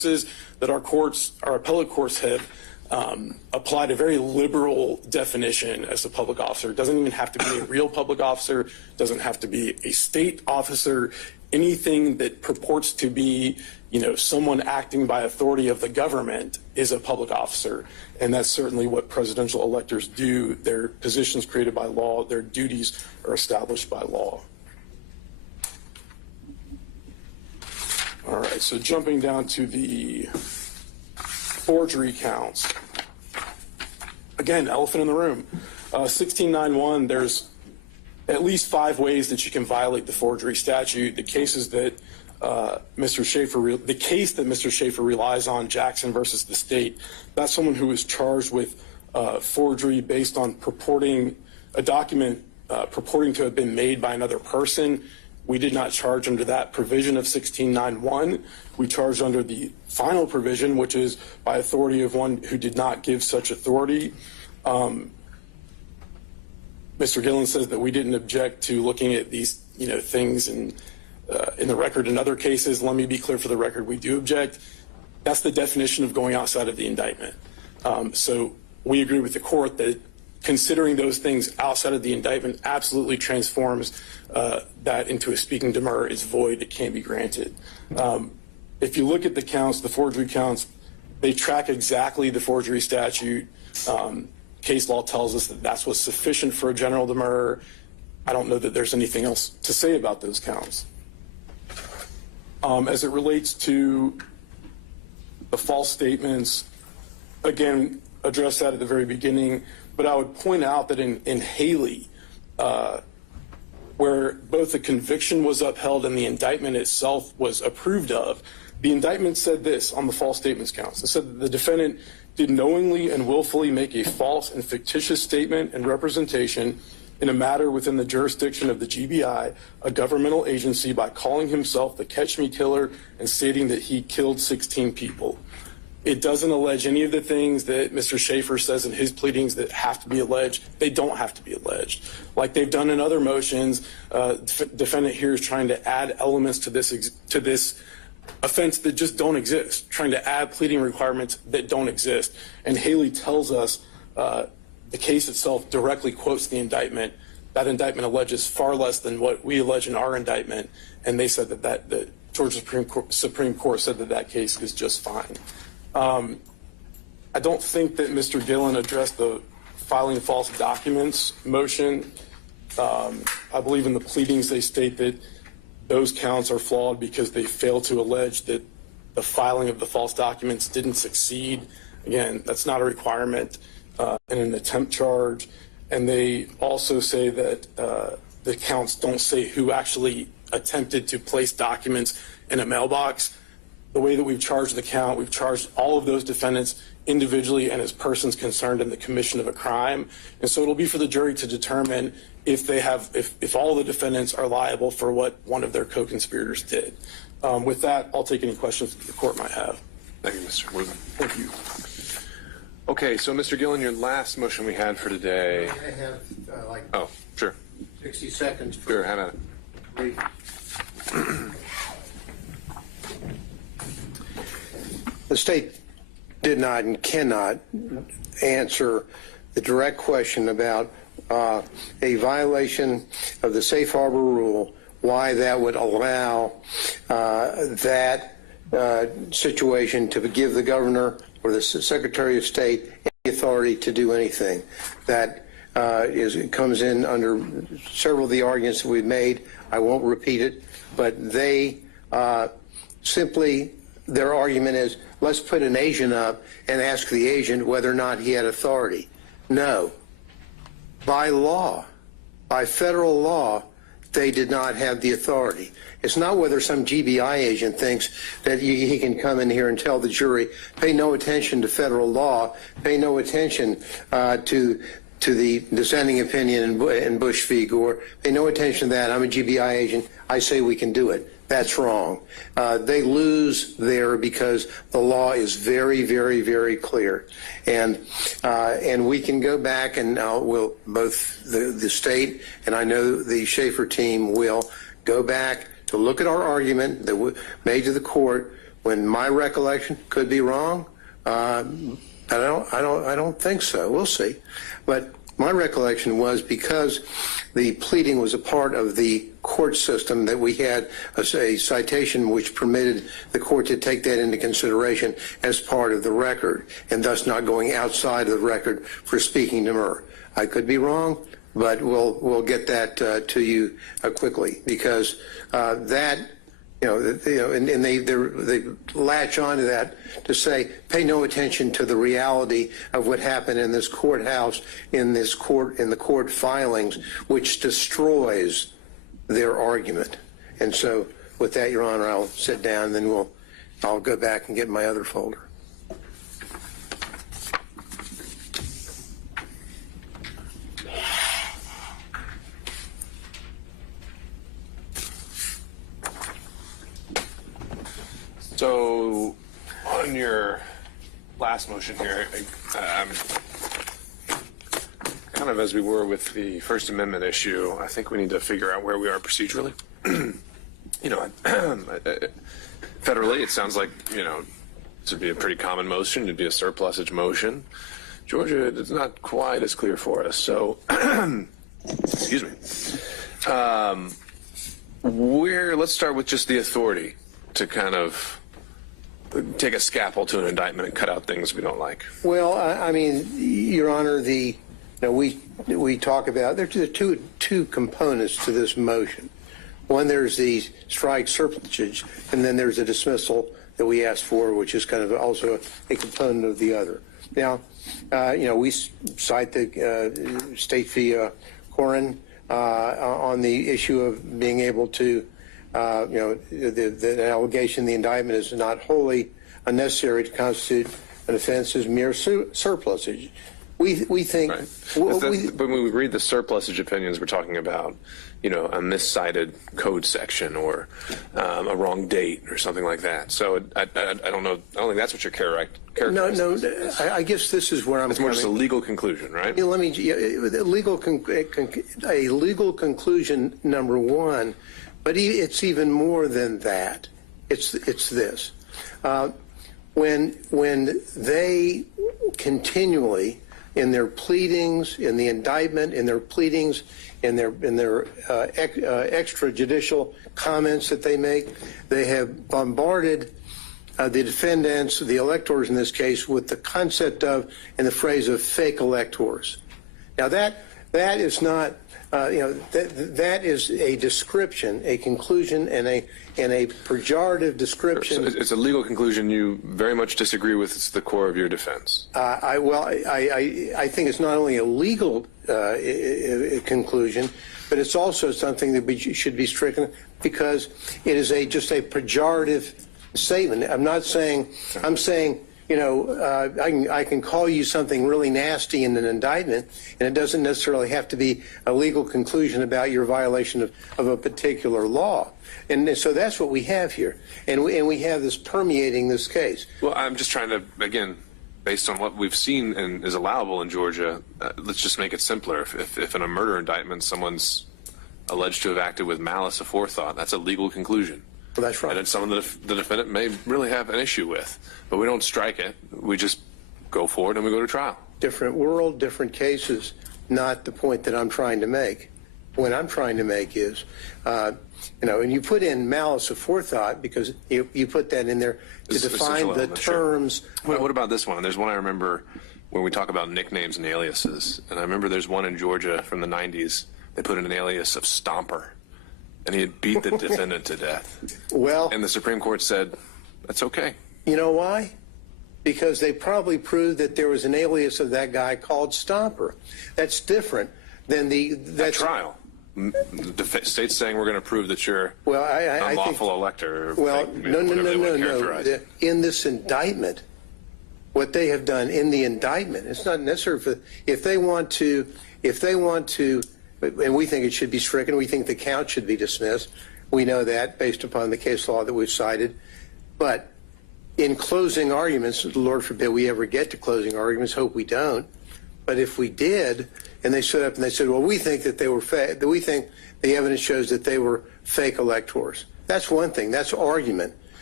that our appellate courts have applied a very liberal definition as a public officer. It doesn't even have to be a real public officer, doesn't have to be a state officer. Anything that purports to be, someone acting by authority of the government is a public officer. And that's certainly what presidential electors do. Their positions created by law, their duties are established by law. All right, so jumping down to the forgery counts. Again, elephant in the room. 1691, there's at least 5 ways that you can violate the forgery statute. The cases that the case that Mr. Schaefer relies on, Jackson versus the state, that's someone who was charged with forgery based on purporting a document purporting to have been made by another person. We did not charge under that provision of 1691. We charged under the final provision, which is by authority of one who did not give such authority. Mr. Gillen says that we didn't object to looking at these, things in the record in other cases. Let me be clear for the record, we do object. That's the definition of going outside of the indictment. So we agree with the court that considering those things outside of the indictment absolutely transforms that into a speaking demur is void, it can't be granted. If you look at the counts, the forgery counts, they track exactly the forgery statute. Case law tells us that that's what's sufficient for a general demur. I don't know that there's anything else to say about those counts. As it relates to the false statements, again, addressed that at the very beginning, but I would point out that in Haley, where both the conviction was upheld and the indictment itself was approved of, the indictment said this on the false statements counts. It said that the defendant did knowingly and willfully make a false and fictitious statement and representation in a matter within the jurisdiction of the GBI, a governmental agency, by calling himself the Catch Me Killer and stating that he killed 16 people. It doesn't allege any of the things that Mr. Schaefer says in his pleadings that have to be alleged. They don't have to be alleged. Like they've done in other motions, defendant here is trying to add elements to this offense that just don't exist, trying to add pleading requirements that don't exist. And Haley tells us the case itself directly quotes the indictment. That indictment alleges far less than what we allege in our indictment, and they said that the Georgia Supreme Court said that case is just fine. I don't think that Mr. Gillen addressed the filing false documents motion. I believe in the pleadings they state that those counts are flawed because they fail to allege that the filing of the false documents didn't succeed. Again, that's not a requirement in an attempt charge. And they also say that the counts don't say who actually attempted to place documents in a mailbox. The way that we've charged the count, we've charged all of those defendants individually and as persons concerned in the commission of a crime. And so it'll be for the jury to determine if all the defendants are liable for what one of their co-conspirators did. With that, I'll take any questions that the court might have. Thank you, Mr. Woodman. Thank you. Okay, so Mr. Gillen, your last motion we had for today. I have like oh, sure. 60 seconds. Sure, have at it. The state did not and cannot answer the direct question about a violation of the safe harbor rule, why that would allow that situation to give the governor or the Secretary of State any authority to do anything. That comes in under several of the arguments that we've made. I won't repeat it, but they simply, their argument is, let's put an agent up and ask the agent whether or not he had authority. No. By law, by federal law, they did not have the authority. It's not whether some GBI agent thinks that he can come in here and tell the jury, pay no attention to federal law, pay no attention to the dissenting opinion in Bush v. Gore, pay no attention to that. I'm a GBI agent. I say we can do it. That's wrong. They lose there because the law is very, very, very clear. And we can go back and we'll, both the state and I know the Schaefer team will go back to look at our argument that we made to the court when my recollection could be wrong, I don't think so. We'll see. But my recollection was because the pleading was a part of the court system that we had a citation which permitted the court to take that into consideration as part of the record and thus not going outside of the record for speaking demur. I could be wrong, but we'll get that to you quickly because that. And they latch onto that to say, pay no attention to the reality of what happened in this courthouse, in the court filings, which destroys their argument. And so, with that, Your Honor, I'll sit down, and then I'll go back and get my other folder. So, on your last motion here, kind of as we were with the First Amendment issue, I think we need to figure out where we are procedurally. Federally, it sounds like, this would be a pretty common motion. It'd be a surplusage motion. Georgia, it's not quite as clear for us. So, excuse me. Let's start with just the authority to kind of take a scalpel to an indictment and cut out things we don't like. Well, I mean, Your Honor, we talk about there's two components to this motion. One, there's the strike surplusage, and then there's a dismissal that we asked for, which is kind of also a component of the other. Now, we cite the State v. Corin on the issue of being able to. The allegation, the indictment is not wholly unnecessary to constitute an offense as mere surplusage. We think. Right. But when we read the surplusage opinions, we're talking about, a miscited code section or a wrong date or something like that. So I don't know. I don't think that's what you're characterizing. No. I guess this is where I'm. It's more just a legal conclusion, right? Let me. A legal conclusion, number one. But it's even more than that. It's this. When they continually, in their pleadings, in the indictment, in their pleadings, in their extrajudicial comments that they make, they have bombarded the defendants, the electors in this case, with the concept of and the phrase of fake electors. Now that is not. That is a description, a conclusion, and a pejorative description. So it's a legal conclusion you very much disagree with. It's the core of your defense. I think it's not only a legal conclusion, but it's also something that should be stricken because it is just a pejorative statement. I'm not saying. I'm saying. I can call you something really nasty in an indictment, and it doesn't necessarily have to be a legal conclusion about your violation of a particular law. And so that's what we have here. And we have this permeating this case. Well, I'm just trying to, again, based on what we've seen and is allowable in Georgia, let's just make it simpler. If in a murder indictment someone's alleged to have acted with malice aforethought, that's a legal conclusion. Well, that's right. And it's something that the defendant may really have an issue with. But we don't strike it. We just go forward and we go to trial. Different world, different cases, not the point that I'm trying to make. What I'm trying to make is, and you put in malice aforethought because you put that in there to define the terms. Sure. What about this one? There's one I remember where we talk about nicknames and aliases. And I remember there's one in Georgia from the 90s. They put in an alias of Stomper. And he had beat the defendant to death. Well, and the Supreme Court said, that's okay. You know why? Because they probably proved that there was an alias of that guy called Stomper. That's different than that's trial. The state's saying we're going to prove that you're I unlawful think, elector. Well, no. In this indictment, what they have done in the indictment, it's not necessary if they want to, and we think it should be stricken. We think the count should be dismissed. We know that based upon the case law that we've cited. But in closing arguments, Lord forbid we ever get to closing arguments, hope we don't. But if we did, and they stood up and they said, well, we think that they were fake, we think the evidence shows that they were fake electors. That's one thing. That's argument.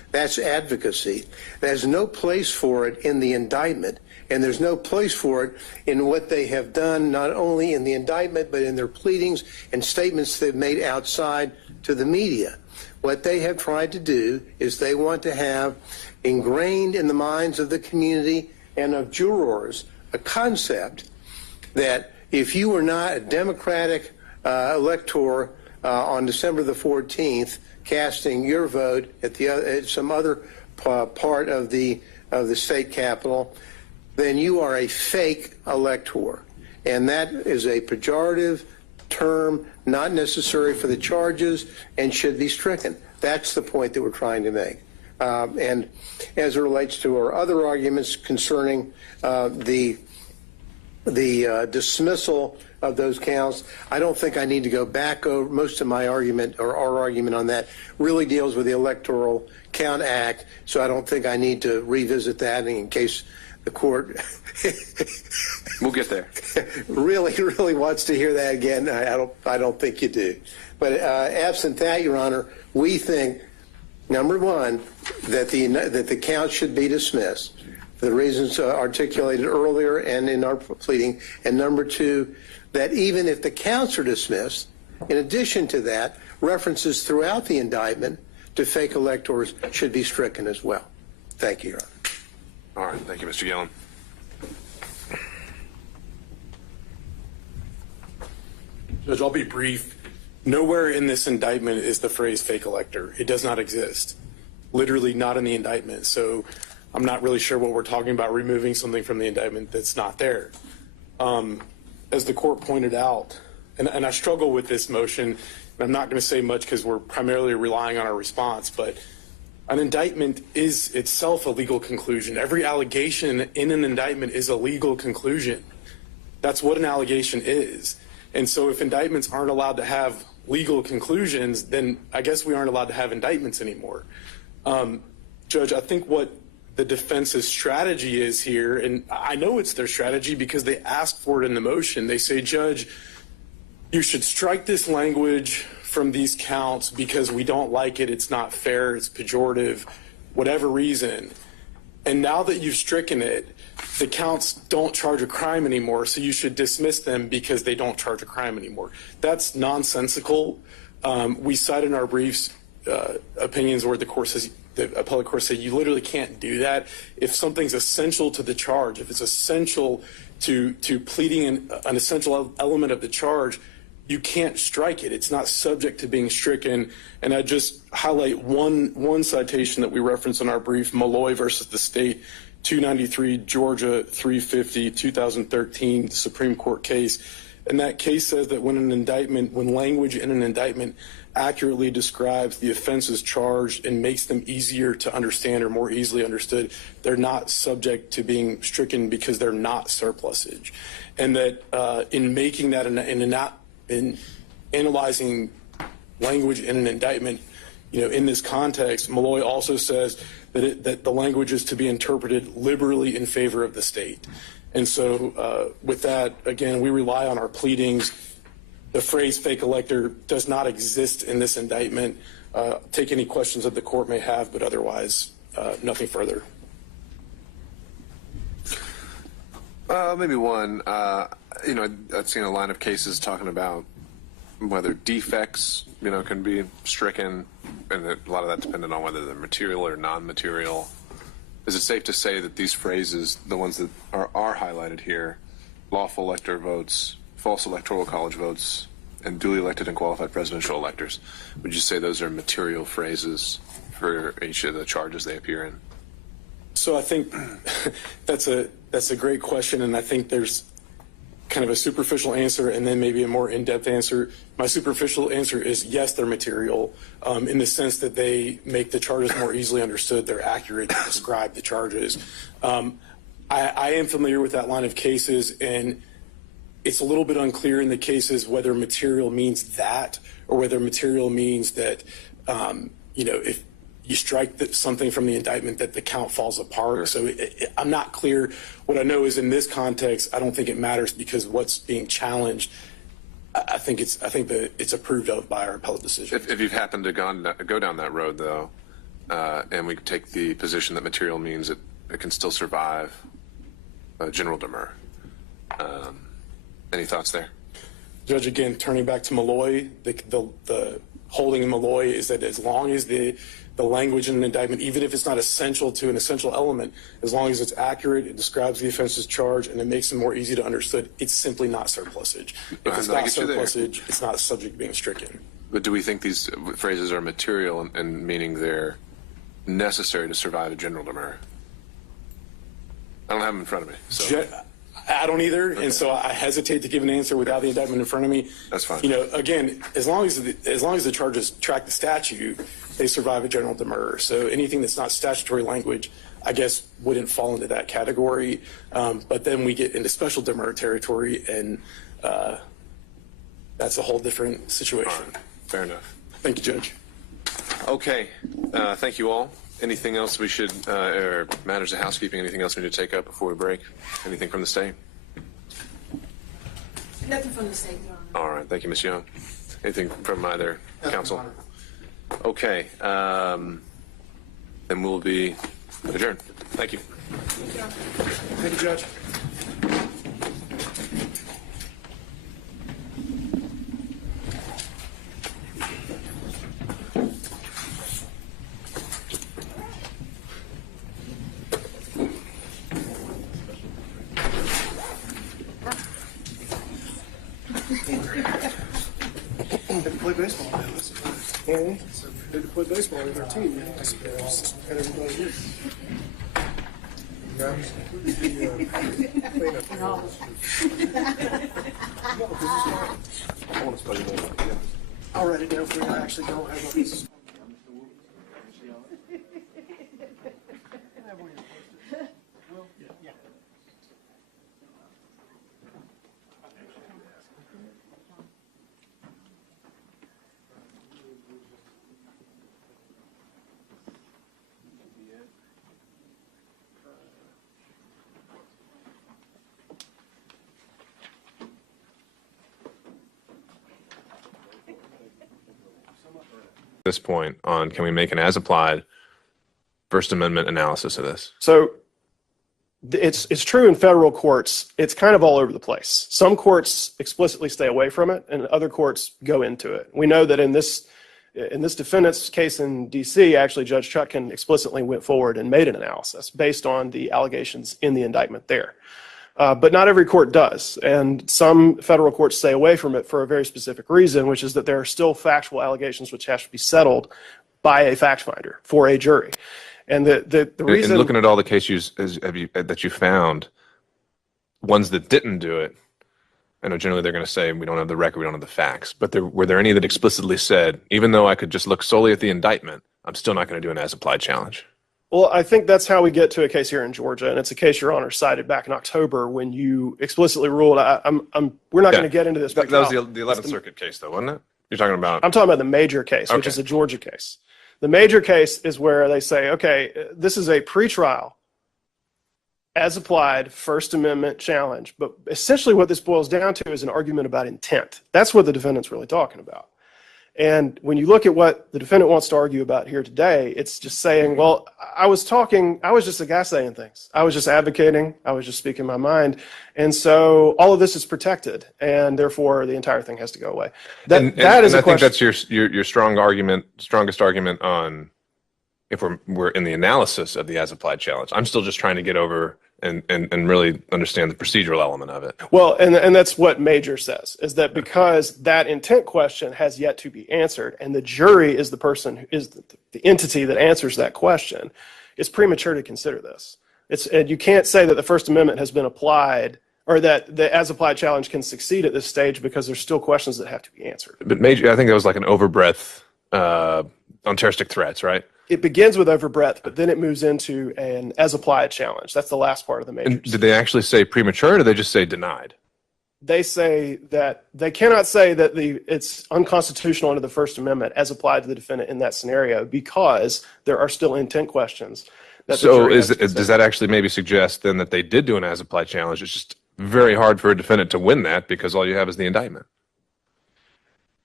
That's advocacy. There's no place for it in the indictment, and there's no place for it in what they have done, not only in the indictment, but in their pleadings and statements they've made outside to the media. What they have tried to do is they want to have ingrained in the minds of the community and of jurors a concept that if you were not a Democratic elector on December the 14th, casting your vote at some other part of the state capitol, then you are a fake elector, and that is a pejorative term, not necessary for the charges, and should be stricken. That's the point that we're trying to make. And as it relates to our other arguments concerning the dismissal of those counts, I don't think I need to go back over most of my argument, or our argument on that really deals with the Electoral Count Act, so I don't think I need to revisit that in case the court We'll get there. really wants to hear that again. I don't think you do. But absent that, Your Honor, we think, number one, that the count should be dismissed for the reasons articulated earlier and in our pleading, and number two, that even if the counts are dismissed, in addition to that, references throughout the indictment to fake electors should be stricken as well. Thank you, Your Honor. All right. Thank you, Mr. Gillen. Judge, I'll be brief. Nowhere in this indictment is the phrase fake elector. It does not exist. Literally not in the indictment. So I'm not really sure what we're talking about, removing something from the indictment that's not there. As the court pointed out, and I struggle with this motion, and I'm not going to say much because we're primarily relying on our response, but an indictment is itself a legal conclusion. Every allegation in an indictment is a legal conclusion. That's what an allegation is. And so if indictments aren't allowed to have legal conclusions, then I guess we aren't allowed to have indictments anymore. Judge, I think what the defense's strategy is here, and I know it's their strategy because they asked for it in the motion. They say, Judge, you should strike this language from these counts because we don't like it, it's not fair, it's pejorative, whatever reason. And now that you've stricken it, the counts don't charge a crime anymore, so you should dismiss them because they don't charge a crime anymore. That's nonsensical. We cite in our briefs opinions where the appellate court said you literally can't do that. If something's essential to the charge, if it's essential to pleading an essential element of the charge, you can't strike it. It's not subject to being stricken. And I just highlight one citation that we reference in our brief, Malloy versus the state, 293 Georgia 350 2013 Supreme Court case. And that case says that when language in an indictment accurately describes the offenses charged and makes them easier to understand or more easily understood, they're not subject to being stricken because they're not surplusage. And that in making that in analyzing language in an indictment, in this context, Malloy also says that the language is to be interpreted liberally in favor of the state. And so with that, again, we rely on our pleadings. The phrase fake elector does not exist in this indictment. Take any questions that the court may have, but otherwise, nothing further. Maybe one. I've seen a line of cases talking about whether defects, can be stricken, and a lot of that dependent on whether they're material or non-material. Is it safe to say that these phrases, the ones that are highlighted here, lawful elector votes, false electoral college votes, and duly elected and qualified presidential electors, would you say those are material phrases for each of the charges they appear in? So I think that's a great question, and I think there's kind of a superficial answer and then maybe a more in-depth answer. My superficial answer is yes, they're material in the sense that they make the charges more easily understood. They're accurate to describe the charges. I am familiar with that line of cases, and it's a little bit unclear in the cases whether material means that or whether material means that, if you strike something from the indictment that the count falls apart. So I'm not clear. What I know is in this context, I don't think it matters because what's being challenged, I think that it's approved of by our appellate decision. If you've happened to go down that road, though, and we take the position that material means it can still survive a general demur. Any thoughts there? Judge, again, turning back to Malloy, the holding in Malloy is that as long as the language in an indictment, even if it's not essential to an essential element, as long as it's accurate, it describes the offense's charge, and it makes it more easy to understand, it's simply not surplusage. If it's not surplusage, it's not subject to being stricken. But do we think these phrases are material and meaning they're necessary to survive a general demur? I don't have them in front of me. So. I don't either, okay. And so I hesitate to give an answer without the indictment in front of me. That's fine. You know, again, as long as the charges track the statute, they survive a general demur. So anything that's not statutory language, I guess, wouldn't fall into that category. But then we get into special demur territory, and that's a whole different situation. All right. Fair enough. Thank you, Judge. Okay. Thank you all. Anything else we should, or matters of housekeeping, anything else we need to take up before we break? Anything from the state? Nothing from the state, Your Honor. All right. Thank you, Ms. Young. Anything from either counsel? Okay. Then we'll be adjourned. Thank you. Thank you, Judge. Play baseball now. So they play baseball with our team, I suppose. And everybody is. I'll write it down for you. I actually don't have this. This point on, can we make an as-applied First Amendment analysis of this? So it's true in federal courts. It's kind of all over the place. Some courts explicitly stay away from it, and other courts go into it. We know that in this defendant's case in D.C., actually Judge Chutkan explicitly went forward and made an analysis based on the allegations in the indictment there. But not every court does, and some federal courts stay away from it for a very specific reason, which is that there are still factual allegations which have to be settled by a fact finder for a jury. And the reason... And looking at all the cases that you found, ones that didn't do it, I know generally they're going to say, we don't have the record, we don't have the facts, but were there any that explicitly said, even though I could just look solely at the indictment, I'm still not going to do an as-applied challenge? Well, I think that's how we get to a case here in Georgia, and it's a case Your Honor cited back in October when you explicitly ruled. We're not going to get into this. That was the 11th Circuit case, though, wasn't it? You're talking about? I'm talking about the major case, which is a Georgia case. The major case is where they say, okay, this is a pretrial, as applied First Amendment challenge, but essentially what this boils down to is an argument about intent. That's what the defendant's really talking about. And when you look at what the defendant wants to argue about here today, it's just saying, well, I was just a guy saying things. I was just advocating. I was just speaking my mind. And so all of this is protected, and therefore the entire thing has to go away. I think that's your strongest argument on if we're in the analysis of the as-applied challenge. I'm still just trying to get over and really understand the procedural element of it. Well, and that's what Major says, is that because that intent question has yet to be answered, and the jury is the person who is the entity that answers that question, it's premature to consider this. And you can't say that the First Amendment has been applied, or that the as-applied challenge can succeed at this stage because there's still questions that have to be answered. But Major, I think that was like an overbreadth on terroristic threats, right? It begins with overbreadth, but then it moves into an as-applied challenge. That's the last part of the major. And did they actually say premature, or did they just say denied? They say that they cannot say that it's unconstitutional under the First Amendment as applied to the defendant in that scenario because there are still intent questions. So does that actually maybe suggest then that they did do an as-applied challenge? It's just very hard for a defendant to win that because all you have is the indictment.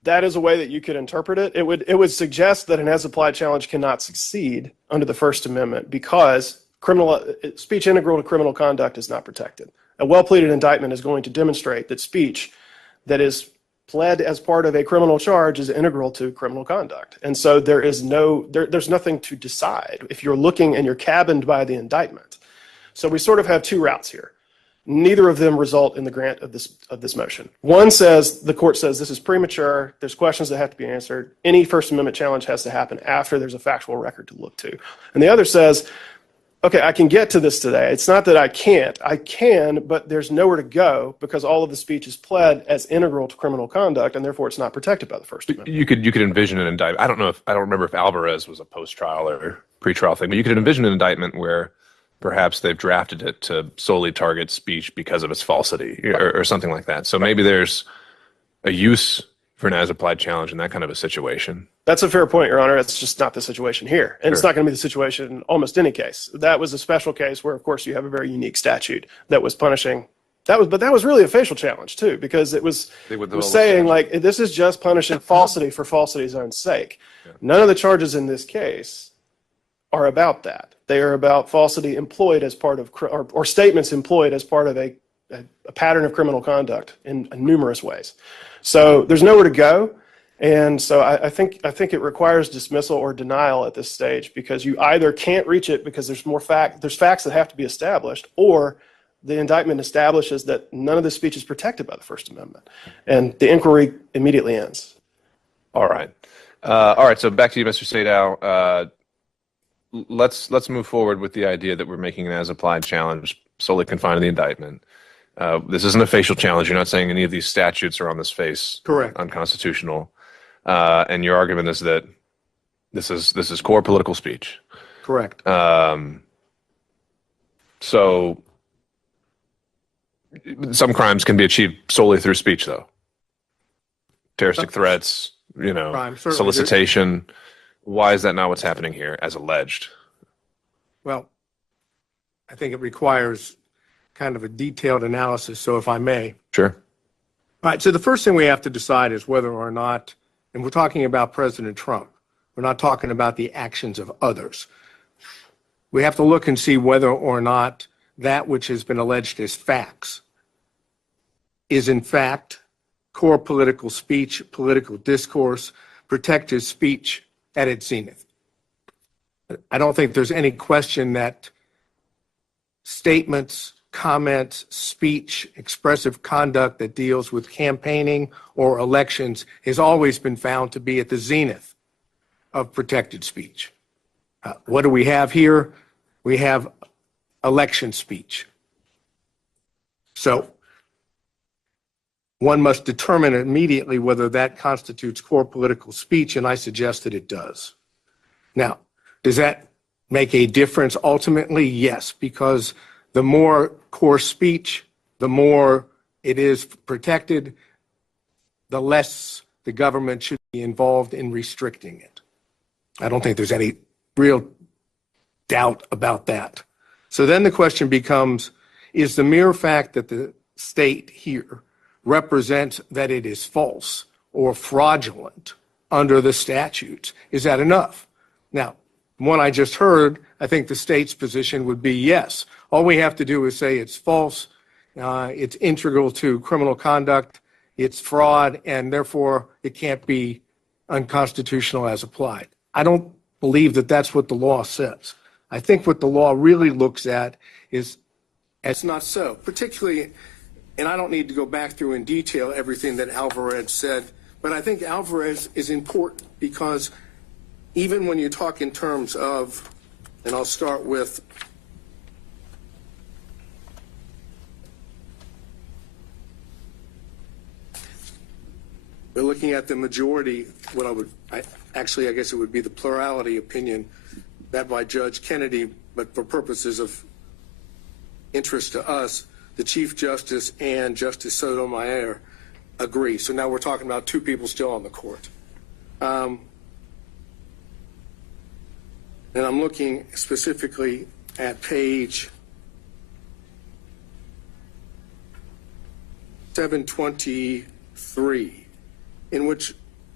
that is a way that you could interpret it. It would suggest that an as-applied challenge cannot succeed under the First Amendment because speech integral to criminal conduct is not protected. A well-pleaded indictment is going to demonstrate that speech that is pled as part of a criminal charge is integral to criminal conduct. And so there's nothing to decide if you're looking and you're cabined by the indictment. So we sort of have two routes here. Neither of them result in the grant of this motion. One says, the court says this is premature, there's questions that have to be answered, any First Amendment challenge has to happen after there's a factual record to look to. And the other says, okay, I can get to this today. It's not that I can't. I can, but there's nowhere to go because all of the speech is pled as integral to criminal conduct, and therefore it's not protected by the First Amendment. You could envision an indictment. I don't remember if Alvarez was a post-trial or pre-trial thing, but you could envision an indictment where perhaps they've drafted it to solely target speech because of its falsity or something like that. So maybe there's a use for an as-applied challenge in that kind of a situation. That's a fair point, Your Honor. It's just not the situation here. And It's not going to be the situation in almost any case. That was a special case where, of course, you have a very unique statute that was punishing. But that was really a facial challenge, too, because it was saying, like, this is just punishing falsity for falsity's own sake. Yeah. None of the charges in this case are about that. They are about falsity employed as part of, or statements employed as part of a pattern of criminal conduct in numerous ways. So there's nowhere to go. And so I think it requires dismissal or denial at this stage because you either can't reach it because there's facts that have to be established, or the indictment establishes that none of the speech is protected by the First Amendment. And the inquiry immediately ends. All right. So back to you, Mr. Sadow. Let's move forward with the idea that we're making an as-applied challenge solely confined to the indictment. This isn't a facial challenge. You're not saying any of these statutes are on this face Correct. Unconstitutional. And your argument is that this is core political speech. Correct. So some crimes can be achieved solely through speech, though. Terroristic threats, solicitation. Why is that not what's happening here, as alleged? Well, I think it requires kind of a detailed analysis, so if I may. Sure. All right, so the first thing we have to decide is whether or not, and we're talking about President Trump, we're not talking about the actions of others. We have to look and see whether or not that which has been alleged as facts is in fact core political speech, political discourse, protected speech at its zenith. I don't think there's any question that statements, comments, speech, expressive conduct that deals with campaigning or elections has always been found to be at the zenith of protected speech. What do we have here? We have election speech. So one must determine immediately whether that constitutes core political speech, and I suggest that it does. Now, does that make a difference ultimately? Yes, because the more core speech, the more it is protected, the less the government should be involved in restricting it. I don't think there's any real doubt about that. So then the question becomes, is the mere fact that the state here represents that it is false or fraudulent under the statutes, is that enough? Now, from what I just heard, I think the state's position would be yes. All we have to do is say it's false, it's integral to criminal conduct, it's fraud, and therefore it can't be unconstitutional as applied. I don't believe that that's what the law says. I think what the law really looks at is, it's not so, particularly, and I don't need to go back through in detail everything that Alvarez said, but I think Alvarez is important because even when you talk in terms of, and I'll start with we're looking at the majority, I guess it would be the plurality opinion that by Judge Kennedy, but for purposes of interest to us, the Chief Justice and Justice Sotomayor agree. So now we're talking about two people still on the court. And I'm looking specifically at page 723, in which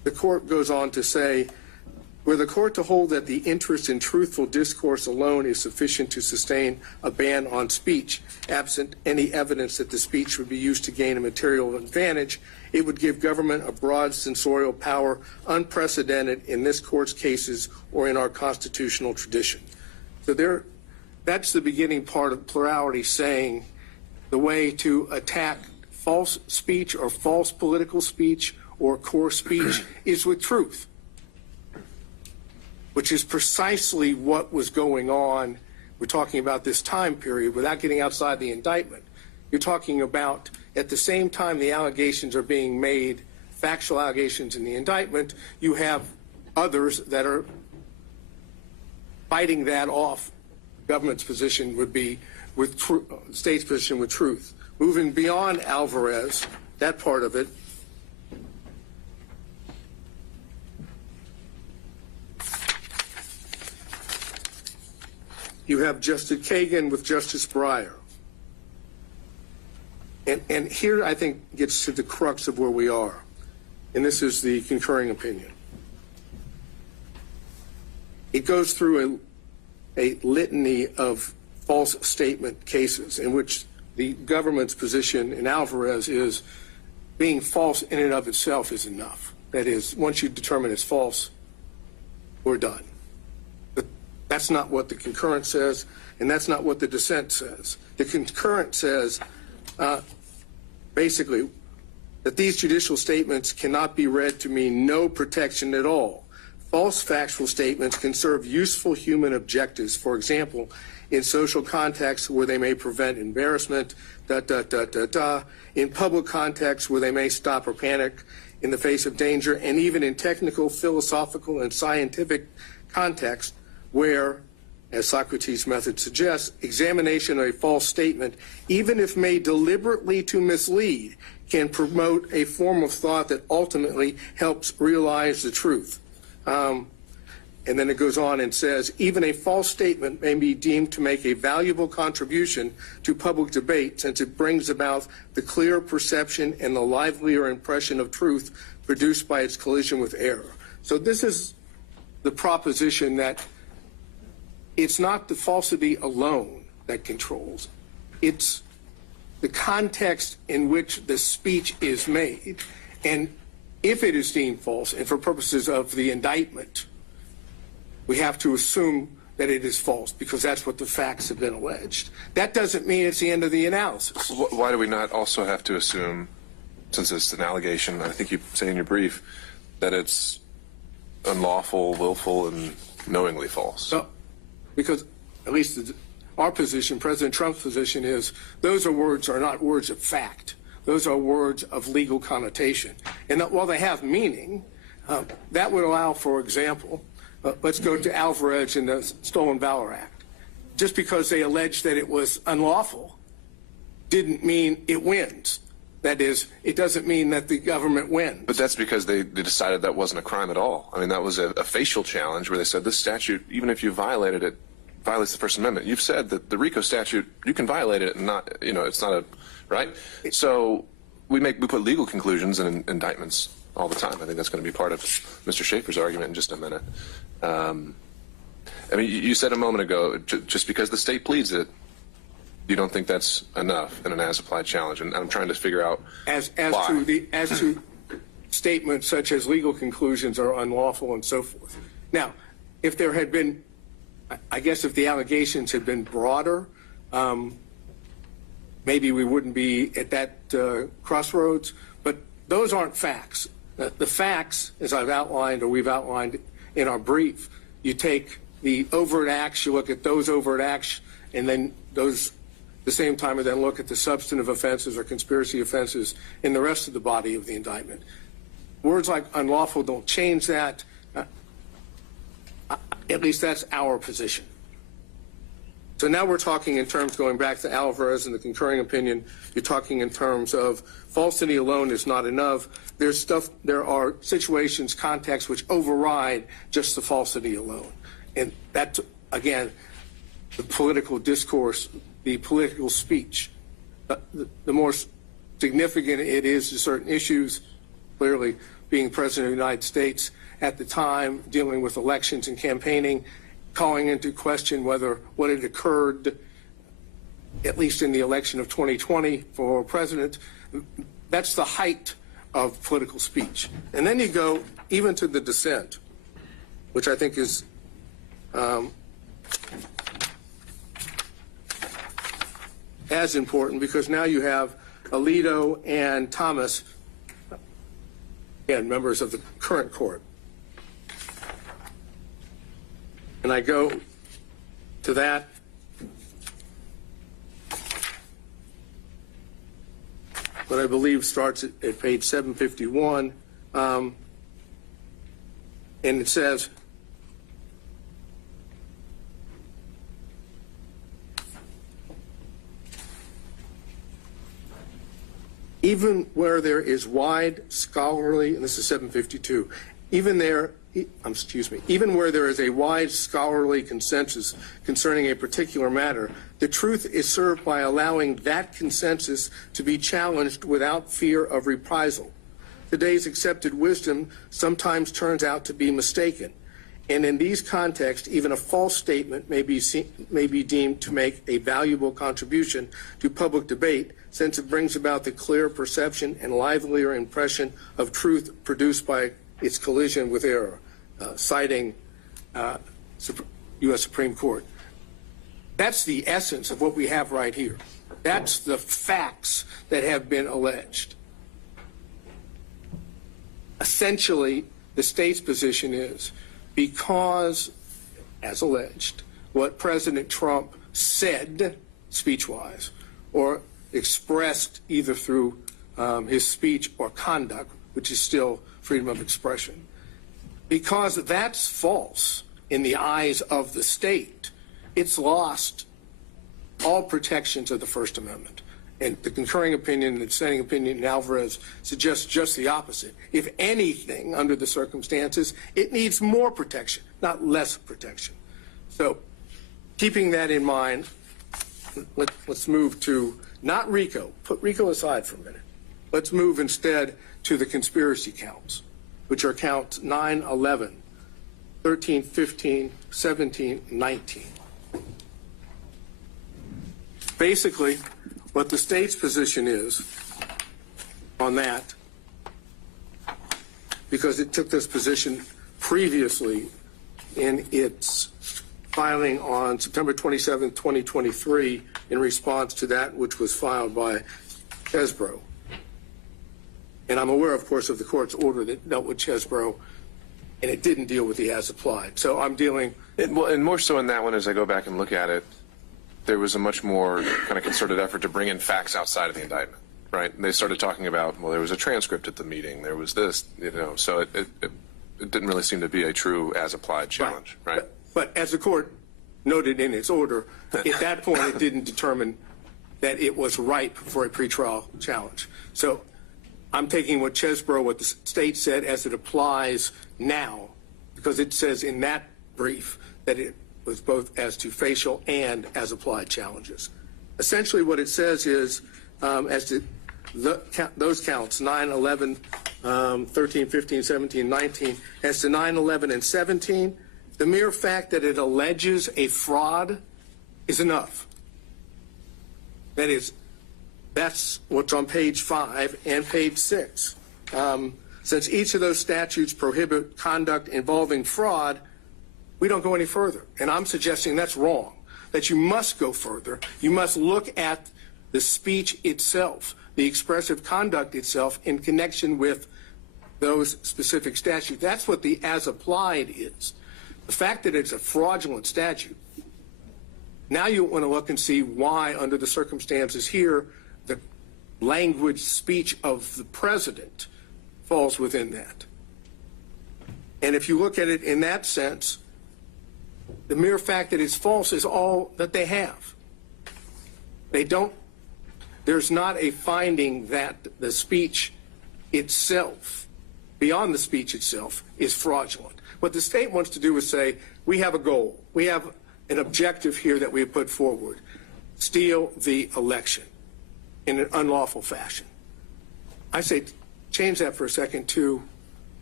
the court goes on to say, were the court to hold that the interest in truthful discourse alone is sufficient to sustain a ban on speech, absent any evidence that the speech would be used to gain a material advantage, it would give government a broad censorial power unprecedented in this court's cases or in our constitutional tradition. So that's the beginning part of plurality, saying the way to attack false speech or false political speech or core speech is with truth, which is precisely what was going on. We're talking about this time period without getting outside the indictment. You're talking about at the same time the allegations are being made, factual allegations in the indictment, you have others that are fighting that off. Government's position would be with state's position with truth. Moving beyond Alvarez, that part of it, you have Justice Kagan with Justice Breyer. And here I think gets to the crux of where we are. And this is the concurring opinion. It goes through a litany of false statement cases in which the government's position in Alvarez is being false in and of itself is enough. That is, once you determine it's false, we're done. But that's not what the concurrent says, and that's not what the dissent says. The concurrent says, basically, that these judicial statements cannot be read to mean no protection at all. False factual statements can serve useful human objectives, for example, in social contexts where they may prevent embarrassment, in public contexts where they may stop or panic in the face of danger, and even in technical, philosophical, and scientific contexts where, as Socrates' method suggests, examination of a false statement, even if made deliberately to mislead, can promote a form of thought that ultimately helps realize the truth. And then it goes on and says, even a false statement may be deemed to make a valuable contribution to public debate since it brings about the clear perception and the livelier impression of truth produced by its collision with error. So this is the proposition that it's not the falsity alone that controls. It's the context in which the speech is made. And if it is deemed false, and for purposes of the indictment, we have to assume that it is false because that's what the facts have been alleged. That doesn't mean it's the end of the analysis. Why do we not also have to assume, since it's an allegation, I think you say in your brief, that it's unlawful, willful, and knowingly false? No, because at least our position, President Trump's position, is those are not words of fact. Those are words of legal connotation. And that while they have meaning, that would allow, for example, let's go to Alvarez and the Stolen Valor Act. Just because they alleged that it was unlawful didn't mean it wins. That is, it doesn't mean that the government wins. But that's because they decided that wasn't a crime at all. I mean, that was a facial challenge where they said this statute, even if you violated it, violates the First Amendment. You've said that the RICO statute, you can violate it and not, it's not a, right? So we put legal conclusions in indictments all the time. I think that's going to be part of Mr. Schaefer's argument in just a minute. I mean, you said a moment ago, just because the state pleads it, you don't think that's enough in an as-applied challenge, and I'm trying to figure out why. As to statements such as legal conclusions are unlawful and so forth. Now, if there had been, I guess if the allegations had been broader, maybe we wouldn't be at that crossroads, but those aren't facts. The facts, as I've outlined or we've outlined in our brief, you take the overt acts, you look at those overt acts, and then those at the same time, and then look at the substantive offenses or conspiracy offenses in the rest of the body of the indictment. Words like unlawful don't change that. At least that's our position. So now we're talking in terms, going back to Alvarez and the concurring opinion, you're talking in terms of falsity alone is not enough. There are situations, contexts which override just the falsity alone. And that, again, the political discourse, the political speech, the more significant it is to certain issues, clearly, being President of the United States at the time, dealing with elections and campaigning, calling into question whether what had occurred, at least in the election of 2020 for president, that's the height of political speech. And then you go even to the dissent, which I think is as important, because now you have Alito and Thomas, again, members of the current court. And I go to that. What I believe starts at page 751, and it says, even where there is wide scholarly, and this is 752, even where there is a wide scholarly consensus concerning a particular matter, the truth is served by allowing that consensus to be challenged without fear of reprisal. Today's accepted wisdom sometimes turns out to be mistaken, and in these contexts, even a false statement may be deemed to make a valuable contribution to public debate, since it brings about the clear perception and livelier impression of truth produced by its collision with error, citing U.S. Supreme Court. That's the essence of what we have right here. That's the facts that have been alleged. Essentially, the state's position is because, as alleged, what President Trump said speech-wise or expressed either through his speech or conduct, which is still freedom of expression, because that's false in the eyes of the state, it's lost all protections of the First Amendment. And the concurring opinion and the dissenting opinion in Alvarez suggests just the opposite. If anything, under the circumstances, it needs more protection, not less protection. So keeping that in mind, let's move to not RICO. Put RICO aside for a minute. Let's move instead to the conspiracy counts, which are counts 9, 11, 13, 15, 17, 19. Basically, what the state's position is on that, because it took this position previously in its filing on September 27, 2023, in response to that which was filed by Chesbrough. And I'm aware, of course, of the court's order that dealt with Chesbrough, and it didn't deal with the as applied. So I'm dealing. And more so in that one, as I go back and look at it, there was a much more kind of concerted effort to bring in facts outside of the indictment, right? And they started talking about, well, there was a transcript at the meeting, there was this, so it didn't really seem to be a true as applied challenge, right? But as the court noted in its order, at that point it didn't determine that it was ripe for a pretrial challenge. So I'm taking what Chesbrough, what the state said as it applies now, because it says in that brief that it was both as to facial and as applied challenges. Essentially what it says is, as to those counts, 9, 11, 13, 15, 17, 19, as to 9, 11, and 17, the mere fact that it alleges a fraud is enough. That is, that's what's on page 5 and page 6. Since each of those statutes prohibit conduct involving fraud, we don't go any further. And I'm suggesting that's wrong, that you must go further. You must look at the speech itself, the expressive conduct itself in connection with those specific statutes. That's what the as applied is. The fact that it's a fraudulent statute, now you want to look and see why, under the circumstances here, the language speech of the president falls within that. And if you look at it in that sense, the mere fact that it's false is all that they have. There's not a finding that the speech itself, beyond the speech itself, is fraudulent. What the state wants to do is say, we have a goal. We have an objective here that we have put forward. Steal the election in an unlawful fashion. I say change that for a second to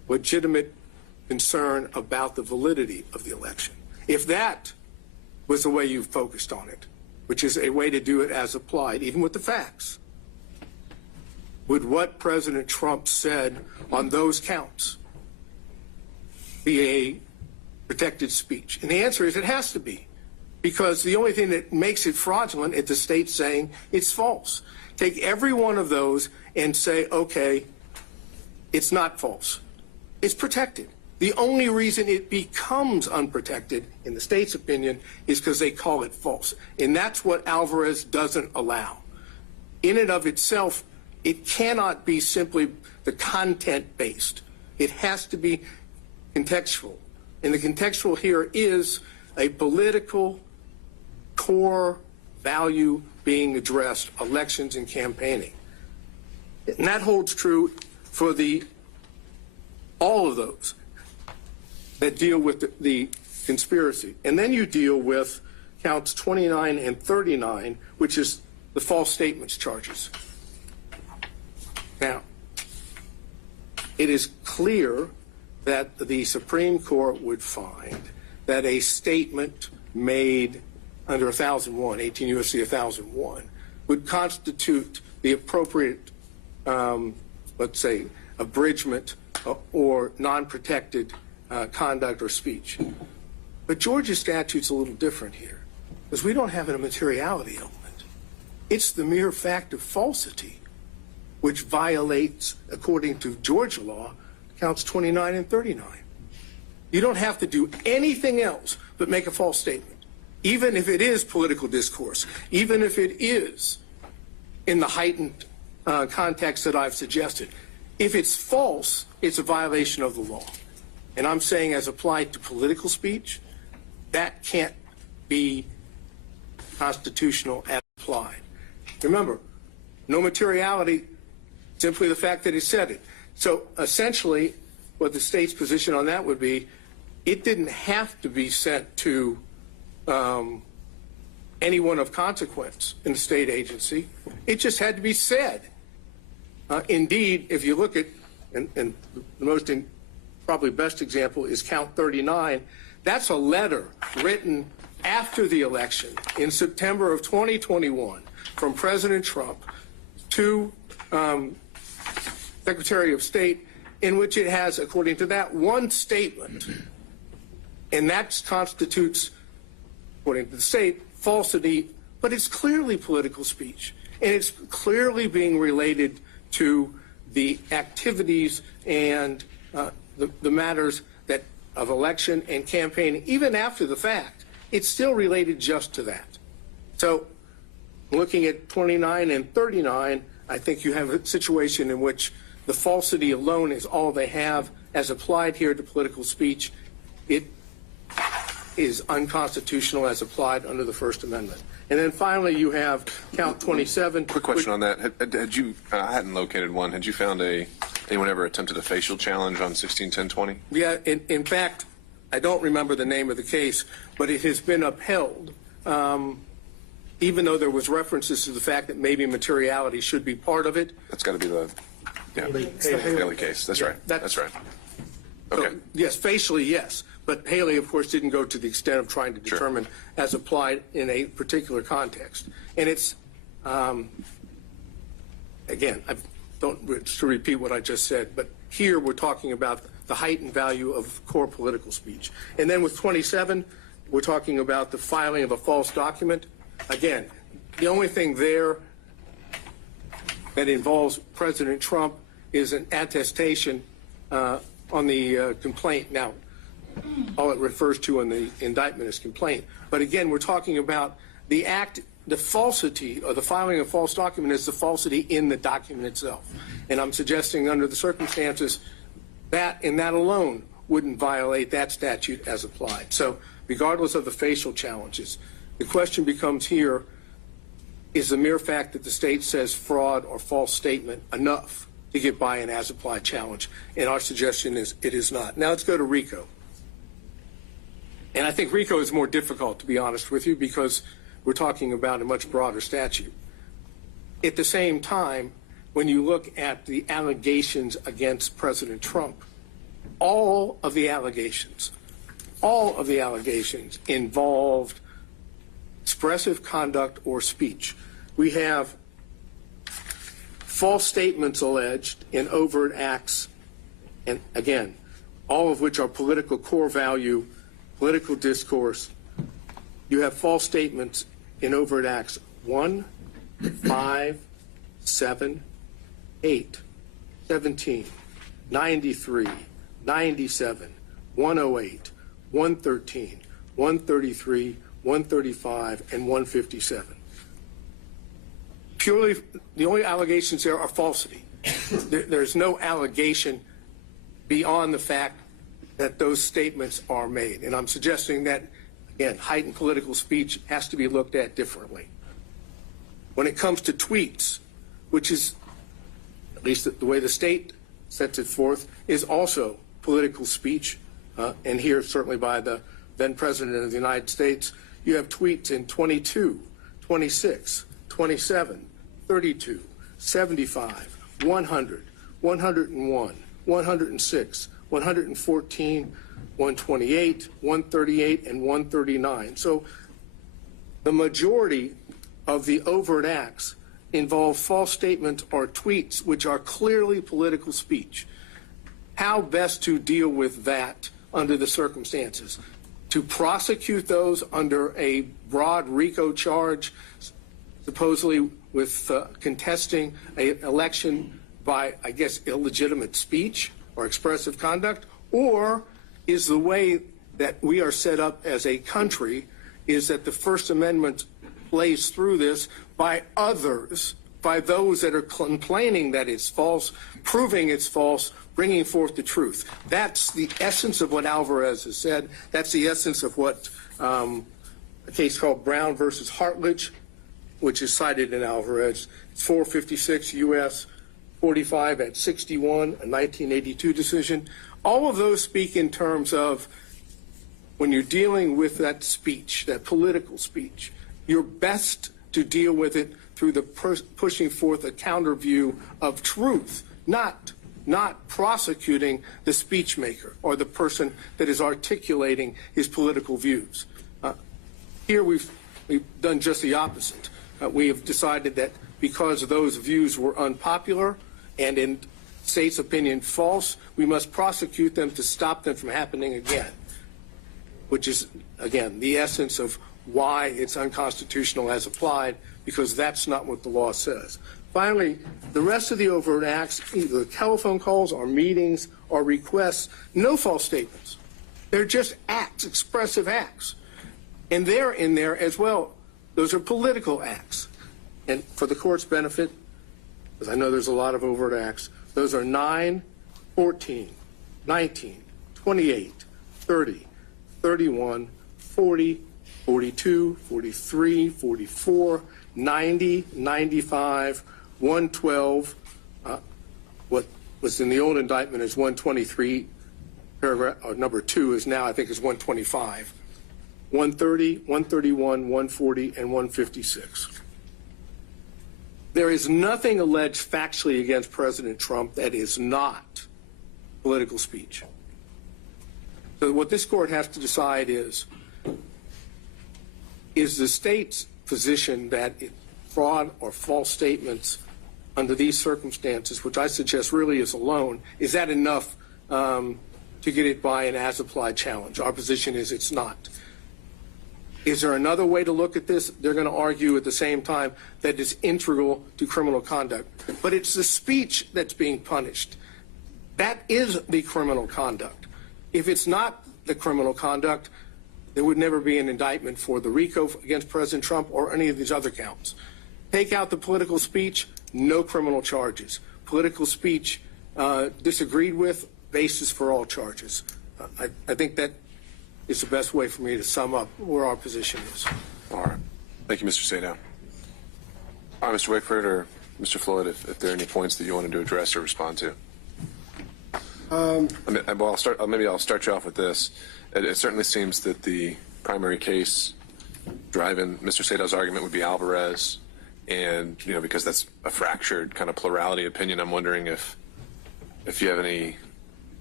legitimate concern about the validity of the election. If that was the way you focused on it, which is a way to do it as applied, even with the facts, would what President Trump said on those counts be a protected speech? And the answer is it has to be, because the only thing that makes it fraudulent is the state saying it's false. Take every one of those and say, okay, it's not false. It's protected. The only reason it becomes unprotected, in the state's opinion, is because they call it false. And that's what Alvarez doesn't allow. In and of itself, it cannot be simply the content-based. It has to be contextual. And the contextual here is a political core value being addressed, elections and campaigning. And that holds true for all of those that deal with the conspiracy. And then you deal with counts 29 and 39, which is the false statements charges. Now, it is clear that the Supreme Court would find that a statement made under 1001, 18 U.S.C. 1001, would constitute the appropriate, let's say, abridgment or non-protected conduct or speech. But Georgia's statute's a little different here, because we don't have a materiality element. It's the mere fact of falsity, which violates, according to Georgia law, counts 29 and 39. You don't have to do anything else but make a false statement, even if it is political discourse, even if it is in the heightened context that I've suggested. If it's false, it's a violation of the law. And I'm saying, as applied to political speech, that can't be constitutional as applied. Remember, no materiality, simply the fact that he said it. So essentially, what the state's position on that would be, it didn't have to be sent to anyone of consequence in the state agency. It just had to be said. Indeed, if you look at, and the most probably best example is count 39, that's a letter written after the election in September of 2021 from President Trump to Secretary of State, in which it has, according to that, one statement, and that constitutes, according to the state, falsity, but it's clearly political speech, and it's clearly being related to the activities and the matters that of election and campaigning. Even after the fact, it's still related just to that. So looking at 29 and 39, I think you have a situation in which the falsity alone is all they have as applied here to political speech. It is unconstitutional as applied under the First Amendment. And then finally, you have count 27. Quick question on that. Had you, I hadn't located one. Had you found anyone ever attempted a facial challenge on 161020? Yeah, in fact, I don't remember the name of the case, but it has been upheld, even though there was references to the fact that maybe materiality should be part of it. That's got to be the Haley case. That's right. That's right. Okay. So, yes, facially, yes. But Haley, of course, didn't go to the extent of trying to determine as applied in a particular context. And it's, again, I don't to repeat what I just said, but here we're talking about the heightened value of core political speech. And then with 27, we're talking about the filing of a false document. Again, the only thing there that involves President Trump is an attestation on the complaint. Now, all it refers to in the indictment is complaint. But again, we're talking about the act, the falsity, or the filing of a false document is the falsity in the document itself. And I'm suggesting under the circumstances that and that alone wouldn't violate that statute as applied. So regardless of the facial challenges, the question becomes here, is the mere fact that the state says fraud or false statement enough to get by an as applied challenge? And our suggestion is it is not. Now let's go to RICO. And I think RICO is more difficult, to be honest with you, because we're talking about a much broader statute. At the same time, when you look at the allegations against President Trump, all of the allegations involved expressive conduct or speech. We have false statements alleged in overt acts, and again, all of which are political core value, political discourse. You have false statements in overt acts 1, 5, 7, 8, 17, 93, 97, 108, 113, 133, 135, and 157. Purely, the only allegations there are falsity. There's no allegation beyond the fact that those statements are made. And I'm suggesting that, again, heightened political speech has to be looked at differently. When it comes to tweets, which is, at least the way the state sets it forth, is also political speech, and here certainly by the then President of the United States, you have tweets in 22, 26, 27, 32, 75, 100, 101, 106, 114, 128, 138, and 139. So the majority of the overt acts involve false statements or tweets which are clearly political speech. How best to deal with that under the circumstances? To prosecute those under a broad RICO charge, supposedly with contesting an election by, I guess, illegitimate speech or expressive conduct? Or is the way that we are set up as a country is that the First Amendment plays through this by others, by those that are complaining that it's false, proving it's false, bringing forth the truth? That's the essence of what Alvarez has said. That's the essence of what a case called Brown versus Hartledge, which is cited in Alvarez. It's 456 U.S. 45 at 61, a 1982 decision. All of those speak in terms of when you're dealing with that speech, that political speech, you're best to deal with it through the pushing forth a counter view of truth, not prosecuting the speech maker or the person that is articulating his political views. Here we've done just the opposite. We have decided that because those views were unpopular and in state's opinion false, we must prosecute them to stop them from happening again, which is, again, the essence of why it's unconstitutional as applied, because that's not what the law says. Finally, the rest of the overt acts, either telephone calls or meetings or requests, no false statements. They're just acts, expressive acts. And they're in there as well. Those are political acts. And for the court's benefit, because I know there's a lot of overt acts, those are 9, 14, 19, 28, 30, 31, 40, 42, 43, 44, 90, 95, 112. What was in the old indictment is 123, paragraph, or number 2 is now, I think, is 125. 130, 131, 140, and 156. There is nothing alleged factually against President Trump that is not political speech. So what this court has to decide is the state's position that fraud or false statements under these circumstances, which I suggest really is alone, is that enough to get it by an as-applied challenge? Our position is it's not. Is there another way to look at this? They're going to argue at the same time that it's integral to criminal conduct. But it's the speech that's being punished. That is the criminal conduct. If it's not the criminal conduct, there would never be an indictment for the RICO against President Trump or any of these other counts. Take out the political speech, no criminal charges. Political speech disagreed with, basis for all charges. I think that is the best way for me to sum up where our position is. All right. Thank you, Mr. Sadow. All right, Mr. Wakeford or Mr. Floyd, if there are any points that you wanted to address or respond to. Maybe I'll start you off with this. It certainly seems that the primary case driving Mr. Sadow's argument would be Alvarez, and because that's a fractured kind of plurality opinion, I'm wondering if you have any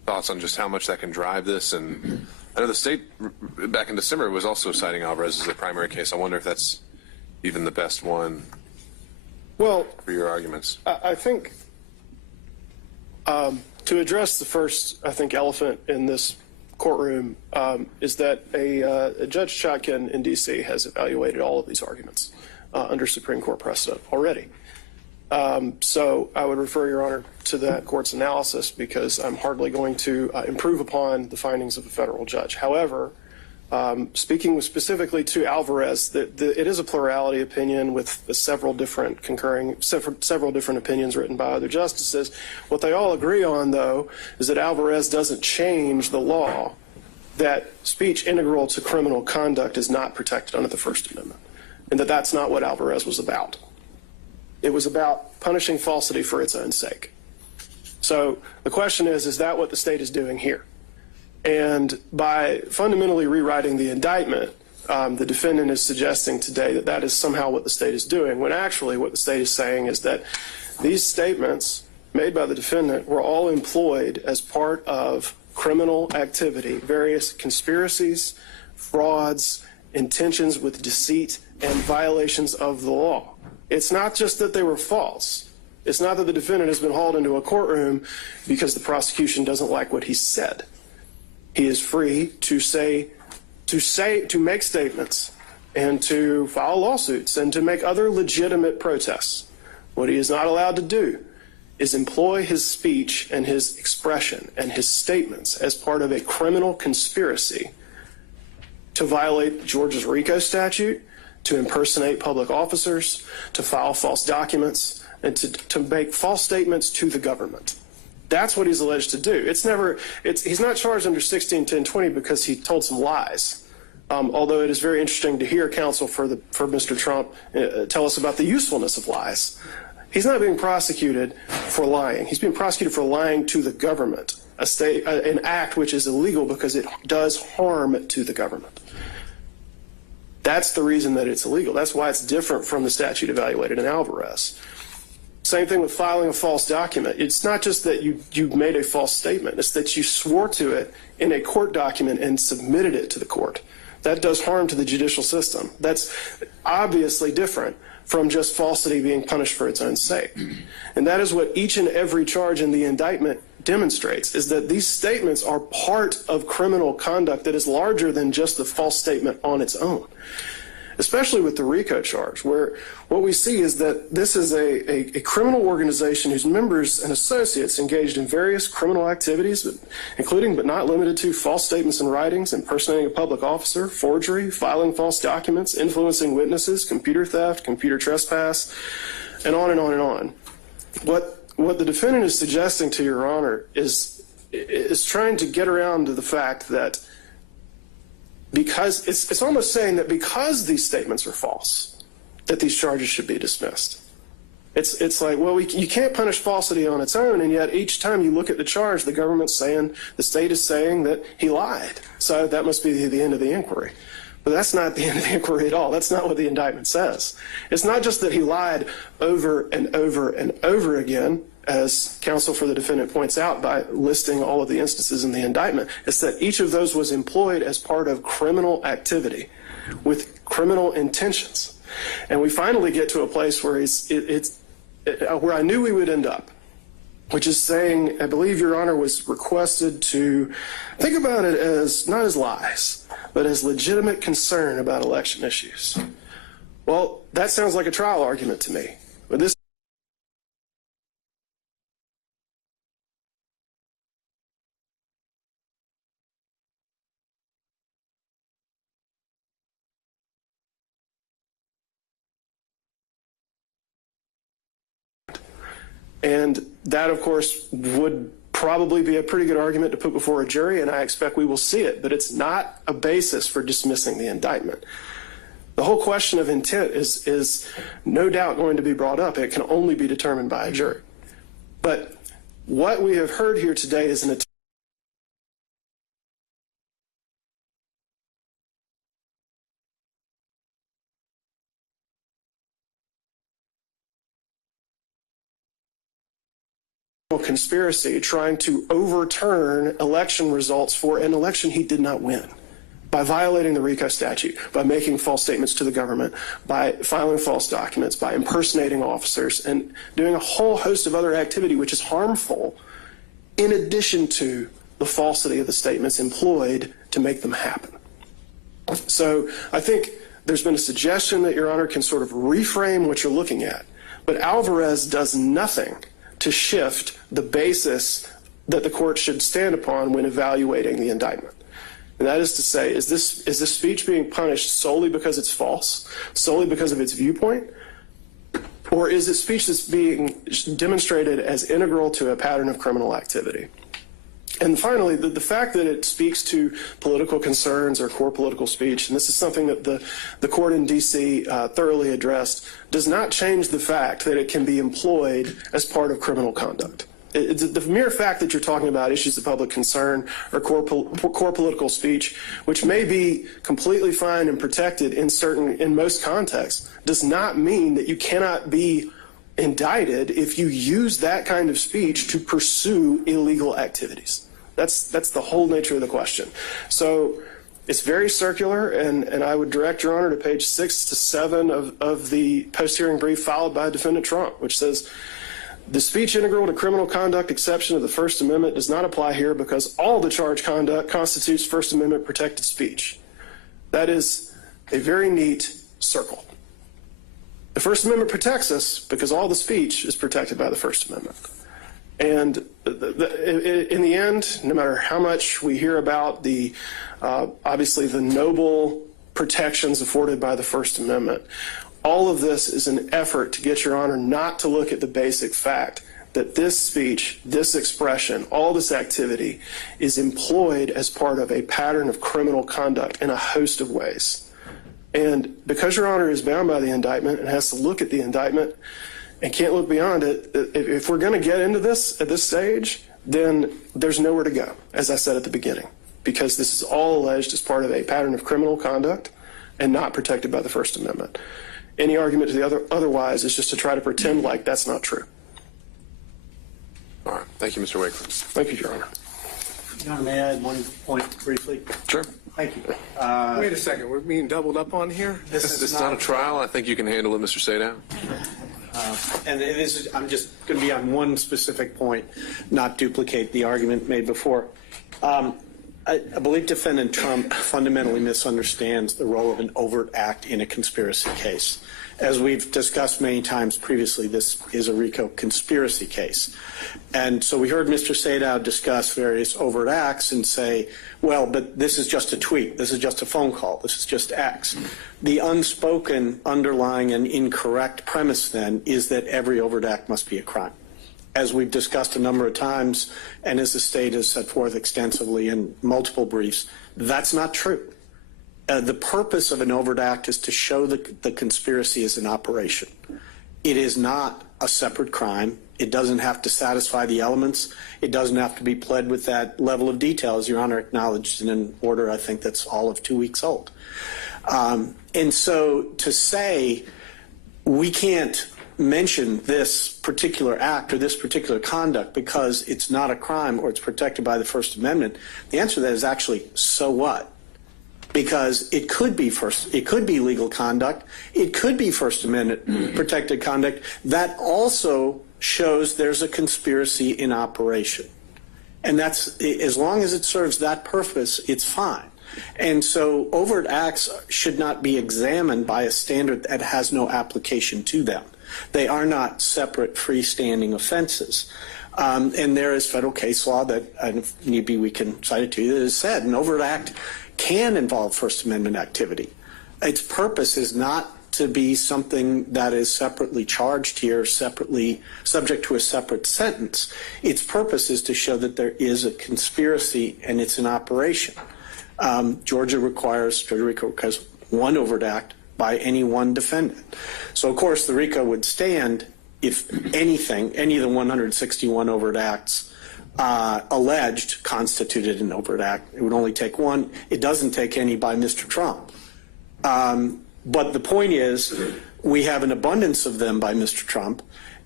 thoughts on just how much that can drive this? And I know the state back in December was also citing Alvarez as the primary case. I wonder if that's even the best one Well, for your arguments. I think to address the first, I think, elephant in this courtroom is that a Judge Chotkin in D.C. has evaluated all of these arguments under Supreme Court precedent already. So I would refer, Your Honor, to that court's analysis because I'm hardly going to improve upon the findings of a federal judge. However, speaking specifically to Alvarez, it is a plurality opinion with several different opinions written by other justices. What they all agree on, though, is that Alvarez doesn't change the law that speech integral to criminal conduct is not protected under the First Amendment, and that that's not what Alvarez was about. It was about punishing falsity for its own sake. So the question is that what the state is doing here? And by fundamentally rewriting the indictment, the defendant is suggesting today that that is somehow what the state is doing, when actually what the state is saying is that these statements made by the defendant were all employed as part of criminal activity, various conspiracies, frauds, intentions with deceit, and violations of the law. It's not just that they were false. It's not that the defendant has been hauled into a courtroom because the prosecution doesn't like what he said. He is free to make statements and to file lawsuits and to make other legitimate protests. What he is not allowed to do is employ his speech and his expression and his statements as part of a criminal conspiracy to violate Georgia's RICO statute, to impersonate public officers, to file false documents, and to make false statements to the government. That's what he's alleged to do. He's not charged under 161020 because he told some lies. Although it is very interesting to hear counsel for Mr. Trump tell us about the usefulness of lies. He's not being prosecuted for lying. He's being prosecuted for lying to the government, an act which is illegal because it does harm to the government. That's the reason that it's illegal. That's why it's different from the statute evaluated in Alvarez. Same thing with filing a false document. It's not just that you made a false statement. It's that you swore to it in a court document and submitted it to the court. That does harm to the judicial system. That's obviously different from just falsity being punished for its own sake. And that is what each and every charge in the indictment demonstrates, is that these statements are part of criminal conduct that is larger than just the false statement on its own. Especially with the RICO charge, where what we see is that this is a criminal organization whose members and associates engaged in various criminal activities, including but not limited to false statements and writings, impersonating a public officer, forgery, filing false documents, influencing witnesses, computer theft, computer trespass, and on and on and on. What the defendant is suggesting to Your Honor is trying to get around to the fact that because it's almost saying that because these statements are false, that these charges should be dismissed. It's like, well, you can't punish falsity on its own, and yet each time you look at the charge, the state is saying that he lied. So that must be the end of the inquiry. But that's not the end of the inquiry at all. That's not what the indictment says. It's not just that he lied over and over and over again, as counsel for the defendant points out by listing all of the instances in the indictment. It's that each of those was employed as part of criminal activity with criminal intentions. And we finally get to a place where where I knew we would end up, which is saying, I believe Your Honor was requested to think about it as not as lies, but as legitimate concern about election issues. Well, that sounds like a trial argument to me. But this and that, of course, would probably be a pretty good argument to put before a jury, and I expect we will see it, but it's not a basis for dismissing the indictment. The whole question of intent is no doubt going to be brought up. It can only be determined by a jury. But what we have heard here today is an attempt criminal conspiracy trying to overturn election results for an election he did not win by violating the RICO statute, by making false statements to the government, by filing false documents, by impersonating officers, and doing a whole host of other activity which is harmful in addition to the falsity of the statements employed to make them happen. So I think there's been a suggestion that Your Honor can sort of reframe what you're looking at, but Alvarez does nothing to shift the basis that the court should stand upon when evaluating the indictment. And that is to say, is this speech being punished solely because it's false, solely because of its viewpoint, or is it speech that's being demonstrated as integral to a pattern of criminal activity? And finally, the fact that it speaks to political concerns or core political speech, and this is something that the court in D.C. Thoroughly addressed, does not change the fact that it can be employed as part of criminal conduct. The mere fact that you're talking about issues of public concern or core political speech, which may be completely fine and protected in most contexts, does not mean that you cannot be indicted if you use that kind of speech to pursue illegal activities. That's the whole nature of the question. So it's very circular, and I would direct Your Honor to page 6 to 7 of the post-hearing brief filed by Defendant Trump, which says, the speech integral to criminal conduct exception of the First Amendment does not apply here because all the charged conduct constitutes First Amendment protected speech. That is a very neat circle. The First Amendment protects us because all the speech is protected by the First Amendment. And in the end, no matter how much we hear about obviously the noble protections afforded by the First Amendment, all of this is an effort to get Your Honor not to look at the basic fact that this speech, this expression, all this activity is employed as part of a pattern of criminal conduct in a host of ways. And because Your Honor is bound by the indictment and has to look at the indictment and can't look beyond it, if we're going to get into this at this stage, then there's nowhere to go, as I said at the beginning, because this is all alleged as part of a pattern of criminal conduct and not protected by the First Amendment. Any argument to the otherwise is just to try to pretend like that's not true. All right. Thank you, Mr. Wakeland. Thank you, Your Honor. Your Honor, may I add one point briefly? Sure. Thank you. Wait a second, we're being doubled up on here? This is not a trial. I think you can handle it, Mr. Sadow. And I'm just going to be on one specific point, not duplicate the argument made before. I believe Defendant Trump fundamentally misunderstands the role of an overt act in a conspiracy case. As we've discussed many times previously, this is a RICO conspiracy case. And so we heard Mr. Sadow discuss various overt acts and say, well, but this is just a tweet, this is just a phone call, this is just X. The unspoken, underlying, and incorrect premise then is that every overt act must be a crime. As we've discussed a number of times, and as the state has set forth extensively in multiple briefs, that's not true. The purpose of an overt act is to show that the conspiracy is an operation. It is not a separate crime. It doesn't have to satisfy the elements. It doesn't have to be pled with that level of detail, as Your Honor acknowledged in an order I think that's all of 2 weeks old. And so to say we can't mention this particular act or this particular conduct because it's not a crime or it's protected by the First Amendment, the answer to that is actually, so what? Because it could be legal conduct, it could be First Amendment protected conduct that also shows there's a conspiracy in operation. And that's, as long as it serves that purpose, it's fine. And so overt acts should not be examined by a standard that has no application to them. They are not separate freestanding offenses. And there is federal case law that, if need be, we can cite it to you, that has said an overt act can involve First Amendment activity. Its purpose is not to be something that is separately charged here, separately subject to a separate sentence. Its purpose is to show that there is a conspiracy and it's an operation. Georgia requires one overt act by any one defendant. So, of course, the RICO would stand if anything, any of the 161 overt acts alleged constituted an overt act. It would only take one. It doesn't take any by Mr. Trump. But the point is, we have an abundance of them by Mr. Trump,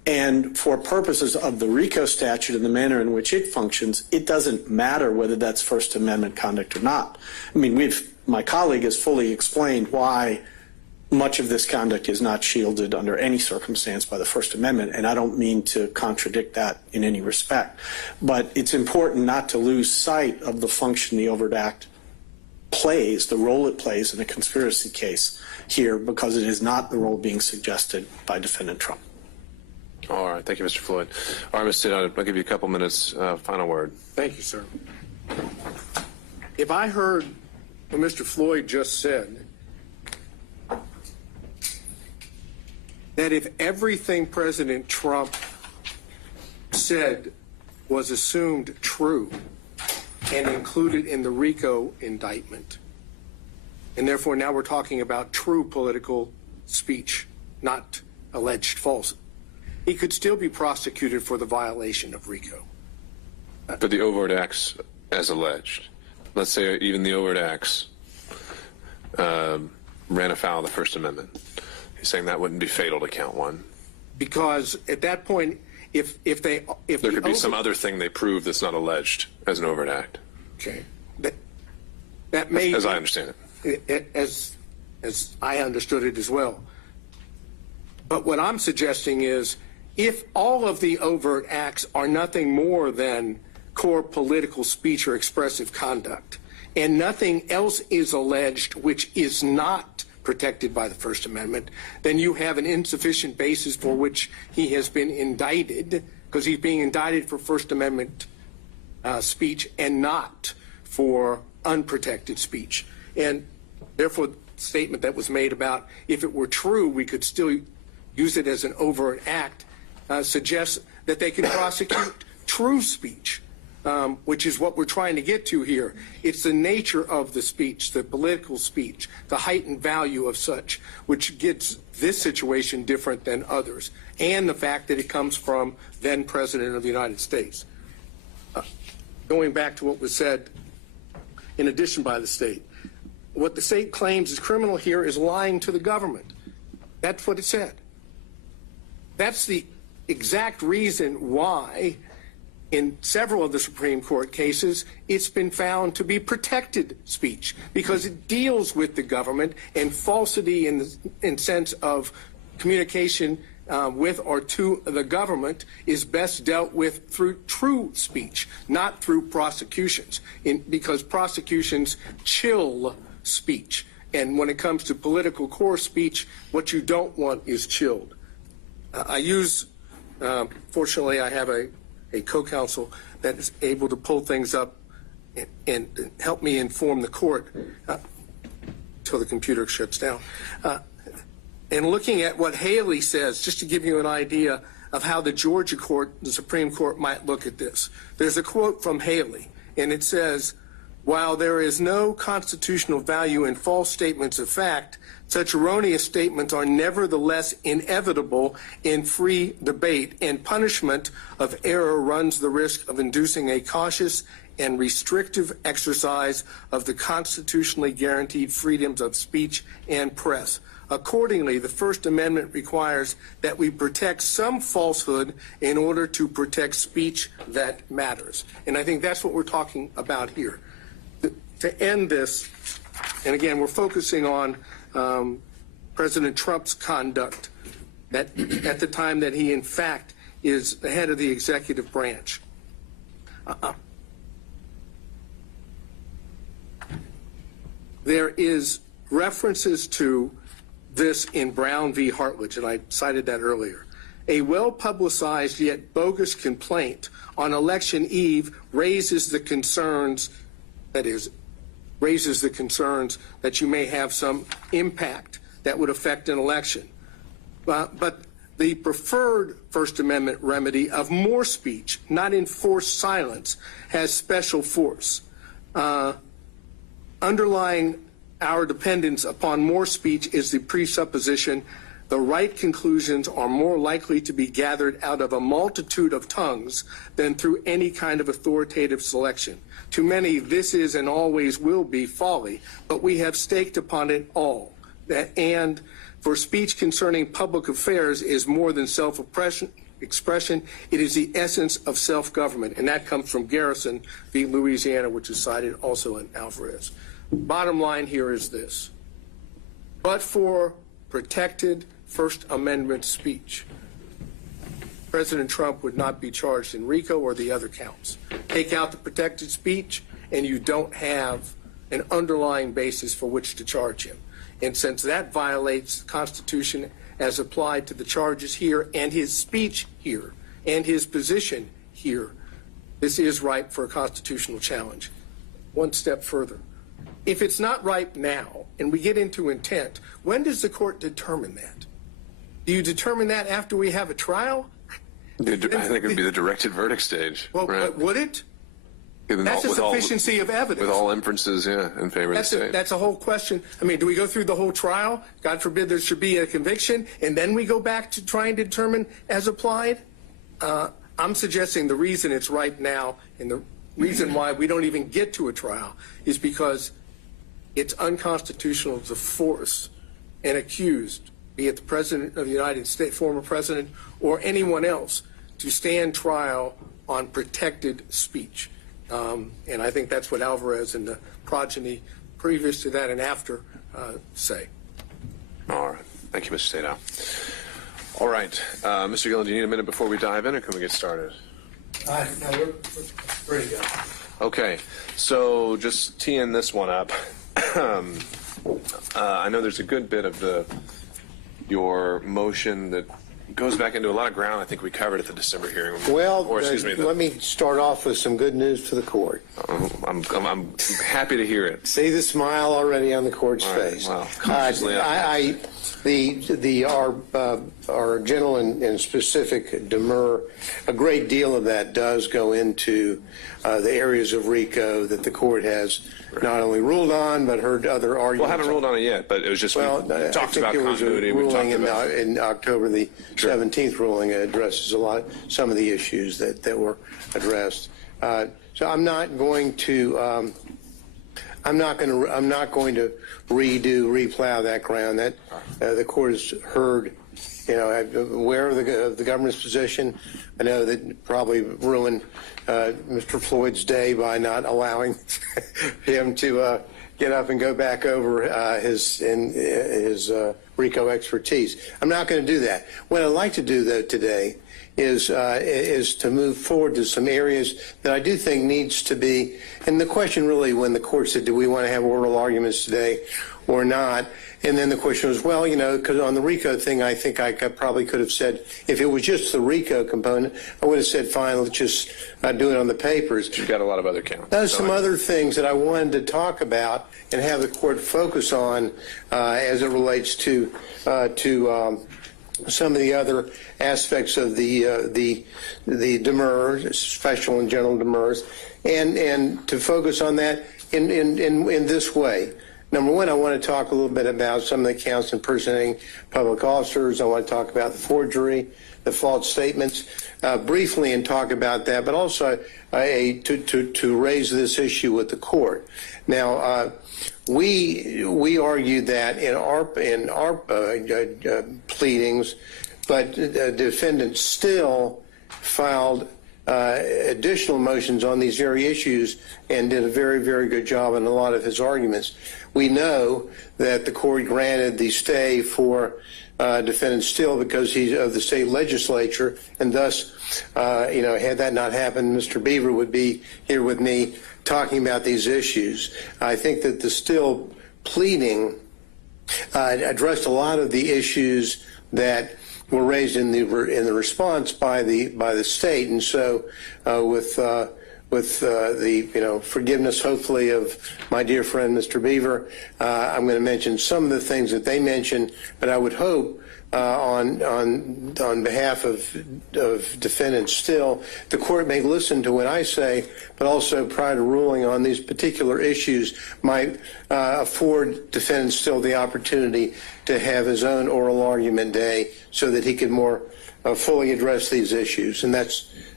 And for purposes of the RICO statute and the manner in which it functions, it doesn't matter whether that's First Amendment conduct or not. I mean, my colleague has fully explained why much of this conduct is not shielded under any circumstance by the First Amendment, and I don't mean to contradict that in any respect. But it's important not to lose sight of the function the overt act plays, the role it plays in a conspiracy case here, because it is not the role being suggested by Defendant Trump. All right. Thank you, Mr. Floyd. All right, Mr. State, I'll give you a couple minutes. Final word. Thank you, sir. If I heard what Mr. Floyd just said, that if everything President Trump said was assumed true and included in the RICO indictment, and therefore now we're talking about true political speech, not alleged false, he could still be prosecuted for the violation of RICO. For the overt acts as alleged. Let's say even the overt acts ran afoul of the First Amendment. He's saying that wouldn't be fatal to count one. Because at that point, if there could be some other thing they prove that's not alleged as an overt act. Okay, that may, as I understand it, as I understood it as well. But what I'm suggesting is, if all of the overt acts are nothing more than core political speech or expressive conduct, and nothing else is alleged which is not protected by the First Amendment, then you have an insufficient basis for which he has been indicted, because he's being indicted for First Amendment speech and not for unprotected speech. And therefore, the statement that was made about if it were true, we could still use it as an overt act, suggests that they can prosecute true speech, which is what we're trying to get to here. It's the nature of the speech, the political speech, the heightened value of such, which gets this situation different than others, and the fact that it comes from then President of the United States. Going back to what was said in addition by the state, what the state claims is criminal here is lying to the government. That's what it said. That's the exact reason why in several of the Supreme Court cases, it's been found to be protected speech because it deals with the government, and falsity in sense of communication with or to the government is best dealt with through true speech, not through prosecutions, because prosecutions chill speech. And when it comes to political core speech, what you don't want is chilled. Fortunately, I have a co-counsel that is able to pull things up and help me inform the court until the computer shuts down. And looking at what Haley says, just to give you an idea of how the Georgia court, the Supreme Court, might look at this. There's a quote from Haley, and it says, "While there is no constitutional value in false statements of fact, such erroneous statements are nevertheless inevitable in free debate, and punishment of error runs the risk of inducing a cautious and restrictive exercise of the constitutionally guaranteed freedoms of speech and press. Accordingly, the First Amendment requires that we protect some falsehood in order to protect speech that matters." And I think that's what we're talking about here. To end this, and again, we're focusing on President Trump's conduct at the time that he, in fact, is the head of the executive branch. There is references to this in Brown v. Hartledge, and I cited that earlier. A well-publicized yet bogus complaint on election eve raises the concerns, that you may have some impact that would affect an election. But the preferred First Amendment remedy of more speech, not enforced silence, has special force. Underlying our dependence upon more speech is the presupposition the right conclusions are more likely to be gathered out of a multitude of tongues than through any kind of authoritative selection. To many, this is and always will be folly, but we have staked upon it all. And for speech concerning public affairs is more than self-expression. It is the essence of self-government, and that comes from Garrison v. Louisiana, which is cited also in Alvarez. Bottom line here is this. But for protected First Amendment speech, President Trump would not be charged in RICO or the other counts. Take out the protected speech, and you don't have an underlying basis for which to charge him. And since that violates the Constitution as applied to the charges here and his speech here and his position here, this is ripe for a constitutional challenge. One step further. If it's not ripe now and we get into intent, when does the court determine that? Do you determine that after we have a trial? I think it would be the directed verdict stage. Well, right? would it? That's a sufficiency of evidence. With all inferences, in favor of the state. That's a whole question. I mean, do we go through the whole trial? God forbid there should be a conviction, and then we go back to trying to determine as applied? I'm suggesting the reason it's right now and the reason why we don't even get to a trial is because it's unconstitutional to force an accused, be it the President of the United States, former President, or anyone else, to stand trial on protected speech. And I think that's what Alvarez and the progeny previous to that and after say. All right. Thank you, Mr. Sadow. All right. Mr. Gillen, do you need a minute before we dive in, or can we get started? No, we're ready to go. Okay. So just teeing this one up. I know there's a good bit of your motion that goes back into a lot of ground I think we covered at the December hearing. Well, let me start off with some good news for the court. I'm happy to hear it. See the smile already on the court's face. Well, cautiously our general and specific demur, a great deal of that does go into the areas of RICO that the court has not only ruled on but heard other arguments. Well, haven't ruled on it yet, but it was just we talked about continuity. We talked about in October the 17th ruling addresses some of the issues that were addressed. So I'm not going to replow that ground. That the court has heard. Aware of the government's position. I know that probably ruined Mr. Floyd's day by not allowing him to get up and go back over his RICO expertise. I'm not going to do that. What I'd like to do, though, today is to move forward to some areas that I do think needs to be. And the question really, when the court said, do we want to have oral arguments today or not? And then the question was, well, because on the RICO thing, I think I probably could have said, if it was just the RICO component, I would have said, fine, let's just do it on the papers. You've got a lot of other counts. There's some other things that I wanted to talk about and have the court focus on as it relates to some of the other aspects of the demurs, special and general demurs, and to focus on that in this way. Number one, I want to talk a little bit about some of the counts impersonating public officers. I want to talk about the forgery, the false statements, briefly, and talk about that, but also to raise this issue with the court. Now, we argued that in our pleadings, but defendants still filed additional motions on these very issues and did a very, very good job on a lot of his arguments. We know that the court granted the stay for defendant Still because he's of the state legislature, and thus, had that not happened, Mr. Beaver would be here with me talking about these issues. I think that the Still pleading addressed a lot of the issues that were raised in the response by the state, and so with the forgiveness, hopefully, of my dear friend Mr. Beaver, I'm going to mention some of the things that they mentioned, but I would hope on behalf of defendants Still, the court may listen to what I say, but also prior to ruling on these particular issues might afford defendant Still the opportunity to have his own oral argument day so that he can more fully address these issues. And that's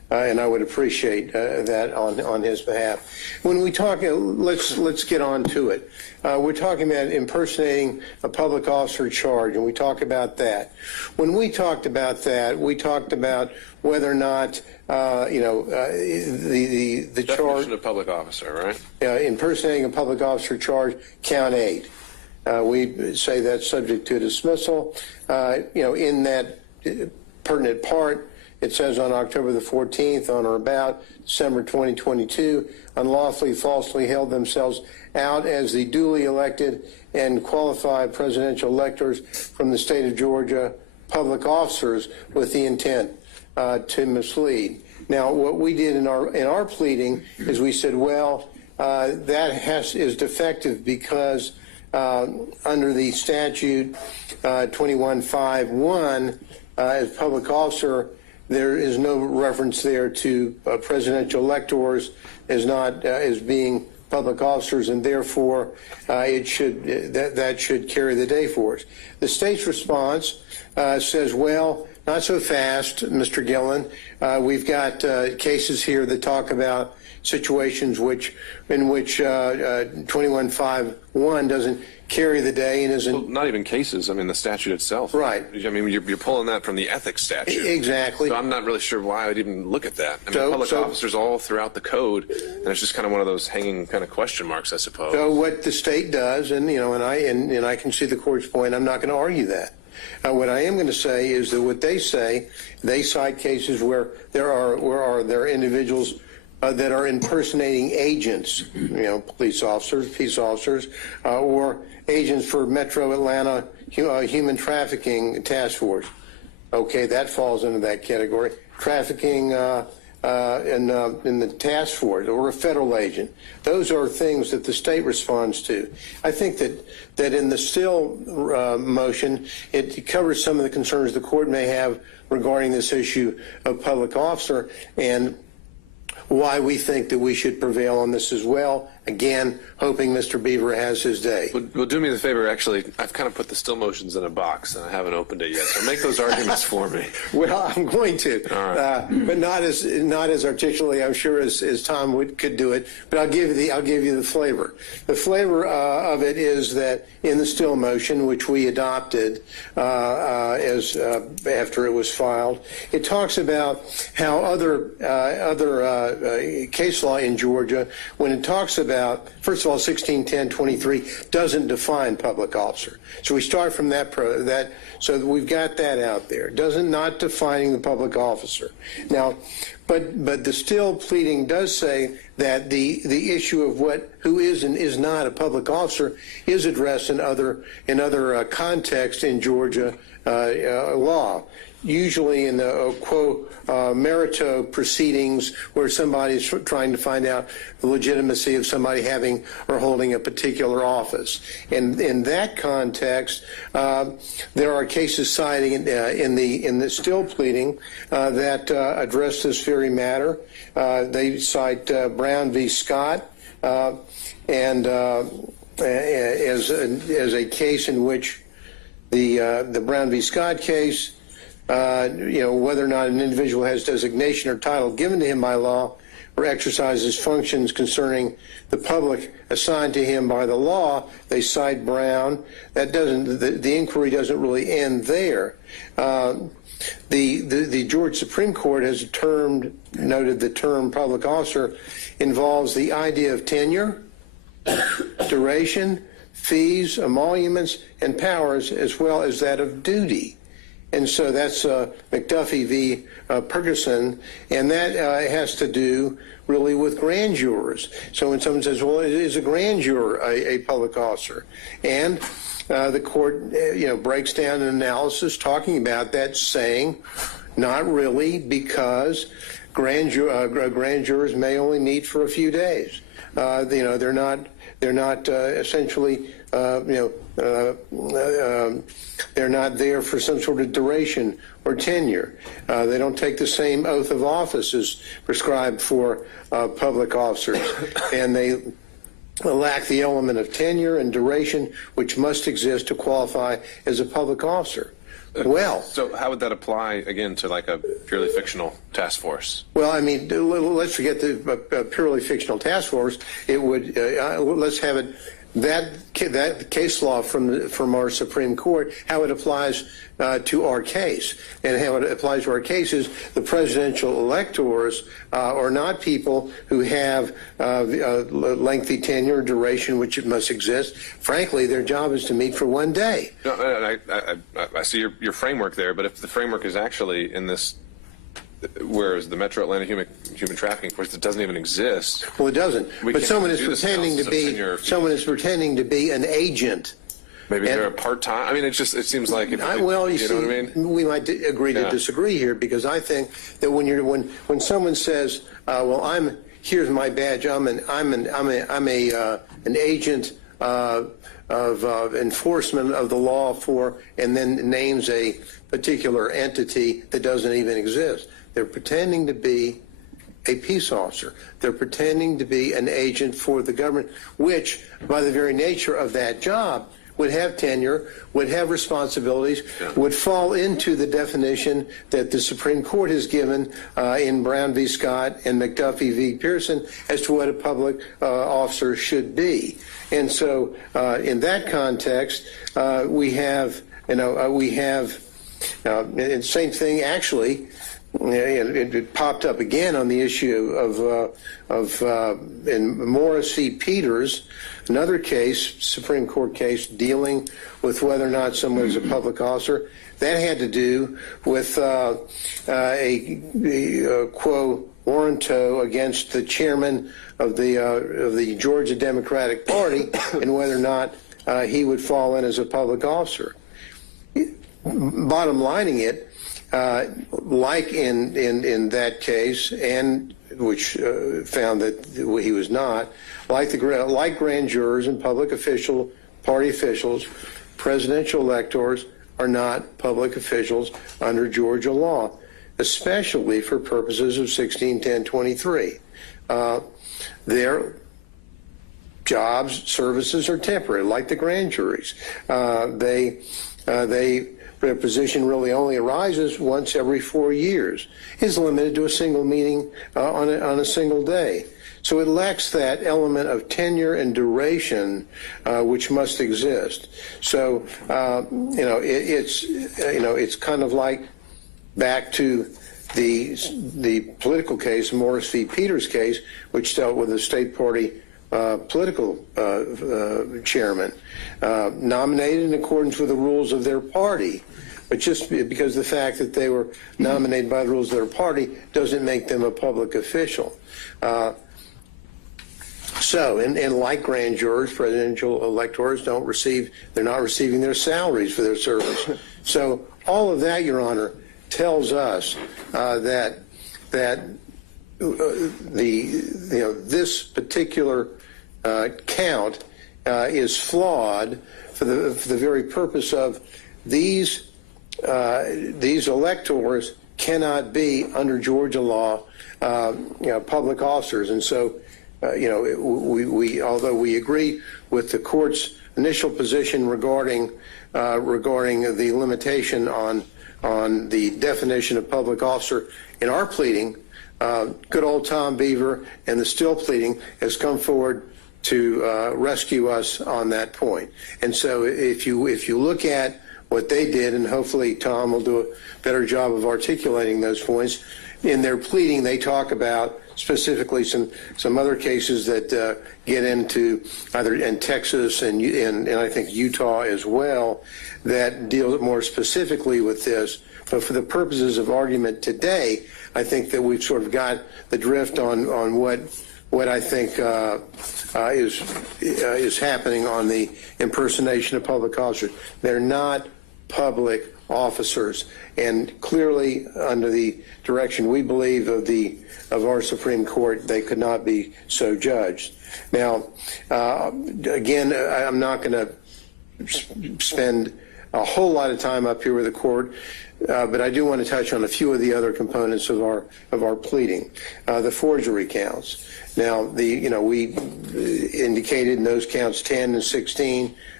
and I would appreciate that on his behalf. When we talk, let's get on to it. We're talking about impersonating a public officer charge, and we talk about that. When we talked about that, we talked about whether or not the charge Definition of public officer, right? impersonating a public officer charge, count 8. We say that's subject to dismissal. In that pertinent part, it says on October the 14th, on or about December 2022, unlawfully, falsely held themselves out as the duly elected and qualified presidential electors from the state of Georgia, public officers with the intent to mislead. Now, what we did in our pleading is we said, well, that is defective because under the statute 2151, as public officer, there is no reference there to presidential electors as being public officers, and therefore that should carry the day for us. The state's response says, well, not so fast, Mr. Gillen. We've got cases here that talk about situations in which 2151 doesn't carry the day and isn't. Well, not even cases. I mean, the statute itself. Right. I mean, you're pulling that from the ethics statute. Exactly. So I'm not really sure why I'd even look at that. I mean, public officers all throughout the code, and it's just kind of one of those hanging kind of question marks, I suppose. So what the state does, and I can see the court's point. I'm not going to argue that. What I am going to say is that what they say, they cite cases where there are individuals that are impersonating agents, police officers, peace officers, or agents for Metro Atlanta Human Trafficking Task Force. Okay, that falls into that category. Trafficking in the task force or a federal agent. Those are things that the state responds to. I think that in the still motion, it covers some of the concerns the court may have regarding this issue of public officer and why we think that we should prevail on this as well. Again, hoping Mr. Beaver has his day. Well, do me the favor, actually, I've kind of put the still motions in a box, and I haven't opened it yet, so make those arguments for me. Well, I'm going to, but not as articulately, I'm sure, as Tom could do it. But I'll give you the flavor. The flavor of it is that in the still motion, which we adopted as after it was filed, it talks about how other case law in Georgia, when it talks about, first of all, 1610-23 doesn't define public officer. So we start from that, so that we've got that out there. Not defining the public officer. Now, but the still pleading does say that the issue of who is and is not a public officer is addressed in other contexts in Georgia law. Usually in the quo merito proceedings where somebody's trying to find out the legitimacy of somebody having or holding a particular office. And in that context, there are cases citing in the still pleading that address this very matter. They cite Brown v. Scott and as a case in which the Brown v. Scott case, whether or not an individual has designation or title given to him by law or exercises functions concerning the public assigned to him by the law, they cite Brown. That doesn't, the inquiry doesn't really end there. The Georgia Supreme Court has noted the term public officer involves the idea of tenure, duration, fees, emoluments, and powers, as well as that of duty. And so that's McAfee v. Ferguson, and that has to do really with grand jurors. So when someone says, well, is a grand juror a public officer? And the court breaks down an analysis talking about that, saying not really, because grand jurors may only meet for a few days. They're not essentially they're not there for some sort of duration or tenure. They don't take the same oath of office as prescribed for public officers, and they lack the element of tenure and duration which must exist to qualify as a public officer. well. So how would that apply, again, to like a purely fictional task force? Well, I mean, let's forget the purely fictional task force. It would, let's have it, that case law from our Supreme Court, how it applies to our case. And how it applies to our case is the presidential electors are not people who have lengthy tenure, duration, which it must exist. Frankly, their job is to meet for one day. No, I see your framework there, but if the framework is actually in this, whereas the Metro Atlanta human trafficking force, it doesn't even exist. Well, it doesn't. But someone is pretending to be an agent. Maybe they're a part-time. I mean, it seems like. Well, you see, know what I mean? We might agree to disagree here, because I think that when someone says, "Well, here's my badge. I'm an agent of enforcement of the law for," and then names a particular entity that doesn't even exist. They're pretending to be a peace officer. They're pretending to be an agent for the government, which, by the very nature of that job, would have tenure, would have responsibilities, would fall into the definition that the Supreme Court has given in Brown v. Scott and McAfee v. Pearson as to what a public officer should be. And so, in that context, we have, and same thing actually. It popped up again on the issue in Morris v. Peters, another case, Supreme Court case, dealing with whether or not someone is a public officer. That had to do with a quo warranto against the chairman of the Georgia Democratic Party and whether or not he would fall in as a public officer. Bottom lining it, like in that case, and which found that he was not, like grand jurors and public party officials, presidential electors are not public officials under Georgia law, especially for purposes of 161023. Their jobs, services are temporary, like the grand juries. Their position really only arises once every 4 years. Is limited to a single meeting on a single day. So it lacks that element of tenure and duration which must exist. So it's kind of like back to the political case, Morris v. Peters case, which dealt with a state party political chairman nominated in accordance with the rules of their party. But just because the fact that they were nominated by the rules of their party doesn't make them a public official. And like grand jurors, presidential electors they're not receiving their salaries for their service. So all of that, Your Honor, tells us that this particular count is flawed for the very purpose of these electors cannot be under Georgia law public officers. And so although we agree with the court's initial position regarding the limitation on the definition of public officer in our pleading, good old Tom Beaver and the Still pleading has come forward to rescue us on that point. And so if you look at what they did, and hopefully Tom will do a better job of articulating those points, in their pleading they talk about specifically some other cases that get into either in Texas and I think Utah as well that deal more specifically with this. But for the purposes of argument today, I think that we've sort of got the drift on what I think is happening on the impersonation of public officers. They're not public officers, and clearly under the direction we believe of our Supreme Court, they could not be so judged. Now, again, I'm not going to spend a whole lot of time up here with the court, but I do want to touch on a few of the other components of our pleading. The forgery counts. Now, we indicated in those counts 10 and 16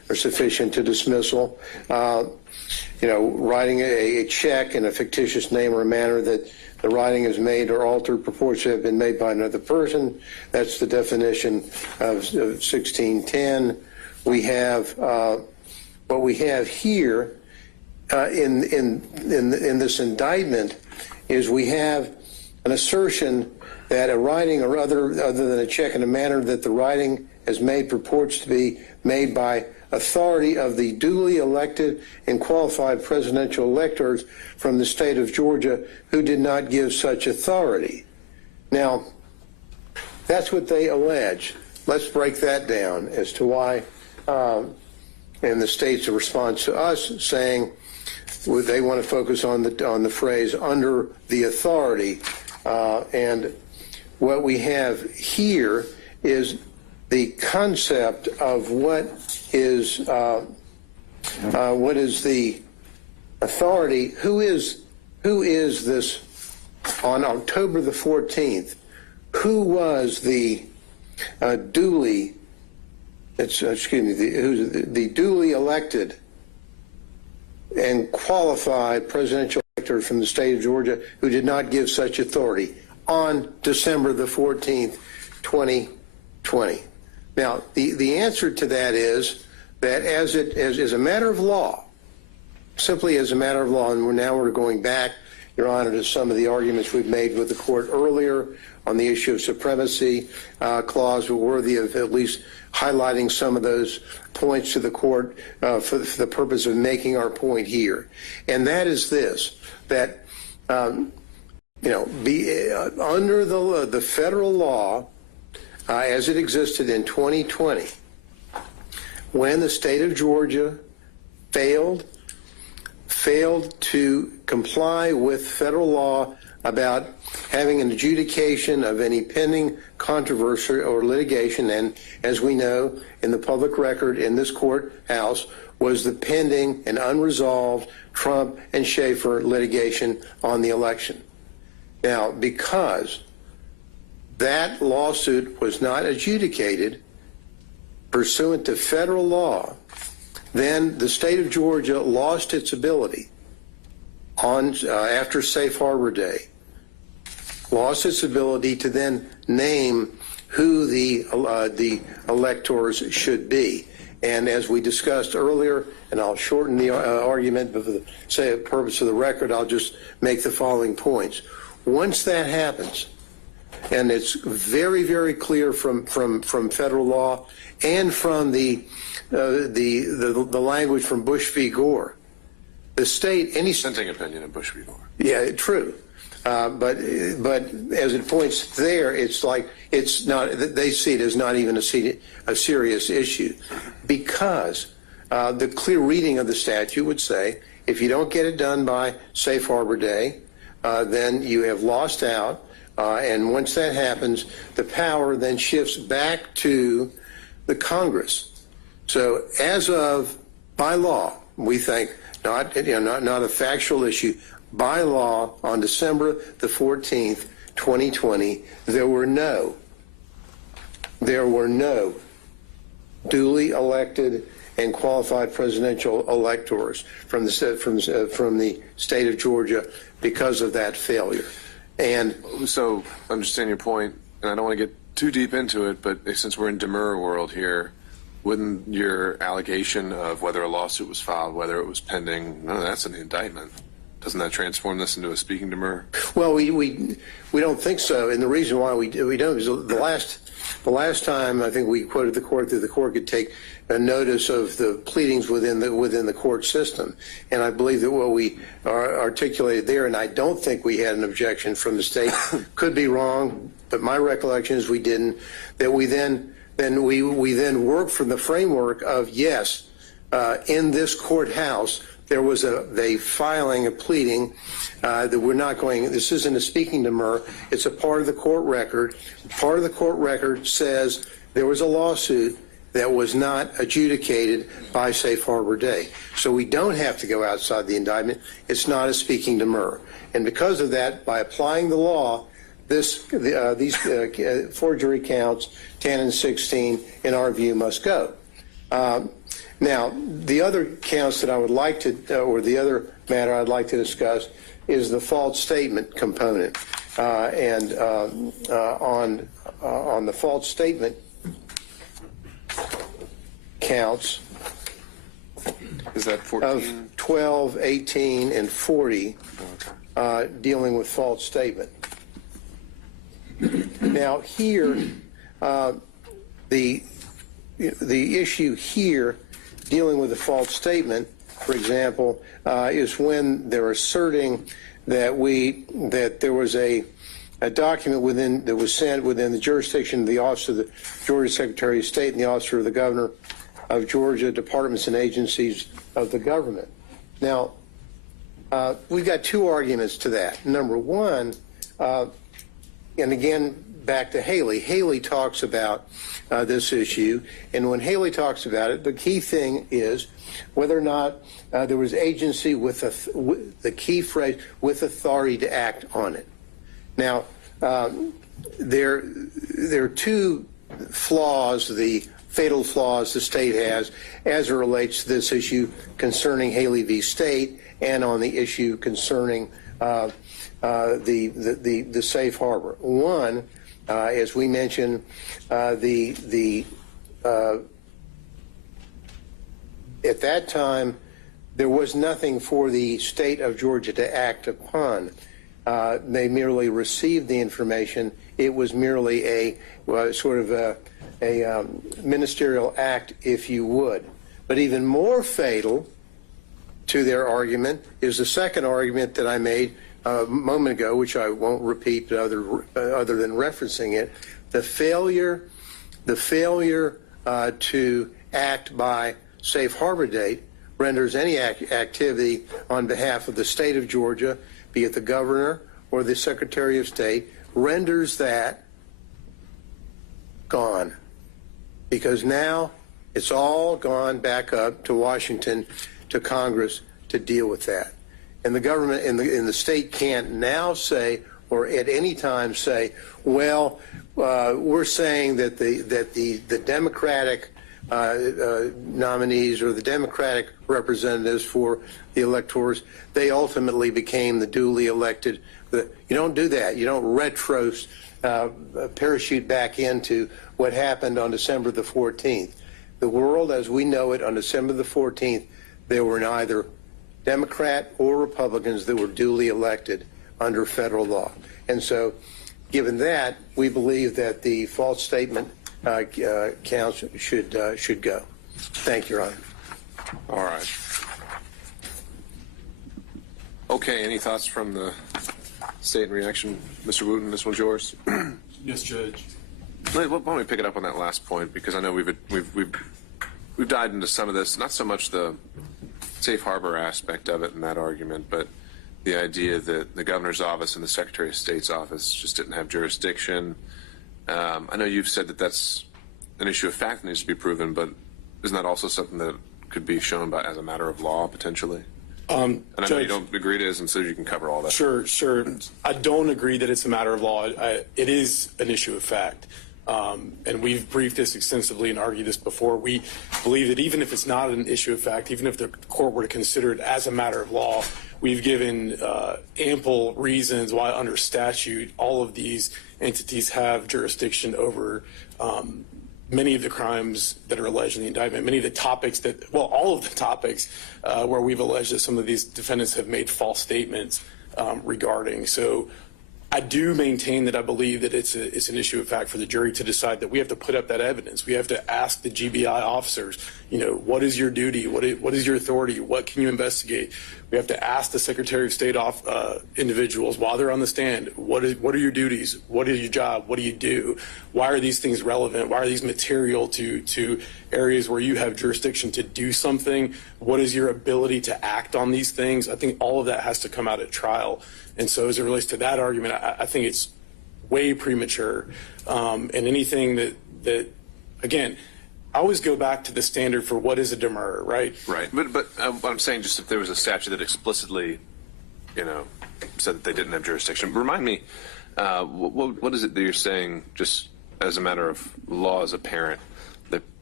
are sufficient to dismissal. Writing a check in a fictitious name or a manner that the writing is made or altered purports to have been made by another person. That's the definition of 1610. We have what we have here in this indictment is we have an assertion that a writing or other than a check in a manner that the writing is made purports to be made by authority of the duly elected and qualified presidential electors from the state of Georgia who did not give such authority. Now, that's what they allege. Let's break that down as to why, and the state's response to us saying they want to focus on the phrase under the authority, and what we have here is the concept of what is the authority. Who is this on October the 14th? Who was the duly elected and qualified presidential elector from the state of Georgia who did not give such authority on December the 14th, 2020? Now, the answer to that is that as a matter of law, simply as a matter of law, and we're going back, Your Honor, to some of the arguments we've made with the court earlier on the issue of supremacy clause, we're worthy of at least highlighting some of those points to the court for the purpose of making our point here. And that is this, that, under the federal law, as it existed in 2020, when the state of Georgia failed to comply with federal law about having an adjudication of any pending controversy or litigation, and as we know, in the public record in this courthouse was the pending and unresolved Trump and Schaefer litigation on the election. Now, because that lawsuit was not adjudicated pursuant to federal law, then the state of Georgia lost its ability after Safe Harbor Day, lost its ability to then name who the electors should be. And as we discussed earlier, and I'll shorten the argument, but for the purpose of the record, I'll just make the following points. Once that happens, and it's very, very clear from federal law and from the language from Bush v. Gore, the state, any dissenting opinion of Bush v. Gore. Yeah, true. But as it points there, it's like it's not. They see it as not even a serious issue, because the clear reading of the statute would say if you don't get it done by Safe Harbor Day, then you have lost out. And once that happens, the power then shifts back to the Congress. So as of by law, we think not a factual issue. By law, on December the 14th, 2020, there were no duly elected and qualified presidential electors from the state of Georgia because of that failure. And so I understand your point, and I don't want to get too deep into it, but since we're in demurrer world here, wouldn't your allegation of whether a lawsuit was filed, whether it was pending, none of that's in the indictment? Doesn't that transform this into a speaking demurrer? Well, we don't think so, and the reason why we don't is the last time I think we quoted the court that the court could take a notice of the pleadings within the court system, and I believe that what we articulated there, and I don't think we had an objection from the state, could be wrong, but my recollection is we didn't. That we then worked from the framework of yes, in this courthouse. There was a filing, a pleading that we're not going, this isn't a speaking demurrer, it's a part of the court record. Part of the court record says there was a lawsuit that was not adjudicated by Safe Harbor Day. So we don't have to go outside the indictment. It's not a speaking demurrer. And because of that, by applying the law, these forgery counts, 10 and 16, in our view, must go. Now, the other counts that I would like to, or the other matter I'd like to discuss is the false statement component. On the false statement counts Is that 14? of 12, 18, and 40 dealing with false statement. Now here, the issue here dealing with the false statement, for example, is when they're asserting that there was a document that was sent within the jurisdiction of the Office of the Georgia Secretary of State and the Office of the Governor of Georgia, departments and agencies of the government. Now, we've got two arguments to that. Number one, and again, back to Haley. Haley talks about this issue, and when Haley talks about it, the key thing is whether or not there was agency with the key phrase, with authority to act on it. Now, there are two flaws, the fatal flaws the state has as it relates to this issue concerning Haley v. State and on the issue concerning the safe harbor. One, as we mentioned, at that time, there was nothing for the state of Georgia to act upon. They merely received the information. It was merely a sort of a ministerial act, if you would. But even more fatal to their argument is the second argument that I made a moment ago, which I won't repeat other than referencing it, the failure to act by safe harbor date renders any activity on behalf of the state of Georgia, be it the governor or the Secretary of State, renders that gone. Because now it's all gone back up to Washington, to Congress to deal with that. And the government and the state can't now say, or at any time say, well, we're saying that the Democratic nominees or the Democratic representatives for the electors, they ultimately became the duly elected. You don't do that. You don't parachute back into what happened on December the 14th. The world as we know it on December the 14th, there were neither Democrat or Republicans that were duly elected under federal law. And so, given that, we believe that the false statement counts should go. Thank you, Your Honor. All right. Okay, any thoughts from the state in reaction? Mr. Wooten, this one's yours. Yes, Judge. Why don't we pick it up on that last point, because I know we've dived into some of this, not so much the safe harbor aspect of it in that argument, but the idea that the governor's office and the Secretary of State's office just didn't have jurisdiction. I know you've said that that's an issue of fact that needs to be proven, but isn't that also something that could be shown as a matter of law potentially? And I know you don't agree to it, and so you can cover all that. Sure. I don't agree that it's a matter of law. It is an issue of fact. And we've briefed this extensively and argued this before. We believe that even if it's not an issue of fact, even if the court were to consider it as a matter of law, we've given ample reasons why under statute all of these entities have jurisdiction over many of the crimes that are alleged in the indictment, many of the topics all of the topics where we've alleged that some of these defendants have made false statements regarding. So I do maintain that I believe that it's an issue of fact for the jury to decide that we have to put up that evidence. We have to ask the GBI officers, what is your duty? What is your authority? What can you investigate? We have to ask the Secretary of State individuals while they're on the stand, what are your duties? What is your job? What do you do? Why are these things relevant? Why are these material to areas where you have jurisdiction to do something? What is your ability to act on these things? I think all of that has to come out at trial. And so as it relates to that argument, I think it's way premature. And anything that again, I always go back to the standard for what is a demurrer, right? Right. But I'm saying just if there was a statute that explicitly, said that they didn't have jurisdiction. Remind me, what is it that you're saying just as a matter of law as a parent, that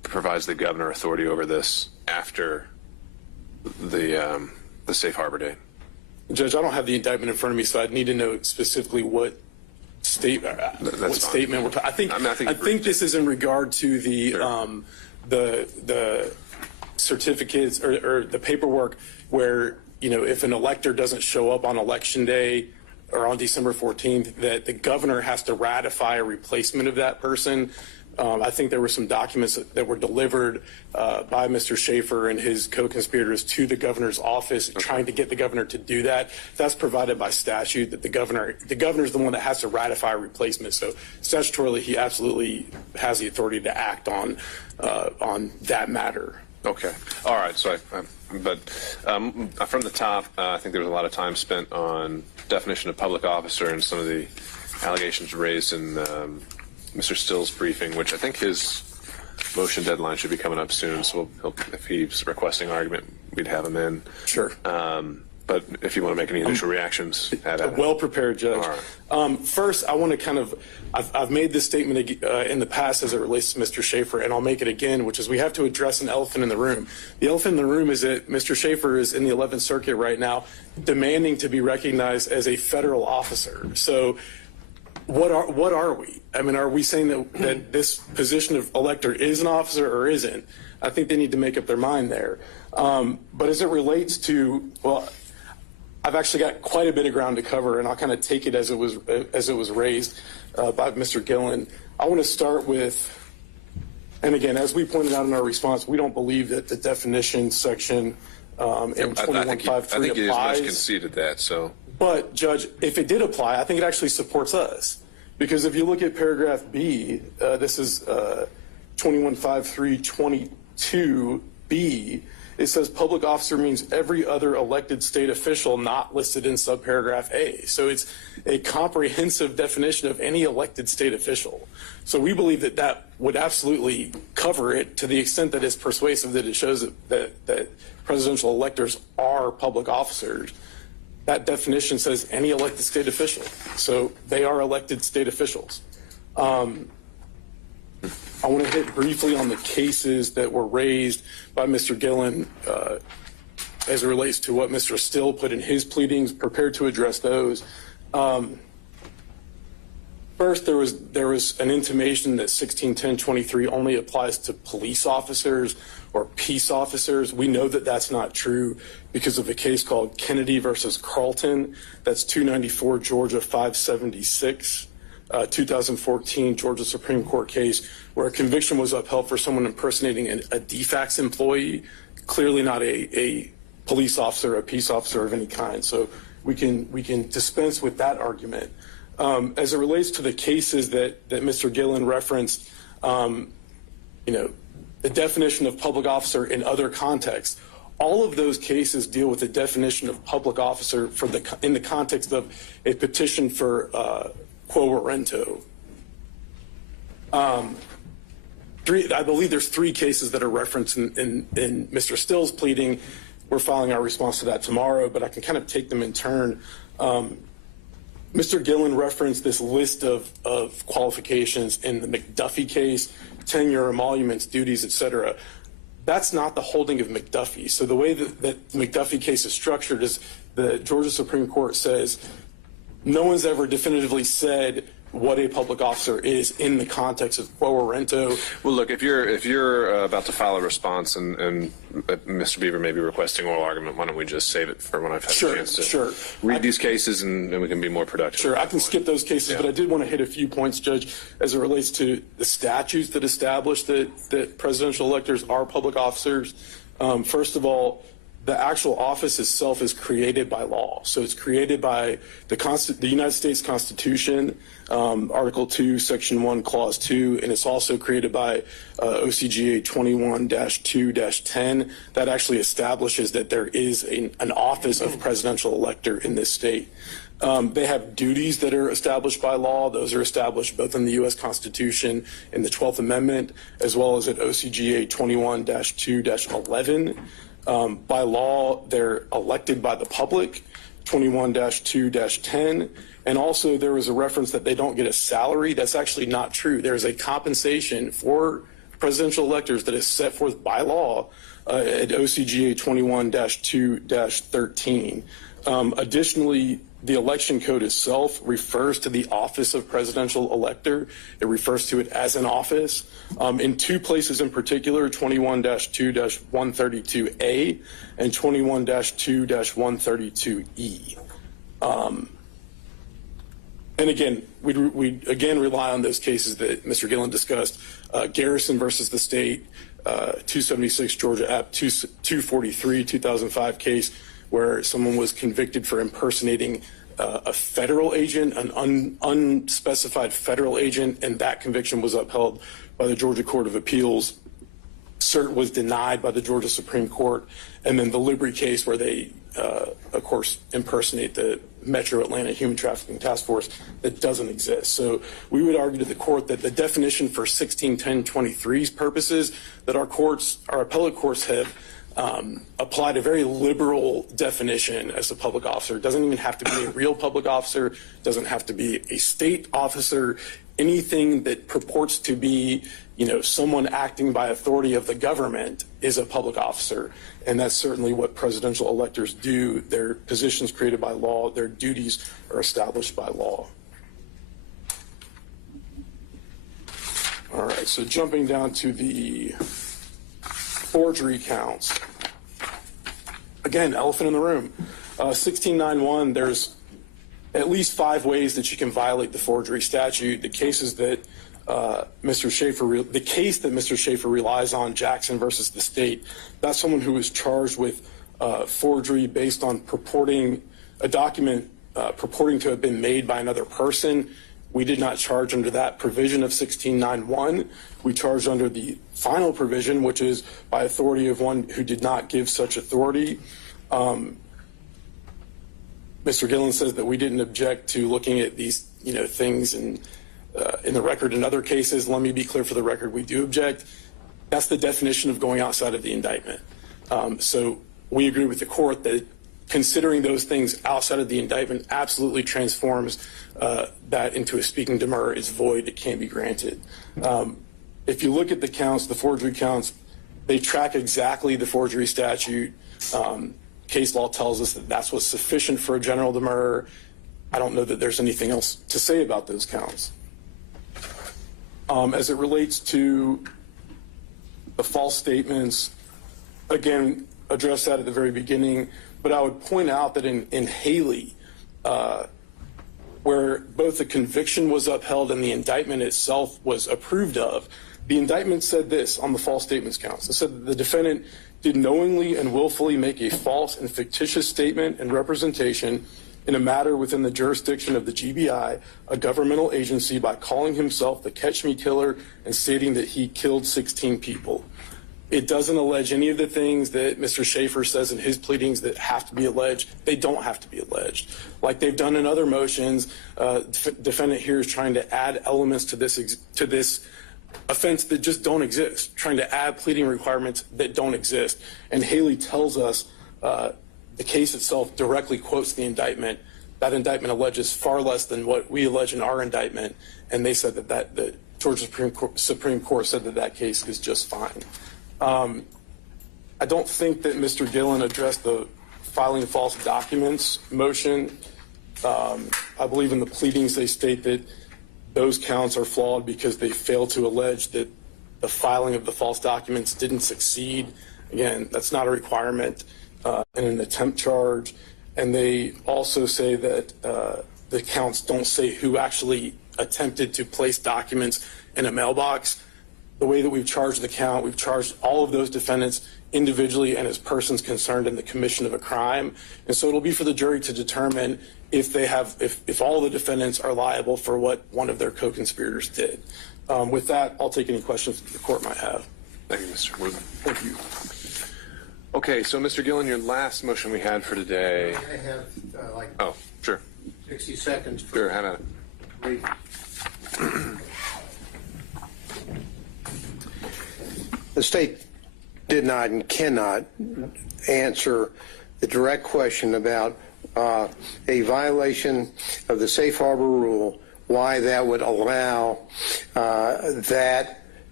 provides the governor authority over this after the safe harbor date? Judge, I don't have the indictment in front of me, so I'd need to know specifically what statement we're talking. I think this is in regard to the certificates or the paperwork where, if an elector doesn't show up on election day or on December 14th, that the governor has to ratify a replacement of that person. I think there were some documents that were delivered by Mr. Schaefer and his co-conspirators to the governor's office, trying to get the governor to do that. That's provided by statute, that the governor is the one that has to ratify a replacement. So statutorily, he absolutely has the authority to act on that matter. Okay. All right. So, from the top, I think there was a lot of time spent on definition of public officer and some of the allegations raised in Mr. Still's briefing, which I think his motion deadline should be coming up soon. So if he's requesting argument, we'd have him in. Sure. But if you want to make any initial reactions, well prepared, Judge. Right. First, I want to kind of, I've made this statement in the past as it relates to Mr. Schaefer, and I'll make it again, which is we have to address an elephant in the room. The elephant in the room is that Mr. Schaefer is in the 11th Circuit right now, demanding to be recognized as a federal officer. So what are we? I mean, are we saying that this position of elector is an officer or isn't? I think they need to make up their mind there. But as it relates to, well, I've actually got quite a bit of ground to cover, and I'll kind of take it as it was raised by Mr. Gillen. I want to start with, and again, as we pointed out in our response, we don't believe that the definition section in 2153 I think you applies. much conceded that. So, but Judge, if it did apply, I think it actually supports us, because if you look at paragraph B, this is 215322B. It says public officer means every other elected state official not listed in subparagraph A. So it's a comprehensive definition of any elected state official. So we believe that that would absolutely cover it to the extent that it's persuasive, that it shows that presidential electors are public officers. That definition says any elected state official. So they are elected state officials. I want to hit briefly on the cases that were raised by Mr. Gillen as it relates to what Mr. Still put in his pleadings, prepared to address those. First, there was an intimation that 161023 only applies to police officers or peace officers. We know that that's not true because of a case called Kennedy versus Carlton. That's 294 Georgia 576. 2014 Georgia Supreme Court case where a conviction was upheld for someone impersonating a DFAX employee, clearly not a police officer, a peace officer of any kind. So we can dispense with that argument. As it relates to the cases that Mr. Gillen referenced, the definition of public officer in other contexts, all of those cases deal with the definition of public officer in the context of a petition for quo warranto. I believe there's 3 cases that are referenced in Mr. Still's pleading. We're filing our response to that tomorrow, but I can kind of take them in turn. Mr. Gillen referenced this list of qualifications in the McDuffie case, tenure, emoluments, duties, etc. That's not the holding of McDuffie. So the way that the McDuffie case is structured is the Georgia Supreme Court says no one's ever definitively said what a public officer is in the context of quo warranto. Well, look, if you're about to file a response and Mr. Beaver may be requesting oral argument, why don't we just save it for when I've had a chance to read these cases and we can be more productive. Sure, I can skip those cases, but I did want to hit a few points, Judge, as it relates to the statutes that establish that presidential electors are public officers. First of all, the actual office itself is created by law. So it's created by the United States Constitution, Article 2, Section 1, Clause 2, and it's also created by OCGA 21-2-10. That actually establishes that there is an office of presidential elector in this state. They have duties that are established by law. Those are established both in the U.S. Constitution in the 12th Amendment, as well as at OCGA 21-2-11. By law, they're elected by the public, 21-2-10. And also there was a reference that they don't get a salary. That's actually not true. There's a compensation for presidential electors that is set forth by law at OCGA 21-2-13. Additionally, the election code itself refers to the office of presidential elector. It refers to it as an office. In two places in particular, 21-2-132A and 21-2-132E. And again, we again rely on those cases that Mr. Gillen discussed. Garrison versus the state, 276 Georgia App 243, 2005 case where someone was convicted for impersonating a federal agent, an unspecified federal agent, and that conviction was upheld by the Georgia Court of Appeals. Cert was denied by the Georgia Supreme Court. And then the Libri case where they, of course, impersonate the Metro Atlanta Human Trafficking Task Force that doesn't exist. So we would argue to the court that the definition for 161023's purposes that our appellate courts have applied a very liberal definition as a public officer. It doesn't even have to be a real public officer, doesn't have to be a state officer, anything that purports to be, someone acting by authority of the government is a public officer. And that's certainly what presidential electors do. Their positions created by law, their duties are established by law. All right, so jumping down to the forgery counts. Again, elephant in the room. 1691, there's at least 5 ways that you can violate the forgery statute. The cases that the case that Mr. Schaefer relies on, Jackson versus the state, that's someone who was charged with forgery based on purporting a document purporting to have been made by another person. We did not charge under that provision of 1691. We charged under the final provision, which is by authority of one who did not give such authority. Mr. Gillen says that we didn't object to looking at these, things in the record in other cases. Let me be clear for the record, we do object. That's the definition of going outside of the indictment. So we agree with the court that considering those things outside of the indictment absolutely transforms that into a speaking demur is void, it can't be granted. If you look at the counts, the forgery counts, they track exactly the forgery statute. Case law tells us that that's what's sufficient for a general demur. I don't know that there's anything else to say about those counts. As it relates to the false statements, again, addressed that at the very beginning, but I would point out that in Haley, where both the conviction was upheld and the indictment itself was approved of, the indictment said this on the false statements counts. It said that the defendant did knowingly and willfully make a false and fictitious statement and representation in a matter within the jurisdiction of the GBI, a governmental agency, by calling himself the Catch Me Killer and stating that he killed 16 people. It doesn't allege any of the things that Mr. Schaefer says in his pleadings that have to be alleged. They don't have to be alleged. Like they've done in other motions, defendant here is trying to add elements to this offense that just don't exist, trying to add pleading requirements that don't exist. And Haley tells us the case itself directly quotes the indictment. That indictment alleges far less than what we allege in our indictment, and they said that the Georgia Supreme Court said that case is just fine. I don't think that Mr. Gillen addressed the filing false documents motion. I believe in the pleadings they state that those counts are flawed because they fail to allege that the filing of the false documents didn't succeed. Again, that's not a requirement in an attempt charge. And they also say that the counts don't say who actually attempted to place documents in a mailbox. The way that we've charged the count, we've charged all of those defendants individually and as persons concerned in the commission of a crime. And so it'll be for the jury to determine if all the defendants are liable for what one of their co-conspirators did. With that, I'll take any questions that the court might have. Thank you, Mr. Wood. Thank you. Okay, so Mr. Gillen, your last motion we had for today. I have Oh, sure. 60 seconds. Sure, have at it. The state did not and cannot answer the direct question about a violation of the safe harbor rule, why that would allow that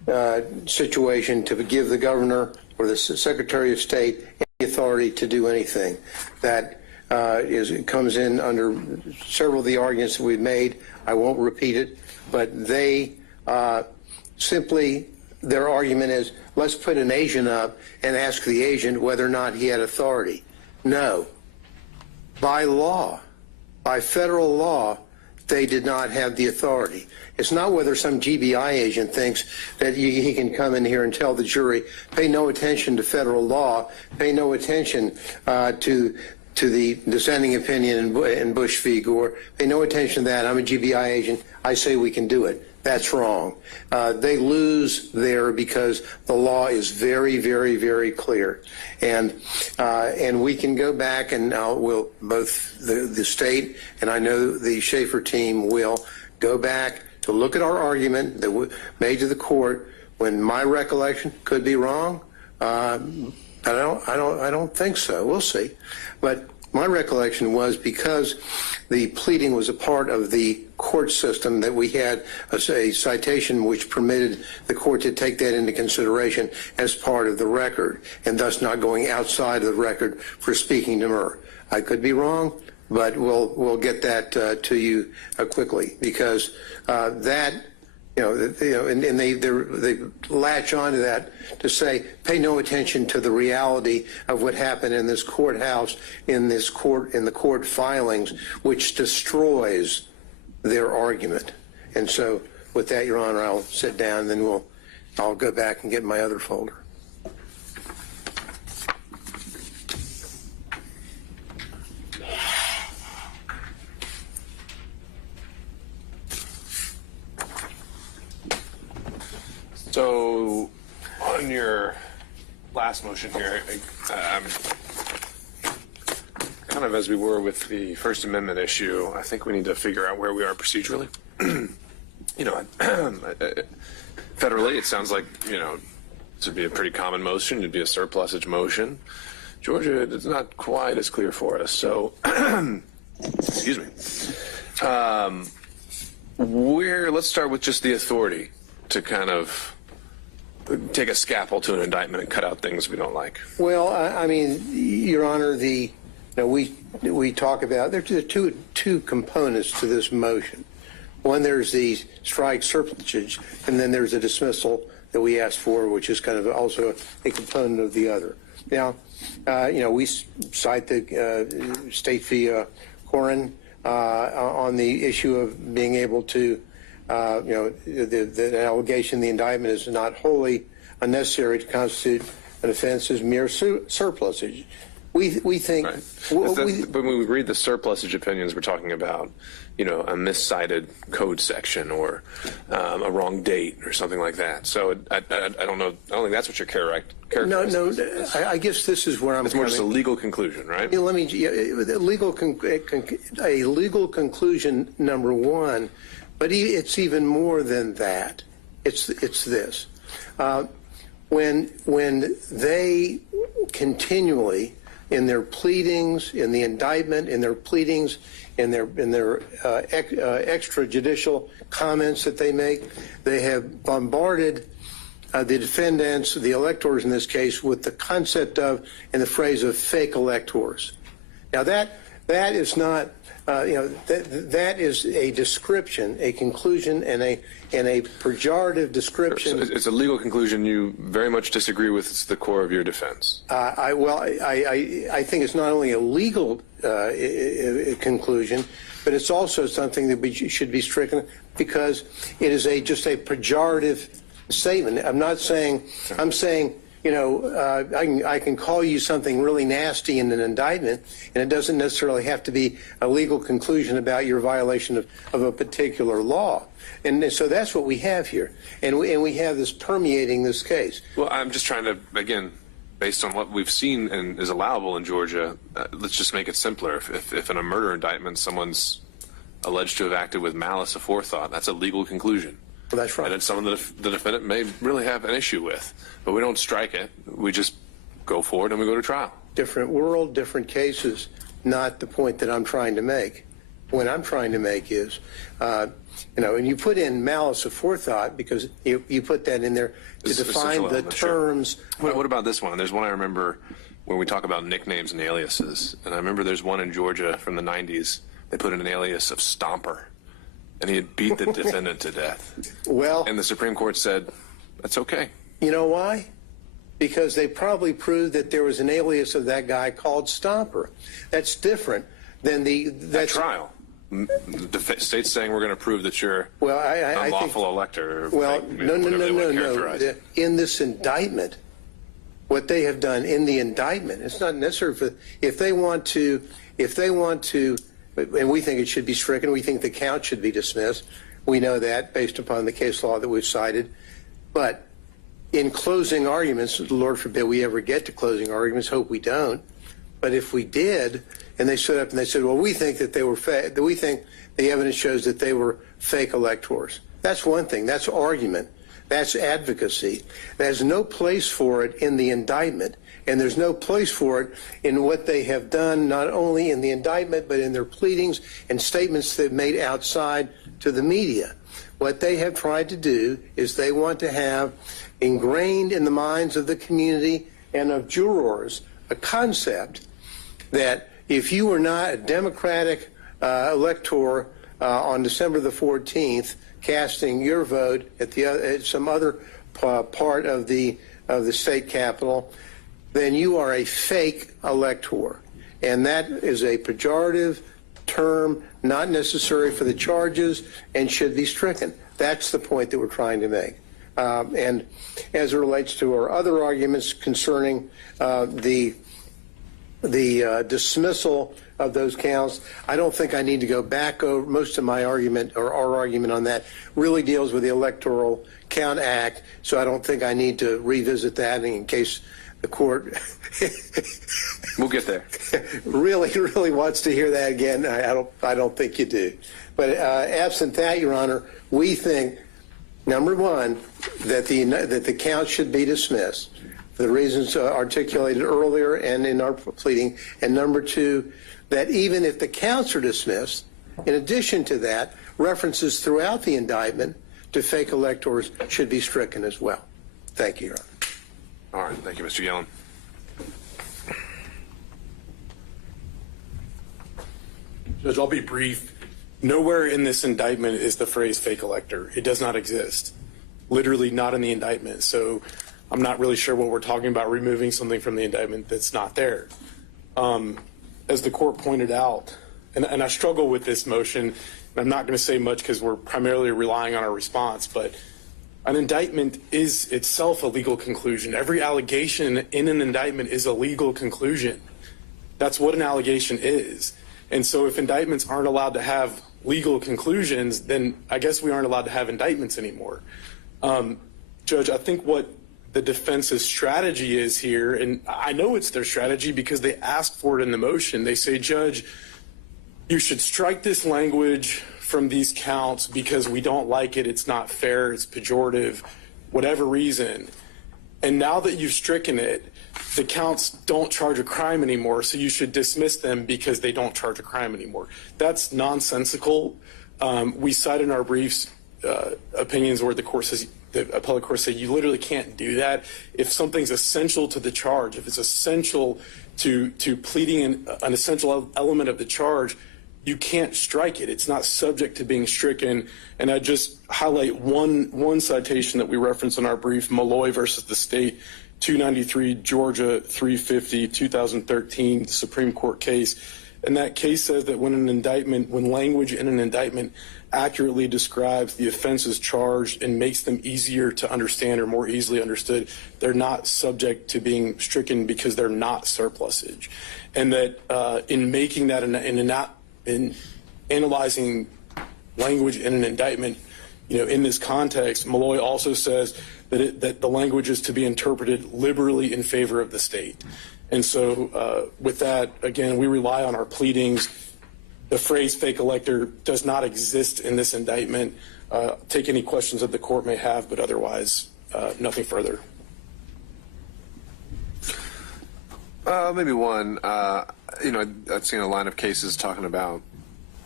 situation to give the governor or the Secretary of State any authority to do anything. That comes in under several of the arguments that we've made. I won't repeat it, but they simply, their argument is, let's put an agent up and ask the agent whether or not he had authority. No. By law, by federal law, they did not have the authority. It's not whether some GBI agent thinks that he can come in here and tell the jury, pay no attention to federal law, pay no attention to the dissenting opinion in Bush v. Gore, pay no attention to that. I'm a GBI agent. I say we can do it. That's wrong. They lose there because the law is very, very, very clear. And we can go back and we'll, both the state and I know the Schaefer team will go back to look at our argument that we made to the court when my recollection could be wrong. I don't think so. We'll see. But my recollection was because the pleading was a part of the court system that we had a citation which permitted the court to take that into consideration as part of the record and thus not going outside of the record for speaking to her. I could be wrong, but we'll get that to you quickly because that. And they latch onto that to say, pay no attention to the reality of what happened in this courthouse, in the court filings, which destroys their argument. And so, with that, Your Honor, I'll sit down, and then I'll go back and get my other folder. So, on your last motion here, kind of as we were with the First Amendment issue, I think we need to figure out where we are procedurally. Federally, it sounds like, this would be a pretty common motion. It'd be a surplusage motion. Georgia, it's not quite as clear for us. So, excuse me. Let's start with just the authority to kind of take a scalpel to an indictment and cut out things we don't like. Well, I mean, Your Honor, we talk about there are two components to this motion. One, there's the strike surplusage, and then there's a dismissal that we asked for, which is kind of also a component of the other. Now, we cite the State v. Corin on the issue of being able to. The allegation, the indictment is not wholly unnecessary to constitute an offense as mere surplusage. We think. Right. But when we read the surplusage opinions, we're talking about, a miscited code section or a wrong date or something like that. So I don't know. I don't think that's what you're characterizing. No. I guess this is where I'm. It's more just a legal conclusion, right? Let me. A legal conclusion, number one. But it's even more than that. It's this. When they continually, in their pleadings, in the indictment, in their pleadings, in their extrajudicial comments that they make, they have bombarded the defendants, the electors in this case, with the concept of, and the phrase of fake electors. Now that is not. That is a description, a conclusion, and a pejorative description. So it's a legal conclusion you very much disagree with. It's the core of your defense. I think it's not only a legal conclusion, but it's also something that should be stricken because it is just a pejorative statement. I'm not saying. I'm saying. I can call you something really nasty in an indictment, and it doesn't necessarily have to be a legal conclusion about your violation of a particular law. And so that's what we have here. And we have this permeating this case. Well, I'm just trying to, again, based on what we've seen and is allowable in Georgia, let's just make it simpler. If in a murder indictment someone's alleged to have acted with malice aforethought, that's a legal conclusion. Well, that's right. And it's something that the defendant may really have an issue with. But we don't strike it. We just go forward and we go to trial. Different world, different cases, not the point that I'm trying to make. point I'm trying to make is, and you put in malice aforethought because you put that in there to define the terms. What about this one? There's one I remember when we talk about nicknames and aliases, and I remember there's one in Georgia from the 90s. They put in an alias of Stomper, and he had beat the defendant to death. Well, and the Supreme Court said, that's okay. You know why? Because they probably proved that there was an alias of that guy called Stomper. That's different than At trial. The state's saying we're going to prove that you're unlawful elector. Well, no. In this indictment, what they have done in the indictment, it's not necessary if they want to, and we think it should be stricken. We think the count should be dismissed. We know that based upon the case law that we've cited. But in closing arguments, Lord forbid we ever get to closing arguments, hope we don't. But if we did, and they stood up and they said, well, we think that they were that we think the evidence shows that they were fake electors. That's one thing. That's argument. That's advocacy. There's no place for it in the indictment, and there's no place for it in what they have done, not only in the indictment, but in their pleadings and statements they've made outside to the media. What they have tried to do is they want to have ingrained in the minds of the community and of jurors a concept that if you were not a Democratic elector on December the 14th, casting your vote at some other part of the state capitol, then you are a fake elector. And that is a pejorative term, not necessary for the charges, and should be stricken. That's the point that we're trying to make. And as it relates to our other arguments concerning the dismissal of those counts, I don't think I need to go back over most of my argument, or our argument on that really deals with the Electoral Count Act, so I don't think I need to revisit that in case the court we'll get there. really wants to hear that again. I don't think you do. But absent that, Your Honor, we think, number one, that the count should be dismissed for the reasons articulated earlier and in our pleading, and number two, that even if the counts are dismissed, in addition to that, references throughout the indictment to fake electors should be stricken as well. Thank you, Your Honor. All right. Thank you, Mr. Yellen. Judge, I'll be brief. Nowhere in this indictment is the phrase fake elector. It does not exist. Literally not in the indictment. So I'm not really sure what we're talking about, removing something from the indictment that's not there. As the court pointed out, and I struggle with this motion, and I'm not going to say much because we're primarily relying on our response, but an indictment is itself a legal conclusion. Every allegation in an indictment is a legal conclusion. That's what an allegation is. And so if indictments aren't allowed to have legal conclusions, then I guess we aren't allowed to have indictments anymore. Judge, I think what the defense's strategy is here, and I know it's their strategy because they asked for it in the motion. They say, Judge, you should strike this language from these counts because we don't like it, it's not fair, it's pejorative, whatever reason. And now that you've stricken it, the counts don't charge a crime anymore, so you should dismiss them because they don't charge a crime anymore. That's nonsensical. We cite in our briefs opinions where the court says, the appellate court say you literally can't do that. If something's essential to the charge, if it's essential to pleading an essential element of the charge, you can't strike it. It's not subject to being stricken. And I just highlight one citation that we reference in our brief, Malloy versus the state, 293 Georgia 350 2013 Supreme Court case. And that case says that when language in an indictment accurately describes the offenses charged and makes them easier to understand or more easily understood, they're not subject to being stricken because they're not surplusage. And that in making that in analyzing language in an indictment, in this context, Malloy also says that the language is to be interpreted liberally in favor of the state. And so with that, again, we rely on our pleadings. The phrase fake elector does not exist in this indictment. Take any questions that the court may have, but otherwise, nothing further. Maybe one. I've seen a line of cases talking about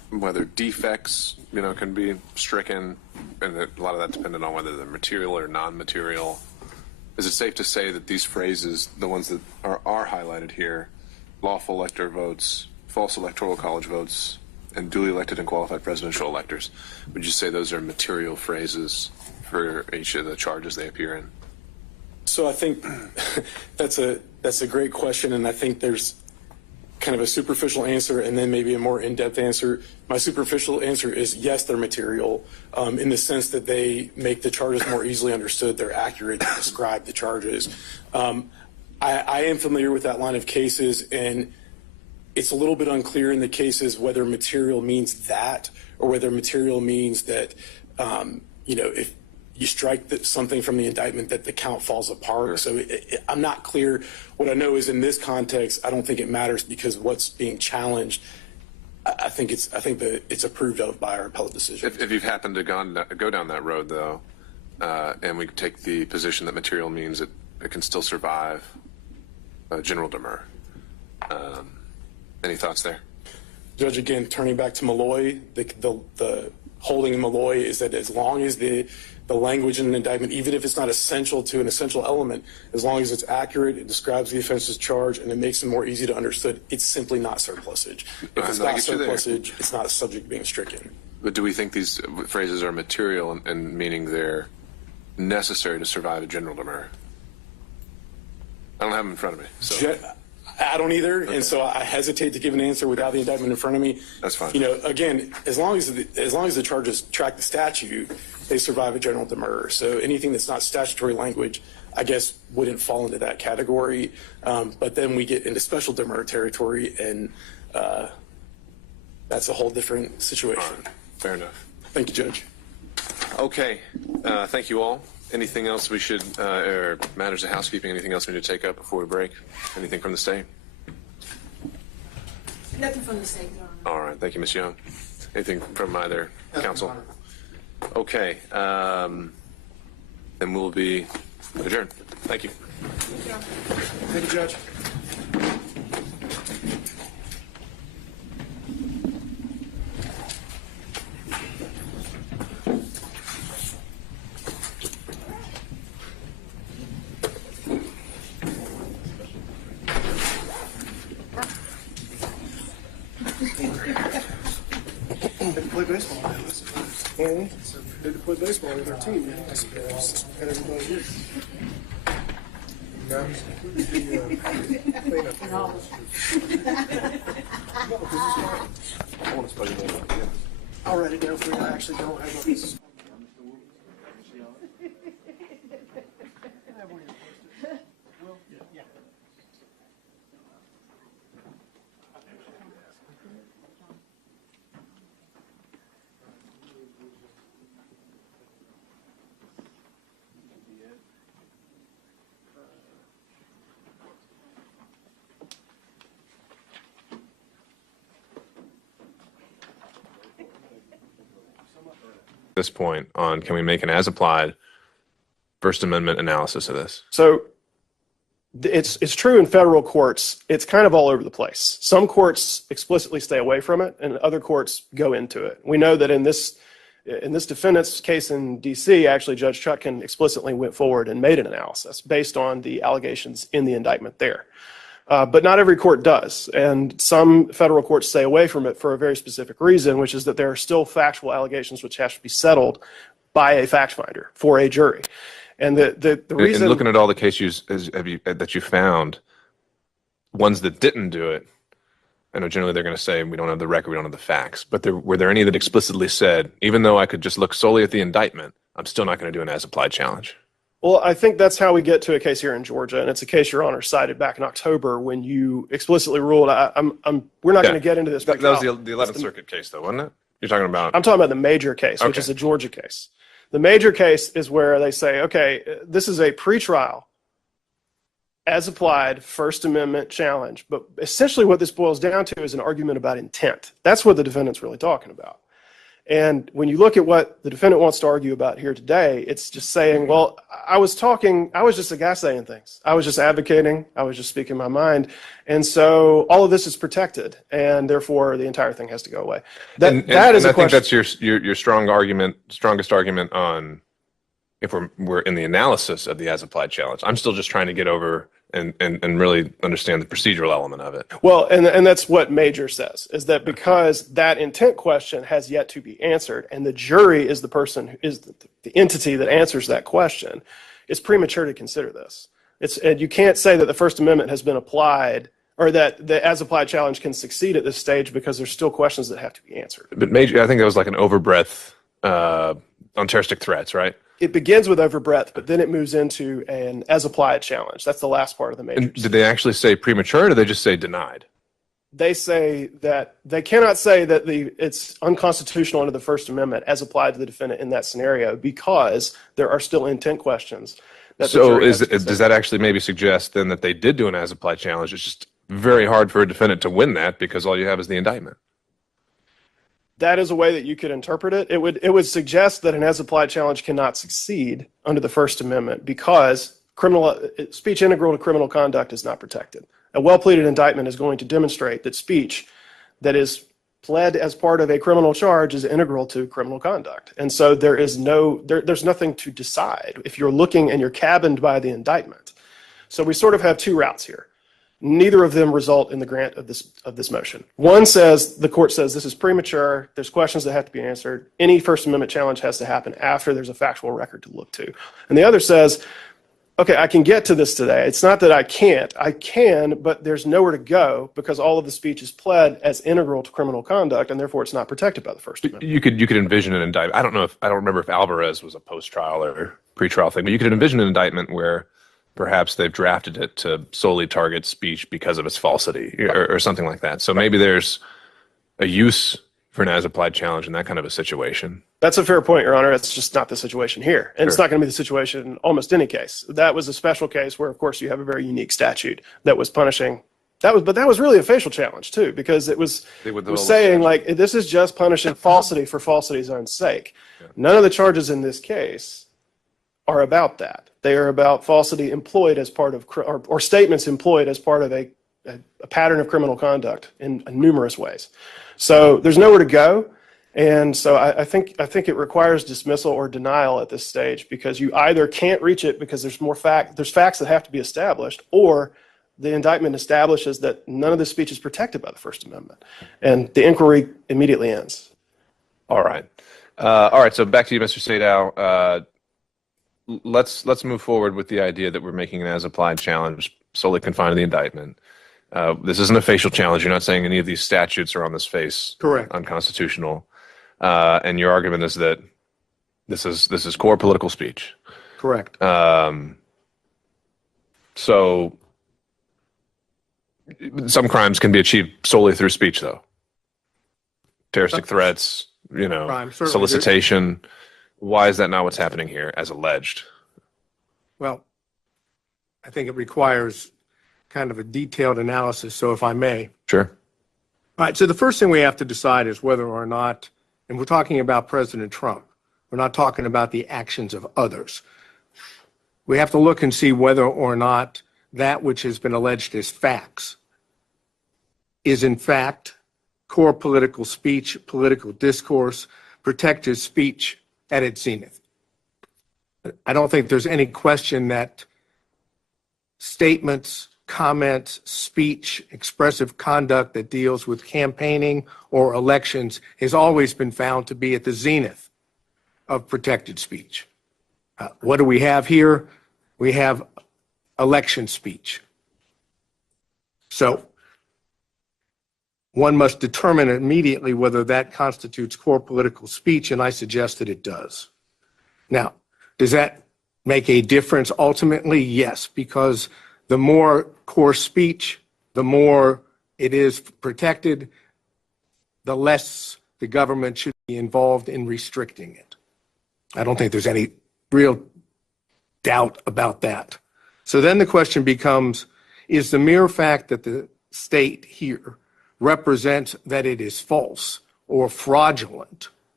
whether defects, can be stricken, and a lot of that dependent on whether they're material or non-material. Is it safe to say that these phrases, the ones that are highlighted here, lawful elector votes, false electoral college votes, and duly elected and qualified presidential electors, would you say those are material phrases for each of the charges they appear in? So I think that's a great question, and I think there's kind of a superficial answer and then maybe a more in-depth answer. My superficial answer is yes, they're material in the sense that they make the charges more easily understood. They're accurate to describe the charges. I am familiar with that line of cases, and it's a little bit unclear in the cases whether material means that or whether material means that, if you strike something from the indictment that the count falls apart. So I'm not clear. What I know is in this context, I don't think it matters because what's being challenged, I think that it's approved of by our appellate decision. If you've happened to go down that road, though, and we take the position that material means it can still survive general demur, any thoughts there? Judge, again, turning back to Malloy, the holding in Malloy is that as long as the language in an indictment, even if it's not essential to an essential element, as long as it's accurate, it describes the offense's charge, and it makes it more easy to understand, it's simply not surplusage. If it's not surplusage, it's not a subject being stricken. But do we think these phrases are material and meaning they're necessary to survive a general demur? I don't have them in front of me. So. I don't either, okay. And so I hesitate to give an answer without the indictment in front of me. That's fine. Again, as long as the charges track the statute, they survive a general demur. So anything that's not statutory language, I guess, wouldn't fall into that category. But then we get into special demur territory, and that's a whole different situation. All right. Fair enough. Thank you, Judge. Okay. Thank you all. Anything else we should, or matters of housekeeping, anything else we need to take up before we break? Anything from the state? Nothing from the state, Your Honor. All right. Thank you, Ms. Young. Anything from either counsel? Okay. Then we'll be adjourned. Thank you. Thank you, Judge. Play baseball. So they play baseball with our team, I suppose. And everybody here. No. I'll write it down for you. I actually don't have this. This point on, can we make an as-applied First Amendment analysis of this? So it's true in federal courts. It's kind of all over the place. Some courts explicitly stay away from it, and other courts go into it. We know that in this defendant's case in D.C., actually Judge Chutkan explicitly went forward and made an analysis based on the allegations in the indictment there. But not every court does, and some federal courts stay away from it for a very specific reason, which is that there are still factual allegations which have to be settled by a fact finder for a jury. And the reason... And looking at all the cases that you found, ones that didn't do it, I know generally they're going to say, we don't have the record, we don't have the facts, but were there any that explicitly said, even though I could just look solely at the indictment, I'm still not going to do an as-applied challenge? Well, I think that's how we get to a case here in Georgia, and it's a case Your Honor cited back in October when you explicitly ruled. We're not going to get into this. That was the 11th Circuit case, though, wasn't it? You're talking about? I'm talking about the major case, which is a Georgia case. The major case is where they say, okay, this is a pretrial, as applied First Amendment challenge, but essentially what this boils down to is an argument about intent. That's what the defendant's really talking about. And when you look at what the defendant wants to argue about here today, it's just saying, well, I was just a guy saying things. I was just advocating. I was just speaking my mind. And so all of this is protected, and therefore the entire thing has to go away. That is a question. I think that's your strongest argument on if we're in the analysis of the as-applied challenge. I'm still just trying to get over and really understand the procedural element of it. Well, and that's what Major says, is that because that intent question has yet to be answered, and the jury is the person who is the entity that answers that question, it's premature to consider this. And you can't say that the First Amendment has been applied, or that the as-applied challenge can succeed at this stage, because there's still questions that have to be answered. But Major, I think that was like an overbreadth on terroristic threats, right? It begins with overbreadth, but then it moves into an as-applied challenge. That's the last part of the Major. And did they actually say premature, or did they just say denied? They say that they cannot say that it's unconstitutional under the First Amendment as applied to the defendant in that scenario, because there are still intent questions. So does that actually maybe suggest then that they did do an as-applied challenge? It's just very hard for a defendant to win that because all you have is the indictment. That is a way that you could interpret it. It would suggest that an as-applied challenge cannot succeed under the First Amendment because speech integral to criminal conduct is not protected. A well-pleaded indictment is going to demonstrate that speech that is pled as part of a criminal charge is integral to criminal conduct. And so there's nothing to decide if you're looking and you're cabined by the indictment. So we sort of have two routes here. Neither of them result in the grant of this motion. One says, the court says this is premature, there's questions that have to be answered, any First Amendment challenge has to happen after there's a factual record to look to. And the other says, okay, I can get to this today. It's not that I can't. I can, but there's nowhere to go because all of the speech is pled as integral to criminal conduct, and therefore it's not protected by the First Amendment. You could envision an indictment. I don't remember if Alvarez was a post-trial or pre-trial thing, but you could envision an indictment where perhaps they've drafted it to solely target speech because of its falsity or something like that. So maybe there's a use for an as-applied challenge in that kind of a situation. That's a fair point, Your Honor. It's just not the situation here. And It's not going to be the situation in almost any case. That was a special case where, of course, you have a very unique statute that was punishing. But that was really a facial challenge, too, because it was saying, like, this is just punishing falsity for falsity's own sake. Yeah. None of the charges in this case are about that. They are about falsity employed as part of, or statements employed as part of a pattern of criminal conduct in numerous ways. So there's nowhere to go. And so I think it requires dismissal or denial at this stage, because you either can't reach it because there's facts that have to be established, or the indictment establishes that none of this speech is protected by the First Amendment, and the inquiry immediately ends. All right. So back to you, Mr. Sadow. Let's move forward with the idea that we're making an as-applied challenge solely confined to the indictment. This isn't a facial challenge. You're not saying any of these statutes are on this face correct, unconstitutional. And your argument is that this is core political speech. Correct. So some crimes can be achieved solely through speech, though. Terroristic threats, solicitation. Why is that not what's happening here, as alleged? Well, I think it requires kind of a detailed analysis, so if I may. Sure. All right, so the first thing we have to decide is whether or not, and we're talking about President Trump, we're not talking about the actions of others. We have to look and see whether or not that which has been alleged as facts is in fact core political speech, political discourse, protected speech at its zenith. I don't think there's any question that statements, comments, speech, expressive conduct that deals with campaigning or elections has always been found to be at the zenith of protected speech. What do we have here? We have election speech. So one must determine immediately whether that constitutes core political speech, and I suggest that it does. Now, does that make a difference ultimately? Yes, because the more core speech, the more it is protected, the less the government should be involved in restricting it. I don't think there's any real doubt about that. So then the question becomes, is the mere fact that the state here represents that it is false or fraudulent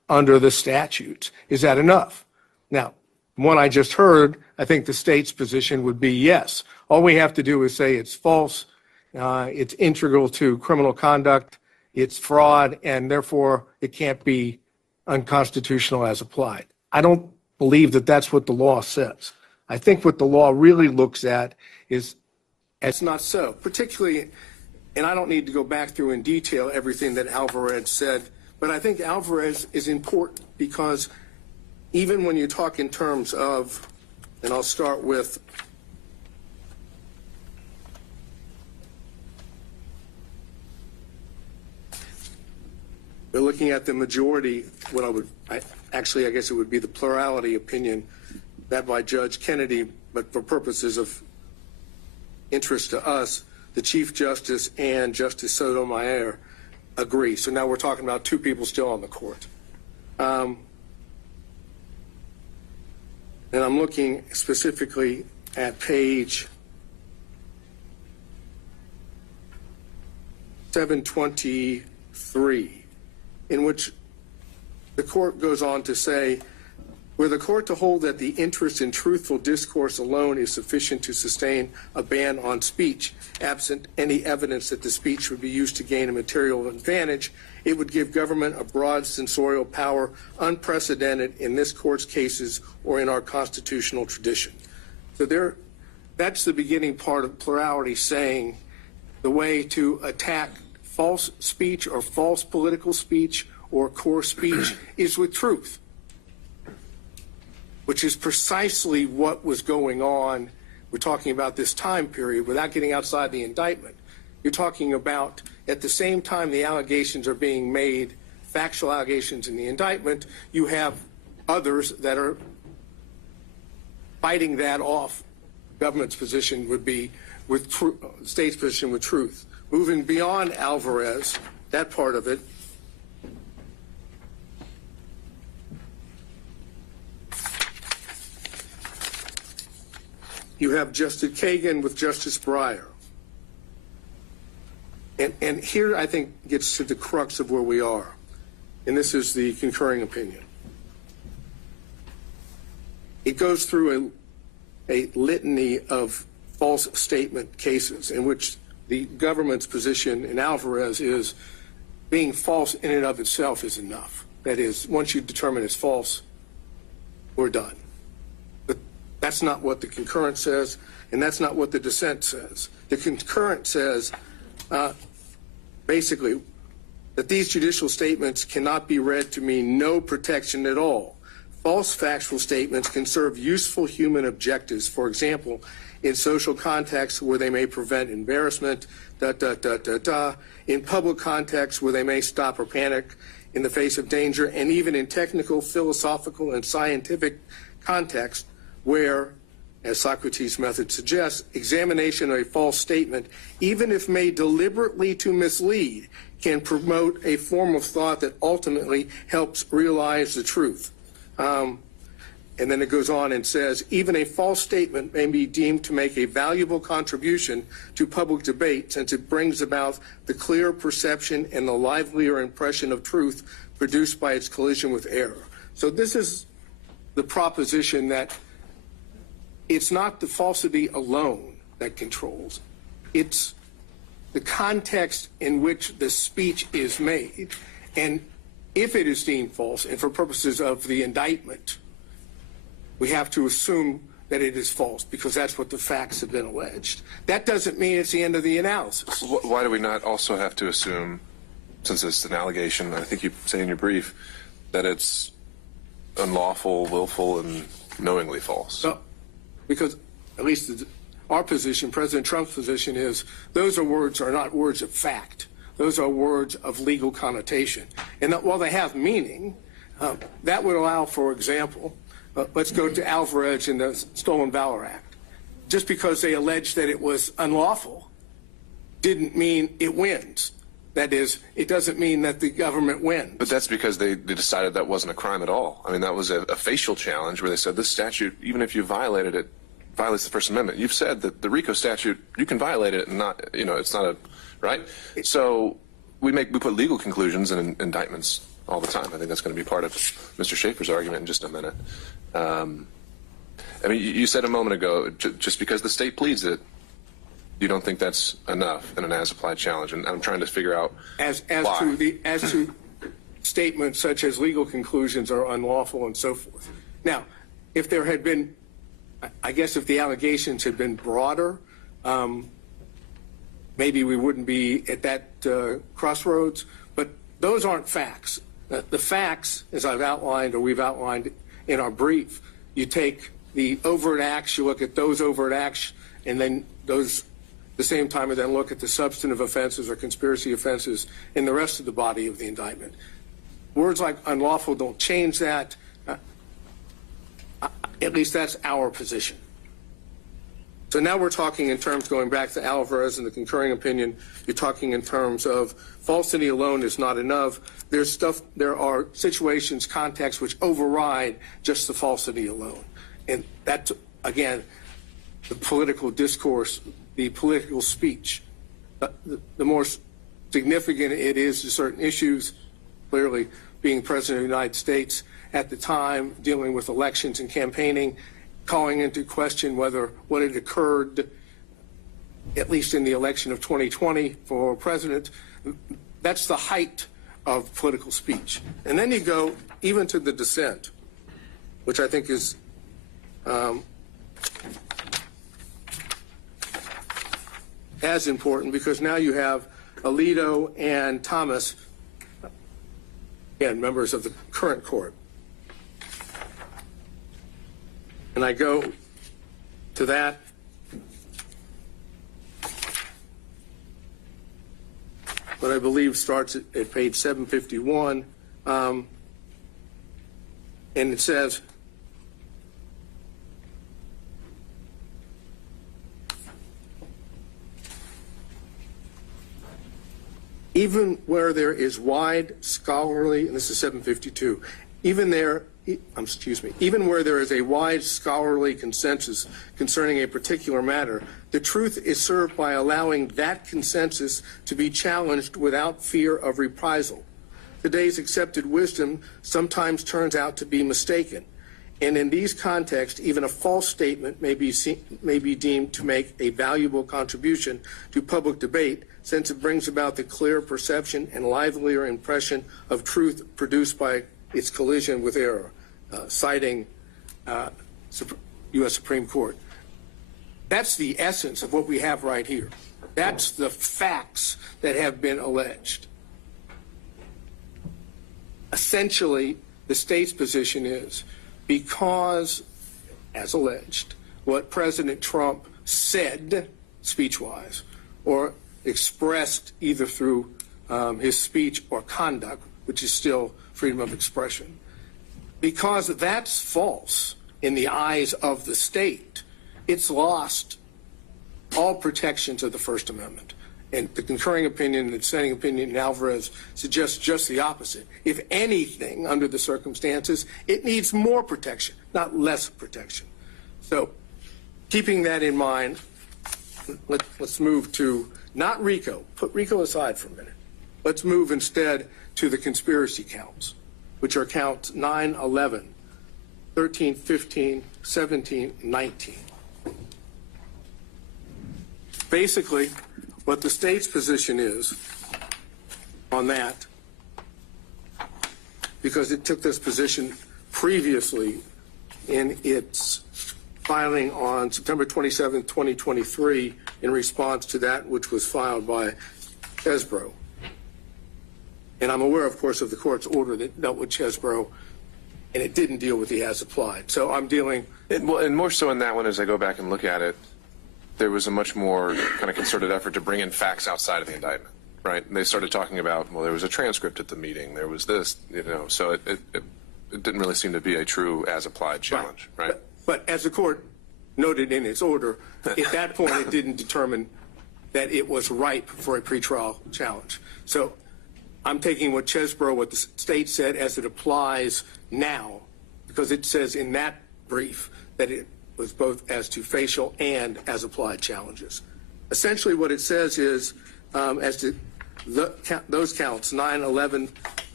under the statutes. Is that enough? Now, from what I just heard, I think the state's position would be yes. All we have to do is say it's false, it's integral to criminal conduct, it's fraud, and therefore it can't be unconstitutional as applied. I don't believe that that's what the law says. I think what the law really looks at is it's not so, particularly, and I don't need to go back through in detail everything that Alvarez said, but I think Alvarez is important because even when you talk in terms of, and I'll start with we're looking at the majority, I guess it would be the plurality opinion that by Judge Kennedy, but for purposes of interest to us, the Chief Justice and Justice Sotomayor agree. So now we're talking about two people still on the court. And I'm looking specifically at page 723, in which the court goes on to say, were the court to hold that the interest in truthful discourse alone is sufficient to sustain a ban on speech, absent any evidence that the speech would be used to gain a material advantage, it would give government a broad censorial power unprecedented in this court's cases or in our constitutional tradition. So that's the beginning part of plurality, saying the way to attack false speech or false political speech or core speech is with truth, which is precisely what was going on. We're talking about this time period without getting outside the indictment. You're talking about at the same time the allegations are being made, factual allegations in the indictment, you have others that are fighting that off. Government's position would be with state's position with truth. Moving beyond Alvarez, that part of it, you have Justice Kagan with Justice Breyer. And here I think gets to the crux of where we are. And this is the concurring opinion. It goes through a litany of false statement cases in which the government's position in Alvarez is being false in and of itself is enough. That is, once you determine it's false, we're done. But that's not what the concurrent says, and that's not what the dissent says. The concurrent says, basically, that these judicial statements cannot be read to mean no protection at all. False factual statements can serve useful human objectives, for example, in social contexts where they may prevent embarrassment, in public contexts where they may stop or panic in the face of danger, and even in technical, philosophical, and scientific contexts where, as Socrates' method suggests, examination of a false statement, even if made deliberately to mislead, can promote a form of thought that ultimately helps realize the truth. And then it goes on and says, even a false statement may be deemed to make a valuable contribution to public debate since it brings about the clear perception and the livelier impression of truth produced by its collision with error. So this is the proposition that it's not the falsity alone that controls. It's the context in which the speech is made. And if it is deemed false, and for purposes of the indictment, we have to assume that it is false because that's what the facts have been alleged. That doesn't mean it's the end of the analysis. Why do we not also have to assume, since it's an allegation, I think you say in your brief, that it's unlawful, willful, and knowingly false? No, because at least our position, President Trump's position is those are not words of fact. Those are words of legal connotation. And that while they have meaning, that would allow, for example, let's go to Alvarez in the Stolen Valor Act. Just because they alleged that it was unlawful didn't mean it wins. That is, it doesn't mean that the government wins. But that's because they decided that wasn't a crime at all. I mean, that was a facial challenge where they said this statute, even if you violated it, violates the First Amendment. You've said that the RICO statute, you can violate it and it's not a, right? So we put legal conclusions in indictments all the time. I think that's going to be part of Mr. Schaefer's argument in just a minute. I mean, you said a moment ago, just because the state pleads it, you don't think that's enough in an as-applied challenge, and I'm trying to figure out As why. to statements such as legal conclusions are unlawful and so forth. Now, if there had been, I guess if the allegations had been broader, maybe we wouldn't be at that crossroads, but those aren't facts. The facts, as I've outlined or we've outlined in our brief, you take the overt acts, you look at those overt acts, and then those the same time, and then look at the substantive offenses or conspiracy offenses in the rest of the body of the indictment. Words like unlawful don't change that. At least that's our position. So now we're talking in terms, going back to Alvarez and the concurring opinion, you're talking in terms of falsity alone is not enough. There are situations, contexts which override just the falsity alone. And that, again, the political discourse, the political speech, the more significant it is to certain issues, clearly being President of the United States at the time, dealing with elections and campaigning, calling into question whether what had occurred, at least in the election of 2020 for president, that's the height of political speech. And then you go even to the dissent, which I think is as important, because now you have Alito and Thomas, again, members of the current court. And I go to that. What I believe starts at page 751, and it says, even where there is wide scholarly, and this is 752, even where there is a wide scholarly consensus concerning a particular matter, the truth is served by allowing that consensus to be challenged without fear of reprisal. Today's accepted wisdom sometimes turns out to be mistaken, and in these contexts, even a false statement may be deemed to make a valuable contribution to public debate, since it brings about the clear perception and livelier impression of truth produced by its collision with error, citing U.S. Supreme Court. That's the essence of what we have right here. That's the facts that have been alleged. Essentially, the state's position is, because, as alleged, what President Trump said, speech-wise, or expressed either through his speech or conduct, which is still freedom of expression, because that's false in the eyes of the state, it's lost all protections of the First Amendment. And the concurring opinion and the dissenting opinion in Alvarez suggests just the opposite. If anything, under the circumstances, it needs more protection, not less protection. So keeping that in mind, let's move to not RICO. Put RICO aside for a minute. Let's move instead to the conspiracy counts, which are counts 9, 11, 13, 15, 17, 19. Basically, what the state's position is on that, because it took this position previously in its filing on September 27, 2023, in response to that which was filed by Chesbrough. And I'm aware, of course, of the court's order that dealt with Chesbrough, and it didn't deal with the as applied. So I'm dealing. And more so in that one, as I go back and look at it, there was a much more kind of concerted effort to bring in facts outside of the indictment, right? And they started talking about, well, there was a transcript at the meeting, there was this, so it didn't really seem to be a true as-applied challenge, right? But as the court noted in its order, at that point it didn't determine that it was ripe for a pretrial challenge. So I'm taking what Chesbrough, what the state said, as it applies now, because it says in that brief that it was both as to facial and as applied challenges. Essentially what it says is, as to those counts, 9, 11,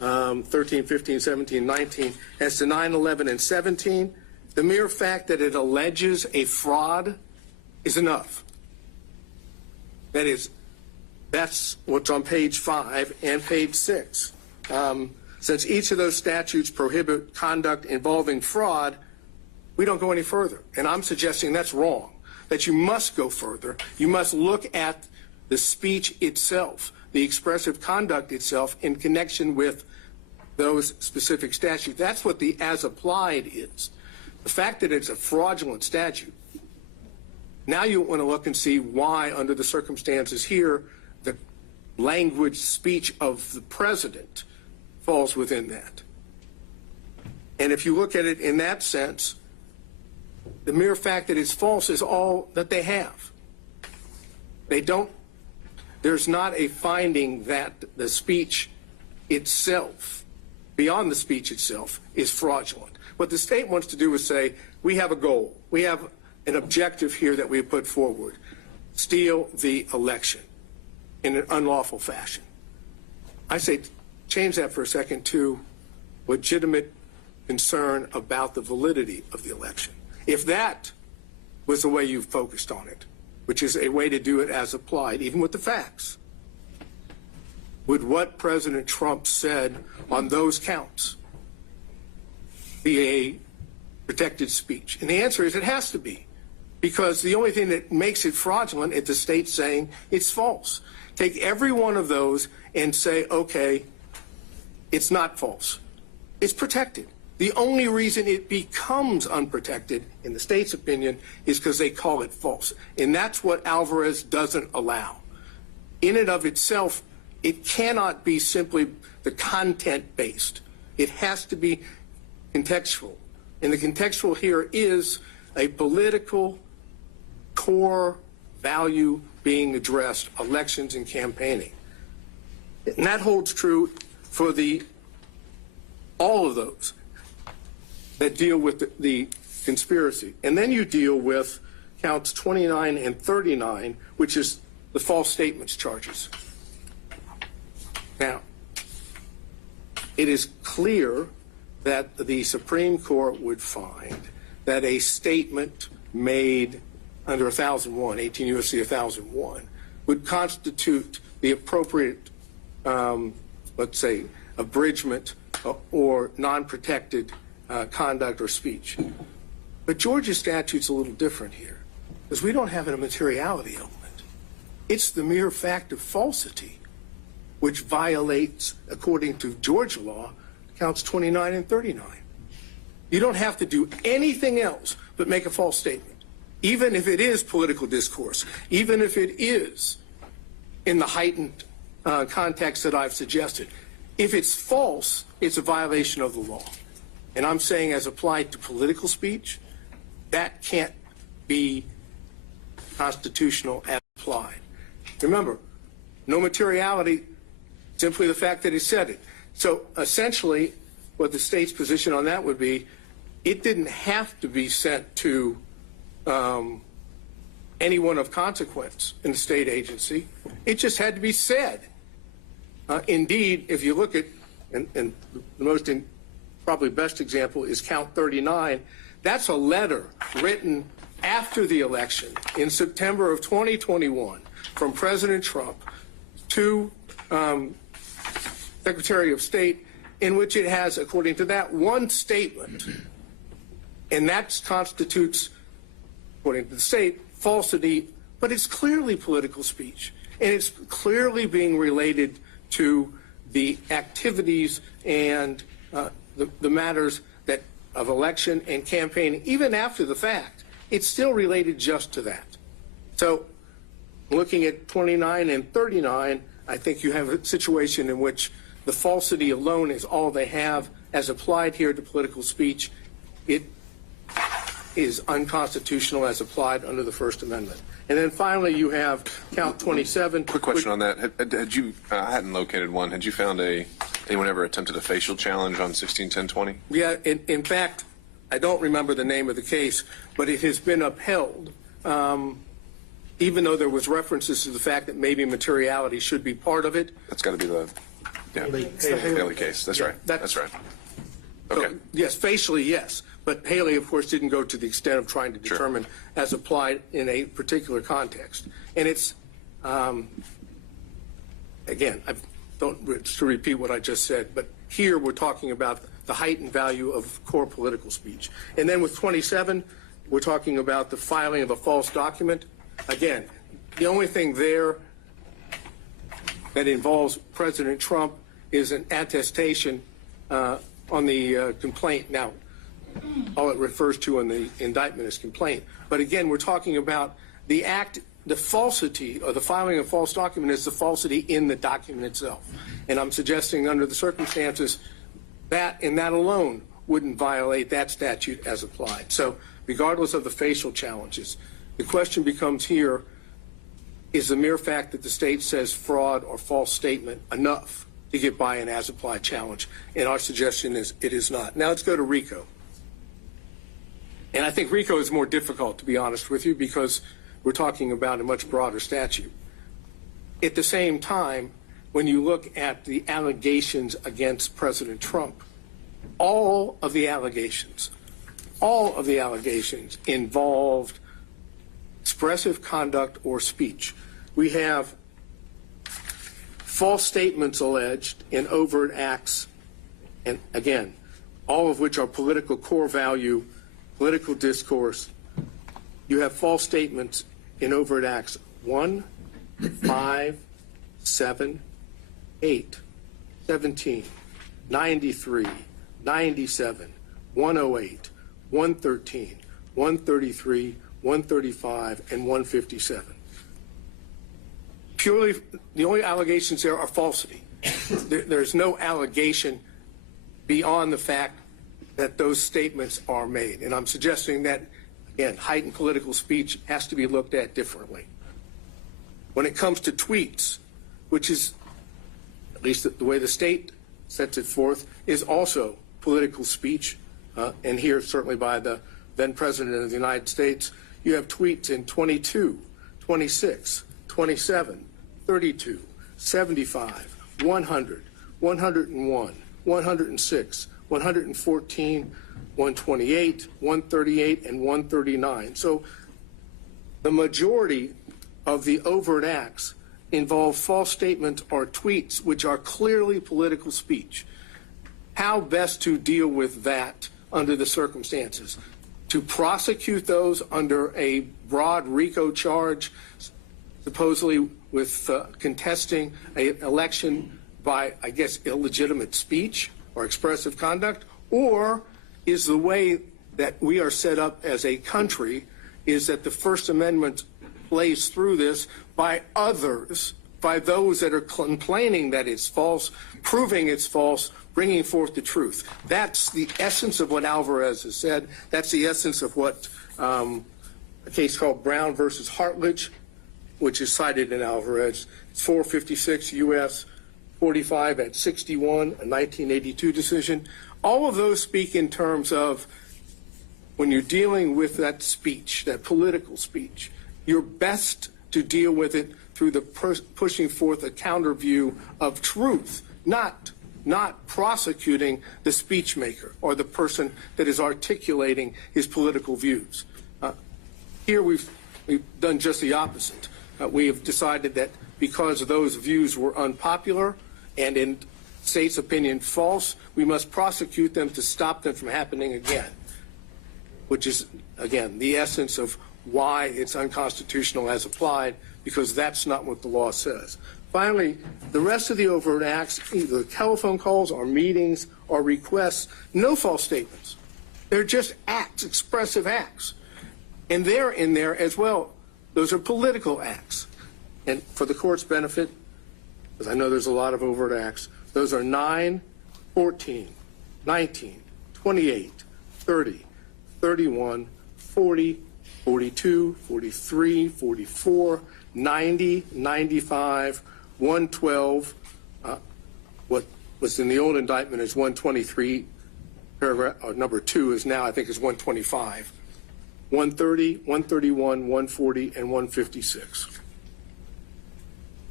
13, 15, 17, 19, as to 9, 11, and 17, the mere fact that it alleges a fraud is enough. That's what's on page 5 and page 6. Since each of those statutes prohibit conduct involving fraud, we don't go any further. And I'm suggesting that's wrong, that you must go further. You must look at the speech itself, the expressive conduct itself in connection with those specific statutes. That's what the as applied is. The fact that it's a fraudulent statute, now you want to look and see why, under the circumstances here, the language speech of the president falls within that. And if you look at it in that sense, the mere fact that it's false is all that they have. There's not a finding that the speech itself, beyond the speech itself, is fraudulent. What the state wants to do is say, we have a goal. We have an objective here that we have put forward. Steal the election in an unlawful fashion. I say change that for a second to legitimate concern about the validity of the election. If that was the way you focused on it, which is a way to do it as applied, even with the facts, would what President Trump said on those counts be a protected speech? And the answer is it has to be, because the only thing that makes it fraudulent is the state saying it's false. Take every one of those and say, okay, it's not false. It's protected. The only reason it becomes unprotected, in the state's opinion, is because they call it false. And that's what Alvarez doesn't allow. In and of itself, it cannot be simply the content-based. It has to be contextual. And the contextual here is a political core value being addressed, elections and campaigning. And that holds true for all of those that deal with the conspiracy. And then you deal with counts 29 and 39, which is the false statements charges. Now, it is clear that the Supreme Court would find that a statement made under 1001, 18 U.S.C. 1001, would constitute the appropriate, let's say, abridgment or non-protected conduct or speech. But Georgia's statute's a little different here, because we don't have a materiality element. It's the mere fact of falsity which violates, according to Georgia law, counts 29 and 39. You don't have to do anything else but make a false statement, even if it is political discourse, even if it is in the heightened context that I've suggested. If it's false, it's a violation of the law. And I'm saying, as applied to political speech, that can't be constitutional as applied. Remember, no materiality, simply the fact that he said it. So essentially, what the state's position on that would be, it didn't have to be sent to anyone of consequence in the state agency. It just had to be said. Indeed, if you look at, and the most probably best example is count 39, that's a letter written after the election in September of 2021 from President Trump to Secretary of State, in which it has, according to that, one statement, and that constitutes, according to the state, falsity, but it's clearly political speech, and it's clearly being related to the activities and the matters that of election and campaigning. Even after the fact, it's still related just to that. So looking at 29 and 39, I think you have a situation in which the falsity alone is all they have. As applied here to political speech, it is unconstitutional as applied under the First Amendment. And then finally, you have count 27. Quick question on that. Had you, I hadn't located one. Had you found anyone ever attempted a facial challenge on 161020? Yeah, in fact, I don't remember the name of the case, but it has been upheld, even though there was references to the fact that maybe materiality should be part of it. That's got to be the Yeah. It's the Haley case. That's right. That's right. Okay. So, yes, facially, yes. But Haley, of course, didn't go to the extent of trying to determine as applied in a particular context. And it's, again, I don't to repeat what I just said, but here we're talking about the heightened value of core political speech. And then with 27, we're talking about the filing of a false document. Again, the only thing there that involves President Trump is an attestation on the complaint. Now, all it refers to in the indictment is complaint. But again, we're talking about the act, the falsity, or the filing of false document is the falsity in the document itself. And I'm suggesting under the circumstances that and that alone wouldn't violate that statute as applied. So regardless of the facial challenges, the question becomes here, is the mere fact that the state says fraud or false statement enough to get by an as-applied challenge? And our suggestion is it is not. Now let's go to RICO. And I think RICO is more difficult, to be honest with you, because we're talking about a much broader statute. At the same time, when you look at the allegations against President Trump, all of the allegations involved expressive conduct or speech. We have false statements alleged in overt acts, and again, all of which are political core value, political discourse. You have false statements in overt acts 1, 5, 7, 8, 17, 93, 97, 108, 113, 133, 135, and 157. Purely, the only allegations there are falsity. There's no allegation beyond the fact that those statements are made. And I'm suggesting that, again, heightened political speech has to be looked at differently. When it comes to tweets, which is, at least the way the state sets it forth, is also political speech, and here certainly by the then President of the United States, you have tweets in 22, 26, 27, 32, 75, 100, 101, 106, 114, 128, 138, and 139. So the majority of the overt acts involve false statements or tweets which are clearly political speech. How best to deal with that under the circumstances? To prosecute those under a broad RICO charge, supposedly with contesting an election by, I guess, illegitimate speech or expressive conduct? Or is the way that we are set up as a country is that the First Amendment plays through this by others, by those that are complaining that it's false, proving it's false, bringing forth the truth? That's the essence of what Alvarez has said. That's the essence of what a case called Brown versus Hartledge, which is cited in Alvarez. It's 456 U.S. 45 at 61, a 1982 decision. All of those speak in terms of when you're dealing with that speech, that political speech, you're best to deal with it through the pushing forth a counter view of truth, not prosecuting the speech maker or the person that is articulating his political views. Here we've done just the opposite. We have decided that because those views were unpopular and in state's opinion false, we must prosecute them to stop them from happening again, which is, again, the essence of why it's unconstitutional as applied, because that's not what the law says. Finally, the rest of the overt acts, either telephone calls or meetings or requests, no false statements. They're just acts, expressive acts. And they're in there as well. Those are political acts. And for the court's benefit, because I know there's a lot of overt acts, those are 9, 14, 19, 28, 30, 31, 40, 42, 43, 44, 90, 95, 112, what was in the old indictment is 123, paragraph, number 2 is now, I think, is 125, 130, 131, 140, and 156.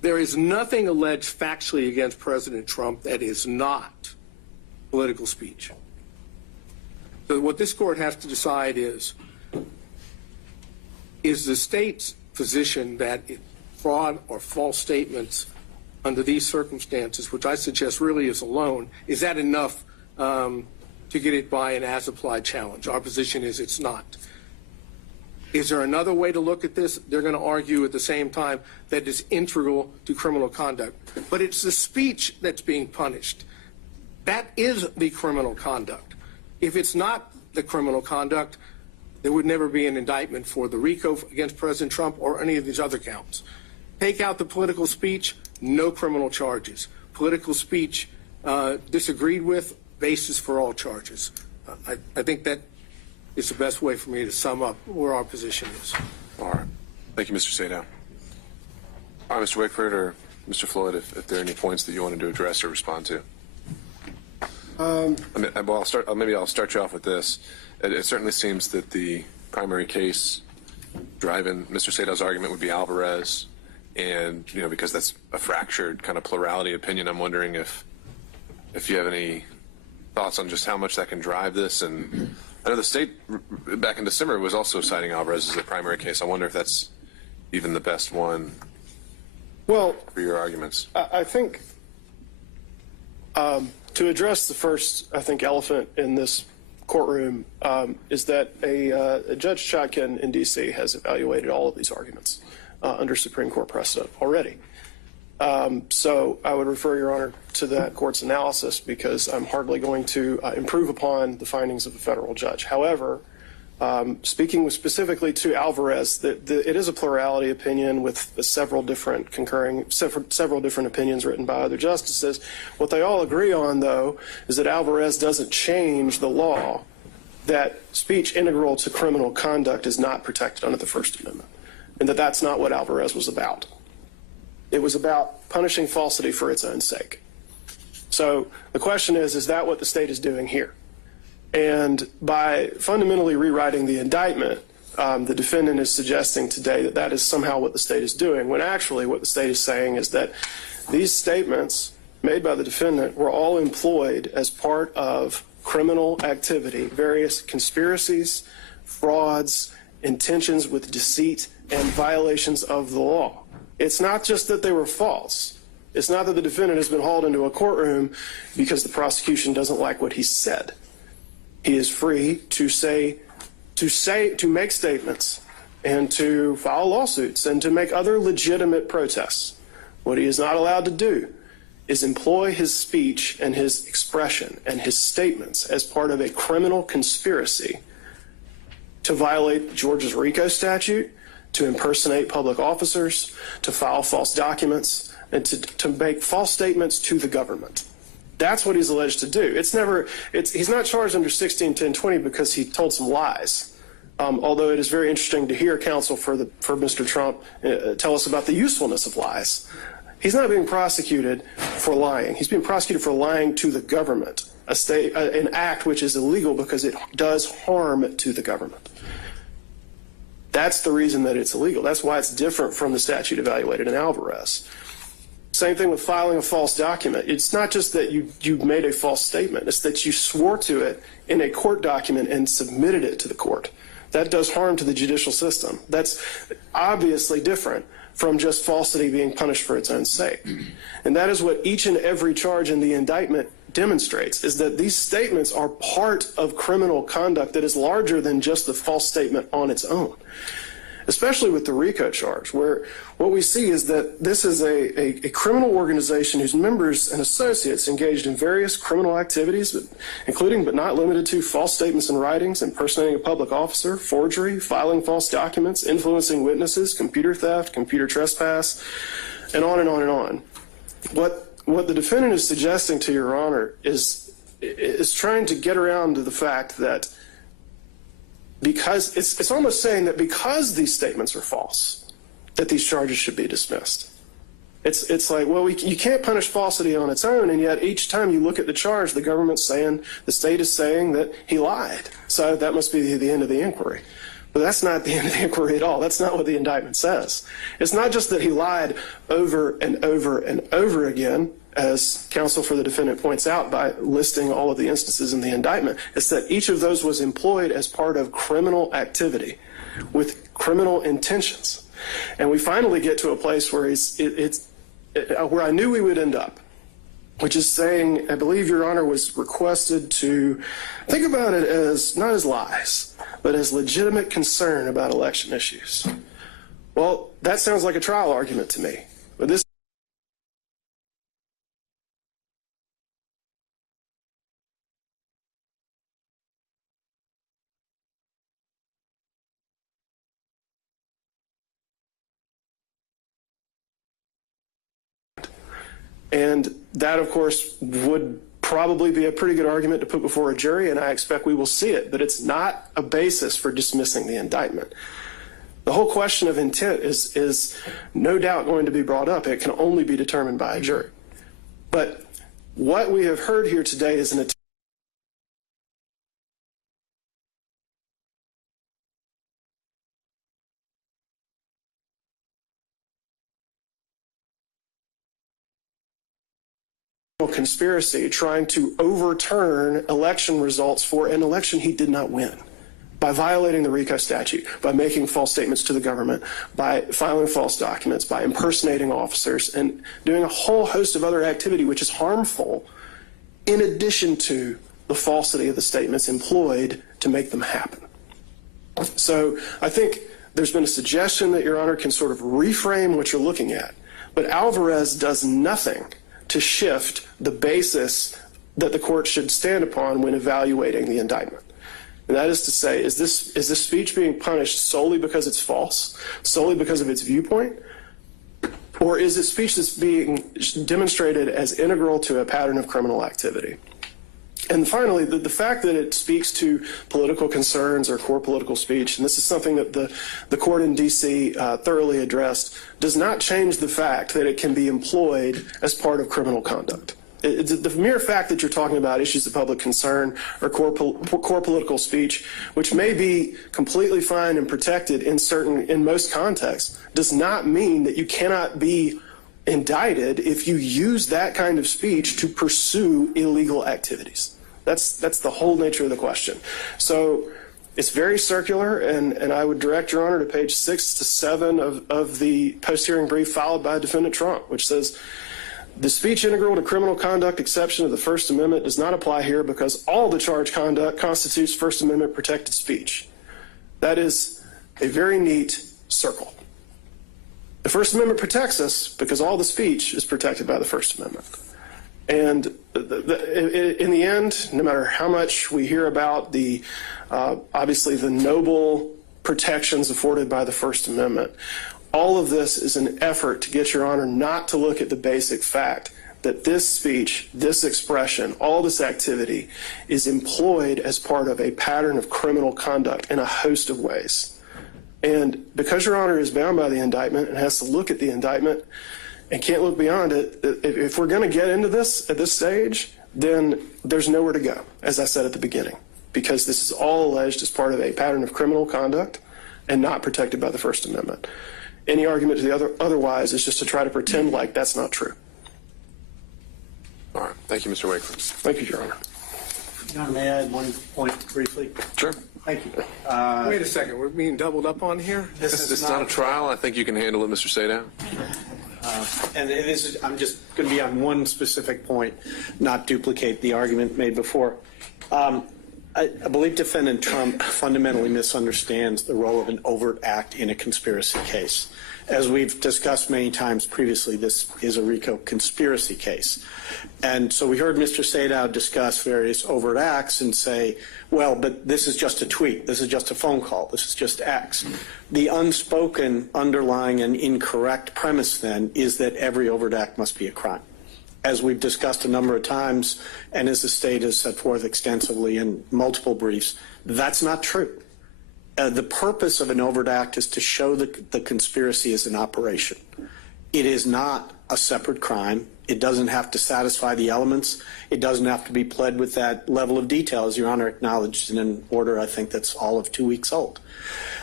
There is nothing alleged factually against President Trump that is not political speech. So what this court has to decide is the state's position that fraud or false statements under these circumstances, which I suggest really is alone, is that enough to get it by an as-applied challenge? Our position is it's not. Is there another way to look at this? They're going to argue at the same time that it's integral to criminal conduct. But it's the speech that's being punished. That is the criminal conduct. If it's not the criminal conduct, there would never be an indictment for the RICO against President Trump or any of these other counts. Take out the political speech, no criminal charges. Political speech disagreed with, basis for all charges. I think that is the best way for me to sum up where our position is. All right. Thank you, Mr. Sadow. All right, Mr. Wickford or Mr. Floyd, if there are any points that you wanted to address or respond to. Maybe I'll start you off with this. It certainly seems that the primary case driving Mr. Sadow's argument would be Alvarez, and because that's a fractured kind of plurality opinion, I'm wondering if you have any thoughts on just how much that can drive this. And I know the state back in December was also citing Alvarez as the primary case. I wonder if that's even the best one for your arguments. I think to address the first, elephant in this courtroom is that a Judge Chotkin in D.C. has evaluated all of these arguments under Supreme Court precedent already. So I would refer, Your Honor, to that court's analysis because I'm hardly going to improve upon the findings of the federal judge. However, speaking specifically to Alvarez, it is a plurality opinion with several different opinions written by other justices. What they all agree on, though, is that Alvarez doesn't change the law that speech integral to criminal conduct is not protected under the First Amendment, and that that's not what Alvarez was about. It was about punishing falsity for its own sake. So the question is that what the state is doing here? And by fundamentally rewriting the indictment, the defendant is suggesting today that that is somehow what the state is doing, when actually what the state is saying is that these statements made by the defendant were all employed as part of criminal activity, various conspiracies, frauds, intentions with deceit, and violations of the law. It's not just that they were false. It's not that the defendant has been hauled into a courtroom because the prosecution doesn't like what he said. He is free to make statements and to file lawsuits and to make other legitimate protests. What he is not allowed to do is employ his speech and his expression and his statements as part of a criminal conspiracy to violate Georgia's RICO statute, to impersonate public officers, to file false documents, and to make false statements to the government. That's what he's alleged to do. He's not charged under 161020 because he told some lies. Although it is very interesting to hear counsel for Mr. Trump tell us about the usefulness of lies. He's not being prosecuted for lying. He's being prosecuted for lying to the government, an act which is illegal because it does harm to the government. That's the reason that it's illegal. That's why it's different from the statute evaluated in Alvarez. Same thing with filing a false document. It's not just that you made a false statement. It's that you swore to it in a court document and submitted it to the court. That does harm to the judicial system. That's obviously different from just falsity being punished for its own sake. And that is what each and every charge in the indictment demonstrates, is that these statements are part of criminal conduct that is larger than just the false statement on its own, especially with the RICO charge, where what we see is that this is a criminal organization whose members and associates engaged in various criminal activities, including but not limited to false statements and writings, impersonating a public officer, forgery, filing false documents, influencing witnesses, computer theft, computer trespass, and on and on and on. What the defendant is suggesting to Your Honor is trying to get around to the fact that because it's almost saying that because these statements are false, that these charges should be dismissed. It's like, well, you can't punish falsity on its own, and yet each time you look at the charge, the government's saying, the state is saying that he lied. So that must be the end of the inquiry. But that's not the end of the inquiry at all. That's not what the indictment says. It's not just that he lied over and over and over again, as counsel for the defendant points out by listing all of the instances in the indictment. It's that each of those was employed as part of criminal activity with criminal intentions. And we finally get to a place where where I knew we would end up, which is saying, I believe Your Honor was requested to think about it as not as lies, but as legitimate concern about election issues. Well, that sounds like a trial argument to me. But this and that, of course, would probably be a pretty good argument to put before a jury, and I expect we will see it, but it's not a basis for dismissing the indictment. The whole question of intent is no doubt going to be brought up. It can only be determined by a jury. But what we have heard here today is an attempt conspiracy trying to overturn election results for an election he did not win by violating the RICO statute, by making false statements to the government, by filing false documents, by impersonating officers, and doing a whole host of other activity which is harmful in addition to the falsity of the statements employed to make them happen. So I think there's been a suggestion that Your Honor can sort of reframe what you're looking at, but Alvarez does nothing to shift the basis that the court should stand upon when evaluating the indictment. And that is to say, is this speech being punished solely because it's false, solely because of its viewpoint, or is it speech that's being demonstrated as integral to a pattern of criminal activity? And finally, the fact that it speaks to political concerns or core political speech, and this is something that the court in D.C. Thoroughly addressed, does not change the fact that it can be employed as part of criminal conduct. The mere fact that you're talking about issues of public concern or core political speech, which may be completely fine and protected in most contexts, does not mean that you cannot be indicted if you use that kind of speech to pursue illegal activities. That's the whole nature of the question. So it's very circular, and I would direct Your Honor to page 6 to 7 of the post-hearing brief filed by Defendant Trump, which says, the speech integral to criminal conduct exception of the First Amendment does not apply here because all the charged conduct constitutes First Amendment protected speech. That is a very neat circle. The First Amendment protects us because all the speech is protected by the First Amendment. And in the end, no matter how much we hear about obviously the noble protections afforded by the First Amendment, all of this is an effort to get Your Honor not to look at the basic fact that this speech, this expression, all this activity is employed as part of a pattern of criminal conduct in a host of ways. And because Your Honor is bound by the indictment and has to look at the indictment and can't look beyond it, if we're going to get into this at this stage, then there's nowhere to go, as I said at the beginning, because this is all alleged as part of a pattern of criminal conduct and not protected by the First Amendment. Any argument to the otherwise is just to try to pretend like that's not true. All right. Thank you, Mr. Wakeland. Thank you, Your Honor. Your Honor, may I add one point briefly? Sure. Thank you. Wait a second, we're being doubled up on here? This is not a trial. I think you can handle it, Mr. Sadow. And this is, I'm just going to be on one specific point, not duplicate the argument made before. I believe Defendant Trump fundamentally misunderstands the role of an overt act in a conspiracy case. As we've discussed many times previously, this is a RICO conspiracy case. And so we heard Mr. Sadow discuss various overt acts and say, well, but this is just a tweet, this is just a phone call, this is just X. The unspoken underlying and incorrect premise then is that every overt act must be a crime. As we've discussed a number of times, and as the state has set forth extensively in multiple briefs, that's not true. The purpose of an overt act is to show that the conspiracy is an operation. It is not a separate crime. It doesn't have to satisfy the elements. It doesn't have to be pled with that level of detail, as Your Honor acknowledged in an order I think that's all of 2 weeks old.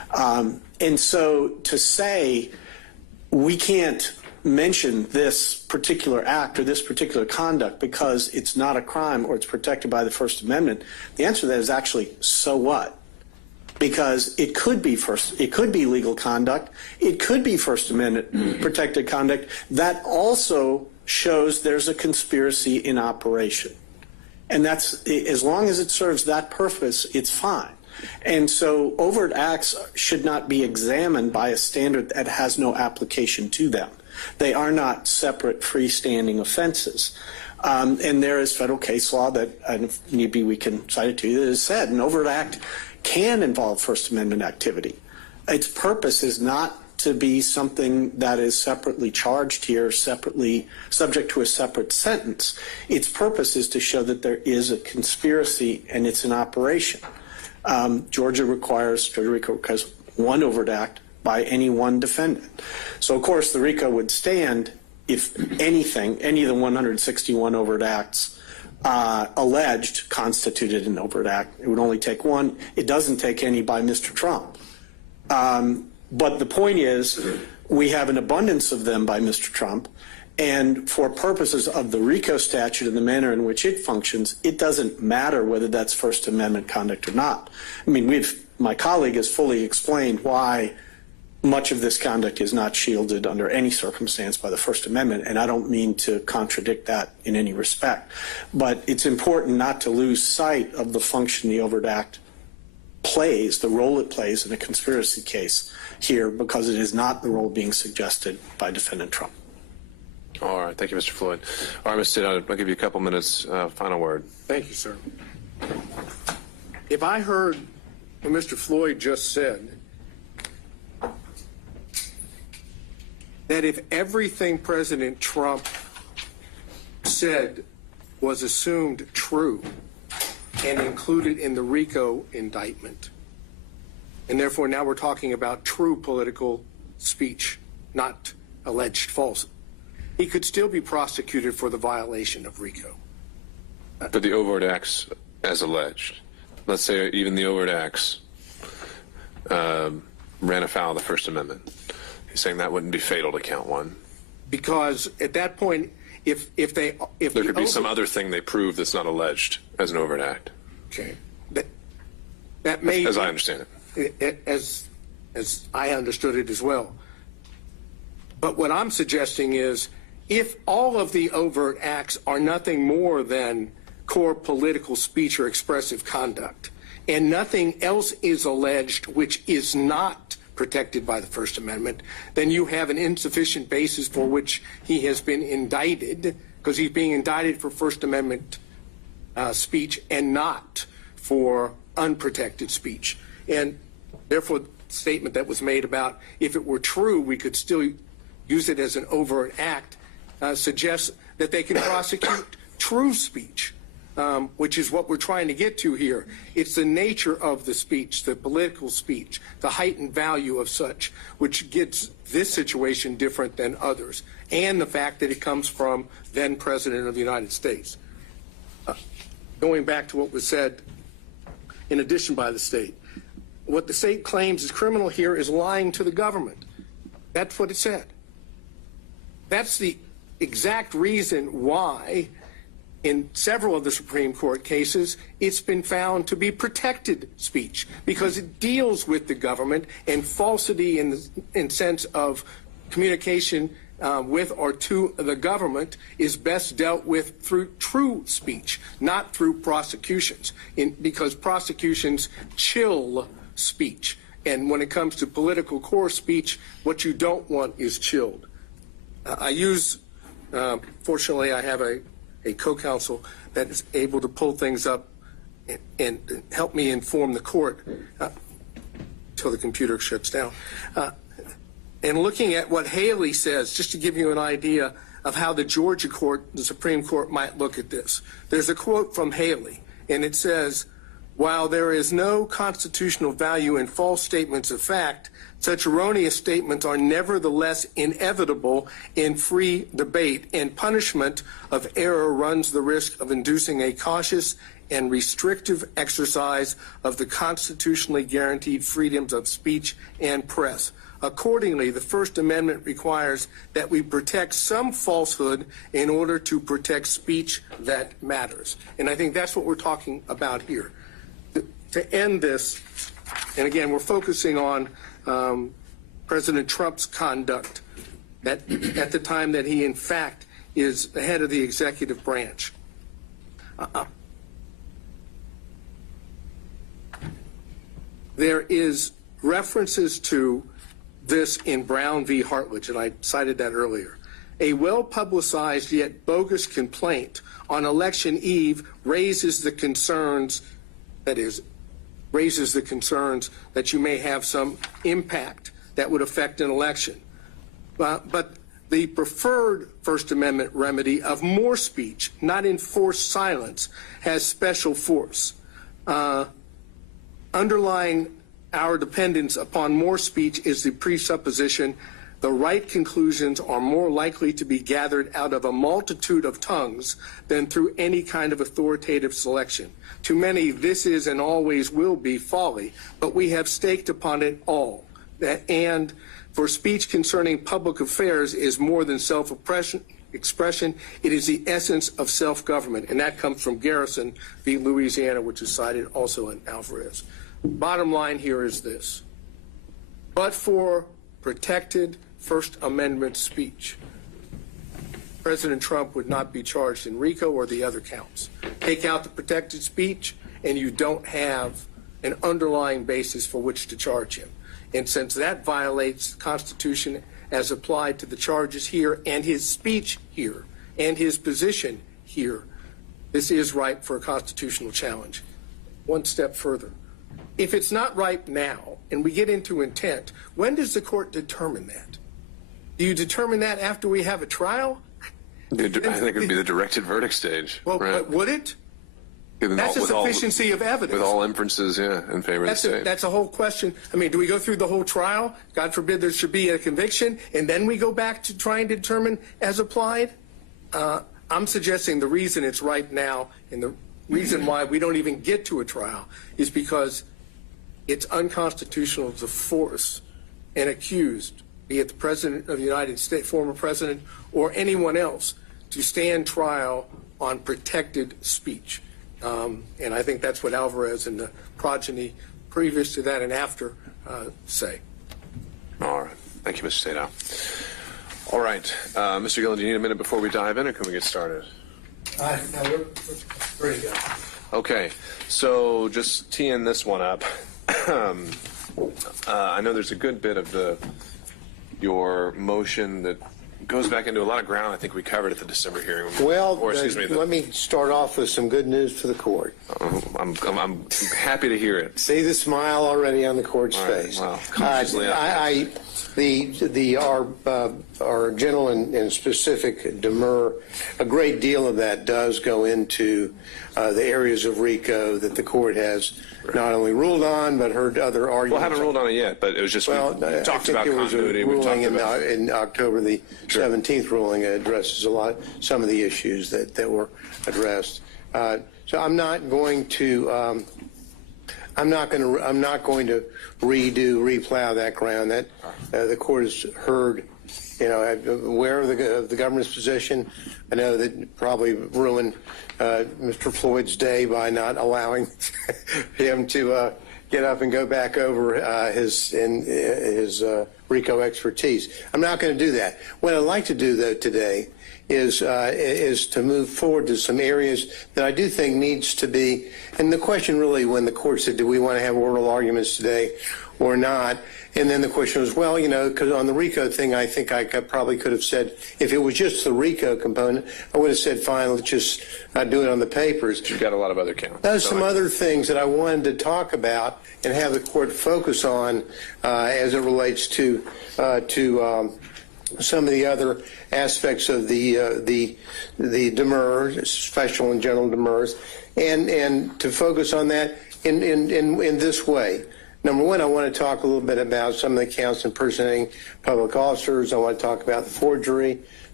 And so to say we can't mention this particular act or this particular conduct because it's not a crime or it's protected by the First Amendment, the answer to that is actually, so what? Because it could be legal conduct, it could be First Amendment protected conduct that also shows there's a conspiracy in operation. And that's, as long as it serves that purpose, it's fine. And so overt acts should not be examined by a standard that has no application to them. They are not separate freestanding offenses. And there is federal case law that, and if need be, we can cite it to you, that has said an overt act can involve First Amendment activity. Its purpose is not to be something that is separately charged here, separately subject to a separate sentence. Its purpose is to show that there is a conspiracy and it's an operation. Georgia Rico requires one overt act by any one defendant. So, of course, the RICO would stand if anything, any of the 161 overt acts alleged constituted an overt act. It would only take one. It doesn't take any by Mr. Trump. But the point is, we have an abundance of them by Mr. Trump, and for purposes of the RICO statute and the manner in which it functions, it doesn't matter whether that's First Amendment conduct or not. I mean, my colleague has fully explained why much of this conduct is not shielded under any circumstance by the First Amendment, and I don't mean to contradict that in any respect. But it's important not to lose sight of the function the overt act plays, the role it plays in a conspiracy case here, because it is not the role being suggested by Defendant Trump. All right. Thank you, Mr. Floyd. All right, Mr. Stitt, I'll give you a couple minutes. Final word. Thank you, sir. If I heard what Mr. Floyd just said, that if everything President Trump said was assumed true and included in the RICO indictment, and therefore now we're talking about true political speech, not alleged false, he could still be prosecuted for the violation of RICO. For the overt acts as alleged. Let's say even the overt acts ran afoul of the First Amendment. He's saying that wouldn't be fatal to count one. Because at that point, if there could be some other thing they prove that's not alleged as an overt act. Okay. That may, as I understand it. As I understood it as well. But what I'm suggesting is, if all of the overt acts are nothing more than core political speech or expressive conduct, and nothing else is alleged which is not protected by the First Amendment, then you have an insufficient basis for which he has been indicted, because he's being indicted for First Amendment speech and not for unprotected speech. And therefore, the statement that was made about if it were true, we could still use it as an overt act, suggests that they can prosecute true speech, which is what we're trying to get to here. It's the nature of the speech, the political speech, the heightened value of such, which gets this situation different than others, and the fact that it comes from then President of the United States. Going back to what was said in addition by the state, what the state claims is criminal here is lying to the government. That's what it said. That's the exact reason why in several of the Supreme Court cases, it's been found to be protected speech because it deals with the government, and falsity in sense of communication with or to the government is best dealt with through true speech, not through prosecutions, because prosecutions chill speech. And when it comes to political core speech, what you don't want is chilled. Fortunately, I have a co-counsel that is able to pull things up and help me inform the court until the computer shuts down. And looking at what Haley says, just to give you an idea of how the Georgia court, the Supreme Court, might look at this. There's a quote from Haley, and it says, "While there is no constitutional value in false statements of fact, such erroneous statements are nevertheless inevitable in free debate, and punishment of error runs the risk of inducing a cautious and restrictive exercise of the constitutionally guaranteed freedoms of speech and press. Accordingly, the First Amendment requires that we protect some falsehood in order to protect speech that matters. And I think that's what we're talking about here. To end this, and again, we're focusing on President Trump's conduct at the time that he, in fact, is the head of the executive branch. There is references to this in Brown v. Hartledge, and I cited that earlier. A well-publicized yet bogus complaint on election eve raises the concerns, that you may have some impact that would affect an election. But the preferred First Amendment remedy of more speech, not enforced silence, has special force. Underlying our dependence upon more speech is the presupposition the right conclusions are more likely to be gathered out of a multitude of tongues than through any kind of authoritative selection. To many, this is and always will be folly, but we have staked upon it all. And for speech concerning public affairs is more than self-expression, it is the essence of self-government, and that comes from Garrison v. Louisiana, which is cited also in Alvarez. Bottom line here is this: but for protected First Amendment speech, President Trump would not be charged in RICO or the other counts. Take out the protected speech, and you don't have an underlying basis for which to charge him. And since that violates the Constitution as applied to the charges here and his speech here and his position here, this is ripe for a constitutional challenge. One step further. If it's not ripe now and we get into intent, when does the court determine that? Do you determine that after we have a trial? I think it would be the directed verdict stage. Well, right? Would it? That's a sufficiency of evidence. With all inferences, yeah, in favor of the state. That's a whole question. I mean, do we go through the whole trial? God forbid there should be a conviction, and then we go back to try and determine as applied? I'm suggesting the reason it's ripe now and the reason why we don't even get to a trial is because it's unconstitutional to force an accused, be it the President of the United States, former President, or anyone else, to stand trial on protected speech. And I think that's what Alvarez and the progeny previous to that and after say. All right. Thank you, Mr. Sadow. All right. Mr. Gillen, do you need a minute before we dive in, or can we get started? No, we're ready to go. Okay. So just teeing this one up. I know there's a good bit of your motion that goes back into a lot of ground I think we covered at the December hearing. Well, let me start off with some good news for the court. I'm happy to hear it. See the smile already on the court's face. Wow. Consciously our general and specific demur, a great deal of that does go into the areas of RICO that the court has not only ruled on but heard other arguments. Well, I haven't ruled on it yet, but it was just we talked about continuity. We talked about in October the 17th ruling addresses some of the issues that were addressed. So I'm not going to replow that ground. That the court has heard. Aware of the government's position. I know that probably ruined Mr. Floyd's day by not allowing him to get up and go back over his RICO expertise. I'm not going to do that. What I'd like to do, though, today is to move forward to some areas that I do think needs to be. And the question really, when the court said, do we want to have oral arguments today or not? And then the question was, well, because on the RICO thing, I think I probably could have said, if it was just the RICO component, I would have said, fine, let's just do it on the papers. You've got a lot of other counts. There's some other things that I wanted to talk about and have the court focus on as it relates to some of the other aspects of the demurs, special and general demurs, and to focus on that in this way. Number one, I want to talk a little bit about some of the counts impersonating public officers. I want to talk about the forgery,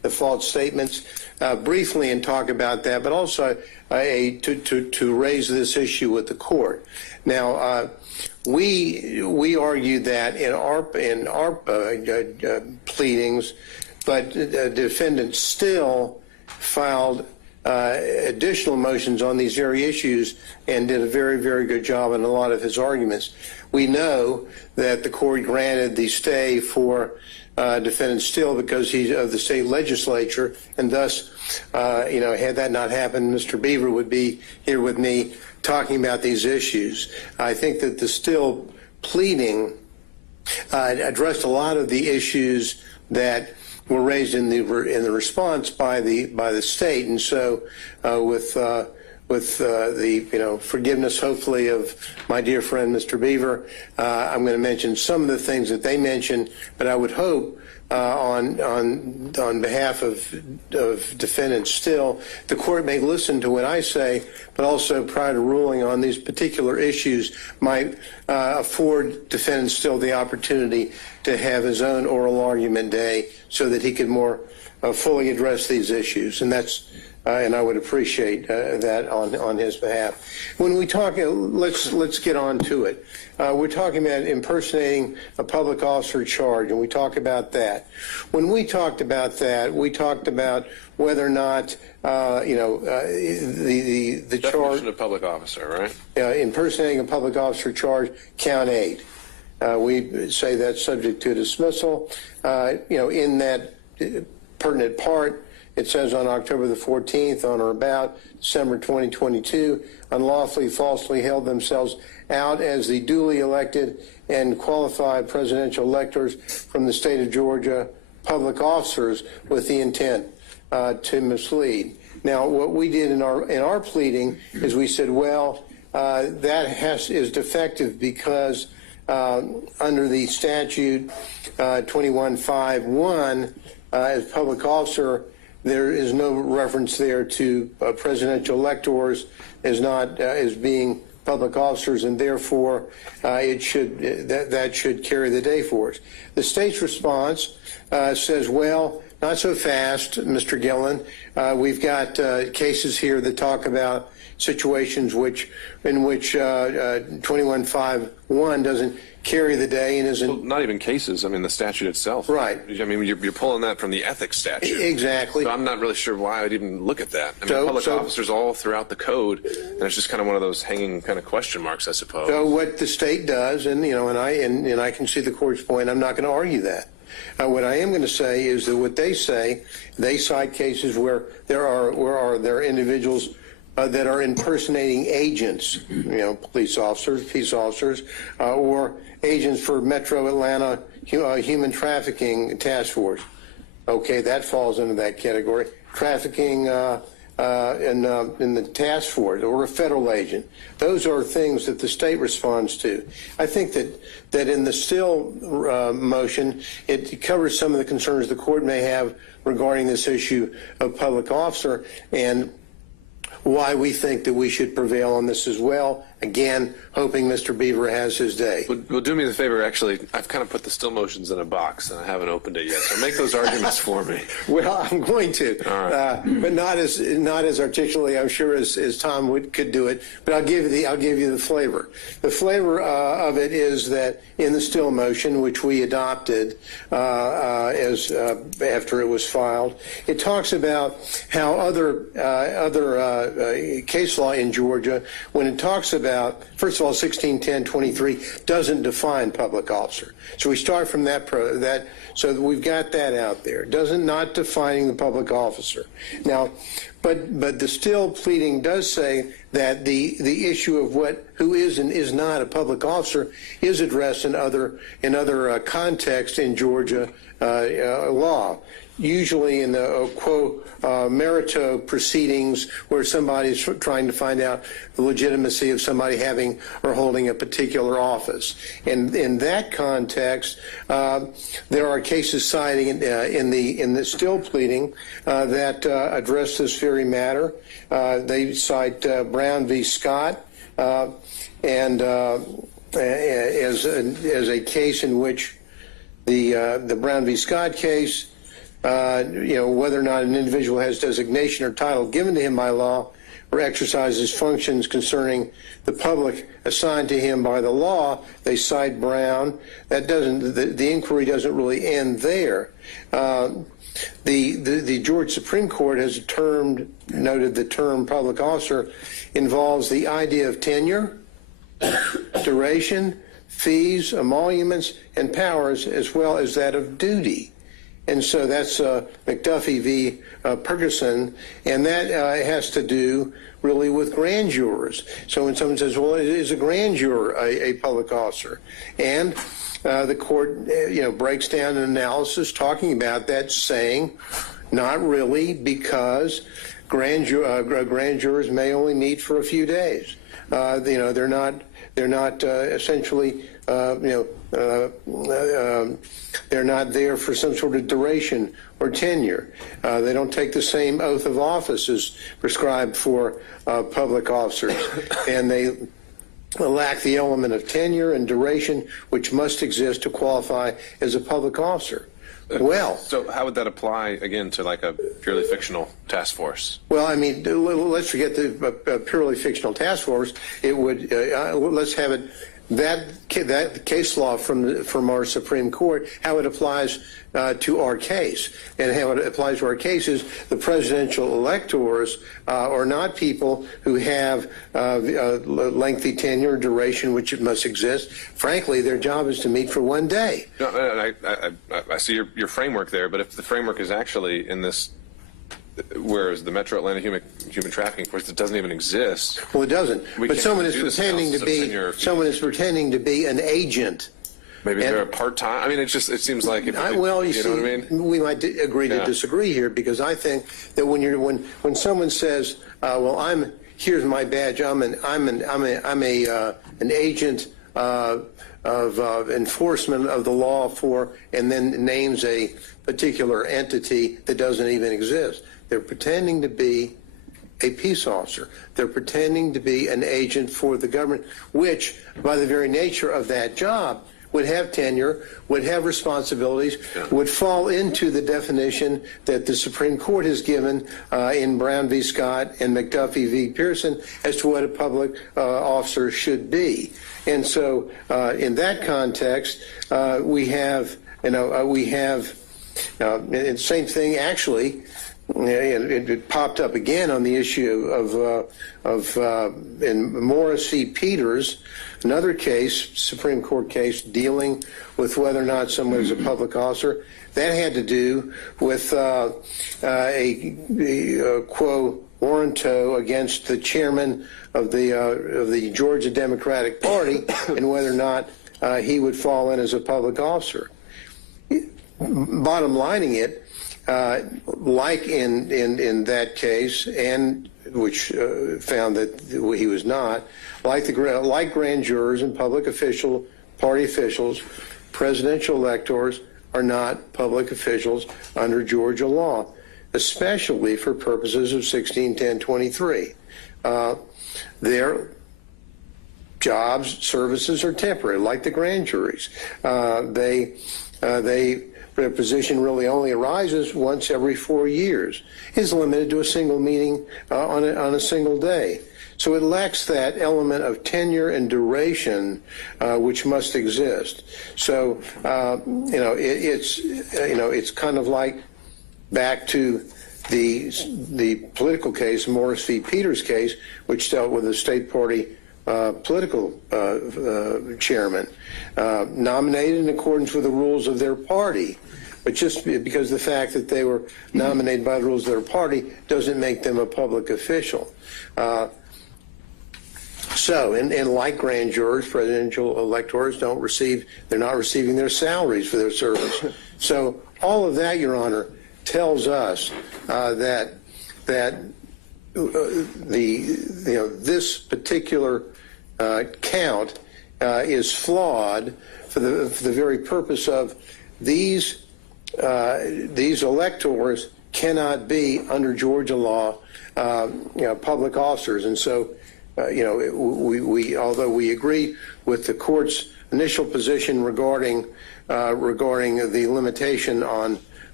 the false statements briefly and talk about that, but also to raise this issue with the court. Now, we argued that in our pleadings, but the defendant still filed additional motions on these very issues and did a very, very good job in a lot of his arguments. We know that the court granted the stay for defendant Still because he's of the state legislature, and thus, had that not happened, Mr. Beaver would be here with me talking about these issues. I think that the Still pleading addressed a lot of the issues that were raised in the response by the state, and so with the forgiveness, hopefully, of my dear friend Mr. Beaver, I'm going to mention some of the things that they mentioned, but I would hope on behalf of defendants Still, the court may listen to what I say, but also prior to ruling on these particular issues might afford defendant Still the opportunity to have his own oral argument day so that he could more fully address these issues, and that's and I would appreciate that on his behalf. When we talk, let's get on to it. We're talking about impersonating a public officer charge, and we talk about that. When we talked about that, we talked about whether or not the charge Definition of public officer, right? Impersonating a public officer charge, count 8. We say that's subject to dismissal. In that pertinent part, it says on October the 14th, on or about December 2022, unlawfully, falsely held themselves out as the duly elected and qualified presidential electors from the state of Georgia, public officers with the intent to mislead. Now, what we did in our pleading is we said, well, that is defective because under the statute 2151, as public officer, there is no reference there to presidential electors as being public officers, and therefore that should carry the day for us. The state's response says, well, not so fast, Mr. Gillen. We've got cases here that talk about situations in which 2151 doesn't carry the day and isn't. Well, not even cases. I mean, the statute itself. Right. I mean, you're pulling that from the ethics statute. Exactly. So I'm not really sure why I'd even look at that. I mean, public officers all throughout the code, and it's just kind of one of those hanging kind of question marks, I suppose. So what the state does, and I can see the court's point. I'm not going to argue that. What I am going to say is that what they say, they cite cases where there are individuals that are impersonating agents, police officers, peace officers, or agents for Metro Atlanta Human Trafficking Task Force. Okay, that falls into that category. Trafficking in the task force or a federal agent. Those are things that the state responds to. I think that in the Still motion, it covers some of the concerns the court may have regarding this issue of public officer and why we think that we should prevail on this as well. Again, hoping Mr. Beaver has his day. Well, do me the favor, actually, I've kind of put the Still motions in a box, and I haven't opened it yet, so make those arguments for me. Well, I'm going to, but not as articulately, I'm sure, as Tom could do it. But I'll give you the flavor. The flavor of it is that in the Still motion, which we adopted as after it was filed, it talks about how other case law in Georgia, when it talks about, first of all, 1610-23 doesn't define public officer. So we start from that, so we've got that out there. Not defining the public officer. Now, but the Still pleading does say that the issue of who is and is not a public officer is addressed in other contexts in Georgia law. Usually in the quo merito proceedings where somebody's trying to find out the legitimacy of somebody having or holding a particular office. And in that context, there are cases citing in the Still pleading that address this very matter. They cite Brown v. Scott and as a case in which the Brown v. Scott case, whether or not an individual has designation or title given to him by law or exercises functions concerning the public assigned to him by the law. They cite Brown. That doesn't, the inquiry doesn't really end there. The Georgia Supreme Court has noted the term public officer involves the idea of tenure, duration, fees, emoluments, and powers, as well as that of duty. And so that's McAfee v. Ferguson, and that has to do really with grand jurors. So when someone says, well, is a grand juror a public officer? And the court, breaks down an analysis talking about that, saying not really, because grand jurors may only meet for a few days. They're not essentially, they're not there for some sort of duration or tenure. They don't take the same oath of office as prescribed for public officers, and they lack the element of tenure and duration which must exist to qualify as a public officer. Well, so how would that apply again to like a purely fictional task force? Well, I mean, let's forget the purely fictional task force. It would let's have it that case law from our Supreme Court, how it applies to our case, and how it applies to our case is the presidential electors are not people who have lengthy tenure, duration, which it must exist. Frankly, their job is to meet for one day. No, I see your framework there, but if the framework is actually in this, whereas the Metro Atlanta Human Trafficking Force, it doesn't even exist. Well, it doesn't. But someone is pretending to be an agent. Maybe they're a part-time. I mean, it seems like you know what I mean? We might agree to disagree here, because I think that when someone says, "Well, here's my badge. I'm an agent of enforcement of the law for," and then names a particular entity that doesn't even exist. They're pretending to be a peace officer. They're pretending to be an agent for the government, which, by the very nature of that job, would have tenure, would have responsibilities, would fall into the definition that the Supreme Court has given in Brown v. Scott and McAfee v. Pearson as to what a public officer should be. And so in that context, we have, and same thing actually, it popped up again on the issue in Morris v. Peters, another case, Supreme Court case, dealing with whether or not someone is a public officer. That had to do with a quo warranto against the chairman of the Georgia Democratic Party and whether or not he would fall in as a public officer. Bottom lining it, like in that case, and which found that he was not, like grand jurors and public party officials, presidential electors are not public officials under Georgia law, especially for purposes of 161023. Their jobs, services are temporary, like the grand juries. Their position really only arises once every 4 years. Is limited to a single meeting on a single day. So it lacks that element of tenure and duration which must exist. So it's kind of like back to the political case, Morris v. Peters case, which dealt with a state party political chairman nominated in accordance with the rules of their party. But just because the fact that they were nominated by the rules of their party doesn't make them a public official. And like grand jurors, presidential electors they're not receiving their salaries for their service. So all of that, Your Honor, tells us that this particular count is flawed for the very purpose of these electors cannot be, under Georgia law, public officers. And so, although we agree with the court's initial position regarding the limitation on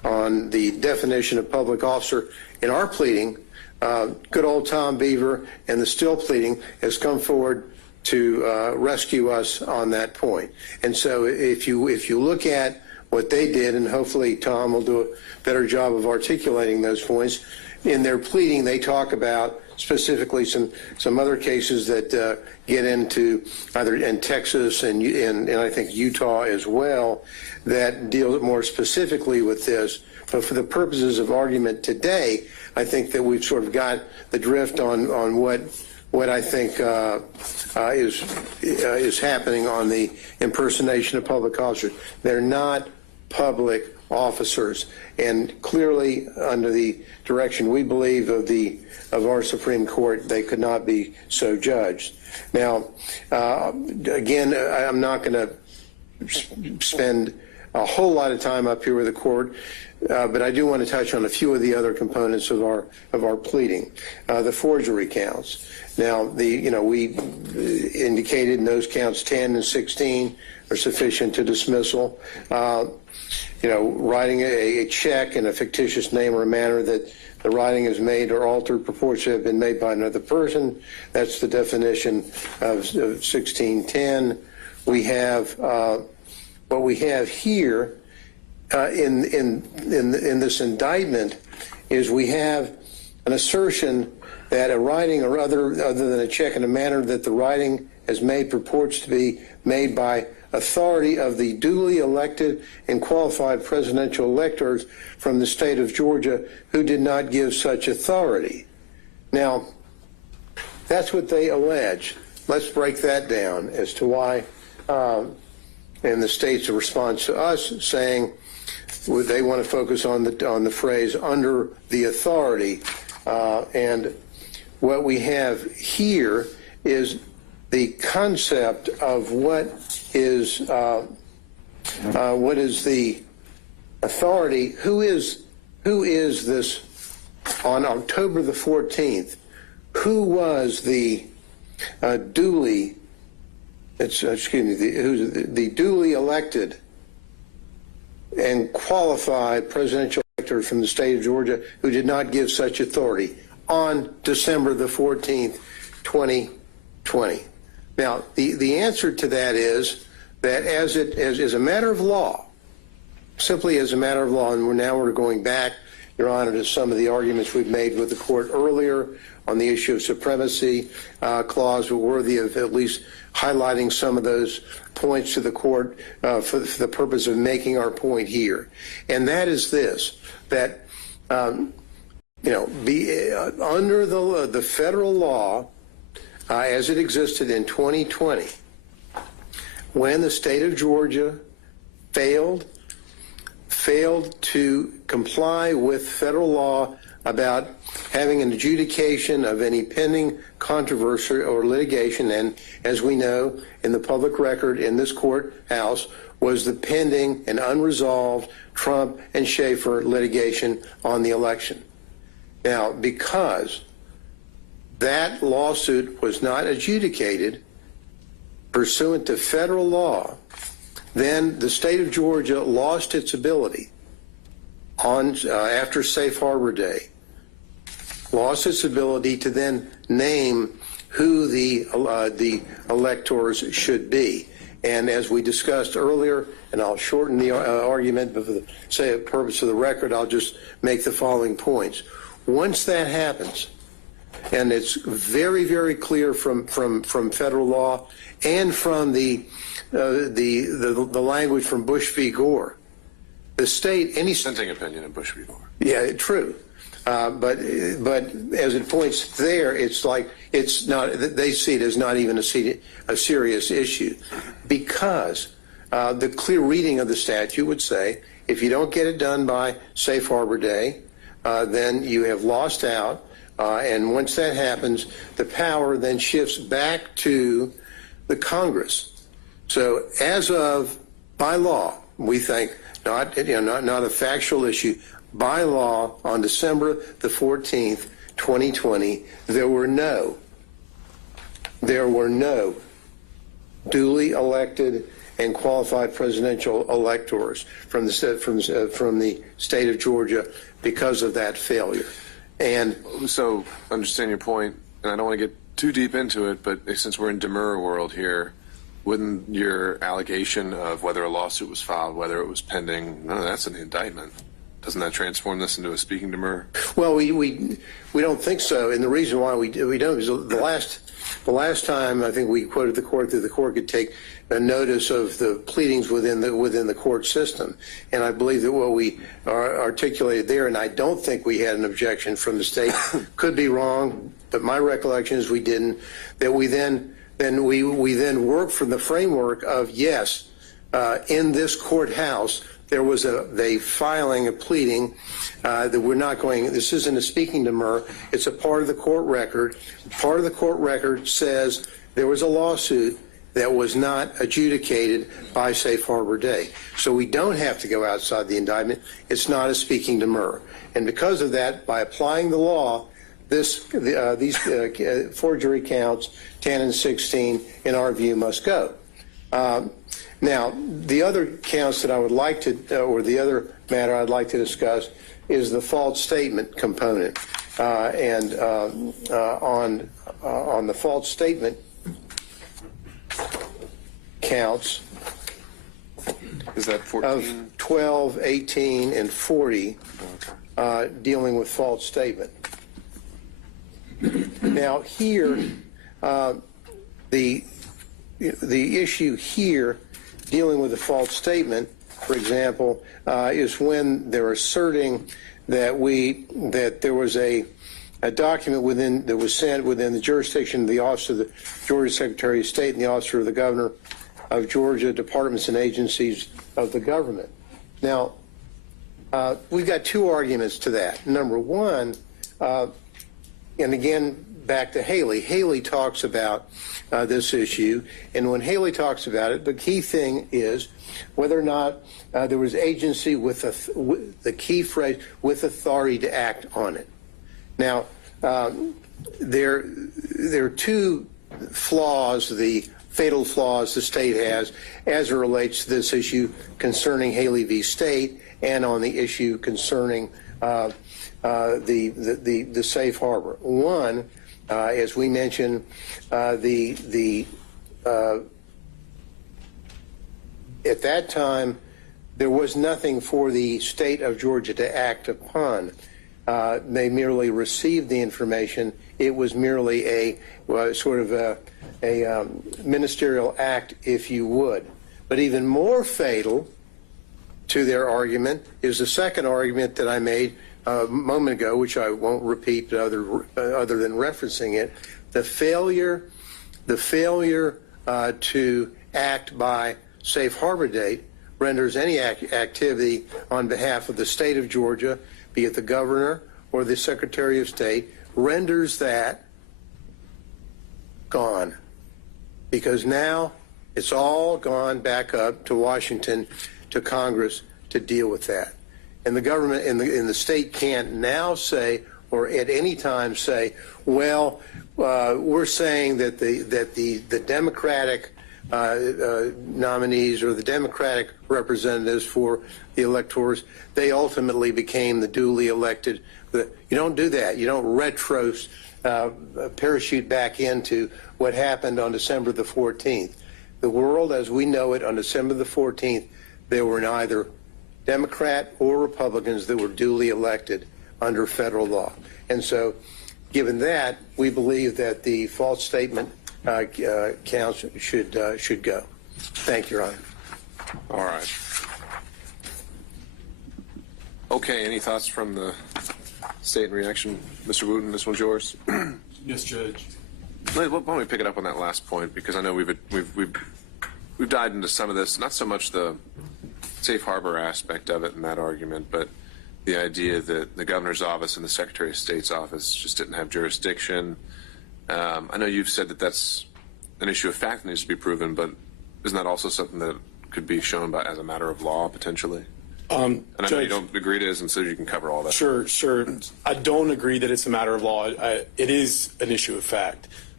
on the definition of public officer in our pleading, good old Tom Beaver and the still pleading has come forward to rescue us on that point. And so if you look at what they did, and hopefully Tom will do a better job of articulating those points, in their pleading they talk about specifically some other cases that get into either in Texas and I think Utah as well that deal more specifically with this. But for the purposes of argument today, I think that we've sort of got the drift on what I think is happening on the impersonation of public officers. They're not public officers, and clearly under the direction we believe of our Supreme Court, they could not be so judged. Now, again, I'm not going to spend a whole lot of time up here with the court, but I do want to touch on a few of the other components of our pleading. The forgery counts. Now, we indicated in those counts 10 and 16 are sufficient to dismissal. Writing a check in a fictitious name or a manner that the writing is made or altered purports to have been made by another person. That's the definition of 1610. We have what we have here in this indictment is we have an assertion that a writing or other than a check in a manner that the writing has made purports to be made by authority of the duly elected and qualified presidential electors from the state of Georgia who did not give such authority. Now, that's what they allege. Let's break that down as to why, and the state's response to us saying they want to focus on the phrase under the authority, and what we have here is the concept of what is the authority. Who is this on October the 14th? Who was the duly duly elected and qualified presidential elector from the state of Georgia who did not give such authority on December the 14th, 2020? Now, the answer to that is that as a matter of law, simply as a matter of law, and we're going back, Your Honor, to some of the arguments we've made with the court earlier on the issue of supremacy clause, were worthy of at least highlighting some of those points to the court for the purpose of making our point here. And that is this, that, under the federal law, as it existed in 2020, when the state of Georgia failed to comply with federal law about having an adjudication of any pending controversy or litigation, and as we know, in the public record in this courthouse was the pending and unresolved Trump and Schaefer litigation on the election. Now, because that lawsuit was not adjudicated pursuant to federal law, then the state of Georgia lost its ability after Safe Harbor Day, lost its ability to then name who the electors should be. And as we discussed earlier, and I'll shorten the argument, but for the purpose of the record, I'll just make the following points. Once that happens, and it's very, very clear from federal law and from the language from Bush v. Gore, the state, any Dissenting opinion in Bush v. Gore. Yeah, true. But as it points there, it's like it's not. They see it as not even a serious issue, because the clear reading of the statute would say if you don't get it done by Safe Harbor Day, then you have lost out. And once that happens, the power then shifts back to the Congress. So as of, by law, we think, not a factual issue, by law, on December the 14th, 2020, there were no duly elected and qualified presidential electors from the state of Georgia because of that failure. And so, understand your point, and I don't want to get too deep into it, but since we're in demurrer world here, wouldn't your allegation of whether a lawsuit was filed, whether it was pending, none of that's in the indictment? Doesn't that transform this into a speaking demurrer? Well, we don't think so, and the reason why we don't is the last time I think we quoted the court that the court could take a notice of the pleadings within the court system, and I believe that what we articulated there, and I don't think we had an objection from the state, could be wrong, but my recollection is we didn't. That we then worked from the framework of yes, in this courthouse. There was a filing, a pleading that we're not going, this isn't a speaking demurrer, it's a part of the court record. Part of the court record says there was a lawsuit that was not adjudicated by Safe Harbor Day. So we don't have to go outside the indictment. It's not a speaking demurrer. And because of that, by applying the law, these forgery counts, 10 and 16, in our view, must go. Now, the other counts that I would like to, or the other matter I'd like to discuss is the false statement component. And on the false statement counts is that 14? Of 12, 18, and 40 dealing with false statement. Now, here, the issue here dealing with a false statement, for example, is when they're asserting that there was a document that was sent within the jurisdiction of the Office of the Georgia Secretary of State and the Office of the Governor of Georgia, departments and agencies of the government. Now, we've got two arguments to that. Number one, and again, back to Haley. Haley talks about this issue, and when Haley talks about it, the key thing is whether or not there was agency with the key phrase, with authority to act on it. Now, there are two flaws, the fatal flaws the state has as it relates to this issue concerning Haley v. State and on the issue concerning the safe harbor. One, as we mentioned, at that time, there was nothing for the state of Georgia to act upon. They merely received the information. It was merely a sort of a ministerial act, if you would. But even more fatal to their argument is the second argument that I made a moment ago, which I won't repeat other than referencing it, the failure to act by Safe Harbor date renders any activity on behalf of the state of Georgia, be it the governor or the Secretary of State, renders that gone. Because now it's all gone back up to Washington, to Congress to deal with that. And the government and the state can't now say, or at any time say, well, we're saying that the Democratic nominees or the Democratic representatives for the electors, they ultimately became the duly elected. You don't do that. You don't parachute back into what happened on December the 14th. The world as we know it on December the 14th, there were neither Democrat or Republicans that were duly elected under federal law. And so, given that, we believe that the false statement counts should go. Thank you, Your Honor. All right. Okay, any thoughts from the state in reaction? Mr. Wooten, this one's yours. Yes, Judge. Why don't we pick it up on that last point, because I know we've dived into some of this, not so much the safe harbor aspect of it in that argument, but the idea that the governor's office and the Secretary of State's office just didn't have jurisdiction. I know you've said that that's an issue of fact that needs to be proven, but isn't that also something that could be shown as a matter of law potentially? And I know you don't agree it is, and so you can cover all that. Sure. I don't agree that it's a matter of law. It is an issue of fact.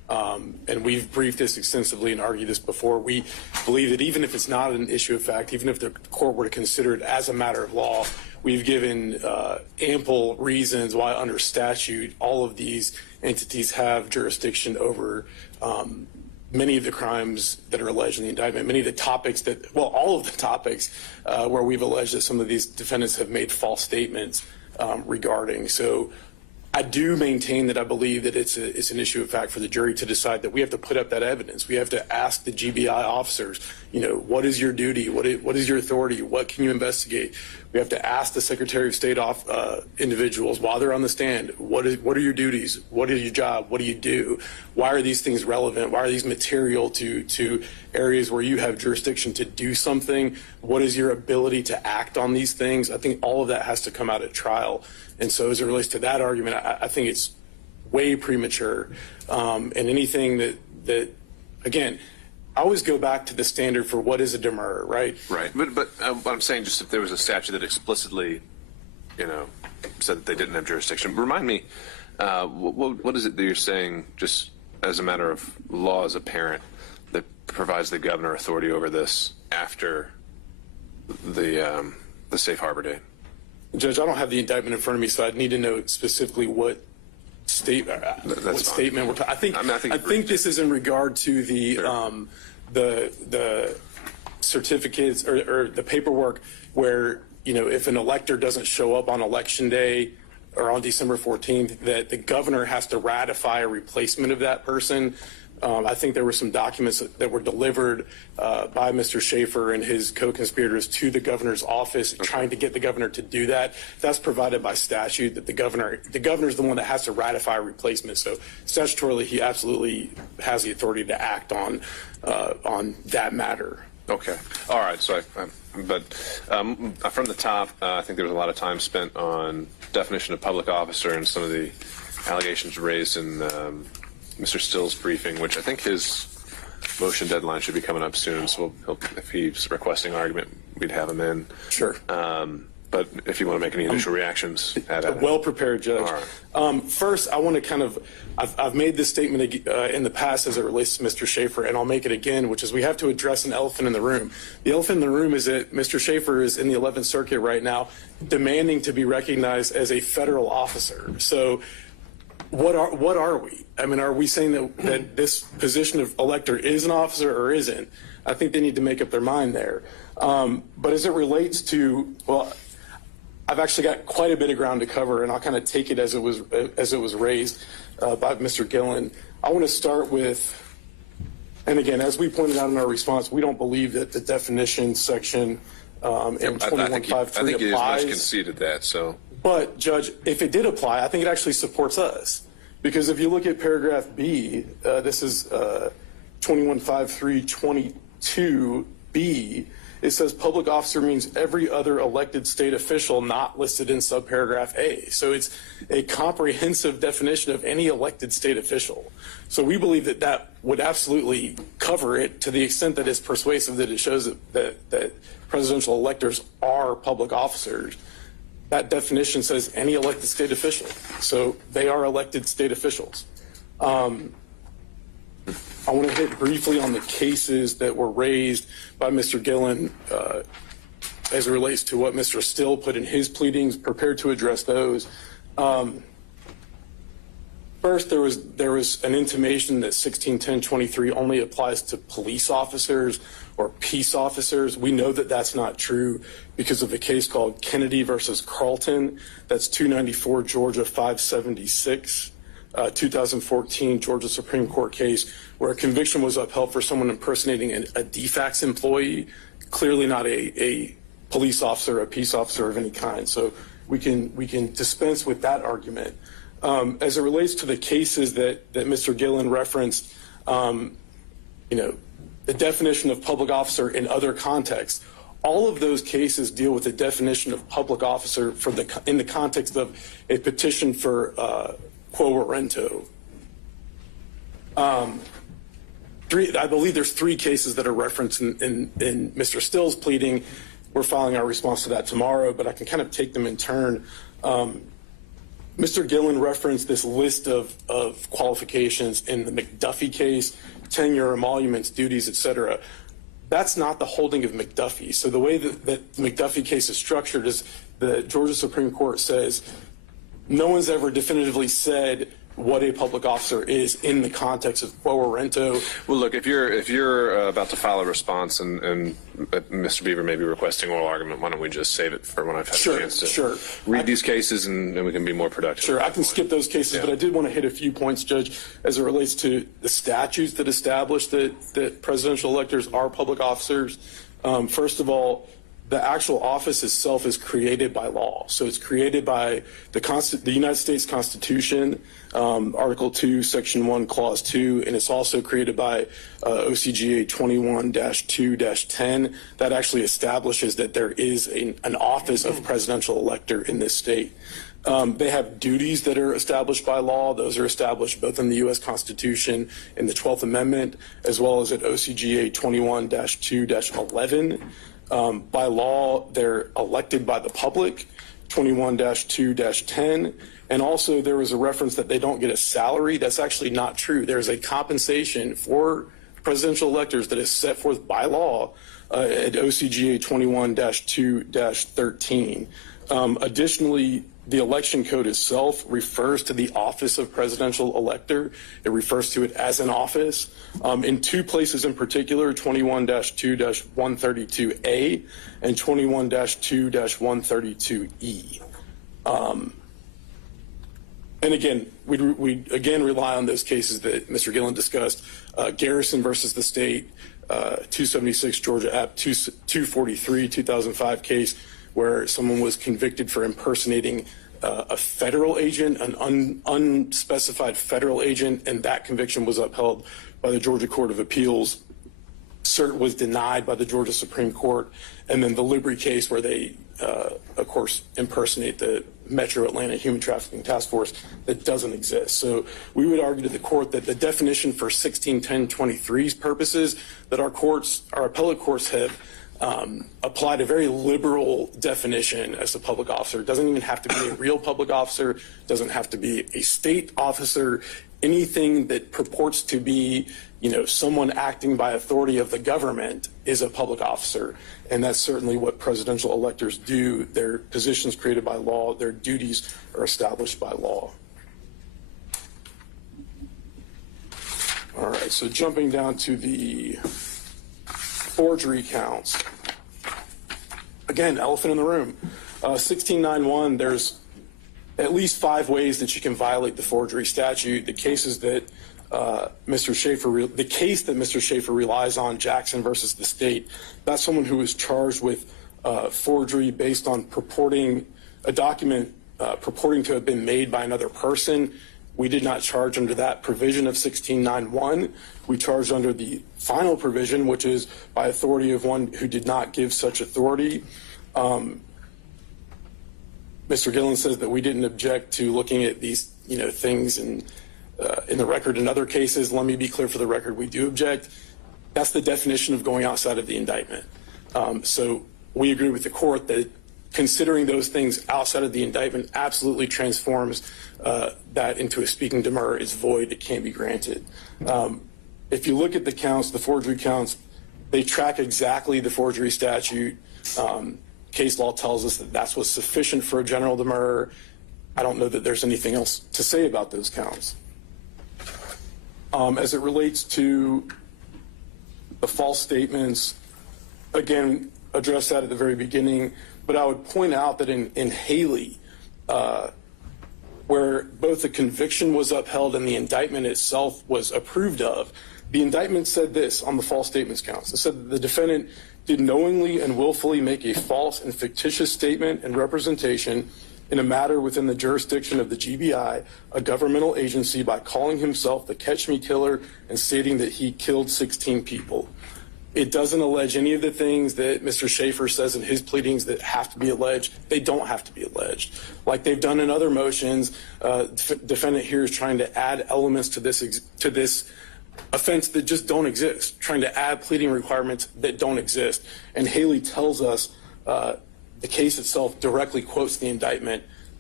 And we've briefed this extensively and argued this before. We believe that even if it's not an issue of fact, even if the court were to consider it as a matter of law, we've given ample reasons why under statute all of these entities have jurisdiction over many of the crimes that are alleged in the indictment, many of the topics that, well, all of the topics where we've alleged that some of these defendants have made false statements regarding. So I do maintain that I believe that it's an issue of fact for the jury to decide that we have to put up that evidence. We have to ask the GBI officers, you know, what is your duty? What is your authority? What can you investigate? We have to ask the Secretary of State individuals while they're on the stand, what are your duties? What is your job? What do you do? Why are these things relevant? Why are these material to areas where you have jurisdiction to do something? What is your ability to act on these things? I think all of that has to come out at trial. And so as it relates to that argument, I think it's way premature. And anything that again, I always go back to the standard for what is a demurrer, right? Right. But what I'm saying, just if there was a statute that explicitly, you know, said that they didn't have jurisdiction, remind me, what is it that you're saying, just as a matter of law as a parent, that provides the governor authority over this after the safe harbor date? Judge, I don't have the indictment in front of me, so I'd need to know specifically what statement we're talking. I think this is in regard to the certificates or the paperwork where, you know, if an elector doesn't show up on election day or on December 14th, that the governor has to ratify a replacement of that person. I think there were some documents that were delivered by Mr. Schaefer and his co-conspirators to the governor's office, trying to get the governor to do that. That's provided by statute, that the governor is the one that has to ratify a replacement. So statutorily, he absolutely has the authority to act on that matter. Okay. All right. So, from the top, I think there was a lot of time spent on definition of public officer and some of the allegations raised in Mr. Still's briefing, which I think his motion deadline should be coming up soon. So if he's requesting argument, we'd have him in. Sure. But if you want to make any initial reactions, add it. Well prepared, Judge. All right. First, I want to I've made this statement in the past as it relates to Mr. Schaefer, and I'll make it again, which is we have to address an elephant in the room. The elephant in the room is that Mr. Schaefer is in the 11th Circuit right now demanding to be recognized as a federal officer. So what are we? I mean, are we saying that this position of elector is an officer or isn't? I think they need to make up their mind there. But as it relates to, well, I've actually got quite a bit of ground to cover, and I'll kind of take it as it was raised by Mr. Gillen. I want to start with, and again, as we pointed out in our response, we don't believe that the definition section in 21.5.3 I think it is applies. much conceded that. So. But, Judge, if it did apply, I think it actually supports us. Because if you look at paragraph B, this is 21.5.3.22b, it says public officer means every other elected state official not listed in subparagraph A. So it's a comprehensive definition of any elected state official. So we believe that that would absolutely cover it to the extent that it's persuasive, that it shows that presidential electors are public officers. That definition says any elected state official. So they are elected state officials. I want to hit briefly on the cases that were raised by Mr. Gillen as it relates to what Mr. Still put in his pleadings, prepared to address those. First, there was an intimation that 1610.23 only applies to police officers or peace officers. We know that that's not true because of a case called Kennedy versus Carlton. That's 294 Georgia 576, 2014 Georgia Supreme Court case where a conviction was upheld for someone impersonating a DFACS employee, clearly not a police officer, a peace officer of any kind. So we can dispense with that argument. As it relates to the cases that Mr. Gillen referenced, the definition of public officer in other contexts, all of those cases deal with the definition of public officer in the context of a petition for quo warranto. I believe there's 3 cases that are referenced in Mr. Still's pleading. We're filing our response to that tomorrow, but I can kind of take them in turn. Mr. Gillen referenced this list of qualifications in the McDuffie case, tenure, emoluments, duties, etc. That's not the holding of McDuffie. So the way that the McDuffie case is structured is the Georgia Supreme Court says no one's ever definitively said what a public officer is in the context of quo warranto. Well, look, if you're about to file a response and Mr. Beaver may be requesting oral argument, why don't we just save it for when I've had a chance to read these cases and we can be more productive. Sure, I can skip those cases, but I did want to hit a few points, Judge, as it relates to the statutes that establish that presidential electors are public officers. First of all, the actual office itself is created by law. So it's created by the United States Constitution, Article 2, Section 1, Clause 2, and it's also created by OCGA 21-2-10 that actually establishes that there is an office of presidential elector in this state. They have duties that are established by law. Those are established both in the U.S. Constitution in the 12th Amendment, as well as at OCGA 21-2-11. By law, they're elected by the public, 21-2-10. And also there was a reference that they don't get a salary. That's actually not true. There's a compensation for presidential electors that is set forth by law at OCGA 21-2-13. Additionally, the election code itself refers to the office of presidential elector. It refers to it as an office. In two places in particular, 21-2-132A and 21-2-132E. And again, we again rely on those cases that Mr. Gillen discussed. Garrison versus the state, 276 Georgia App 243, 2005 case, where someone was convicted for impersonating a federal agent, an unspecified federal agent, and that conviction was upheld by the Georgia Court of Appeals. Cert was denied by the Georgia Supreme Court. And then the Libri case where they, of course, impersonate the Metro Atlanta Human Trafficking Task Force that doesn't exist. So we would argue to the court that the definition for 161023's purposes that our appellate courts have applied a very liberal definition as a public officer. It doesn't even have to be a real public officer, doesn't have to be a state officer, anything that purports to be, someone acting by authority of the government is a public officer. And that's certainly what presidential electors do. Their positions created by law, their duties are established by law. All right, so jumping down to the forgery counts. Again, elephant in the room. 1691, there's at least 5 ways that you can violate the forgery statute. The cases that the case that Mr. Schaefer relies on, Jackson versus the state, that's someone who was charged with forgery based on purporting a document purporting to have been made by another person. We did not charge under that provision of 1691. We charged under the final provision, which is by authority of one who did not give such authority. Mr. Gillen says that we didn't object to looking at these, things in the record in other cases. Let me be clear for the record, we do object. That's the definition of going outside of the indictment. So we agree with the court that considering those things outside of the indictment absolutely transforms that into a speaking demur. It's void. It can't be granted. If you look at the counts, the forgery counts, they track exactly the forgery statute. Case law tells us that that's what's sufficient for a general demur. I don't know that there's anything else to say about those counts. As it relates to the false statements, again, addressed that at the very beginning, but I would point out that in Haley, where both the conviction was upheld and the indictment itself was approved of, the indictment said this on the false statements counts. It said that the defendant did knowingly and willfully make a false and fictitious statement and representation in a matter within the jurisdiction of the GBI, a governmental agency, by calling himself the Catch Me Killer and stating that he killed 16 people. It doesn't allege any of the things that Mr. Schaefer says in his pleadings that have to be alleged. They don't have to be alleged. Like they've done in other motions, defendant here is trying to add elements to this offense that just don't exist, trying to add pleading requirements that don't exist. And Haley tells us the case itself directly quotes the indictment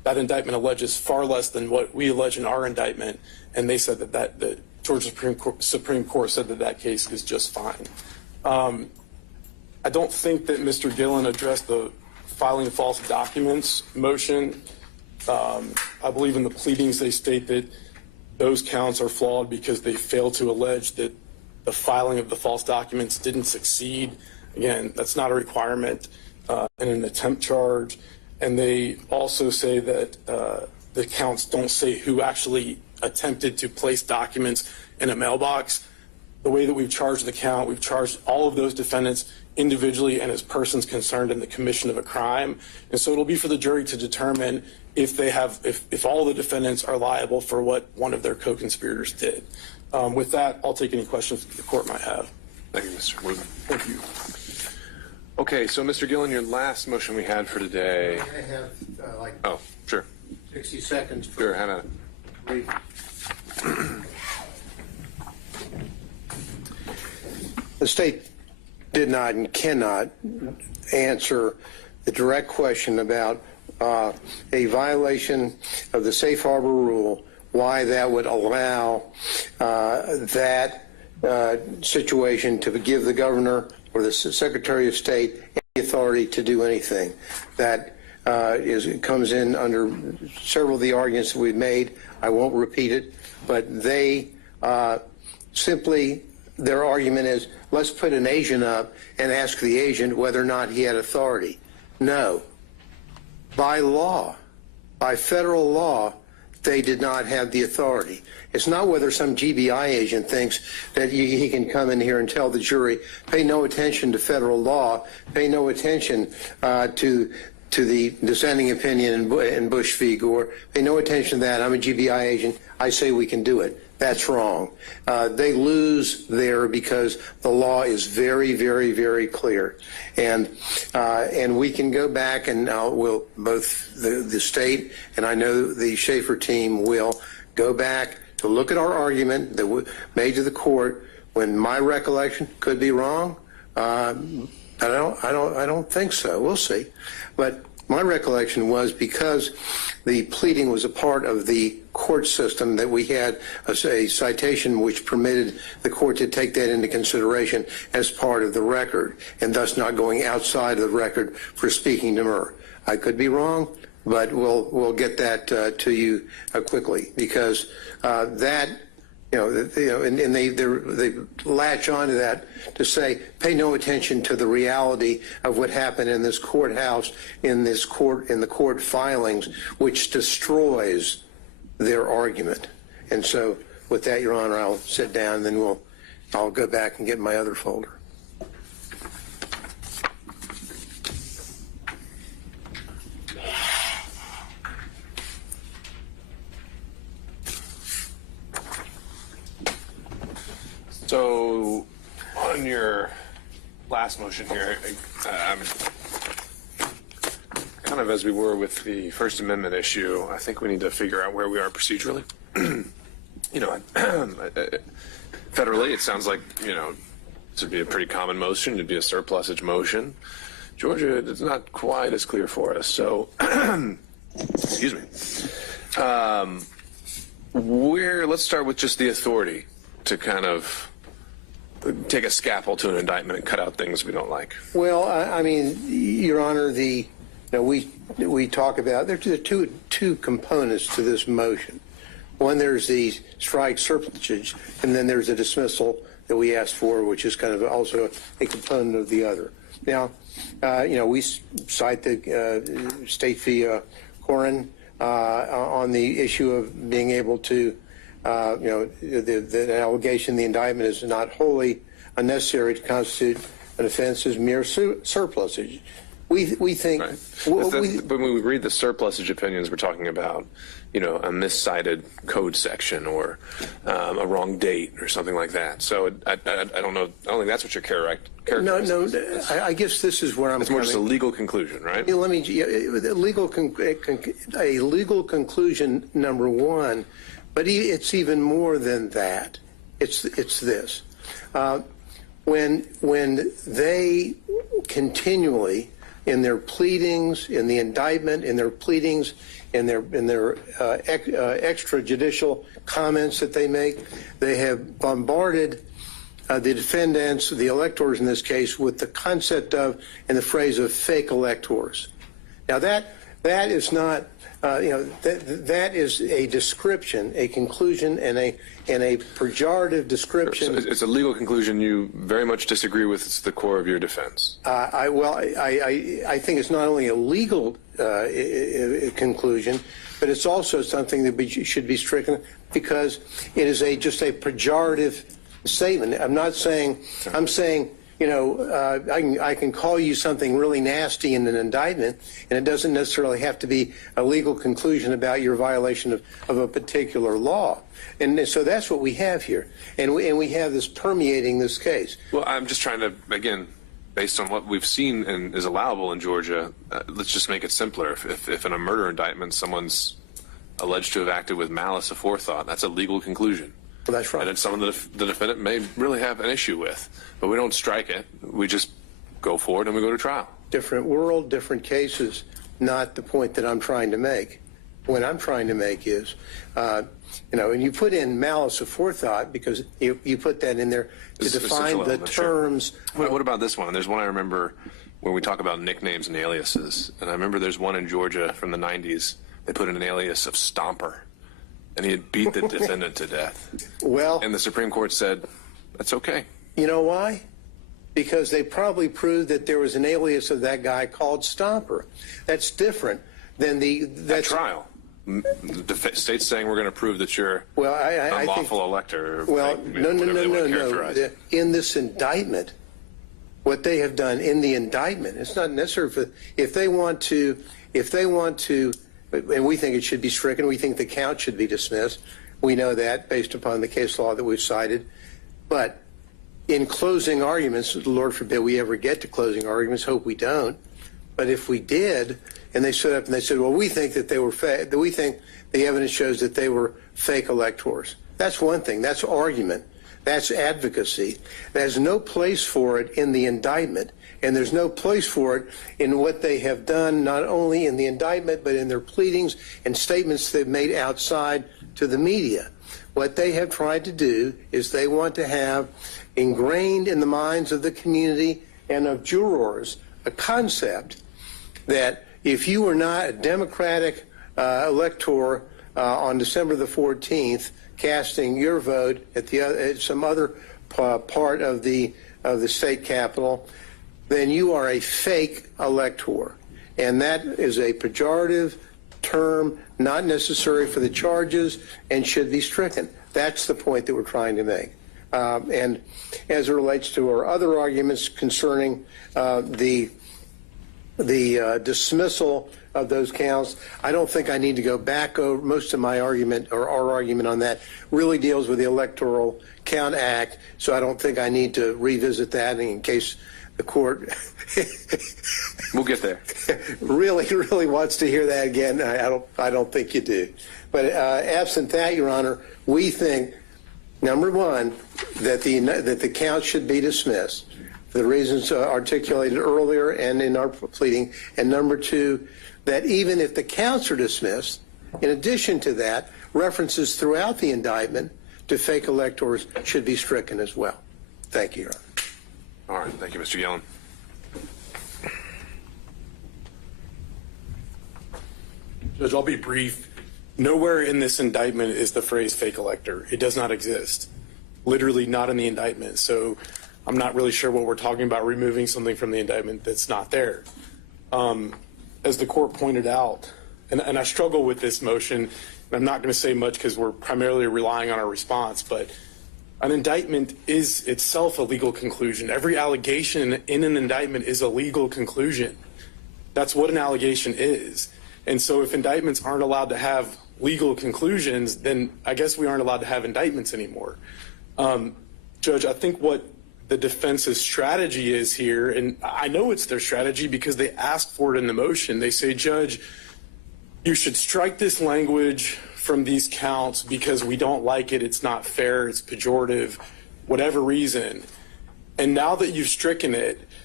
that indictment alleges far less than what we allege in our indictment, and they said that the Georgia Supreme Court said that case is just fine. I don't think that Mr. Gillen addressed the filing false documents motion. I believe in the pleadings they state that those counts are flawed because they fail to allege that the filing of the false documents didn't succeed. Again, that's not a requirement in an attempt charge. And they also say that the counts don't say who actually attempted to place documents in a mailbox. The way that we've charged the count, we've charged all of those defendants individually and as persons concerned in the commission of a crime. And so it'll be for the jury to determine if they have, if all the defendants are liable for what one of their co-conspirators did. With that, I'll take any questions that the court might have. Thank you, Mr. Wooten. Thank you. Okay, so Mr. Gillen, your last motion we had for today. I have like Oh, sure. 60 seconds. Sure, Hannah. The state did not and cannot answer the direct question about a violation of the safe harbor rule, why that would allow that situation to give the governor or the Secretary of State any authority to do anything. That comes in under several of the arguments that we've made. I won't repeat it, but they simply, their argument is, let's put an agent up and ask the agent whether or not he had authority. No. By law, by federal law, they did not have the authority. It's not whether some GBI agent thinks that he can come in here and tell the jury, pay no attention to federal law, pay no attention to the dissenting opinion in Bush v. Gore, pay no attention to that. I'm a GBI agent. I say we can do it. That's wrong. They lose there because the law is very, very, very clear. And we can go back and we'll, both the state and I know the Schaefer team will go back to look at our argument that we made to the court when my recollection could be wrong. I don't think so. We'll see. But my recollection was because the pleading was a part of the court system that we had a citation which permitted the court to take that into consideration as part of the record and thus not going outside of the record for speaking demur. I could be wrong, but we'll get that to you quickly because that. And they latch onto that to say, pay no attention to the reality of what happened in this courthouse, in the court filings, which destroys their argument. And so, with that, Your Honor, I'll sit down, and then I'll go back and get my other folder. So, on your last motion here, kind of as we were with the First Amendment issue, I think we need to figure out where we are procedurally. Federally, it sounds like, this would be a pretty common motion. It'd be a surplusage motion. Georgia, it's not quite as clear for us. So, excuse me. Let's start with just the authority to kind of take a scalpel to an indictment and cut out things we don't like. Well, I mean, Your Honor, we talk about there are two components to this motion. One, there's the strike surplusage, and then there's a dismissal that we asked for, which is kind of also a component of the other. Now, we cite the State v. Corin on the issue of being able to the allegation, the indictment is not wholly unnecessary to constitute an offense is mere surplusage. We think. Right. When we read the surplusage opinions, we're talking about, a miscited code section or a wrong date or something like that. So I don't know. I don't think that's what you're characterizing. No. I guess this is where I'm. It's more just a legal conclusion, right? Let me. A legal conclusion, number one. But it's even more than that. It's this. When they continually in their pleadings, in the indictment, in their pleadings, in their extrajudicial comments that they make. They have bombarded the defendants, the electors in this case, with the concept of and the phrase of fake electors. Now that is not, that is a description, a conclusion, and a pejorative description. So it's a legal conclusion you very much disagree with. It's the core of your defense. I think it's not only a legal conclusion, but it's also something that should be stricken because it is just a pejorative statement. I'm not saying, I'm saying, I can call you something really nasty in an indictment, and it doesn't necessarily have to be a legal conclusion about your violation of a particular law. And so that's what we have here. And we have this permeating this case. Well, I'm just trying to, again, based on what we've seen and is allowable in Georgia, let's just make it simpler. If in a murder indictment someone's alleged to have acted with malice aforethought, that's a legal conclusion. Well, that's right. And it's someone that the defendant may really have an issue with. But we don't strike it. We just go forward and we go to trial. Different world, different cases, not the point that I'm trying to make. What I'm trying to make is, and you put in malice aforethought because you put that in there to define the terms. Sure. What about this one? There's one I remember when we talk about nicknames and aliases. And I remember there's one in Georgia from the 90s. They put in an alias of Stomper. And he had beat the defendant to death. Well, and the Supreme Court said, that's okay. You know why? Because they probably proved that there was an alias of that guy called Stomper. That's different than that's trial. The state's saying we're going to prove that you're unlawful elector. Well, no. In this indictment, what they have done in the indictment, it's not necessary if they want to, and we think it should be stricken. We think the count should be dismissed. We know that based upon the case law that we've cited. But in closing arguments, Lord forbid we ever get to closing arguments, hope we don't. But if we did, and they stood up and they said, well, we think that they were that we think the evidence shows that they were fake electors. That's one thing. That's argument. That's advocacy. There's no place for it in the indictment. And there's no place for it in what they have done, not only in the indictment, but in their pleadings and statements they've made outside to the media. What they have tried to do is they want to have ingrained in the minds of the community and of jurors a concept that if you were not a Democratic elector on December the 14th, casting your vote at some other part of the state capitol, then you are a fake elector. And that is a pejorative term, not necessary for the charges, and should be stricken. That's the point that we're trying to make. And as it relates to our other arguments concerning the dismissal of those counts, I don't think I need to go back over most of my argument, or our argument on that really deals with the Electoral Count Act, so I don't think I need to revisit that in case the court we'll get there. really wants to hear that again. I don't think you do. But absent that, Your Honor, we think, number one, that the count should be dismissed for the reasons articulated earlier and in our pleading, and number two, that even if the counts are dismissed, in addition to that, references throughout the indictment to fake electors should be stricken as well. Thank you, Your Honor. All right. Thank you, Mr. Yellen. Judge, I'll be brief. Nowhere in this indictment is the phrase fake elector. It does not exist. Literally not in the indictment. So I'm not really sure what we're talking about, removing something from the indictment that's not there. As the court pointed out, and I struggle with this motion, and I'm not going to say much because we're primarily relying on our response, but an indictment is itself a legal conclusion. Every allegation in an indictment is a legal conclusion. That's what an allegation is. And so if indictments aren't allowed to have legal conclusions, then I guess we aren't allowed to have indictments anymore. Judge, I think what the defense's strategy is here, and I know it's their strategy because they asked for it in the motion. They say, Judge, you should strike this language from these counts because we don't like it, it's not fair, it's pejorative, whatever reason. And now that you've stricken it,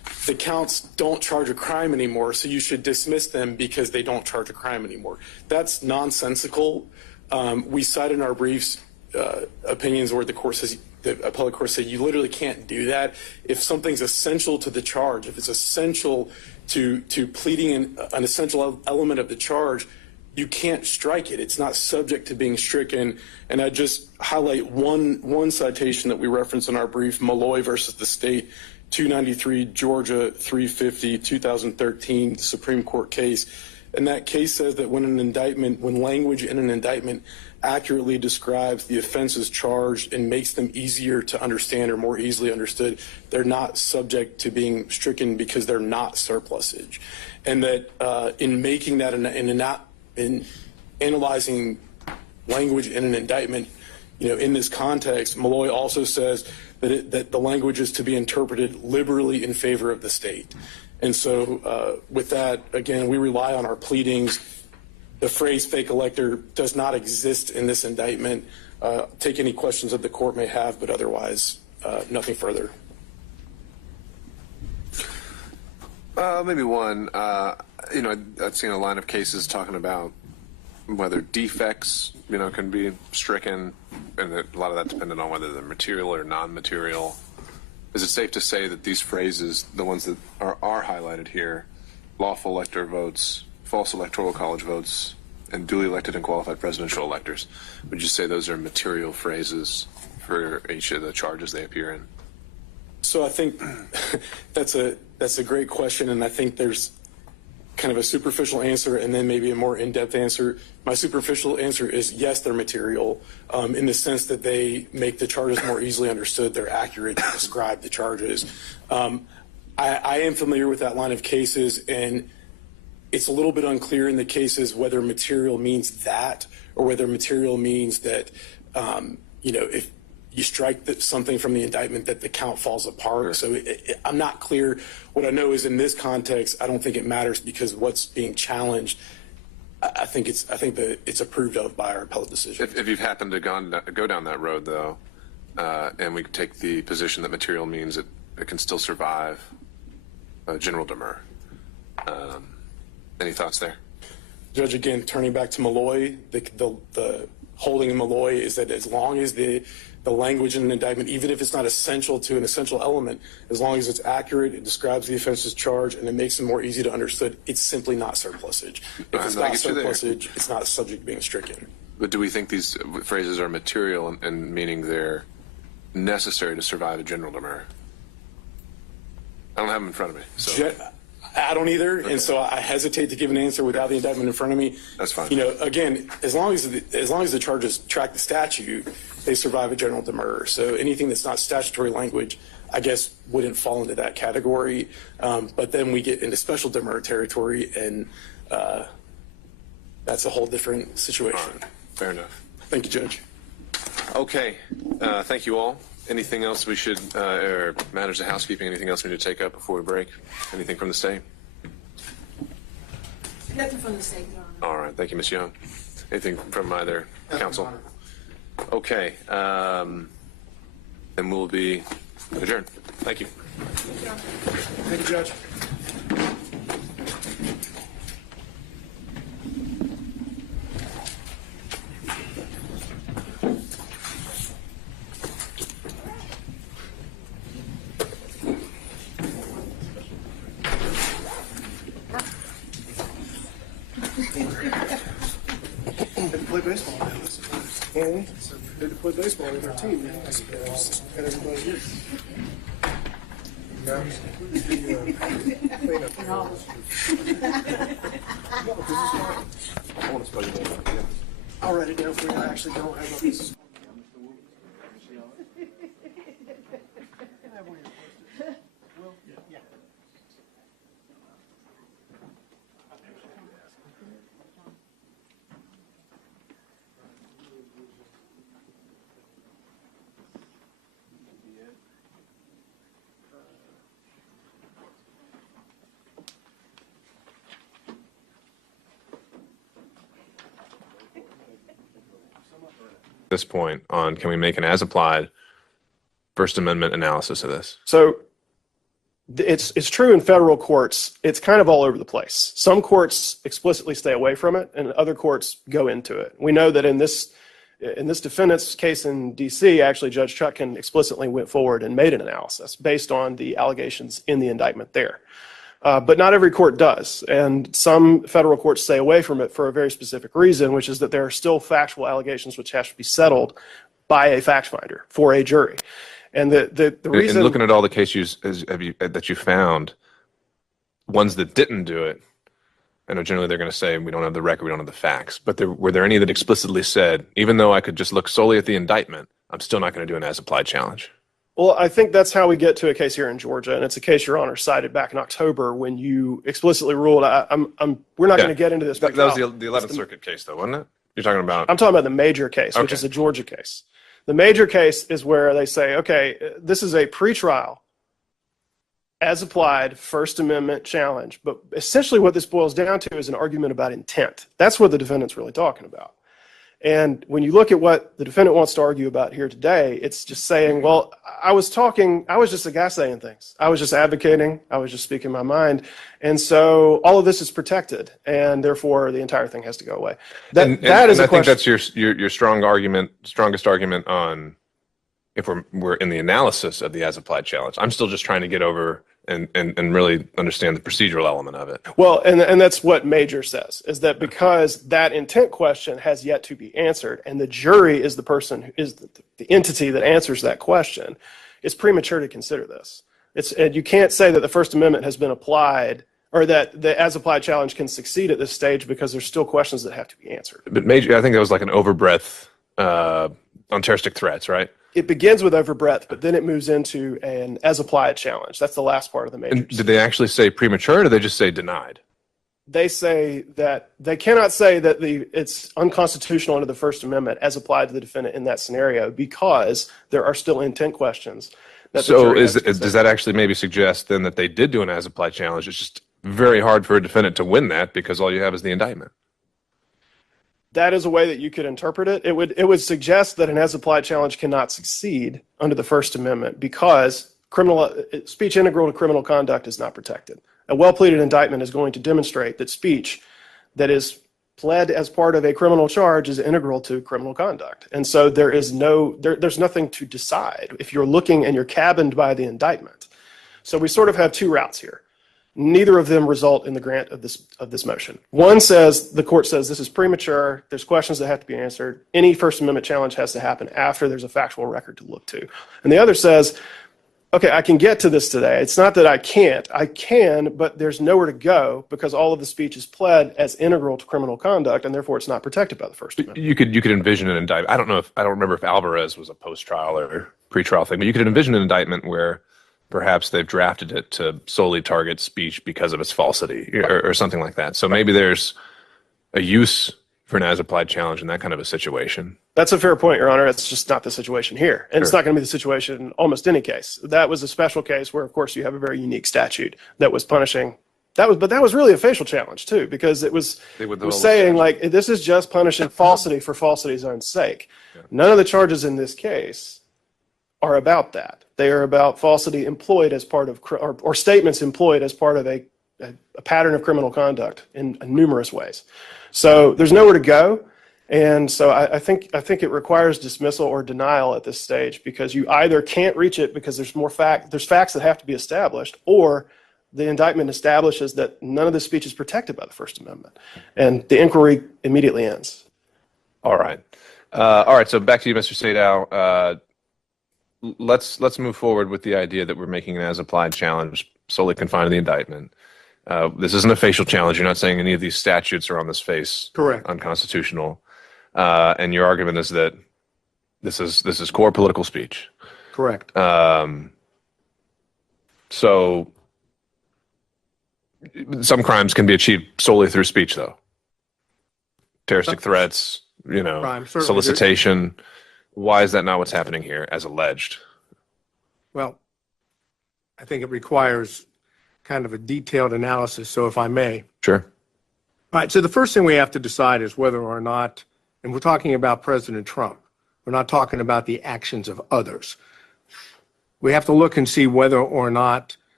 the counts don't charge a crime anymore, so you should dismiss them because they don't charge a crime anymore. That's nonsensical. We cite in our briefs opinions where the appellate court said you literally can't do that. If something's essential to the charge, if it's essential to pleading an essential element of the charge, you can't strike it. It's not subject to being stricken. And I just highlight one citation that we reference in our brief, Malloy versus the state, 293 Georgia 350 2013 Supreme Court case. And that case says that when language in an indictment accurately describes the offenses charged and makes them easier to understand or more easily understood, they're not subject to being stricken because they're not surplusage. And that in making that in analyzing language in an indictment, in this context, Malloy also says that the language is to be interpreted liberally in favor of the state. And so with that, again, we rely on our pleadings. The phrase fake elector does not exist in this indictment. Take any questions that the court may have, but otherwise, nothing further. Maybe one. I've seen a line of cases talking about whether defects, can be stricken, and a lot of that depended on whether they're material or non-material. Is it safe to say that these phrases, the ones that are highlighted here, lawful elector votes, false electoral college votes, and duly elected and qualified presidential electors, would you say those are material phrases for each of the charges they appear in? So I think that's a great question, and I think there's kind of a superficial answer and then maybe a more in-depth answer. My superficial answer is yes, they're material in the sense that they make the charges more easily understood. They're accurate to describe the charges. I am familiar with that line of cases, and it's a little bit unclear in the cases whether material means that or whether material means that, if you strike something from the indictment that the count falls apart. So I'm not clear. What I know is in this context, I don't think it matters because what's being challenged, I think that it's approved of by our appellate decision. If you've happened to go down that road, though, and we take the position that material means it can still survive general demur. Any thoughts there? Judge, again, turning back to Malloy, the holding in Malloy is that as long as the language in an indictment, even if it's not essential to an essential element, as long as it's accurate, it describes the offense's charge, and it makes it more easy to understood, it's simply not surplusage. If it's not surplusage, it's not subject to being stricken. But do we think these phrases are material and meaning they're necessary to survive a general demur? I don't have them in front of me. So. I don't either, okay. And so I hesitate to give an answer without the indictment in front of me. That's fine. Again, as long as the charges track the statute, they survive a general demur. So anything that's not statutory language, I guess, wouldn't fall into that category. But then we get into special demur territory, and that's a whole different situation. All right. Fair enough. Thank you, Judge. Okay. Thank you all. Anything else we should, or matters of housekeeping, anything else we need to take up before we break? Anything from the state? Nothing from the state, Your Honor. All right. Thank you, Ms. Young. Anything from either counsel? Okay. Then we'll be adjourned. Thank you. Thank you, Judge. Play baseball. So they had to play baseball with their team, I suppose. And everybody did. I'll write it down for you. I actually don't have a piece. This point on, can we make an as-applied First Amendment analysis of this? So It's true in federal courts. It's kind of all over the place. Some courts explicitly stay away from it, and other courts go into it. We know that in this defendant's case in D.C., actually Judge Chutkan explicitly went forward and made an analysis based on the allegations in the indictment there. But not every court does, and some federal courts stay away from it for a very specific reason, which is that there are still factual allegations which have to be settled by a fact finder for a jury. And the reason... And looking at all the cases that you found, ones that didn't do it, I know generally they're going to say, we don't have the record, we don't have the facts, but were there any that explicitly said, even though I could just look solely at the indictment, I'm still not going to do an as-applied challenge? Well, I think that's how we get to a case here in Georgia, and it's a case Your Honor cited back in October when you explicitly ruled, we're not going to get into this. That was the 11th Circuit case, though, wasn't it? You're talking about... I'm talking about the major case, which is a Georgia case. The major case is where they say, okay, this is a pretrial, as applied, First Amendment challenge. But essentially what this boils down to is an argument about intent. That's what the defendant's really talking about. And when you look at what the defendant wants to argue about here today, it's just saying, well, I was just a guy saying things. I was just advocating. I was just speaking my mind. And so all of this is protected, and therefore the entire thing has to go away. I think that's your strongest argument on if we're in the analysis of the as-applied challenge. I'm still just trying to get over and really understand the procedural element of it. Well, and that's what Major says, is that because that intent question has yet to be answered, and the jury is the person who is the entity that answers that question, it's premature to consider this. And you can't say that the First Amendment has been applied, or that the as-applied challenge can succeed at this stage because there's still questions that have to be answered. But Major, I think that was like an overbreadth on terroristic threats, right? It begins with overbreadth, but then it moves into an as-applied challenge. That's the last part of the major. And did they actually say premature, or did they just say denied? They say that they cannot say that it's unconstitutional under the First Amendment as applied to the defendant in that scenario because there are still intent questions. So does that actually maybe suggest then that they did do an as-applied challenge? It's just very hard for a defendant to win that because all you have is the indictment. That is a way that you could interpret it. It would suggest that an as-applied challenge cannot succeed under the First Amendment because speech integral to criminal conduct is not protected. A well-pleaded indictment is going to demonstrate that speech that is pled as part of a criminal charge is integral to criminal conduct. And so there's nothing to decide if you're looking and you're cabined by the indictment. So we sort of have two routes here. Neither of them result in the grant of this motion. One says, the court says this is premature, there's questions that have to be answered, any First Amendment challenge has to happen after there's a factual record to look to. And the other says, okay, I can get to this today. It's not that I can't. I can, but there's nowhere to go because all of the speech is pled as integral to criminal conduct, and therefore it's not protected by the First Amendment. You could envision an indictment. I don't remember if Alvarez was a post-trial or pre-trial thing, but you could envision an indictment where perhaps they've drafted it to solely target speech because of its falsity or something like that. So maybe there's a use for an as-applied challenge in that kind of a situation. That's a fair point, Your Honor. It's just not the situation here. And It's not going to be the situation in almost any case. That was a special case where, of course, you have a very unique statute that was punishing. But that was really a facial challenge, too, because it was saying, like, this is just punishing falsity for falsity's own sake. Yeah. None of the charges in this case are about that. They are about falsity employed as part of, or statements employed as part of a pattern of criminal conduct in numerous ways. So there's nowhere to go. And so I think it requires dismissal or denial at this stage because you either can't reach it because there's facts that have to be established, or the indictment establishes that none of the speech is protected by the First Amendment. And the inquiry immediately ends. All right. So back to you, Mr. Sadow. Let's move forward with the idea that we're making an as-applied challenge solely confined to the indictment. This isn't a facial challenge. You're not saying any of these statutes are on this face unconstitutional. And your argument is that this is core political speech. Correct. So some crimes can be achieved solely through speech, though. Terroristic threats, solicitation. Why is that not what's happening here, as alleged? Well, I think it requires kind of a detailed analysis, so if I may. Sure. All right, so the first thing we have to decide is whether or not, and we're talking about President Trump, we're not talking about the actions of others. We have to look and see whether or not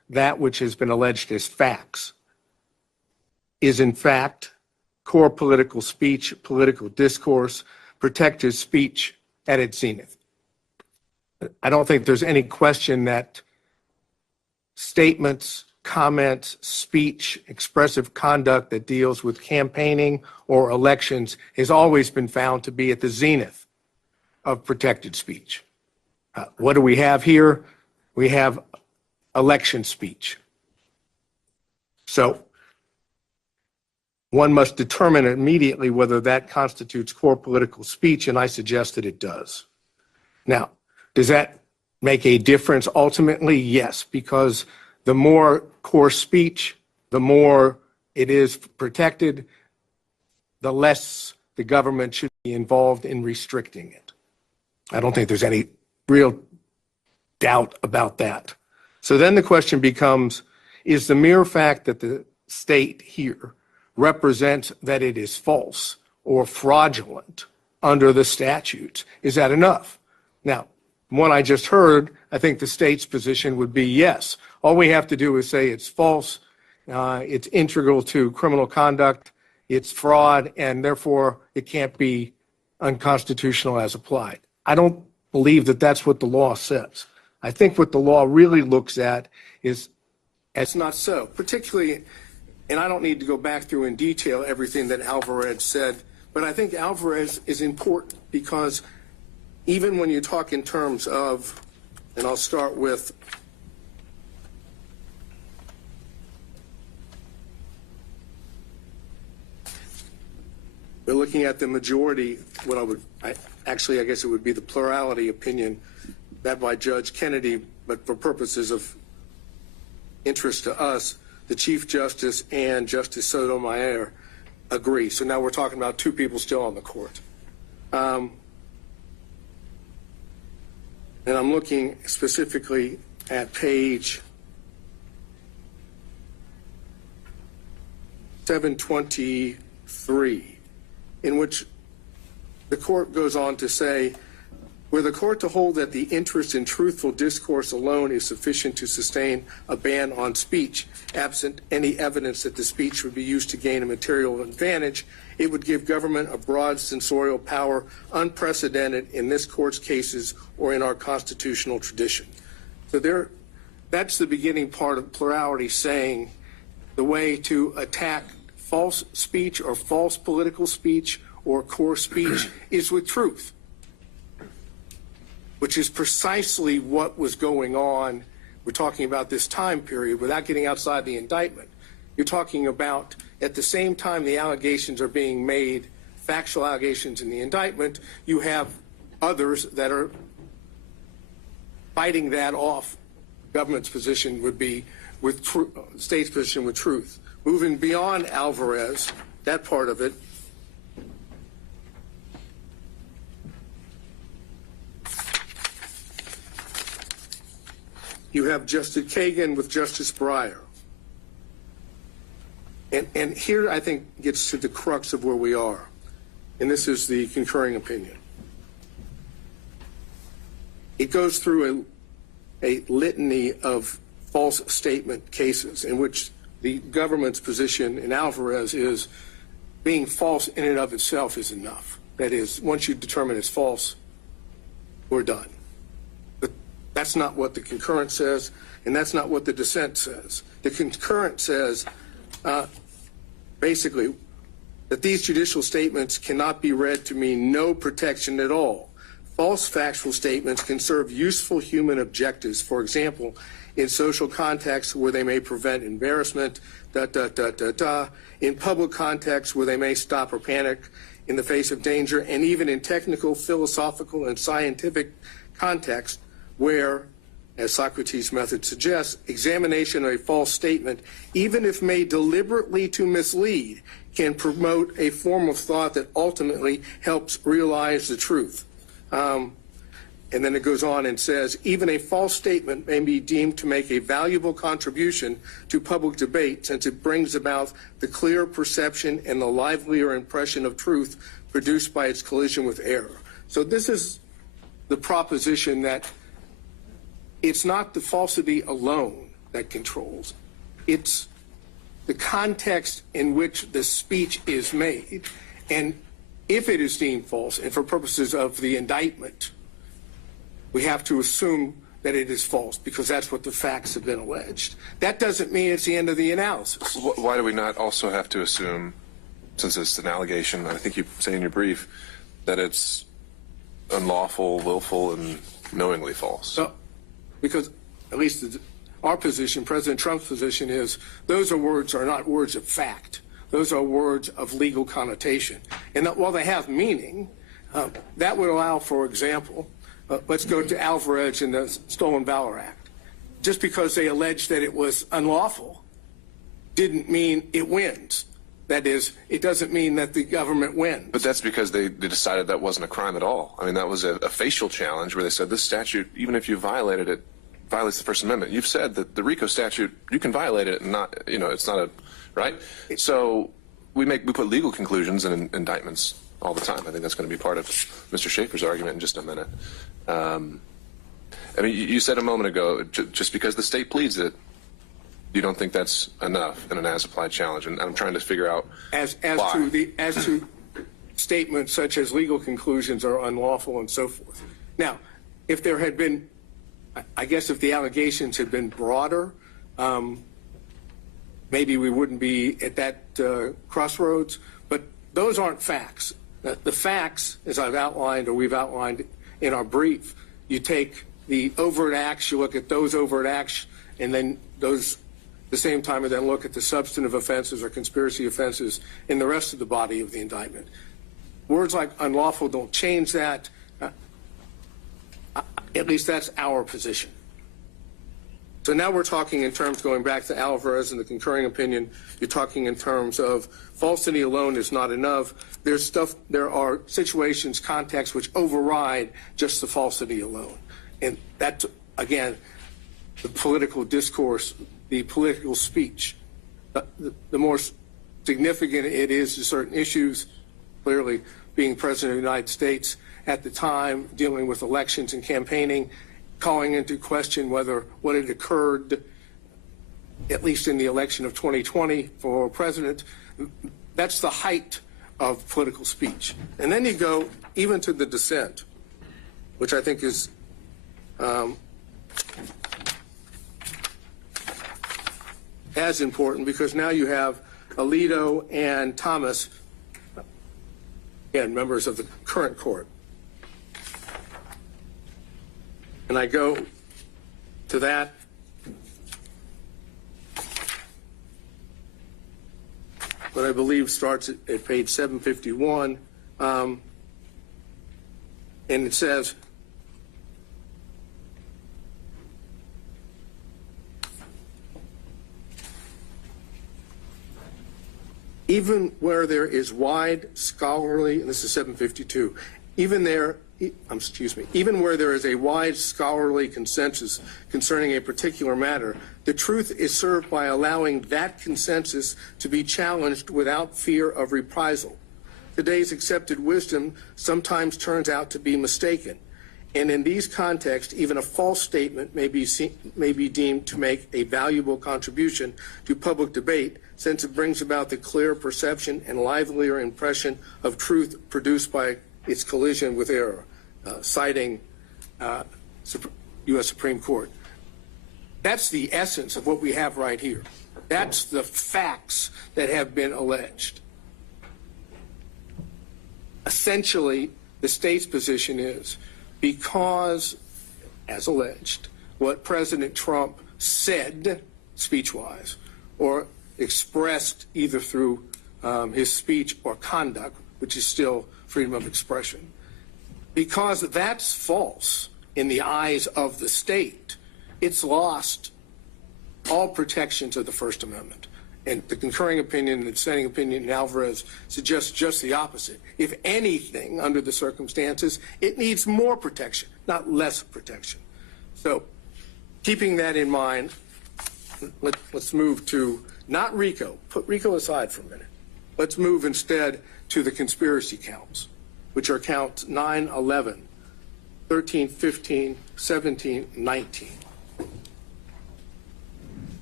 that which has been alleged as facts is in fact core political speech, political discourse, protected speech at its zenith. I don't think there's any question that statements, comments, speech, expressive conduct that deals with campaigning or elections has always been found to be at the zenith of protected speech. What do we have here? We have election speech. So one must determine immediately whether that constitutes core political speech, and I suggest that it does. Now, does that make a difference ultimately? Yes, because the more core speech, the more it is protected, the less the government should be involved in restricting it. I don't think there's any real doubt about that. So then the question becomes, is the mere fact that the state here represents that it is false or fraudulent under the statutes, is that enough? Now, from what I just heard, I think the state's position would be yes. All we have to do is say it's false, it's integral to criminal conduct, it's fraud, and therefore it can't be unconstitutional as applied. I don't believe that that's what the law says. I think what the law really looks at is, it's not so, particularly, and I don't need to go back through in detail everything that Alvarez said, but I think Alvarez is important because even when you talk in terms of, and I'll start with we're looking at the majority, I guess it would be the plurality opinion that by Judge Kennedy, but for purposes of interest to us, the Chief Justice and Justice Sotomayor agree. So now we're talking about two people still on the court. And I'm looking specifically at page 723, in which the court goes on to say, were the court to hold that the interest in truthful discourse alone is sufficient to sustain a ban on speech, absent any evidence that the speech would be used to gain a material advantage, it would give government a broad censorial power unprecedented in this court's cases or in our constitutional tradition. So that's the beginning part of plurality, saying the way to attack false speech or false political speech or core speech is with truth, which is precisely what was going on. We're talking about this time period without getting outside the indictment. You're talking about at the same time the allegations are being made, factual allegations in the indictment, you have others that are fighting that off. Government's position would be with state's position with truth. Moving beyond Alvarez, that part of it, you have Justice Kagan with Justice Breyer. And here I think gets to the crux of where we are. And this is the concurring opinion. It goes through a litany of false statement cases in which the government's position in Alvarez is being false in and of itself is enough. That is, once you determine it's false, we're done. But that's not what the concurrent says, and that's not what the dissent says. The concurrent says, basically, that these judicial statements cannot be read to mean no protection at all. False factual statements can serve useful human objectives, for example, in social contexts where they may prevent embarrassment, in public contexts where they may stop or panic in the face of danger, and even in technical, philosophical, and scientific contexts where, as Socrates' method suggests, examination of a false statement, even if made deliberately to mislead, can promote a form of thought that ultimately helps realize the truth. And then it goes on and says, even a false statement may be deemed to make a valuable contribution to public debate since it brings about the clear perception and the livelier impression of truth produced by its collision with error. So this is the proposition that it's not the falsity alone that controls. It's the context in which the speech is made, and if it is deemed false, and for purposes of the indictment, we have to assume that it is false because that's what the facts have been alleged. That doesn't mean it's the end of the analysis. Why do we not also have to assume, since it's an allegation, I think you say in your brief, that it's unlawful, willful, and knowingly false? Because at least our position, President Trump's position, is those are not words of fact. Those are words of legal connotation. And that while they have meaning, that would allow, for example, let's go to Alvarez and the Stolen Valor Act. Just because they alleged that it was unlawful didn't mean it wins. That is, it doesn't mean that the government wins. But that's because they decided that wasn't a crime at all. I mean, that was a facial challenge where they said this statute, even if you violated it, violates the First Amendment. You've said that the RICO statute, you can violate it and not, it's not a, right? So we put legal conclusions in indictments all the time. I think that's going to be part of Mr. Schaefer's argument in just a minute. I mean, you said a moment ago, just because the state pleads it, you don't think that's enough in an as-applied challenge, and I'm trying to figure out as why. to statements such as legal conclusions are unlawful and so forth. Now, if there had been, I guess if the allegations had been broader, maybe we wouldn't be at that crossroads, but those aren't facts. The facts, as I've outlined or we've outlined in our brief, you take the overt acts, you look at those overt acts, and then those at the same time and then look at the substantive offenses or conspiracy offenses in the rest of the body of the indictment. Words like unlawful don't change that. At least that's our position. So now we're talking in terms, going back to Alvarez and the concurring opinion, you're talking in terms of falsity alone is not enough. There are situations, contexts which override just the falsity alone. And that, again, the political discourse, the political speech, the more significant it is to certain issues, clearly being President of the United States at the time, dealing with elections and campaigning, calling into question whether what had occurred, at least in the election of 2020 for president, that's the height of political speech. And then you go even to the dissent, which I think is as important, because now you have Alito and Thomas, again, members of the current court. And I go to that. What I believe starts at page 751. And it says, even where there is wide scholarly, and this is 752, even where there is a wide scholarly consensus concerning a particular matter, the truth is served by allowing that consensus to be challenged without fear of reprisal. Today's accepted wisdom sometimes turns out to be mistaken, and in these contexts, even a false statement may be deemed to make a valuable contribution to public debate, since it brings about the clear perception and livelier impression of truth produced by its collision with error, citing U.S. Supreme Court. That's the essence of what we have right here. That's the facts that have been alleged. Essentially, the state's position is because, as alleged, what President Trump said speech-wise or expressed either through his speech or conduct, which is still freedom of expression, because that's false in the eyes of the state, it's lost all protections of the First Amendment. And the concurring opinion and the dissenting opinion in Alvarez suggests just the opposite. If anything, under the circumstances, it needs more protection, not less protection. So keeping that in mind, let's move to not RICO. Put RICO aside for a minute. Let's move instead to the conspiracy counts, which are counts 9, 11, 13, 15, 17, 19.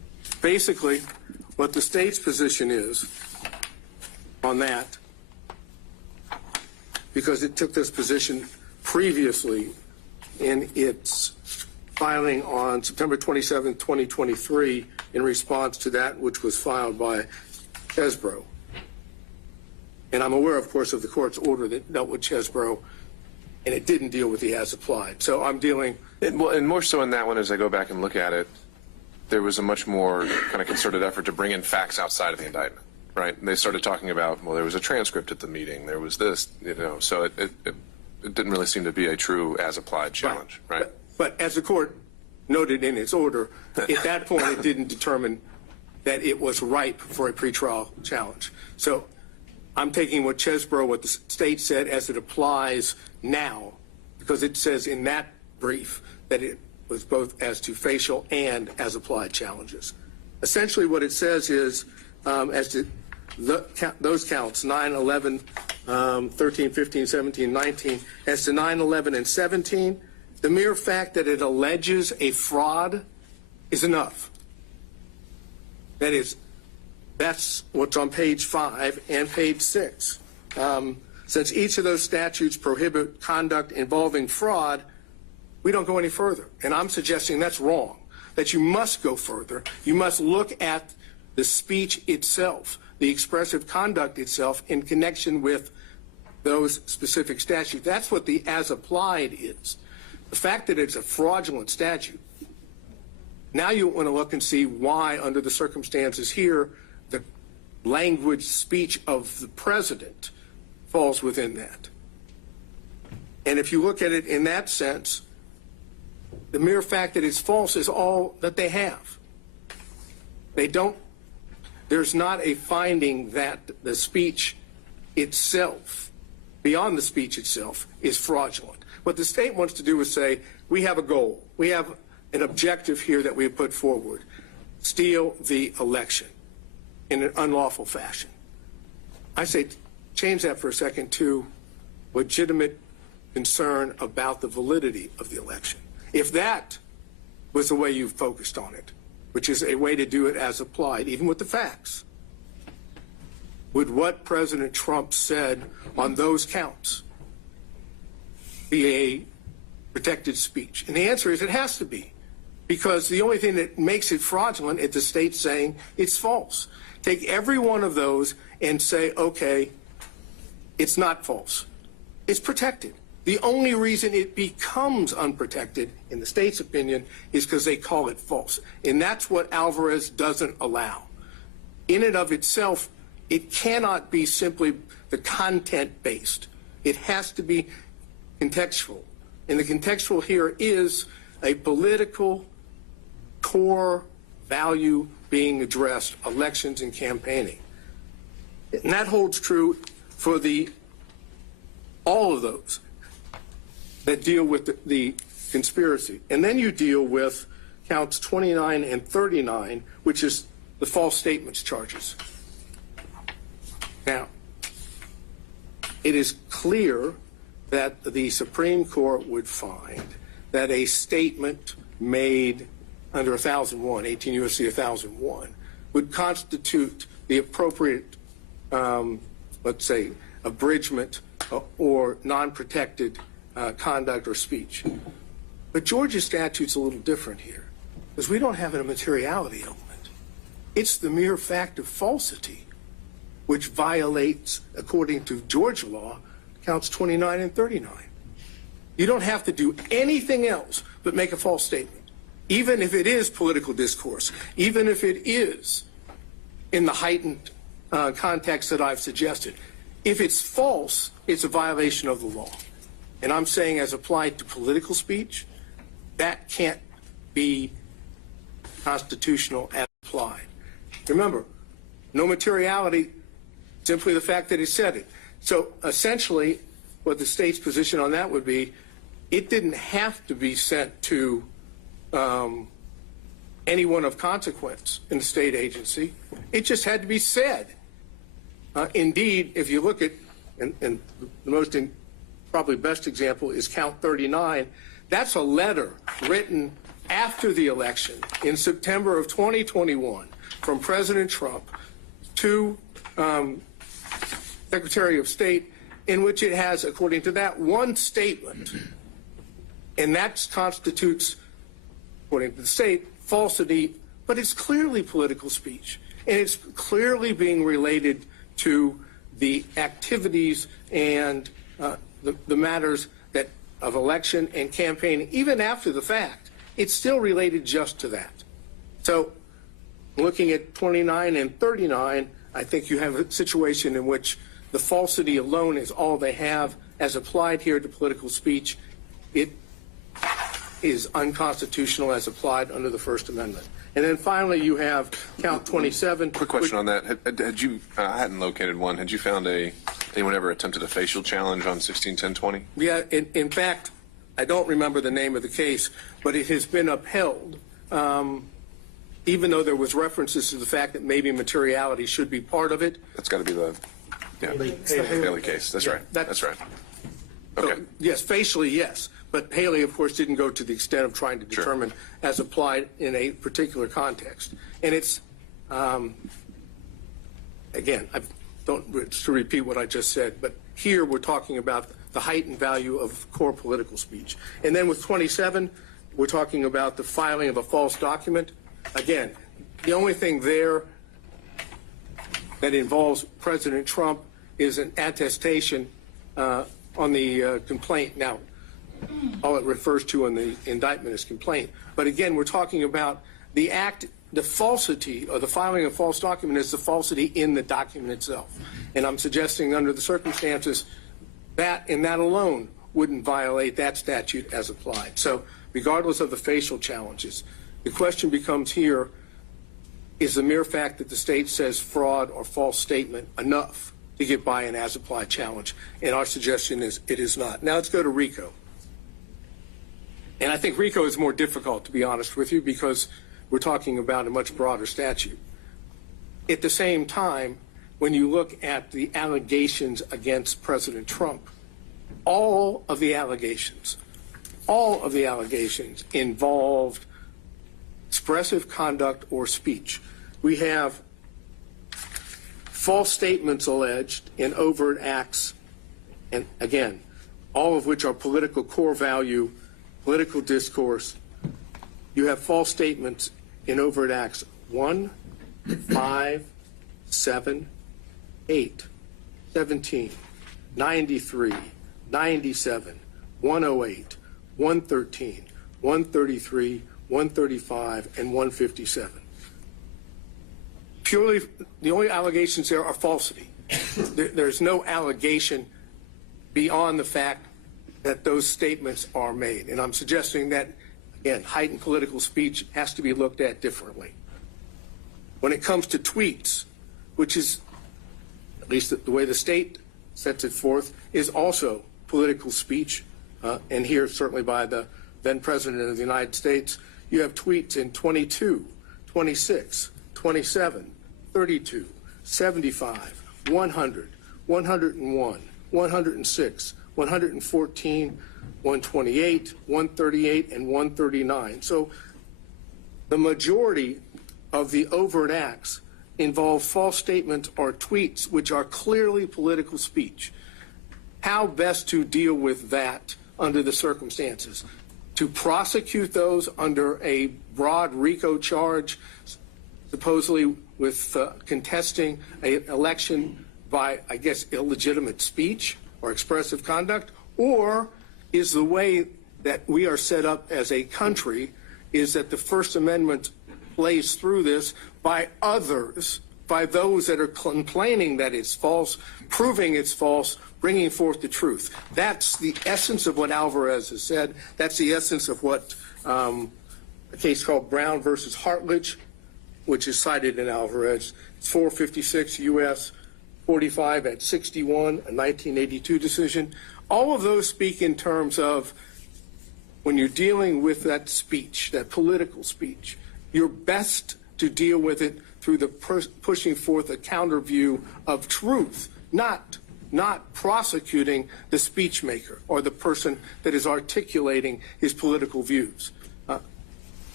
basically, what the state's position is on that, because it took this position previously in its filing on September 27, 2023, in response to that which was filed by Chesbrough. And I'm aware, of course, of the court's order that dealt with Chesbrough, and it didn't deal with the as applied. So I'm dealing. Well, and more so in that one, as I go back and look at it, there was a much more kind of concerted effort to bring in facts outside of the indictment, right? And they started talking about, well, there was a transcript at the meeting, there was this, so it didn't really seem to be a true as applied challenge, right? But as the court noted in its order, at that point it didn't determine that it was ripe for a pretrial challenge. So I'm taking what Chesbrough, what the state said, as it applies now, because it says in that brief that it was both as to facial and as applied challenges. Essentially what it says is, as to those counts, 9, 11, 13, 15, 17, 19, as to 9, 11, and 17, the mere fact that it alleges a fraud is enough. That is, that's what's on page 5 and page 6. Since each of those statutes prohibit conduct involving fraud, we don't go any further. And I'm suggesting that's wrong, that you must go further. You must look at the speech itself, the expressive conduct itself in connection with those specific statutes. That's what the as applied is. The fact that it's a fraudulent statute, now you want to look and see why, under the circumstances here, the language speech of the president falls within that. And if you look at it in that sense, the mere fact that it's false is all that they have. There's not a finding that the speech itself, beyond the speech itself, is fraudulent. What the state wants to do is say, we have a goal. We have an objective here that we have put forward. Steal the election in an unlawful fashion. I say change that for a second to legitimate concern about the validity of the election. If that was the way you focused on it, which is a way to do it as applied, even with the facts, would what President Trump said on those counts be a protected speech? And the answer is it has to be, because the only thing that makes it fraudulent is the state saying it's false. Take every one of those and say, okay, it's not false. It's protected. The only reason it becomes unprotected, in the state's opinion, is because they call it false. And that's what Alvarez doesn't allow. In and of itself, it cannot be simply the content-based. It has to be contextual. And the contextual here is a political core value being addressed, elections and campaigning. And that holds true for all of those that deal with the conspiracy. And then you deal with counts 29 and 39, which is the false statements charges. Now, it is clear that the Supreme Court would find that a statement made under 1001, 18 U.S.C. 1001, would constitute the appropriate, let's say, abridgment or non-protected conduct or speech. But Georgia's statute's a little different here, because we don't have a materiality element. It's the mere fact of falsity which violates, according to Georgia law, counts 29 and 39. You don't have to do anything else but make a false statement, even if it is political discourse, even if it is in the heightened context that I've suggested. If it's false, it's a violation of the law. And I'm saying, as applied to political speech, that can't be constitutional as applied. Remember, no materiality, simply the fact that he said it. So essentially, what the state's position on that would be, it didn't have to be sent to anyone of consequence in the state agency. It just had to be said. Indeed, if you look at, and the most probably best example is count 39, that's a letter written after the election in September of 2021 from President Trump to Secretary of State, in which it has, according to that, one statement, and that constitutes, according to the state, falsity, but it's clearly political speech, and it's clearly being related to the activities and the matters that of election and campaigning, even after the fact. It's still related just to that. So looking at 29 and 39, I think you have a situation in which the falsity alone is all they have as applied here to political speech. It is unconstitutional as applied under the First Amendment. And then finally, you have count 27. Quick question on that. Had you, I hadn't located one. Had you found anyone ever attempted a facial challenge on 161020? Yeah, in fact, I don't remember the name of the case, but it has been upheld, even though there was references to the fact that maybe materiality should be part of it. That's got to be the Haley case. That's right. That's right. Okay. So, yes, facially, yes. But Haley, of course, didn't go to the extent of trying to determine as applied in a particular context. And it's, again, I don't to repeat what I just said, but here we're talking about the heightened value of core political speech. And then with 27, we're talking about the filing of a false document. Again, the only thing there that involves President Trump is an attestation on the complaint. Now, all it refers to in the indictment is complaint. But again, we're talking about the act, the falsity, or the filing of a false document is the falsity in the document itself. And I'm suggesting under the circumstances that and that alone wouldn't violate that statute as applied. So regardless of the facial challenges, the question becomes here, is the mere fact that the state says fraud or false statement enough to get by an as applied challenge? And our suggestion is it is not. Now let's go to RICO. And I think RICO is more difficult, to be honest with you, because we're talking about a much broader statute. At the same time, when you look at the allegations against President Trump, all of the allegations involved expressive conduct or speech. We have false statements alleged in overt acts, and again, all of which are political core value, political discourse. You have false statements in overt acts 1, 5, 7, 8, 17, 93, 97, 108, 113, 133, 135, and 157. Purely, the only allegations there are falsity. There's no allegation beyond the fact that those statements are made. And I'm suggesting that, again, heightened political speech has to be looked at differently. When it comes to tweets, which is, at least the way the state sets it forth, is also political speech, and here certainly by the then President of the United States, you have tweets in 22, 26, 27, 32, 75, 100, 101, 106, 114, 128, 138, and 139. So the majority of the overt acts involve false statements or tweets which are clearly political speech. How best to deal with that under the circumstances? To prosecute those under a broad RICO charge, supposedly with contesting an election by, I guess, illegitimate speech or expressive conduct? Or is the way that we are set up as a country is that the First Amendment plays through this by others, by those that are complaining that it's false, proving it's false, bringing forth the truth? That's the essence of what Alvarez has said. That's the essence of what a case called Brown versus Hartledge, which is cited in Alvarez. It's 456 U.S. 45 at 61, a 1982 decision. All of those speak in terms of when you're dealing with that speech, that political speech, you're best to deal with it through the pushing forth a counter view of truth, not prosecuting the speech maker or the person that is articulating his political views.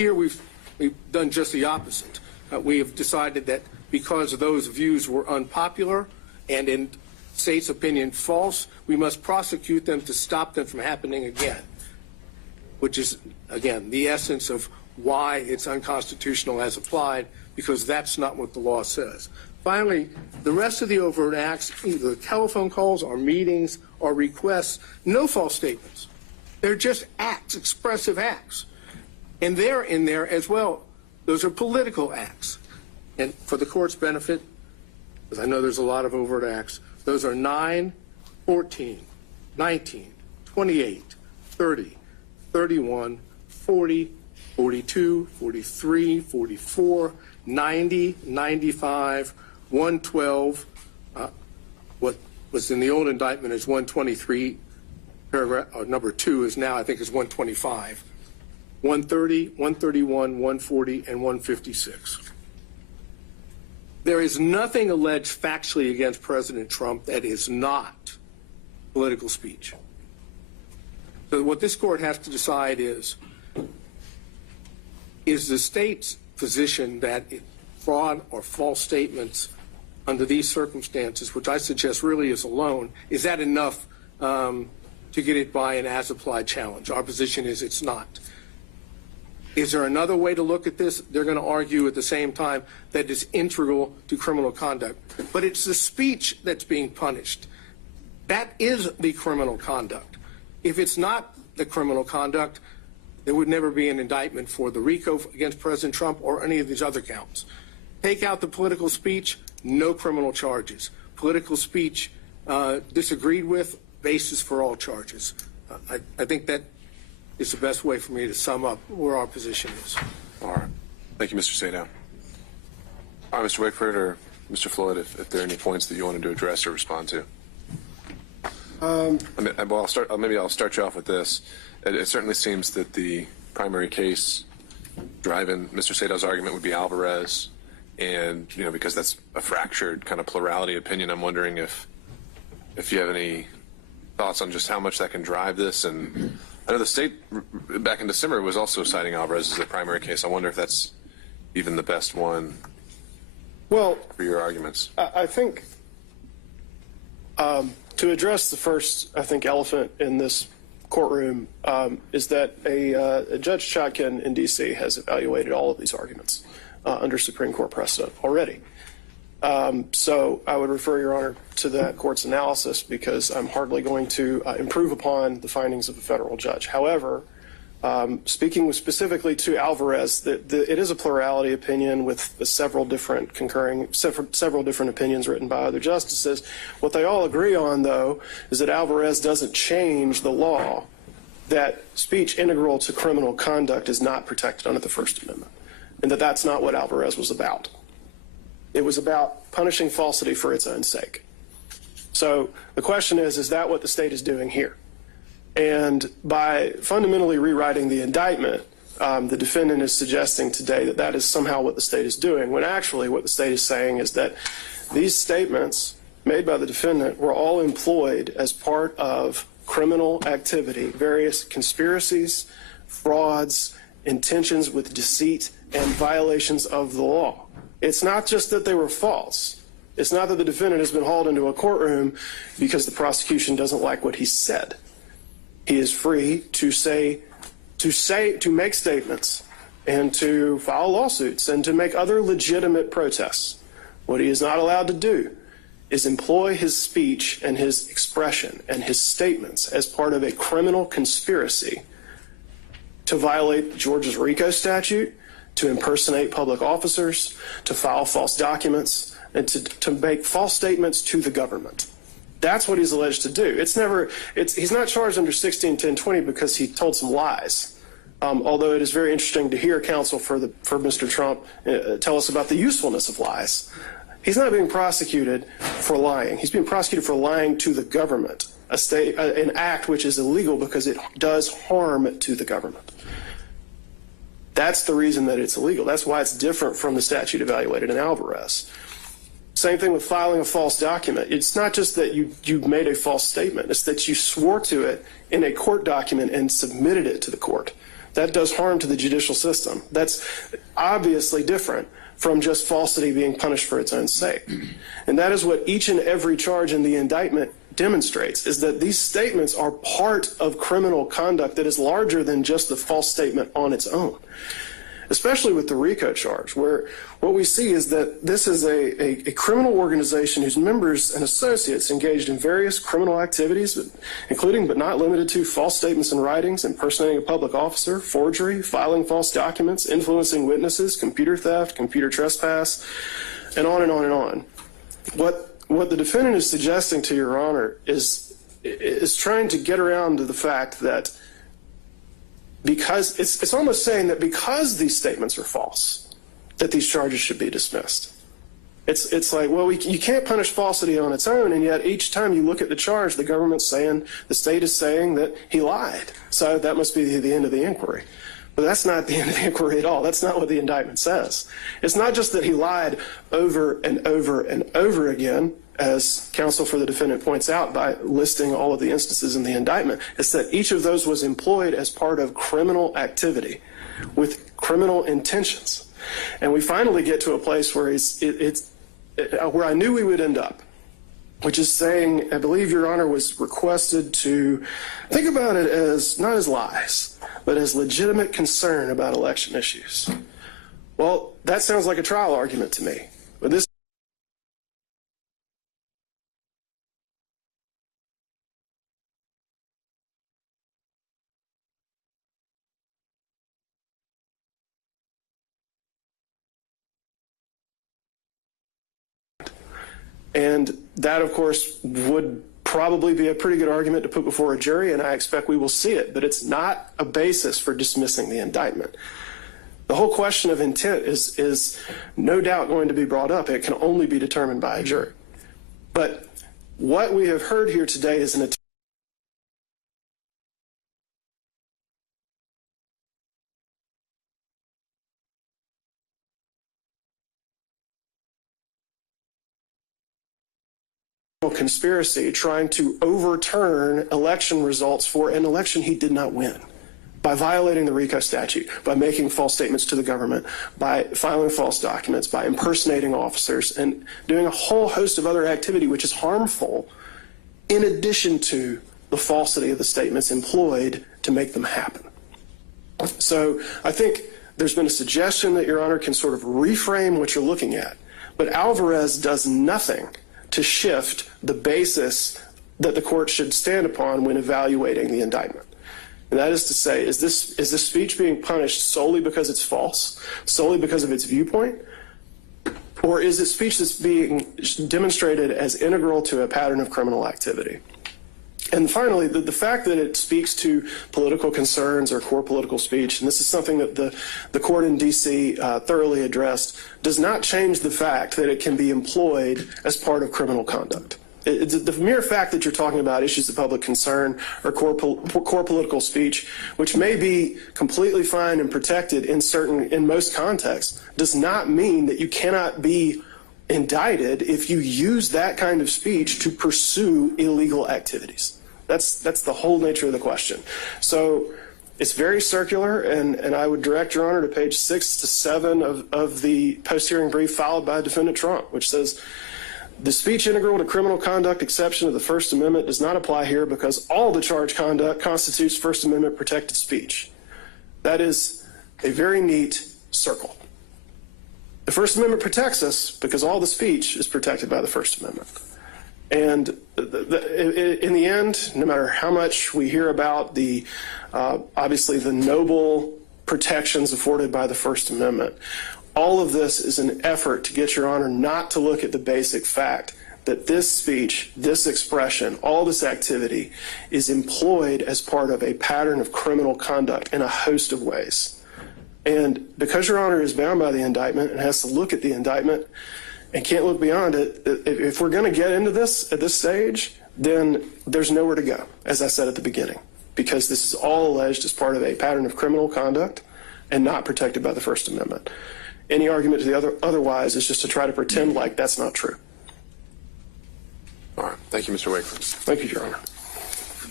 Here we've done just the opposite. We have decided that because those views were unpopular and in state's opinion false, we must prosecute them to stop them from happening again, which is, again, the essence of why it's unconstitutional as applied, because that's not what the law says. Finally, the rest of the overt acts, either telephone calls or meetings or requests, no false statements. They're just acts, expressive acts. And they're in there as well. Those are political acts. And for the court's benefit, because I know there's a lot of overt acts, those are 9, 14, 19, 28, 30, 31, 40, 42, 43, 44, 90, 95, 112, what was in the old indictment is 123, paragraph, or number 2 is now, I think, is 125, 130, 131, 140, and 156. There is nothing alleged factually against President Trump that is not political speech. So what this court has to decide is the state's position that fraud or false statements under these circumstances, which I suggest really is alone, is that enough to get it by an as-applied challenge? Our position is it's not. Is there another way to look at this? They're going to argue at the same time that it's integral to criminal conduct. But it's the speech that's being punished. That is the criminal conduct. If it's not the criminal conduct, there would never be an indictment for the RICO against President Trump or any of these other counts. Take out the political speech, no criminal charges. Political speech disagreed with, basis for all charges. I think that is the best way for me to sum up where our position is. All right. Thank you, Mr. Sadow. All right, Mr. Wakeford or Mr. Floyd, if there are any points that you wanted to address or respond to. Maybe I'll start you off with this. It certainly seems that the primary case driving Mr. Sadow's argument would be Alvarez, and because that's a fractured kind of plurality opinion, I'm wondering if you have any thoughts on just how much that can drive this. And I know the state back in December was also citing Alvarez as a primary case. I wonder if that's even the best one for your arguments. I think to address the first, elephant in this courtroom is that a Judge Chotkin in D.C. has evaluated all of these arguments under Supreme Court precedent already. So I would refer, Your Honor, to that court's analysis because I'm hardly going to improve upon the findings of a federal judge. However, speaking specifically to Alvarez, it is a plurality opinion with several different opinions written by other justices. What they all agree on, though, is that Alvarez doesn't change the law that speech integral to criminal conduct is not protected under the First Amendment, and that that's not what Alvarez was about. It was about punishing falsity for its own sake. So the question is that what the state is doing here? And by fundamentally rewriting the indictment, the defendant is suggesting today that that is somehow what the state is doing, when actually what the state is saying is that these statements made by the defendant were all employed as part of criminal activity, various conspiracies, frauds, intentions with deceit, and violations of the law. It's not just that they were false. It's not that the defendant has been hauled into a courtroom because the prosecution doesn't like what he said. He is free to make statements and to file lawsuits and to make other legitimate protests. What he is not allowed to do is employ his speech and his expression and his statements as part of a criminal conspiracy to violate Georgia's RICO statute, to impersonate public officers, to file false documents, and to make false statements to the government. That's what he's alleged to do. He's not charged under 161020 because he told some lies. Although it is very interesting to hear counsel for Mr. Trump tell us about the usefulness of lies. He's not being prosecuted for lying. He's being prosecuted for lying to the government, an act which is illegal because it does harm to the government. That's the reason that it's illegal. That's why it's different from the statute evaluated in Alvarez. Same thing with filing a false document. It's not just that you made a false statement. It's that you swore to it in a court document and submitted it to the court. That does harm to the judicial system. That's obviously different from just falsity being punished for its own sake. And that is what each and every charge in the indictment demonstrates, is that these statements are part of criminal conduct that is larger than just the false statement on its own. Especially with the RICO charge, where what we see is that this is a criminal organization whose members and associates engaged in various criminal activities, including but not limited to false statements and writings, impersonating a public officer, forgery, filing false documents, influencing witnesses, computer theft, computer trespass, and on and on and on. What the defendant is suggesting to Your Honor is trying to get around to the fact that because it's almost saying that because these statements are false, that these charges should be dismissed. It's like, well, you can't punish falsity on its own, and yet each time you look at the charge, the government's saying, the state is saying that he lied. So that must be the end of the inquiry. But that's not the end of the inquiry at all. That's not what the indictment says. It's not just that he lied over and over and over again, as counsel for the defendant points out by listing all of the instances in the indictment. It's that each of those was employed as part of criminal activity with criminal intentions. And we finally get to a place where where I knew we would end up, which is saying, I believe Your Honor was requested to think about it as not as lies, but as legitimate concern about election issues. Well, that sounds like a trial argument to me. But this and that, of course, would probably be a pretty good argument to put before a jury, and I expect we will see it, but it's not a basis for dismissing the indictment. The whole question of intent is no doubt going to be brought up. It can only be determined by a jury. But what we have heard here today is an attempt conspiracy trying to overturn election results for an election he did not win by violating the RICO statute, by making false statements to the government, by filing false documents, by impersonating officers, and doing a whole host of other activity which is harmful in addition to the falsity of the statements employed to make them happen. So I think there's been a suggestion that Your Honor can sort of reframe what you're looking at, but Alvarez does nothing to shift the basis that the court should stand upon when evaluating the indictment. And that is to say, is this speech being punished solely because it's false, solely because of its viewpoint, or is it speech that's being demonstrated as integral to a pattern of criminal activity? And finally, the fact that it speaks to political concerns or core political speech, and this is something that the court in D.C. Thoroughly addressed, does not change the fact that it can be employed as part of criminal conduct. The mere fact that you're talking about issues of public concern or core political speech, which may be completely fine and protected in most contexts, does not mean that you cannot be indicted if you use that kind of speech to pursue illegal activities. That's the whole nature of the question. So it's very circular, and I would direct Your Honor to page 6 to 7 of the post-hearing brief filed by Defendant Trump, which says, the speech integral to criminal conduct exception of the First Amendment does not apply here because all the charged conduct constitutes First Amendment protected speech. That is a very neat circle. The First Amendment protects us because all the speech is protected by the First Amendment. And in the end, no matter how much we hear about obviously the noble protections afforded by the First Amendment, all of this is an effort to get Your Honor not to look at the basic fact that this speech, this expression, all this activity is employed as part of a pattern of criminal conduct in a host of ways. And because Your Honor is bound by the indictment and has to look at the indictment and can't look beyond it, if we're going to get into this at this stage, then there's nowhere to go, as I said at the beginning, because this is all alleged as part of a pattern of criminal conduct and not protected by the First Amendment. Any argument to the otherwise is just to try to pretend like that's not true. All right. Thank you, Mr. Wakeford. Thank you, Your Honor.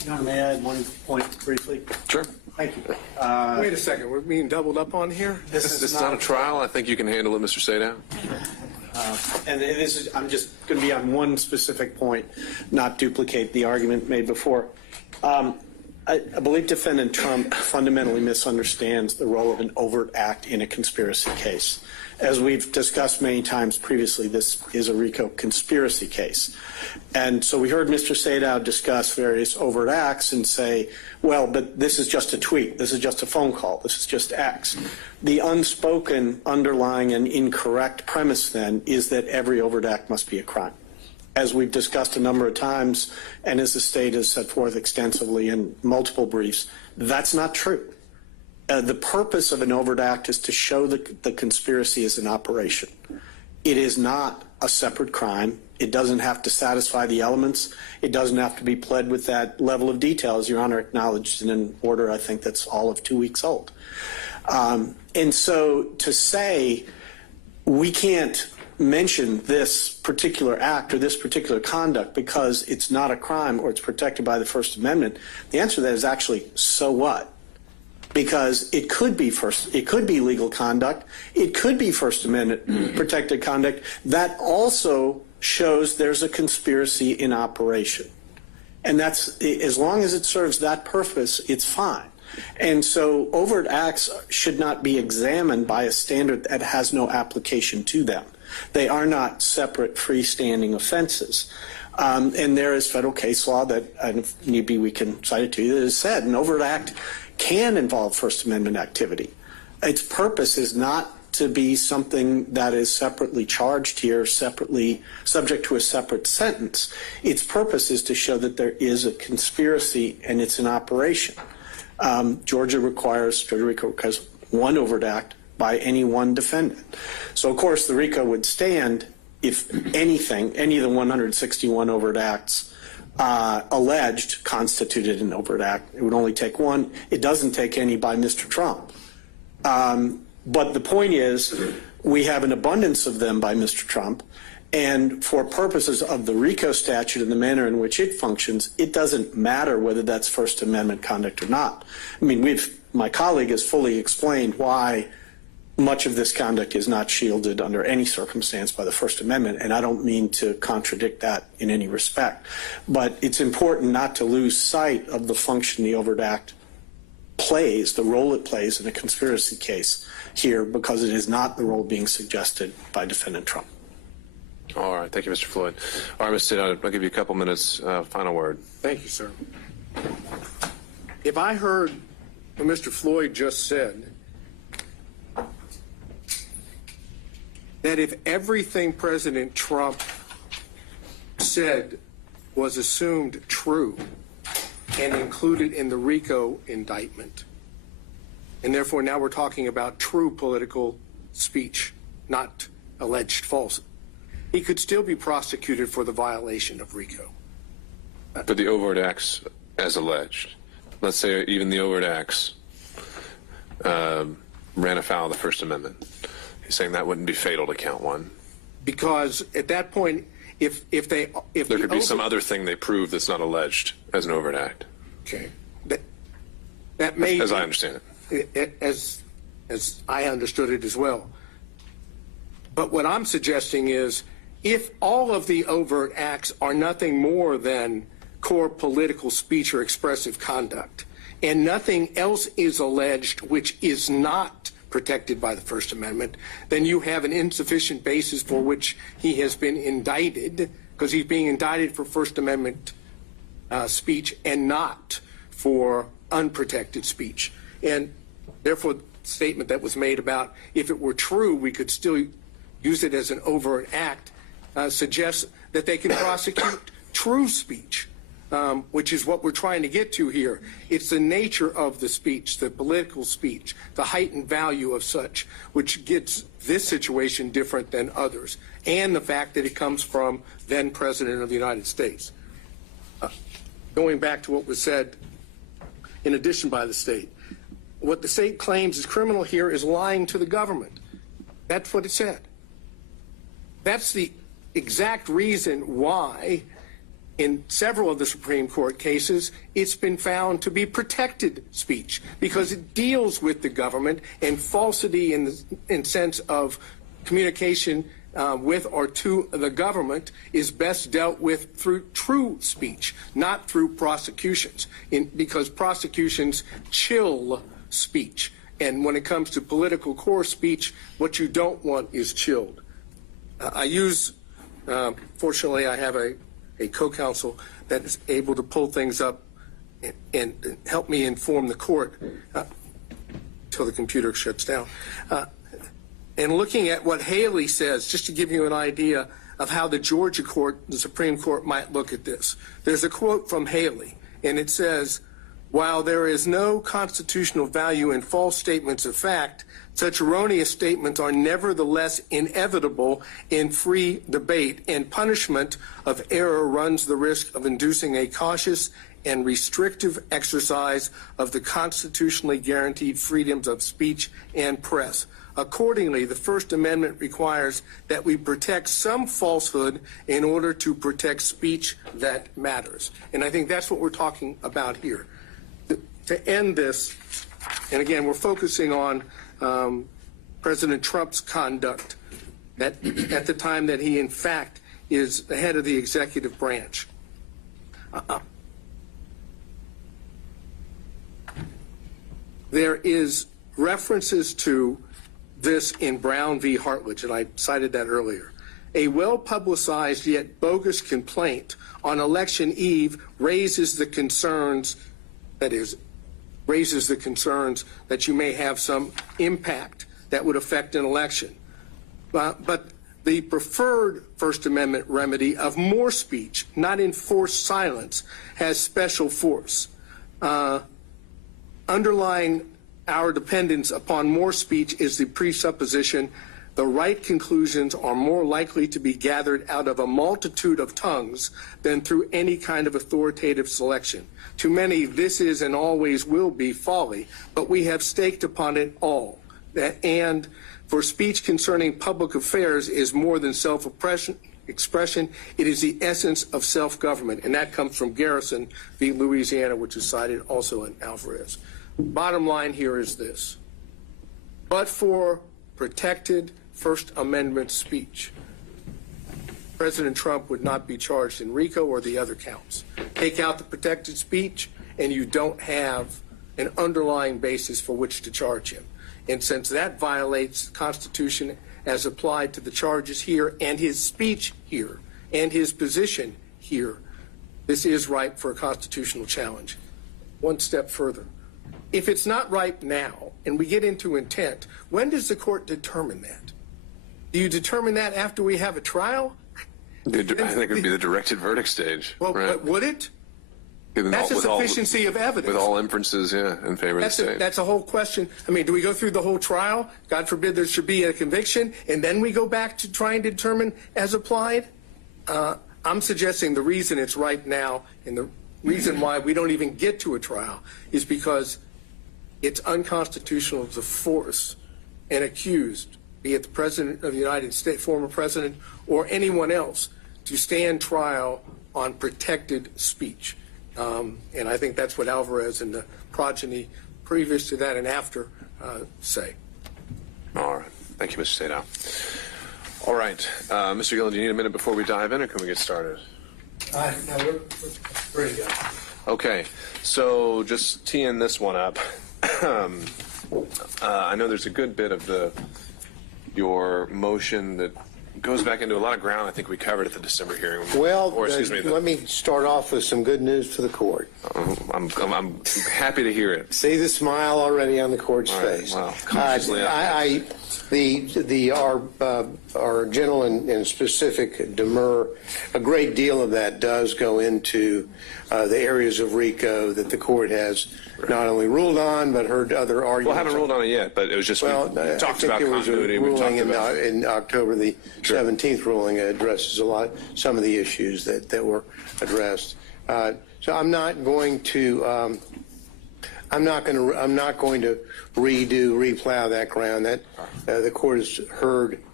John, may I add one point briefly? Sure. Thank you. Wait a second, we're being doubled up on here? This is not a trial. I think you can handle it, Mr. Sadow. And this is, I'm just going to be on one specific point, not duplicate the argument made before. I believe defendant Trump fundamentally misunderstands the role of an overt act in a conspiracy case. As we've discussed many times previously, this is a RICO conspiracy case. And so we heard Mr. Sadow discuss various overt acts and say, well, but this is just a tweet, this is just a phone call, this is just X. The unspoken underlying and incorrect premise then is that every overt act must be a crime. As we've discussed a number of times, and as the state has set forth extensively in multiple briefs, that's not true. The purpose of an overt act is to show that the conspiracy is an operation. It is not a separate crime. It doesn't have to satisfy the elements. It doesn't have to be pled with that level of detail, as Your Honor acknowledged in an order I think that's all of 2 weeks old. And so to say we can't mention this particular act or this particular conduct because it's not a crime or it's protected by the First Amendment, the answer to that is actually, so what? Because it could be legal conduct, it could be First Amendment protected conduct that also shows there's a conspiracy in operation. And that's, as long as it serves that purpose, it's fine. And so overt acts should not be examined by a standard that has no application to them. They are not separate freestanding offenses. And there is federal case law that, if need be, we can cite it to you, that has said an overt act can involve First Amendment activity. Its purpose is not to be something that is separately charged here, separately subject to a separate sentence. Its purpose is to show that there is a conspiracy and it's an operation. Georgia Rico requires one overt act by any one defendant. So, of course, the RICO would stand if anything, any of the 161 overt acts alleged constituted an overt act. It would only take one. It doesn't take any by Mr. Trump. But the point is, we have an abundance of them by Mr. Trump, and for purposes of the RICO statute and the manner in which it functions, it doesn't matter whether that's First Amendment conduct or not. I mean, my colleague has fully explained why much of this conduct is not shielded under any circumstance by the First Amendment, and I don't mean to contradict that in any respect. But it's important not to lose sight of the function the overt act plays, the role it plays in a conspiracy case here, because it is not the role being suggested by defendant Trump. All right. Thank you, Mr. Floyd. All right, Mr. Sadow, I'll give you a couple minutes. Final word. Thank you, sir. If I heard what Mr. Floyd just said, that if everything President Trump said was assumed true and included in the RICO indictment, and therefore now we're talking about true political speech, not alleged false, he could still be prosecuted for the violation of RICO. For the overt acts as alleged. Let's say even the overt acts ran afoul of the First Amendment. He's saying that wouldn't be fatal to count one. Because at that point, if there could be some other thing they prove that's not alleged as an overt act. Okay. That may, as I understand it. As I understood it as well. But what I'm suggesting is, if all of the overt acts are nothing more than core political speech or expressive conduct, and nothing else is alleged which is not protected by the First Amendment, then you have an insufficient basis for which he has been indicted, because he's being indicted for First Amendment speech and not for unprotected speech. And therefore, the statement that was made about if it were true, we could still use it as an overt act, suggests that they can prosecute true speech, which is what we're trying to get to here. It's the nature of the speech, the political speech, the heightened value of such, which gets this situation different than others, and the fact that it comes from then President of the United States. Going back to what was said in addition by the state, what the state claims is criminal here is lying to the government. That's what it said. That's the exact reason why in several of the Supreme Court cases, it's been found to be protected speech because it deals with the government, and falsity in sense of communication with or to the government is best dealt with through true speech, not through prosecutions, because prosecutions chill speech. And when it comes to political core speech, what you don't want is chilled. Fortunately, I have a co-counsel that is able to pull things up and help me inform the court until the computer shuts down. And looking at what Haley says, just to give you an idea of how the Georgia court, the Supreme Court, might look at this. There's a quote from Haley, and it says, "While there is no constitutional value in false statements of fact, such erroneous statements are nevertheless inevitable in free debate, and punishment of error runs the risk of inducing a cautious and restrictive exercise of the constitutionally guaranteed freedoms of speech and press. Accordingly, the First Amendment requires that we protect some falsehood in order to protect speech that matters." And I think that's what we're talking about here. To end this, and again, we're focusing on President Trump's conduct at the time that he, in fact, is the head of the executive branch. There is references to this in Brown v. Hartledge, and I cited that earlier. A well-publicized yet bogus complaint on election eve raises the concerns that you may have some impact that would affect an election. But the preferred First Amendment remedy of more speech, not enforced silence, has special force. Underlying our dependence upon more speech is the presupposition the right conclusions are more likely to be gathered out of a multitude of tongues than through any kind of authoritative selection. To many, this is and always will be folly, but we have staked upon it all. And for speech concerning public affairs is more than self-expression, it is the essence of self-government. And that comes from Garrison v. Louisiana, which is cited also in Alvarez. Bottom line here is this. But for protected First Amendment speech, President Trump would not be charged in RICO or the other counts. Take out the protected speech, and you don't have an underlying basis for which to charge him. And since that violates the Constitution as applied to the charges here and his speech here and his position here, this is ripe for a constitutional challenge. One step further. If it's not ripe now and we get into intent, when does the court determine that? Do you determine that after we have a trial? I think it would be the directed verdict stage. Well, right? But would it? That's a sufficiency of evidence. With all inferences, in favor of the state. That's a whole question. I mean, do we go through the whole trial? God forbid there should be a conviction, and then we go back to try and determine as applied? I'm suggesting the reason it's right now and the reason why we don't even get to a trial is because it's unconstitutional to force an accused, be it the President of the United States, former President, or anyone else, to stand trial on protected speech. And I think that's what Alvarez and the progeny previous to that and after say. All right. Thank you, Mr. Sadow. All right. Mr. Gillen, do you need a minute before we dive in, or can we get started? No, we're ready to go. Okay. So just teeing this one up. I know there's a good bit of your motion that goes back into a lot of ground I think we covered at the December hearing. Well, let me start off with some good news for the court. I'm happy to hear it. See the smile already on the court's face. Wow. Cautiously our general and specific demur, a great deal of that does go into the areas of RICO that the court has not only ruled on but heard other arguments. Well, I haven't ruled on it yet, but it was just we talked about continuity. We talked about in October the 17th ruling addresses some of the issues that were addressed. So I'm not going to replow that ground. That the court has heard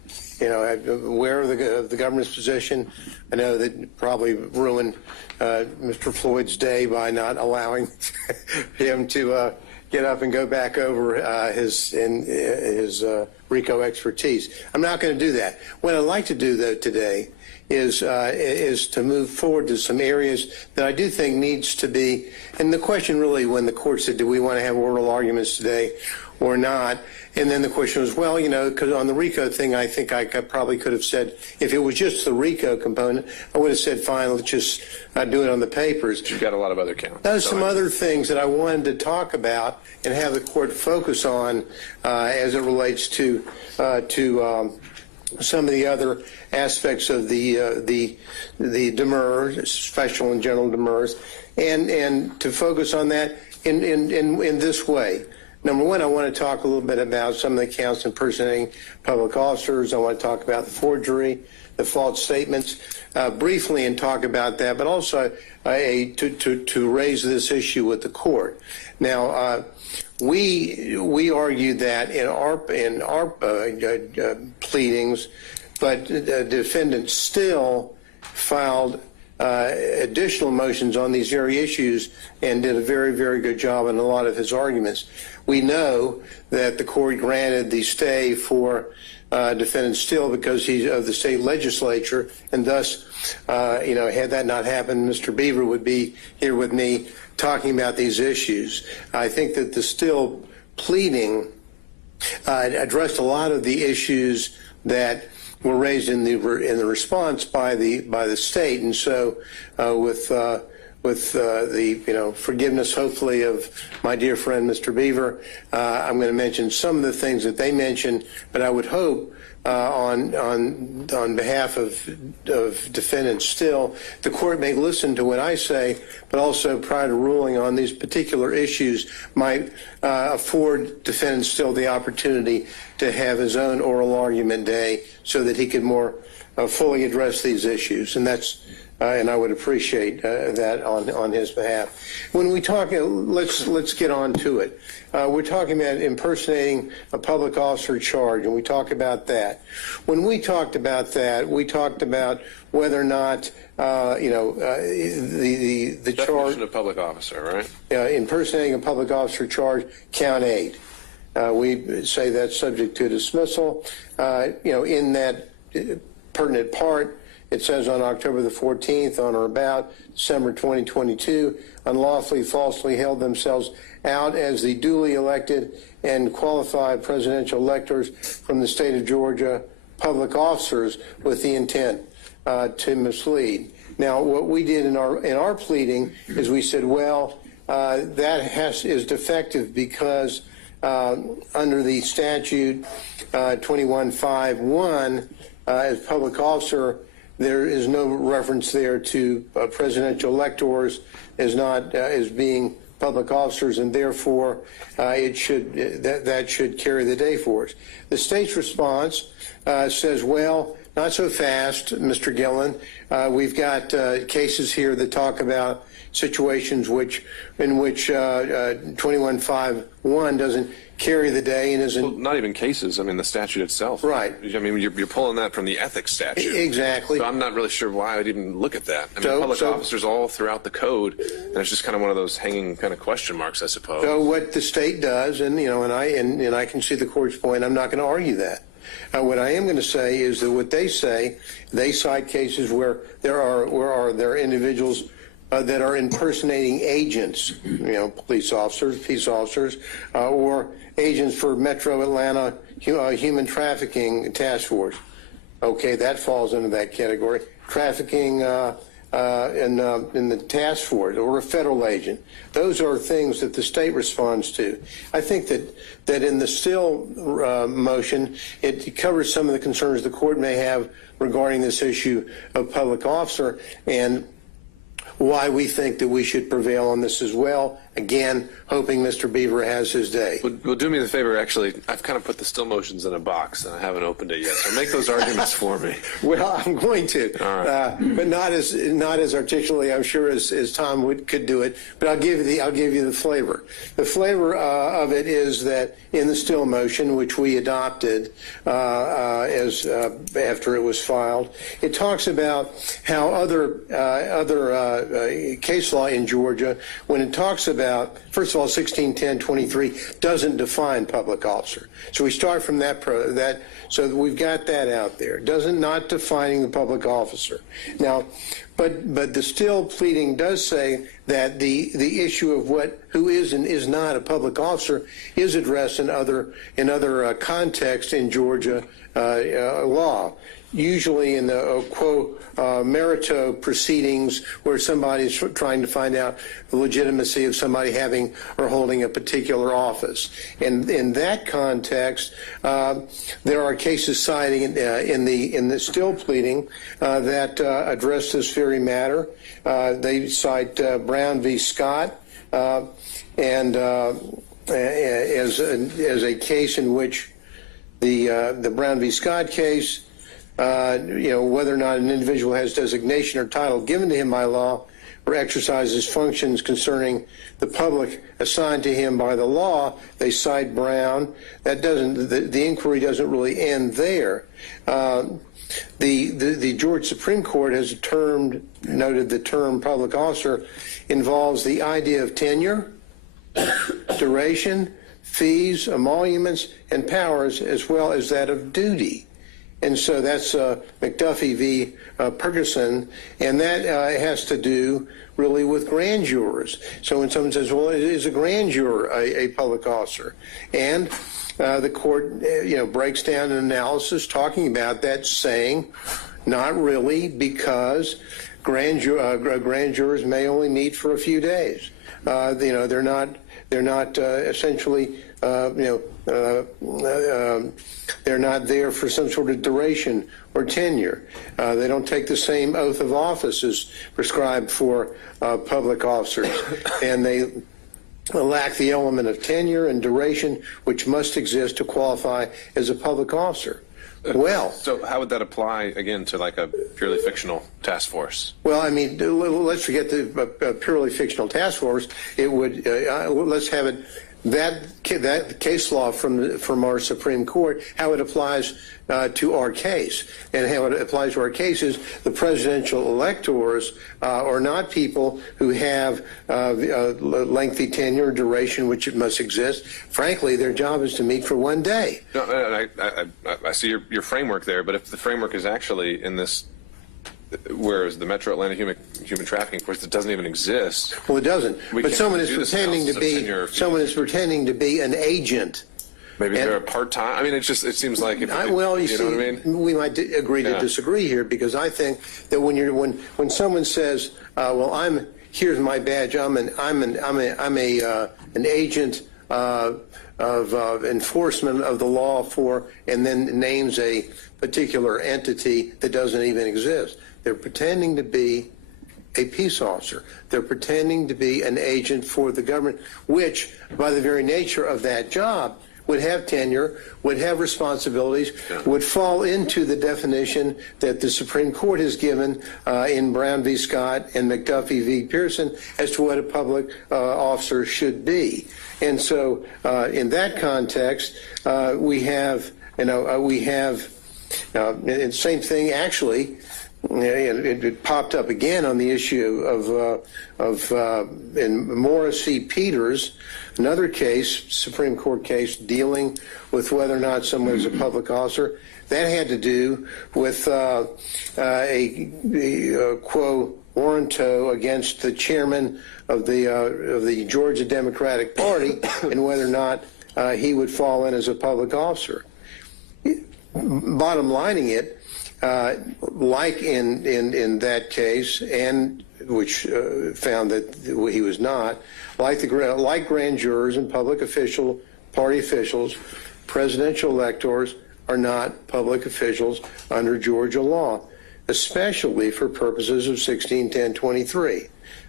aware of the government's position. I know that probably ruined Mr. Floyd's day by not allowing him to get up and go back over his RICO expertise. I'm not going to do that. What I'd like to do, though, today is to move forward to some areas that I do think needs to be, and the question really when the court said, do we want to have oral arguments today or not? And then the question was, well, because on the RICO thing, I think I probably could have said, if it was just the RICO component, I would have said, fine, let's just do it on the papers. You've got a lot of other counts. There's some other things that I wanted to talk about and have the court focus on as it relates to some of the other aspects of the demurs, special and general demurs, and to focus on that in this way. Number one, I want to talk a little bit about some of the counts impersonating public officers. I want to talk about the forgery, the false statements, briefly, and talk about that, but also to raise this issue with the court. Now, we argued that in our pleadings, but the defendant still filed additional motions on these very issues and did a very, very good job in a lot of his arguments. We know that the court granted the stay for defendant Still because he's of the state legislature, and thus, had that not happened, Mr. Beaver would be here with me talking about these issues. I think that the Still pleading addressed a lot of the issues that were raised in the response by the state, and so with the forgiveness, hopefully, of my dear friend Mr. Beaver, I'm going to mention some of the things that they mentioned, but I would hope on behalf of defendants Still, the court may listen to what I say, but also prior to ruling on these particular issues might afford defendant Still the opportunity to have his own oral argument day so that he could more fully address these issues, and that's and I would appreciate that on his behalf. When we talk, let's get on to it. We're talking about impersonating a public officer charge, and we talk about that. When we talked about that, we talked about whether or not the charge. Definition of public officer, right? Impersonating a public officer charge, count 8. We say that's subject to dismissal. In that pertinent part, it says on October the 14th, on or about December 2022, unlawfully, falsely held themselves out as the duly elected and qualified presidential electors from the state of Georgia, public officers with the intent to mislead. Now, what we did in our pleading is we said, well, that is defective because under the statute 2151, as public officer, there is no reference there to presidential electors as being public officers, and therefore that should carry the day for us. The state's response says, well, not so fast, Mr. Gillen. We've got cases here that talk about situations in which 2151 doesn't carry the day and isn't. Well, not even cases. I mean, the statute itself. Right. I mean, you're pulling that from the ethics statute. Exactly. So I'm not really sure why I'd even look at that. I mean, public officers all throughout the code, and it's just kind of one of those hanging kind of question marks, I suppose. So what the state does, and I can see the court's point. I'm not going to argue that. What I am going to say is that what they say, they cite cases where there are individuals that are impersonating agents, police officers, peace officers, or agents for Metro Atlanta Human Trafficking Task Force. Okay, that falls into that category. Trafficking in the task force or a federal agent. Those are things that the state responds to. I think that in the Still motion, it covers some of the concerns the court may have regarding this issue of public officer. And why we think that we should prevail on this as well. Again, hoping Mr. Beaver has his day. Well, do me the favor, actually, I've kind of put the still motions in a box and I haven't opened it yet, so make those arguments for me. Well, I'm going to, but not as articulately, I'm sure, as Tom could do it. But I'll give you the flavor. The flavor of it is that in the still motion, which we adopted after it was filed, it talks about how other case law in Georgia, when it talks about, first of all, 1610-23 doesn't define public officer. So we start from that, so we've got that out there. Not defining the public officer. Now, but the still pleading does say that the issue of who is and is not a public officer is addressed in other contexts in Georgia law. Usually in the quo merito proceedings where somebody's trying to find out the legitimacy of somebody having or holding a particular office. And in that context, there are cases citing in the still pleading that address this very matter. They cite Brown v. Scott and as a case in which the Brown v. Scott case, whether or not an individual has designation or title given to him by law or exercises functions concerning the public assigned to him by the law, they cite Brown. That doesn't, the inquiry doesn't really end there. The Georgia Supreme Court has noted the term public officer involves the idea of tenure, duration, fees, emoluments, and powers, as well as that of duty. And so that's McAfee v. Ferguson, and that has to do really with grand jurors. So when someone says, well, is a grand juror a public officer? And the court breaks down an analysis talking about that, saying not really, because grand jurors may only meet for a few days. They're not essentially they're not there for some sort of duration or tenure. They don't take the same oath of office as prescribed for public officers, and they lack the element of tenure and duration which must exist to qualify as a public officer. Well, so how would that apply again to like a purely fictional task force? Well, I mean, let's forget the purely fictional task force. It would let's have it that case law from our Supreme Court, how it applies to our case, and how it applies to our case is the presidential electors are not people who have lengthy tenure, duration, which it must exist. Frankly, their job is to meet for one day. No, I see your framework there, but if the framework is actually in this, whereas the Metro Atlanta human trafficking force, that doesn't even exist. Well, it doesn't. But someone is pretending to be an agent. Maybe they're a part-time. I mean, it seems like if well, you know see, what I mean? We might agree to disagree here, because I think that when someone says, "Well, here's my badge. I'm an agent of enforcement of the law for," and then names a particular entity that doesn't even exist. They're pretending to be a peace officer. They're pretending to be an agent for the government, which, by the very nature of that job, would have tenure, would have responsibilities, would fall into the definition that the Supreme Court has given in Brown v. Scott and McAfee v. Pearson as to what a public officer should be. And so in that context, we have, and same thing actually, it popped up again on the issue of in Morris v. Peters, another case, Supreme Court case, dealing with whether or not someone is a public officer. That had to do with a quo warranto against the chairman of the Georgia Democratic Party and whether or not he would fall in as a public officer. Bottom lining it, like in that case, and which found that he was not, like grand jurors and public party officials, presidential electors are not public officials under Georgia law, especially for purposes of 1610-23.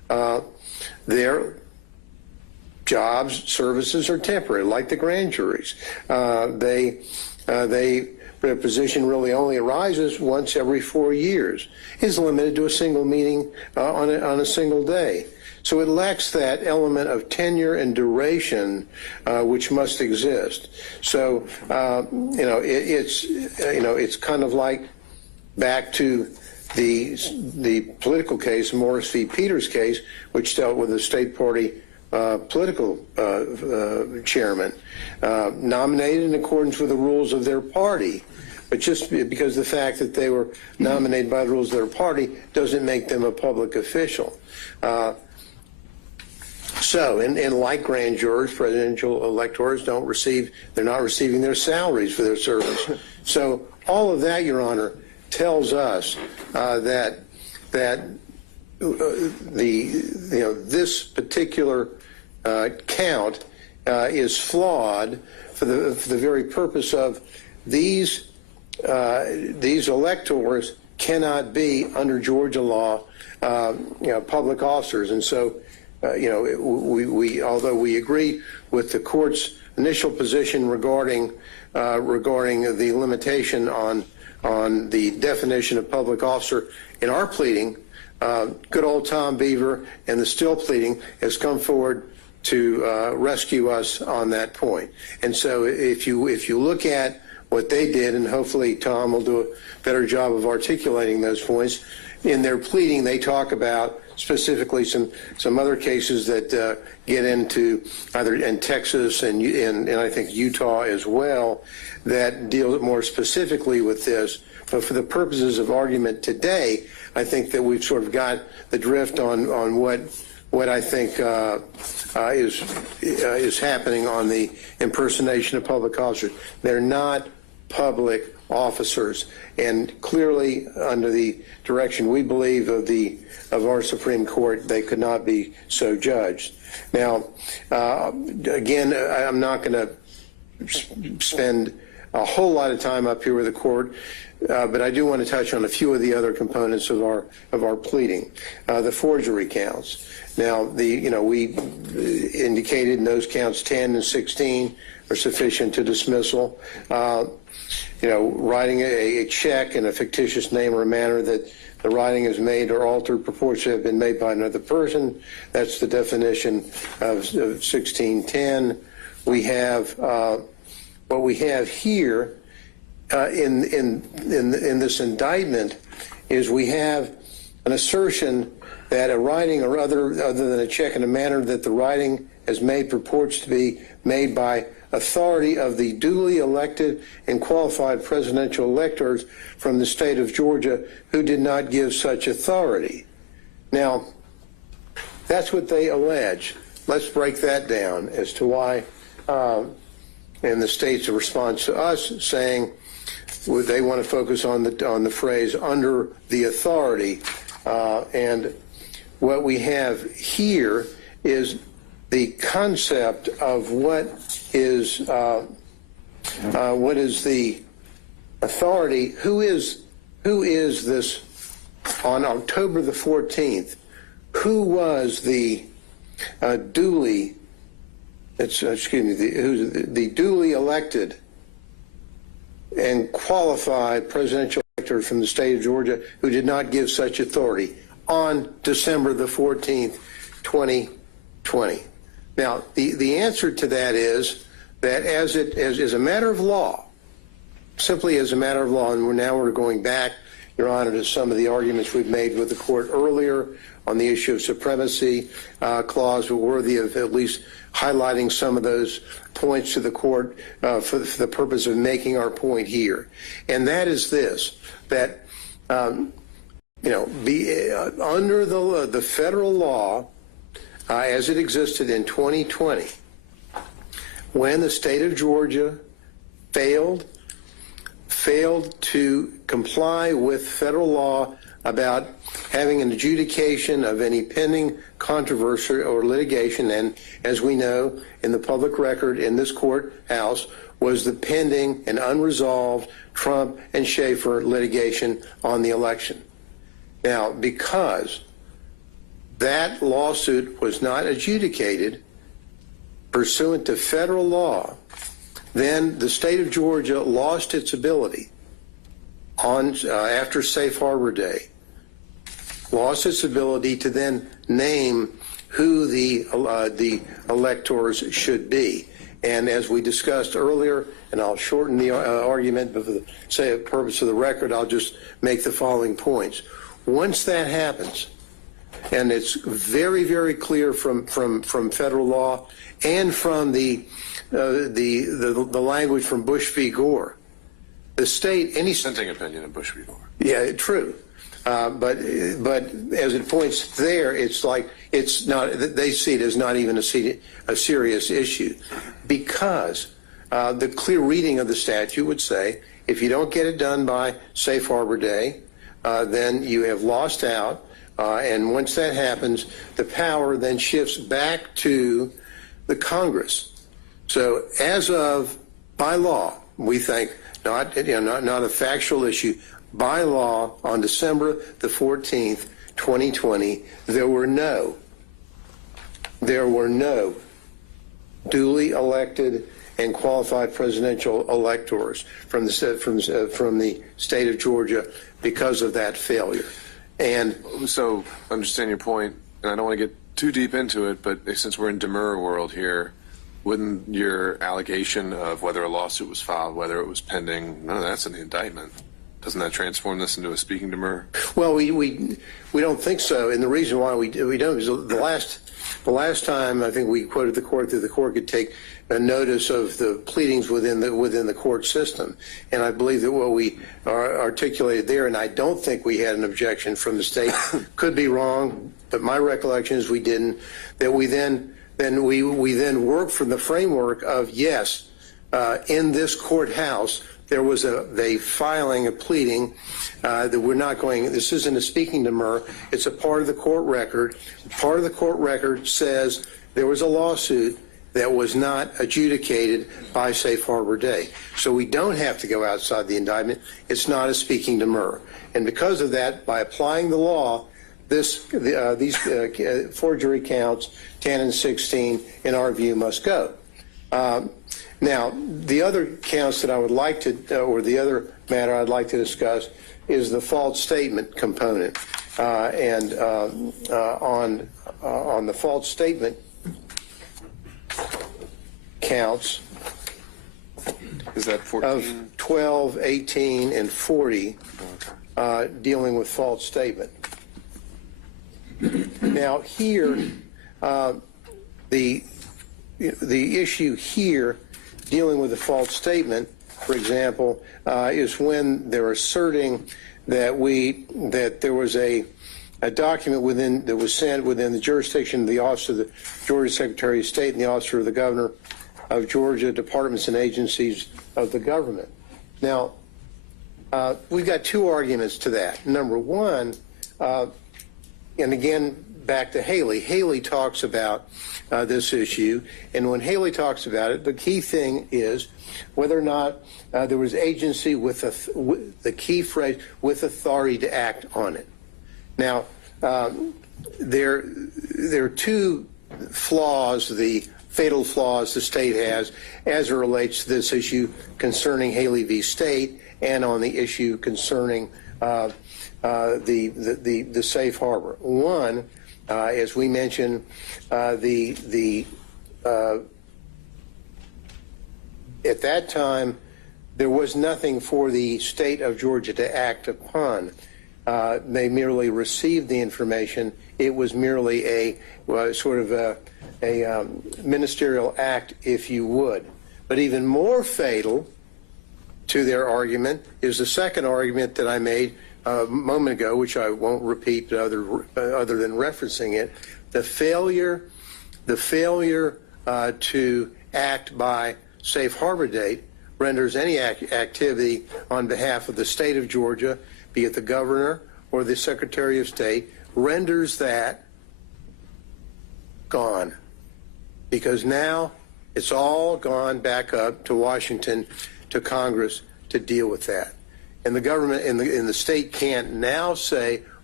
their jobs, services are temporary, like the grand juries. Their position really only arises once every 4 years. Is limited to a single meeting on a single day. So it lacks that element of tenure and duration which must exist. So it's kind of like back to the political case, Morris v. Peters case, which dealt with the state party political chairman nominated in accordance with the rules of their party. But just because the fact that they were nominated by the rules of their party doesn't make them a public official. And like grand jurors, presidential electors they're not receiving their salaries for their service. So all of that, Your Honor, tells us that this particular count is flawed for the very purpose of these electors cannot be, under Georgia law, public officers. And so, although we agree with the court's initial position regarding the limitation on the definition of public officer in our pleading, good old Tom Beaver and the Still pleading has come forward to rescue us on that point. And so if you look at what they did, and hopefully Tom will do a better job of articulating those points, in their pleading they talk about specifically some other cases that get into either in Texas and I think Utah as well, that deal more specifically with this. But for the purposes of argument today, I think that we've sort of got the drift on what I think is happening on the impersonation of public officers. They're not public officers, and clearly under the direction we believe of our Supreme Court, they could not be so judged. Now, again, I'm not going to spend a whole lot of time up here with the court, but I do want to touch on a few of the other components of our pleading. The forgery counts. Now, we indicated in those counts 10 and 16 are sufficient to dismissal. Writing a check in a fictitious name or a manner that the writing is made or altered purports to have been made by another person. That's the definition of 1610. We have what we have here in this indictment is we have an assertion that a writing or other than a check in a manner that the writing has made purports to be made by authority of the duly elected and qualified presidential electors from the state of Georgia who did not give such authority. Now, that's what they allege. Let's break that down as to why, and the state's response to us saying they want to focus on the phrase under the authority, and what we have here is the concept of what is the authority. Who is this on October the 14th? Who was the duly duly elected and qualified presidential elector from the state of Georgia who did not give such authority on December the 14th, 2020? Now, the answer to that is that as a matter of law, simply as a matter of law, and we're going back, Your Honor, to some of the arguments we've made with the court earlier on the issue of supremacy clause, were worthy of at least highlighting some of those points to the court for the purpose of making our point here. And that is this, that, under the federal law, as it existed in 2020, when the state of Georgia failed to comply with federal law about having an adjudication of any pending controversy or litigation, and as we know, in the public record in this courthouse was the pending and unresolved Trump and Schaefer litigation on the election. Now, because that lawsuit was not adjudicated pursuant to federal law, then the state of Georgia lost its ability on after Safe Harbor Day, lost its ability to then name who the electors should be. And as we discussed earlier, and I'll shorten the argument, but for the purpose of the record, I'll just make the following points. Once that happens, and it's very, very clear from federal law and from the language from Bush v. Gore, the state, any Dissenting opinion of Bush v. Gore. yeah, true. But as it points there, it's like it's not. They see it as not even a serious issue, because the clear reading of the statute would say if you don't get it done by Safe Harbor Day, then you have lost out. And once that happens, the power then shifts back to the Congress. So as of by law, we think not a factual issue. By law, on December the 14th, 2020, there were no duly elected and qualified presidential electors from the state of Georgia because of that failure. And so, understand your point, and I don't want to get too deep into it, but since we're in demurrer world here, wouldn't your allegation of whether a lawsuit was filed, whether it was pending, none of that's in the indictment? Doesn't that transform this into a speaking demurrer? Well, we don't think so, and the reason why we don't is the last time I think we quoted the court that the court could take a notice of the pleadings within the court system, and I believe that what we articulated there, and I don't think we had an objection from the state, could be wrong, but my recollection is we didn't. That we then worked from the framework of yes, in this courthouse. There was a filing, a pleading that we're not going, this isn't a speaking demurrer, it's a part of the court record. Part of the court record says there was a lawsuit that was not adjudicated by Safe Harbor Day. So we don't have to go outside the indictment. It's not a speaking demurrer. And because of that, by applying the law, these forgery counts, 10 and 16, in our view, must go. Now, the other counts that I would like to, or the other matter I'd like to discuss is the false statement component. On the false statement counts is that 14? Of 12, 18, and 40 dealing with false statement. Now, here, the issue here dealing with the false statement, for example, is when they're asserting that there was a document that was sent within the jurisdiction of the Office of the Georgia Secretary of State and the Office of the Governor of Georgia, departments and agencies of the government. Now, we've got two arguments to that. Number one, and again, back to Haley. Haley talks about this issue, and when Haley talks about it, the key thing is whether or not there was agency with the key phrase, with authority to act on it. Now, there are two flaws, the fatal flaws the state has as it relates to this issue concerning Haley v. State and on the issue concerning the safe harbor. One, as we mentioned, at that time, there was nothing for the state of Georgia to act upon. They merely received the information. It was merely a ministerial act, if you would. But even more fatal to their argument is the second argument that I made a moment ago, which I won't repeat other than referencing it. The failure to act by Safe Harbor date renders any activity on behalf of the state of Georgia, be it the governor or the Secretary of State, renders that gone. Because now it's all gone back up to Washington, to Congress to deal with that. And the government in the state can't now say,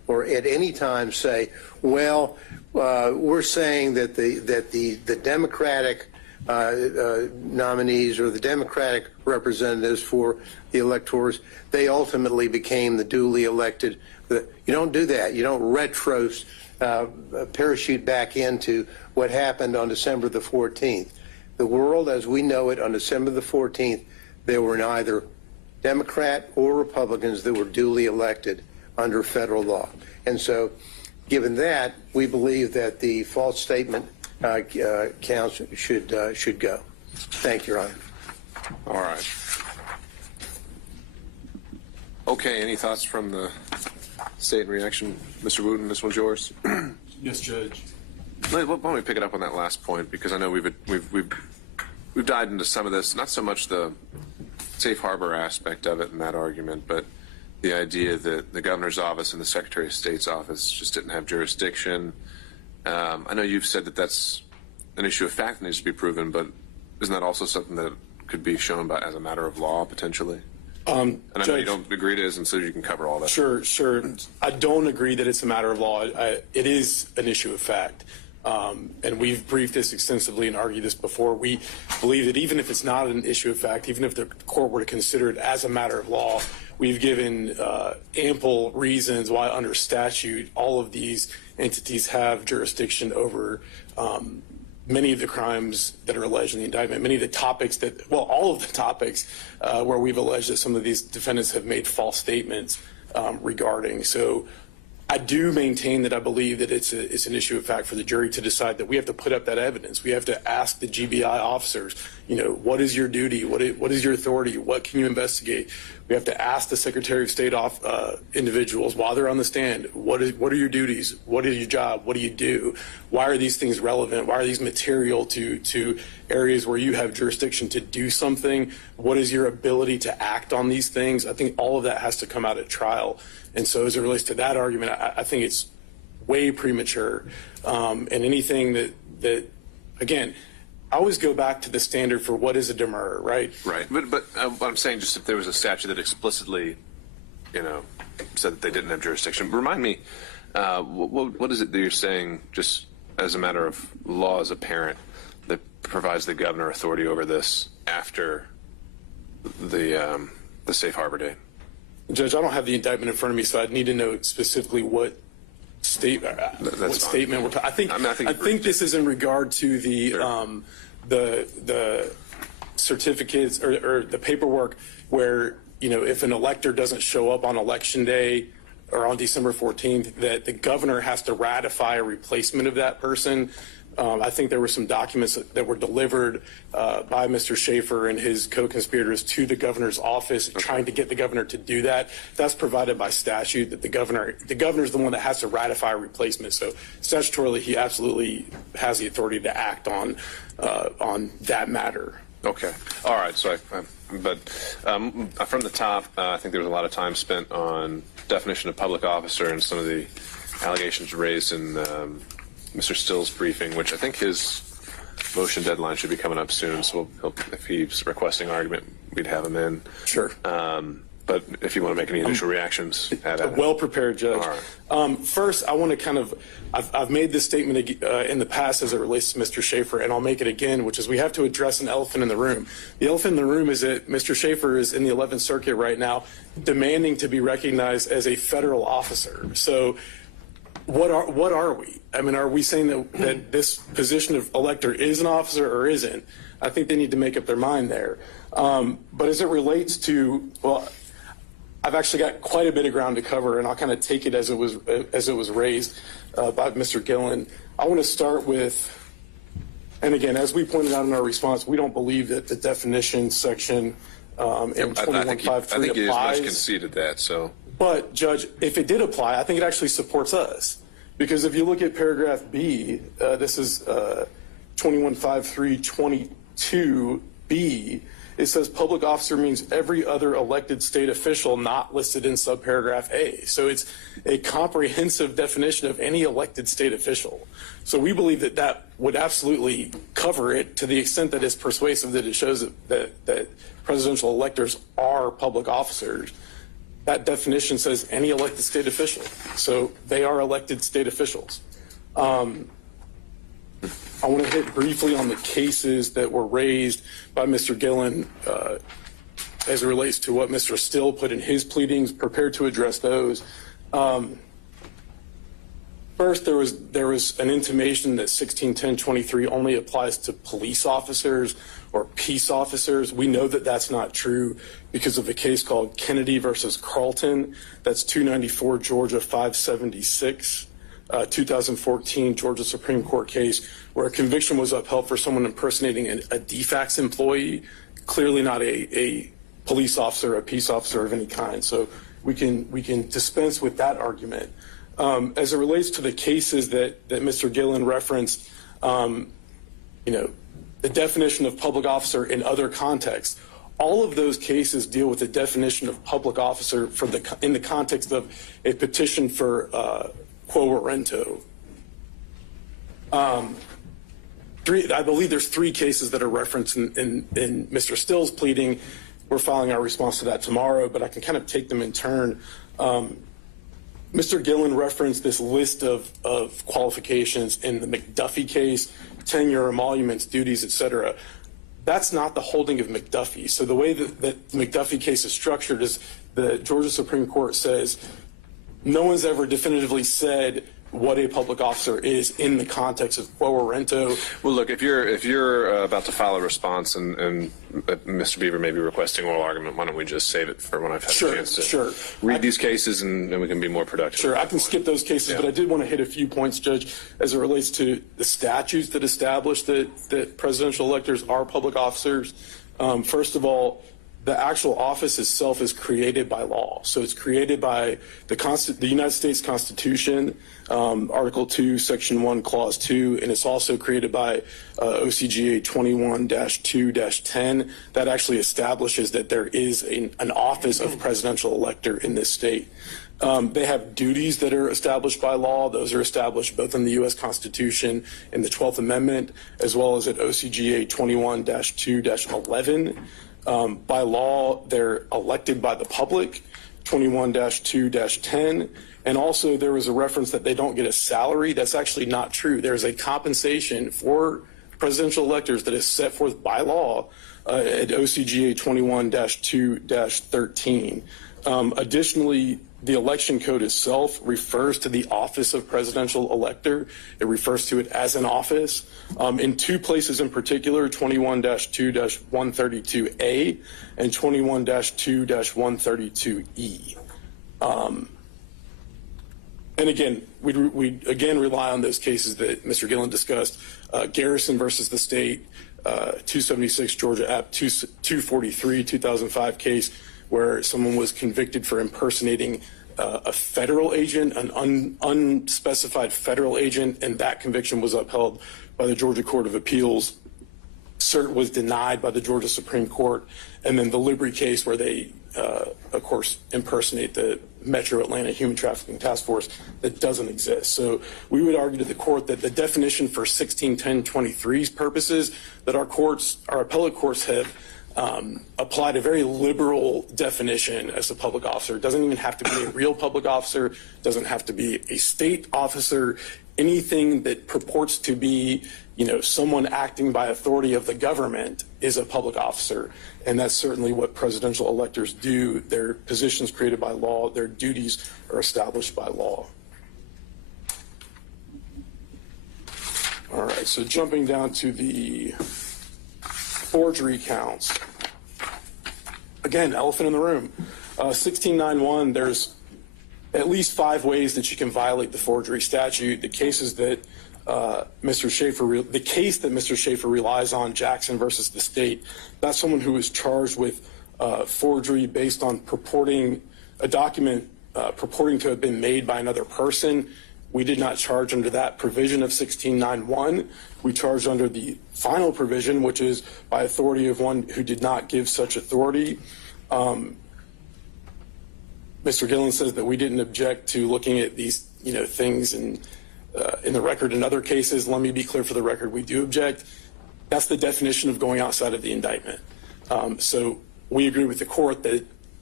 or at any time say, well, we're saying that the Democratic nominees or the Democratic representatives for the electors, they ultimately became the duly elected. You don't do that. You don't parachute back into what happened on December the 14th. The world as we know it on December the 14th, there were neither Democrat or Republicans that were duly elected under federal law. And so, given that, we believe that the false statement counts should go. Thank you, Your Honor. All right. Okay, any thoughts from the state in reaction? Mr. Wooten, this one's yours. Yes, Judge. Why don't we pick it up on that last point, because I know we've dived into some of this, not so much the safe harbor aspect of it in that argument, but the idea that the governor's office and the Secretary of State's office just didn't have jurisdiction. I know you've said that that's an issue of fact that needs to be proven, but isn't that also something that could be shown as a matter of law potentially? And I know you don't agree to it, and so you can cover all that. Sure. I don't agree that it's a matter of law. It is an issue of fact. And we've briefed this extensively and argued this before. We believe that even if it's not an issue of fact, even if the court were to consider it as a matter of law, we've given ample reasons why under statute all of these entities have jurisdiction over many of the crimes that are alleged in the indictment, many of the topics all of the topics where we've alleged that some of these defendants have made false statements regarding. So I do maintain that I believe that it's an issue of fact for the jury to decide that we have to put up that evidence. We have to ask the GBI officers, what is your duty? What is your authority? What can you investigate? We have to ask the Secretary of State individuals while they're on the stand, what are your duties? What is your job? What do you do? Why are these things relevant? Why are these material to areas where you have jurisdiction to do something? What is your ability to act on these things? I think all of that has to come out at trial. And so as it relates to that argument, I think it's way premature. And anything that again, I always go back to the standard for what is a demurrer, right? Right. But I'm saying just if there was a statute that explicitly, said that they didn't have jurisdiction. Remind me, what is it that you're saying just as a matter of law as a parent that provides the governor authority over this after the safe harbor date? Judge, I don't have the indictment in front of me, so I'd need to know specifically what statement we're talking. I think this is in regard to the certificates or the paperwork where if an elector doesn't show up on election day or on December 14th, that the governor has to ratify a replacement of that person. I think there were some documents that were delivered by Mr. Schaefer and his co-conspirators to the governor's office, trying to get the governor to do that. That's provided by statute that the governor's the one that has to ratify a replacement. So statutorily, he absolutely has the authority to act on that matter. Okay. All right. So, from the top, I think there was a lot of time spent on definition of public officer and some of the allegations raised in Mr. Still's briefing, which I think his motion deadline should be coming up soon. So if he's requesting argument, we'd have him in. Sure. But if you want to make any initial reactions, well prepared, Judge. All right. First, I want to I've made this statement in the past as it relates to Mr. Schaefer, and I'll make it again, which is we have to address an elephant in the room. The elephant in the room is that Mr. Schaefer is in the 11th Circuit right now, demanding to be recognized as a federal officer. So what are we? I mean, are we saying that this position of elector is an officer or isn't? I think they need to make up their mind there. But as it relates to, I've actually got quite a bit of ground to cover, and I'll kind of take it as it was raised by Mr. Gillen. I want to start with, and again, as we pointed out in our response, we don't believe that the definition section in 21.53 I think he applies. has much conceded that. So. But, Judge, if it did apply, I think it actually supports us. Because if you look at paragraph B, this is 21.53.22b, it says public officer means every other elected state official not listed in subparagraph A. So it's a comprehensive definition of any elected state official. So we believe that that would absolutely cover it to the extent that it's persuasive that it shows that presidential electors are public officers. that definition says any elected state official. So they are elected state officials. I want to hit briefly on the cases that were raised by Mr. Gillen as it relates to what Mr. Still put in his pleadings, prepared to address those. First, there was an intimation that 161023 only applies to police officers or peace officers. We know that that's not true because of a case called Kennedy versus Carlton. That's 294 Georgia 576, 2014 Georgia Supreme Court case where a conviction was upheld for someone impersonating a DFACS employee, clearly not a police officer, a peace officer of any kind. So we can dispense with that argument. As it relates to the cases that Mr. Gillen referenced, the definition of public officer in other contexts, all of those cases deal with the definition of public officer in the context of a petition for quo warranto. I believe there's 3 cases that are referenced in Mr. Still's pleading. We're filing our response to that tomorrow, but I can kind of take them in turn. Mr. Gillen referenced this list of qualifications in the McDuffie case, tenure, emoluments, duties, etc. That's not the holding of McDuffie. So the way that the McDuffie case is structured is the Georgia Supreme Court says no one's ever definitively said what a public officer is in the context of quo warranto. Well, look, if you're about to file a response and Mr. Beaver may be requesting oral argument, why don't we just save it for when I've had a chance to read these cases and we can be more productive. Sure, I can skip those cases, but I did want to hit a few points, Judge, as it relates to the statutes that establish that presidential electors are public officers. First of all, the actual office itself is created by law. So it's created by the United States Constitution, Article 2, Section 1, Clause 2, and it's also created by OCGA 21-2-10. That actually establishes that there is an office of presidential elector in this state. They have duties that are established by law. Those are established both in the U.S. Constitution and the 12th Amendment, as well as at OCGA 21-2-11. By law, they're elected by the public, 21-2-10. And also there was a reference that they don't get a salary. That's actually not true. There's a compensation for presidential electors that is set forth by law at OCGA 21-2-13. Additionally, the election code itself refers to the office of presidential elector. It refers to it as an office. In 2 places in particular, 21-2-132A and 21-2-132E. And again, we again rely on those cases that Mr. Gillen discussed. Garrison versus the state, 276 Georgia App 243, 2005 case where someone was convicted for impersonating a federal agent, an unspecified federal agent, and that conviction was upheld by the Georgia Court of Appeals. Cert was denied by the Georgia Supreme Court. And then the Liberty case where they, of course, impersonate the Metro Atlanta Human Trafficking Task Force that doesn't exist. So we would argue to the court that the definition for 161023's purposes that our appellate courts have applied a very liberal definition as a public officer. It doesn't even have to be a real public officer, doesn't have to be a state officer, anything that purports to be, someone acting by authority of the government is a public officer. And that's certainly what presidential electors do. Their positions created by law, their duties are established by law. All right, so jumping down to the forgery counts. Again, elephant in the room. 1691, there's at least 5 ways that you can violate the forgery statute. The cases that the case that Mr. Schaefer relies on, Jackson versus the state, that's someone who is charged with forgery based on purporting a document purporting to have been made by another person. We did not charge under that provision of 1691. We charged under the final provision, which is by authority of one who did not give such authority. Mr. Gillen says that we didn't object to looking at these, things in the record in other cases. Let me be clear for the record, we do object. That's the definition of going outside of the indictment. So we agree with the court that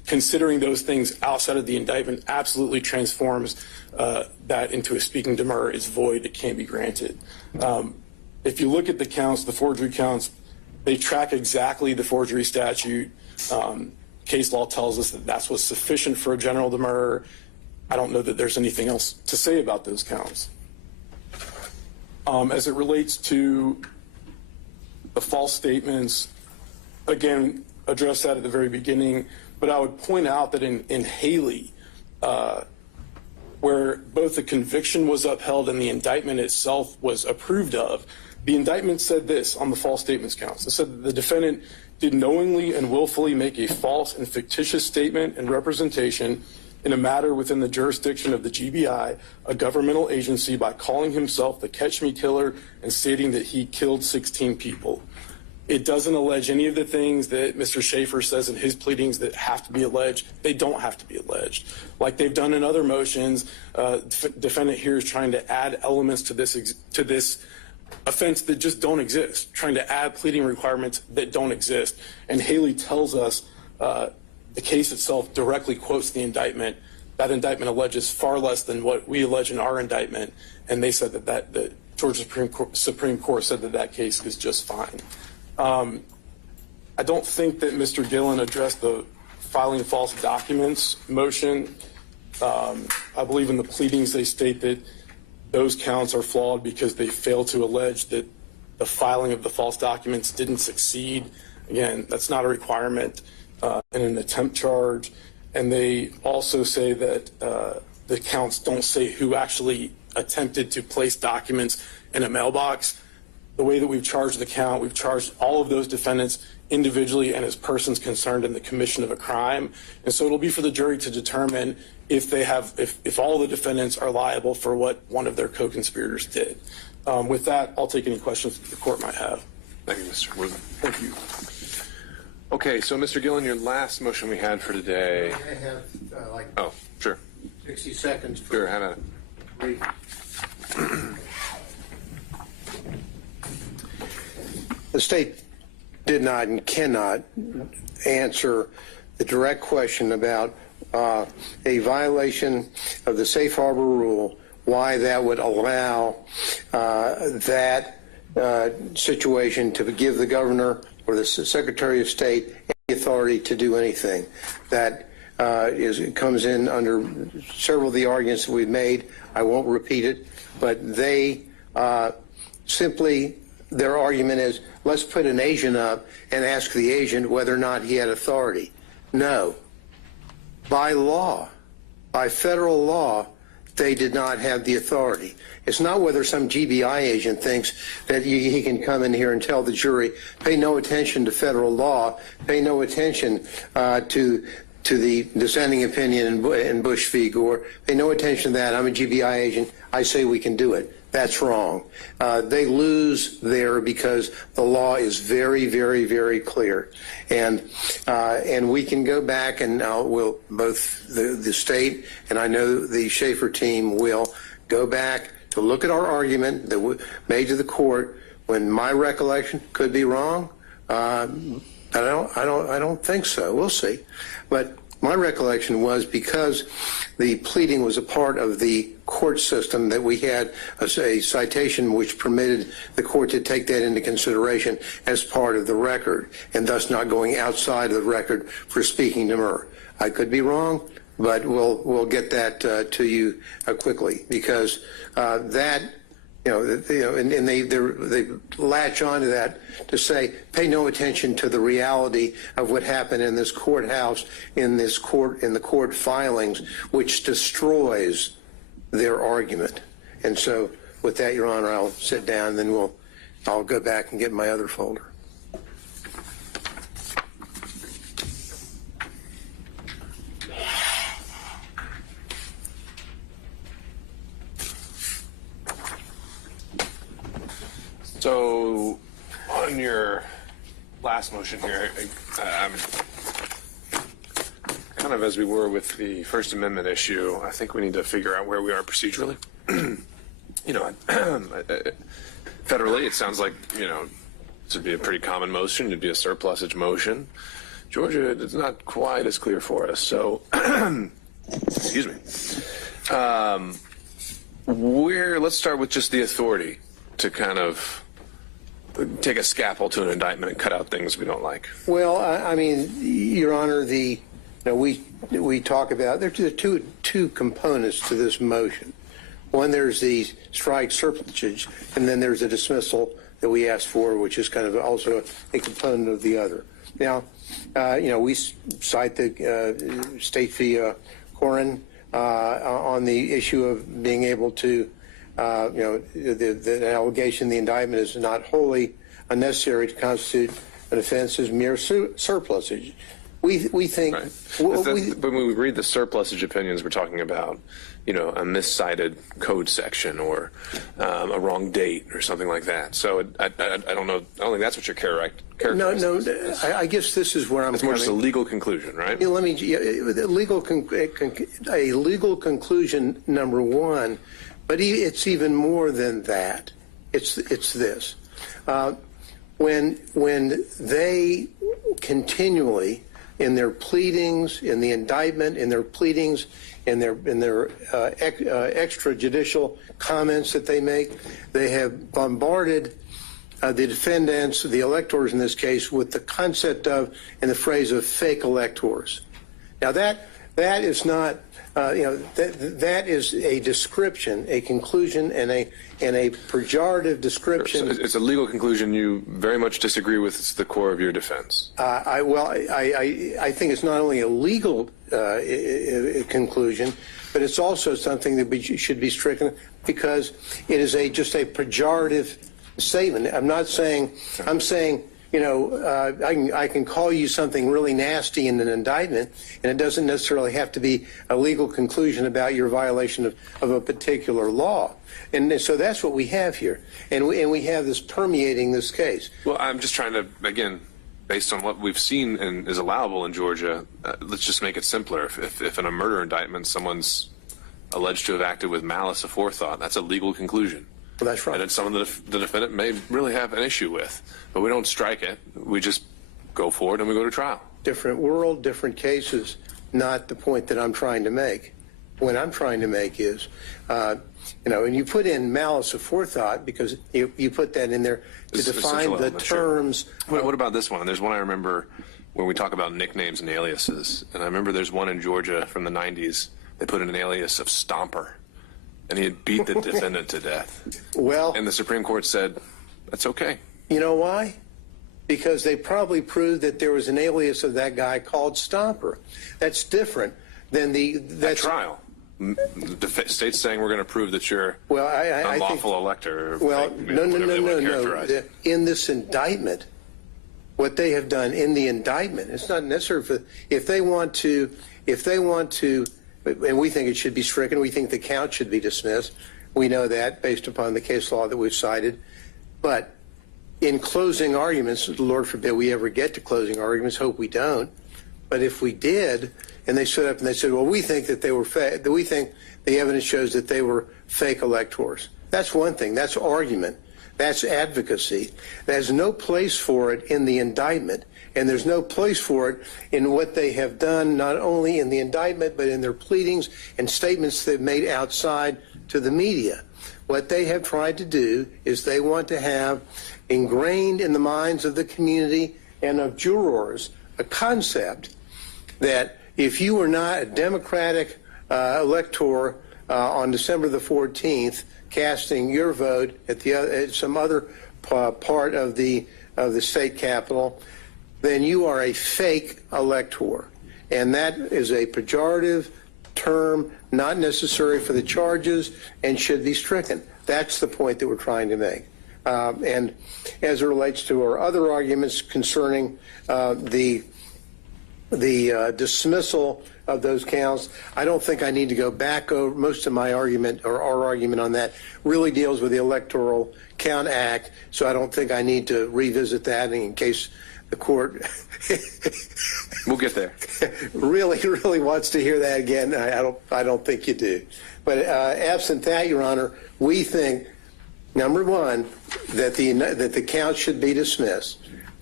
considering those things outside of the indictment absolutely transforms that into a speaking demur is void. It can't be granted. If you look at the counts, the forgery counts, they track exactly the forgery statute. Case law tells us that that's what's sufficient for a general demur. I don't know that there's anything else to say about those counts. As it relates to the false statements, again, address that at the very beginning, but I would point out that in Haley, where both the conviction was upheld and the indictment itself was approved of, the indictment said this on the false statements counts. It said that the defendant did knowingly and willfully make a false and fictitious statement and representation in a matter within the jurisdiction of the GBI, a governmental agency, by calling himself the Catch Me Killer and stating that he killed 16 people. It doesn't allege any of the things that Mr. Schaefer says in his pleadings that have to be alleged. They don't have to be alleged. Like they've done in other motions, defendant here is trying to add elements to this offense that just don't exist, trying to add pleading requirements that don't exist. And Haley tells us the case itself directly quotes the indictment. That indictment alleges far less than what we allege in our indictment, and they said that the Georgia Supreme Court said that that case is just fine. I don't think that Mr. Gillen addressed the filing false documents motion. I believe in the pleadings they state that those counts are flawed because they fail to allege that the filing of the false documents didn't succeed. Again, that's not a requirement in an attempt charge. And they also say that the counts don't say who actually attempted to place documents in a mailbox. The way that we've charged the count, we've charged all of those defendants individually and as persons concerned in the commission of a crime. And so it'll be for the jury to determine if all the defendants are liable for what one of their co-conspirators did. With that, I'll take any questions that the court might have. Thank you, Mr. Woodman. Thank you. Okay, so Mr. Gillen, your last motion we had for today. I have like Oh, sure. 60 seconds. Sure, have at it. The state did not and cannot answer the direct question about a violation of the safe harbor rule, why that would allow that situation to give the governor or the Secretary of State any authority to do anything. That comes in under several of the arguments that we've made. I won't repeat it, but they simply, their argument is, let's put an agent up and ask the agent whether or not he had authority. No. By law, by federal law, they did not have the authority. It's not whether some GBI agent thinks that he can come in here and tell the jury, pay no attention to federal law, pay no attention to the dissenting opinion in Bush v. Gore, pay no attention to that. I'm a GBI agent. I say we can do it. That's wrong. They lose there because the law is very, very, very clear. And we can go back and we'll both the state and I know the Schaefer team will go back to look at our argument that we made to the court. When my recollection could be wrong, I don't think so. We'll see. But my recollection was because the pleading was a part of the court system that we had a citation which permitted the court to take that into consideration as part of the record and thus not going outside of the record for speaking demur. I could be wrong, but we'll get that to you quickly because that. And they latch onto that to say, pay no attention to the reality of what happened in this courthouse, in the court filings, which destroys their argument. And so, with that, Your Honor, I'll sit down, and then I'll go back and get my other folder. So, on your last motion here, kind of as we were with the First Amendment issue, I think we need to figure out where we are procedurally. Federally, it sounds like, this would be a pretty common motion. It'd be a surplusage motion. Georgia, it's not quite as clear for us. So, excuse me. Let's start with just the authority to kind of take a scalpel to an indictment and cut out things we don't like. Well, I mean, Your Honor, we talk about there's two components to this motion. One, there's the strike surplusage, and then there's a dismissal that we asked for, which is kind of also a component of the other. Now, we cite the State v. Corin on the issue of being able to, the allegation, the indictment is not wholly unnecessary to constitute an offense as mere surplusage. We think. Right. But when we read the surplusage opinions, we're talking about, a miscited code section or a wrong date or something like that. So I don't know. I don't think that's what you're characterizing. No. I guess this is where I'm. It's more just a legal conclusion, right? Let me. A legal conclusion, number one, but it's even more than that. It's this. When they continually, in their pleadings, in the indictment, in their pleadings, in their extrajudicial comments that they make, they have bombarded the defendants, the electors in this case, with the concept of and the phrase of fake electors. Now that is not, that is a description, a conclusion, and a pejorative description. So it's a legal conclusion you very much disagree with. It's the core of your defense. I think it's not only a legal conclusion, but it's also something that should be stricken because it is just a pejorative statement. I'm not saying. I'm saying. I can call you something really nasty in an indictment, and it doesn't necessarily have to be a legal conclusion about your violation of a particular law. And so that's what we have here. And we have this permeating this case. Well, I'm just trying to, again, based on what we've seen and is allowable in Georgia, let's just make it simpler. If in a murder indictment someone's alleged to have acted with malice aforethought, that's a legal conclusion. Well, that's right. And it's something that the defendant may really have an issue with. But we don't strike it. We just go forward and we go to trial. Different world, different cases, not the point that I'm trying to make. What I'm trying to make is, and you put in malice aforethought because you put that in there to define the terms. Sure. What about this one? There's one I remember where we talk about nicknames and aliases. And I remember there's one in Georgia from the 90s. They put in an alias of Stomper. And he had beat the defendant to death. Well, and the Supreme Court said, that's okay. You know why? Because they probably proved that there was an alias of that guy called Stomper. That's different than that's trial. The state's saying we're going to prove that you're an unlawful elector. Well, no. In this indictment, what they have done in the indictment, it's not necessary if they want to, and we think it should be stricken. We think the count should be dismissed. We know that based upon the case law that we've cited. But in closing arguments, Lord forbid we ever get to closing arguments, hope we don't. But if we did, and they stood up and they said, well, we think that they were fake, we think the evidence shows that they were fake electors. That's one thing. That's argument. That's advocacy. There's no place for it in the indictment. And there's no place for it in what they have done, not only in the indictment, but in their pleadings and statements they've made outside to the media. What they have tried to do is they want to have ingrained in the minds of the community and of jurors a concept that if you were not a Democratic elector on December the 14th, casting your vote at some other part of the state capitol, then you are a fake elector. And that is a pejorative term, not necessary for the charges, and should be stricken. That's the point that we're trying to make. And as it relates to our other arguments concerning the dismissal of those counts, I don't think I need to go back over most of my argument, or our argument on that really deals with the Electoral Count Act, so I don't think I need to revisit that in case the court we'll get there. really wants to hear that again. I don't think you do. But absent that, Your Honor, we think, number one, that the count should be dismissed.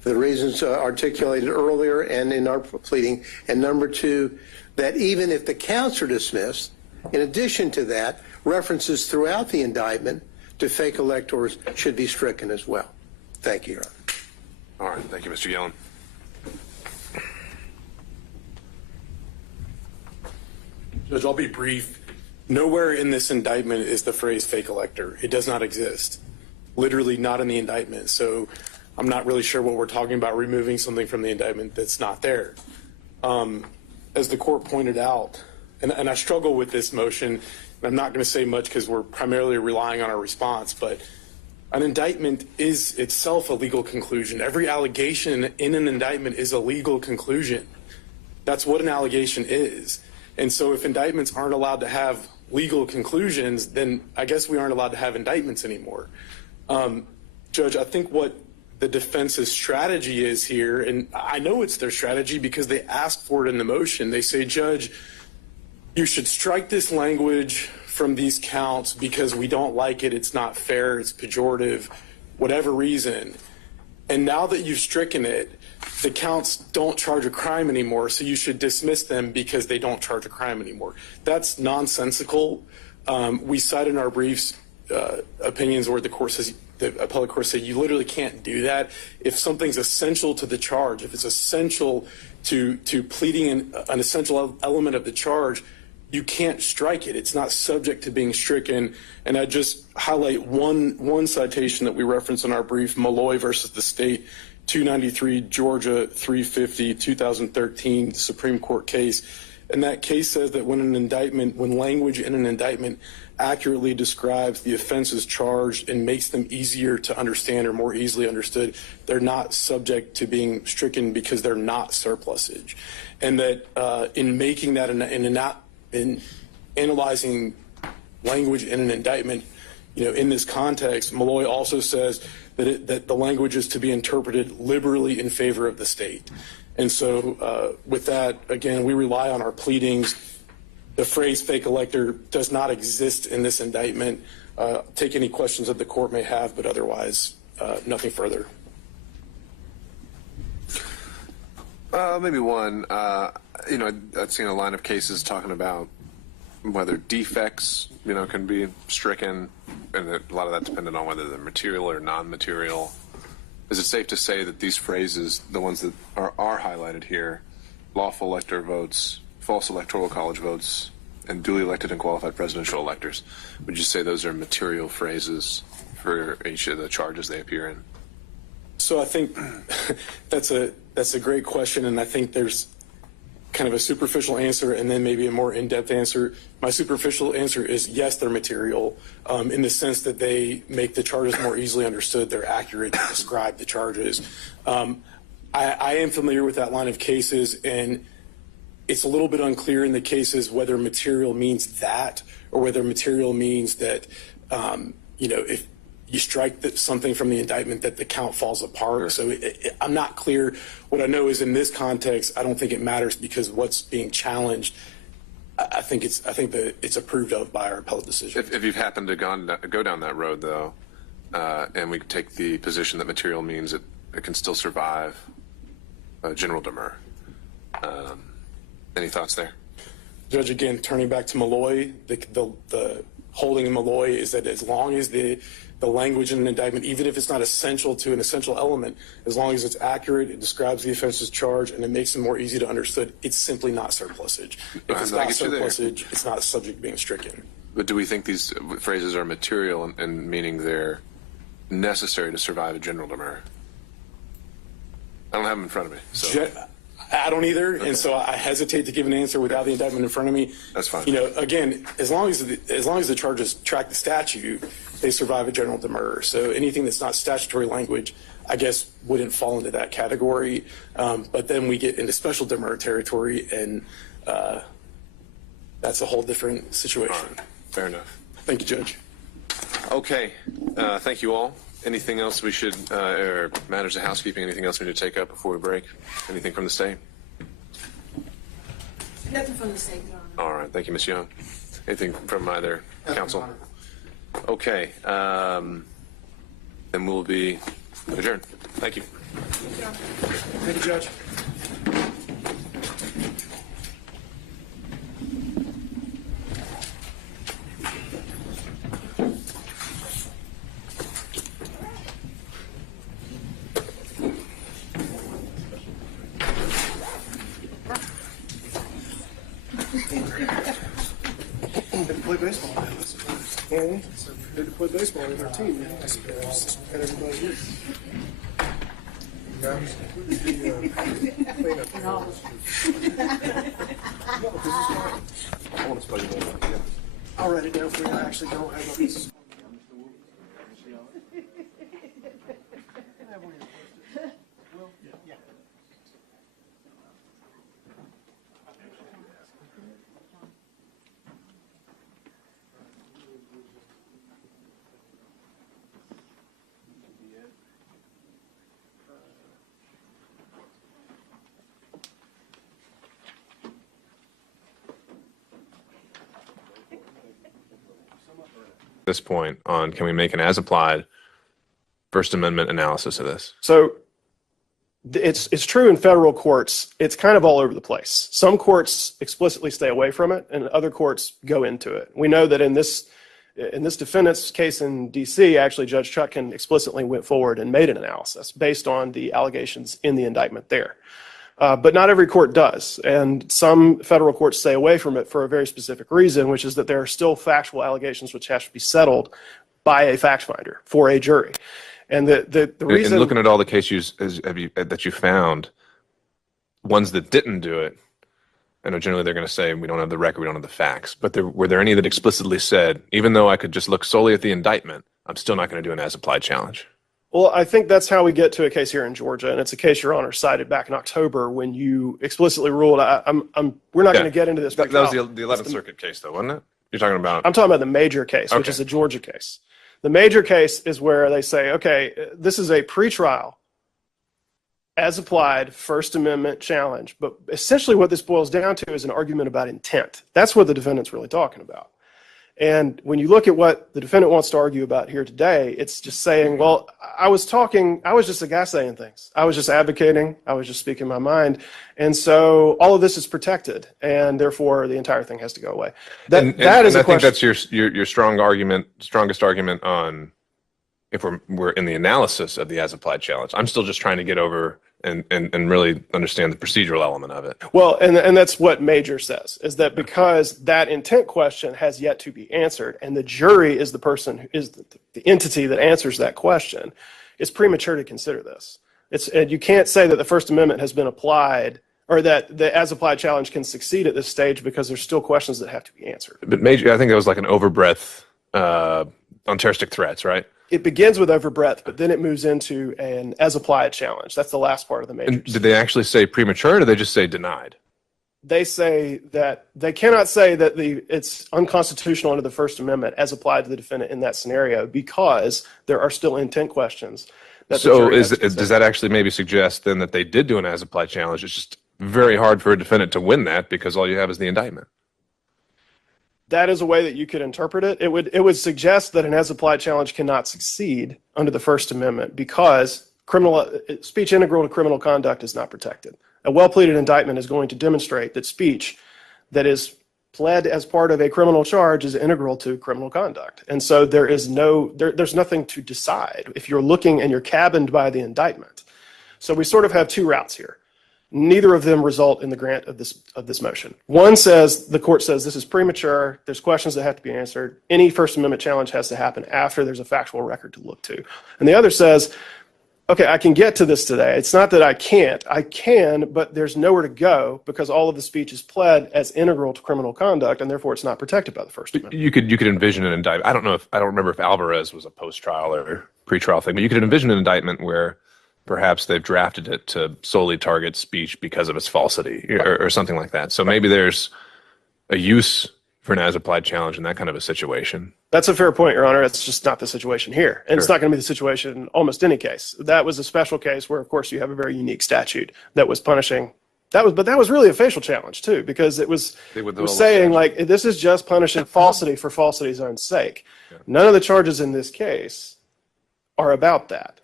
for the reasons articulated earlier and in our pleading. And number two, that even if the counts are dismissed, in addition to that, references throughout the indictment to fake electors should be stricken as well. Thank you, Your Honor. All right. Thank you, Mr. Yellen. Judge, I'll be brief. Nowhere in this indictment is the phrase fake elector. It does not exist. Literally not in the indictment. So I'm not really sure what we're talking about, removing something from the indictment that's not there. As the court pointed out, and I struggle with this motion, and I'm not going to say much because we're primarily relying on our response, but an indictment is itself a legal conclusion. Every allegation in an indictment is a legal conclusion. That's what an allegation is. And so if indictments aren't allowed to have legal conclusions, then I guess we aren't allowed to have indictments anymore. Judge, I think what the defense's strategy is here, and I know it's their strategy because they asked for it in the motion. They say, Judge, you should strike this language from these counts because we don't like it, it's not fair, it's pejorative, whatever reason. And now that you've stricken it, the counts don't charge a crime anymore, so you should dismiss them because they don't charge a crime anymore. That's nonsensical. We cite in our briefs opinions where the appellate court said you literally can't do that. If something's essential to the charge, if it's essential to pleading an essential element of the charge, you can't strike it. It's not subject to being stricken. And I just highlight one citation that we reference in our brief, Malloy versus the state, 293 Georgia 350 2013 Supreme Court case. And that case says that when language in an indictment accurately describes the offenses charged and makes them easier to understand or more easily understood, they're not subject to being stricken because they're not surplusage. And that in making that in analyzing language in an indictment, in this context, Malloy also says that the language is to be interpreted liberally in favor of the state. And so with that, again, we rely on our pleadings. The phrase fake elector does not exist in this indictment. Take any questions that the court may have, but otherwise, nothing further. Maybe one. I've seen a line of cases talking about whether defects, can be stricken, and a lot of that depended on whether they're material or non-material. Is it safe to say that these phrases, the ones that are highlighted here, lawful elector votes, false electoral college votes, and duly elected and qualified presidential electors, would you say those are material phrases for each of the charges they appear in? So I think that's a great question, and I think there's kind of a superficial answer and then maybe a more in-depth answer. My superficial answer is yes, they're material in the sense that they make the charges more easily understood. They're accurate to describe the charges. I am familiar with that line of cases, and it's a little bit unclear in the cases whether material means that or whether material means that, if you strike something from the indictment that the count falls apart. So I'm not clear. What I know is in this context, I don't think it matters because what's being challenged, I think that it's approved of by our appellate decision. If you've happened to go down that road, though, and we take the position that material means it can still survive general demur, any thoughts there? Judge, again, turning back to Malloy, the holding in Malloy is that as long as the language in an indictment, even if it's not essential to an essential element, as long as it's accurate, it describes the offense's charge, and it makes it more easy to understood, it's simply not surplusage. If it's not surplusage, it's not subject to being stricken. But do we think these phrases are material and meaning they're necessary to survive a general demur? I don't have them in front of me. So. I don't either, okay. And so I hesitate to give an answer without the indictment in front of me. That's fine. Again, as long as the charges track the statute, they survive a general demur. So anything that's not statutory language, I guess, wouldn't fall into that category. But then we get into special demur territory, and that's a whole different situation. All right. Fair enough. Thank you, Judge. Okay. Thank you all. Anything else we should, or matters of housekeeping, anything else we need to take up before we break? Anything from the state? Nothing from the state, Your Honor. All right. Thank you, Ms. Young. Anything from either counsel? Okay. Then we'll be Adjourn. Thank you. Thank you, Judge. Didn't play baseball, man. That's surprised. So we need to play baseball with our team, I suppose. And everybody here. I'll write it down for you. I actually don't have this. This point on can we make an as applied First Amendment analysis of this? So it's true in federal courts. It's kind of all over the place. Some courts explicitly stay away from it, and other courts go into it. We know that in this defendant's case in D.C., actually Judge Chutkan explicitly went forward and made an analysis based on the allegations in the indictment there. But not every court does, and some federal courts stay away from it for a very specific reason, which is that there are still factual allegations which have to be settled by a fact finder for a jury. And the reason— And looking at all the cases that you found, ones that didn't do it, I know generally they're going to say we don't have the record, we don't have the facts, but were there any that explicitly said, even though I could just look solely at the indictment, I'm still not going to do an as-applied challenge? Well, I think that's how we get to a case here in Georgia, and it's a case Your Honor cited back in October when you explicitly ruled. We're not going to get into this. That was the 11th Circuit case, though, wasn't it? You're talking about? I'm talking about the major case, which is a Georgia case. The major case is where they say, okay, this is a pretrial, as applied First Amendment challenge, but essentially what this boils down to is an argument about intent. That's what the defendant's really talking about. And when you look at what the defendant wants to argue about here today, it's just saying, well, I was just a guy saying things. I was just advocating. I was just speaking my mind. And so all of this is protected, and therefore the entire thing has to go away. That is a question. I think that's your strongest argument on if we're in the analysis of the as-applied challenge. I'm still just trying to get over and really understand the procedural element of it. Well, and that's what Major says, is that because that intent question has yet to be answered, and the jury is the person who is the entity that answers that question, it's premature to consider this. And you can't say that the First Amendment has been applied, or that the as-applied challenge can succeed at this stage, because there's still questions that have to be answered. But Major, I think that was like an overbreadth on terroristic threats, right? It begins with overbreadth, but then it moves into an as-applied challenge. That's the last part of the Major. And did they actually say premature, or did they just say denied? They say that they cannot say that it's unconstitutional under the First Amendment as applied to the defendant in that scenario, because there are still intent questions. So does that actually maybe suggest then that they did do an as-applied challenge? It's just very hard for a defendant to win that because all you have is the indictment. That is a way that you could interpret it. It would suggest that an as-applied challenge cannot succeed under the First Amendment because speech integral to criminal conduct is not protected. A well-pleaded indictment is going to demonstrate that speech that is pled as part of a criminal charge is integral to criminal conduct. And so there's nothing to decide if you're looking and you're cabined by the indictment. So we sort of have two routes here. Neither of them result in the grant of this motion. One says, the court says this is premature, there's questions that have to be answered, any First Amendment challenge has to happen after there's a factual record to look to. And the other says, okay, I can get to this today. It's not that I can't. I can, but there's nowhere to go because all of the speech is pled as integral to criminal conduct, and therefore it's not protected by the First Amendment. You could envision an indictment. I don't remember if Alvarez was a post-trial or pre-trial thing, but you could envision an indictment where perhaps they've drafted it to solely target speech because of its falsity or something like that. So maybe there's a use for an as-applied challenge in that kind of a situation. That's a fair point, Your Honor. It's just not the situation here. And It's not going to be the situation in almost any case. That was a special case where, of course, you have a very unique statute that was punishing. But that was really a facial challenge, too, because it was saying, like, this is just punishing falsity for falsity's own sake. Yeah. None of the charges in this case are about that.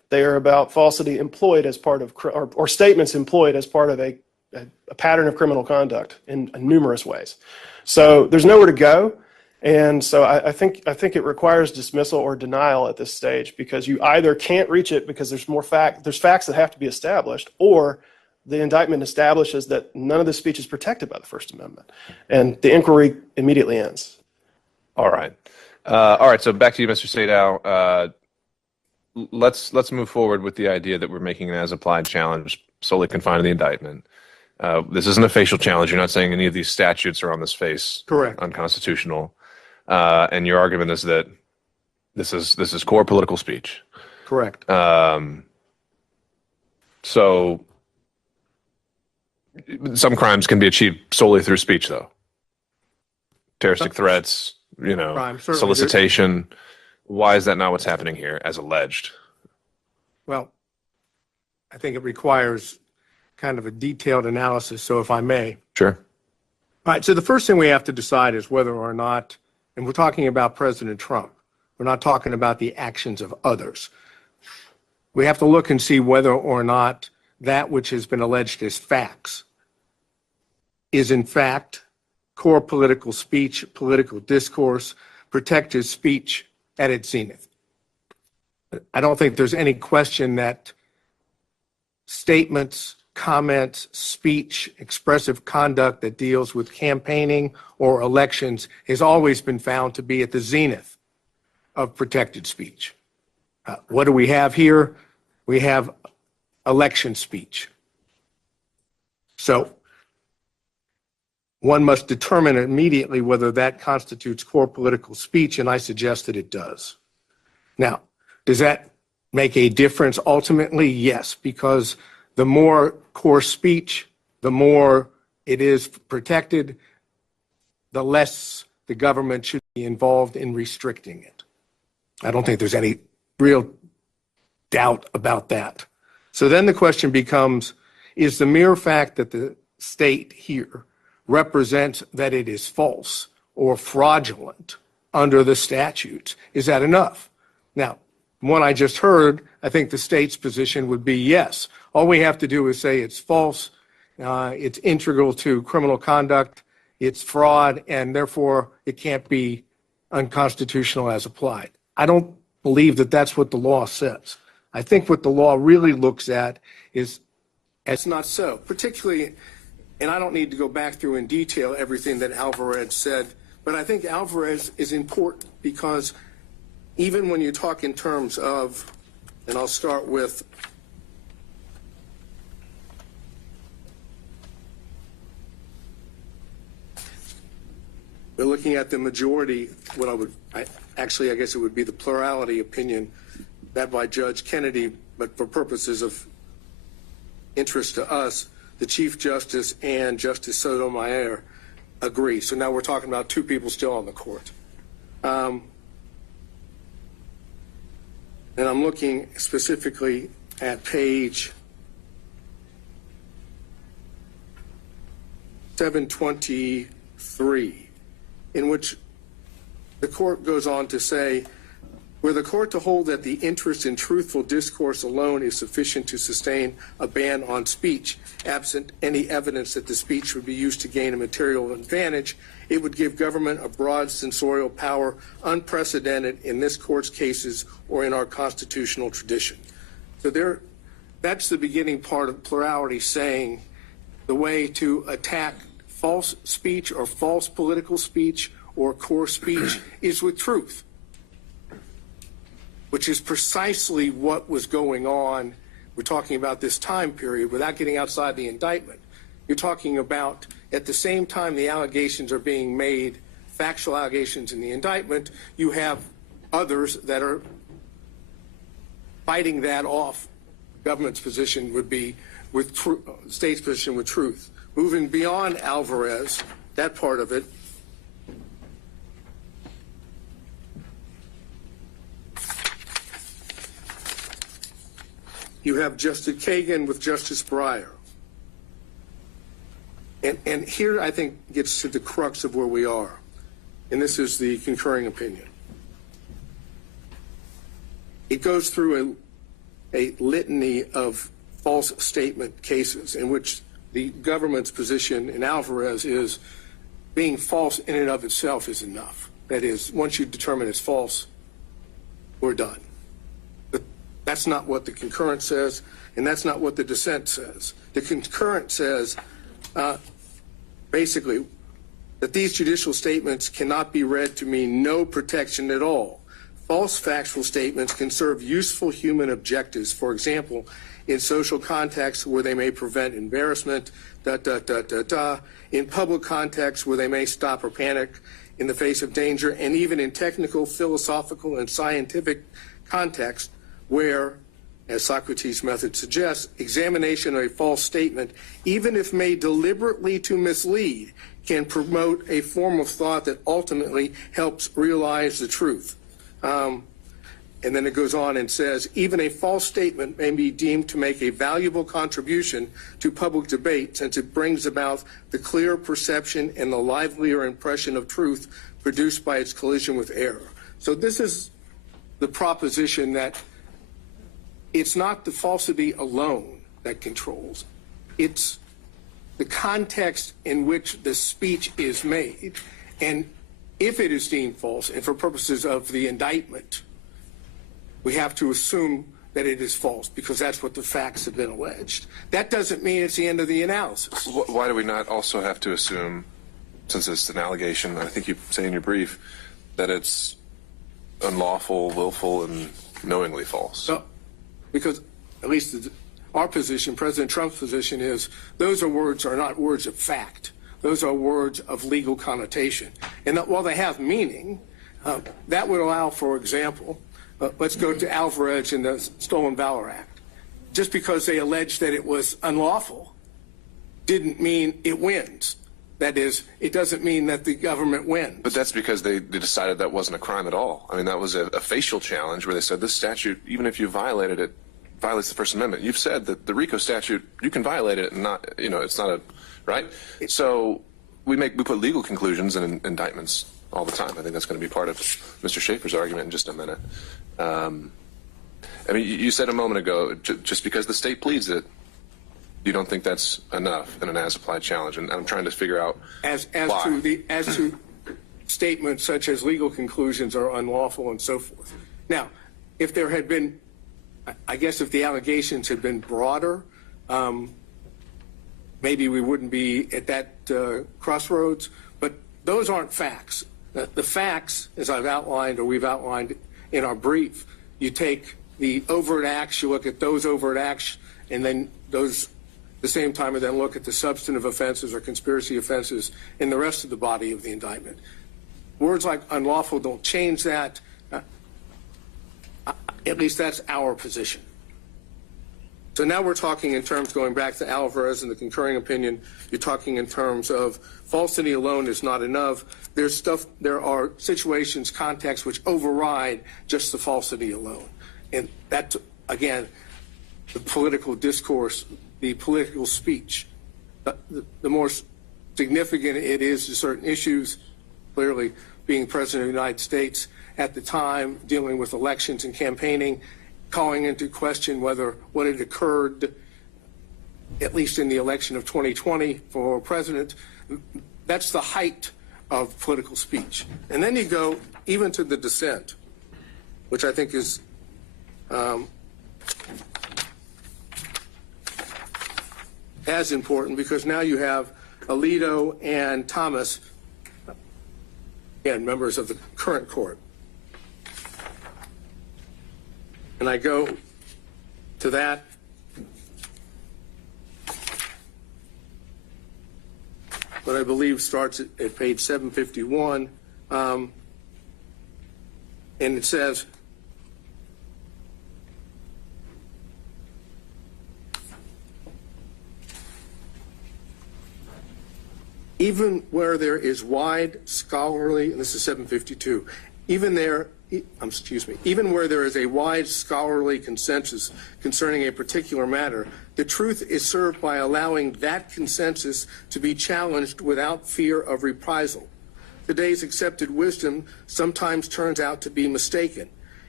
They are about falsity employed as part of, or statements employed as part of a pattern of criminal conduct in numerous ways. So there's nowhere to go. And so I think it requires dismissal or denial at this stage, because you either can't reach it because there's facts that have to be established, or the indictment establishes that none of the speech is protected by the First Amendment, and the inquiry immediately ends. All right. So back to you, Mr. Sadow. Let's move forward with the idea that we're making an as-applied challenge solely confined to the indictment. This isn't a facial challenge. You're not saying any of these statutes are on this face Correct. Unconstitutional. And your argument is that this is core political speech. Correct. So some crimes can be achieved solely through speech, though. Terroristic threats, solicitation. Why is that not what's happening here, as alleged? Well, I think it requires kind of a detailed analysis, so if I may. Sure. All right, so the first thing we have to decide is whether or not, and we're talking about President Trump, we're not talking about the actions of others. We have to look and see whether or not that which has been alleged as facts is in fact core political speech, political discourse, protected speech at its zenith. I don't think there's any question that statements, comments, speech, expressive conduct that deals with campaigning or elections has always been found to be at the zenith of protected speech. What do we have here? We have election speech. So one must determine immediately whether that constitutes core political speech, and I suggest that it does. Now, does that make a difference ultimately? Yes, because the more core speech, the more it is protected, the less the government should be involved in restricting it. I don't think there's any real doubt about that. So then the question becomes, is the mere fact that the state here represents that it is false or fraudulent under the statutes, is that enough? Now, from what I just heard, I think the state's position would be yes. All we have to do is say it's false, it's integral to criminal conduct, it's fraud, and therefore it can't be unconstitutional as applied. I don't believe that that's what the law says. I think what the law really looks at is, it's not so, particularly, and I don't need to go back through in detail everything that Alvarez said, but I think Alvarez is important because even when you talk in terms of, and I'll start with we're looking at the majority, I guess it would be the plurality opinion that by Judge Kennedy, but for purposes of interest to us, the Chief Justice and Justice Sotomayor agree. So now we're talking about two people still on the court. And I'm looking specifically at page 723, in which the court goes on to say, were the court to hold that the interest in truthful discourse alone is sufficient to sustain a ban on speech, absent any evidence that the speech would be used to gain a material advantage, it would give government a broad censorial power unprecedented in this court's cases or in our constitutional tradition. So that's the beginning part of plurality, saying the way to attack false speech or false political speech or core speech is with truth, which is precisely what was going on. We're talking about this time period without getting outside the indictment. You're talking about at the same time the allegations are being made, factual allegations in the indictment, you have others that are fighting that off. Government's position would be with state's position with truth. Moving beyond Alvarez, that part of it, you have Justice Kagan with Justice Breyer. And here I think gets to the crux of where we are. And this is the concurring opinion. It goes through a litany of false statement cases in which the government's position in Alvarez is being false in and of itself is enough. That is, once you determine it's false, we're done. But that's not what the concurrent says, and that's not what the dissent says. The concurrent says, basically, that these judicial statements cannot be read to mean no protection at all. False factual statements can serve useful human objectives, for example, in social contexts where they may prevent embarrassment, in public contexts where they may stop or panic in the face of danger, and even in technical, philosophical, and scientific contexts where, as Socrates' method suggests, examination of a false statement, even if made deliberately to mislead, can promote a form of thought that ultimately helps realize the truth. And then it goes on and says, even a false statement may be deemed to make a valuable contribution to public debate since it brings about the clear perception and the livelier impression of truth produced by its collision with error. So this is the proposition that it's not the falsity alone that controls. It's the context in which the speech is made. And if it is deemed false, and for purposes of the indictment, we have to assume that it is false because that's what the facts have been alleged. That doesn't mean it's the end of the analysis. Why do we not also have to assume, since it's an allegation, I think you say in your brief, that it's unlawful, willful, and knowingly false? No, because at least our position, President Trump's position, is those words are not words of fact. Those are words of legal connotation. And while they have meaning, that would allow, for example, let's go to Alvarez in the Stolen Valor Act. Just because they alleged that it was unlawful didn't mean it wins. That is, it doesn't mean that the government wins. But that's because they decided that wasn't a crime at all. I mean, that was a facial challenge where they said this statute, even if you violated it, violates the First Amendment. You've said that the RICO statute, you can violate it and not, it's not a, right? So we put legal conclusions in indictments all the time. I think that's going to be part of Mr. Schaefer's argument in just a minute. I mean, you said a moment ago, just because the state pleads it, you don't think that's enough in an as-applied challenge, and I'm trying to figure out as why. as to statements such as legal conclusions are unlawful and so forth. Now, if there had been, I guess if the allegations had been broader, maybe we wouldn't be at that crossroads, but those aren't facts. The facts, as I've outlined or we've outlined in our brief, you take the overt acts, you look at those overt acts, and then those at the same time and then look at the substantive offenses or conspiracy offenses in the rest of the body of the indictment. Words like unlawful don't change that. At least that's our position. So now we're talking in terms, going back to Alvarez and the concurring opinion, you're talking in terms of falsity alone is not enough. There are situations, contexts which override just the falsity alone. And that, again, the political discourse, the political speech, the more significant it is to certain issues, clearly being President of the United States at the time, dealing with elections and campaigning, calling into question whether what had occurred, at least in the election of 2020 for president, that's the height of political speech. And then you go even to the dissent, which I think is as important, because now you have Alito and Thomas, again, members of the current court. And I go to that. What I believe starts at page 751. And it says, even where there is wide scholarly, and this is 752, even where there is a wide scholarly consensus concerning a particular matter, the truth is served by allowing that consensus to be challenged without fear of reprisal. Today's accepted wisdom sometimes turns out to be mistaken.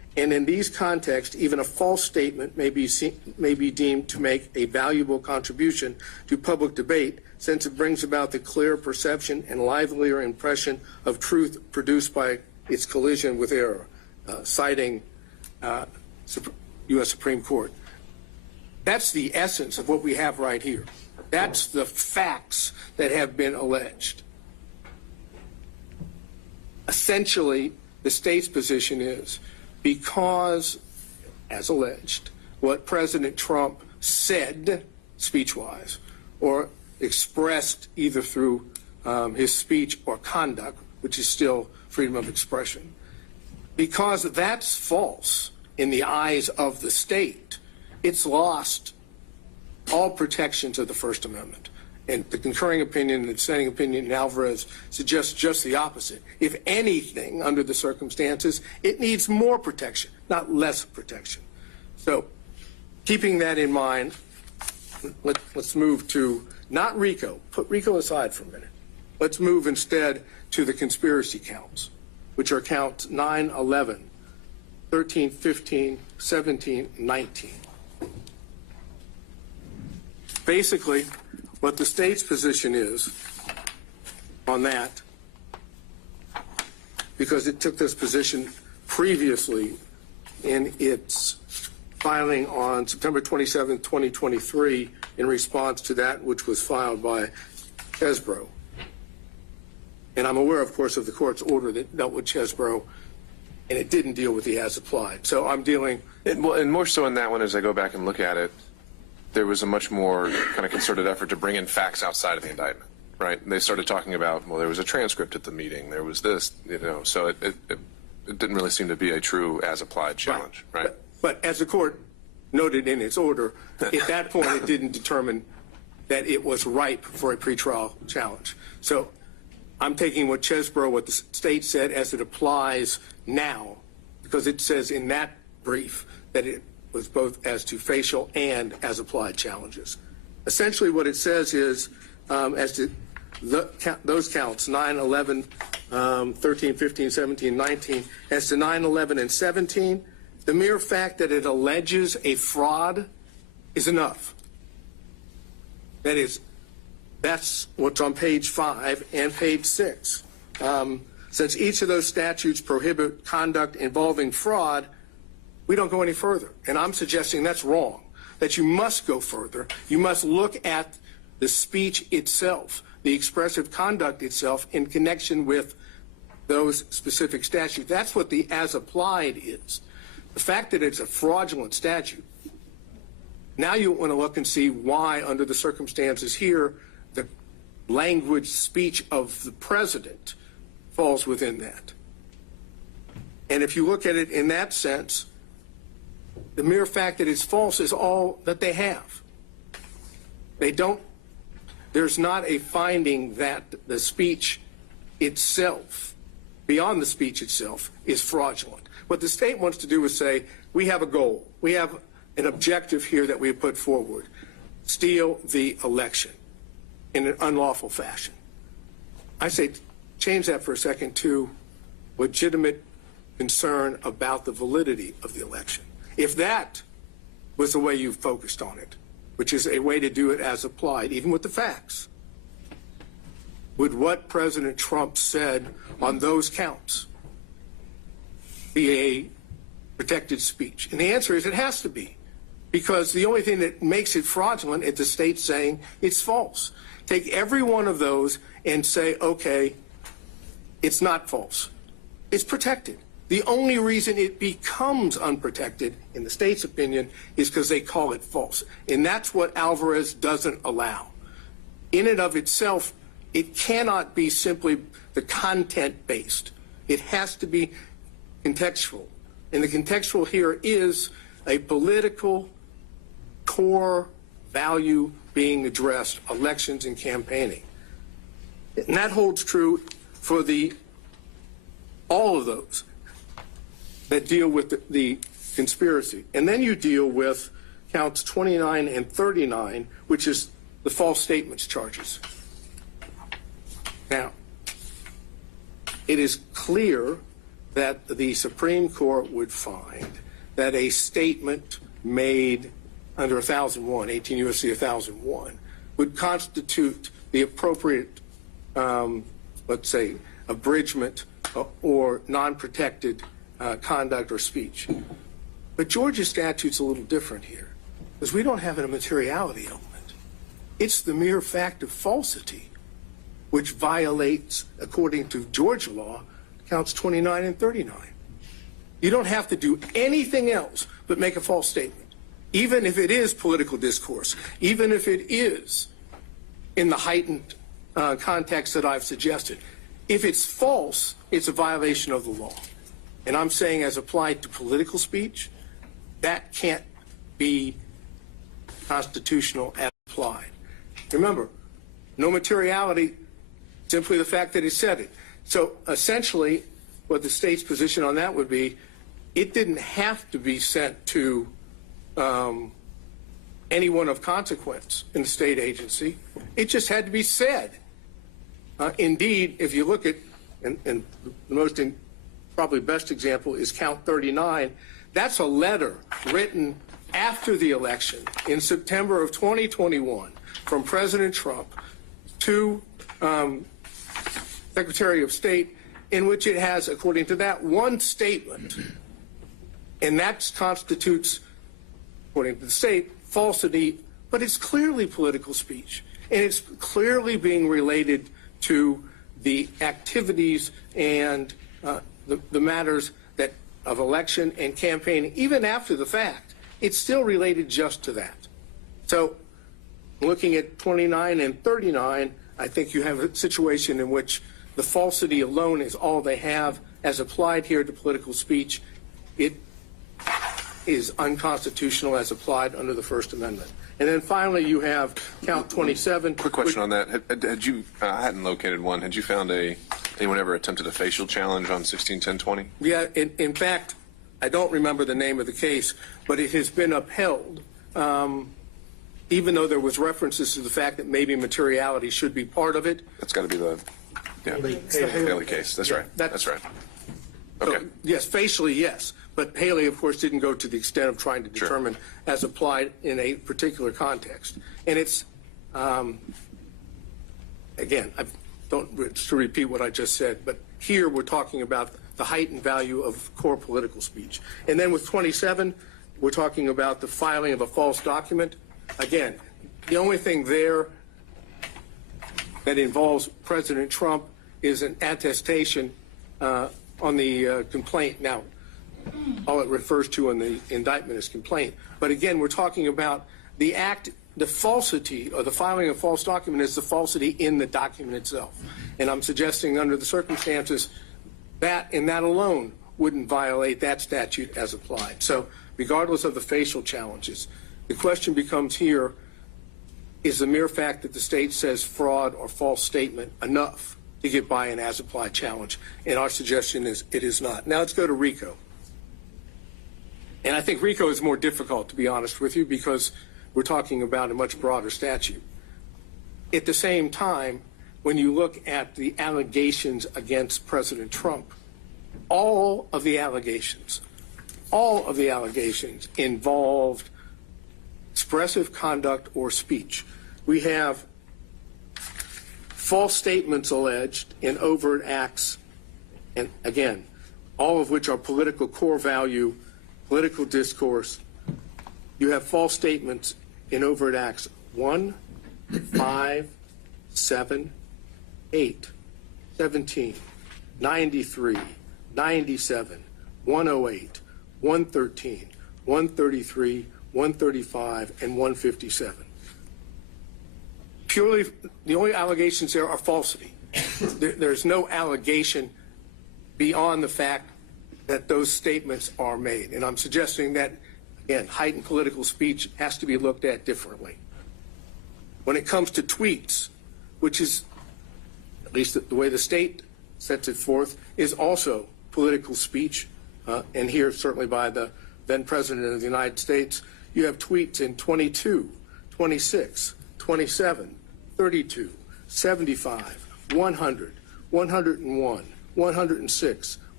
And in these contexts, even a false statement may be deemed to make a valuable contribution to public debate, since it brings about the clear perception and livelier impression of truth produced by its collision with error, citing U.S. Supreme Court. That's the essence of what we have right here. That's the facts that have been alleged. Essentially, the state's position is, because, as alleged, what President Trump said speech-wise or expressed either through his speech or conduct, which is still freedom of expression, because that's false in the eyes of the state, it's lost all protections of the First Amendment. And the concurring opinion and the dissenting opinion in Alvarez suggests just the opposite. If anything, under the circumstances, it needs more protection, not less protection. So, keeping that in mind, let's move to, not RICO. Put RICO aside for a minute. Let's move instead to the conspiracy counts, which are counts 9, 11, 13, 15, 17, 19. Basically, what the state's position is on that, because it took this position previously in its filing on September 27, 2023, in response to that which was filed by Chesbrough. And I'm aware, of course, of the court's order that dealt with Chesbrough, and it didn't deal with the as applied. So I'm dealing... And more so in that one, as I go back and look at it, there was a much more kind of concerted effort to bring in facts outside of the indictment, right? And they started talking about, well, there was a transcript at the meeting, there was this, so it didn't really seem to be a true as-applied challenge, right? But as the court noted in its order, at that point it didn't determine that it was ripe for a pretrial challenge. So I'm taking what Chesbrough, what the state said, as it applies now, because it says in that brief that it was both as to facial and as applied challenges. Essentially what it says is, as to those counts, 9, 11, 13, 15, 17, 19, as to 9, 11, and 17, the mere fact that it alleges a fraud is enough. That is, that's what's on page 5 and page 6. Since each of those statutes prohibit conduct involving fraud, we don't go any further. And I'm suggesting that's wrong, that you must go further. You must look at the speech itself, the expressive conduct itself in connection with those specific statutes. That's what the as applied is. The fact that it's a fraudulent statute, now you want to look and see why, under the circumstances here, the language speech of the president falls within that. And if you look at it in that sense, the mere fact that it's false is all that they have. There's not a finding that the speech itself, beyond the speech itself, is fraudulent. What the state wants to do is say, we have a goal. We have an objective here that we have put forward. Steal the election in an unlawful fashion. I say change that for a second to legitimate concern about the validity of the election. If that was the way you focused on it, which is a way to do it as applied, even with the facts, would what President Trump said on those counts be a protected speech? And the answer is it has to be, because the only thing that makes it fraudulent is the state saying it's false. Take every one of those and say, okay, it's not false. It's protected. The only reason it becomes unprotected, in the state's opinion, is because they call it false. And that's what Alvarez doesn't allow. In and of itself, it cannot be simply the content-based. It has to be contextual. And the contextual here is a political core value being addressed, elections and campaigning. And that holds true for all of those that deal with the conspiracy. And then you deal with counts 29 and 39, which is the false statements charges. Now, it is clear that the Supreme Court would find that a statement made under 1001, 18 U.S.C. 1001, would constitute the appropriate, let's say, abridgment or non-protected conduct or speech. But Georgia's statute's a little different here, because we don't have a materiality element. It's the mere fact of falsity, which violates, according to Georgia law, counts 29 and 39. You don't have to do anything else but make a false statement, even if it is political discourse, even if it is in the heightened context that I've suggested. If it's false, it's a violation of the law. And I'm saying, as applied to political speech, that can't be constitutional as applied. Remember, no materiality, simply the fact that he said it. So essentially, what the state's position on that would be, it didn't have to be sent to anyone of consequence in the state agency. It just had to be said. Indeed, if you look at, and the most probably best example is count 39, that's a letter written after the election in September of 2021 from President Trump to Secretary of State, in which it has, according to that, one statement, and that constitutes, according to the state, falsity, but it's clearly political speech, and it's clearly being related to the activities and the matters that of election and campaigning, even after the fact. It's still related just to that. So looking at 29 and 39, I think you have a situation in which the falsity alone is all they have as applied here to political speech. It is unconstitutional as applied under the First Amendment. And then finally, you have count 27. Quick question on that. Had you, I hadn't located one. Had you found anyone ever attempted a facial challenge on 161020? Yeah, in fact, I don't remember the name of the case, but it has been upheld, even though there was references to the fact that maybe materiality should be part of it. That's got to be the Haley case. That's right. That's right. Okay. So, yes, facially, yes. But Haley, of course, didn't go to the extent of trying to determine as applied in a particular context. And it's, again, I don't to repeat what I just said, but here we're talking about the heightened value of core political speech. And then with 27, we're talking about the filing of a false document. Again, the only thing there that involves President Trump is an attestation on the complaint. Now, all it refers to in the indictment is complaint. But again, we're talking about the act, the falsity, or the filing of a false document is the falsity in the document itself. And I'm suggesting under the circumstances that and that alone wouldn't violate that statute as applied. So regardless of the facial challenges, the question becomes here, is the mere fact that the state says fraud or false statement enough to get by an as-applied challenge? And our suggestion is it is not. Now let's go to RICO. And I think RICO is more difficult, to be honest with you, because we're talking about a much broader statute. At the same time, when you look at the allegations against President Trump, all of the allegations involved expressive conduct or speech. We have false statements alleged in overt acts, and again, all of which are political core value, political discourse. You have false statements in overt acts 1, 5, 7, 8, 17, 93, 97, 108, 113, 133, 135, and 157. Purely, the only allegations there are falsity. There's no allegation beyond the fact that those statements are made. And I'm suggesting that, again, heightened political speech has to be looked at differently. When it comes to tweets, which is, at least the way the state sets it forth, is also political speech, and here certainly by the then President of the United States, you have tweets in 22, 26, 27, 32, 75, 100, 101, 106,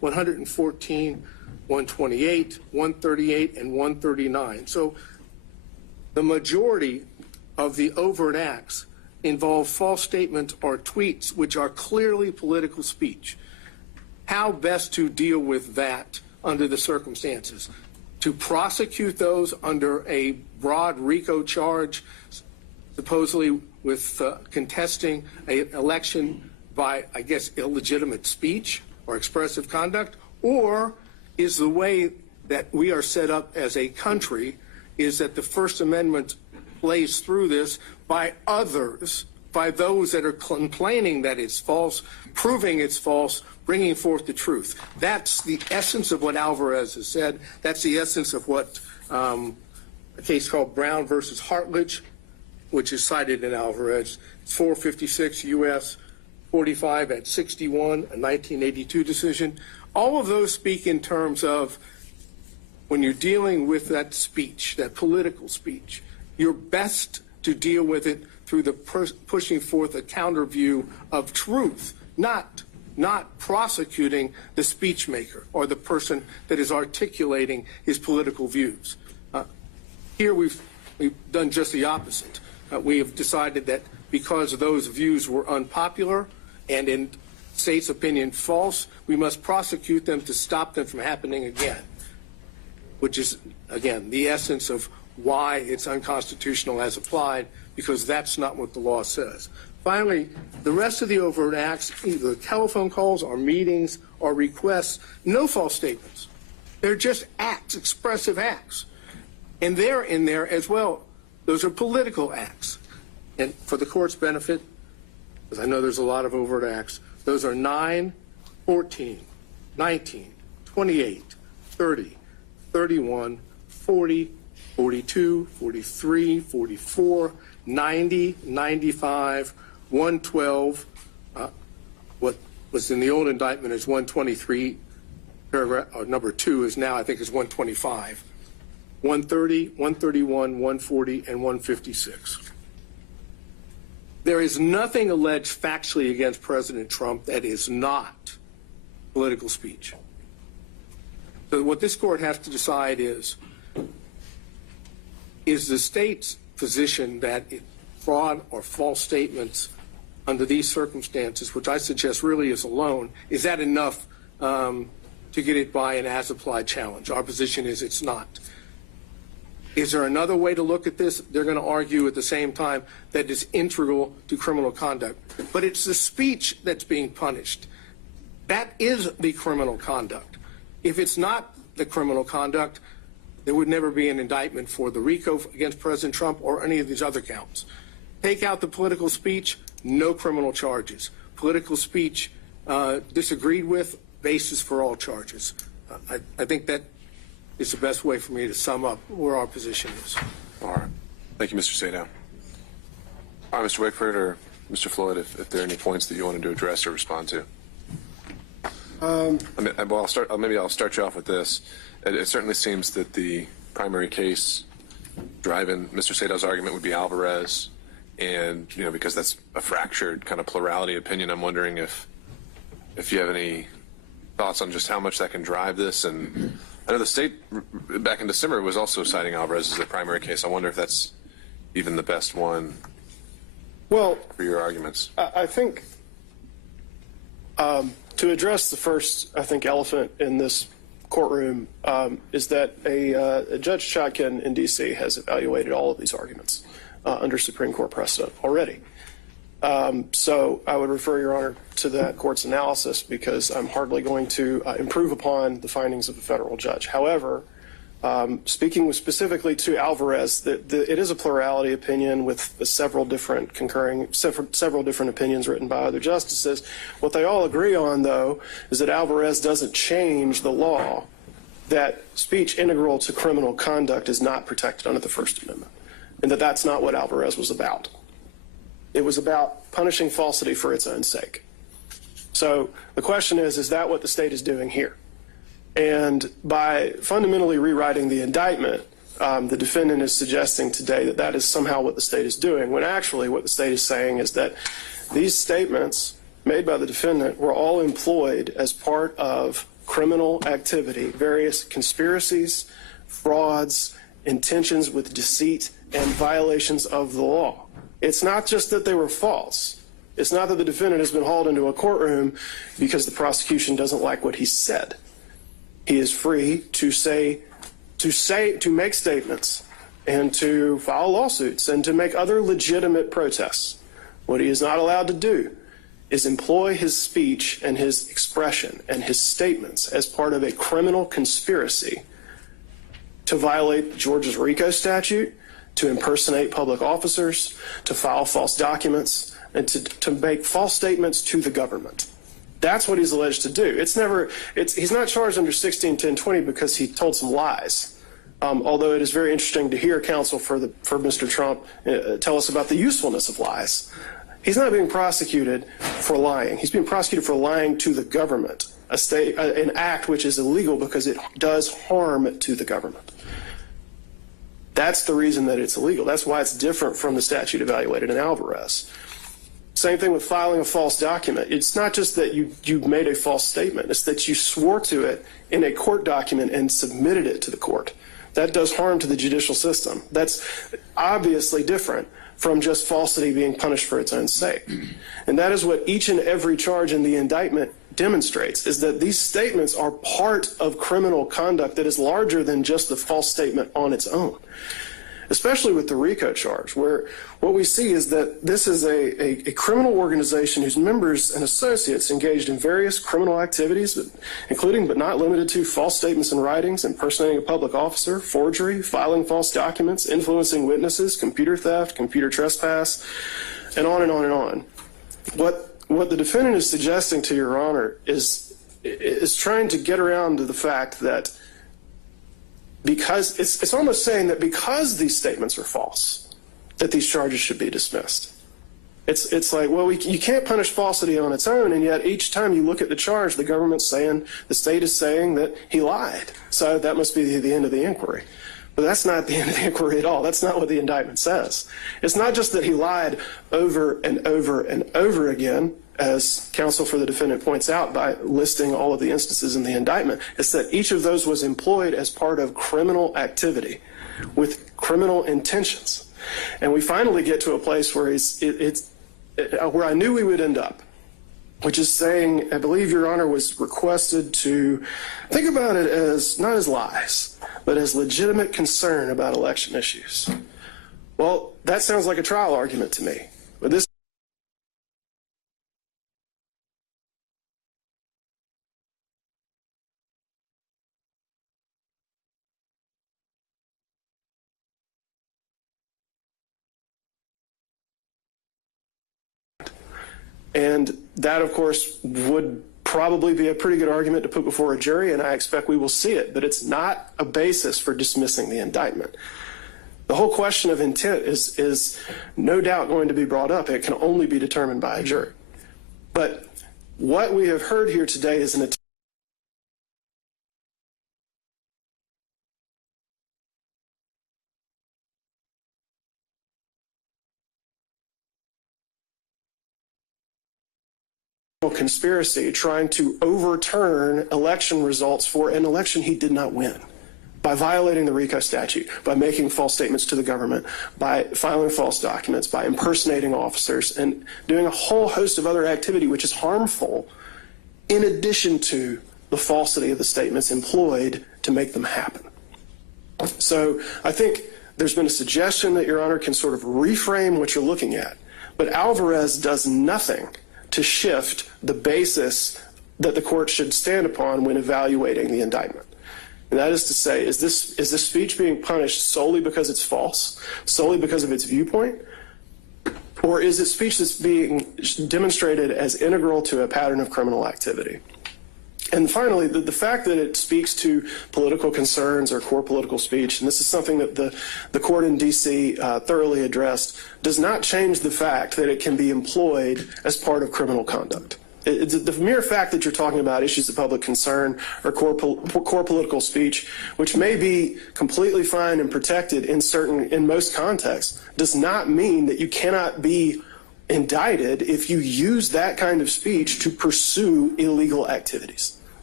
114, 128, 138, and 139. So the majority of the overt acts involve false statements or tweets which are clearly political speech. How best to deal with that under the circumstances? To prosecute those under a broad RICO charge, supposedly with contesting an election by, I guess, illegitimate speech or expressive conduct? Or is the way that we are set up as a country is that the First Amendment plays through this by others, by those that are complaining that it's false, proving it's false, bringing forth the truth? That's the essence of what Alvarez has said. That's the essence of what a case called Brown versus Hartledge, which is cited in Alvarez. It's 456 U.S. 45 at 61, a 1982 decision. All of those speak in terms of when you're dealing with that speech, that political speech, you're best to deal with it through the pushing forth a counter view of truth, not prosecuting the speech maker or the person that is articulating his political views. Here we've done just the opposite. We have decided that because those views were unpopular and in state's opinion false, we must prosecute them to stop them from happening again, which is, again, the essence of why it's unconstitutional as applied, because that's not what the law says. Finally, the rest of the overt acts, either telephone calls or meetings or requests, no false statements. They're just acts, expressive acts. And they're in there as well. Those are political acts. And for the court's benefit, because I know there's a lot of overt acts, those are 9, 14, 19, 28, 30, 31, 40, 42, 43, 44, 90, 95, 112. What was in the old indictment is 123, paragraph, or number 2 is now, I think, is 125. 130, 131, 140, and 156. There is nothing alleged factually against President Trump that is not political speech. So what this court has to decide is the state's position that fraud or false statements under these circumstances, which I suggest really is alone, is that enough to get it by an as-applied challenge? Our position is it's not. Is there another way to look at this? They're going to argue at the same time that it's integral to criminal conduct. But it's the speech that's being punished. That is the criminal conduct. If it's not the criminal conduct, there would never be an indictment for the RICO against President Trump or any of these other counts. Take out the political speech, no criminal charges. Political speech disagreed with, basis for all charges. I think that is the best way for me to sum up where our position is. All right. Thank you, Mr. Sadow. All right, Mr. Wakeford or Mr. Floyd, if there are any points that you wanted to address or respond to. Maybe I'll start you off with this. It certainly seems that the primary case driving Mr. Sadow's argument would be Alvarez, and because that's a fractured kind of plurality opinion, I'm wondering if you have any thoughts on just how much that can drive this. And I know the state back in December was also citing Alvarez as the primary case. I wonder if that's even the best one for your arguments. I think to address the first, elephant in this courtroom is that a Judge Chotkin in D.C. has evaluated all of these arguments under Supreme Court precedent already. So I would refer, Your Honor, to that court's analysis because I'm hardly going to improve upon the findings of a federal judge. However, speaking specifically to Alvarez, it is a plurality opinion with several different opinions written by other justices. What they all agree on, though, is that Alvarez doesn't change the law that speech integral to criminal conduct is not protected under the First Amendment, and that that's not what Alvarez was about. It was about punishing falsity for its own sake. So the question is that what the state is doing here? And by fundamentally rewriting the indictment, the defendant is suggesting today that that is somehow what the state is doing, when actually what the state is saying is that these statements made by the defendant were all employed as part of criminal activity, various conspiracies, frauds, intentions with deceit, and violations of the law. It's not just that they were false. It's not that the defendant has been hauled into a courtroom because the prosecution doesn't like what he said. He is free to make statements and to file lawsuits and to make other legitimate protests. What he is not allowed to do is employ his speech and his expression and his statements as part of a criminal conspiracy to violate Georgia's RICO statute, to impersonate public officers, to file false documents, and to make false statements to the government. That's what he's alleged to do. He's not charged under 161020 because he told some lies. Although it is very interesting to hear counsel for Mr. Trump tell us about the usefulness of lies. He's not being prosecuted for lying. He's being prosecuted for lying to the government, an act which is illegal because it does harm to the government. That's the reason that it's illegal. That's why it's different from the statute evaluated in Alvarez. Same thing with filing a false document. It's not just that you made a false statement. It's that you swore to it in a court document and submitted it to the court. That does harm to the judicial system. That's obviously different from just falsity being punished for its own sake. And that is what each and every charge in the indictment demonstrates, is that these statements are part of criminal conduct that is larger than just the false statement on its own. Especially with the RICO charge, where what we see is that this is a criminal organization whose members and associates engaged in various criminal activities, including but not limited to false statements and writings, impersonating a public officer, forgery, filing false documents, influencing witnesses, computer theft, computer trespass, and on and on and on. What the defendant is suggesting to Your Honor is trying to get around to the fact that because it's almost saying that because these statements are false, that these charges should be dismissed. It's like, well, you can't punish falsity on its own, and yet each time you look at the charge, the state is saying that he lied. So that must be the end of the inquiry. But that's not the end of the inquiry at all. That's not what the indictment says. It's not just that he lied over and over and over again, as counsel for the defendant points out by listing all of the instances in the indictment. It's that each of those was employed as part of criminal activity with criminal intentions. And we finally get to a place where where I knew we would end up, which is saying, I believe Your Honor was requested to think about it as not as lies, but as legitimate concern about election issues. Well, that sounds like a trial argument to me. But this and that, of course, would probably be a pretty good argument to put before a jury, and I expect we will see it, but it's not a basis for dismissing the indictment. The whole question of intent is no doubt going to be brought up. It can only be determined by a jury. But what we have heard here today is an attempt conspiracy trying to overturn election results for an election he did not win by violating the RICO statute, by making false statements to the government, by filing false documents, by impersonating officers, and doing a whole host of other activity which is harmful in addition to the falsity of the statements employed to make them happen. So I think there's been a suggestion that Your Honor can sort of reframe what you're looking at, but Alvarez does nothing to shift the basis that the court should stand upon when evaluating the indictment. And that is to say, is this speech being punished solely because it's false, solely because of its viewpoint, or is it speech that's being demonstrated as integral to a pattern of criminal activity? And finally, the fact that it speaks to political concerns or core political speech, and this is something that the court in D.C. Thoroughly addressed, does not change the fact that it can be employed as part of criminal conduct. The mere fact that you're talking about issues of public concern or core political speech, which may be completely fine and protected in most contexts, does not mean that you cannot be indicted if you use that kind of speech to pursue illegal activities.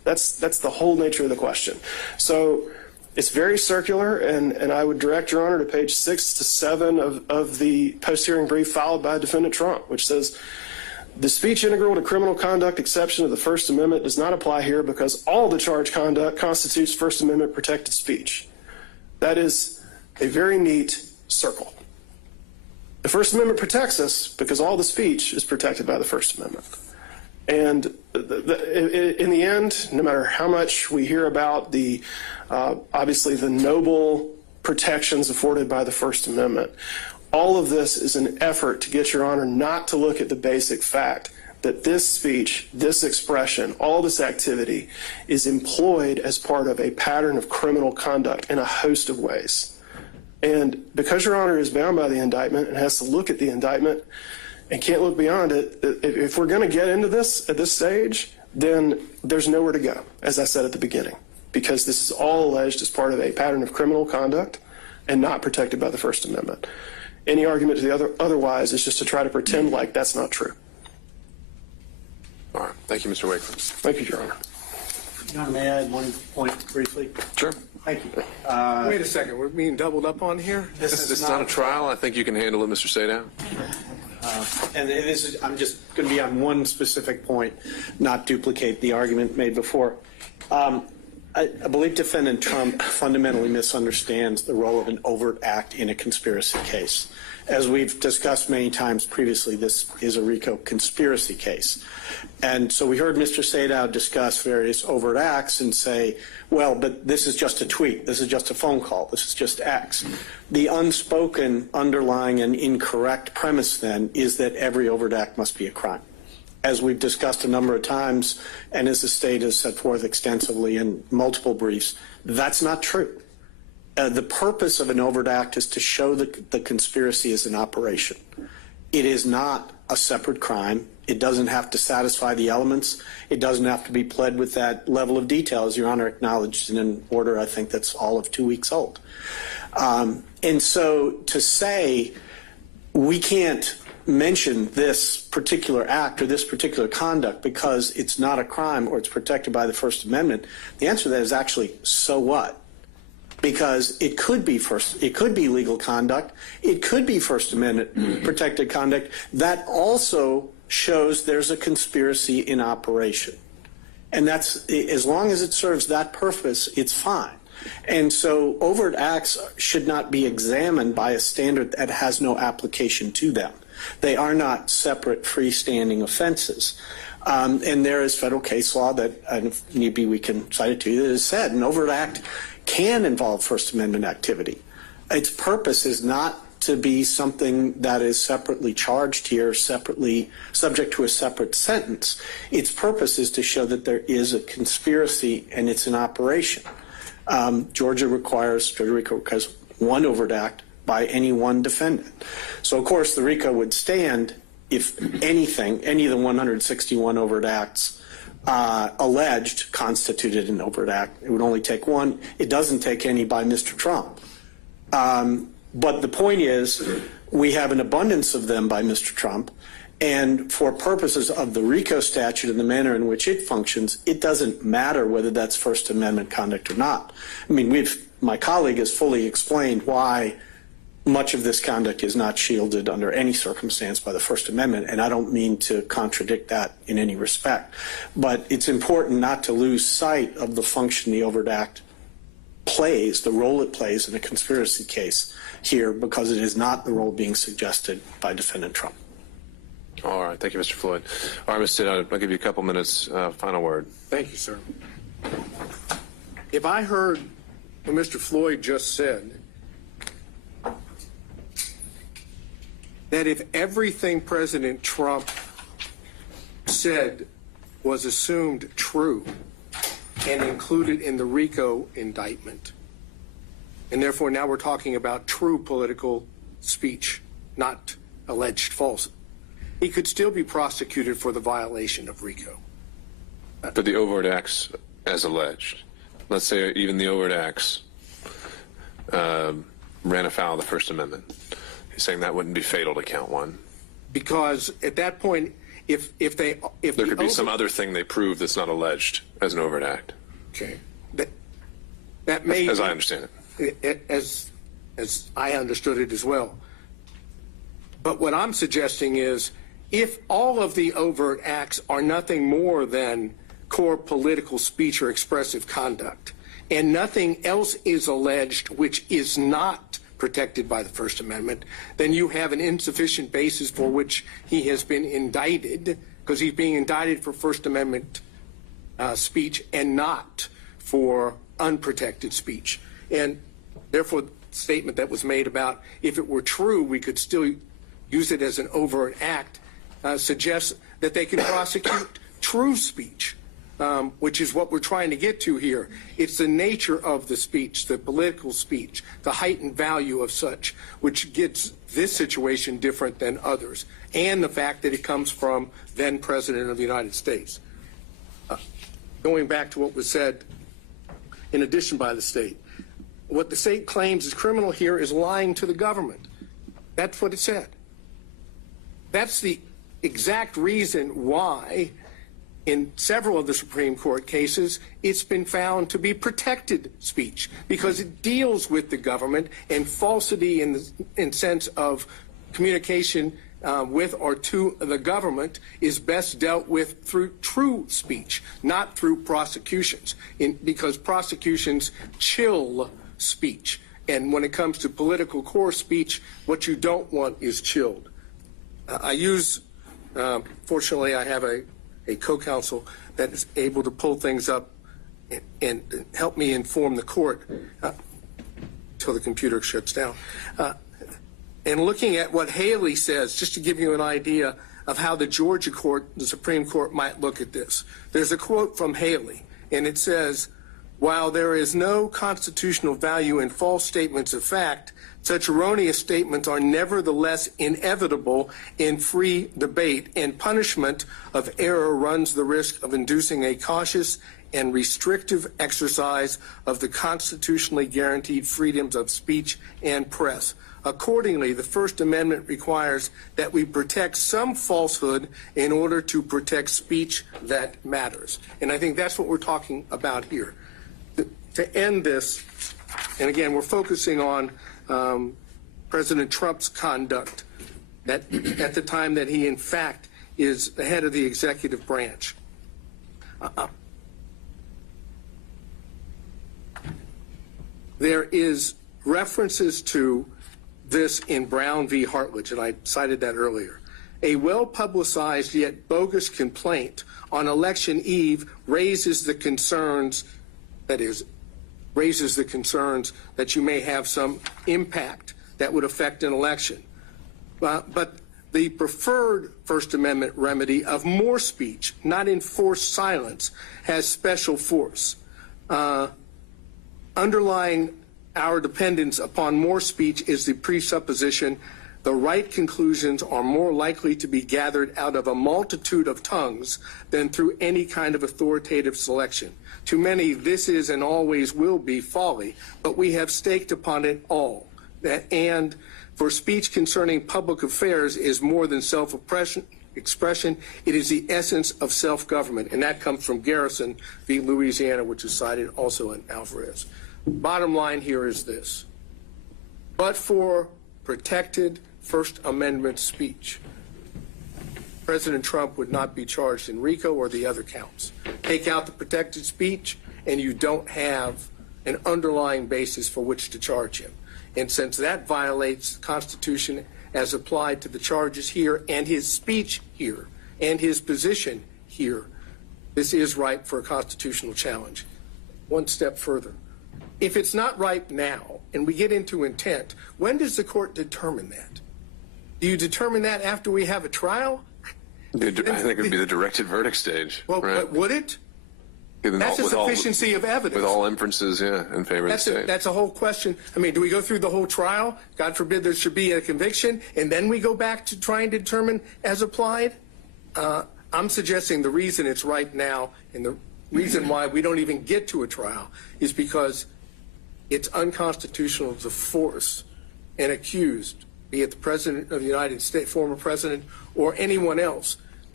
That's the whole nature of the question. So it's very circular, and I would direct Your Honor to page 6 to 7 of the post-hearing brief filed by Defendant Trump, which says, the speech integral to criminal conduct exception of the First Amendment does not apply here because all the charged conduct constitutes First Amendment protected speech. That is a very neat circle. The First Amendment protects us because all the speech is protected by the First Amendment. And in the end, no matter how much we hear about the, obviously the noble protections afforded by the First Amendment, all of this is an effort to get Your Honor not to look at the basic fact that this speech, this expression, all this activity is employed as part of a pattern of criminal conduct in a host of ways. And because Your Honor is bound by the indictment and has to look at the indictment and can't look beyond it, if we're going to get into this at this stage, then there's nowhere to go, as I said at the beginning, because this is all alleged as part of a pattern of criminal conduct and not protected by the First Amendment. Any argument to the otherwise is just to try to pretend like that's not true. All right. Thank you, Mr. Wakeland. Thank you, Your Honor. Your Honor, may I add one point briefly? Sure. Thank you. Wait a second, we're being doubled up on here? This is not a trial. I think you can handle it, Mr. Sadow. And this is, I'm just going to be on one specific point, not duplicate the argument made before. I believe Defendant Trump fundamentally misunderstands the role of an overt act in a conspiracy case. As we've discussed many times previously, this is a RICO conspiracy case. And so we heard Mr. Sadow discuss various overt acts and say, well, but this is just a tweet, this is just a phone call, this is just X. The unspoken, underlying, and incorrect premise then is that every overt act must be a crime. As we've discussed a number of times, and as the state has set forth extensively in multiple briefs, that's not true. The purpose of an overt act is to show that the conspiracy is in operation. It is not a separate crime. It doesn't have to satisfy the elements. It doesn't have to be pled with that level of detail, as Your Honor acknowledged in an order I think that's all of 2 weeks old. And so to say we can't mention this particular act or this particular conduct because it's not a crime or it's protected by the First Amendment, the answer to that is actually, so what? Because it could be legal conduct, it could be First Amendment protected conduct that also shows there's a conspiracy in operation. And that's, as long as it serves that purpose, it's fine. And so overt acts should not be examined by a standard that has no application to them. They are not separate freestanding offenses. And there is federal case law that, if need be, we can cite it to you, that has said an overt act can involve First Amendment activity. Its purpose is not to be something that is separately charged here, separately subject to a separate sentence. Its purpose is to show that there is a conspiracy and it's in operation. Georgia requires one overt act by any one defendant. So, of course, the RICO would stand if anything, any of the 161 overt acts alleged constituted an overt act. It would only take one. It doesn't take any by Mr. Trump. But the point is, we have an abundance of them by Mr. Trump, and for purposes of the RICO statute and the manner in which it functions, it doesn't matter whether that's First Amendment conduct or not. I mean, my colleague has fully explained why much of this conduct is not shielded under any circumstance by the First Amendment, and I don't mean to contradict that in any respect. But it's important not to lose sight of the function the overt act plays, the role it plays in a conspiracy case here, because it is not the role being suggested by Defendant Trump. All right. Thank you, Mr. Floyd. All right, Mr. Stitt, I'll give you a couple minutes. Final word. Thank you, sir. If I heard what Mr. Floyd just said, that if everything President Trump said was assumed true and included in the RICO indictment, and therefore now we're talking about true political speech, not alleged false, he could still be prosecuted for the violation of RICO. For the overt acts as alleged. Let's say even the overt acts ran afoul of the First Amendment. He's saying that wouldn't be fatal to count one. Because at that point, if There could be some other thing they prove that's not alleged as an overt act, Okay. That may, as I understand it. As I understood it as well. But what I'm suggesting is, if all of the overt acts are nothing more than core political speech or expressive conduct, and nothing else is alleged which is not protected by the First Amendment, then you have an insufficient basis for which he has been indicted, because he's being indicted for First Amendment speech and not for unprotected speech. And therefore, the statement that was made about if it were true, we could still use it as an overt act, suggests that they can prosecute true speech, which is what we're trying to get to here. It's the nature of the speech, the political speech, the heightened value of such, which gets this situation different than others, and the fact that it comes from then President of the United States. Going back to what was said in addition by the state, what the state claims is criminal here is lying to the government. That's what it said. That's the exact reason why in several of the Supreme Court cases it's been found to be protected speech, because it deals with the government, and falsity in sense of communication with or to the government is best dealt with through true speech, not through prosecutions, because prosecutions chill speech. And when it comes to political core speech, what you don't want is chilled. Fortunately, I have a co-counsel that is able to pull things up and help me inform the court until the computer shuts down. And looking at what Haley says, just to give you an idea of how the Georgia court, the Supreme Court, might look at this. There's a quote from Haley, and it says, "While there is no constitutional value in false statements of fact, such erroneous statements are nevertheless inevitable in free debate, and punishment of error runs the risk of inducing a cautious and restrictive exercise of the constitutionally guaranteed freedoms of speech and press. Accordingly, the First Amendment requires that we protect some falsehood in order to protect speech that matters." And I think that's what we're talking about here. To end this, and again, we're focusing on President Trump's conduct at the time that he, in fact, is the head of the executive branch. There is references to this in Brown v. Hartledge, and I cited that earlier. A well-publicized yet bogus complaint on election eve raises the concerns that you may have some impact that would affect an election. But the preferred First Amendment remedy of more speech, not enforced silence, has special force. Underlying our dependence upon more speech is the presupposition the right conclusions are more likely to be gathered out of a multitude of tongues than through any kind of authoritative selection. To many, this is and always will be folly, but we have staked upon it all. And for speech concerning public affairs is more than self-expression, it is the essence of self-government. And that comes from Garrison v. Louisiana, which is cited also in Alvarez. Bottom line here is this. But for protected First Amendment speech, President Trump would not be charged in RICO or the other counts. Take out the protected speech, and you don't have an underlying basis for which to charge him. And since that violates the Constitution as applied to the charges here and his speech here and his position here, this is ripe for a constitutional challenge. One step further. If it's not ripe now, and we get into intent, when does the court determine that? Do you determine that after we have a trial? I think it would be the directed verdict stage. Well, right? but would it? That's a sufficiency of evidence. With all inferences, in favor of the state. That's a whole question. I mean, do we go through the whole trial? God forbid there should be a conviction, and then we go back to trying to determine as applied? I'm suggesting the reason it's ripe now, and the reason why we don't even get to a trial, is because it's unconstitutional to force an accused, be it the President of the United States, former President, or anyone else,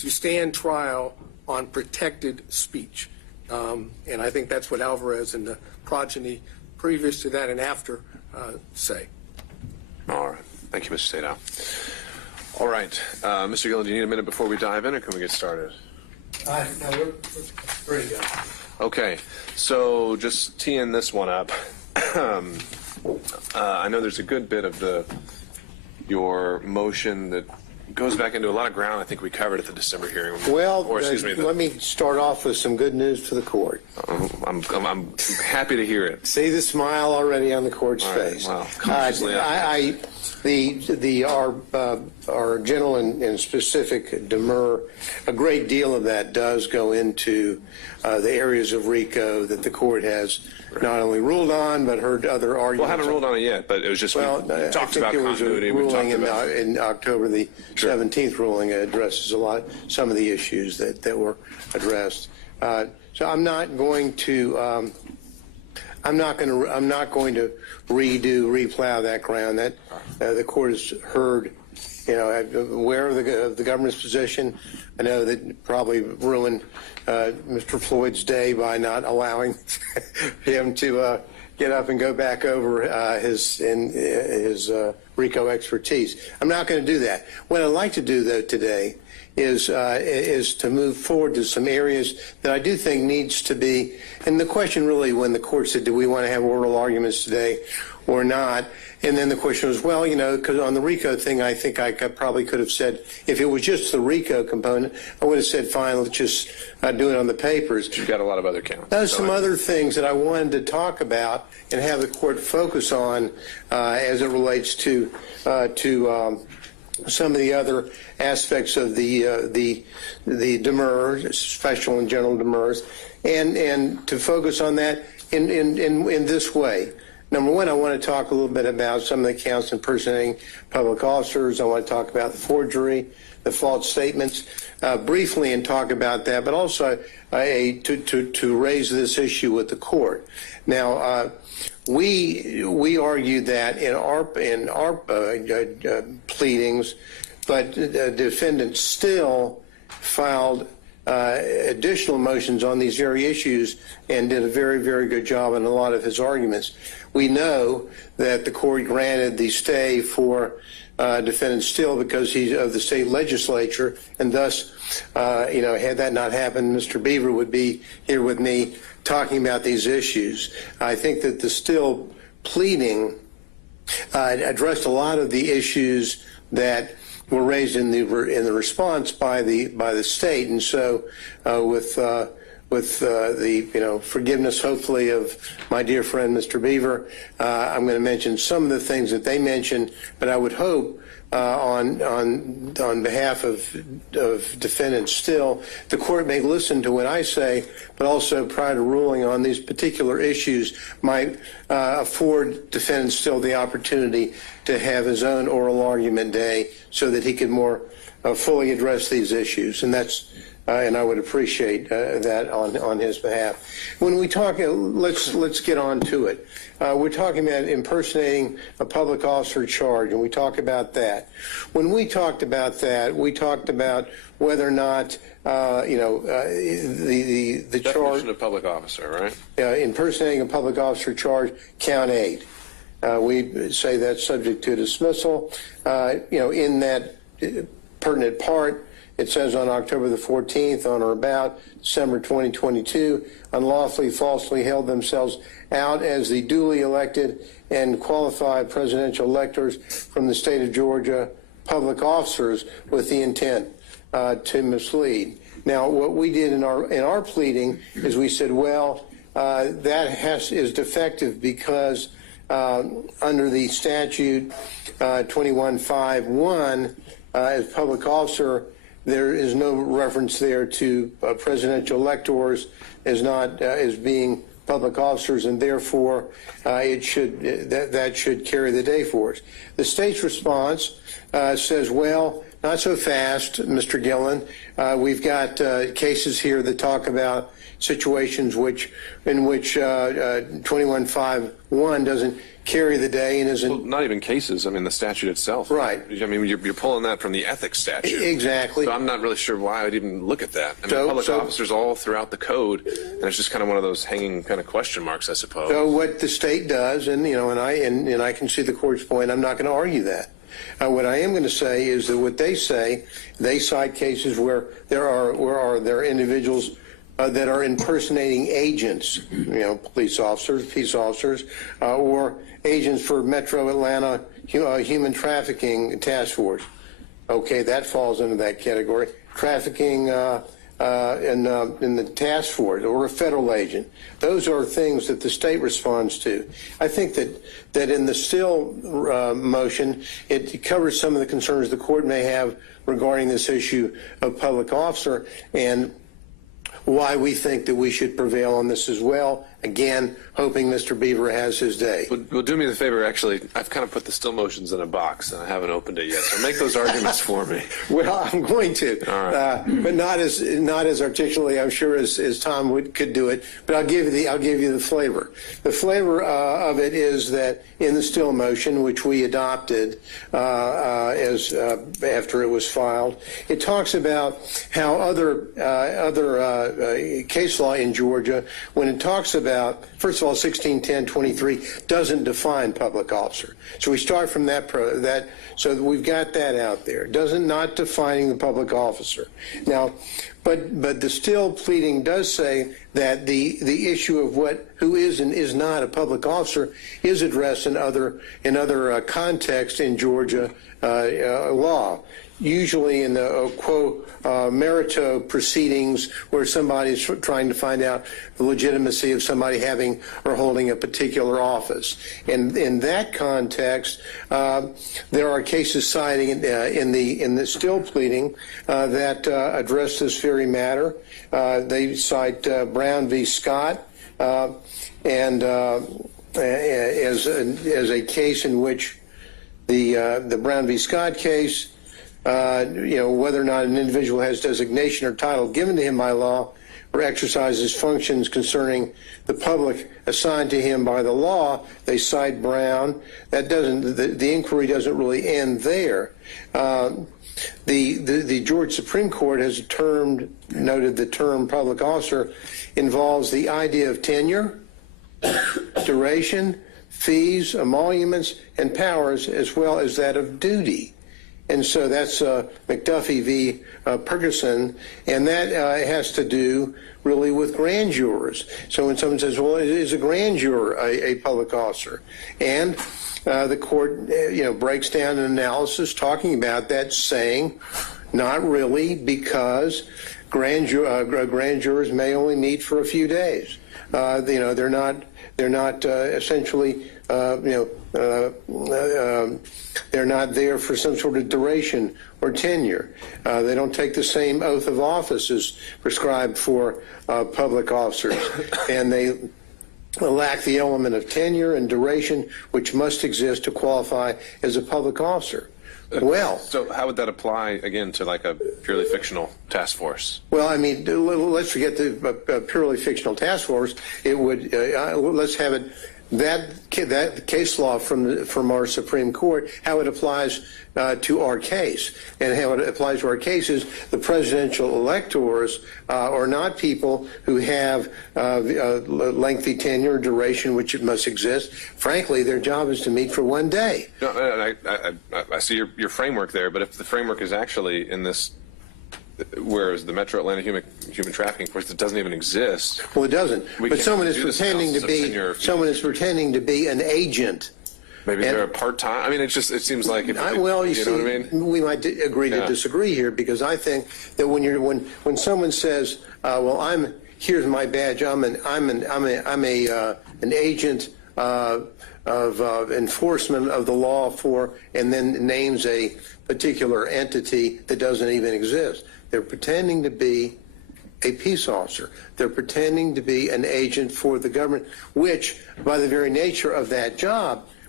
to stand trial on protected speech. And I think that's what Alvarez and the progeny previous to that and after say. All right. Thank you, Mr. Sadow. All right. Mr. Gillen, do you need a minute before we dive in, or can we get started? No, we're ready to go. Okay. So just teeing this one up. I know there's a good bit of your motion that goes back into a lot of ground I think we covered at the December hearing. Well, or, excuse me, let me start off with some good news for the court. I'm happy to hear it. See the smile already on the court's face. Wow. Consciously our general and specific demur, a great deal of that does go into the areas of RICO that the court has not only ruled on, but heard other arguments. Well, I haven't ruled on it yet, but it was just, we talked about continuity. There was a ruling about in October, the 17th ruling addresses some of the issues that were addressed. So I'm not going to replow that ground. That the court has heard, aware of the government's position. I know that probably ruined Mr. Floyd's day by not allowing him to get up and go back over his RICO expertise. I'm not going to do that. What I'd like to do, though, today is to move forward to some areas that I do think needs to be, and the question really when the court said, do we want to have oral arguments today or not? And then the question was, well, because on the RICO thing, I think I probably could have said, if it was just the RICO component, I would have said, fine, let's just do it on the papers. You've got a lot of other counts. There's some other things that I wanted to talk about and have the court focus on as it relates to some of the other aspects of the demurs, special and general demurs, and to focus on that in this way. Number one, I want to talk a little bit about some of the counts impersonating public officers. I want to talk about the forgery, the false statements, briefly, and talk about that, but also to raise this issue with the court. Now, we argued that in our pleadings, but the defendant still filed additional motions on these very issues and did a very, very good job in a lot of his arguments. We know that the court granted the stay for defendant Still because he's of the state legislature, and thus, had that not happened, Mr. Beaver would be here with me talking about these issues. I think that the Still pleading addressed a lot of the issues that were raised in the response by the state, and so with the forgiveness, hopefully, of my dear friend Mr. Beaver, I'm going to mention some of the things that they mentioned, but I would hope on behalf of defendant Still, the court may listen to what I say, but also prior to ruling on these particular issues might afford defendant Still the opportunity to have his own oral argument day so that he can more fully address these issues, and that's. And I would appreciate that on his behalf. When we talk, let's get on to it. We're talking about impersonating a public officer charge, and we talk about that. When we talked about that, we talked about whether or not the definition of public officer, right? Impersonating a public officer charge, count 8. We say that's subject to dismissal. In that pertinent part. It says on October the 14th, on or about December 2022, unlawfully, falsely held themselves out as the duly elected and qualified presidential electors from the state of Georgia, public officers with the intent to mislead. Now, what we did in our pleading is we said, well, that is defective because under the statute 2151, as public officer, there is no reference there to presidential electors as being public officers, and therefore that should carry the day for us. The state's response says, well, not so fast, Mr. Gillen. We've got cases here that talk about situations in which 2151 doesn't carry the day and isn't. Well, not even cases. I mean, the statute itself. Right. I mean, you're pulling that from the ethics statute. Exactly. So I'm not really sure why I'd even look at that. I mean, public officers all throughout the code, and it's just kind of one of those hanging kind of question marks, I suppose. So what the state does, and I can see the court's point. I'm not going to argue that. What I am going to say is that what they say, they cite cases where there are individuals that are impersonating agents, police officers, peace officers, or agents for Metro Atlanta Human Trafficking Task Force. Okay, that falls into that category. Trafficking in the task force or a federal agent. Those are things that the state responds to. I think that in the still motion, it covers some of the concerns the court may have regarding this issue of public officer and why we think that we should prevail on this as well. Again, hoping Mr. Beaver has his day. Well, do me the favor, actually, I've kind of put the still motions in a box, and I haven't opened it yet, so make those arguments for me. Well, I'm going to, all right. But not as articulately, I'm sure, as Tom could do it. But I'll give you the flavor. The flavor of it is that in the still motion, which we adopted as after it was filed, it talks about how other case law in Georgia, when it talks about, first of all, 1610-23 doesn't define public officer. So we start from that, so we've got that out there. Not defining the public officer. Now, but the still pleading does say that the issue of who is and is not a public officer is addressed in other contexts in Georgia law. Usually in the quo merito proceedings where somebody's trying to find out the legitimacy of somebody having or holding a particular office. And in that context, there are cases citing in the still pleading that address this very matter. They cite Brown v. Scott and as a case in which the Brown v. Scott case, whether or not an individual has designation or title given to him by law or exercises functions concerning the public assigned to him by the law, they cite Brown. That doesn't, the inquiry doesn't really end there. The Georgia Supreme Court has noted the term public officer involves the idea of tenure, duration, fees, emoluments, and powers, as well as that of duty. And so that's McAfee v. Ferguson, and that has to do really with grand jurors. So when someone says, well, is a grand juror a public officer? And the court breaks down an analysis talking about that, saying not really, because grand jurors may only meet for a few days. They're not essentially they're not there for some sort of duration or tenure. They don't take the same oath of office as prescribed for public officers, and they lack the element of tenure and duration which must exist to qualify as a public officer. Well, so how would that apply again to like a purely fictional task force? Well, I mean, let's forget the purely fictional task force. It would let's have it that case law from our Supreme Court, how it applies to our case, and how it applies to our case is the presidential electors are not people who have lengthy tenure, duration, which it must exist. Frankly, their job is to meet for one day. No, I see your framework there, but if the framework is actually in this, whereas the Metro Atlanta Human Trafficking Force, that doesn't even exist. Well, it doesn't. But someone is pretending to be an agent. Maybe they're a part-time. I mean, it seems like. You see, know what I mean? We might agree to disagree here, because I think that when someone says, "Well, here's my badge. I'm an agent of enforcement of the law for," and then names a particular entity that doesn't even exist. They're pretending to be a peace officer. They're pretending to be an agent for the government, which, by the very nature of that job,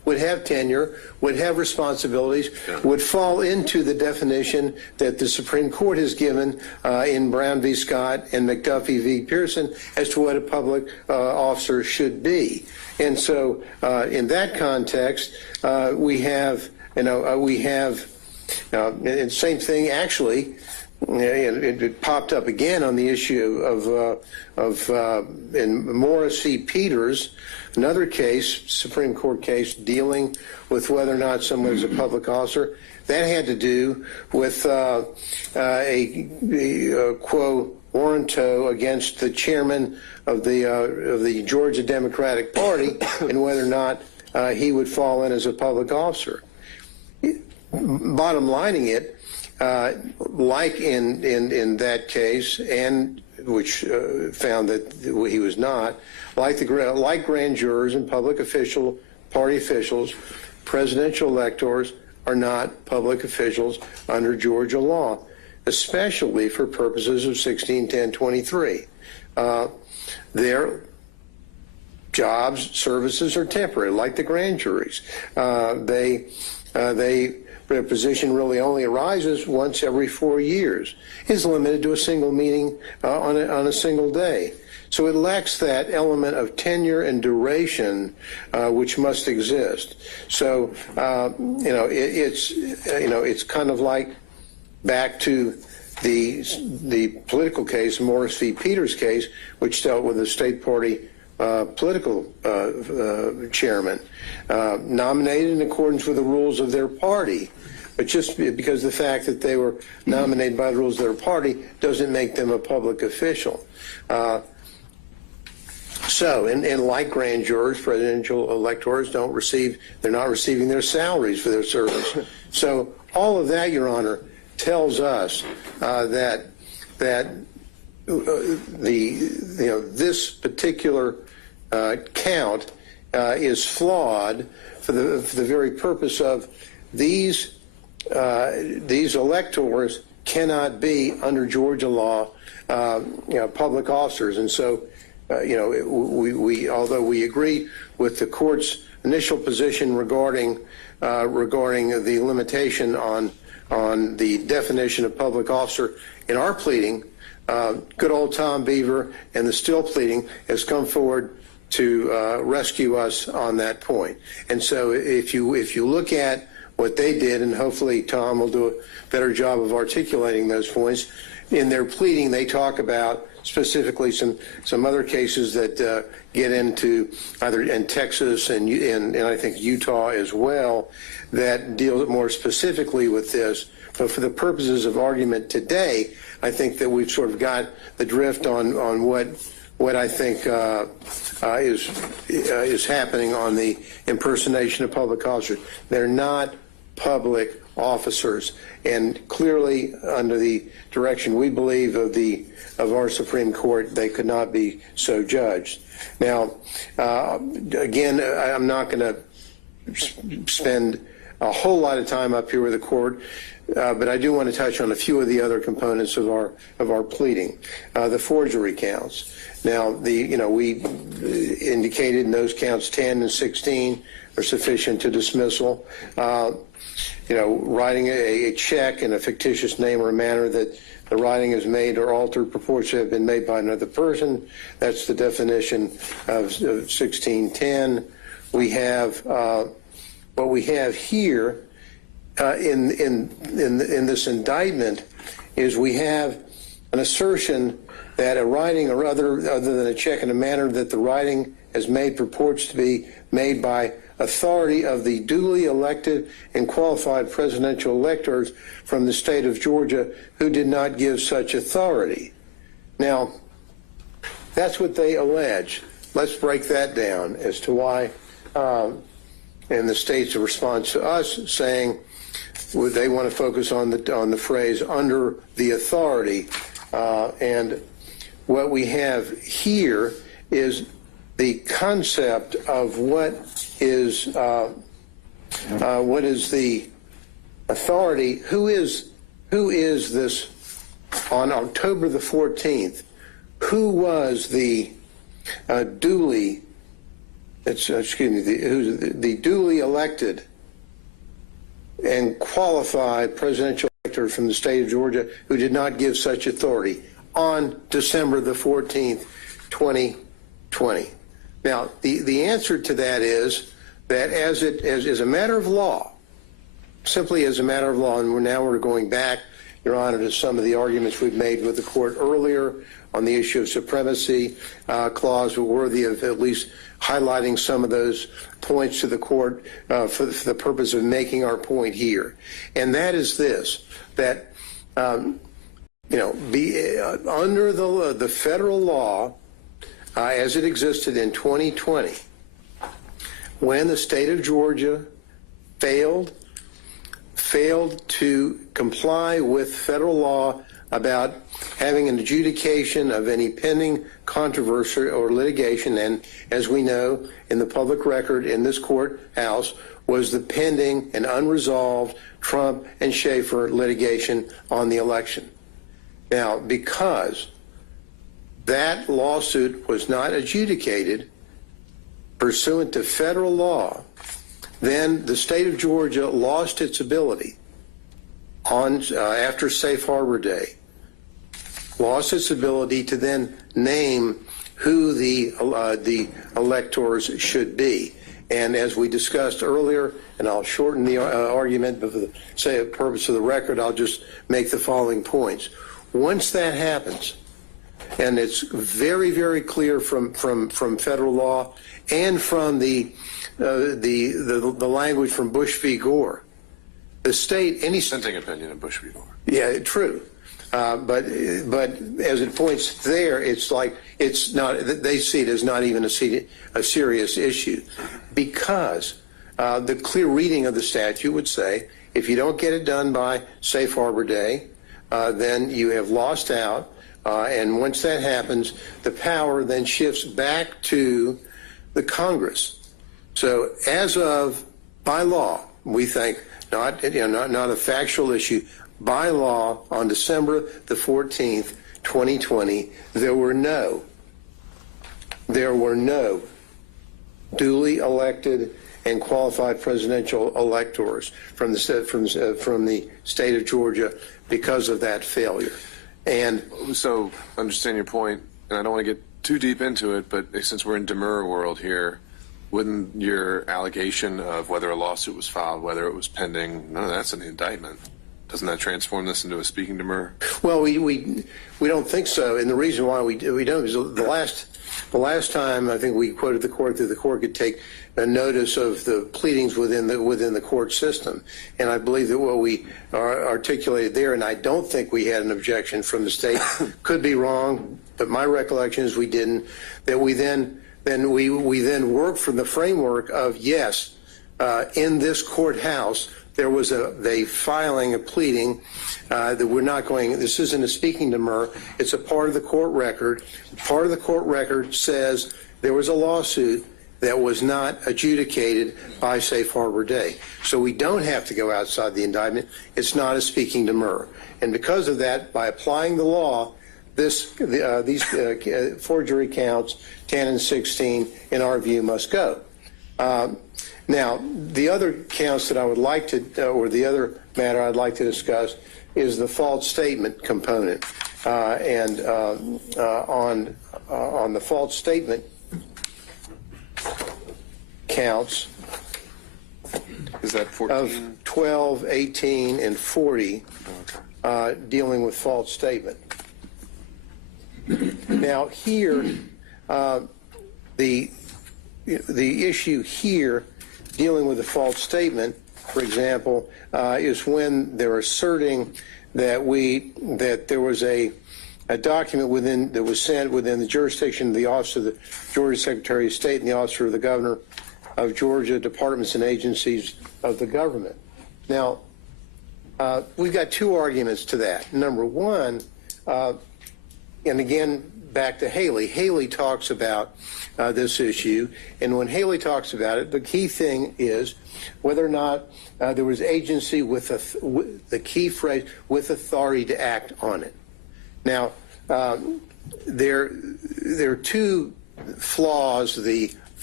would have tenure, would have responsibilities, would fall into the definition that the Supreme Court has given in Brown v. Scott and McAfee v. Pearson as to what a public officer should be. And so in that context, we have, and same thing actually, it popped up again on the issue of in Morris v. Peters, another case, Supreme Court case dealing with whether or not someone is a public officer. That had to do with a quo warranto against the chairman of the Georgia Democratic Party and whether or not he would fall in as a public officer. Bottom lining it, like in that case, and which found that he was not, like grand jurors and public party officials, presidential electors are not public officials under Georgia law, especially for purposes of 161023. Their jobs, services are temporary, like the grand juries. Their position really only arises once every 4 years. Is limited to a single meeting on a single day. So it lacks that element of tenure and duration which must exist. So it's kind of like back to the political case, Morris v. Peters case, which dealt with a state party political chairman, nominated in accordance with the rules of their party. But just because the fact that they were nominated by the rules of their party doesn't make them a public official. And like grand jurors, presidential electors they're not receiving their salaries for their service. So all of that, Your Honor, tells us that this particular count is flawed for the very purpose of these electors cannot be under Georgia law public officers. And so we although we agree with the court's initial position regarding the limitation on the definition of public officer in our pleading, good old Tom Beaver and the Still pleading has come forward to rescue us on that point. And so if you look at what they did, and hopefully Tom will do a better job of articulating those points, in their pleading they talk about specifically some other cases that get into either in Texas and I think Utah as well that deal more specifically with this. But for the purposes of argument today, I think that we've sort of got the drift on what I think is happening on the impersonation of public officers. They're not public officers, and clearly under the direction we believe of our Supreme Court, they could not be so judged. Now, again, I'm not going to spend a whole lot of time up here with the court, but I do want to touch on a few of the other components of our pleading. The forgery counts. Now, we indicated in those counts 10 and 16 are sufficient to dismissal. Writing a check in a fictitious name or manner that the writing is made or altered purports to have been made by another person. That's the definition of 1610. We have what we have here in this indictment is we have an assertion that a writing or other than a check in a manner that the writing has made purports to be made by authority of the duly elected and qualified presidential electors from the state of Georgia who did not give such authority. Now, that's what they allege. Let's break that down as to why, and the state's response to us saying they want to focus on the phrase under the authority, and what we have here is the concept of what is the authority. Who is this on October the 14th? Who was the duly the duly elected and qualified presidential elector from the state of Georgia who did not give such authority on December the 14th, 2020. Now, the answer to that is that as a matter of law, simply as a matter of law, and we're going back, Your Honor, to some of the arguments we've made with the court earlier on the issue of supremacy clause, were worthy of at least highlighting some of those points to the court for the purpose of making our point here. And that is this, that, under the federal law as it existed in 2020, when the state of Georgia failed to comply with federal law about having an adjudication of any pending controversy or litigation, and as we know in the public record in this courthouse was the pending and unresolved Trump and Schaefer litigation on the election. Now, because that lawsuit was not adjudicated pursuant to federal law, then the state of Georgia lost its ability after Safe Harbor Day, lost its ability to then name who the electors should be. And as we discussed earlier, and I'll shorten the argument, but for the purpose of the record, I'll just make the following points. Once that happens, and it's very, very clear from federal law and from the language from Bush v. Gore, the state, any Dissenting opinion of Bush v. Gore. Yeah, true. But as it points there, it's like it's not. They see it as not even a serious issue, because the clear reading of the statute would say if you don't get it done by Safe Harbor Day, then you have lost out. And once that happens, the power then shifts back to the Congress. So as of by law, we think not a factual issue. By law, on December the 14th, 2020, there were no duly elected and qualified presidential electors from the state of Georgia because of that failure. And so, I understand your point, and I don't want to get too deep into it, but since we're in demurrer world here, wouldn't your allegation of whether a lawsuit was filed, whether it was pending, none of that's in the indictment? Doesn't that transform this into a speaking demurrer? Well, we don't think so, and the reason why we don't is the last time I think we quoted the court that the court could take a notice of the pleadings within the court system, and I believe that what we articulated there, and I don't think we had an objection from the state, could be wrong, but my recollection is we didn't. That we then worked from the framework of yes, in this courthouse. There was a filing, a pleading that we're not going, this isn't a speaking demurrer, it's a part of the court record. Part of the court record says there was a lawsuit that was not adjudicated by Safe Harbor Day. So we don't have to go outside the indictment. It's not a speaking demurrer. And because of that, by applying the law, these forgery counts, 10 and 16, in our view, must go. Now, the other counts that I would like to, or the other matter I'd like to discuss is the false statement component. On the false statement counts is that 14? Of 12, 18, and 40, dealing with false statement. Now, here, the issue here dealing with the false statement, for example, is when they're asserting that there was a document that was sent within the jurisdiction of the Office of the Georgia Secretary of State and the Office of the Governor of Georgia, departments and agencies of the government. Now, we've got two arguments to that. Number one, and again, back to Haley. Haley talks about this issue, and when Haley talks about it, the key thing is whether or not there was agency with the key phrase, with authority to act on it. Now, there are two flaws, the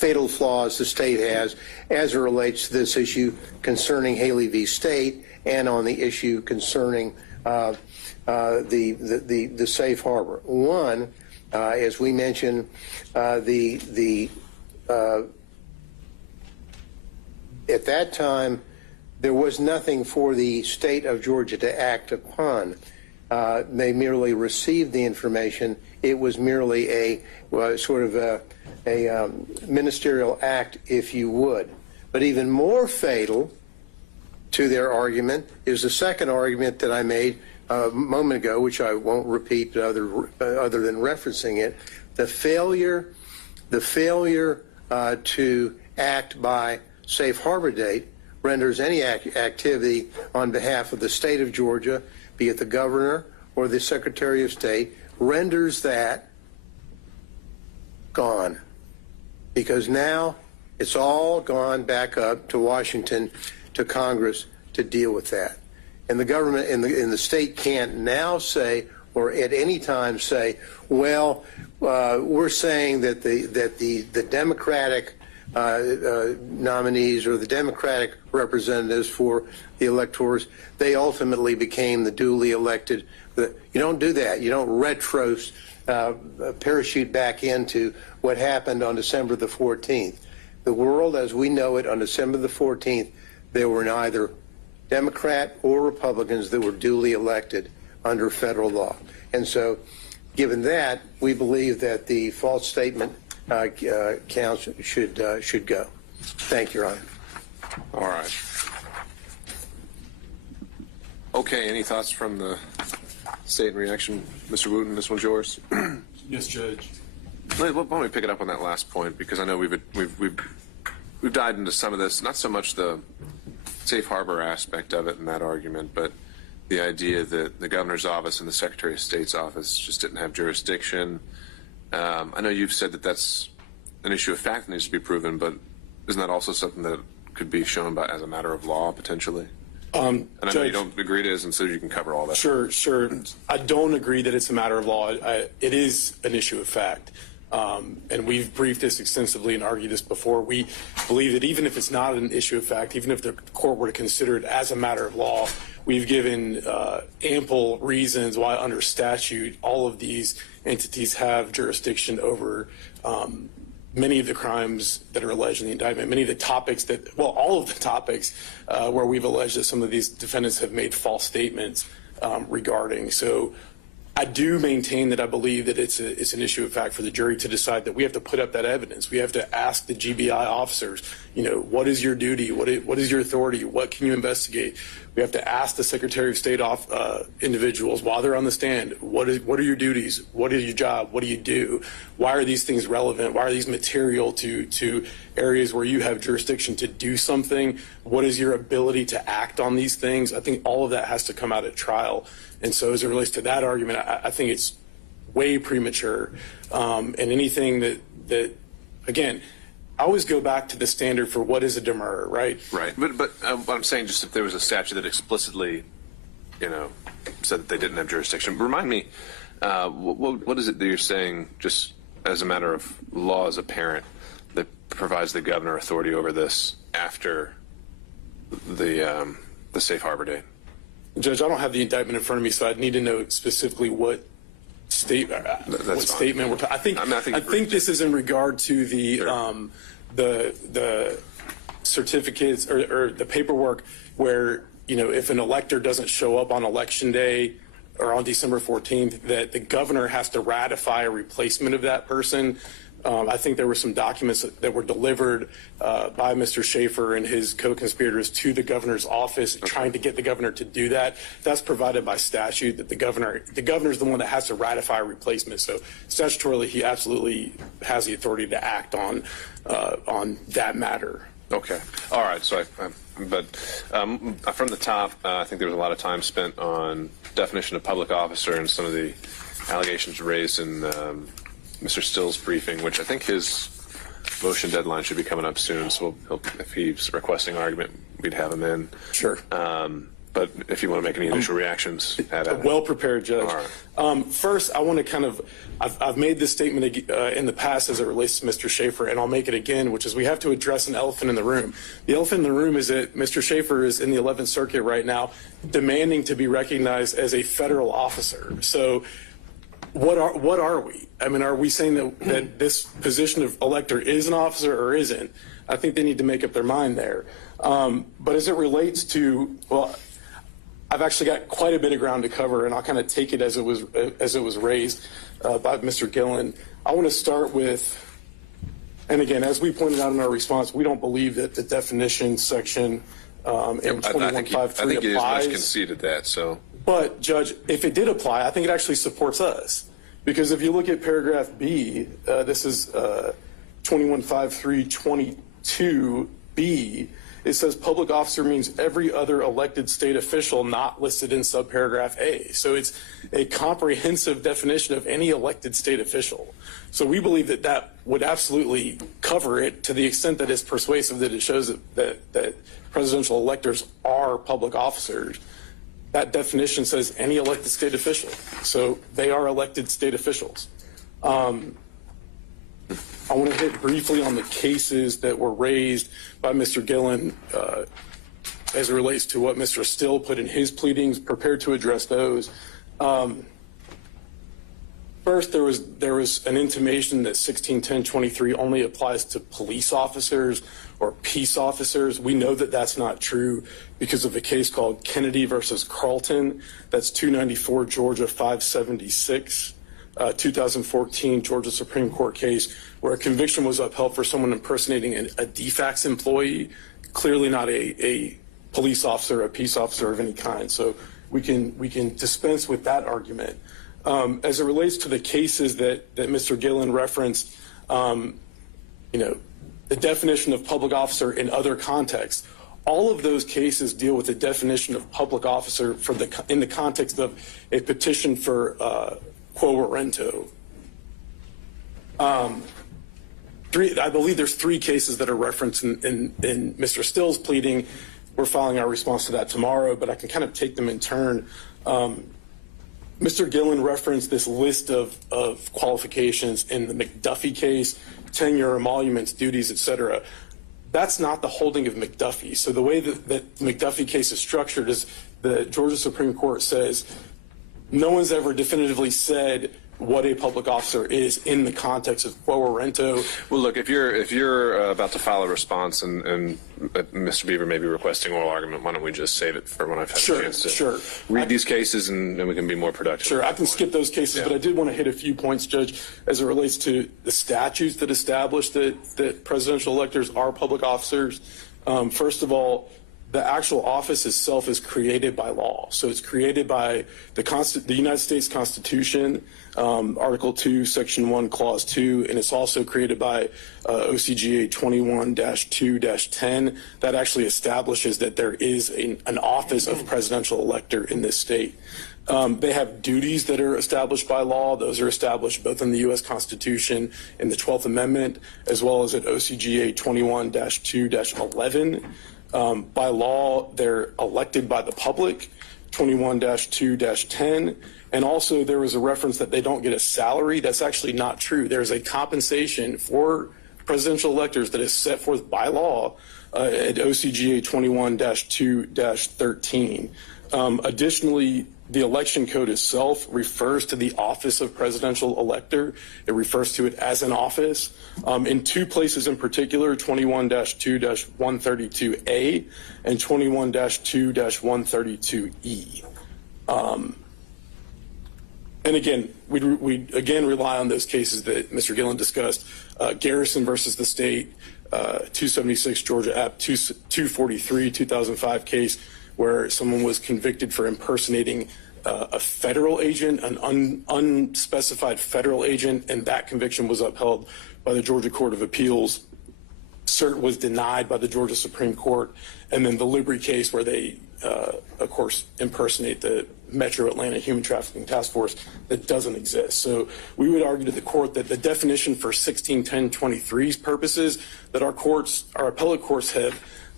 fatal flaws the state has as it relates to this issue concerning Haley v. State and on the issue concerning the safe harbor. One, as we mentioned, at that time, there was nothing for the state of Georgia to act upon. They merely received the information. It was merely a sort of a ministerial act, if you would. But even more fatal to their argument is the second argument that I made a moment ago, which I won't repeat other than referencing it. The failure to act by safe harbor date renders any activity on behalf of the state of Georgia, be it the governor or the Secretary of State, renders that gone. Because now it's all gone back up to Washington, to Congress to deal with that. And the government in the state can't now say, or at any time say, well, we're saying that the Democratic nominees or the Democratic representatives for the electors, they ultimately became the duly elected. You don't do that. You don't parachute back into what happened on December the 14th. The world as we know it on December the 14th, there were neither Democrat or Republicans that were duly elected under federal law. And so, given that, we believe that the false statement counts should go. Thank you, Your Honor. All right. Okay, any thoughts from the state in reaction? Mr. Wooten, this one's yours. Yes, Judge. Why don't we pick it up on that last point, because I know we've dived into some of this, not so much the safe harbor aspect of it in that argument, but the idea that the governor's office and the Secretary of State's office just didn't have jurisdiction. I know you've said that that's an issue of fact that needs to be proven, but isn't that also something that could be shown by as a matter of law potentially? And I know you don't agree it is, and so you can cover all that. Sure. I don't agree that it's a matter of law. It is an issue of fact. And we've briefed this extensively and argued this before. We believe that even if it's not an issue of fact, even if the court were to consider it as a matter of law, we've given ample reasons why under statute all of these entities have jurisdiction over many of the crimes that are alleged in the indictment, many of the topics that, well, all of the topics where we've alleged that some of these defendants have made false statements regarding. So I do maintain that I believe that it's an issue of fact for the jury to decide that we have to put up that evidence. We have to ask the GBI officers, what is your duty? What is your authority? What can you investigate? We have to ask the Secretary of State individuals while they're on the stand, what are your duties? What is your job? What do you do? Why are these things relevant? Why are these material to areas where you have jurisdiction to do something? What is your ability to act on these things? I think all of that has to come out at trial. And so as it relates to that argument, I think it's way premature. And anything that again, I always go back to the standard for what is a demurrer, right? Right. But what I'm saying, just if there was a statute that explicitly, said that they didn't have jurisdiction, remind me, what is it that you're saying, just as a matter of law as a parent, that provides the governor authority over this after the safe harbor date? Judge, I don't have the indictment in front of me, so I'd need to know specifically what statement we're talking. I think this is in regard to the certificates or the paperwork where if an elector doesn't show up on election day or on December 14th, that the governor has to ratify a replacement of that person. I think there were some documents that were delivered by Mr. Schaefer and his co-conspirators to the governor's office, trying to get the governor to do that. That's provided by statute, that the governor's the one that has to ratify a replacement. So statutorily, he absolutely has the authority to act on that matter. Okay. All right. So, from the top, I think there was a lot of time spent on definition of public officer and some of the allegations raised in Mr. Still's briefing, which I think his motion deadline should be coming up soon. So if he's requesting an argument, we'd have him in. Sure. but if you want to make any initial reactions, add A it. well-prepared judge. All right. First, I want to I've made this statement in the past as it relates to Mr. Schaefer, and I'll make it again, which is we have to address an elephant in the room. The elephant in the room is that Mr. Schaefer is in the 11th Circuit right now demanding to be recognized as a federal officer. So what are we? I mean, are we saying that this position of elector is an officer or isn't? I think they need to make up their mind there. But as it relates to, well, I've actually got quite a bit of ground to cover, and I'll kind of take it as it was raised by Mr. Gillen. I want to start with, and again, as we pointed out in our response, we don't believe that the definition section in 2153 I think you applies. much conceded that. So, but Judge, if it did apply, I think it actually supports us, because if you look at paragraph B, this is 215322B. It says public officer means every other elected state official not listed in subparagraph A. So it's a comprehensive definition of any elected state official. So we believe that that would absolutely cover it to the extent that it's persuasive, that it shows that presidential electors are public officers. That definition says any elected state official. So they are elected state officials. I want to hit briefly on the cases that were raised by Mr. Gillen as it relates to what Mr. Still put in his pleadings, prepared to address those. First, there was an intimation that 161023 only applies to police officers or peace officers. We know that that's not true because of a case called Kennedy versus Carlton. That's 294 Georgia 576. 2014 Georgia Supreme Court case where a conviction was upheld for someone impersonating a DFACS employee, clearly not a police officer, a peace officer of any kind. So we can dispense with that argument. As it relates to the cases that Mr. Gillen referenced, the definition of public officer in other contexts, all of those cases deal with the definition of public officer in the context of a petition for quo warranto. I believe there's 3 cases that are referenced in Mr. Still's pleading. We're filing our response to that tomorrow, but I can kind of take them in turn. Mr. Gillen referenced this list of qualifications in the McDuffie case, tenure, emoluments, duties, etc. That's not the holding of McDuffie. So the way that the McDuffie case is structured is the Georgia Supreme Court says no one's ever definitively said what a public officer is in the context of quo warranto. well, look, if you're about to file a response and Mr. Beaver may be requesting oral argument, why don't we just save it for when I've had a chance to read these cases and we can be more productive. Sure, I can skip those cases, but I did want to hit a few points, Judge, as it relates to the statutes that establish that presidential electors are public officers. First of all, the actual office itself is created by law. So it's created by the United States Constitution, Article 2, Section 1, Clause 2, and it's also created by OCGA 21-2-10 that actually establishes that there is an office of presidential elector in this state. They have duties that are established by law. Those are established both in the U.S. Constitution and the 12th Amendment, as well as at OCGA 21-2-11. By law, they're elected by the public, 21-2-10. And also there was a reference that they don't get a salary. That's actually not true. There's a compensation for presidential electors that is set forth by law at OCGA 21-2-13. Additionally, the election code itself refers to the office of presidential elector. It refers to it as an office. In 2 places in particular, 21-2-132A and 21-2-132E. And again, we again rely on those cases that Mr. Gillen discussed. Garrison versus the state, 276 Georgia App 243, 2005 case where someone was convicted for impersonating a federal agent, an unspecified federal agent, and that conviction was upheld by the Georgia Court of Appeals. Cert was denied by the Georgia Supreme Court. And then the Libri case where they, of course, impersonate the Metro Atlanta Human Trafficking Task Force that doesn't exist. So we would argue to the court that the definition for 161023's purposes that our appellate courts have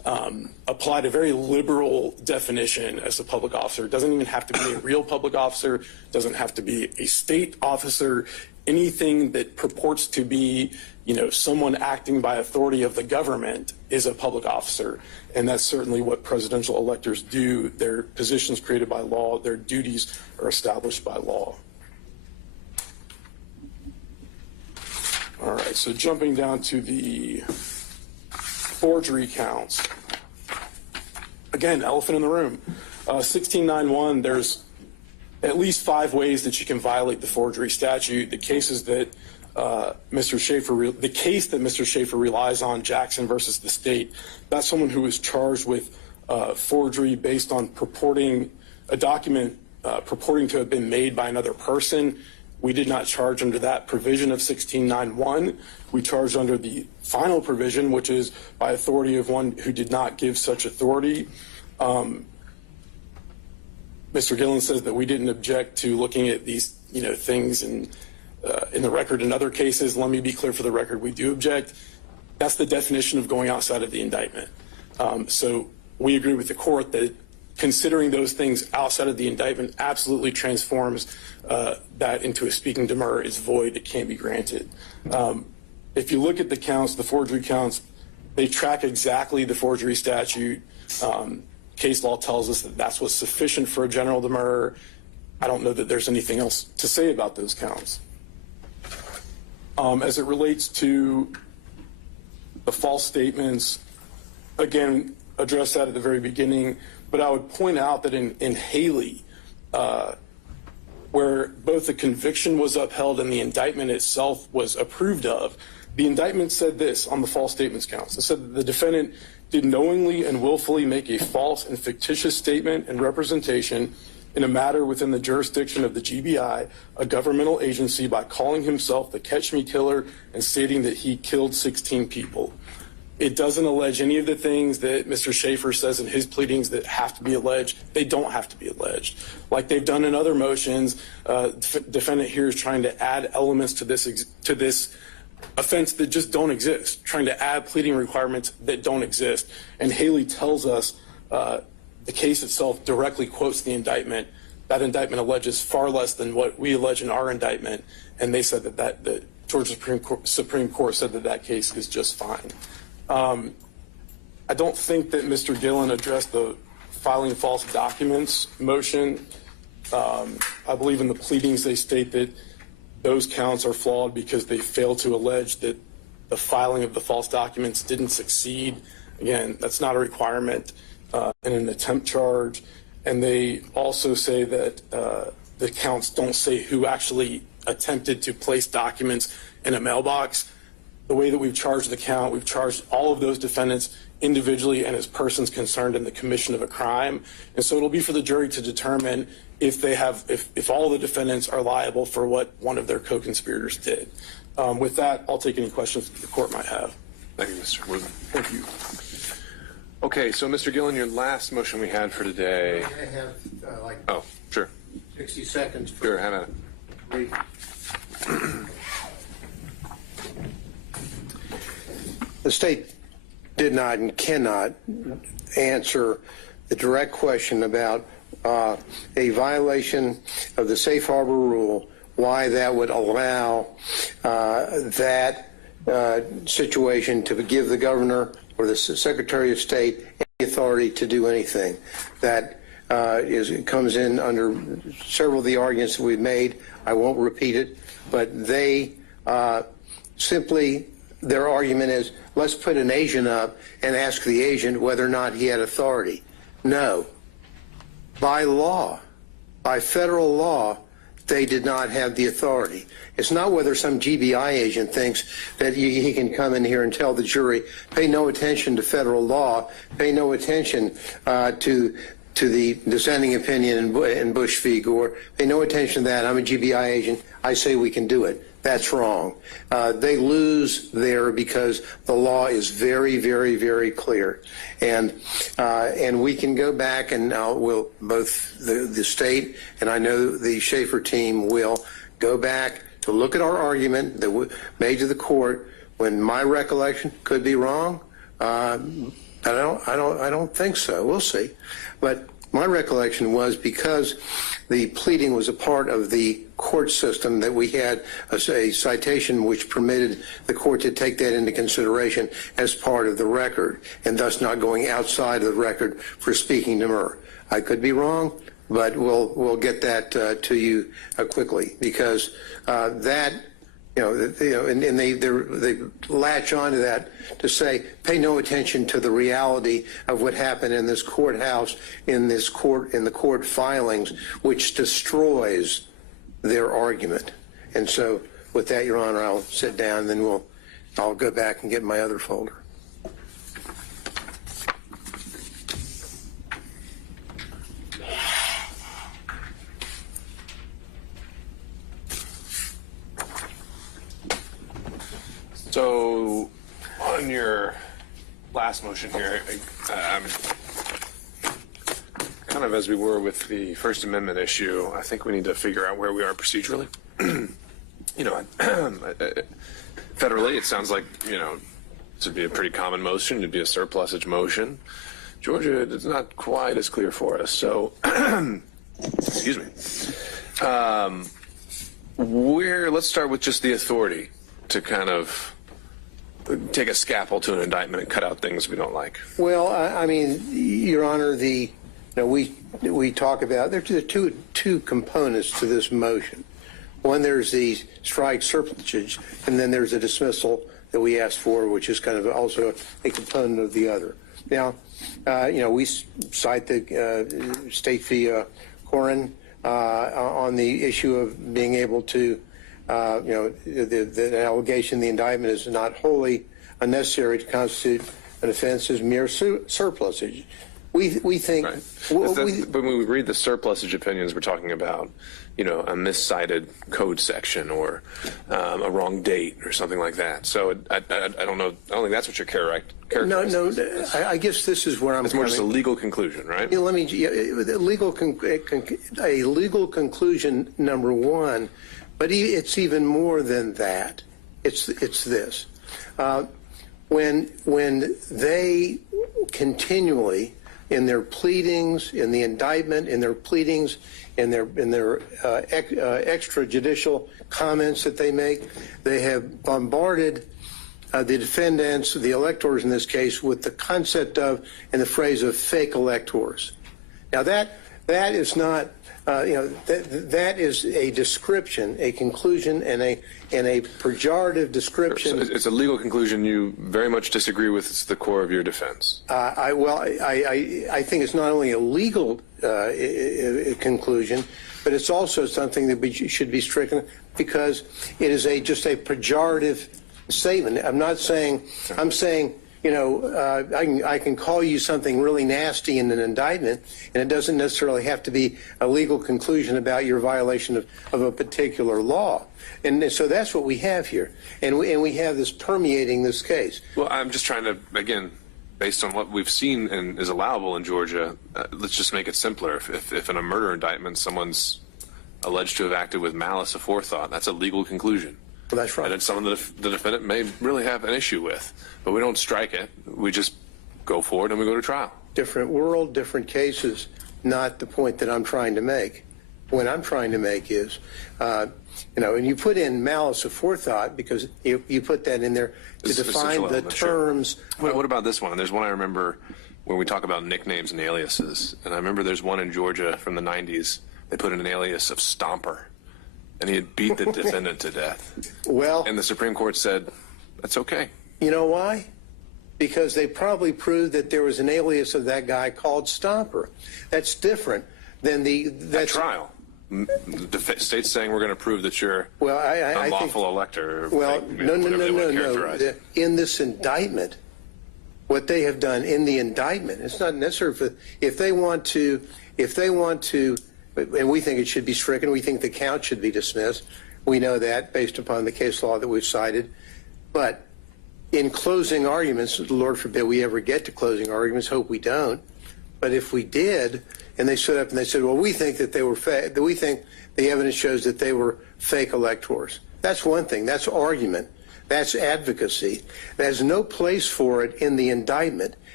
applied a very liberal definition as a public officer. It doesn't even have to be a real public officer, doesn't have to be a state officer, anything that purports to be, someone acting by authority of the government is a public officer. And that's certainly what presidential electors do. Their positions created by law, their duties are established by law. All right, so jumping down to the forgery counts. Again, elephant in the room. 1691, there's at least 5 ways that you can violate the forgery statute. The cases that Mr. Schaefer relies on, Jackson versus the state, that's someone who was charged with forgery based on purporting a document purporting to have been made by another person. We did not charge under that provision of 1691. We charged under the final provision, which is by authority of one who did not give such authority. Mr. Gillen says that we didn't object to looking at these, things in the record in other cases. Let me be clear for the record, we do object. That's the definition of going outside of the indictment. So we agree with the court that considering those things outside of the indictment absolutely transforms that into a speaking demur is void, it can't be granted. If you look at the counts, the forgery counts, they track exactly the forgery statute. Case law tells us that that's what's sufficient for a general demur. I don't know that there's anything else to say about those counts. As it relates to the false statements, again, addressed that at the very beginning, but I would point out that in Haley, where both the conviction was upheld and the indictment itself was approved of, the indictment said this on the false statements counts. It said that the defendant did knowingly and willfully make a false and fictitious statement and representation in a matter within the jurisdiction of the GBI, a governmental agency, by calling himself the Catch Me Killer and stating that he killed 16 people. It doesn't allege any of the things that Mr. Schaefer says in his pleadings that have to be alleged. They don't have to be alleged. Like they've done in other motions, defendant here is trying to add elements to this offense that just don't exist, trying to add pleading requirements that don't exist. And Haley tells us the case itself directly quotes the indictment. That indictment alleges far less than what we allege in our indictment, and they said that the Georgia Supreme Court said that case is just fine. I don't think that Mr. Gillen addressed the filing false documents motion. I believe in the pleadings they state that those counts are flawed because they fail to allege that the filing of the false documents didn't succeed. Again, that's not a requirement in an attempt charge. And they also say that the counts don't say who actually attempted to place documents in a mailbox. The way that we've charged the count, we've charged all of those defendants individually and as persons concerned in the commission of a crime. And so it'll be for the jury to determine if all the defendants are liable for what one of their co-conspirators did. With that, I'll take any questions that the court might have. Thank you, Mr. Worthing. Thank you. Okay, so Mr. Gillen, your last motion we had for today. I have Oh, sure. 60 seconds. Sure, have at it. The state did not and cannot answer the direct question about a violation of the safe harbor rule, why that would allow that situation to give the governor or the Secretary of State any authority to do anything. That comes in under several of the arguments that we've made. I won't repeat it, but they simply, their argument is, let's put an agent up and ask the agent whether or not he had authority. No. By law, by federal law, they did not have the authority. It's not whether some GBI agent thinks that he can come in here and tell the jury, pay no attention to federal law, pay no attention to the dissenting opinion in Bush v. Gore, pay no attention to that. I'm a GBI agent. I say we can do it. That's wrong. They lose there because the law is very, very, very clear. And we can go back and we'll, both the state and I know the Schaefer team will go back to look at our argument that we made to the court when my recollection could be wrong. I don't think so. We'll see. But my recollection was because the pleading was a part of the court system that we had a citation which permitted the court to take that into consideration as part of the record and thus not going outside of the record for speaking demur. I could be wrong, but we'll get that to you quickly because that. And they latch onto that to say, pay no attention to the reality of what happened in this courthouse, in the court filings, which destroys their argument. And so, with that, Your Honor, I'll sit down, and then I'll go back and get my other folder. So, on your last motion here, kind of as we were with the First Amendment issue, I think we need to figure out where we are procedurally. Federally, it sounds like, this would be a pretty common motion. It'd be a surplusage motion. Georgia, it's not quite as clear for us. So, excuse me. Let's start with just the authority to kind of take a scalpel to an indictment and cut out things we don't like. Well, I mean, Your Honor, we talk about there are two components to this motion. One, there's the strike surplusage, and then there's a dismissal that we asked for, which is kind of also a component of the other. Now, we cite the State v. Corin on the issue of being able to. The allegation, the indictment is not wholly unnecessary to constitute an offense as mere surplusage. We think. Right. When we read the surplusage opinions, we're talking about, a miscited code section or a wrong date or something like that. So I don't know. I don't think that's what you're characterizing. No. I guess this is where I'm. It's more just a legal conclusion, right? Let me. A legal conclusion, number one. But it's even more than that. It's this. When they continually, in their pleadings, in the indictment, in their pleadings, in their extrajudicial comments that they make, they have bombarded the defendants, the electors in this case, with the concept of and the phrase of fake electors. Now that is not. That is a description, a conclusion, and a pejorative description. So it's a legal conclusion you very much disagree with. It's the core of your defense. I think it's not only a legal conclusion, but it's also something that should be stricken because it is just a pejorative statement. I'm saying. I can call you something really nasty in an indictment, and it doesn't necessarily have to be a legal conclusion about your violation of a particular law. And so that's what we have here. And we have this permeating this case. Well, I'm just trying to, again, based on what we've seen and is allowable in Georgia, let's just make it simpler. If in a murder indictment someone's alleged to have acted with malice aforethought, that's a legal conclusion. Well, that's right. And it's something that the defendant may really have an issue with. But we don't strike it. We just go forward and we go to trial. Different world, different cases, not the point that I'm trying to make. The point I'm trying to make is, and you put in malice aforethought because you put that in there to define the terms. Sure. What about this one? There's one I remember when we talk about nicknames and aliases. And I remember there's one in Georgia from the 90s. They put in an alias of Stomper. And he had beat the defendant to death. Well, and the Supreme Court said, that's okay. You know why? Because they probably proved that there was an alias of that guy called Stomper. That's different than that trial. The state's saying we're going to prove that you're unlawful elector. Well, no. In this indictment, what they have done in the indictment, it's not necessary if they want to, and we think it should be stricken. We think the count should be dismissed. We know that based upon the case law that we've cited. But in closing arguments, Lord forbid we ever get to closing arguments, hope we don't. But if we did, and they stood up and they said, well, we think that they were fake, we think the evidence shows that they were fake electors. That's one thing. That's argument. That's advocacy. There's no place for it in the indictment.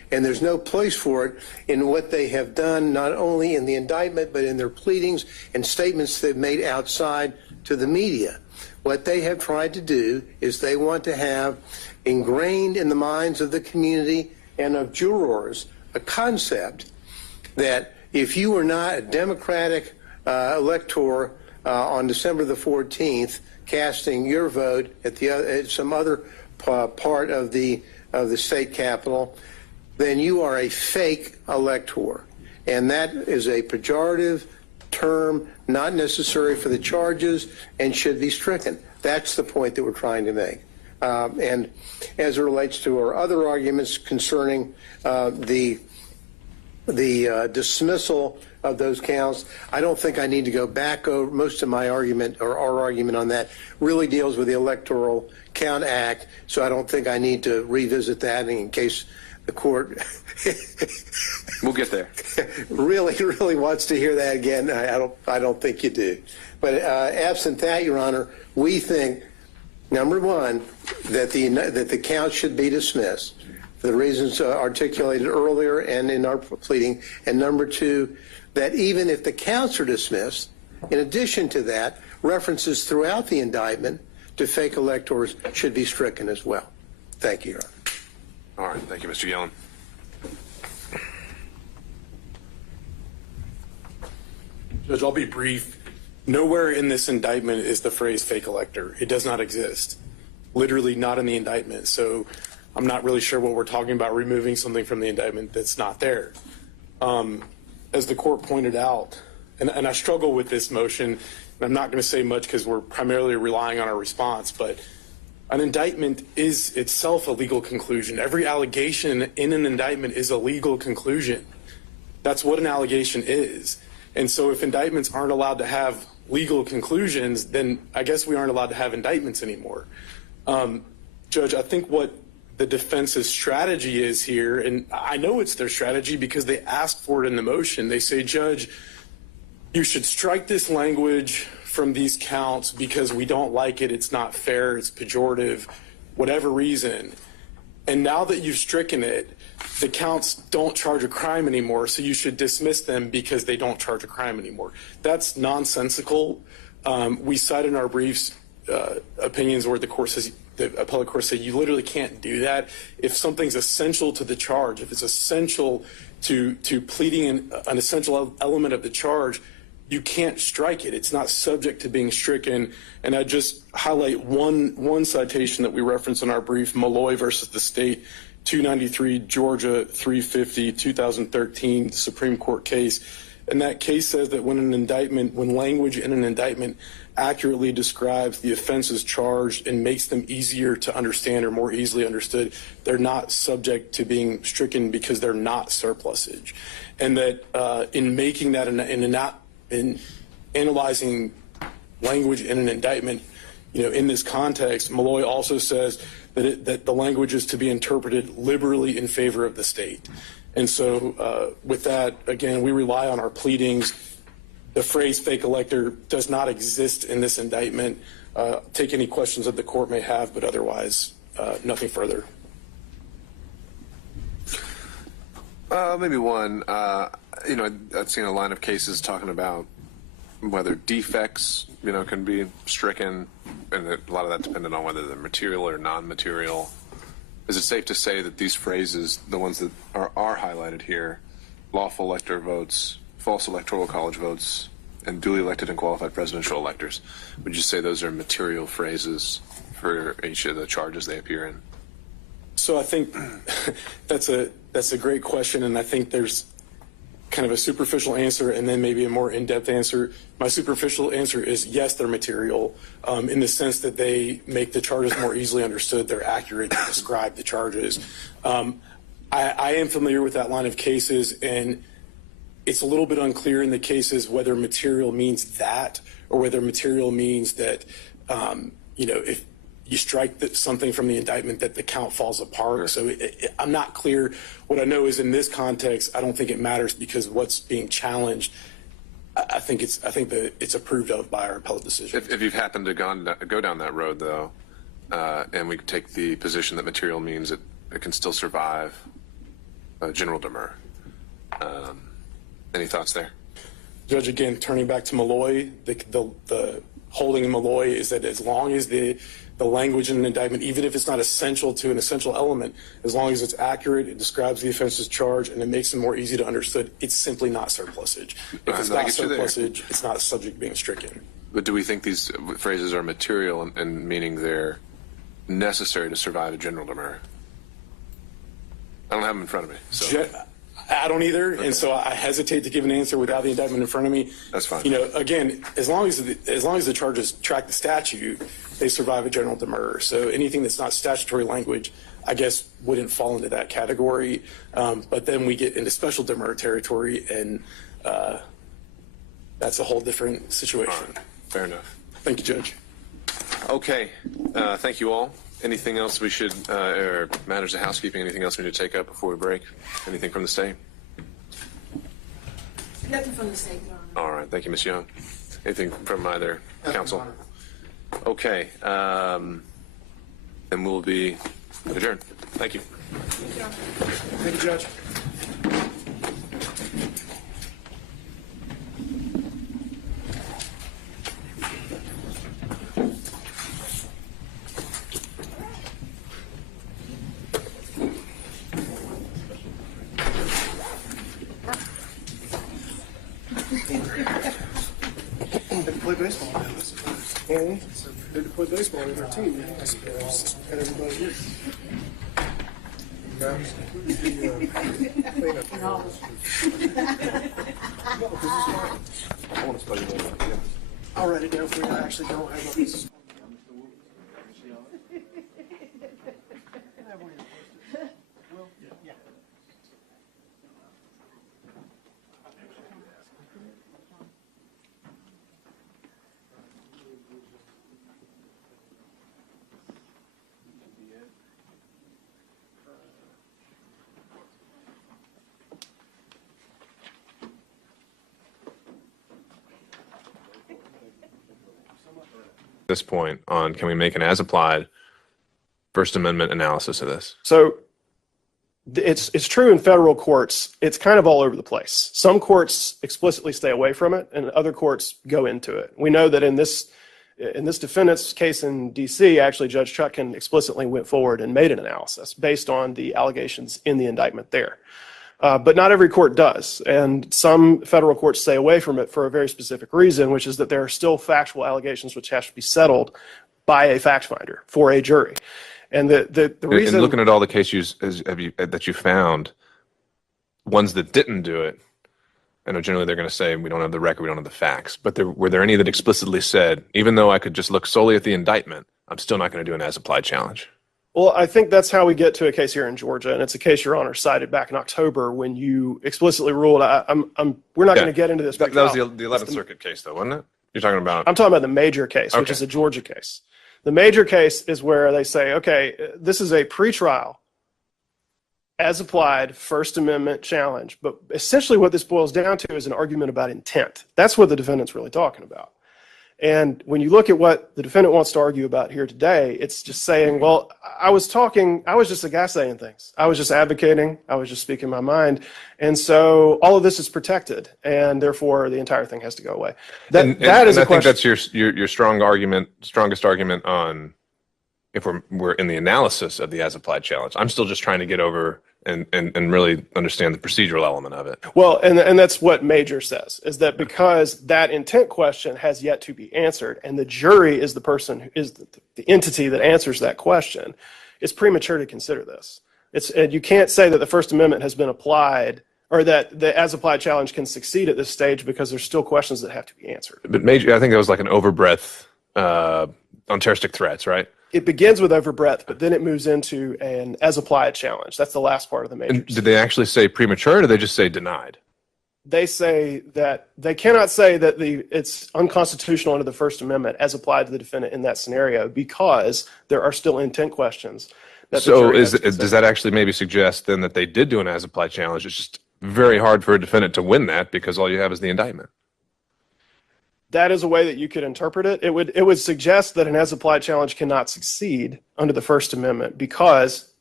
And there's no place for it in what they have done, not only in the indictment, but in their pleadings and statements they've made outside to the media. What they have tried to do is they want to have ingrained in the minds of the community and of jurors a concept that if you were not a Democratic elector on December the 14th, casting your vote at some other part of the state capitol, then you are a fake elector. And that is a pejorative term, not necessary for the charges, and should be stricken. That's the point that we're trying to make. And as it relates to our other arguments concerning the dismissal of those counts, I don't think I need to go back over most of my argument, or our argument on that really deals with the Electoral Count Act, so I don't think I need to revisit that in case the court We'll get there. really wants to hear that again. I don't think you do. But absent that, Your Honor, we think, number one, that the count should be dismissed for the reasons articulated earlier and in our pleading, and number two, that even if the counts are dismissed, in addition to that, references throughout the indictment to fake electors should be stricken as well. Thank you, Your Honor. All right. Thank you, Mr. Yellen. Judge, I'll be brief. Nowhere in this indictment is the phrase fake elector. It does not exist. Literally not in the indictment. So I'm not really sure what we're talking about, removing something from the indictment that's not there. As the court pointed out, and I struggle with this motion, and I'm not going to say much because we're primarily relying on our response, but an indictment is itself a legal conclusion. Every allegation in an indictment is a legal conclusion. That's what an allegation is. And so if indictments aren't allowed to have legal conclusions, then I guess we aren't allowed to have indictments anymore. Judge, I think what the defense's strategy is here, and I know it's their strategy because they asked for it in the motion. They say, Judge, you should strike this language from these counts because we don't like it, it's not fair, it's pejorative, whatever reason. And now that you've stricken it, the counts don't charge a crime anymore, so you should dismiss them because they don't charge a crime anymore. That's nonsensical. We cite in our briefs opinions where the appellate court said you literally can't do that. If something's essential to the charge, if it's essential to pleading an essential element of the charge, you can't strike it. It's not subject to being stricken. And I just highlight one citation that we reference in our brief, Malloy versus the state, 293 Georgia 350 2013 Supreme Court case. And that case says that when language in an indictment accurately describes the offenses charged and makes them easier to understand or more easily understood, they're not subject to being stricken because they're not surplusage. And that in making that in analyzing language in an indictment, in this context, Malloy also says that the language is to be interpreted liberally in favor of the state. And so with that, again, we rely on our pleadings. The phrase fake elector does not exist in this indictment. Take any questions that the court may have, but otherwise, nothing further. Maybe one. I've seen a line of cases talking about whether defects, can be stricken, and a lot of that depended on whether they're material or non-material. Is it safe to say that these phrases, the ones that are highlighted here, lawful elector votes, false electoral college votes, and duly elected and qualified presidential electors, would you say those are material phrases for each of the charges they appear in? So I think that's a great question, and I think there's kind of a superficial answer and then maybe a more in-depth answer. My superficial answer is yes, they're material in the sense that they make the charges more easily understood. They're accurate to describe the charges. I am familiar with that line of cases, and it's a little bit unclear in the cases whether material means that or whether material means that, if you strike something from the indictment that the count falls apart. Sure. So I'm not clear. What I know is in this context, I don't think it matters because what's being challenged, I think that it's approved of by our appellate decision. If you've happened to go down that road, though, and we take the position that material means it can still survive general demur. Any thoughts there? Judge, again, turning back to Malloy, the holding in Malloy is that as long as the language in an indictment, even if it's not essential to an essential element, as long as it's accurate, it describes the offense's charge, and it makes it more easy to understand, it's simply not surplusage. If it's not surplusage, it's not subject being stricken. But do we think these phrases are material and meaning they're necessary to survive a general demur? I don't have them in front of me. So. I don't either, okay. And so I hesitate to give an answer without the indictment in front of me. That's fine. You know, again, as long as the charges track the statute, they survive a general demur. So anything that's not statutory language, I guess, wouldn't fall into that category. But then we get into special demur territory, and that's a whole different situation. All right. Fair enough. Thank you, Judge. Okay. Thank you all. Anything else we should, or matters of housekeeping, anything else we need to take up before we break? Anything from the state? Nothing from the state, Your Honor. All right. Thank you, Ms. Young. Anything from either counsel? Okay. Then we'll be adjourned. Thank you. Thank you, Judge. Play baseball now. So they play baseball with our team, I suppose, and everybody here. I'll write it down for you. I actually don't have a piece of. This point on, can we make an as-applied First Amendment analysis of this? So it's true in federal courts. It's kind of all over the place. Some courts explicitly stay away from it, and other courts go into it. We know that in this defendant's case in D.C., actually Judge Chutkan explicitly went forward and made an analysis based on the allegations in the indictment there. But not every court does, and some federal courts stay away from it for a very specific reason, which is that there are still factual allegations which have to be settled by a fact finder for a jury. And the reason, and looking at all the cases that you found, ones that didn't do it, I know generally they're going to say we don't have the record, we don't have the facts. But were there any that explicitly said, even though I could just look solely at the indictment, I'm still not going to do an as-applied challenge? Well, I think that's how we get to a case here in Georgia, and it's a case Your Honor cited back in October when you explicitly ruled. We're not going to get into this. That was the 11th Circuit case, though, wasn't it? You're talking about? I'm talking about the major case, which is a Georgia case. The major case is where they say, okay, this is a pretrial, as applied First Amendment challenge, but essentially what this boils down to is an argument about intent. That's what the defendant's really talking about. And when you look at what the defendant wants to argue about here today, it's just saying, well, I was just a guy saying things. I was just advocating. I was just speaking my mind. And so all of this is protected, and therefore the entire thing has to go away. That is a question. I think that's your strongest argument on if we're in the analysis of the as-applied challenge. I'm still just trying to get over and really understand the procedural element of it. Well, and that's what Major says, is that because that intent question has yet to be answered, and the jury is the person who is the entity that answers that question, it's premature to consider this. You can't say that the First Amendment has been applied, or that the as-applied challenge can succeed at this stage, because there's still questions that have to be answered. But Major, I think that was like an overbreadth on terroristic threats, right? It begins with overbreadth, but then it moves into an as-applied challenge. That's the last part of the major. And did they actually say premature, or did they just say denied? They say that they cannot say that it's unconstitutional under the First Amendment as applied to the defendant in that scenario, because there are still intent questions. So does that actually maybe suggest then that they did do an as-applied challenge? It's just very hard for a defendant to win that because all you have is the indictment. That is a way that you could interpret it. It would suggest that an as-applied challenge cannot succeed under the First Amendment because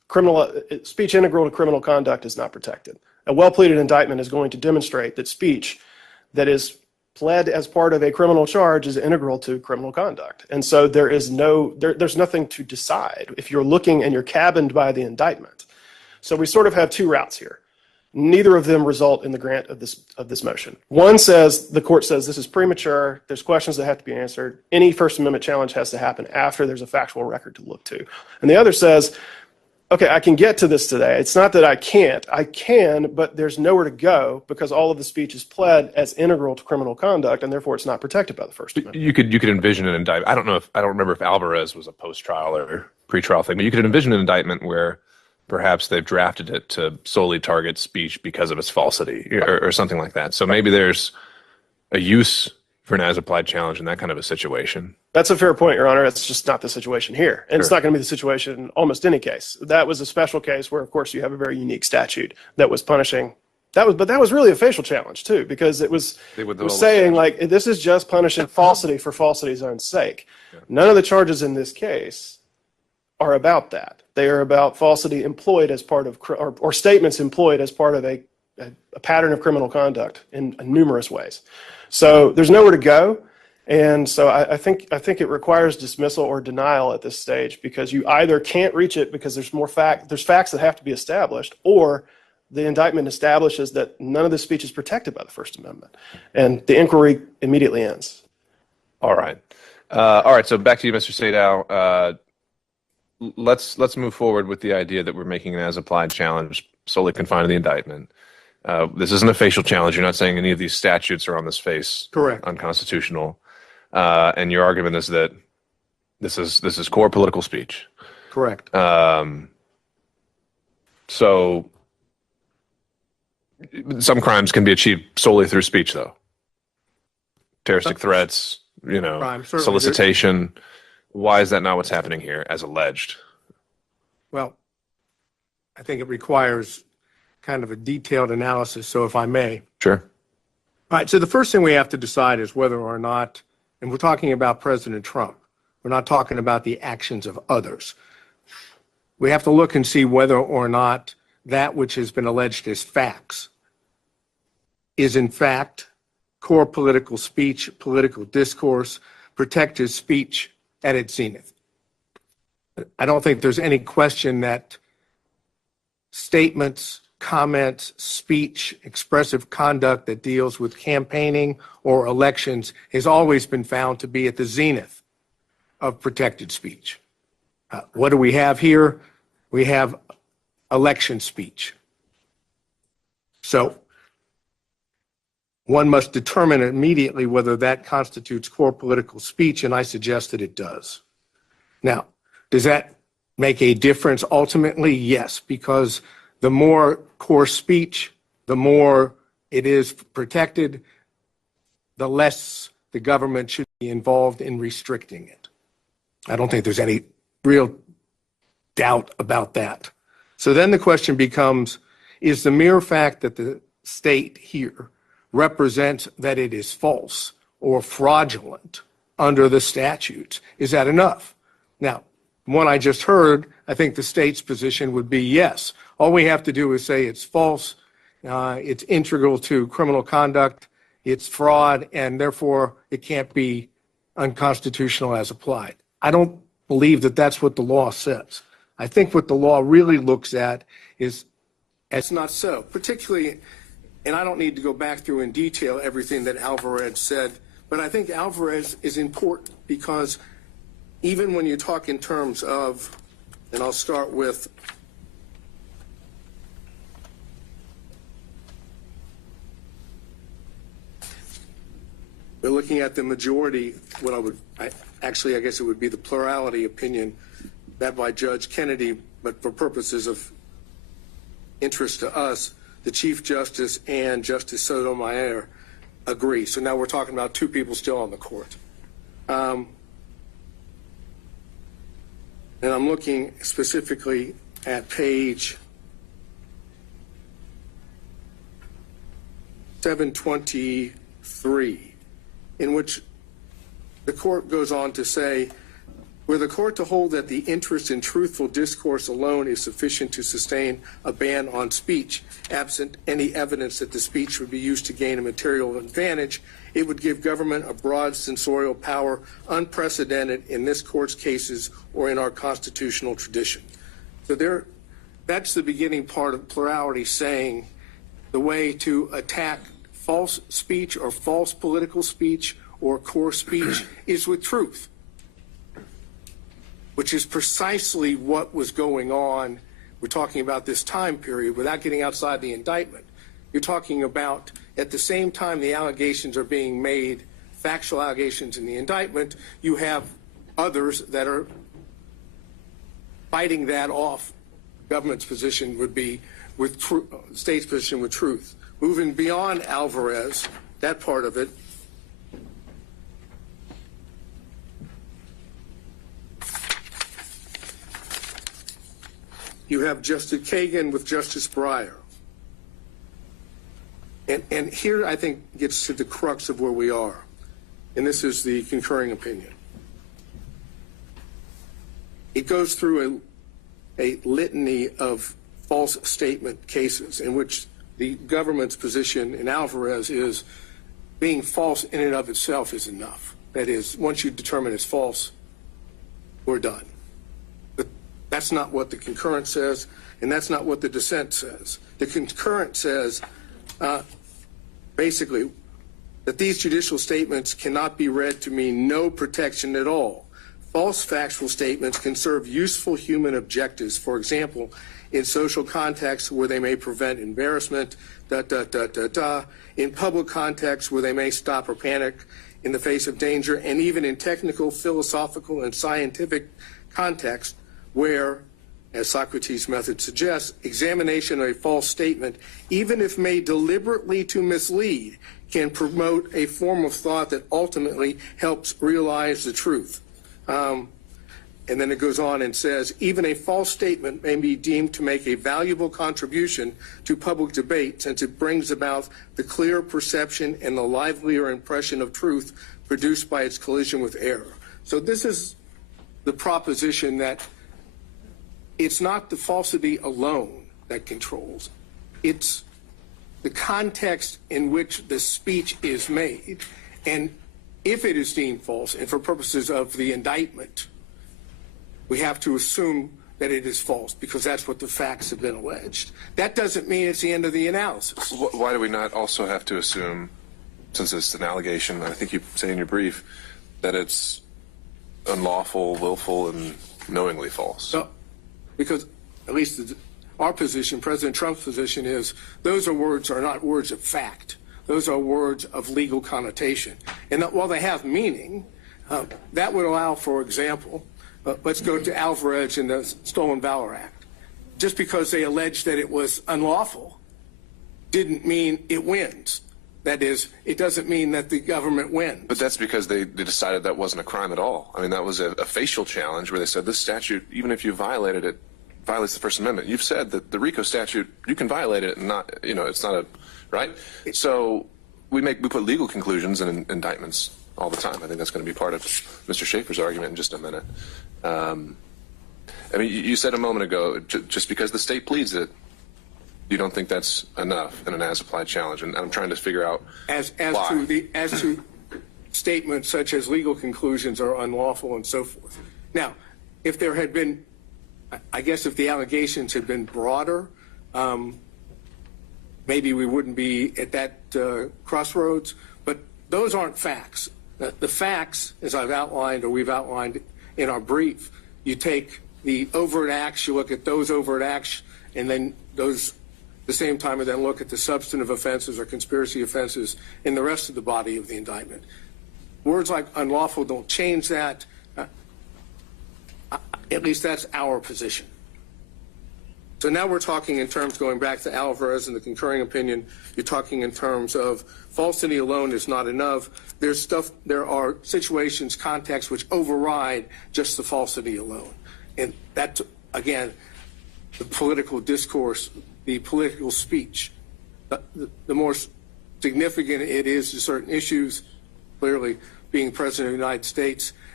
speech integral to criminal conduct is not protected. A well-pleaded indictment is going to demonstrate that speech that is pled as part of a criminal charge is integral to criminal conduct. And so there's nothing to decide if you're looking and you're cabined by the indictment. So we sort of have two routes here. Neither of them result in the grant of this motion. One says, the court says this is premature, there's questions that have to be answered, any First Amendment challenge has to happen after there's a factual record to look to. And the other says, okay, I can get to this today. It's not that I can't. I can, but there's nowhere to go because all of the speech is pled as integral to criminal conduct, and therefore it's not protected by the First Amendment. You could envision an indictment. I don't remember if Alvarez was a post-trial or pre-trial thing, but you could envision an indictment where perhaps they've drafted it to solely target speech because of its falsity or something like that. So maybe there's a use for an as-applied challenge in that kind of a situation. That's a fair point, Your Honor. It's just not the situation here. And It's not going to be the situation in almost any case. That was a special case where, of course, you have a very unique statute that was punishing. But that was really a facial challenge, too, because it was saying, like, this is just punishing falsity for falsity's own sake. Yeah. None of the charges in this case are about that. They are about falsity employed as part of, or statements employed as part of a pattern of criminal conduct in numerous ways. So there's nowhere to go. And so I think it requires dismissal or denial at this stage because you either can't reach it because there's facts that have to be established, or the indictment establishes that none of this speech is protected by the First Amendment. And the inquiry immediately ends. All right. So back to you, Mr. Sadow. Let's move forward with the idea that we're making an as-applied challenge solely confined to the indictment. This isn't a facial challenge. You're not saying any of these statutes are on this face Correct. Unconstitutional. And your argument is that this is core political speech. Correct. So some crimes can be achieved solely through speech, though. Terroristic threats, solicitation. Why is that not what's happening here, as alleged? Well, I think it requires kind of a detailed analysis, so if I may. Sure. All right, so the first thing we have to decide is whether or not, and we're talking about President Trump, we're not talking about the actions of others. We have to look and see whether or not that which has been alleged as facts is in fact core political speech, political discourse, protected speech at its zenith. I don't think there's any question that statements, comments, speech, expressive conduct that deals with campaigning or elections has always been found to be at the zenith of protected speech. What do we have here? We have election speech. So one must determine immediately whether that constitutes core political speech, and I suggest that it does. Now, does that make a difference ultimately? Yes, because the more core speech, the more it is protected, the less the government should be involved in restricting it. I don't think there's any real doubt about that. So then the question becomes, is the mere fact that the state here represents that it is false or fraudulent under the statutes, is that enough? Now, from what I just heard, I think the state's position would be yes. All we have to do is say it's false, it's integral to criminal conduct, it's fraud, and therefore it can't be unconstitutional as applied. I don't believe that that's what the law says. I think what the law really looks at is it's not so, particularly, and I don't need to go back through in detail everything that Alvarez said, but I think Alvarez is important because even when you talk in terms of, and I'll start with we're looking at the majority, I guess it would be the plurality opinion that by Judge Kennedy, but for purposes of interest to us, the Chief Justice and Justice Sotomayor agree. So now we're talking about two people still on the court. And I'm looking specifically at page 723, in which the court goes on to say, Were the court to hold that the interest in truthful discourse alone is sufficient to sustain a ban on speech, absent any evidence that the speech would be used to gain a material advantage, it would give government a broad censorial power unprecedented in this court's cases or in our constitutional tradition. So that's the beginning part of plurality, saying the way to attack false speech or false political speech or core speech is with truth, which is precisely what was going on. We're talking about this time period without getting outside the indictment. You're talking about at the same time the allegations are being made, factual allegations in the indictment, you have others that are fighting that off. Government's position would be with state's position with truth. Moving beyond Alvarez, that part of it, you have Justice Kagan with Justice Breyer. And here I think gets to the crux of where we are. And this is the concurring opinion. It goes through a litany of false statement cases in which the government's position in Alvarez is being false in and of itself is enough. That is, once you determine it's false, we're done. But that's not what the concurrent says, and that's not what the dissent says. The concurrent says, basically, that these judicial statements cannot be read to mean no protection at all. False factual statements can serve useful human objectives, for example, in social contexts where they may prevent embarrassment, in public contexts where they may stop or panic in the face of danger, and even in technical, philosophical, and scientific contexts where, as Socrates' method suggests, examination of a false statement, even if made deliberately to mislead, can promote a form of thought that ultimately helps realize the truth. And then it goes on and says, even a false statement may be deemed to make a valuable contribution to public debate since it brings about the clear perception and the livelier impression of truth produced by its collision with error. So this is the proposition that it's not the falsity alone that controls. It's the context in which the speech is made. And if it is deemed false, and for purposes of the indictment, we have to assume that it is false because that's what the facts have been alleged. That doesn't mean it's the end of the analysis. Why do we not also have to assume, since it's an allegation, I think you say in your brief, that it's unlawful, willful, and knowingly false? No, because at least our position, President Trump's position is those are not words of fact. Those are words of legal connotation. And that while they have meaning, that would allow, for example, let's go to Alvarez and the Stolen Valor Act. Just because they alleged that it was unlawful didn't mean it wins. That is, it doesn't mean that the government wins. But that's because they decided that wasn't a crime at all. I mean, that was a facial challenge where they said this statute, even if you violated it, violates the First Amendment. You've said that the RICO statute, you can violate it and not, it's not a, right? So we put legal conclusions in indictments all the time. I think that's going to be part of Mr. Schaefer's argument in just a minute. I mean, you said a moment ago, just because the state pleads it, you don't think that's enough in an as-applied challenge, and I'm trying to figure out why. As to statements such as legal conclusions are unlawful and so forth. Now, if there had been, I guess if the allegations had been broader, maybe we wouldn't be at that crossroads, but those aren't facts. The facts, as I've outlined or we've outlined in our brief, you take the overt acts, you look at those overt acts, and then those at the same time, and then look at the substantive offenses or conspiracy offenses in the rest of the body of the indictment. Words like unlawful don't change that. At least that's our position. So now we're talking in terms, going back to Alvarez and the concurring opinion, you're talking in terms of falsity alone is not enough. There are situations, contexts which override just the falsity alone. And that, again, the political discourse, the political speech, the more significant it is to certain issues, clearly being President of the United States,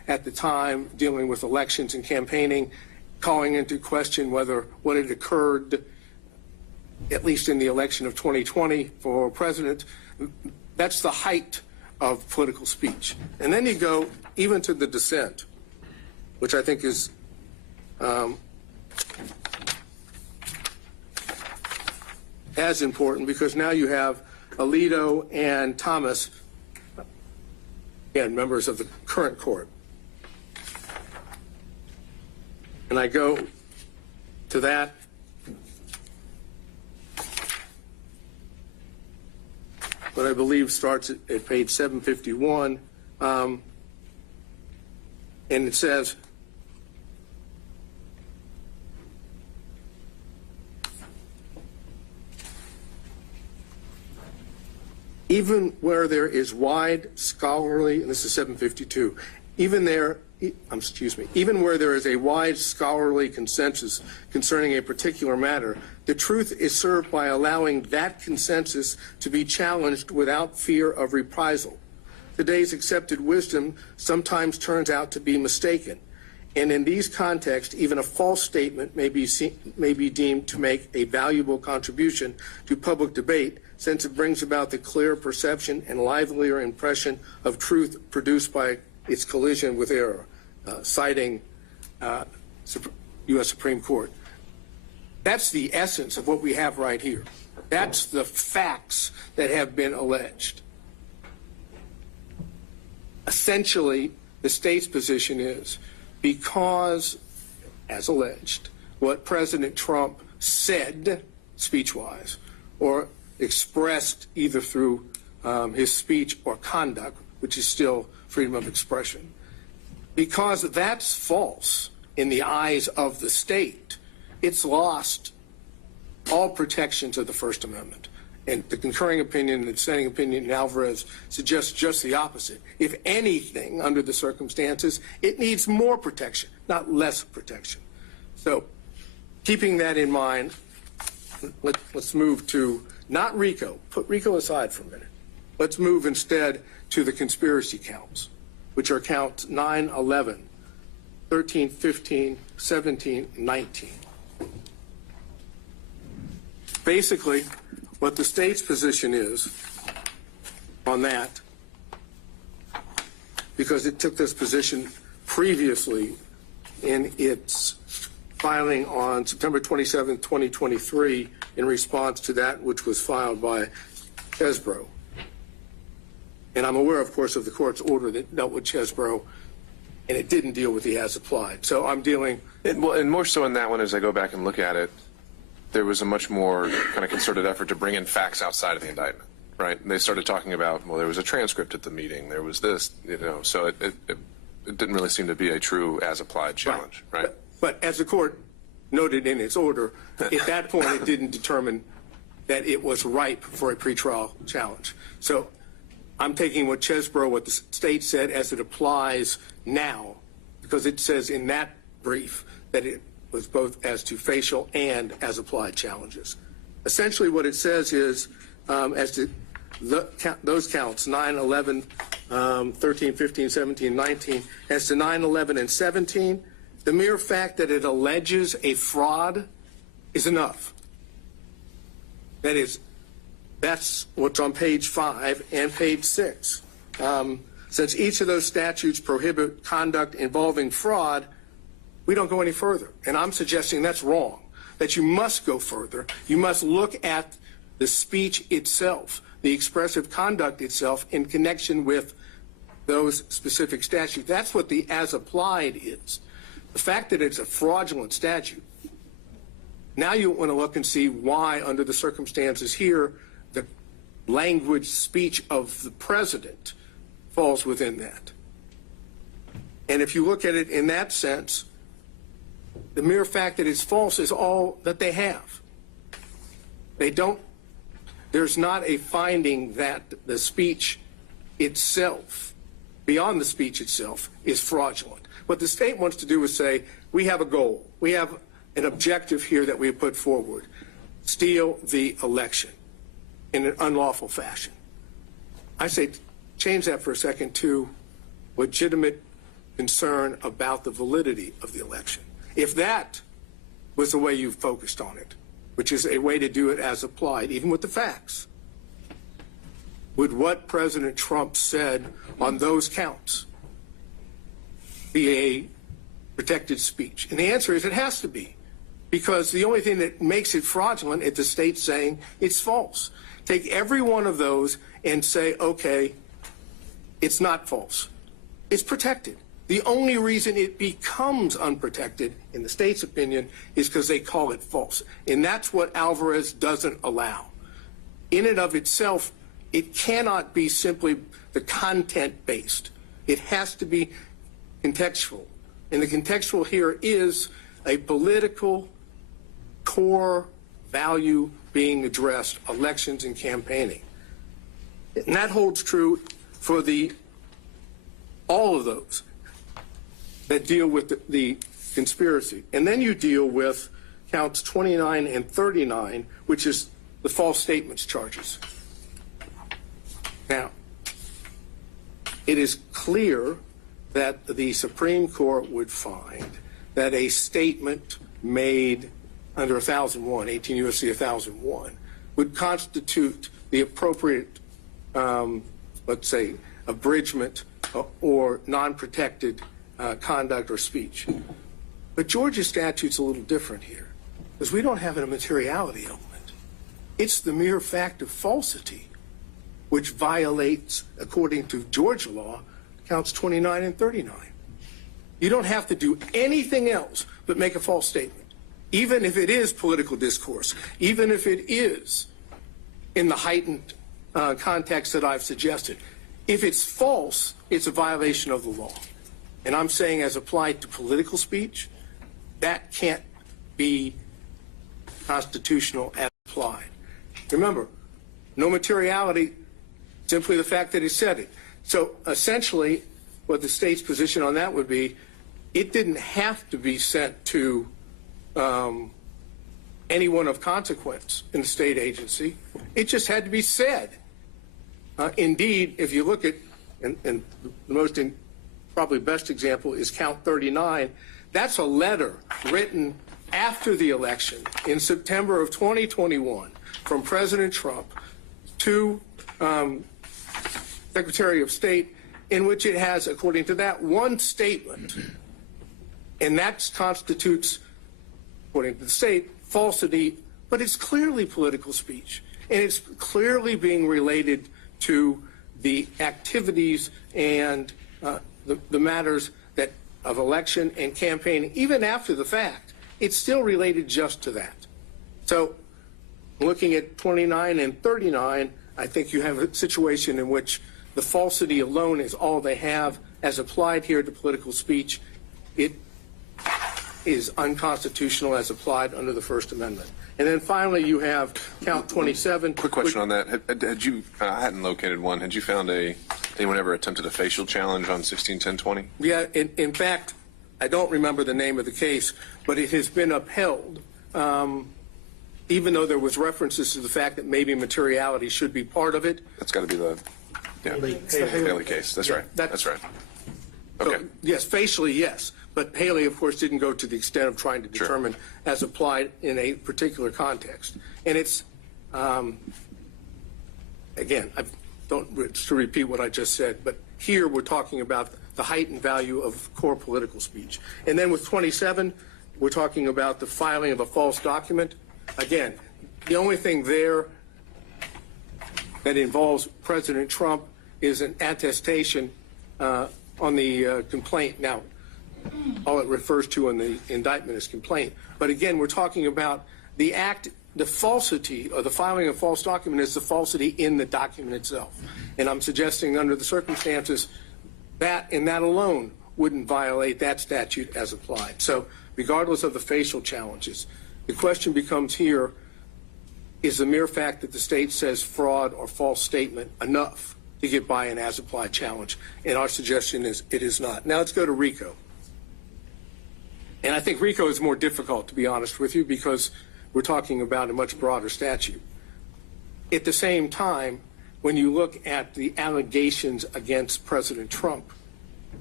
at the time dealing with elections and campaigning, calling into question whether what had occurred, at least in the election of 2020 for president, that's the height of political speech. And then you go even to the dissent, which I think is as important, because now you have Alito and Thomas, again, members of the current court. And I go to that. What I believe starts at page 751, and it says, even where there is wide scholarly, and this is 752, even where there is a wide scholarly consensus concerning a particular matter, the truth is served by allowing that consensus to be challenged without fear of reprisal. Today's accepted wisdom sometimes turns out to be mistaken, and in these contexts, even a false statement may be deemed to make a valuable contribution to public debate, since it brings about the clear perception and livelier impression of truth produced by its collision with error, citing U.S. Supreme Court. That's the essence of what we have right here. That's the facts that have been alleged. Essentially, the state's position is because, as alleged, what President Trump said speech-wise or expressed either through his speech or conduct, which is still freedom of expression, because that's false in the eyes of the state, it's lost all protections of the First Amendment. And the concurring opinion and the dissenting opinion in Alvarez suggests just the opposite. If anything, under the circumstances, it needs more protection, not less protection. So keeping that in mind, let's move to not RICO. Put RICO aside for a minute. Let's move instead to the conspiracy counts, which are counts 9, 11, 13, 15, 17, 19. Basically, what the state's position is on that, because it took this position previously in its filing on September 27, 2023, in response to that which was filed by Chesbrough. And I'm aware, of course, of the court's order that dealt with Chesbrough, and it didn't deal with the as applied. So I'm dealing. And more so in that one, as I go back and look at it, there was a much more kind of concerted effort to bring in facts outside of the indictment, right? And they started talking about, well, there was a transcript at the meeting, there was this, so it didn't really seem to be a true as applied challenge, right? But as the court noted in its order, at that point it didn't determine that it was ripe for a pretrial challenge. So I'm taking what Chesbrough, what the state said, as it applies now, because it says in that brief that it was both as to facial and as applied challenges. Essentially what it says is, as to those counts, 9, 11, 13, 15, 17, 19, as to 9, 11, and 17, the mere fact that it alleges a fraud is enough. That is, that's what's on page 5 and page 6. Since each of those statutes prohibit conduct involving fraud, we don't go any further. And I'm suggesting that's wrong, that you must go further. You must look at the speech itself, the expressive conduct itself in connection with those specific statutes. That's what the as applied is. The fact that it's a fraudulent statute, now you want to look and see why, under the circumstances here, the language speech of the president falls within that. And if you look at it in that sense, the mere fact that it's false is all that they have. There's not a finding that the speech itself, beyond the speech itself, is fraudulent. What the state wants to do is say, we have a goal. We have an objective here that we have put forward. Steal the election in an unlawful fashion. I say change that for a second to legitimate concern about the validity of the election. If that was the way you focused on it, which is a way to do it as applied, even with the facts, would what President Trump said on those counts be a protected speech? And the answer is it has to be, because the only thing that makes it fraudulent is the state saying it's false. Take every one of those and say, okay, it's not false. It's protected. The only reason it becomes unprotected, in the state's opinion, is because they call it false. And that's what Alvarez doesn't allow. In and of itself, it cannot be simply the content-based. It has to be contextual. And the contextual here is a political core value being addressed, elections and campaigning. And that holds true for all of those that deal with the conspiracy. And then you deal with counts 29 and 39, which is the false statements charges. Now, it is clear that the Supreme Court would find that a statement made under 1001, 18 U.S.C. 1001, would constitute the appropriate, let's say, abridgment or non-protected conduct or speech. But Georgia's statute's a little different here, because we don't have a materiality element. It's the mere fact of falsity, which violates, according to Georgia law, counts 29 and 39. You don't have to do anything else but make a false statement, even if it is political discourse, even if it is in the heightened context that I've suggested. If it's false, it's a violation of the law. And I'm saying, as applied to political speech, that can't be constitutional as applied. Remember, no materiality, simply the fact that he said it. So essentially, what the state's position on that would be, it didn't have to be sent to anyone of consequence in the state agency. It just had to be said. Indeed, if you look at, and the most probably best example is count 39, that's a letter written after the election in September of 2021 from President Trump to Secretary of State, in which it has, according to that, one statement, and that constitutes, according to the state, falsity, but it's clearly political speech, and it's clearly being related to the activities and the matters that of election and campaigning. Even after the fact, it's still related just to that. So looking at 29 and 39, I think you have a situation in which the falsity alone is all they have. As applied here to political speech, it is unconstitutional as applied under the First Amendment. And then finally, you have count 27. Quick question on that. Had you, I hadn't located one. Had you found anyone ever attempted a facial challenge on 161020? Yeah, in fact, I don't remember the name of the case, but it has been upheld, even though there was references to the fact that maybe materiality should be part of it. That's got to be the Haley case. That's right. That's right. Okay. So, yes, facially, yes. But Haley, of course, didn't go to the extent of trying to determine as applied in a particular context. And it's, again, I don't to repeat what I just said, but here we're talking about the heightened value of core political speech. And then with 27, we're talking about the filing of a false document. Again, the only thing there that involves President Trump is an attestation on the complaint. Now, all it refers to in the indictment is complaint. But again, we're talking about the act, the falsity, or the filing of false document is the falsity in the document itself. And I'm suggesting under the circumstances that and that alone wouldn't violate that statute as applied. So regardless of the facial challenges, the question becomes here, is the mere fact that the state says fraud or false statement enough to get by an as applied challenge? And our suggestion is it is not. Now let's go to RICO. And I think RICO is more difficult, to be honest with you, because we're talking about a much broader statute. At the same time, when you look at the allegations against President Trump,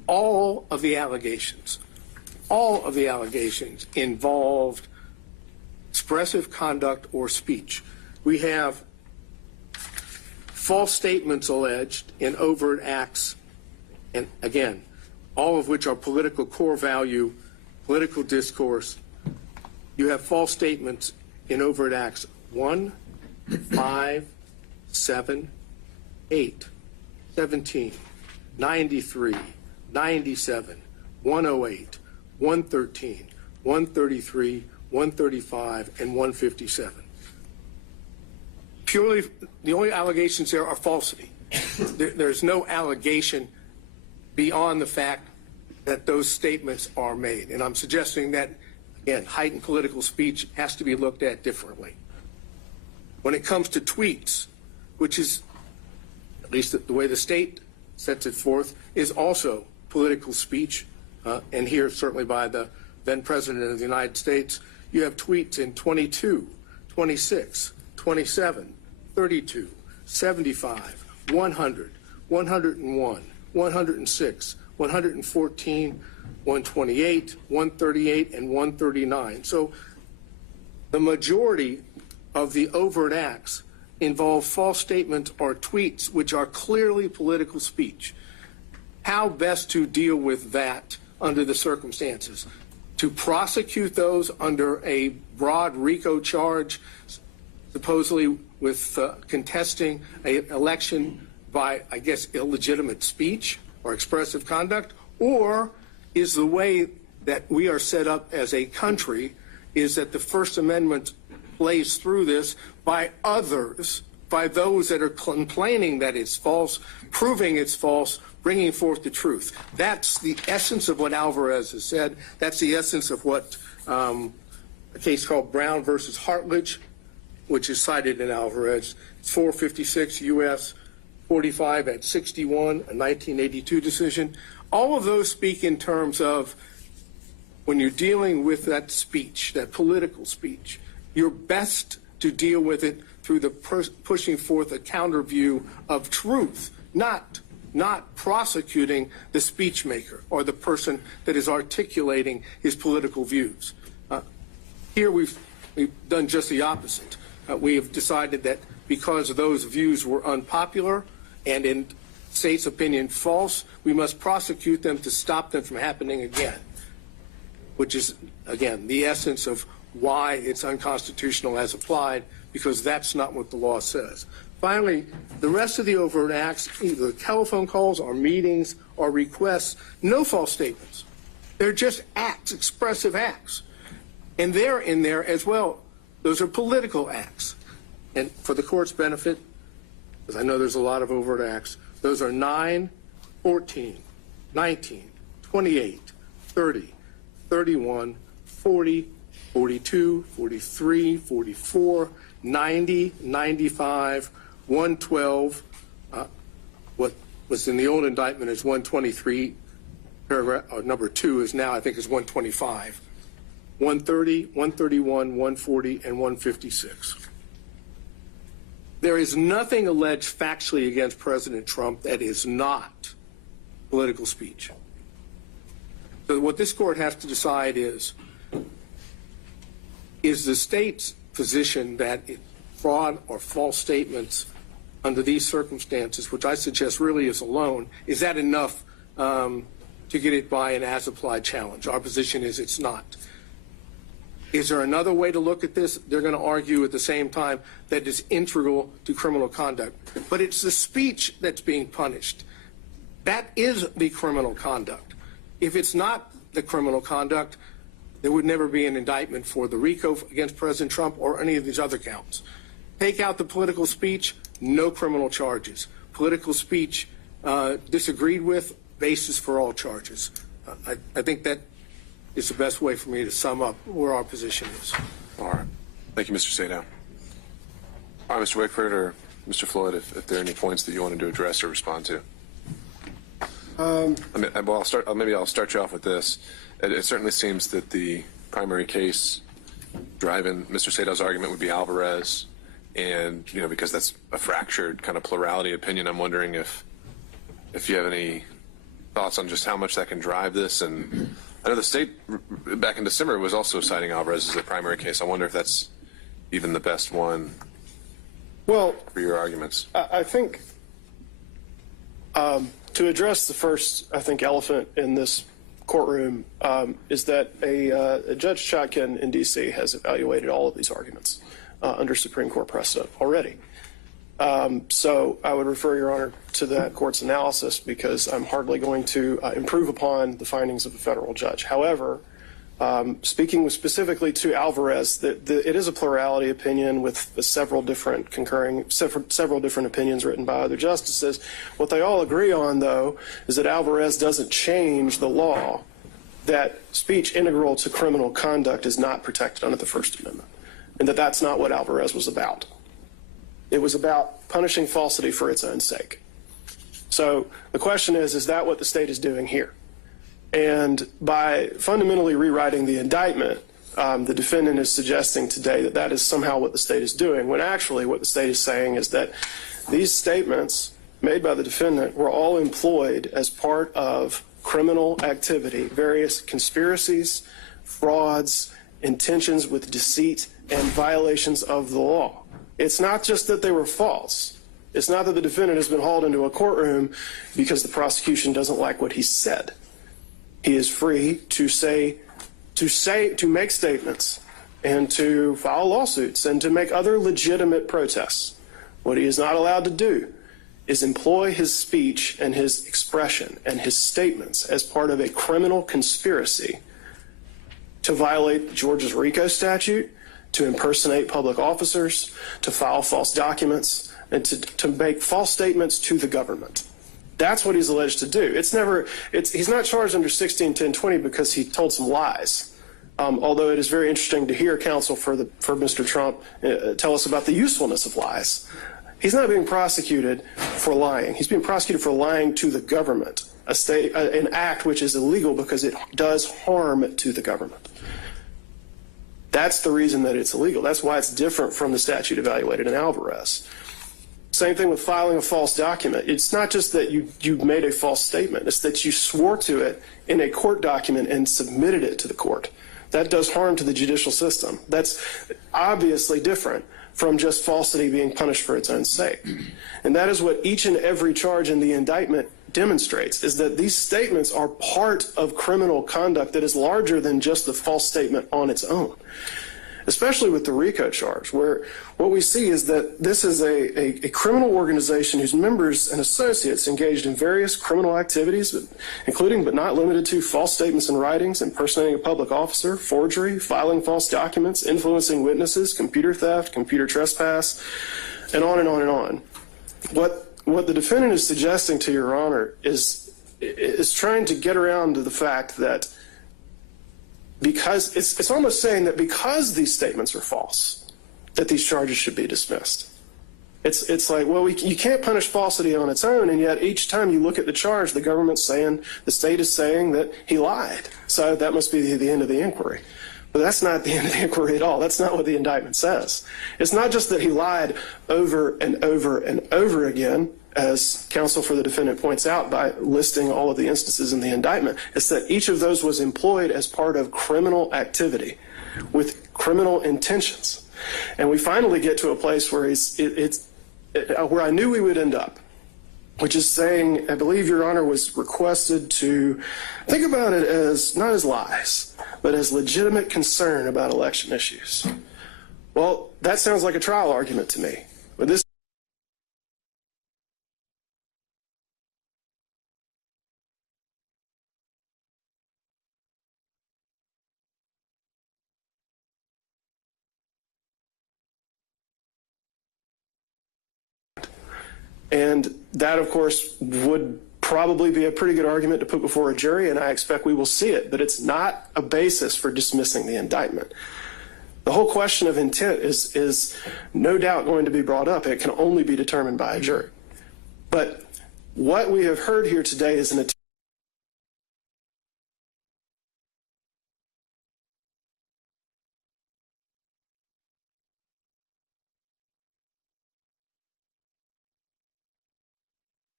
all of the allegations involved expressive conduct or speech. We have false statements alleged in overt acts, and again, all of which are political core value, political discourse. You have false statements in overt acts 1, 5, 7, 8, 17, 93, 97, 108, 113, 133, 135, and 157. Purely, the only allegations there are falsity. There's no allegation beyond the fact that those statements are made. And I'm suggesting that, again, heightened political speech has to be looked at differently. When it comes to tweets, which is, at least the way the state sets it forth, is also political speech, and here certainly by the then President of the United States, you have tweets in 22, 26, 27, 32, 75, 100, 101, 106, 114, 128, 138, and 139. So the majority of the overt acts involve false statements or tweets which are clearly political speech. How best to deal with that under the circumstances? To prosecute those under a broad RICO charge, supposedly with contesting an election by, I guess, illegitimate speech or expressive conduct? Or is the way that we are set up as a country is that the First Amendment plays through this by others, by those that are complaining that it's false, proving it's false, bringing forth the truth? That's the essence of what Alvarez has said. That's the essence of what a case called Brown versus Hartledge, which is cited in Alvarez. It's 456 U.S. 45 at 61, a 1982 decision. All of those speak in terms of when you're dealing with that speech, that political speech, you're best to deal with it through the pushing forth a counter view of truth, not prosecuting the speech maker or the person that is articulating his political views. Here we've done just the opposite. We have decided that because those views were unpopular and in state's opinion false, we must prosecute them to stop them from happening again, which is, again, the essence of why it's unconstitutional as applied, because that's not what the law says. Finally, the rest of the overt acts, either telephone calls or meetings or requests, no false statements. They're just acts, expressive acts. And they're in there as well. Those are political acts. And for the court's benefit, because I know there's a lot of overt acts, those are 9, 14, 19, 28, 30, 31, 40, 42, 43, 44, 90, 95, 112, what was in the old indictment is 123, paragraph, number 2 is now, I think, is 125, 130, 131, 140, and 156. There is nothing alleged factually against President Trump that is not political speech. So what this court has to decide is the state's position that fraud or false statements under these circumstances, which I suggest really is alone, is that enough to get it by an as-applied challenge? Our position is it's not. Is there another way to look at this? They're going to argue at the same time that it's integral to criminal conduct. But it's the speech that's being punished. That is the criminal conduct. If it's not the criminal conduct, there would never be an indictment for the RICO against President Trump or any of these other counts. Take out the political speech, no criminal charges. Political speech disagreed with, basis for all charges. I think that is the best way for me to sum up where our position is. All right. Thank you, Mr. Sadow. All right, Mr. Wickford or Mr. Floyd, if there are any points that you wanted to address or respond to. Maybe I'll start you off with this. It certainly seems that the primary case driving Mr. Sadow's argument would be Alvarez, and because that's a fractured kind of plurality opinion, I'm wondering if you have any thoughts on just how much that can drive this? And I know the state back in December was also citing Alvarez as the primary case. I wonder if that's even the best one Well, for your arguments. I think to address the first, I think, elephant in this courtroom is that a Judge Chotkin in D.C. has evaluated all of these arguments under Supreme Court precedent already. So I would refer, Your Honor, to that court's analysis because I'm hardly going to improve upon the findings of a federal judge. However, speaking specifically to Alvarez, it is a plurality opinion with several different opinions written by other justices. What they all agree on, though, is that Alvarez doesn't change the law that speech integral to criminal conduct is not protected under the First Amendment, and that that's not what Alvarez was about. It was about punishing falsity for its own sake. So the question is that what the state is doing here? And by fundamentally rewriting the indictment, the defendant is suggesting today that that is somehow what the state is doing, when actually what the state is saying is that these statements made by the defendant were all employed as part of criminal activity, various conspiracies, frauds, intentions with deceit, and violations of the law. It's not just that they were false. It's not that the defendant has been hauled into a courtroom because the prosecution doesn't like what he said. He is free to make statements and to file lawsuits and to make other legitimate protests. What he is not allowed to do is employ his speech and his expression and his statements as part of a criminal conspiracy to violate Georgia's RICO statute, to impersonate public officers, to file false documents, and to make false statements to the government. That's what he's alleged to do. He's not charged under 16-10-20 because he told some lies. Although it is very interesting to hear counsel for Mr. Trump tell us about the usefulness of lies. He's not being prosecuted for lying. He's being prosecuted for lying to the government, an act which is illegal because it does harm to the government. That's the reason that it's illegal. That's why it's different from the statute evaluated in Alvarez. Same thing with filing a false document. It's not just that you made a false statement. It's that you swore to it in a court document and submitted it to the court. That does harm to the judicial system. That's obviously different from just falsity being punished for its own sake. And that is what each and every charge in the indictment demonstrates, is that these statements are part of criminal conduct that is larger than just the false statement on its own, especially with the RICO charge, where what we see is that this is a criminal organization whose members and associates engaged in various criminal activities, including but not limited to false statements and writings, impersonating a public officer, forgery, filing false documents, influencing witnesses, computer theft, computer trespass, and on and on and on. What the defendant is suggesting to Your Honor is trying to get around to the fact that because it's almost saying that because these statements are false, that these charges should be dismissed. It's like, well, you can't punish falsity on its own, and yet each time you look at the charge, the government's saying, the state is saying that he lied. So that must be the end of the inquiry. But that's not the end of the inquiry at all. That's not what the indictment says. It's not just that he lied over and over and over again, as counsel for the defendant points out by listing all of the instances in the indictment. It's that each of those was employed as part of criminal activity with criminal intentions. And we finally get to a place where where I knew we would end up, which is saying, I believe Your Honor was requested to think about it as not as lies, but as legitimate concern about election issues. Well, that sounds like a trial argument to me. But this and that, of course, would probably be a pretty good argument to put before a jury, and I expect we will see it, but it's not a basis for dismissing the indictment. The whole question of intent is no doubt going to be brought up. It can only be determined by a jury. But what we have heard here today is an attempt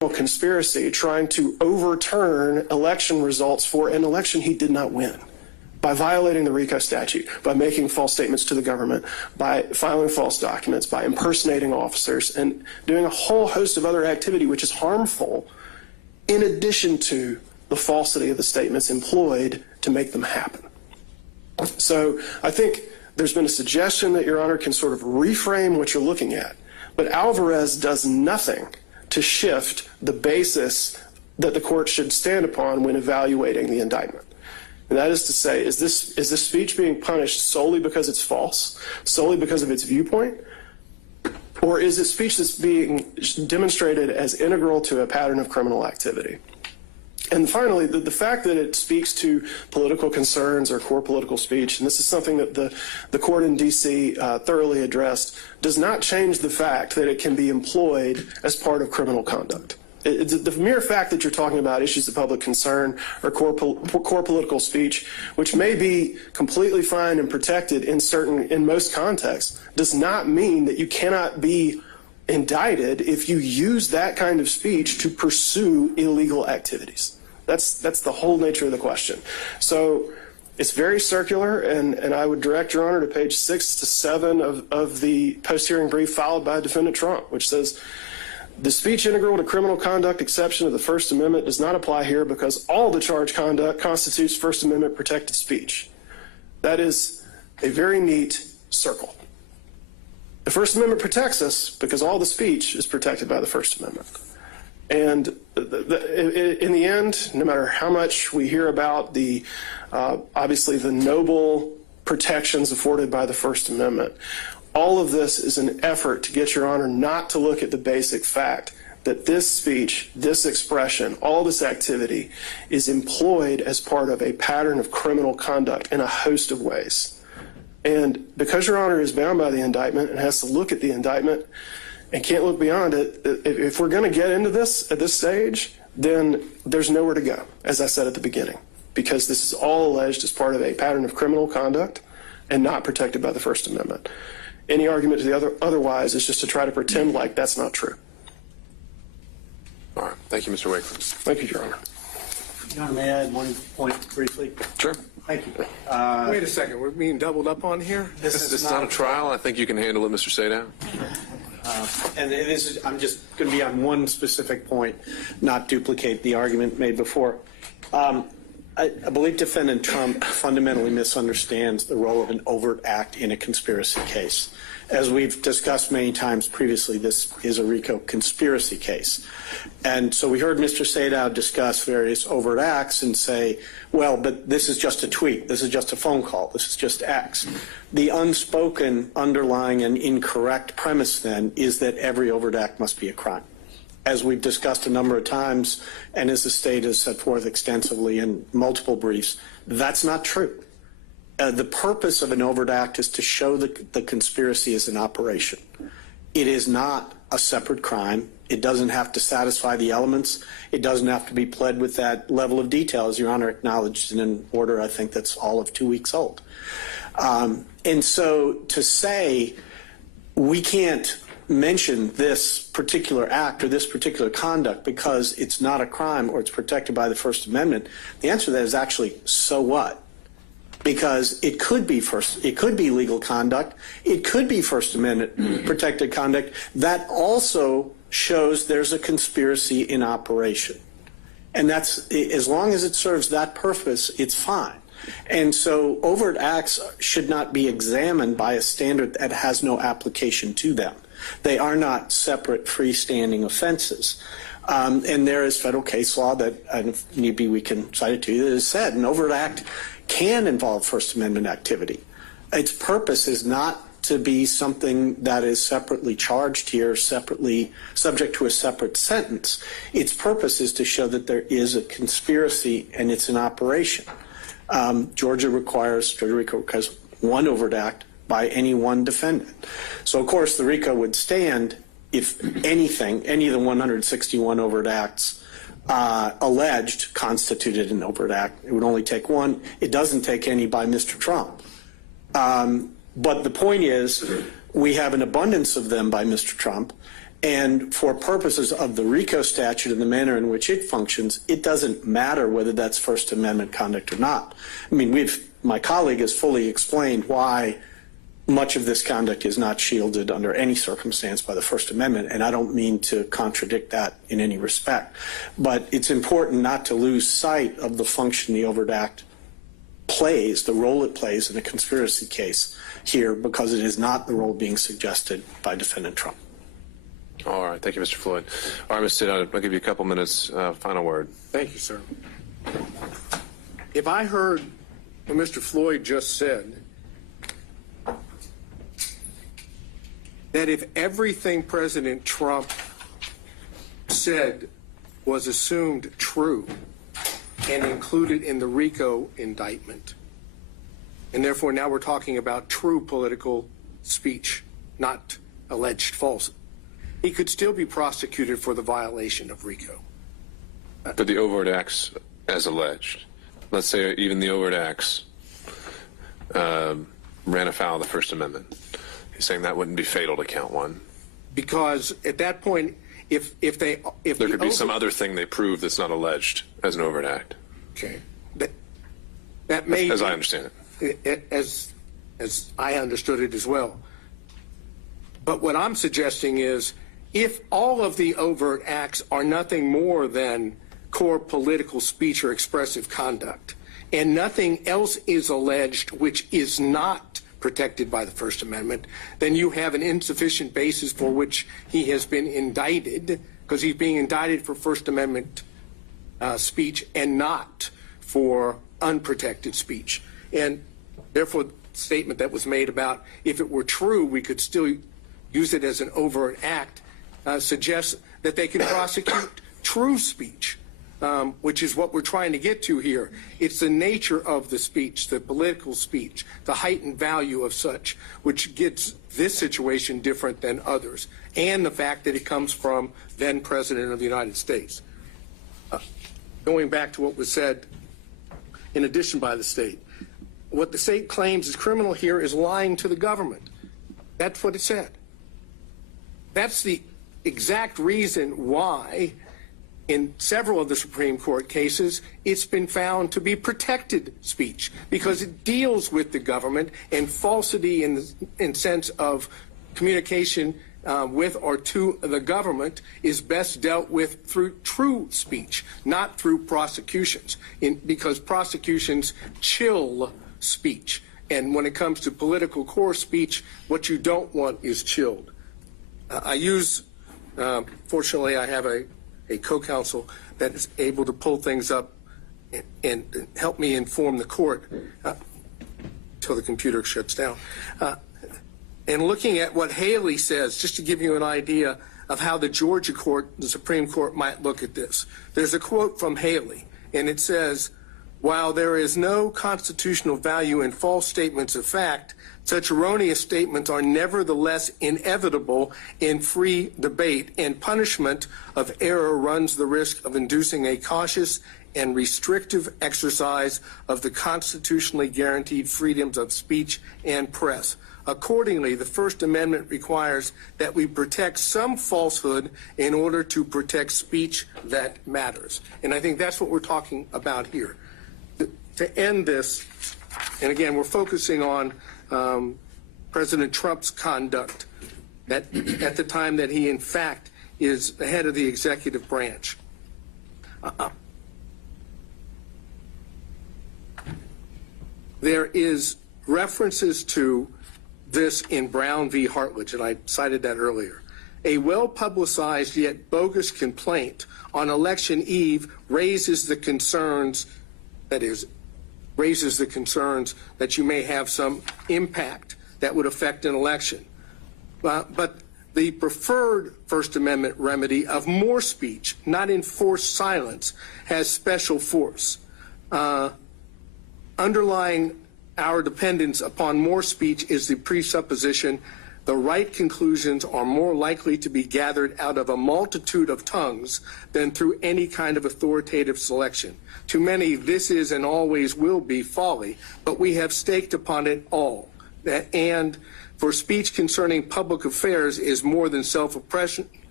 conspiracy trying to overturn election results for an election he did not win by violating the RICO statute, by making false statements to the government, by filing false documents, by impersonating officers, and doing a whole host of other activity which is harmful in addition to the falsity of the statements employed to make them happen. So I think there's been a suggestion that Your Honor can sort of reframe what you're looking at, but Alvarez does nothing to shift the basis that the court should stand upon when evaluating the indictment. And that is to say, is this speech being punished solely because it's false, solely because of its viewpoint, or is it speech that's being demonstrated as integral to a pattern of criminal activity? And finally, the fact that it speaks to political concerns or core political speech, and this is something that the court in D.C. Thoroughly addressed, does not change the fact that it can be employed as part of criminal conduct. The mere fact that you're talking about issues of public concern or core political speech, which may be completely fine and protected in most contexts, does not mean that you cannot be indicted if you use that kind of speech to pursue illegal activities. That's the whole nature of the question. So it's very circular, and I would direct Your Honor to page 6 to 7 of the post-hearing brief filed by Defendant Trump, which says, the speech integral to criminal conduct exception of the First Amendment does not apply here because all the charged conduct constitutes First Amendment protected speech. That is a very neat circle. The First Amendment protects us because all the speech is protected by the First Amendment. And in the end, no matter how much we hear about obviously the noble protections afforded by the First Amendment, all of this is an effort to get Your Honor not to look at the basic fact that this speech, this expression, all this activity is employed as part of a pattern of criminal conduct in a host of ways. And because Your Honor is bound by the indictment and has to look at the indictment and can't look beyond it, if we're going to get into this at this stage, then there's nowhere to go, as I said at the beginning, because this is all alleged as part of a pattern of criminal conduct and not protected by the First Amendment. Any argument to the otherwise is just to try to pretend like that's not true. All right. Thank you, Mr. Wakeland. Thank you, Your Honor. Your Honor, may I add one point briefly? Sure. Thank you. Wait a second, we're being doubled up on here? This is not a trial. I think you can handle it, Mr. Sadow. And I'm just going to be on one specific point, not duplicate the argument made before. I believe Defendant Trump fundamentally misunderstands the role of an overt act in a conspiracy case. As we've discussed many times previously, this is a RICO conspiracy case. And so we heard Mr. Sadow discuss various overt acts and say, well, but this is just a tweet, this is just a phone call, this is just X. The unspoken underlying and incorrect premise then is that every overt act must be a crime. As we've discussed a number of times, and as the state has set forth extensively in multiple briefs, that's not true. The purpose of an overt act is to show that the conspiracy is an operation. It is not a separate crime. It doesn't have to satisfy the elements. It doesn't have to be pled with that level of detail, as Your Honor acknowledged in an order I think that's all of 2 weeks old. And so to say we can't mention this particular act or this particular conduct because it's not a crime or it's protected by the First Amendment, the answer to that is actually, so what? Because it could be legal conduct, it could be First Amendment protected conduct. That also shows there's a conspiracy in operation. And that's, as long as it serves that purpose, it's fine. And so overt acts should not be examined by a standard that has no application to them. They are not separate freestanding offenses. And there is federal case law that, if need be, we can cite it to you, that has said an overt act can involve First Amendment activity. Its purpose is not to be something that is separately charged here, separately subject to a separate sentence. Its purpose is to show that there is a conspiracy and it's an operation. Georgia RICO requires one overt act by any one defendant. So, of course, the RICO would stand if anything, any of the 161 overt acts alleged constituted an overt act. It would only take one. It doesn't take any by Mr. Trump. But the point is, we have an abundance of them by Mr. Trump, And for purposes of the RICO statute and the manner in which it functions, it doesn't matter whether that's First Amendment conduct or not. I mean, my colleague has fully explained why much of this conduct is not shielded under any circumstance by the First Amendment, and I don't mean to contradict that in any respect. But it's important not to lose sight of the function the Overt Act plays, the role it plays in a conspiracy case here, because it is not the role being suggested by Defendant Trump. All right. Thank you, Mr. Floyd. All right, Mr. Stitt, I'll give you a couple minutes. Final word. Thank you, sir. If I heard what Mr. Floyd just said, that if everything President Trump said was assumed true and included in the RICO indictment, and therefore now we're talking about true political speech, not alleged false, he could still be prosecuted for the violation of RICO. For the overt acts as alleged. Let's say even the overt acts ran afoul of the First Amendment. He's saying that wouldn't be fatal to count one. Because at that point, if there could be some other thing they prove that's not alleged as an overt act. Okay, that may, as I understand it, as I understood it as well. But what I'm suggesting is, if all of the overt acts are nothing more than core political speech or expressive conduct, and nothing else is alleged which is not protected by the First Amendment, then you have an insufficient basis for which he has been indicted, because he's being indicted for First Amendment speech and not for unprotected speech. And therefore, the statement that was made about if it were true, we could still use it as an overt act, suggests that they can prosecute true speech, which is what we're trying to get to here. It's the nature of the speech, the political speech, the heightened value of such, which gets this situation different than others, and the fact that it comes from then President of the United States. Going back to what was said in addition by the state, what the state claims is criminal here is lying to the government. That's what it said. That's the exact reason why in several of the Supreme Court cases, it's been found to be protected speech, because it deals with the government, and falsity in sense of communication with or to the government is best dealt with through true speech, not through prosecutions, because prosecutions chill speech. And when it comes to political core speech, what you don't want is chilled. Fortunately, I have a co-counsel that is able to pull things up and help me inform the court until the computer shuts down. And looking at what Haley says, just to give you an idea of how the Georgia court, the Supreme Court, might look at this. There's a quote from Haley, and it says, "While there is no constitutional value in false statements of fact, such erroneous statements are nevertheless inevitable in free debate, and punishment of error runs the risk of inducing a cautious and restrictive exercise of the constitutionally guaranteed freedoms of speech and press. Accordingly, the First Amendment requires that we protect some falsehood in order to protect speech that matters." And I think that's what we're talking about here. To end this, and again, we're focusing on President Trump's conduct at the time that he, in fact, is the head of the executive branch. There is references to this in Brown v. Hartledge, and I cited that earlier. A well-publicized yet bogus complaint on election eve raises the concerns, that you may have some impact that would affect an election. But the preferred First Amendment remedy of more speech, not enforced silence, has special force. Underlying our dependence upon more speech is the presupposition the right conclusions are more likely to be gathered out of a multitude of tongues than through any kind of authoritative selection. To many, this is and always will be folly, but we have staked upon it all. And for speech concerning public affairs is more than self-oppression,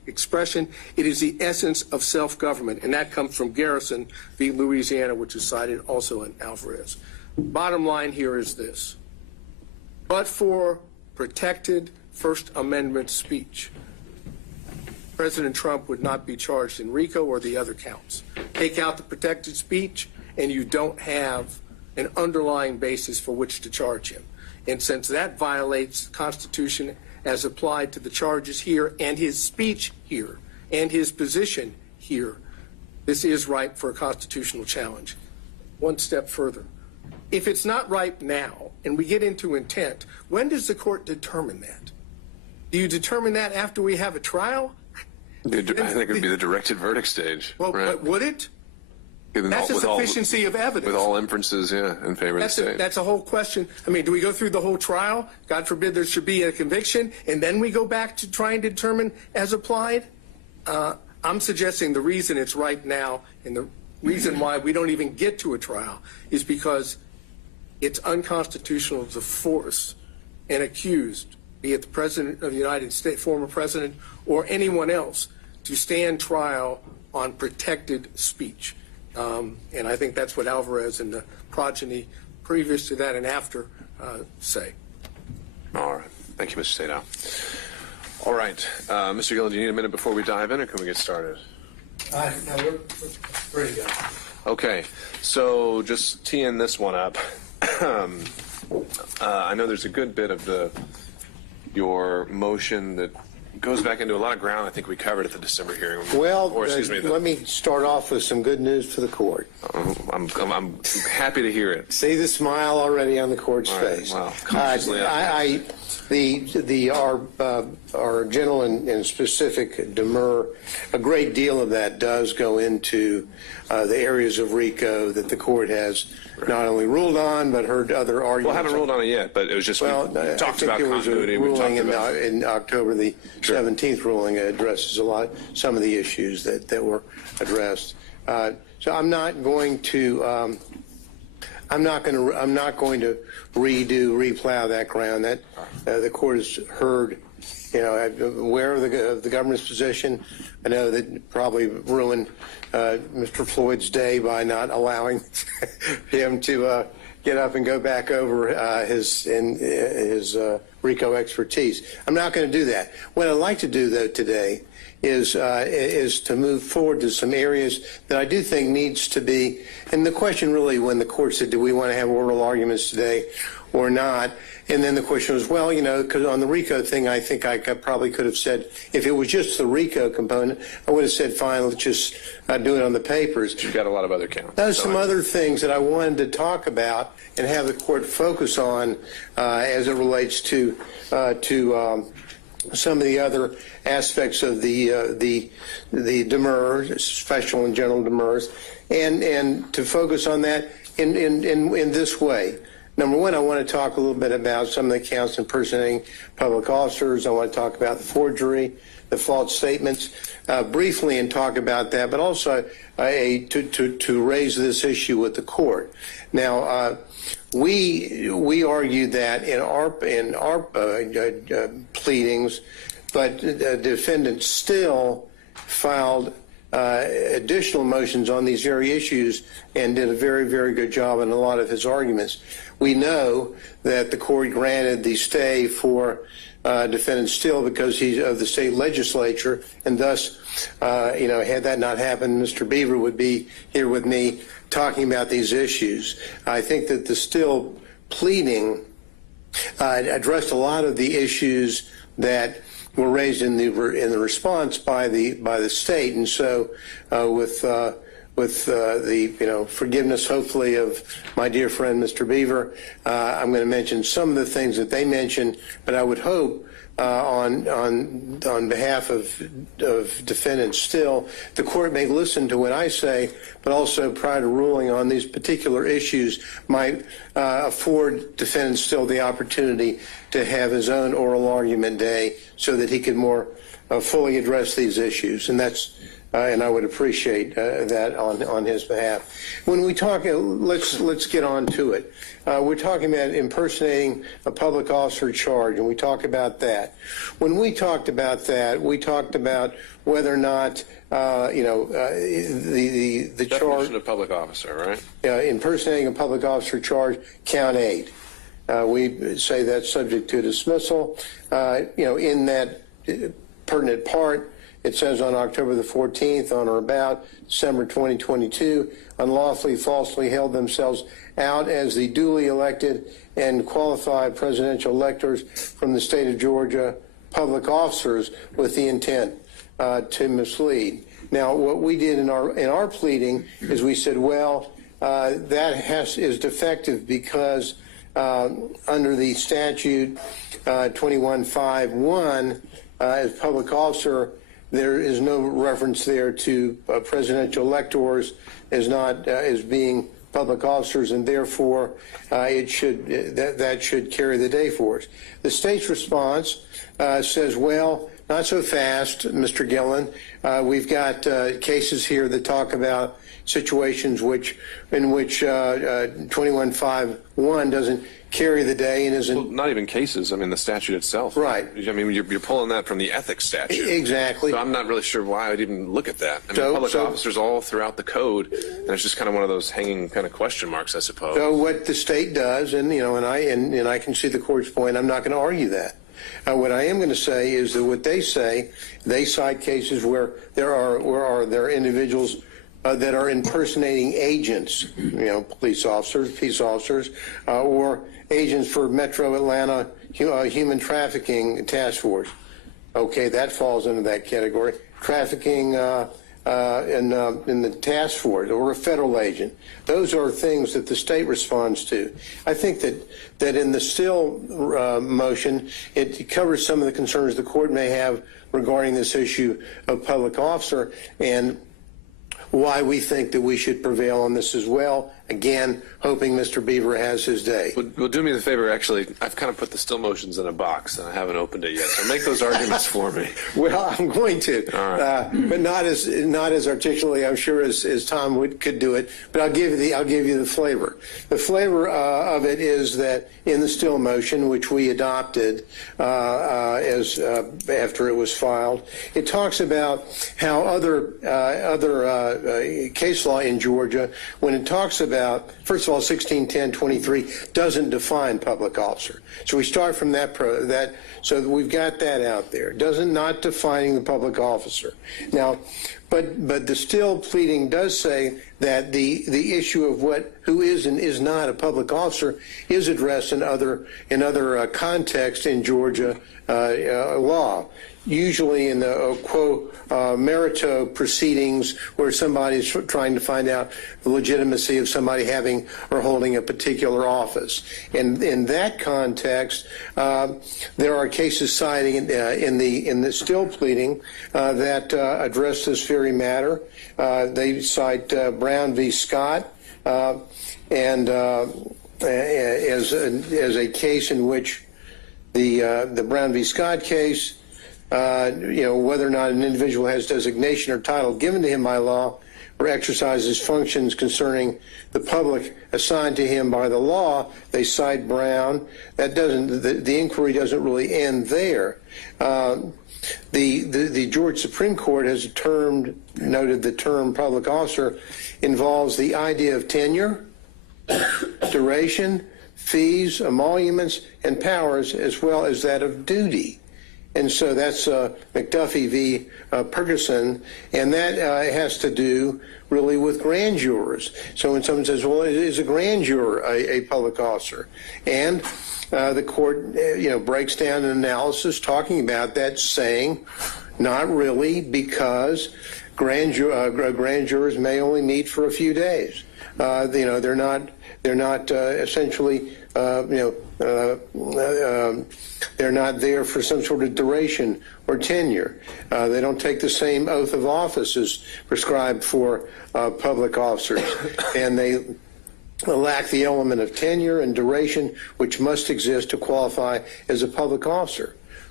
expression. It is the essence of self-government, and that comes from Garrison v. Louisiana, which is cited also in Alvarez. Bottom line here is this. But for protected First Amendment speech, President Trump would not be charged in RICO or the other counts. Take out the protected speech, and you don't have an underlying basis for which to charge him. And since that violates the Constitution as applied to the charges here and his speech here and his position here, this is ripe for a constitutional challenge. One step further. If it's not ripe now and we get into intent, when does the court determine that? Do you determine that after we have a trial? I think it would be the directed verdict stage. Well, right? would it? Given That's a sufficiency of evidence. With all inferences, yeah, in favor of the state. That's a whole question. I mean, do we go through the whole trial? God forbid there should be a conviction, and then we go back to try and determine as applied? I'm suggesting the reason it's right now and the reason why we don't even get to a trial is because it's unconstitutional to force an accused, be it the President of the United States, former President, or anyone else, to stand trial on protected speech. And I think that's what Alvarez and the progeny previous to that and after say. All right. Thank you, Mr. Sadow. All right. Mr. Gillen, do you need a minute before we dive in, or can we get started? No, we're ready to go. Okay. So just teeing this one up. I know there's a good bit of your motion that goes back into a lot of ground I think we covered at the December hearing. Well, let let me start off with some good news for the court. I'm happy to hear it. See the smile already on the court's face. Wow. Consciously our general and specific demur, a great deal of that does go into the areas of RICO that the court has not only ruled on but heard other arguments. Well, I haven't ruled on it yet, but it was just we talked about continuity. We ruling about in October the 17th ruling addresses some of the issues that were addressed. So I'm not going to replow that ground. That the court has heard. I'm aware of the government's position. I know that probably ruined Mr. Floyd's day by not allowing him to get up and go back over his RICO expertise. I'm not going to do that. What I'd like to do, though, today is to move forward to some areas that I do think needs to be. And the question really, when the court said, do we want to have oral arguments today or not? And then the question was, well, because on the RICO thing, I think I probably could have said, if it was just the RICO component, I would have said, fine, let's just do it on the papers. You've got a lot of other counts. There's some other things that I wanted to talk about and have the court focus on as it relates to some of the other aspects of the demurs, special and general demurs, and to focus on that in this way. Number one, I want to talk a little bit about some of the counts impersonating public officers. I want to talk about the forgery, the false statements, briefly, and talk about that, but also to raise this issue with the court. Now, we argued that in our pleadings, but the defendant still filed additional motions on these very issues and did a very, very good job in a lot of his arguments. We know that the court granted the stay for defendant Still because he's of the state legislature, and thus, had that not happened, Mr. Beaver would be here with me talking about these issues. I think that the Still pleading addressed a lot of the issues that were raised in the response by the state, and so with the forgiveness, hopefully, of my dear friend Mr. Beaver, I'm going to mention some of the things that they mentioned, but I would hope on behalf of defendants Still, the court may listen to what I say, but also prior to ruling on these particular issues might afford defendant Still the opportunity to have his own oral argument day so that he could more fully address these issues. And that's and I would appreciate that on his behalf. When we talk, let's get on to it. We're talking about impersonating a public officer charge, and we talk about that. When we talked about that, we talked about whether or not the charge Definition of public officer, right? Impersonating a public officer charge, count 8. We say that's subject to dismissal. In that pertinent part, it says on October the 14th, on or about December 2022, unlawfully, falsely held themselves out as the duly elected and qualified presidential electors from the state of Georgia, public officers with the intent to mislead. Now, what we did in our pleading is we said, well, that is defective because under the statute 2151, as public officer, there is no reference there to presidential electors as being public officers, and therefore that should carry the day for us. The state's response says, well, not so fast, Mr. Gillen. We've got cases here that talk about situations in which 2151 doesn't carry the day and isn't. Well, not even cases. I mean, the statute itself. Right. I mean, you're pulling that from the ethics statute. Exactly. So I'm not really sure why I'd even look at that. I mean, public officers all throughout the code, and it's just kind of one of those hanging kind of question marks, I suppose. So what the state does, and I can see the court's point. I'm not going to argue that. What I am going to say is that what they say, they cite cases where there are individuals that are impersonating agents, police officers, peace officers, or agents for Metro Atlanta Human Trafficking Task Force. Okay, that falls into that category. Trafficking in the task force or a federal agent. Those are things that the state responds to. I think that in the still motion, it covers some of the concerns the court may have regarding this issue of public officer and why we think that we should prevail on this as well. Again, hoping Mr. Beaver has his day. Well, do me the favor, actually, I've kind of put the still motions in a box, and I haven't opened it yet, so make those arguments for me. Well, I'm going to, but not as articulately, I'm sure, as Tom could do it. But I'll give you the flavor. The flavor of it is that in the still motion, which we adopted after it was filed, it talks about how other case law in Georgia, when it talks about, first of all, 1610-23 doesn't define public officer. So we start from that, so we've got that out there. Not defining the public officer. Now, but the still pleading does say that the issue of who is and is not a public officer is addressed in other contexts in Georgia law. Usually in the quo merito proceedings where somebody's trying to find out the legitimacy of somebody having or holding a particular office. And in that context, there are cases citing in the still pleading that address this very matter. They cite Brown v. Scott and as a case in which the Brown v. Scott case, whether or not an individual has designation or title given to him by law or exercises functions concerning the public assigned to him by the law, they cite Brown. That doesn't, the inquiry doesn't really end there. The Georgia Supreme Court has noted the term public officer involves the idea of tenure, duration, fees, emoluments, and powers, as well as that of duty. And so that's McAfee v. Ferguson, and that has to do really with grand jurors. So when someone says, well, is a grand juror a public officer? And the court, breaks down an analysis talking about that, saying not really, because grand jurors may only meet for a few days. They're not essentially, they're not there for some sort of duration or tenure. They don't take the same oath of office as prescribed for public officers, and they lack the element of tenure and duration which must exist to qualify as a public officer.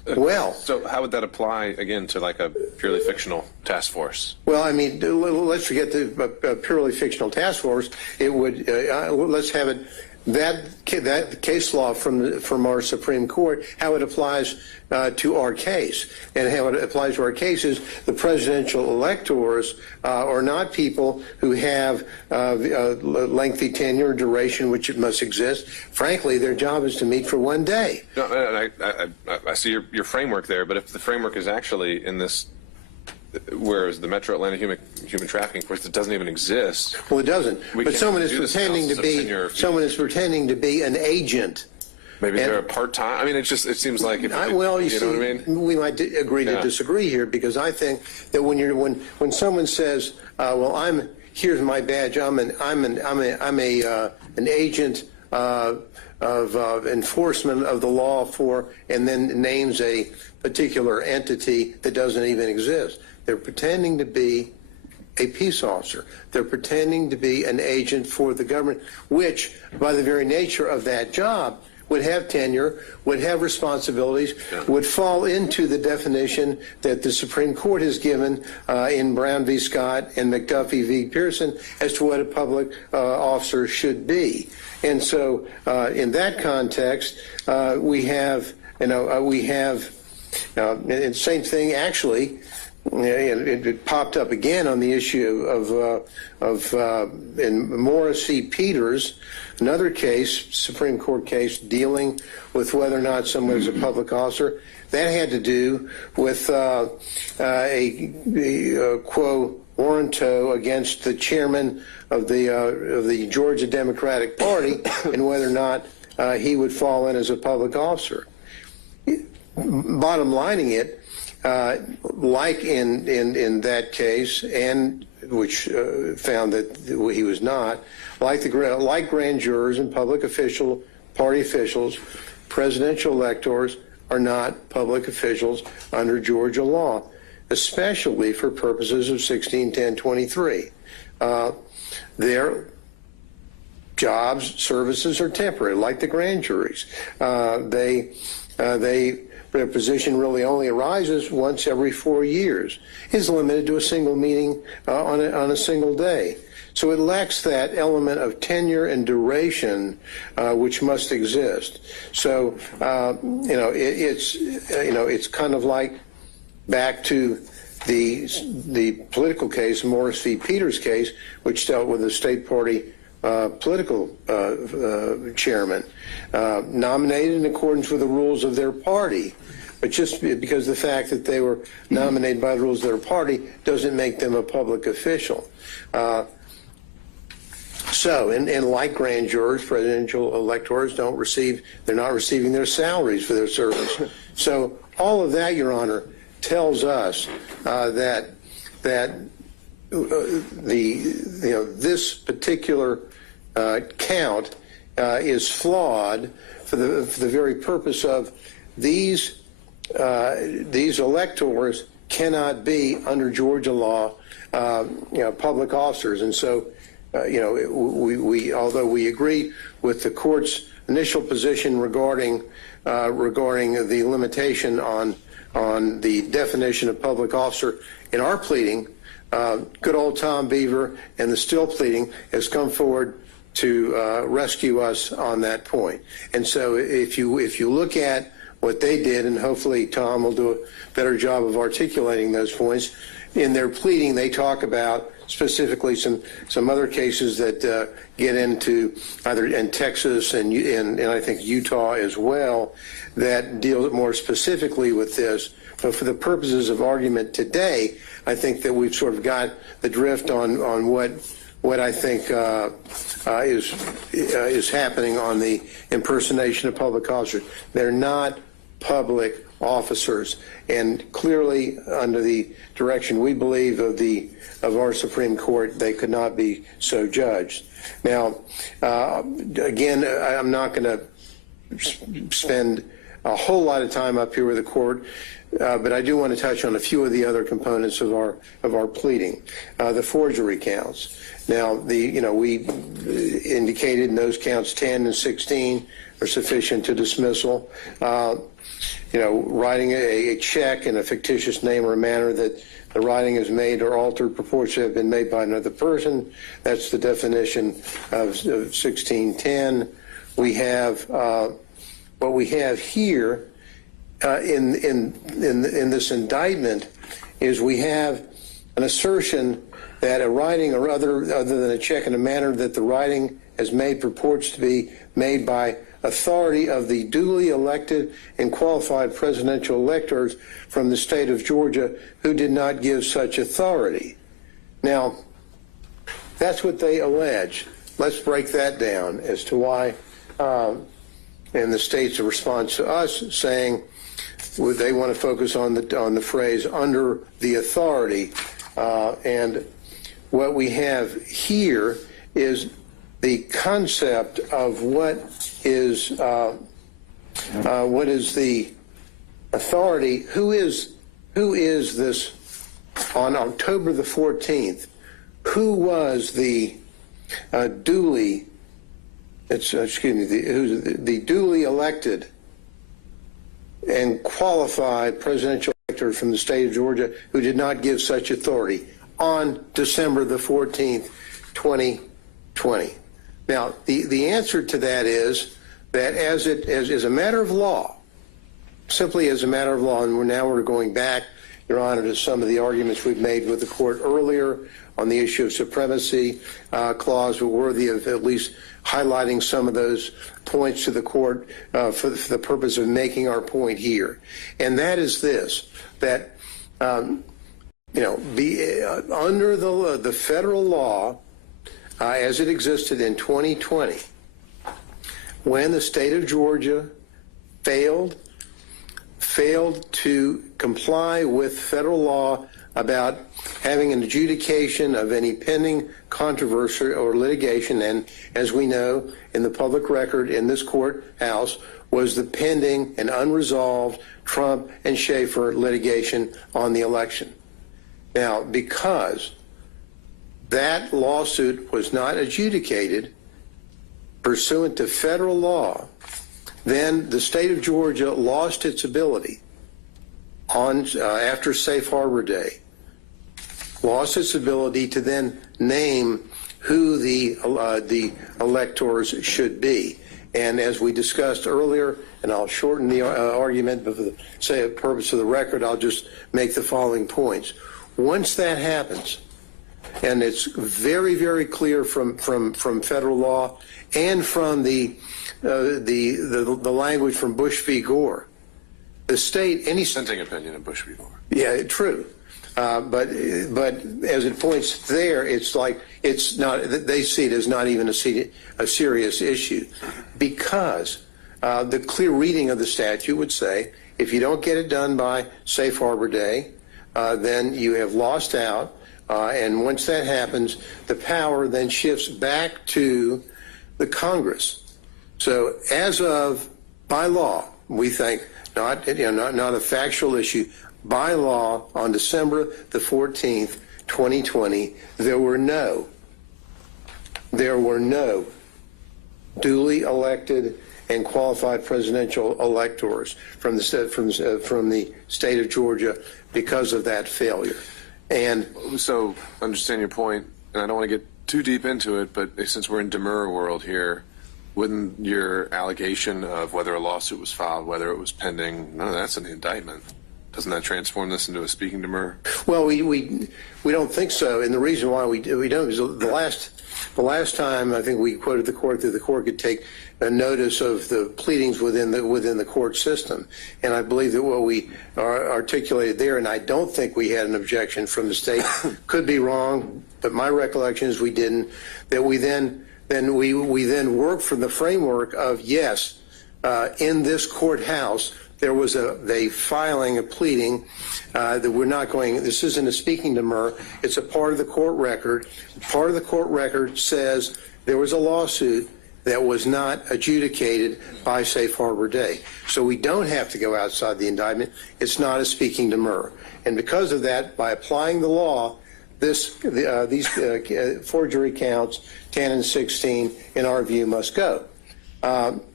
Well, So how would that apply, again, to like a purely fictional task force? well, I mean, let's forget the purely fictional task force. It would, let's have it, that case law from our Supreme Court, how it applies to our case. And how it applies to our case is the presidential electors are not people who have lengthy tenure, duration, which it must exist. Frankly, their job is to meet for one day. No, I see your framework there, but if the framework is actually in this, whereas the Metro Atlanta Human Trafficking Force, it doesn't even exist. Well, it doesn't. But someone is pretending to be an agent. Maybe they're a part-time. I mean, it seems like if Well, you know see, what I mean? we might agree to disagree here, because I think that when someone says, "Well, here's my badge. I'm an agent of enforcement of the law for," and then names a particular entity that doesn't even exist, they're pretending to be a peace officer. They're pretending to be an agent for the government, which, by the very nature of that job, would have tenure, would have responsibilities, would fall into the definition that the Supreme Court has given in Brown v. Scott and McAfee v. Pearson as to what a public officer should be. And so in that context, we have, and same thing actually, it popped up again on the issue in Morris v. Peters, another case, Supreme Court case, dealing with whether or not someone is a public officer. That had to do with a quo warranto against the chairman of the Georgia Democratic Party and whether or not he would fall in as a public officer. Bottom lining it, like in that case, and which found that he was not, like grand jurors and public party officials, presidential electors are not public officials under Georgia law, especially for purposes of 161023. Their jobs, services are temporary, like the grand juries. Their position really only arises once every 4 years. Is limited to a single meeting on a single day. So it lacks that element of tenure and duration which must exist. So it's kind of like back to the political case, Morris v. Peters case, which dealt with a state party political chairman nominated in accordance with the rules of their party. But just because the fact that they were nominated by the rules of their party doesn't make them a public official. And like grand jurors, presidential electors they're not receiving their salaries for their service. So all of that, Your Honor, tells us that this particular count is flawed for the very purpose of these electors cannot be under Georgia law public officers. And so we although we agree with the court's initial position regarding the limitation on the definition of public officer in our pleading, good old Tom Beaver and the Still pleading has come forward to rescue us on that point. And so if you look at what they did, and hopefully Tom will do a better job of articulating those points, in their pleading they talk about specifically some other cases that get into either in Texas and I think Utah as well that deal more specifically with this. But for the purposes of argument today, I think that we've sort of got the drift on what I think is happening on the impersonation of public officers. They're not public officers, and clearly under the direction we believe of our Supreme Court, they could not be so judged. Now, again, I'm not going to spend a whole lot of time up here with the court, but I do want to touch on a few of the other components of our pleading. The forgery counts. Now, we indicated in those counts 10 and 16 are sufficient to dismissal. Writing a check in a fictitious name or manner that the writing is made or altered purports to have been made by another person. That's the definition of 1610. We have what we have here in this indictment is we have an assertion that a writing or other than a check in a manner that the writing has made purports to be made by authority of the duly elected and qualified presidential electors from the state of Georgia who did not give such authority. Now, that's what they allege. Let's break that down as to why, and the state's response to us saying they want to focus on the phrase under the authority, and what we have here is the concept of what is the authority. Who is this on October the 14th? Who was the duly duly elected and qualified presidential elector from the state of Georgia who did not give such authority on December the 14th, 2020? Now, the answer to that is that as a matter of law, simply as a matter of law, and we're going back, Your Honor, to some of the arguments we've made with the court earlier on the issue of supremacy clause, were worthy of at least highlighting some of those points to the court for the purpose of making our point here. And that is this, that, under the federal law, as it existed in 2020, when the state of Georgia failed to comply with federal law about having an adjudication of any pending controversy or litigation, and as we know, in the public record in this courthouse was the pending and unresolved Trump and Schaefer litigation on the election. Now, because that lawsuit was not adjudicated pursuant to federal law, then the state of Georgia lost its ability after Safe Harbor Day, lost its ability to then name who the electors should be. And as we discussed earlier, and I'll shorten the argument, but for the purpose of the record, I'll just make the following points. Once that happens, and it's very, very clear from federal law and from the language from Bush v. Gore, the state, any Dissenting opinion of Bush v. Gore. Yeah, true. But as it points there, it's like it's not. They see it as not even a serious issue, because the clear reading of the statute would say if you don't get it done by Safe Harbor Day, then you have lost out. And once that happens, the power then shifts back to the Congress. So as of, by law, we think, not a factual issue, by law, on December the 14th, 2020, there were no duly elected and qualified presidential electors from the state of Georgia because of that failure. And so, understand your point, and I don't want to get too deep into it, but since we're in demurrer world here, wouldn't your allegation of whether a lawsuit was filed, whether it was pending, none of that's in the indictment? Doesn't that transform this into a speaking demurrer? Well, we don't think so, and the reason why we don't is the last time I think we quoted the court that the court could take a notice of the pleadings within the court system, and I believe that what we articulated there, and I don't think we had an objection from the state, could be wrong, but my recollection is we didn't. That we then worked from the framework of yes, in this courthouse. There was a filing, a pleading that we're not going, this isn't a speaking demurrer, it's a part of the court record. Part of the court record says there was a lawsuit that was not adjudicated by Safe Harbor Day. So we don't have to go outside the indictment. It's not a speaking demurrer. And because of that, by applying the law, these forgery counts, 10 and 16, in our view, must go.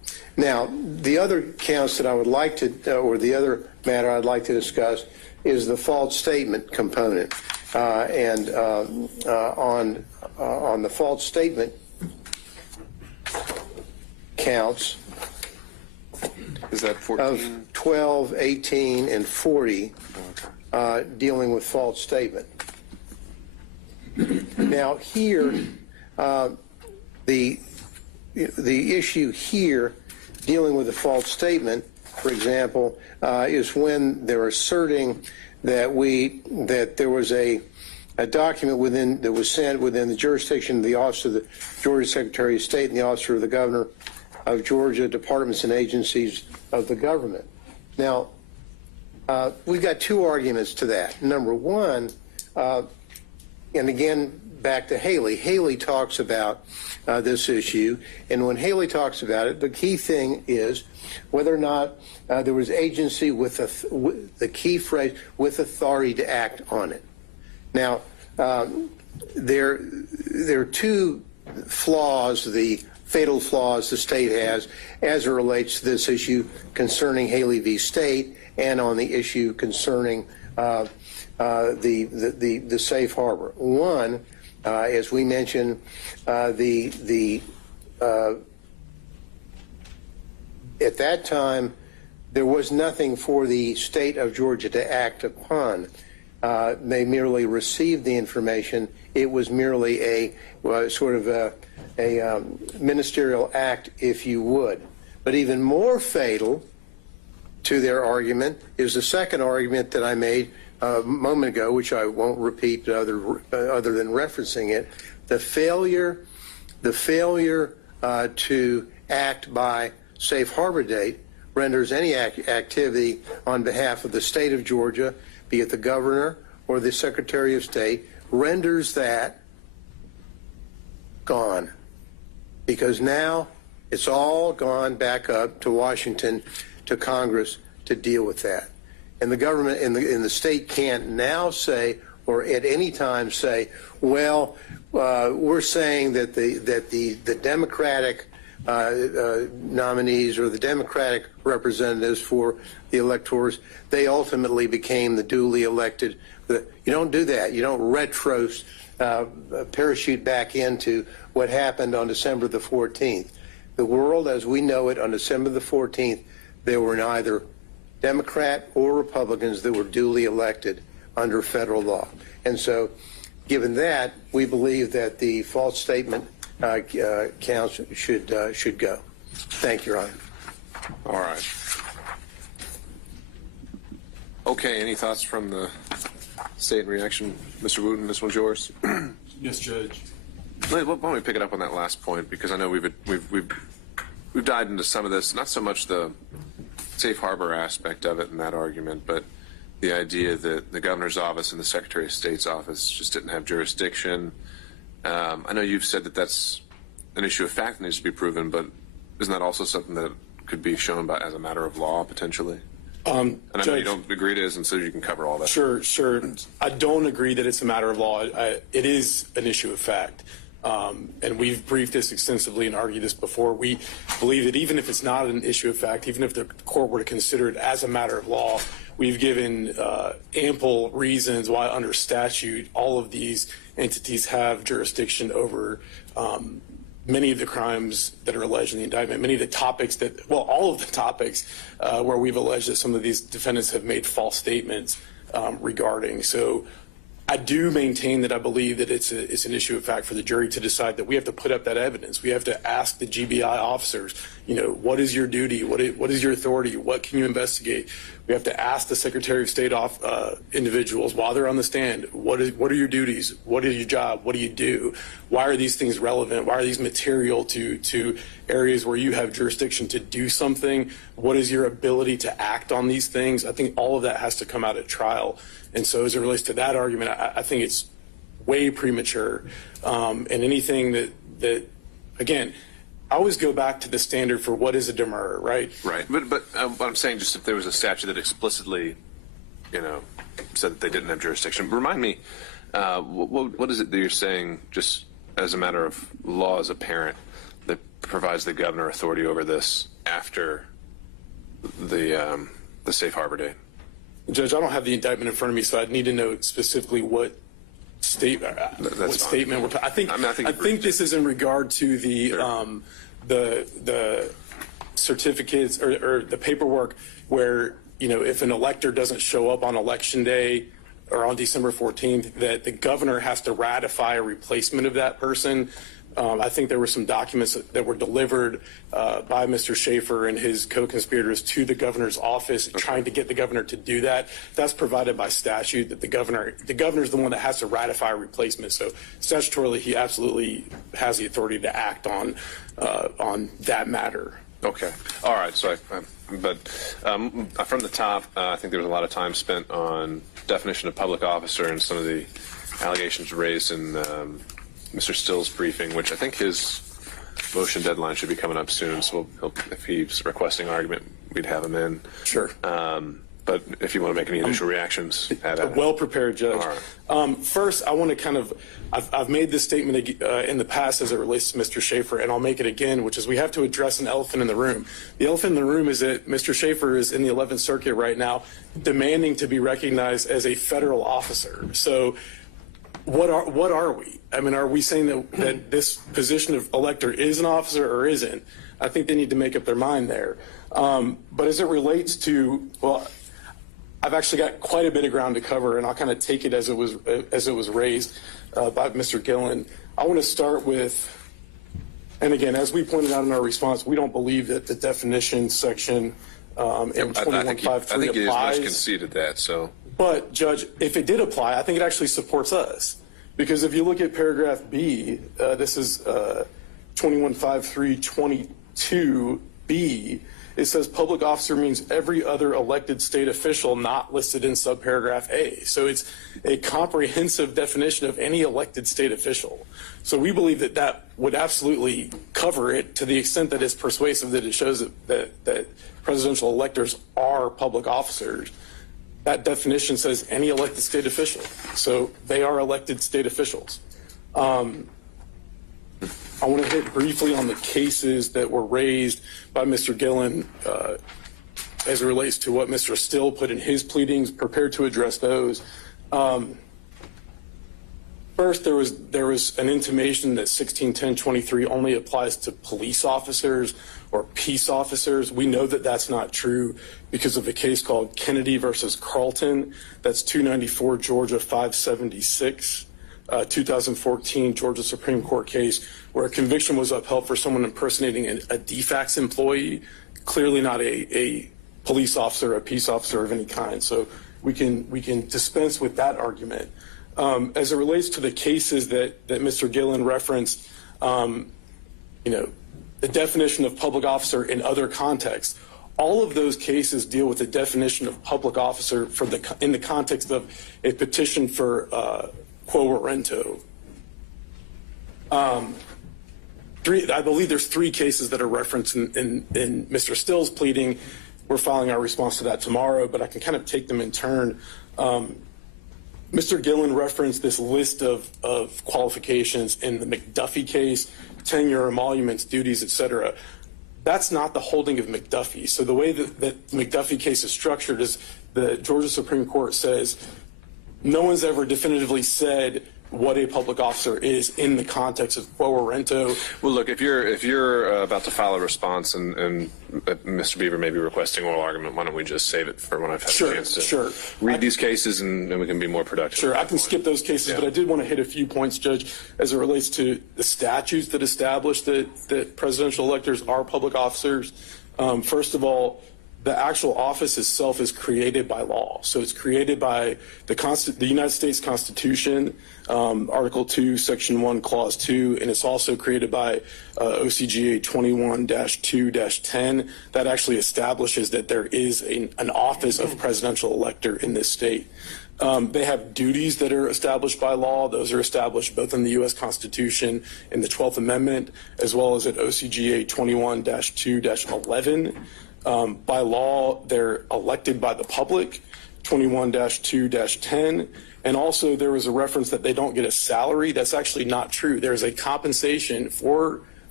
Now, the other counts that I would like to, or the other matter I'd like to discuss is the false statement component. And on the false statement counts Is that 14? of 12, 18, and 40 dealing with false statement. Now here, the issue here dealing with the false statement, for example, is when they're asserting that there was a document that was sent within the jurisdiction of the Office of the Georgia Secretary of State and the Office of the Governor of Georgia, departments and agencies of the government. Now, we've got two arguments to that. Number one, and again, back to Haley. Haley talks about this issue, and when Haley talks about it, the key thing is whether or not there was agency with the key phrase, with authority to act on it. Now, there are two flaws, the fatal flaws the state has as it relates to this issue concerning Haley v. State and on the issue concerning the safe harbor. One, as we mentioned, at that time, there was nothing for the state of Georgia to act upon. They merely received the information. It was merely a sort of a ministerial act, if you would. But even more fatal to their argument is the second argument that I made a moment ago, which I won't repeat other than referencing it. The failure to act by safe harbor date renders any activity on behalf of the state of Georgia, be it the governor or the Secretary of State, renders that gone. Because now it's all gone back up to Washington, to Congress to deal with that. And the government in the state can't now say, or at any time say, well, we're saying that the Democratic nominees or the Democratic representatives for the electors, they ultimately became the duly elected. You don't do that. You don't parachute back into what happened on December the 14th. The world as we know it on December the 14th, there were neither Democrat or Republicans that were duly elected under federal law. And so, given that, we believe that the false statement counts should go. Thank you, Your Honor. All right. Okay, any thoughts from the state in reaction? Mr. Wooten, this one's yours. Yes, Judge. Why don't we pick it up on that last point, because I know we've dived into some of this, not so much the safe harbor aspect of it in that argument, but the idea that the governor's office and the Secretary of State's office just didn't have jurisdiction. I know you've said that that's an issue of fact that needs to be proven, but isn't that also something that could be shown as a matter of law potentially? And I know you don't agree it is, and so you can cover all that. Sure. I don't agree that it's a matter of law. It is an issue of fact. And we've briefed this extensively and argued this before. We believe that even if it's not an issue of fact, even if the court were to consider it as a matter of law, we've given ample reasons why under statute all of these entities have jurisdiction over many of the crimes that are alleged in the indictment, many of the topics all of the topics where we've alleged that some of these defendants have made false statements regarding. So I do maintain that I believe that it's an issue of fact for the jury to decide that we have to put up that evidence. We have to ask the GBI officers, what is your duty? What is your authority? What can you investigate? We have to ask the Secretary of State individuals while they're on the stand, what are your duties? What is your job? What do you do? Why are these things relevant? Why are these material to areas where you have jurisdiction to do something? What is your ability to act on these things? I think all of that has to come out at trial. And so as it relates to that argument, I think it's way premature. And anything that again, I always go back to the standard for what is a demurrer, right? Right. But what I'm saying, just if there was a statute that explicitly, said that they didn't have jurisdiction, remind me, what is it that you're saying, just as a matter of law as a parent, that provides the governor authority over this after the safe harbor date? Judge, I don't have the indictment in front of me, so I'd need to know specifically what statement we're talking. I think this is in regard to the certificates or the paperwork where, if an elector doesn't show up on election day or on December 14th, that the governor has to ratify a replacement of that person. I think there were some documents that were delivered by Mr. Schaefer and his co-conspirators to the governor's office, trying to get the governor to do that. That's provided by statute, that the governor is the one that has to ratify a replacement. So statutorily, he absolutely has the authority to act on that matter. Okay. All right. So, from the top, I think there was a lot of time spent on definition of public officer and some of the allegations raised in Mr. Still's briefing, which I think his motion deadline should be coming up soon. So if he's requesting argument, we'd have him in. Sure. But if you want to make any initial reactions, well prepared, Judge. All right. First, I want to I've made this statement in the past as it relates to Mr. Schaefer, and I'll make it again, which is we have to address an elephant in the room. The elephant in the room is that Mr. Schaefer is in the 11th Circuit right now, demanding to be recognized as a federal officer. So what are we? I mean, are we saying that this position of elector is an officer or isn't? I think they need to make up their mind there. But as it relates to, I've actually got quite a bit of ground to cover, and I'll kind of take it as it was raised by Mr. Gillen. I want to start with, and again, as we pointed out in our response, we don't believe that the definition section in 2153 applies. I think it is much conceded that. So, but Judge, if it did apply, I think it actually supports us, because if you look at paragraph B, this is 215322B. It says public officer means every other elected state official not listed in subparagraph A. So it's a comprehensive definition of any elected state official. So we believe that would absolutely cover it to the extent that it's persuasive, that it shows that presidential electors are public officers. That definition says any elected state official. So they are elected state officials. I want to hit briefly on the cases that were raised by Mr. Gillen as it relates to what Mr. Still put in his pleadings, prepared to address those. First, there was an intimation that 161023 only applies to police officers or peace officers. We know that that's not true because of a case called Kennedy versus Carlton. That's 294 Georgia 576. 2014 Georgia Supreme Court case where a conviction was upheld for someone impersonating a DFACS employee, clearly not a police officer, a peace officer of any kind. So we can dispense with that argument. As it relates to the cases that Mr. Gillen referenced, the definition of public officer in other contexts, all of those cases deal with the definition of public officer in the context of a petition for quo warranto. I believe there's 3 cases that are referenced in Mr. Still's pleading. We're filing our response to that tomorrow, but I can kind of take them in turn. Mr. Gillen referenced this list of qualifications in the McDuffie case, tenure, emoluments, duties, etc. That's not the holding of McDuffie. So the way that the McDuffie case is structured is the Georgia Supreme Court says no one's ever definitively said what a public officer is in the context of quo warranto. Well, look, if you're about to file a response and Mr. Beaver may be requesting oral argument, why don't we just save it for when I've had a chance to read these cases and we can be more productive. Sure, I can skip those cases, but I did want to hit a few points, Judge, as it relates to the statutes that establish that presidential electors are public officers. First of all, the actual office itself is created by law. So it's created by the United States Constitution, Article 2, Section 1, Clause 2, and it's also created by OCGA 21-2-10 that actually establishes that there is an office of presidential elector in this state. They have duties that are established by law. Those are established both in the U.S. Constitution in the 12th Amendment, as well as at OCGA 21-2-11. By law, they're elected by the public, 21-2-10. And also there was a reference that they don't get a salary. That's actually not true. There's a compensation for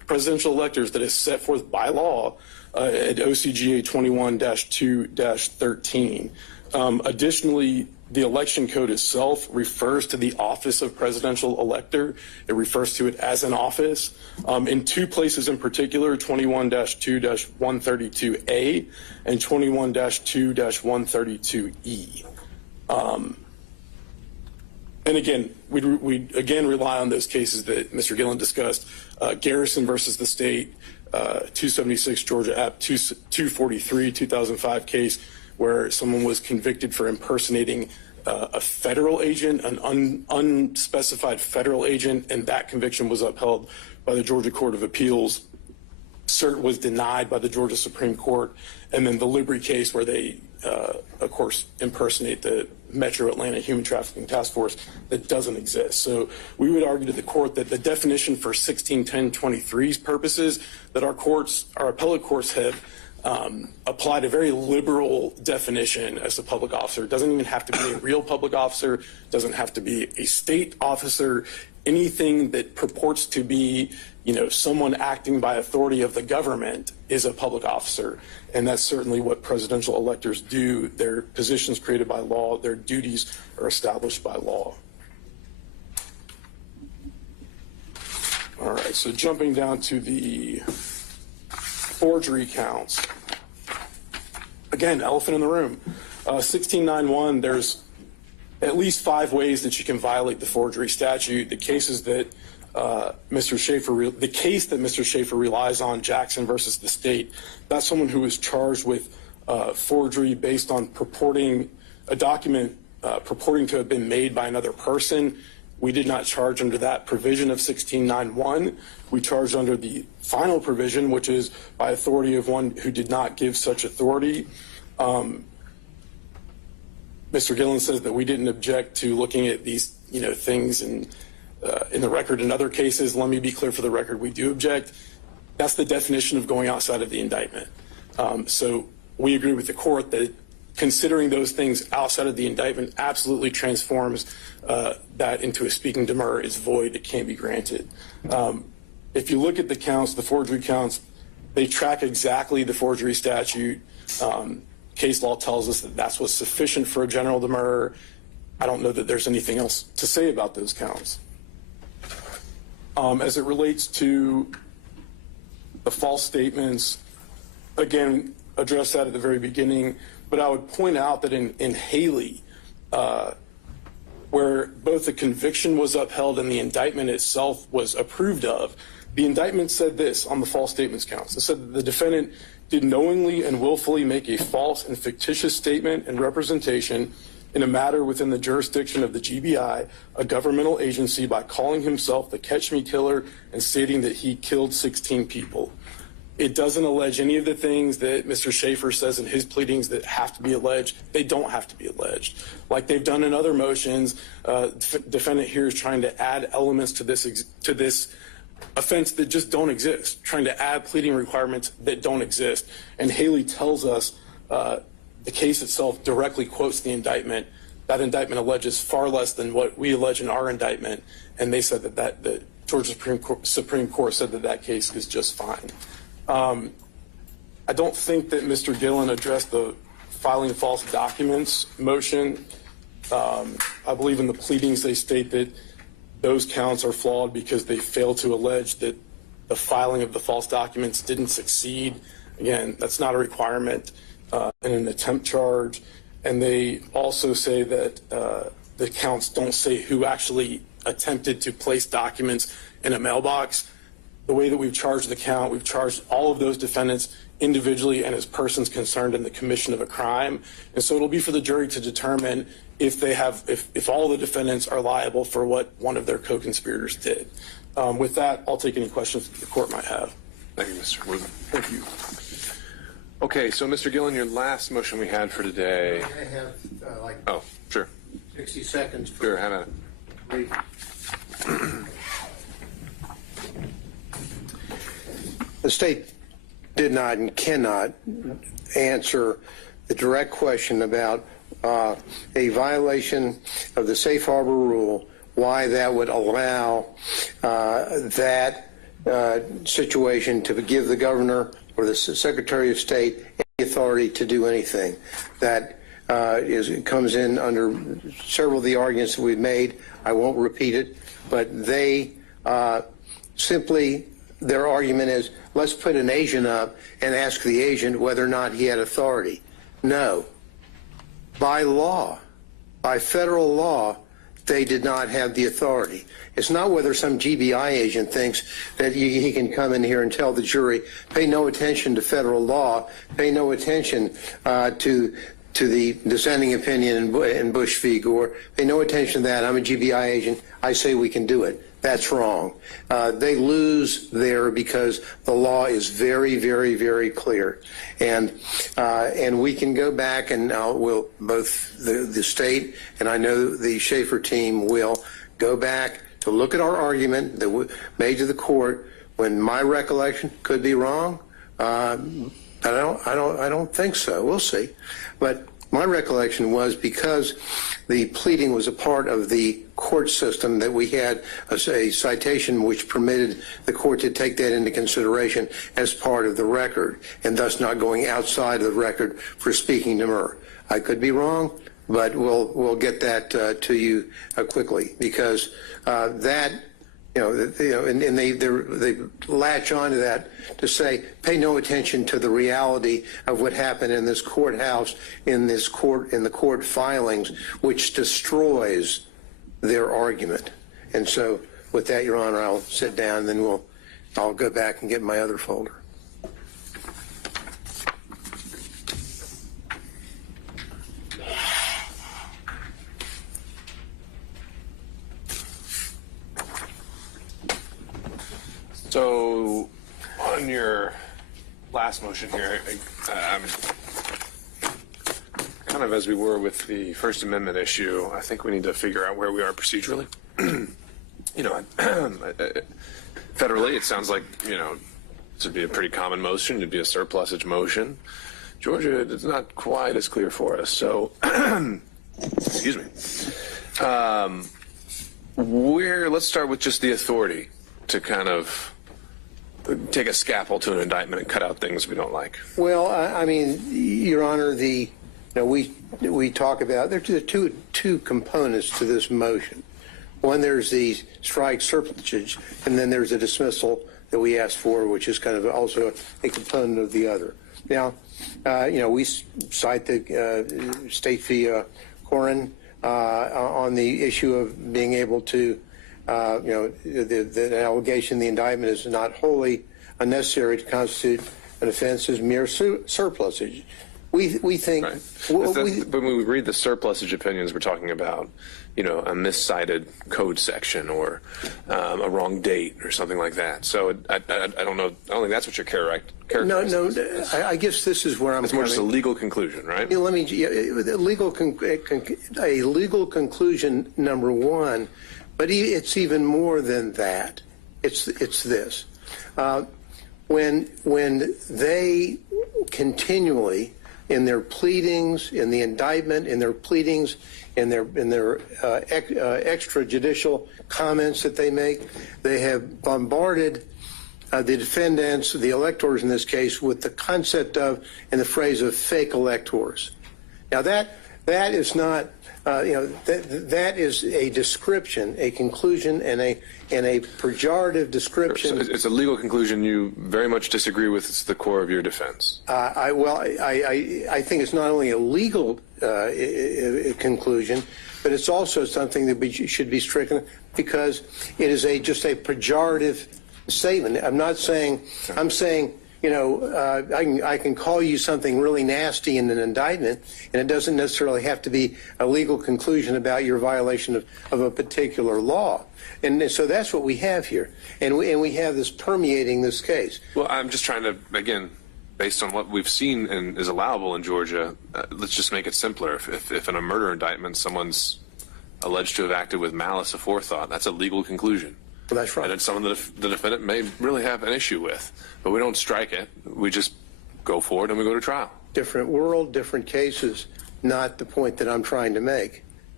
presidential electors that is set forth by law at OCGA 21-2-13. Additionally, the election code itself refers to the office of presidential elector. It refers to it as an office. In two places in particular, 21-2-132A and 21-2-132E. And again, we again rely on those cases that Mr. Gillen discussed. Garrison versus the state, 276 Georgia App 243, 2005 case where someone was convicted for impersonating a federal agent, an unspecified federal agent, and that conviction was upheld by the Georgia Court of Appeals. Cert was denied by the Georgia Supreme Court. And then the Liberty case where they, of course, impersonate the Metro Atlanta Human Trafficking Task Force that doesn't exist. So we would argue to the court that the definition for 161023's purposes that our appellate courts have applied a very liberal definition as a public officer. It doesn't even have to be a real public officer, doesn't have to be a state officer, anything that purports to be, someone acting by authority of the government is a public officer. And that's certainly what presidential electors do. Their positions created by law, their duties are established by law. All right, so jumping down to the forgery counts. Again, elephant in the room. 1691, there's at least 5 ways that you can violate the forgery statute. The cases that Mr. Schaefer relies on, Jackson versus the state, that's someone who was charged with forgery based on purporting a document purporting to have been made by another person. We did not charge under that provision of 1691. We charged under the final provision, which is by authority of one who did not give such authority. Mr. Gillen says that we didn't object to looking at these, things in the record in other cases. Let me be clear for the record, we do object. That's the definition of going outside of the indictment. So we agree with the court that considering those things outside of the indictment absolutely transforms that into a speaking demur. It's void. It can't be granted. If you look at the counts, the forgery counts, they track exactly the forgery statute. Case law tells us that that's what's sufficient for a general demur. I don't know that there's anything else to say about those counts. As it relates to the false statements, again, addressed that at the very beginning, but I would point out that in Haley, where both the conviction was upheld and the indictment itself was approved of, the indictment said this on the false statements counts. It said that the defendant did knowingly and willfully make a false and fictitious statement and representation in a matter within the jurisdiction of the GBI, a governmental agency, by calling himself the Catch Me Killer and stating that he killed 16 people. It doesn't allege any of the things that Mr. Schaefer says in his pleadings that have to be alleged. They don't have to be alleged. Like they've done in other motions, defendant here is trying to add elements to this offense that just don't exist, trying to add pleading requirements that don't exist. And Haley tells us the case itself directly quotes the indictment. That indictment alleges far less than what we allege in our indictment, and they said that the Georgia Supreme Court said that case is just fine. I don't think that Mr. Gillen addressed the filing false documents motion. I believe in the pleadings they state that those counts are flawed because they fail to allege that the filing of the false documents didn't succeed. Again, that's not a requirement in an attempt charge. And they also say that the counts don't say who actually attempted to place documents in a mailbox. The way that we've charged the count, we've charged all of those defendants individually and as persons concerned in the commission of a crime. And so it'll be for the jury to determine if all the defendants are liable for what one of their co-conspirators did. With that, I'll take any questions that the court might have. Thank you, Mr. Wood. Thank you. Okay, so Mr. Gillen, your last motion we had for today. I have Oh, sure. 60 seconds. Sure, have at it. The state did not and cannot answer the direct question about a violation of the safe harbor rule, why that would allow that situation to give the governor or the Secretary of State any authority to do anything. That comes in under several of the arguments that we've made. I won't repeat it, but they simply, their argument is, let's put an agent up and ask the agent whether or not he had authority. No. By law, by federal law, they did not have the authority. It's not whether some GBI agent thinks that he can come in here and tell the jury, pay no attention to federal law, pay no attention to the dissenting opinion in Bush v. Gore, pay no attention to that. I'm a GBI agent. I say we can do it. That's wrong. They lose there because the law is very, very, very clear. And we can go back and we'll, both the state and I know the Schaefer team will go back to look at our argument that we made to the court when my recollection could be wrong. I don't think so. We'll see. But my recollection was because the pleading was a part of the court system that we had a citation which permitted the court to take that into consideration as part of the record and thus not going outside of the record for speaking demur. I could be wrong, but we'll get that to you quickly because that. And they latch onto that to say, pay no attention to the reality of what happened in this courthouse, in the court filings, which destroys their argument. And so, with that, Your Honor, I'll sit down, and then I'll go back and get my other folder. So, on your last motion here, kind of as we were with the First Amendment issue, I think we need to figure out where we are procedurally. Federally, it sounds like, this would be a pretty common motion. It'd be a surplusage motion. Georgia, it's not quite as clear for us. So, excuse me. Let's start with just the authority to kind of take a scalpel to an indictment and cut out things we don't like. Well, I mean, Your Honor, we talk about there are two components to this motion. One, there's the strike surplusage, and then there's a dismissal that we asked for, which is kind of also a component of the other. Now, we cite the State v. Corin on the issue of being able to the allegation, the indictment is not wholly unnecessary to constitute an offense is mere surplusage. We think. Right. But when we read the surplusage opinions, we're talking about, a miscited code section or a wrong date or something like that. So I don't know. I don't think that's what you're characterizing. No. I guess this is where I'm. It's more just a legal conclusion, right? Let me. A legal conclusion, number one. But it's even more than that. It's this. When they continually, in their pleadings, in the indictment, in their pleadings, in their extrajudicial comments that they make, they have bombarded the defendants, the electors in this case, with the concept of, and the phrase of fake electors. Now that is not. That is a description, a conclusion, and a pejorative description. So it's a legal conclusion you very much disagree with. It's the core of your defense. I think it's not only a legal conclusion, but it's also something that should be stricken because it is just a pejorative statement. I'm not saying. I'm saying. I can call you something really nasty in an indictment, and it doesn't necessarily have to be a legal conclusion about your violation of a particular law. And so that's what we have here. And we have this permeating this case. Well, I'm just trying to, again, based on what we've seen and is allowable in Georgia, let's just make it simpler. If in a murder indictment someone's alleged to have acted with malice aforethought, that's a legal conclusion. Well, that's right. And it's someone that the defendant may really have an issue with. But we don't strike it. We just go forward and we go to trial. Different world, different cases, not the point that I'm trying to make.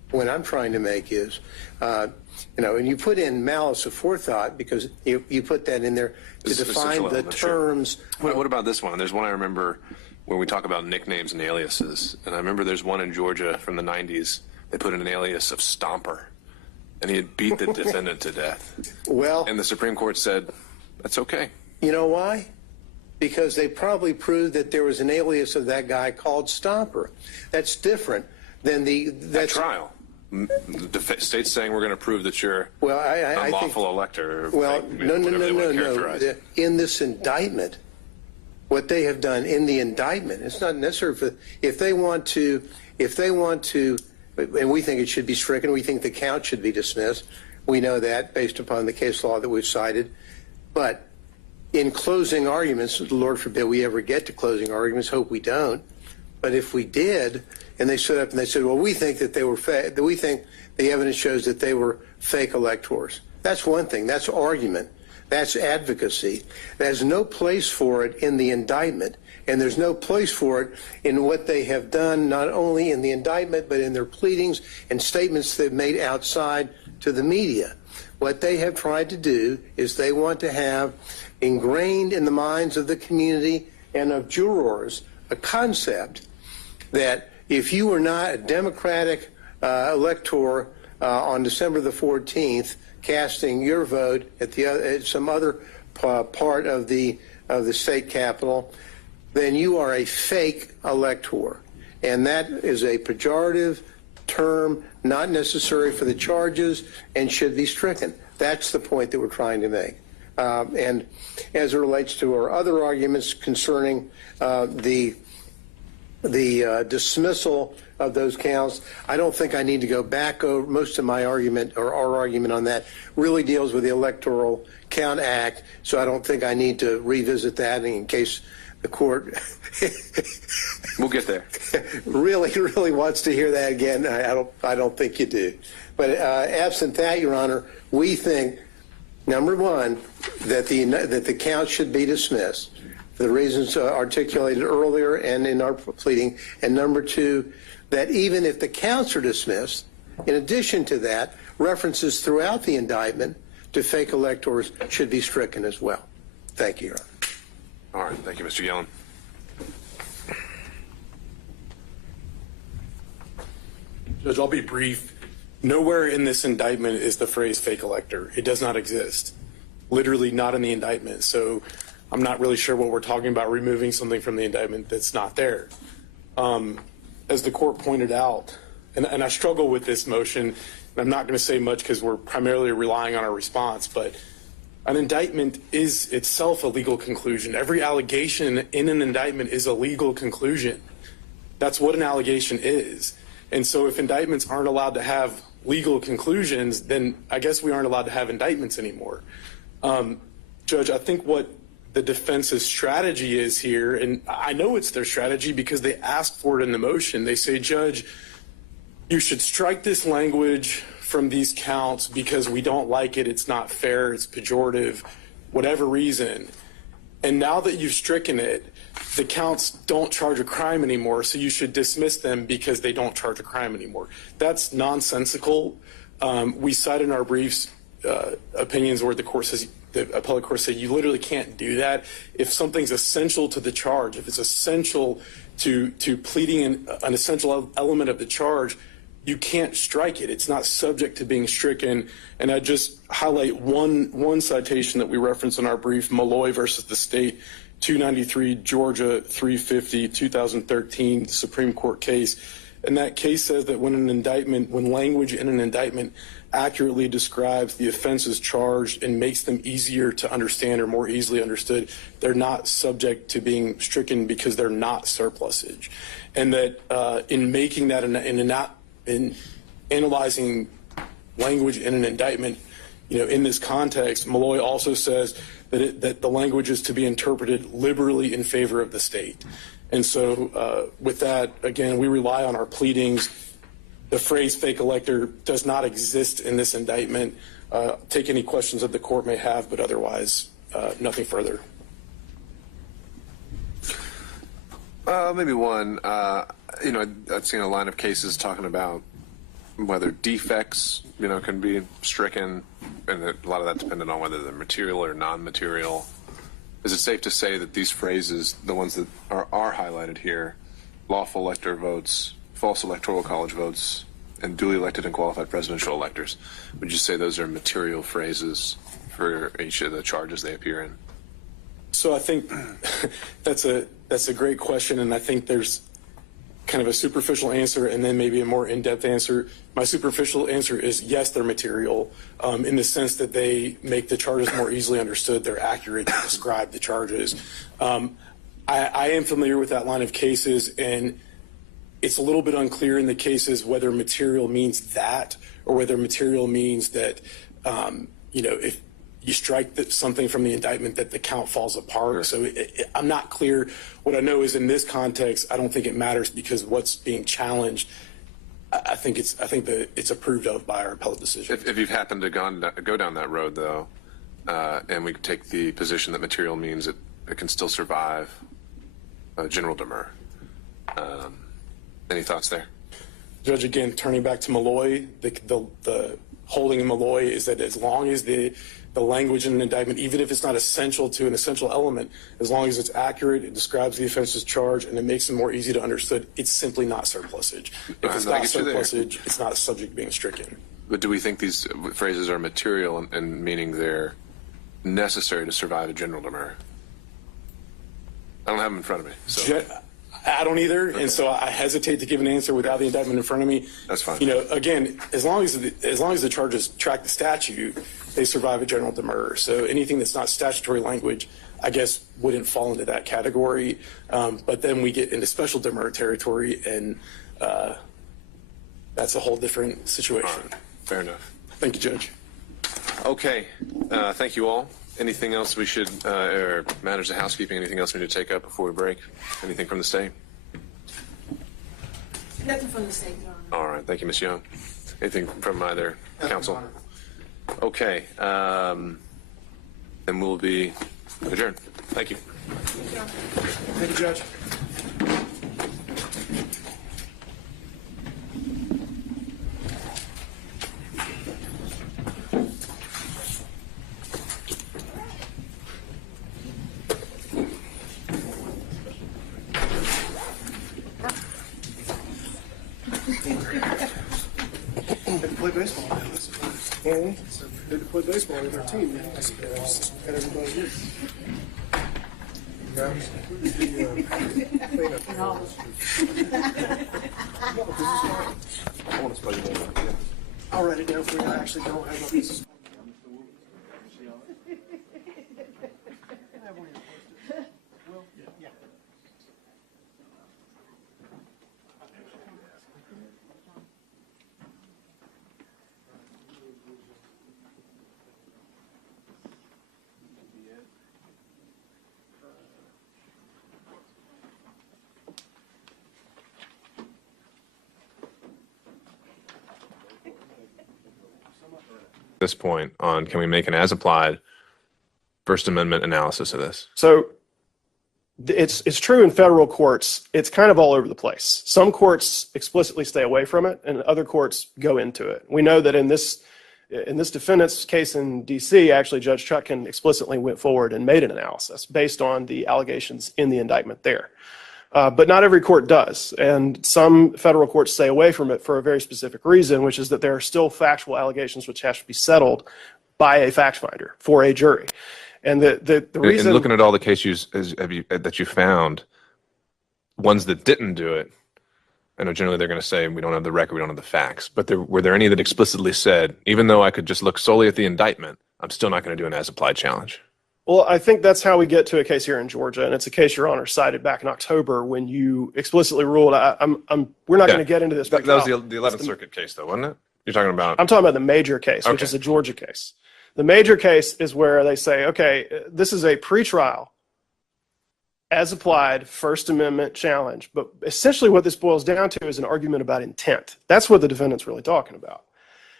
point I'm trying to make is, and you put in malice aforethought because you put that in there to It's define the element, sure. terms. What about this one? There's one I remember when we talk about nicknames and aliases, and I remember there's one in Georgia from the 90s. They put in an alias of Stomper, and he had beat the defendant to death. Well, And the Supreme Court said, that's okay. you know why? Because they probably proved that there was an alias of that guy called Stomper. That's different than At trial. The state's saying we're going to prove that you're Well, I unlawful think, elector. Or well, fake, no. whatever they want to characterize it. In this indictment, what they have done in the indictment, it's not necessary for, if they want to, and we think it should be stricken, we think the count should be dismissed. We know that based upon the case law that we've cited. But in closing arguments, Lord forbid we ever get to closing arguments, hope we don't. But if we did, and they stood up and they said, well, we think that they were that we think the evidence shows that they were fake electors. That's one thing. That's argument. That's advocacy. There's no place for it in the indictment, and there's no place for it in what they have done, not only in the indictment, but in their pleadings and statements they've made outside to the media. What they have tried to do is they want to have ingrained in the minds of the community and of jurors a concept that if you were not a Democratic elector on December the 14th, casting your vote at some other part of the state capitol, then you are a fake elector, and that is a pejorative term, not necessary for the charges, and should be stricken. That's the point that we're trying to make. And as it relates to our other arguments concerning the dismissal of those counts, I don't think I need to go back over. Most of my argument, or our argument on that, really deals with the Electoral Count Act, so I don't think I need to revisit that in case the court We'll get there. really wants to hear that again. I don't think you do. But absent that, Your Honor, we think, number one, that the count should be dismissed for the reasons articulated earlier and in our pleading, and number two, that even if the counts are dismissed, in addition to that, references throughout the indictment to fake electors should be stricken as well. Thank you, Your Honor. All right. Thank you, Mr. Yellen. Judge, I'll be brief. Nowhere in this indictment is the phrase fake elector. It does not exist. Literally not in the indictment. So I'm not really sure what we're talking about, removing something from the indictment that's not there. As the court pointed out, and I struggle with this motion, and I'm not going to say much because we're primarily relying on our response, but an indictment is itself a legal conclusion. Every allegation in an indictment is a legal conclusion. That's what an allegation is. And so if indictments aren't allowed to have legal conclusions, then I guess we aren't allowed to have indictments anymore. Judge, I think what the defense's strategy is here, and I know it's their strategy because they asked for it in the motion. They say, Judge, you should strike this language from these counts because we don't like it, it's not fair, it's pejorative, whatever reason. And now that you've stricken it, the counts don't charge a crime anymore, so you should dismiss them because they don't charge a crime anymore. That's nonsensical. We cite in our briefs opinions where the court says, the appellate court said, you literally can't do that. If something's essential to the charge, if it's essential to pleading an essential element of the charge, you can't strike it. It's not subject to being stricken. And I just highlight one citation that we reference in our brief, Malloy versus the state, 293 Georgia 350 2013 Supreme Court case. And that case says that when language in an indictment accurately describes the offenses charged and makes them easier to understand or more easily understood, they're not subject to being stricken because they're not surplusage. And that in making that in analyzing language in an indictment, in this context, Malloy also says that the language is to be interpreted liberally in favor of the state. And so with that, again, we rely on our pleadings. The phrase fake elector does not exist in this indictment. Take any questions that the court may have, but otherwise, nothing further. Maybe one. I've seen a line of cases talking about whether defects, can be stricken, and a lot of that dependent on whether they're material or non-material. Is it safe to say that these phrases, the ones that are highlighted here, lawful elector votes, false electoral college votes, and duly elected and qualified presidential electors, would you say those are material phrases for each of the charges they appear in? So I think that's a great question, and I think there's kind of a superficial answer and then maybe a more in-depth answer. My superficial answer is yes, they're material in the sense that they make the charges more easily understood. They're accurate to describe the charges. I am familiar with that line of cases, and it's a little bit unclear in the cases whether material means that or whether material means that, if you strike something from the indictment that the count falls apart. So I'm not clear. What I know is in this context, I don't think it matters because what's being challenged, I think that it's approved of by our appellate decision. If you've happened to go down that road, though, and we take the position that material means it can still survive a general demur. Any thoughts there? Judge, again, turning back to Malloy, the holding in Malloy is that as long as the language in an indictment, even if it's not essential to an essential element, as long as it's accurate, it describes the offense's charge, and it makes it more easy to understand, it's simply not surplusage. If it's not surplusage, it's not a subject being stricken. But do we think these phrases are material and meaning they're necessary to survive a general demur? I don't have them in front of me. So. I don't either, okay. And so I hesitate to give an answer without the indictment in front of me. That's fine. Again, as long as the charges track the statute, they survive a general demur. So anything that's not statutory language, I guess, wouldn't fall into that category. But then we get into special demur territory, and that's a whole different situation. All right. Fair enough. Thank you, Judge. Okay. Thank you all. Anything else we should, or matters of housekeeping, anything else we need to take up before we break? Anything from the state? Nothing from the state, Your Honor. All right. Thank you, Ms. Young. Anything from either counsel? Okay. Then we'll be adjourned. Thank you. Thank you, Judge. Play baseball. So they had to play baseball with their team. I suppose. Had everybody here. I'll write it down for you. I actually don't have my pieces. This point on can we make an as applied First Amendment analysis of this? So it's true in federal courts. It's kind of all over the place. Some courts explicitly stay away from it, and other courts go into it. We know that in this defendant's case in D.C., actually Judge Chutkan explicitly went forward and made an analysis based on the allegations in the indictment there. But not every court does, and some federal courts stay away from it for a very specific reason, which is that there are still factual allegations which have to be settled by a fact finder for a jury. And the reason... And looking at all the cases that you found, ones that didn't do it, I know generally they're going to say we don't have the record, we don't have the facts, but were there any that explicitly said, even though I could just look solely at the indictment, I'm still not going to do an as-applied challenge? Well, I think that's how we get to a case here in Georgia, and it's a case Your Honor cited back in October when you explicitly ruled. We're not going to get into this. That was the 11th Circuit case, though, wasn't it? You're talking about? I'm talking about the major case, which is a Georgia case. The major case is where they say, okay, this is a pretrial, as applied First Amendment challenge, but essentially what this boils down to is an argument about intent. That's what the defendant's really talking about.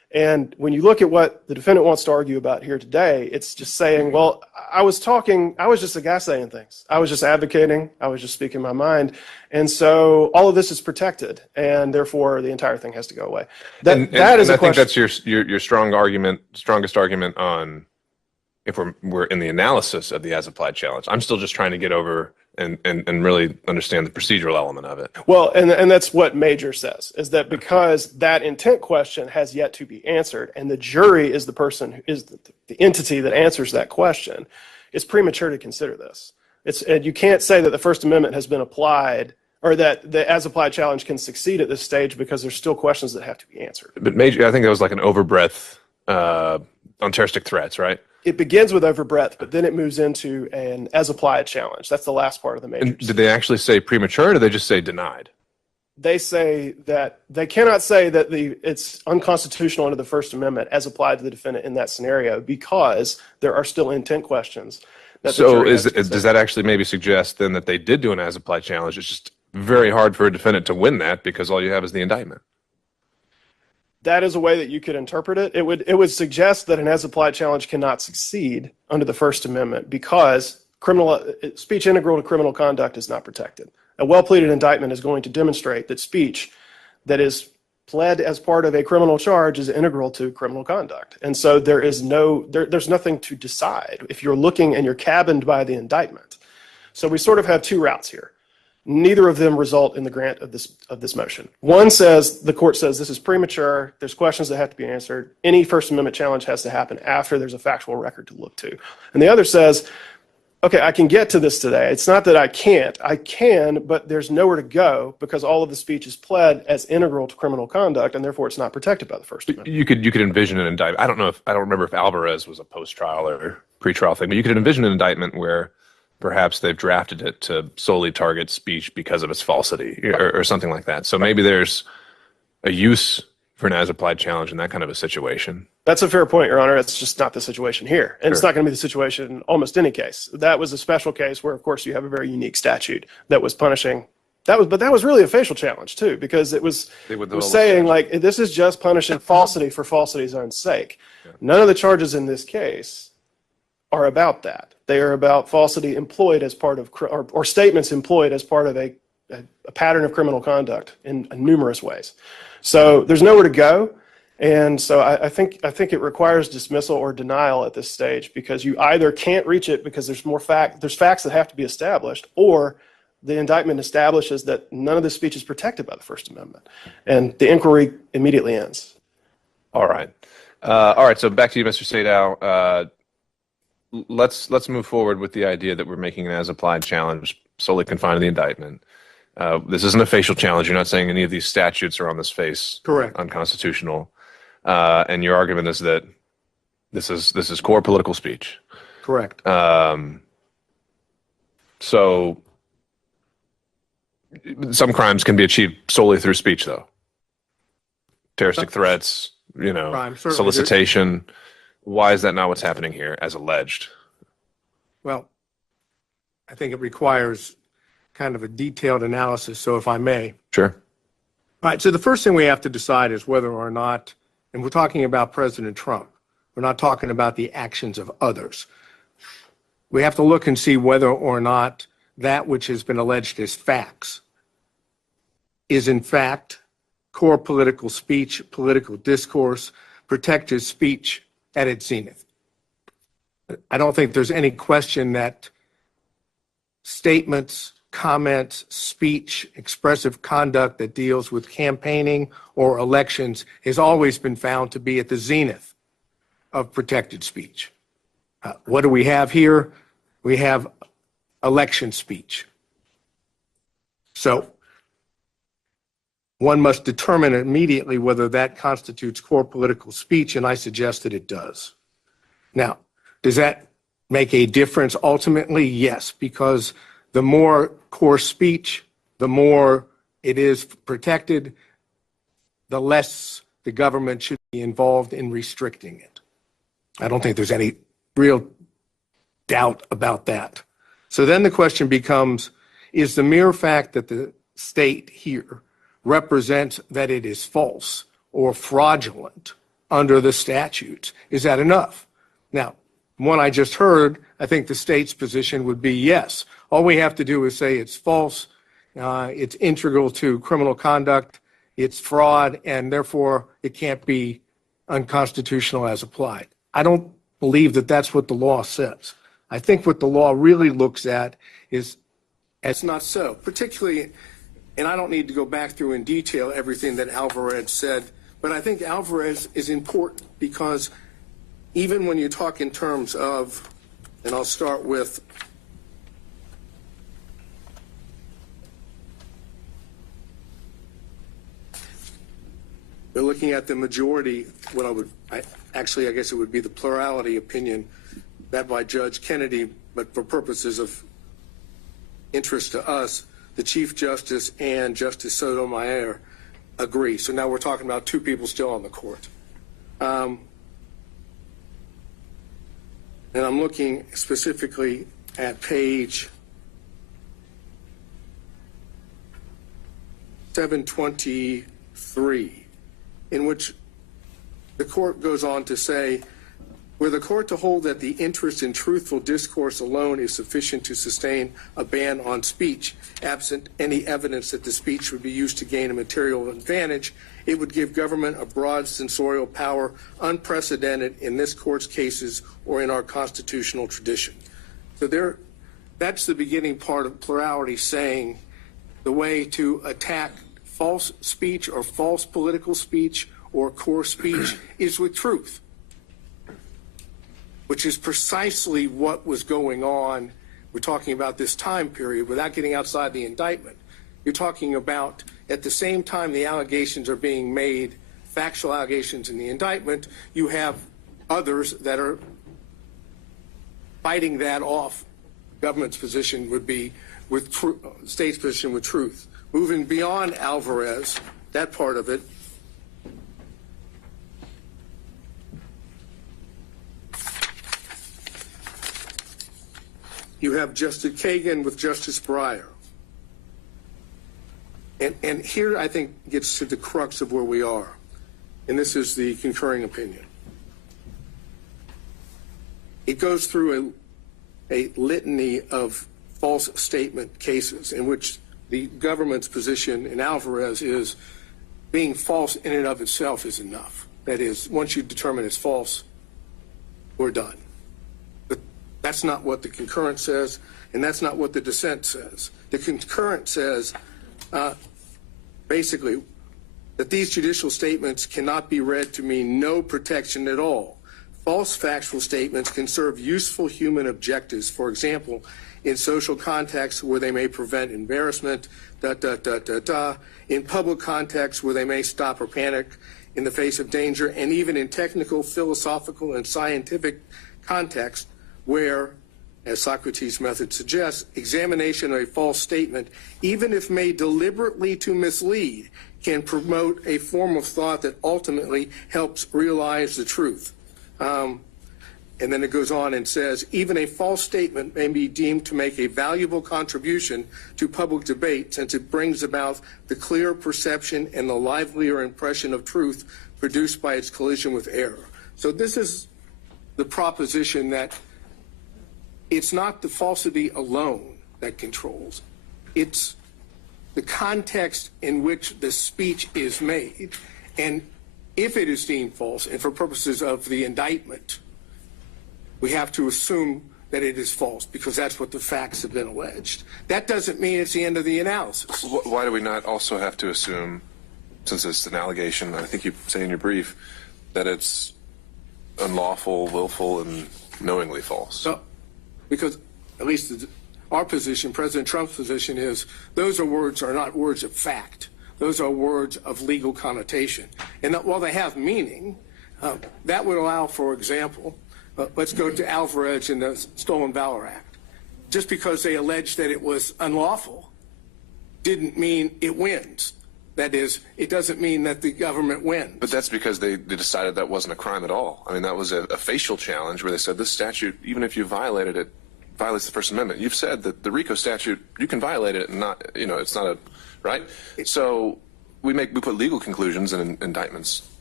And when you look at what the defendant wants to argue about here today, it's just saying, well, I was just a guy saying things. I was just advocating. I was just speaking my mind. And so all of this is protected, and therefore the entire thing has to go away. That is a question. I think that's your strongest argument on if we're in the analysis of the as-applied challenge. I'm still just trying to get over and really understand the procedural element of it. Well, and that's what Major says, is that because that intent question has yet to be answered, and the jury is the person who is the entity that answers that question, it's premature to consider this. And you can't say that the First Amendment has been applied, or that the as-applied challenge can succeed at this stage because there's still questions that have to be answered. But Major, I think that was like an overbreadth on terroristic threats, right? It begins with overbreadth, but then it moves into an as-applied challenge. That's the last part of the Major. And did they actually say premature, or did they just say denied? They say that they cannot say that it's unconstitutional under the First Amendment as applied to the defendant in that scenario because there are still intent questions. So does that actually maybe suggest then that they did do an as-applied challenge? It's just very hard for a defendant to win that because all you have is the indictment. That is a way that you could interpret it. It would suggest that an as-applied challenge cannot succeed under the First Amendment because speech integral to criminal conduct is not protected. A well-pleaded indictment is going to demonstrate that speech that is pled as part of a criminal charge is integral to criminal conduct. And so there's nothing to decide if you're looking and you're cabined by the indictment. So we sort of have two routes here. Neither of them result in the grant of this motion. One says, the court says this is premature, there's questions that have to be answered, any First Amendment challenge has to happen after there's a factual record to look to. And the other says, okay, I can get to this today. It's not that I can't. I can, but there's nowhere to go because all of the speech is pled as integral to criminal conduct, and therefore it's not protected by the First Amendment. You could envision an indictment. I don't remember if Alvarez was a post-trial or pre-trial thing, but you could envision an indictment where perhaps they've drafted it to solely target speech because of its falsity or something like that. So maybe there's a use for an as-applied challenge in that kind of a situation. That's a fair point, Your Honor. It's just not the situation here. And It's not going to be the situation in almost any case. That was a special case where, of course, you have a very unique statute that was punishing. But that was really a facial challenge, too, because it was saying, like, this is just punishing falsity for falsity's own sake. Yeah. None of the charges in this case are about that. They are about falsity employed as part of, or statements employed as part of a pattern of criminal conduct in numerous ways. So there's nowhere to go. And so I think it requires dismissal or denial at this stage because you either can't reach it because there's facts that have to be established, or the indictment establishes that none of this speech is protected by the First Amendment. And the inquiry immediately ends. All right. So back to you, Mr. Sadow. Let's move forward with the idea that we're making an as-applied challenge solely confined to the indictment. This isn't a facial challenge. You're not saying any of these statutes are on this face Correct. Unconstitutional. And your argument is that this is core political speech. Correct. So some crimes can be achieved solely through speech, though. Terroristic threats, solicitation. Why is that not what's happening here, as alleged? Well, I think it requires kind of a detailed analysis, so if I may. Sure. All right, so the first thing we have to decide is whether or not, and we're talking about President Trump, we're not talking about the actions of others. We have to look and see whether or not that which has been alleged as facts is in fact core political speech, political discourse, protected speech at its zenith. I don't think there's any question that statements, comments, speech, expressive conduct that deals with campaigning or elections has always been found to be at the zenith of protected speech. What do we have here? We have election speech. So one must determine immediately whether that constitutes core political speech, and I suggest that it does. Now, does that make a difference ultimately? Yes, because the more core speech, the more it is protected, the less the government should be involved in restricting it. I don't think there's any real doubt about that. So then the question becomes, is the mere fact that the state here represents that it is false or fraudulent under the statutes. Is that enough? Now, one I just heard, I think the state's position would be yes. All we have to do is say it's false, it's integral to criminal conduct, it's fraud, and therefore it can't be unconstitutional as applied. I don't believe that that's what the law says. I think what the law really looks at is, it's not so, particularly, and I don't need to go back through in detail everything that Alvarez said, but I think Alvarez is important because even when you talk in terms of, and I'll start with they're looking at the majority, I guess it would be the plurality opinion that by Judge Kennedy, but for purposes of interest to us, the Chief Justice and Justice Sotomayor agree. So now we're talking about two people still on the court. And I'm looking specifically at page 723, in which the court goes on to say, were the court to hold that the interest in truthful discourse alone is sufficient to sustain a ban on speech, absent any evidence that the speech would be used to gain a material advantage, it would give government a broad censorial power unprecedented in this court's cases or in our constitutional tradition. So that's the beginning part of plurality, saying the way to attack false speech or false political speech or core speech is with truth, which is precisely what was going on. We're talking about this time period without getting outside the indictment. You're talking about at the same time the allegations are being made, factual allegations in the indictment, you have others that are fighting that off. Government's position would be with state's position with truth. Moving beyond Alvarez, that part of it, you have Justice Kagan with Justice Breyer. And here I think gets to the crux of where we are. And this is the concurring opinion. It goes through a litany of false statement cases in which the government's position in Alvarez is being false in and of itself is enough. That is, once you determine it's false, we're done. But that's not what the concurrent says, and that's not what the dissent says. The concurrent says, basically, that these judicial statements cannot be read to mean no protection at all. False factual statements can serve useful human objectives, for example, in social contexts where they may prevent embarrassment, in public contexts where they may stop or panic in the face of danger, and even in technical, philosophical, and scientific contexts where, as Socrates' method suggests, examination of a false statement, even if made deliberately to mislead, can promote a form of thought that ultimately helps realize the truth. And then it goes on and says, even a false statement may be deemed to make a valuable contribution to public debate since it brings about the clear perception and the livelier impression of truth produced by its collision with error. So this is the proposition that it's not the falsity alone that controls. It's the context in which the speech is made. And if it is deemed false, and for purposes of the indictment, we have to assume that it is false because that's what the facts have been alleged. That doesn't mean it's the end of the analysis. Why do we not also have to assume, since it's an allegation, I think you say in your brief, that it's unlawful, willful, and knowingly false? So, because at least our position, President Trump's position is those are not words of fact. Those are words of legal connotation. And that while they have meaning, that would allow, for example, let's go to Alvarez in the Stolen Valor Act. Just because they alleged that it was unlawful didn't mean it wins. That is, it doesn't mean that the government wins. But that's because they decided that wasn't a crime at all. I mean, that was a facial challenge where they said this statute, even if you violated it, violates the First Amendment. You've said that the RICO statute, you can violate it and not, it's not a, right? So we put legal conclusions in indictments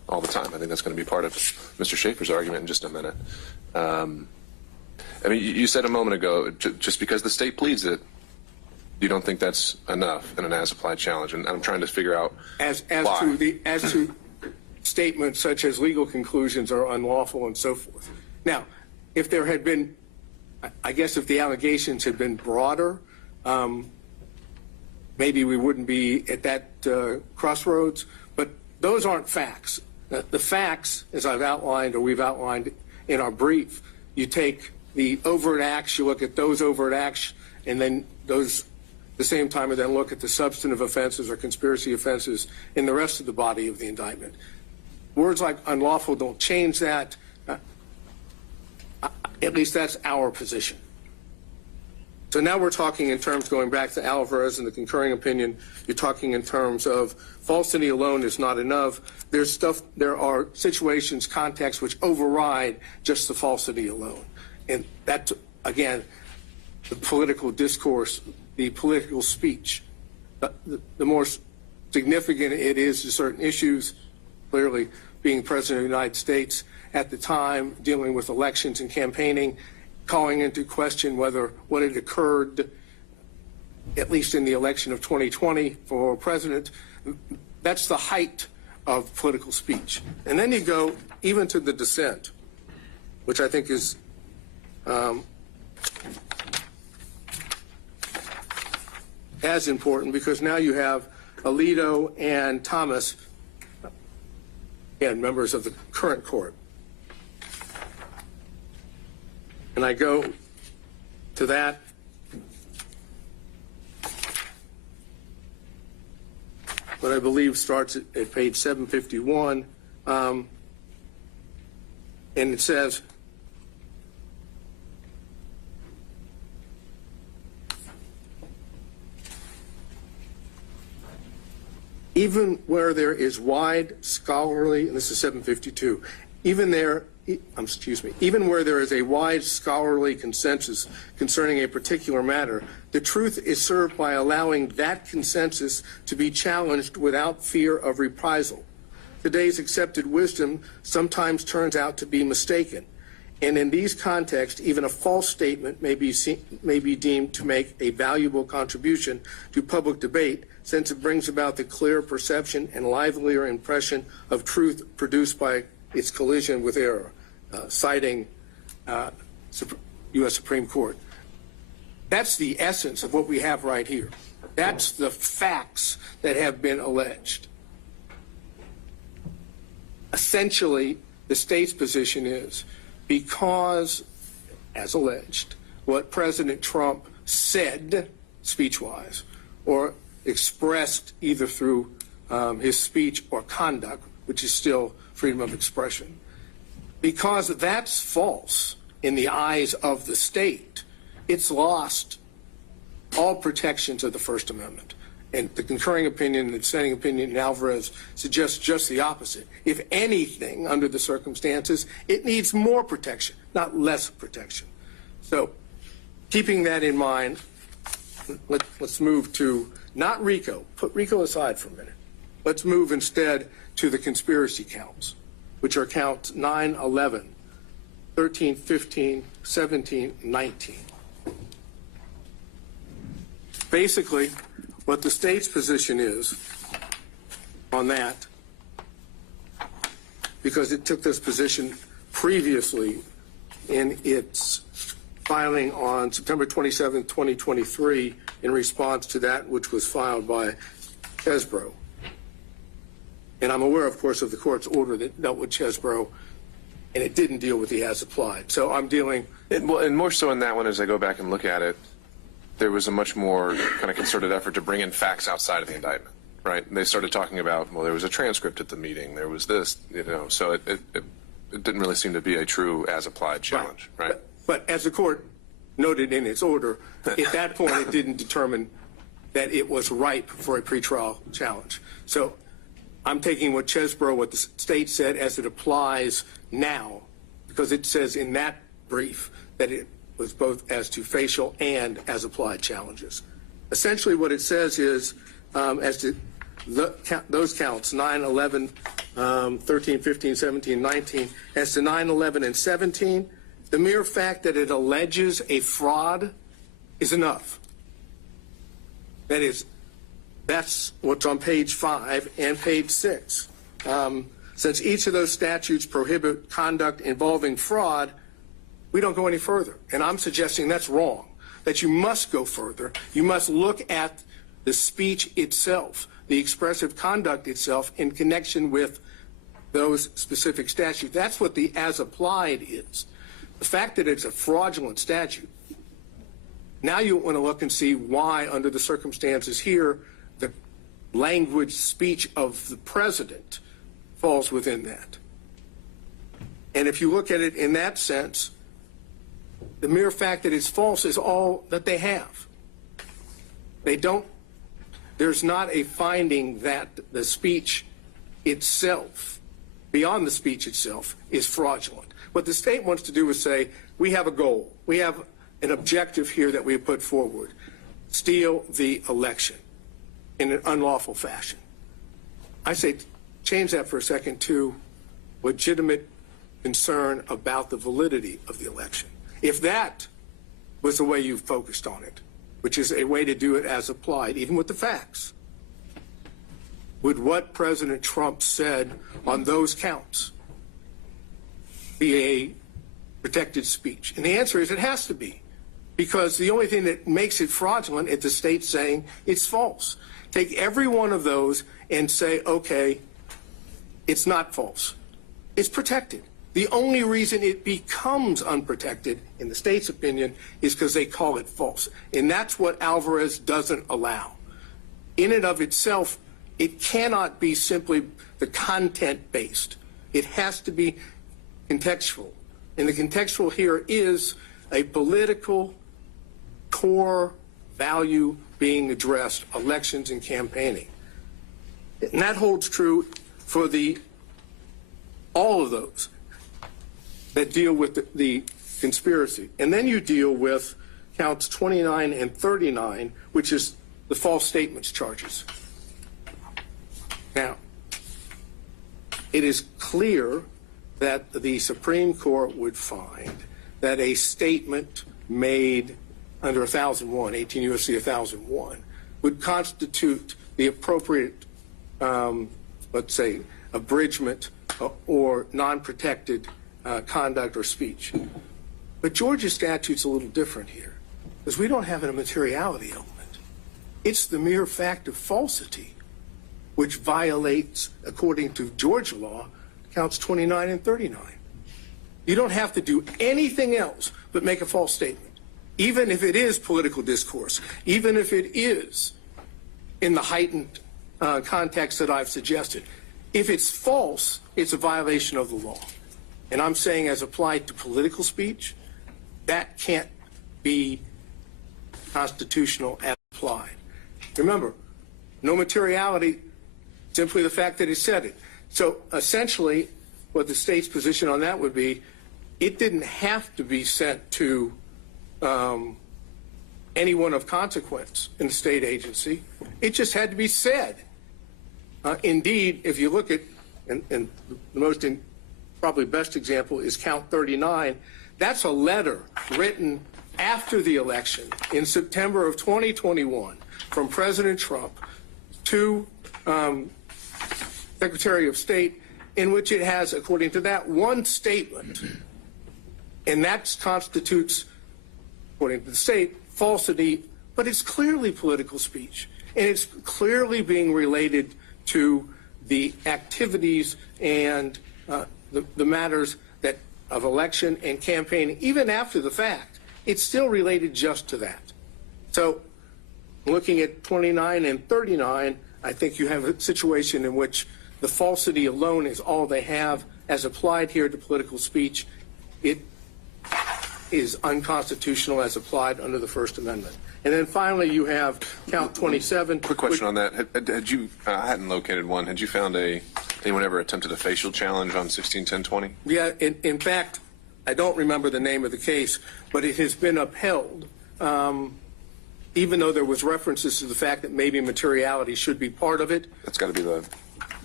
all the time. I think that's going to be part of Mr. Schaefer's argument in just a minute. I mean, you said a moment ago, just because the state pleads it, you don't think that's enough in an as-applied challenge, and I'm trying to figure out As why. to statements such as legal conclusions are unlawful and so forth. Now, if there had been, I guess if the allegations had been broader, maybe we wouldn't be at that crossroads, but those aren't facts. The facts, as I've outlined or we've outlined in our brief, you take the overt acts, you look at those overt acts, and then those the same time and then look at the substantive offenses or conspiracy offenses in the rest of the body of the indictment. Words like unlawful don't change that. At least that's our position. So now we're talking in terms, going back to Alvarez and the concurring opinion, you're talking in terms of falsity alone is not enough. There are situations, contexts which override just the falsity alone. And that, again, the political discourse, the political speech, the more significant it is to certain issues, clearly being President of the United States at the time, dealing with elections and campaigning, calling into question whether what had occurred, at least in the election of 2020 for president, that's the height of political speech. And then you go even to the dissent, which I think is as important, because now you have Alito and Thomas, again, members of the current court. And I go to that. What I believe starts at page 751. And it says, even where there is wide scholarly, and this is 752, even where there is a wide scholarly consensus concerning a particular matter, the truth is served by allowing that consensus to be challenged without fear of reprisal. Today's accepted wisdom sometimes turns out to be mistaken, and in these contexts, even a false statement may be deemed to make a valuable contribution to public debate, since it brings about the clear perception and livelier impression of truth produced by its collision with error, citing U.S. Supreme Court. That's the essence of what we have right here. That's the facts that have been alleged. Essentially, the state's position is because, as alleged, what President Trump said speech-wise or expressed either through his speech or conduct, which is still freedom of expression, because that's false in the eyes of the state, it's lost all protections of the First Amendment. And the concurring opinion and the dissenting opinion in Alvarez suggests just the opposite. If anything, under the circumstances, it needs more protection, not less protection. So keeping that in mind, let's move to not RICO. Put RICO aside for a minute. Let's move instead to the conspiracy counts, which are counts 9, 11, 13, 15, 17, 19. Basically, what the state's position is on that, because it took this position previously in its filing on September 27, 2023, in response to that which was filed by Chesbrough. And I'm aware, of course, of the court's order that dealt with Chesbrough, and it didn't deal with the as-applied. So I'm dealing... And more so in that one, as I go back and look at it, there was a much more kind of concerted effort to bring in facts outside of the indictment, right? And they started talking about, well, there was a transcript at the meeting, there was this, so it didn't really seem to be a true as-applied challenge, right? But as the court noted in its order, at that point it didn't determine that it was ripe for a pretrial challenge. So I'm taking what Chesbrough, what the state said, as it applies now, because it says in that brief that it was both as to facial and as applied challenges. Essentially what it says is, as to those counts, 9, 11, 13, 15, 17, 19, as to 9, 11, and 17, the mere fact that it alleges a fraud is enough. That's what's on page 5 and page 6. Since each of those statutes prohibit conduct involving fraud, we don't go any further. And I'm suggesting that's wrong, that you must go further. You must look at the speech itself, the expressive conduct itself in connection with those specific statutes. That's what the as applied is. The fact that it's a fraudulent statute, now you want to look and see why, under the circumstances here, the language speech of the president falls within that. And if you look at it in that sense, the mere fact that it's false is all that they have. There's not a finding that the speech itself, beyond the speech itself, is fraudulent. What the state wants to do is say, we have a goal. We have an objective here that we have put forward. Steal the election in an unlawful fashion. I say change that for a second to legitimate concern about the validity of the election. If that was the way you focused on it, which is a way to do it as applied, even with the facts, would what President Trump said on those counts be a protected speech? And the answer is it has to be, because the only thing that makes it fraudulent is the state saying it's false. Take every one of those and say, okay, it's not false. It's protected. The only reason it becomes unprotected, in the state's opinion, is because they call it false. And that's what Alvarez doesn't allow. In and of itself, it cannot be simply the content-based. It has to be contextual. And the contextual here is a political core value being addressed, elections and campaigning. And that holds true for all of those that deal with the conspiracy. And then you deal with counts 29 and 39, which is the false statements charges. Now, it is clear that the Supreme Court would find that a statement made under 1001, 18 U.S.C. 1001, would constitute the appropriate, let's say, abridgment or non-protected conduct or speech. But Georgia's statute's a little different here, because we don't have a materiality element. It's the mere fact of falsity which violates, according to Georgia law, counts 29 and 39. You don't have to do anything else but make a false statement, even if it is political discourse, even if it is in the heightened context that I've suggested. If it's false, it's a violation of the law. And I'm saying, as applied to political speech, that can't be constitutional as applied. Remember, no materiality, simply the fact that he said it. So essentially, what the state's position on that would be, it didn't have to be sent to anyone of consequence in the state agency. It just had to be said. Indeed, if you look at, and the most probably best example is count 39, that's a letter written after the election in September of 2021 from President Trump to Secretary of State, in which it has, according to that, one statement, and that constitutes, according to the state, falsity, but it's clearly political speech, and it's clearly being related to the activities and the matters that of election and campaigning. Even after the fact, it's still related just to that. So looking at 29 and 39, I think you have a situation in which the falsity alone is all they have. As applied here to political speech, it is unconstitutional as applied under the First Amendment. And then finally, you have count 27. Quick question on that. Had you, I hadn't located one. Had you found anyone ever attempted a facial challenge on 161020? Yeah, in fact, I don't remember the name of the case, but it has been upheld, even though there was references to the fact that maybe materiality should be part of it. That's got to be the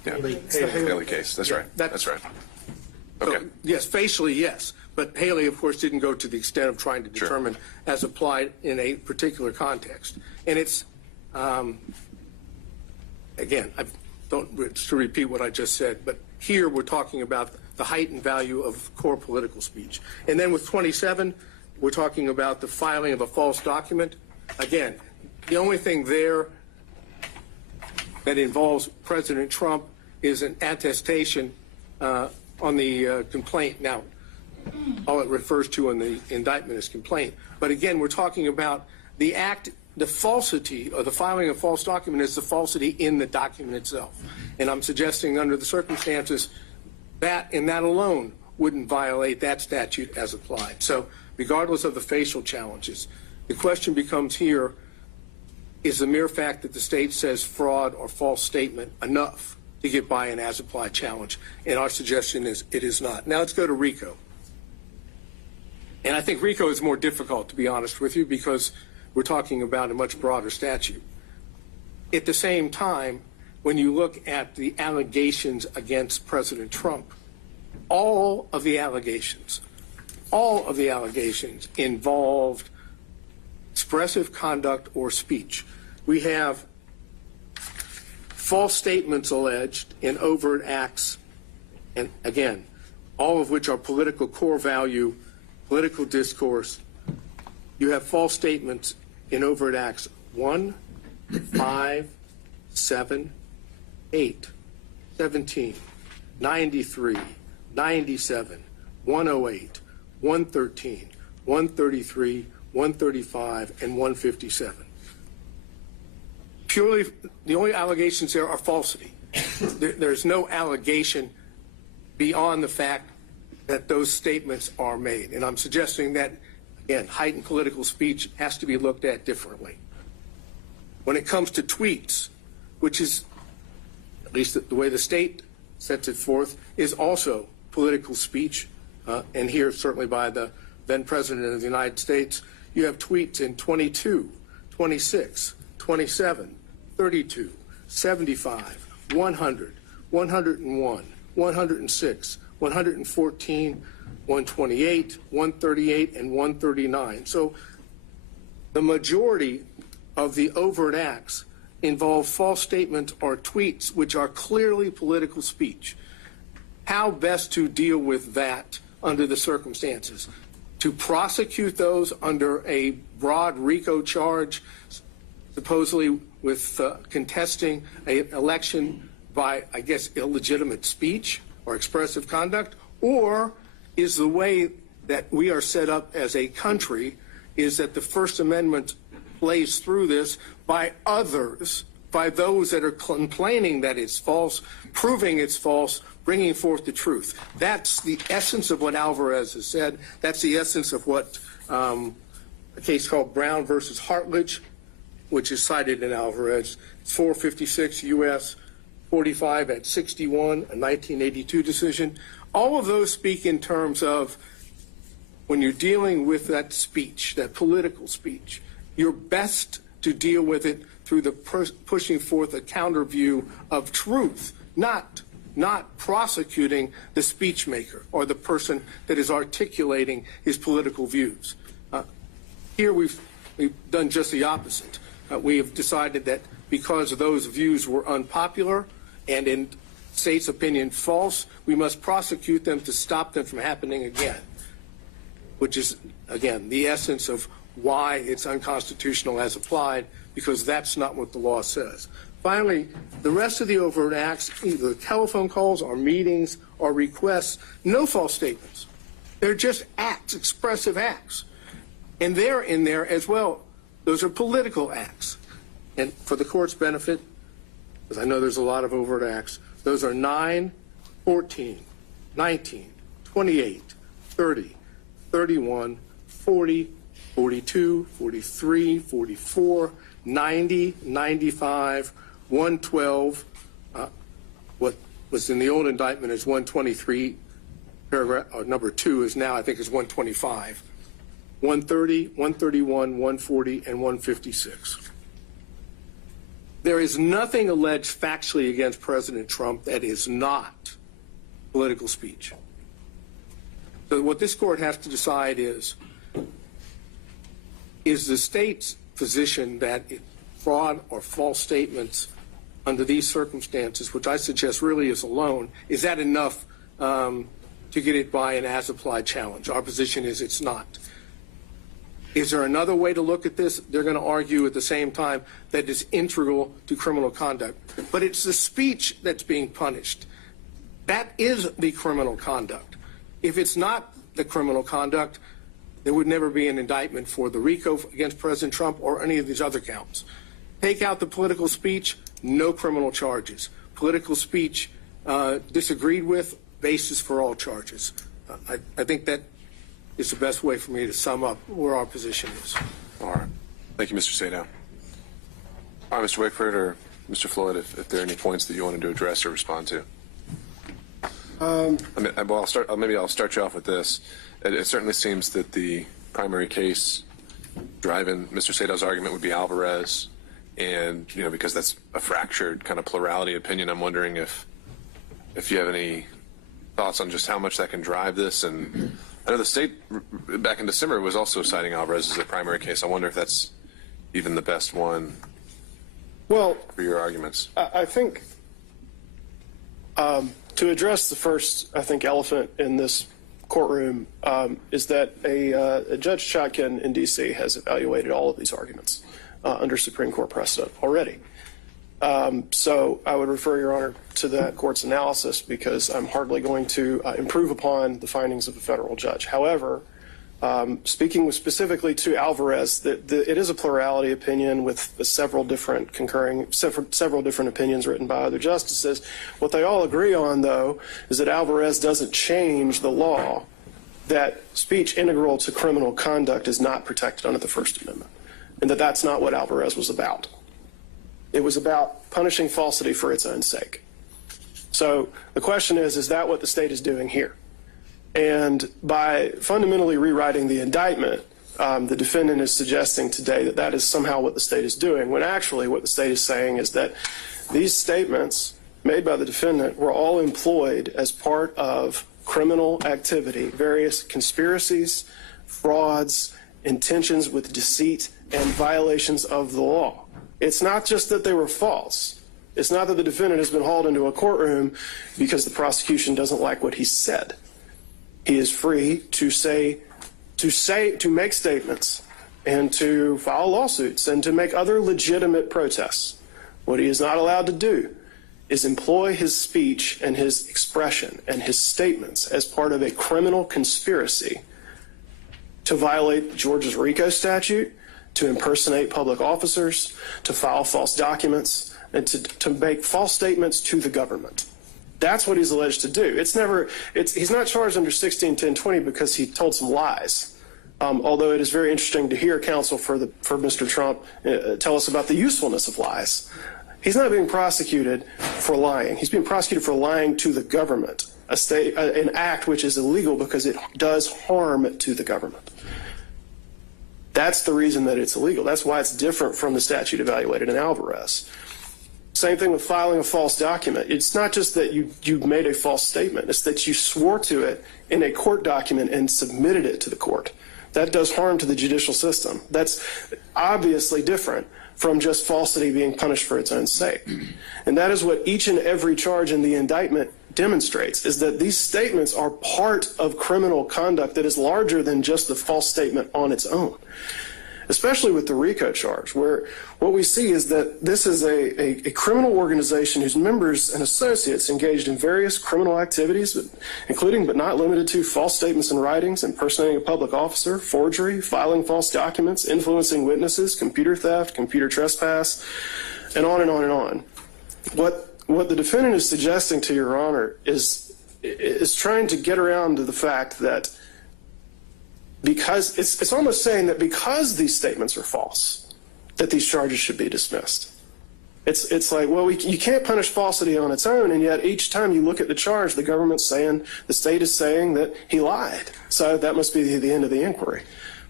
Yeah, It's the Haley case. That's right. That- That's right. So, Okay. yes, facially, yes. But Haley, of course, didn't go to the extent of trying to Sure. determine as applied in a particular context. And it's, again, I don't to repeat what I just said, but here we're talking about the heightened value of core political speech. And then with 27, we're talking about the filing of a false document. Again, the only thing there that involves President Trump is an attestation on the complaint. Now, all it refers to in the indictment is complaint. But again, we're talking about the act, the falsity or the filing of false document is the falsity in the document itself. And I'm suggesting under the circumstances that and that alone wouldn't violate that statute as applied. So regardless of the facial challenges, the question becomes here, is the mere fact that the state says fraud or false statement enough to get by an as-applied challenge? And our suggestion is it is not. Now let's go to RICO. And I think RICO is more difficult, to be honest with you, because we're talking about a much broader statute. At the same time, when you look at the allegations against President Trump, all of the allegations involved expressive conduct or speech. We have false statements alleged in overt acts, and again, all of which are political core value, political discourse. You have false statements in overt acts 1, 5, 7, 8, 17, 93, 97, 108, 113, 133, 135, and 157. Purely, the only allegations there are falsity. There's no allegation beyond the fact that those statements are made. And I'm suggesting that, again, heightened political speech has to be looked at differently. When it comes to tweets, which is, at least the way the state sets it forth, is also political speech, and here certainly by the then President of the United States, you have tweets in 22, 26, 27, 32, 75, 100, 101, 106, 114, 128, 138, and 139. So the majority of the overt acts involve false statements or tweets which are clearly political speech. How best to deal with that under the circumstances? To prosecute those under a broad RICO charge, supposedly with contesting an election by, I guess, illegitimate speech or expressive conduct? Or is the way that we are set up as a country is that the First Amendment plays through this by others, by those that are complaining that it's false, proving it's false, bringing forth the truth? That's the essence of what Alvarez has said. That's the essence of what a case called Brown versus Hartledge, which is cited in Alvarez. It's 456 U.S. 45 at 61, a 1982 decision. All of those speak in terms of when you're dealing with that speech, that political speech, you're best to deal with it through the pushing forth a counter view of truth, not prosecuting the speech maker or the person that is articulating his political views. Here we've done just the opposite. We have decided that because those views were unpopular and in state's opinion false, we must prosecute them to stop them from happening again, which is, again, the essence of why it's unconstitutional as applied, because that's not what the law says. Finally, the rest of the overt acts, either telephone calls or meetings or requests, no false statements. They're just acts, expressive acts. And they're in there as well. Those are political acts. And for the court's benefit, because I know there's a lot of overt acts, those are 9, 14, 19, 28, 30, 31, 40, 42, 43, 44, 90, 95, 112. What was in the old indictment is 123, paragraph, or number 2 is now, I think, is 125. 130, 131, 140, and 156. There is nothing alleged factually against President Trump that is not political speech. So what this court has to decide is the state's position that fraud or false statements under these circumstances, which I suggest really is alone, is that enough to get it by an as-applied challenge? Our position is it's not. Is there another way to look at this? They're going to argue at the same time that it's integral to criminal conduct. But it's the speech that's being punished. That is the criminal conduct. If it's not the criminal conduct, there would never be an indictment for the RICO against President Trump or any of these other counts. Take out the political speech, no criminal charges. Political speech disagreed with, basis for all charges. I think that is the best way for me to sum up where our position is. All right. Thank you, Mr. Sadow. All right, Mr. Wickford or Mr. Floyd, if there are any points that you wanted to address or respond to. Maybe I'll start you off with this. It certainly seems that the primary case driving Mr. Sadow's argument would be Alvarez, and because that's a fractured kind of plurality opinion, I'm wondering if you have any thoughts on just how much that can drive this. And I know the state back in December was also citing Alvarez as a primary case. I wonder if that's even the best one for your arguments. I think to address the first, elephant in this courtroom is that a Judge Chotkin in D.C. has evaluated all of these arguments under Supreme Court precedent already. So I would refer, Your Honor, to that court's analysis because I'm hardly going to improve upon the findings of a federal judge. However, speaking specifically to Alvarez, it is a plurality opinion with several different opinions written by other justices. What they all agree on, though, is that Alvarez doesn't change the law that speech integral to criminal conduct is not protected under the First Amendment, and that that's not what Alvarez was about. It was about punishing falsity for its own sake. So the question is that what the state is doing here? And by fundamentally rewriting the indictment, the defendant is suggesting today that that is somehow what the state is doing, when actually what the state is saying is that these statements made by the defendant were all employed as part of criminal activity, various conspiracies, frauds, intentions with deceit, and violations of the law. It's not just that they were false. It's not that the defendant has been hauled into a courtroom because the prosecution doesn't like what he said. He is free to make statements and to file lawsuits and to make other legitimate protests. What he is not allowed to do is employ his speech and his expression and his statements as part of a criminal conspiracy to violate Georgia's RICO statute, to impersonate public officers, to file false documents, and to make false statements to the government. That's what he's alleged to do. He's not charged under 161020 because he told some lies. Although it is very interesting to hear counsel for Mr. Trump tell us about the usefulness of lies. He's not being prosecuted for lying. He's being prosecuted for lying to the government, an act which is illegal because it does harm to the government. That's the reason that it's illegal. That's why it's different from the statute evaluated in Alvarez. Same thing with filing a false document. It's not just that you made a false statement. It's that you swore to it in a court document and submitted it to the court. That does harm to the judicial system. That's obviously different from just falsity being punished for its own sake. And that is what each and every charge in the indictment demonstrates, is that these statements are part of criminal conduct that is larger than just the false statement on its own. Especially with the RICO charge, where what we see is that this is a criminal organization whose members and associates engaged in various criminal activities, including but not limited to false statements and writings, impersonating a public officer, forgery, filing false documents, influencing witnesses, computer theft, computer trespass, and on and on and on. What the defendant is suggesting to Your Honor is trying to get around to the fact that because it's almost saying that because these statements are false, that these charges should be dismissed. It's like, well, you can't punish falsity on its own, and yet each time you look at the charge, the state is saying that he lied. So that must be the end of the inquiry.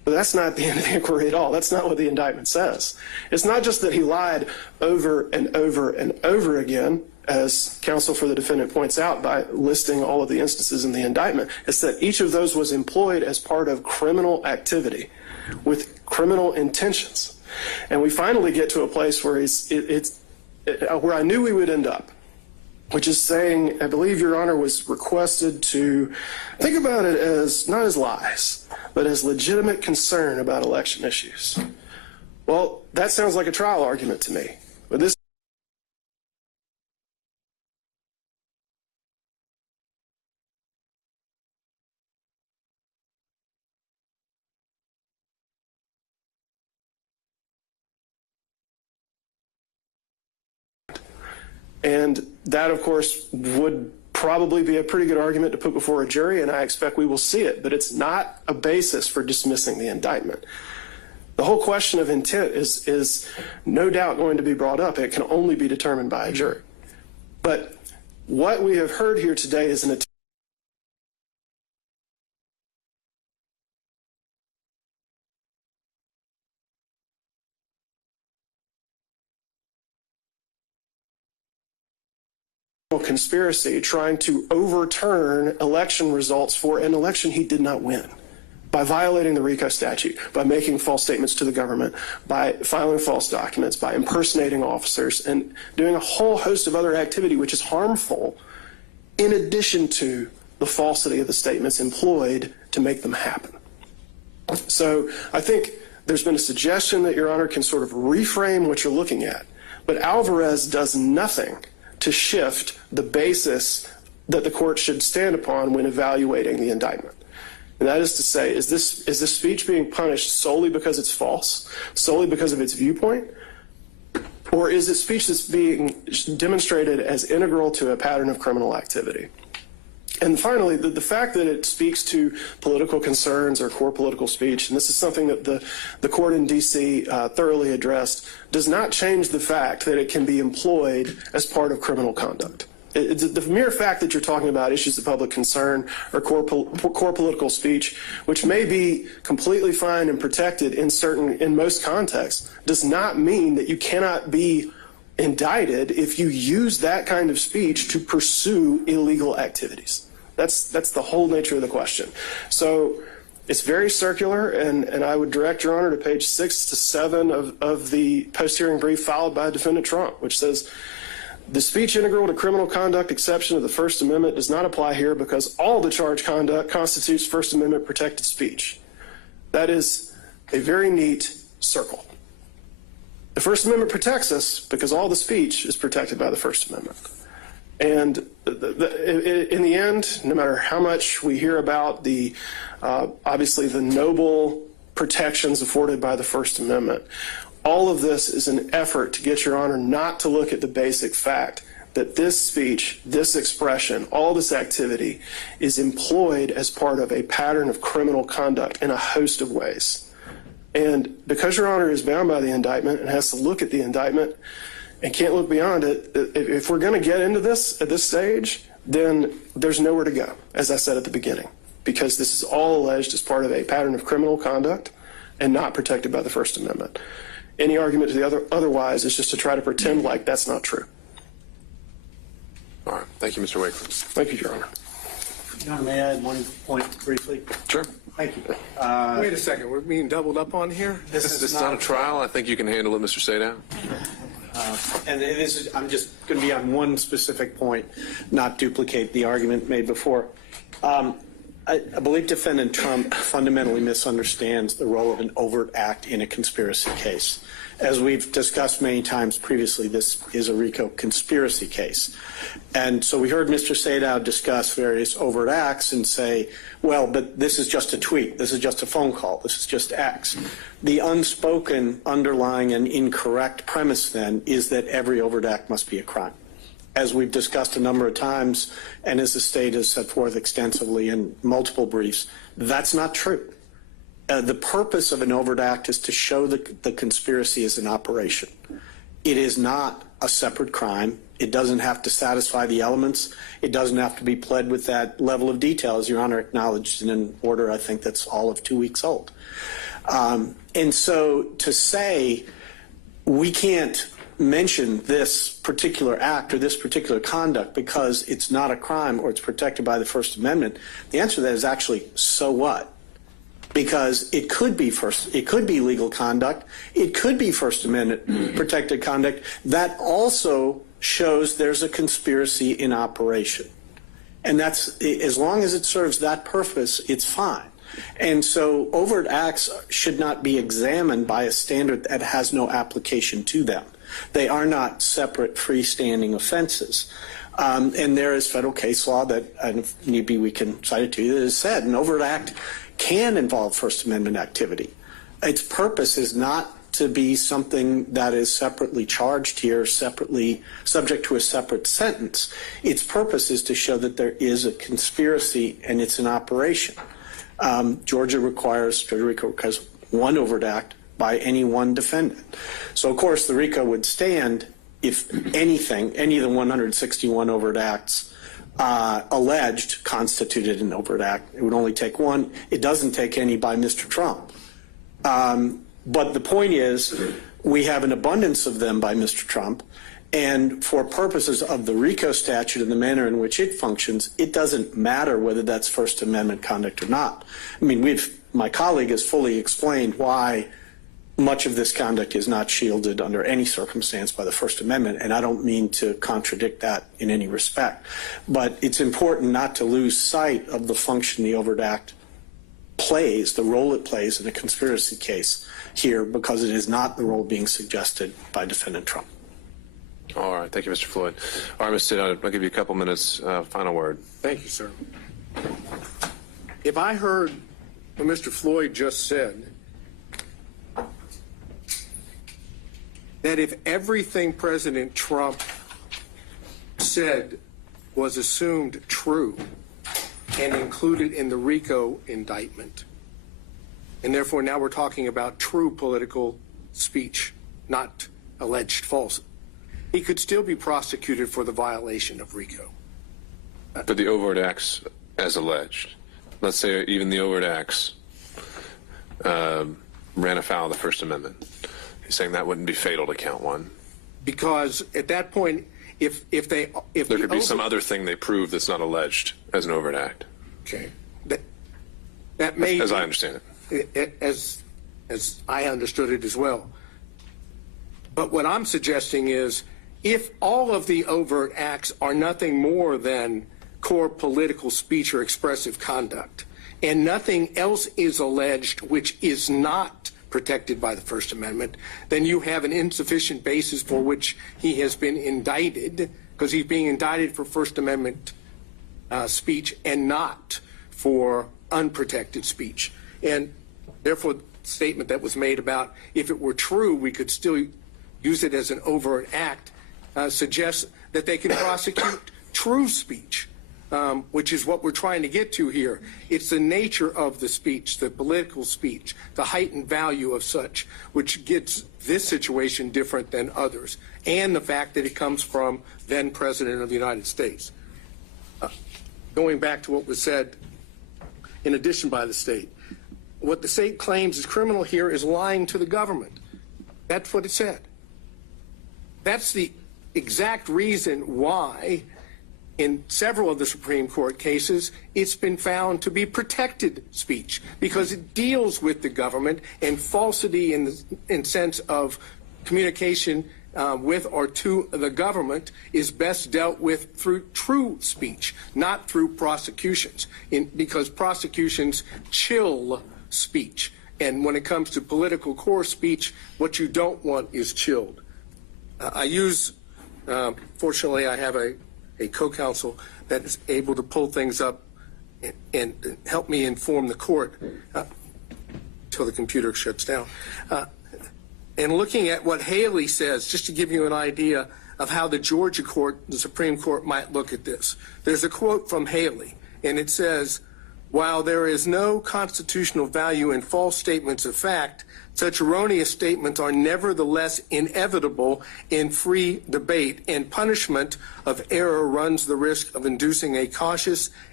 But that's not the end of the inquiry at all. That's not what the indictment says. It's not just that he lied over and over and over again, as counsel for the defendant points out by listing all of the instances in the indictment. It's that each of those was employed as part of criminal activity with criminal intentions. And we finally get to a place where where I knew we would end up, which is saying, I believe Your Honor was requested to think about it as not as lies, but as legitimate concern about election issues. Well, that sounds like a trial argument to me. But this and that, of course, would probably be a pretty good argument to put before a jury, and I expect we will see it, but it's not a basis for dismissing the indictment. The whole question of intent is no doubt going to be brought up. It can only be determined by a jury. But what we have heard here today is an attempt conspiracy trying to overturn election results for an election he did not win by violating the RICO statute, by making false statements to the government, by filing false documents, by impersonating officers, and doing a whole host of other activity which is harmful in addition to the falsity of the statements employed to make them happen. So I think there's been a suggestion that Your Honor can sort of reframe what you're looking at, but Alvarez does nothing to shift the basis that the court should stand upon when evaluating the indictment. And that is to say, is this speech being punished solely because it's false, solely because of its viewpoint, or is it speech that's being demonstrated as integral to a pattern of criminal activity? And finally, the fact that it speaks to political concerns or core political speech, and this is something that the court in D.C. Thoroughly addressed, does not change the fact that it can be employed as part of criminal conduct. The mere fact that you're talking about issues of public concern or core political speech, which may be completely fine and protected in most contexts, does not mean that you cannot be indicted if you use that kind of speech to pursue illegal activities. That's the whole nature of the question. So it's very circular, and I would direct Your Honor to page 6 to 7 of the post-hearing brief filed by Defendant Trump, which says, the speech integral to criminal conduct exception of the First Amendment does not apply here because all the charged conduct constitutes First Amendment protected speech. That is a very neat circle. The First Amendment protects us because all the speech is protected by the First Amendment. And in the end, no matter how much we hear about obviously the noble protections afforded by the First Amendment, all of this is an effort to get Your Honor not to look at the basic fact that this speech, this expression, all this activity is employed as part of a pattern of criminal conduct in a host of ways. And because Your Honor is bound by the indictment and has to look at the indictment and can't look beyond it, if we're going to get into this at this stage, then there's nowhere to go, as I said at the beginning, because this is all alleged as part of a pattern of criminal conduct and not protected by the First Amendment. Any argument to the otherwise is just to try to pretend like that's not true. All right. Thank you, Mr. Wakefield. Thank you, Your Honor. Your Honor, may I add one point briefly? Sure. Thank you. Wait a second, we're being doubled up on here? This is not a trial. I think you can handle it, Mr. Sadow. And I'm just going to be on one specific point, not duplicate the argument made before. I believe Defendant Trump fundamentally misunderstands the role of an overt act in a conspiracy case. As we've discussed many times previously, this is a RICO conspiracy case. And so we heard Mr. Sadow discuss various overt acts and say, well, but this is just a tweet, this is just a phone call, this is just X. The unspoken, underlying, and incorrect premise then is that every overt act must be a crime. As we've discussed a number of times, and as the state has set forth extensively in multiple briefs, that's not true. The purpose of an overt act is to show that the conspiracy is in operation. It is not a separate crime. It doesn't have to satisfy the elements. It doesn't have to be pled with that level of detail, as Your Honor acknowledged in an order I think that's all of 2 weeks old. And so to say we can't mention this particular act or this particular conduct because it's not a crime or it's protected by the First Amendment, the answer to that is actually, so what? Because it could be legal conduct, it could be First Amendment protected conduct that also shows there's a conspiracy in operation. And that's, as long as it serves that purpose, it's fine. And so overt acts should not be examined by a standard that has no application to them. They are not separate freestanding offenses. And there is federal case law that, and if need be, we can cite it to you, that has said an overt act can involve First Amendment activity. Its purpose is not to be something that is separately charged here, separately subject to a separate sentence. Its purpose is to show that there is a conspiracy and it's an operation. Georgia requires one overt act by any one defendant. So, of course, the RICO would stand if anything, any of the 161 overt acts alleged constituted an overt act. It would only take one. It doesn't take any by Mr. Trump. But the point is, we have an abundance of them by Mr. Trump, and for purposes of the RICO statute and the manner in which it functions, it doesn't matter whether that's First Amendment conduct or not. I mean, my colleague has fully explained why much of this conduct is not shielded under any circumstance by the First Amendment, and I don't mean to contradict that in any respect. But it's important not to lose sight of the function the overt act plays, the role it plays in a conspiracy case here, because it is not the role being suggested by Defendant Trump. All right. Thank you, Mr. Floyd. All right, Mr. I'll give you a couple minutes. Final word. Thank you, sir. If I heard what Mr. Floyd just said, that if everything President Trump said was assumed true and included in the RICO indictment, and therefore now we're talking about true political speech, not alleged false, he could still be prosecuted for the violation of RICO. For the overt acts as alleged. Let's say even the overt acts ran afoul of the First Amendment. He's saying that wouldn't be fatal to count one. Because at that point, if there could be some other thing they prove that's not alleged as an overt act. Okay. That may as I understand it. As I understood it as well. But what I'm suggesting is, if all of the overt acts are nothing more than core political speech or expressive conduct, and nothing else is alleged which is not protected by the First Amendment, then you have an insufficient basis for which he has been indicted, because he's being indicted for First Amendment speech and not for unprotected speech. And therefore, the statement that was made about if it were true, we could still use it as an overt act, suggests that they can prosecute true speech, which is what we're trying to get to here. It's the nature of the speech, the political speech, the heightened value of such, which gets this situation different than others, and the fact that it comes from then President of the United States. Going back to what was said in addition by the state, what the state claims is criminal here is lying to the government. That's what it said. That's the exact reason why in several of the Supreme Court cases it's been found to be protected speech, because it deals with the government, and falsity in sense of communication with or to the government is best dealt with through true speech, not through prosecutions, because prosecutions chill speech. And when it comes to political core speech, what you don't want is chilled. Fortunately, I have a co-counsel that is able to pull things up and help me inform the court until the computer shuts down. And looking at what Haley says, just to give you an idea of how the Georgia court, the Supreme Court, might look at this. There's a quote from Haley, and it says, "While there is no constitutional value in false statements of fact, such erroneous statements are nevertheless inevitable in free debate, and punishment of error runs the risk of inducing a cautious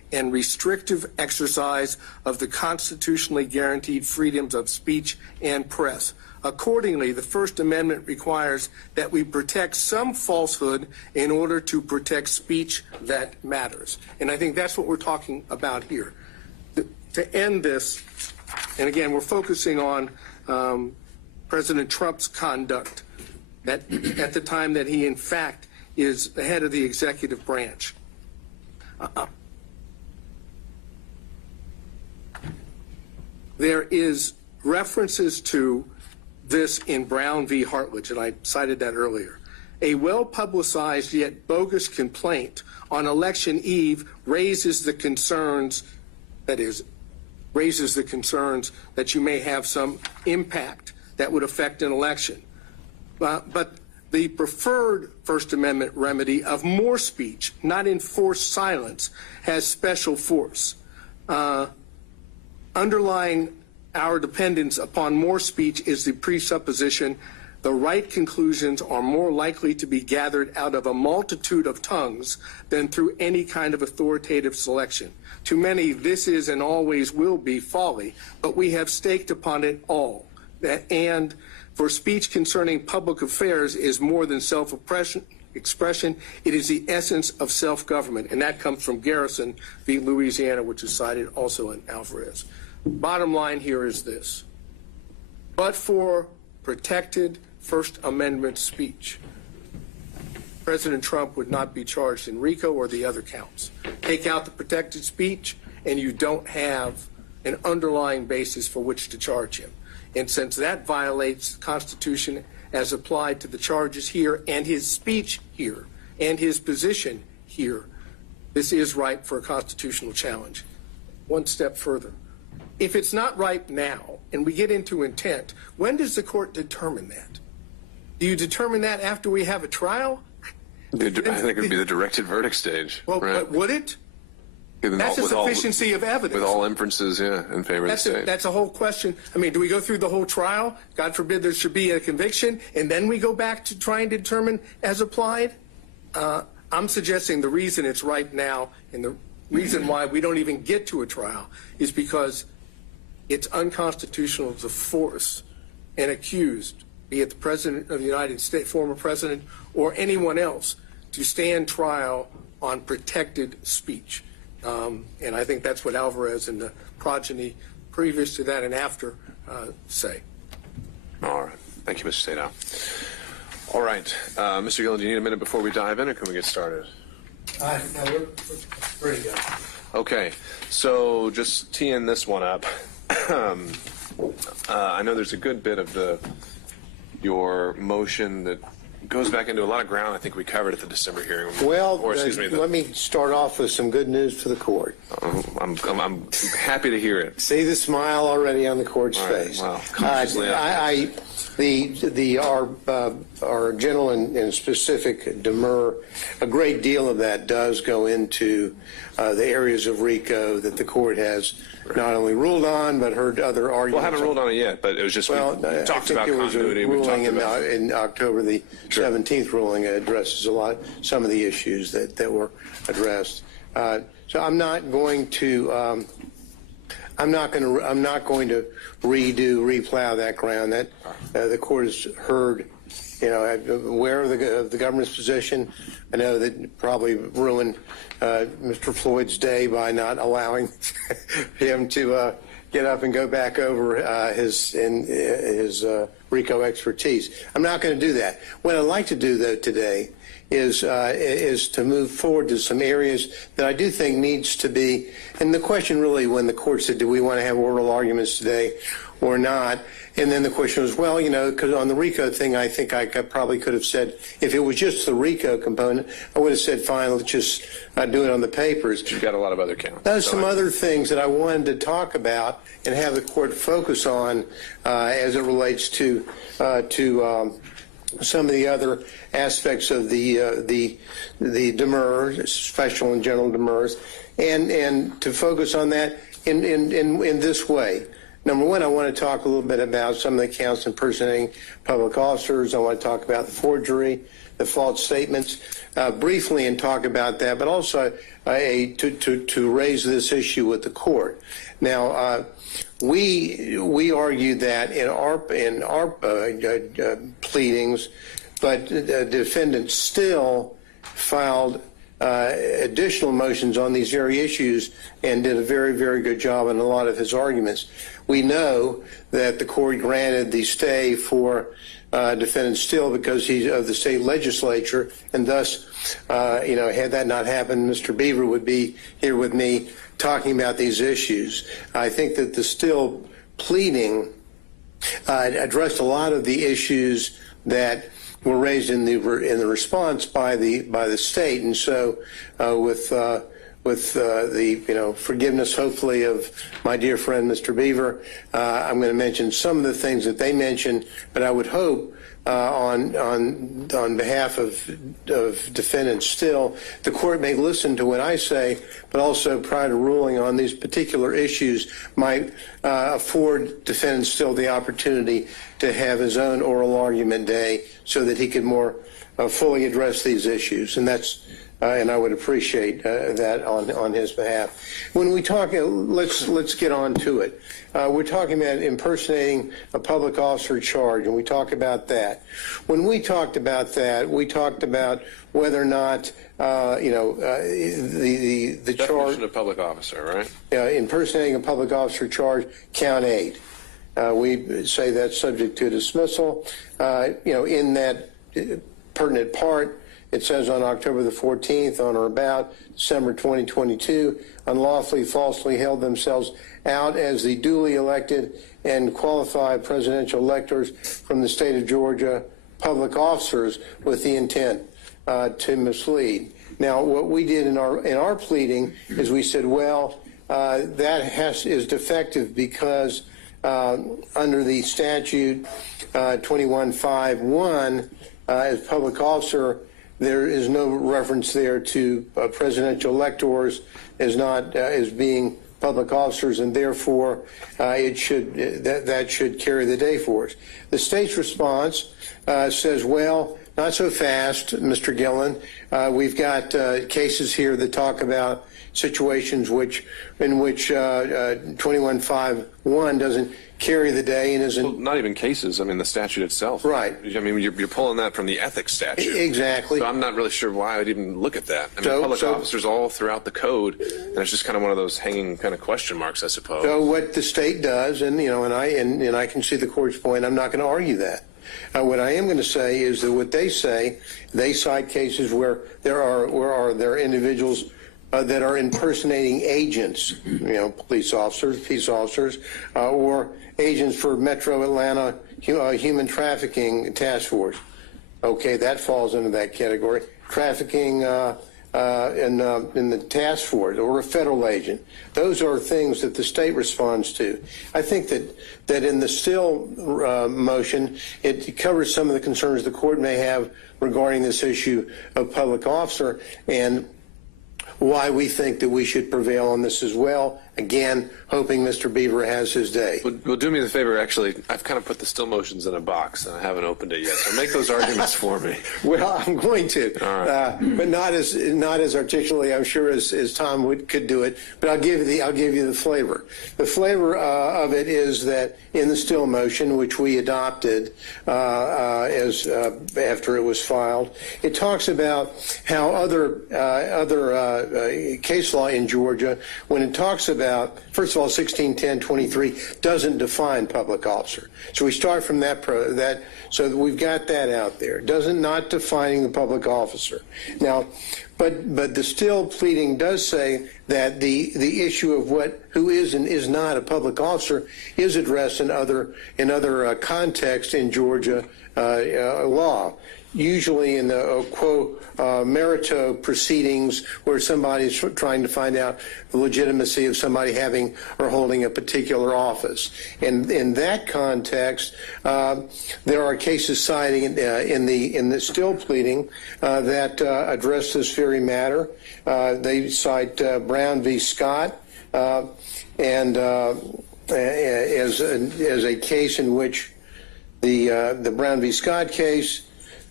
and restrictive exercise of the constitutionally guaranteed freedoms of speech and press. Accordingly, the First Amendment requires that we protect some falsehood in order to protect speech that matters. And I think that's what we're talking about here. To end this, and again, we're focusing on President Trump's conduct at the time that he, in fact, is the head of the executive branch. There is references to this in Brown v. Hartledge, and I cited that earlier. A well-publicized yet bogus complaint on election eve raises the concerns that you may have some impact that would affect an election. But the preferred First Amendment remedy of more speech, not enforced silence, has special force. Underlying our dependence upon more speech is the presupposition the right conclusions are more likely to be gathered out of a multitude of tongues than through any kind of authoritative selection. To many, this is and always will be folly, but we have staked upon it all. And for speech concerning public affairs is more than self-expression. It is the essence of self-government, and that comes from Garrison v. Louisiana, which is cited also in Alvarez. Bottom line here is this. But for protected First Amendment speech, President Trump would not be charged in RICO or the other counts. Take out the protected speech, and you don't have an underlying basis for which to charge him. And since that violates the Constitution as applied to the charges here and his speech here and his position here, this is ripe for a constitutional challenge. One step further. If it's not ripe now and we get into intent, when does the court determine that? Do you determine that after we have a trial? I think it would be the directed verdict stage. Well, right? but would it? That's a sufficiency of evidence. With all inferences, yeah, in favor of the state. That's a whole question. I mean, do we go through the whole trial? God forbid there should be a conviction, and then we go back to trying to determine as applied? I'm suggesting the reason it's right now and the reason why we don't even get to a trial is because it's unconstitutional to force an accused, be it the President of the United States, former President, or anyone else, to stand trial on protected speech. And I think that's what Alvarez and the progeny previous to that and after say. All right. Thank you, Mr. Sadow. All right. Mr. Gillen, do you need a minute before we dive in, or can we get started? No, we're ready to go. Okay. So just teeing this one up. I know there's a good bit of your motion that goes back into a lot of ground I think we covered at the December hearing. Well, let me start off with some good news for the court. I'm happy to hear it. See the smile already on the court's face. Wow. Our general and specific demur, a great deal of that does go into the areas of RICO that the court has not only ruled on, but heard other arguments. Well, I haven't ruled on it yet, but it was just, we talked about continuity. We talked about in October, the 17th ruling addresses some of the issues that were addressed. So I'm not going to replow that ground. That the court has heard, aware of the government's position. I know that probably ruined Mr. Floyd's day by not allowing him to get up and go back over his RICO expertise. I'm not going to do that. What I'd like to do, though, today is to move forward to some areas that I do think needs to be, and the question really when the court said, do we want to have oral arguments today or not? And then the question was, well, because on the RICO thing, I think I probably could have said, if it was just the RICO component, I would have said, fine, let's just do it on the papers. You've got a lot of other counts. There's some other things that I wanted to talk about and have the court focus on as it relates to some of the other aspects of the demurs, special and general demurs, and to focus on that in this way. Number one, I want to talk a little bit about some of the counts impersonating public officers. I want to talk about the forgery the false statements briefly and talk about that, but also to raise this issue with the court. Now, we argue that in our pleadings, but the defendant still filed additional motions on these very issues and did a very, very good job in a lot of his arguments. We know that the court granted the stay for defendant Still because he's of the state legislature, and thus, had that not happened, Mr. Beaver would be here with me talking about these issues. I think that the Still pleading addressed a lot of the issues that were raised in the response by the state, and so with the forgiveness, hopefully, of my dear friend Mr. Beaver, I'm going to mention some of the things that they mentioned, but I would hope on behalf of defendants Still, the court may listen to what I say, but also prior to ruling on these particular issues might afford defendant Still the opportunity to have his own oral argument day so that he could more fully address these issues, and that's and I would appreciate that on his behalf. When we talk, let's get on to it. We're talking about impersonating a public officer charge, and we talk about that. When we talked about that, we talked about whether or not the charge. Definition of public officer, right? Impersonating a public officer charge, count 8. We say that's subject to dismissal. In that pertinent part, it says on October the 14th, on or about December 2022, unlawfully, falsely held themselves out as the duly elected and qualified presidential electors from the state of Georgia, public officers with the intent to mislead. Now, what we did in our pleading is we said, well, that is defective because under the statute 2151, as public officer, there is no reference there to presidential electors as being public officers, and therefore that should carry the day for us. The state's response says, well, not so fast, Mr. Gillen. We've got cases here that talk about situations in which 2151 doesn't carry the day and isn't. Well, not even cases. I mean, the statute itself. Right. I mean, you're pulling that from the ethics statute. Exactly. So I'm not really sure why I'd even look at that. I mean, public officers all throughout the code, and it's just kind of one of those hanging kind of question marks, I suppose. So what the state does, and I can see the court's point. I'm not going to argue that. What I am going to say is that what they say, they cite cases where there are individuals that are impersonating agents, police officers, peace officers, or agents for Metro Atlanta Human Trafficking Task Force. Okay, that falls into that category. Trafficking in the task force or a federal agent. Those are things that the state responds to. I think that in the Still motion, it covers some of the concerns the court may have regarding this issue of public officer and why we think that we should prevail on this as well. Again, hoping Mr. Beaver has his day. Well, do me the favor, actually, I've kind of put the Still motions in a box, and I haven't opened it yet, so make those arguments for me. Well, I'm going to, but not as articulately, I'm sure, as Tom could do it, but I'll give you the flavor. The flavor of it is that in the Still motion, which we adopted after it was filed, it talks about how other case law in Georgia, when it talks about, first of all, 1610-23 doesn't define public officer. So we start from that, so that we've got that out there. Not defining the public officer. Now, but the Still pleading does say that the issue of who is and is not a public officer is addressed in other contexts in Georgia law. Usually in the quo merito proceedings where somebody's trying to find out the legitimacy of somebody having or holding a particular office. And in that context, there are cases citing in the Still pleading that address this very matter. They cite Brown v. Scott and as a case in which the Brown v. Scott case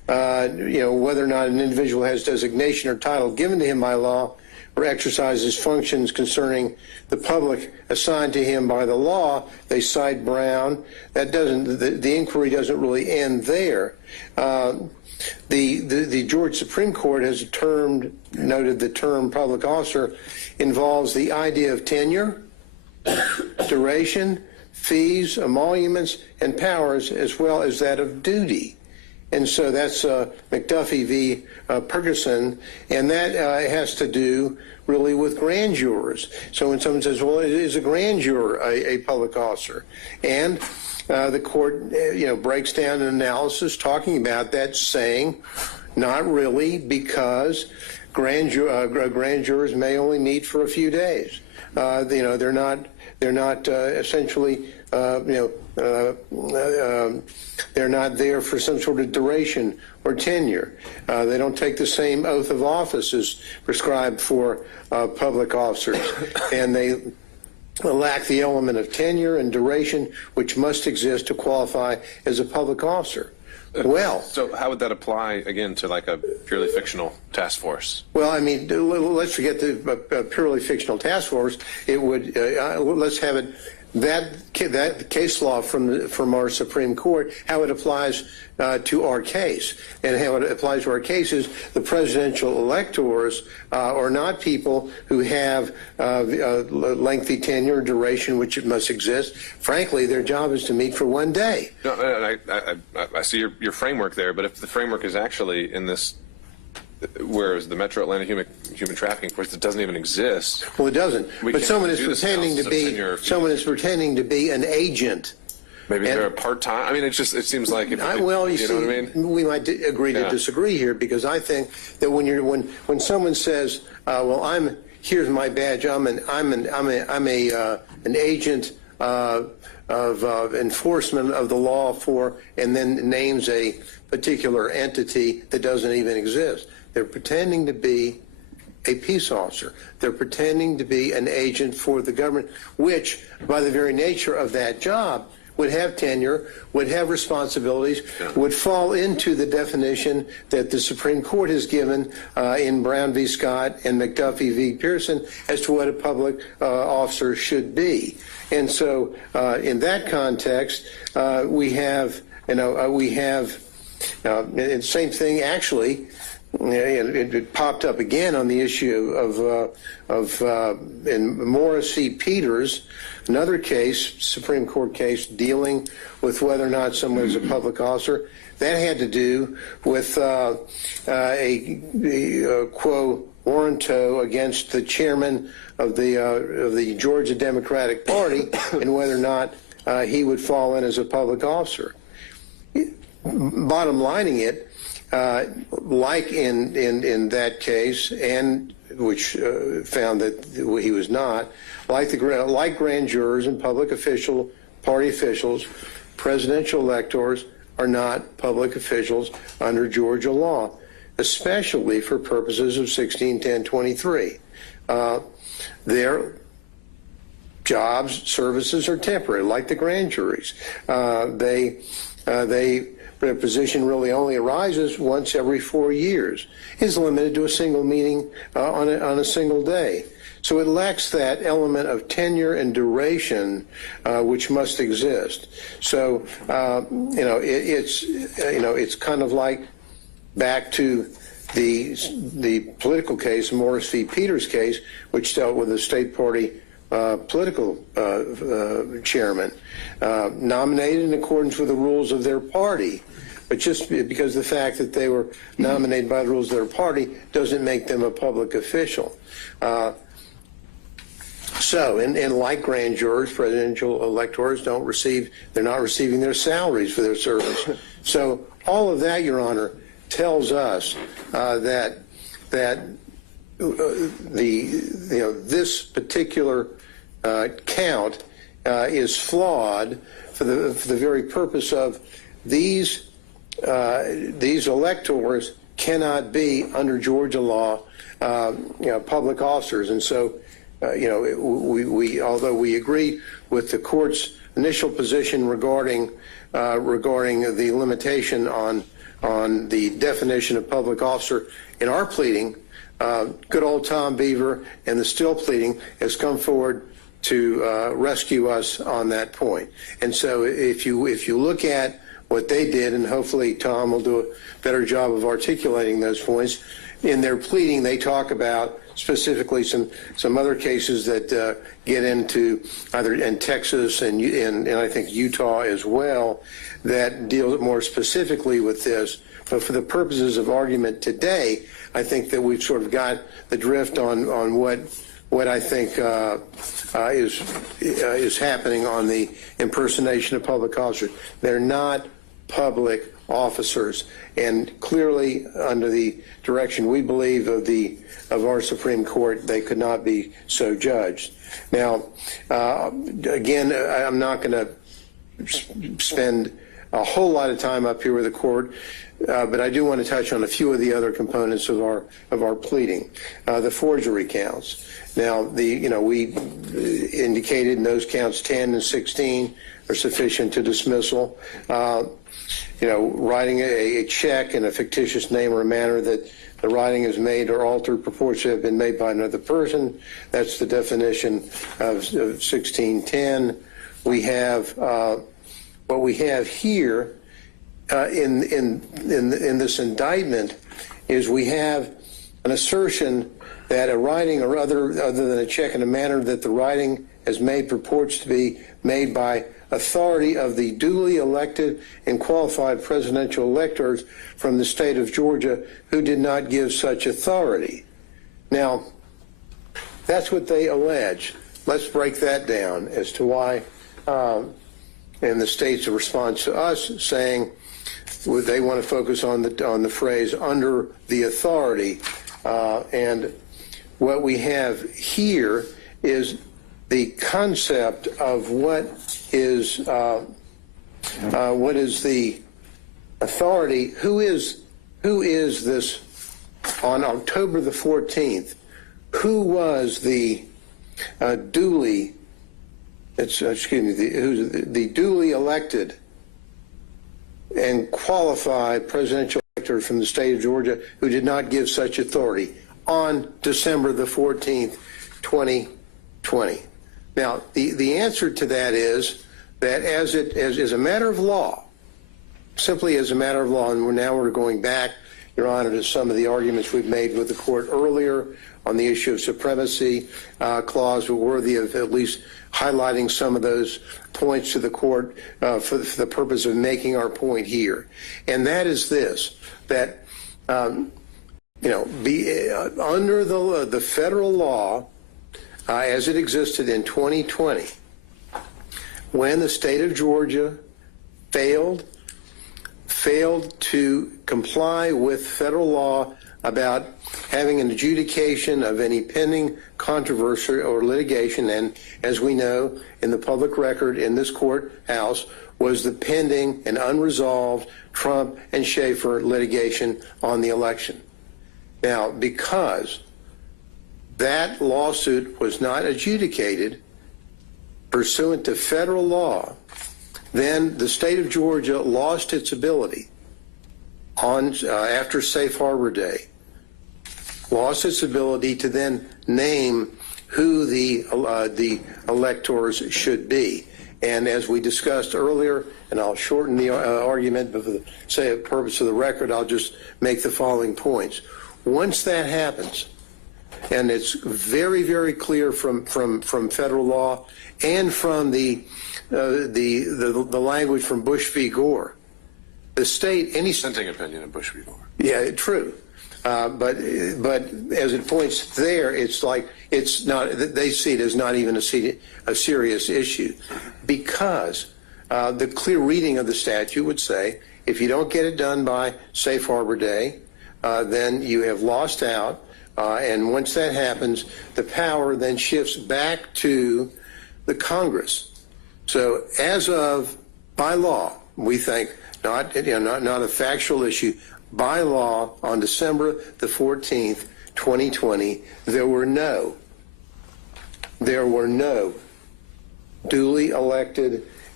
whether or not an individual has designation or title given to him by law or exercises functions concerning the public assigned to him by the law. They cite Brown. That doesn't, the inquiry doesn't really end there. The Georgia Supreme Court has noted the term public officer involves the idea of tenure, duration, fees, emoluments, and powers, as well as that of duty. And so that's McAfee v. Ferguson, and that has to do really with grand jurors. So when someone says, well, is a grand juror a public officer? And the court, breaks down an analysis talking about that, saying not really, because grand jurors may only meet for a few days. They're not essentially, they're not there for some sort of duration or tenure. They don't take the same oath of office as prescribed for public officers, and they lack the element of tenure and duration which must exist to qualify as a public officer. Well, so how would that apply again to like a purely fictional task force? Well, I mean, let's forget the purely fictional task force. It would let's have it that case law from our Supreme Court, how it applies to our case, and how it applies to our case is the presidential electors are not people who have lengthy tenure, duration, which it must exist. Frankly, their job is to meet for one day. No, I see your framework there, but if the framework is actually in this, whereas the Metro Atlanta Human Trafficking Force, it doesn't even exist. Well, it doesn't. But someone is pretending to be an agent. Maybe they're a part-time. I mean, it seems like if well, you know what I mean? We might agree to disagree here, because I think that when someone says, "Well, here's my badge. I'm an agent of enforcement of the law for," and then names a particular entity that doesn't even exist. They're pretending to be a peace officer. They're pretending to be an agent for the government, which, by the very nature of that job, would have tenure, would have responsibilities, would fall into the definition that the Supreme Court has given in Brown v. Scott and McAfee v. Pearson as to what a public officer should be. And so in that context, we have, and same thing actually, it popped up again on the issue in Morris v. Peters, another case, Supreme Court case, dealing with whether or not someone is a public officer. That had to do with a quo warranto against the chairman of the Georgia Democratic Party and whether or not he would fall in as a public officer. Bottom lining it, like in that case, and which found that he was not, like grand jurors and public party officials, presidential electors are not public officials under Georgia law, especially for purposes of 161023. Their jobs, services are temporary, like the grand juries. Their position really only arises once every 4 years. Is limited to a single meeting on a single day. So it lacks that element of tenure and duration which must exist. So it's kind of like back to the political case, Morris v. Peters case, which dealt with a state party political chairman nominated in accordance with the rules of their party. But just because the fact that they were nominated by the rules of their party doesn't make them a public official. And like grand jurors, presidential electors they're not receiving their salaries for their service. So all of that, Your Honor, tells us that this particular count is flawed for the very purpose of these electors cannot be under Georgia law public officers. And so we although we agree with the court's initial position regarding the limitation on on the definition of public officer in our pleading, good old Tom Beaver and the Still pleading has come forward to rescue us on that point. And so if you look at what they did, and hopefully Tom will do a better job of articulating those points, in their pleading they talk about specifically some other cases that get into either in Texas and I think Utah as well that deal more specifically with this. But for the purposes of argument today, I think that we've sort of got the drift on what I think is happening on the impersonation of public officers. They're not public officers, and clearly under the direction we believe of our Supreme Court, they could not be so judged. Now, again, I'm not going to spend a whole lot of time up here with the court, but I do want to touch on a few of the other components of our pleading. The forgery counts. Now, we indicated in those counts 10 and 16 are sufficient to dismissal. Writing a check in a fictitious name or a manner that the writing is made or altered purports to have been made by another person. That's the definition of 1610. We have what we have here in this indictment is we have an assertion that a writing or other than a check in a manner that the writing has made purports to be made by authority of the duly elected and qualified presidential electors from the state of Georgia who did not give such authority. Now, that's what they allege. Let's break that down as to why, and the state's response to us saying they want to focus on the phrase under the authority, and what we have here is the concept of what is the authority. Who is this on October the 14th? Who was the duly duly elected and qualified presidential elector from the state of Georgia who did not give such authority on December the 14th, 2020? Now, the answer to that is that as a matter of law, simply as a matter of law, and we're going back, Your Honor, to some of the arguments we've made with the court earlier on the issue of supremacy clause, were worthy of at least highlighting some of those points to the court for the purpose of making our point here. And that is this, that, under the federal law, as it existed in 2020, when the state of Georgia failed to comply with federal law about having an adjudication of any pending controversy or litigation, and as we know in the public record in this courthouse was the pending and unresolved Trump and Schaefer litigation on the election. Now, because that lawsuit was not adjudicated pursuant to federal law, then the state of Georgia lost its ability after Safe Harbor Day, lost its ability to then name who the electors should be. And as we discussed earlier, and I'll shorten the argument, but for the purpose of the record, I'll just make the following points. Once that happens, and it's very, very clear from federal law and from the language from Bush v. Gore, the state, any Dissenting opinion of Bush v. Gore. Yeah, true. But as it points there, it's like it's not. They see it as not even a serious issue, because the clear reading of the statute would say if you don't get it done by Safe Harbor Day, then you have lost out. And once that happens, the power then shifts back to the Congress. So as of, by law, we think, not a factual issue, by law, on December the 14th, 2020, there were no duly elected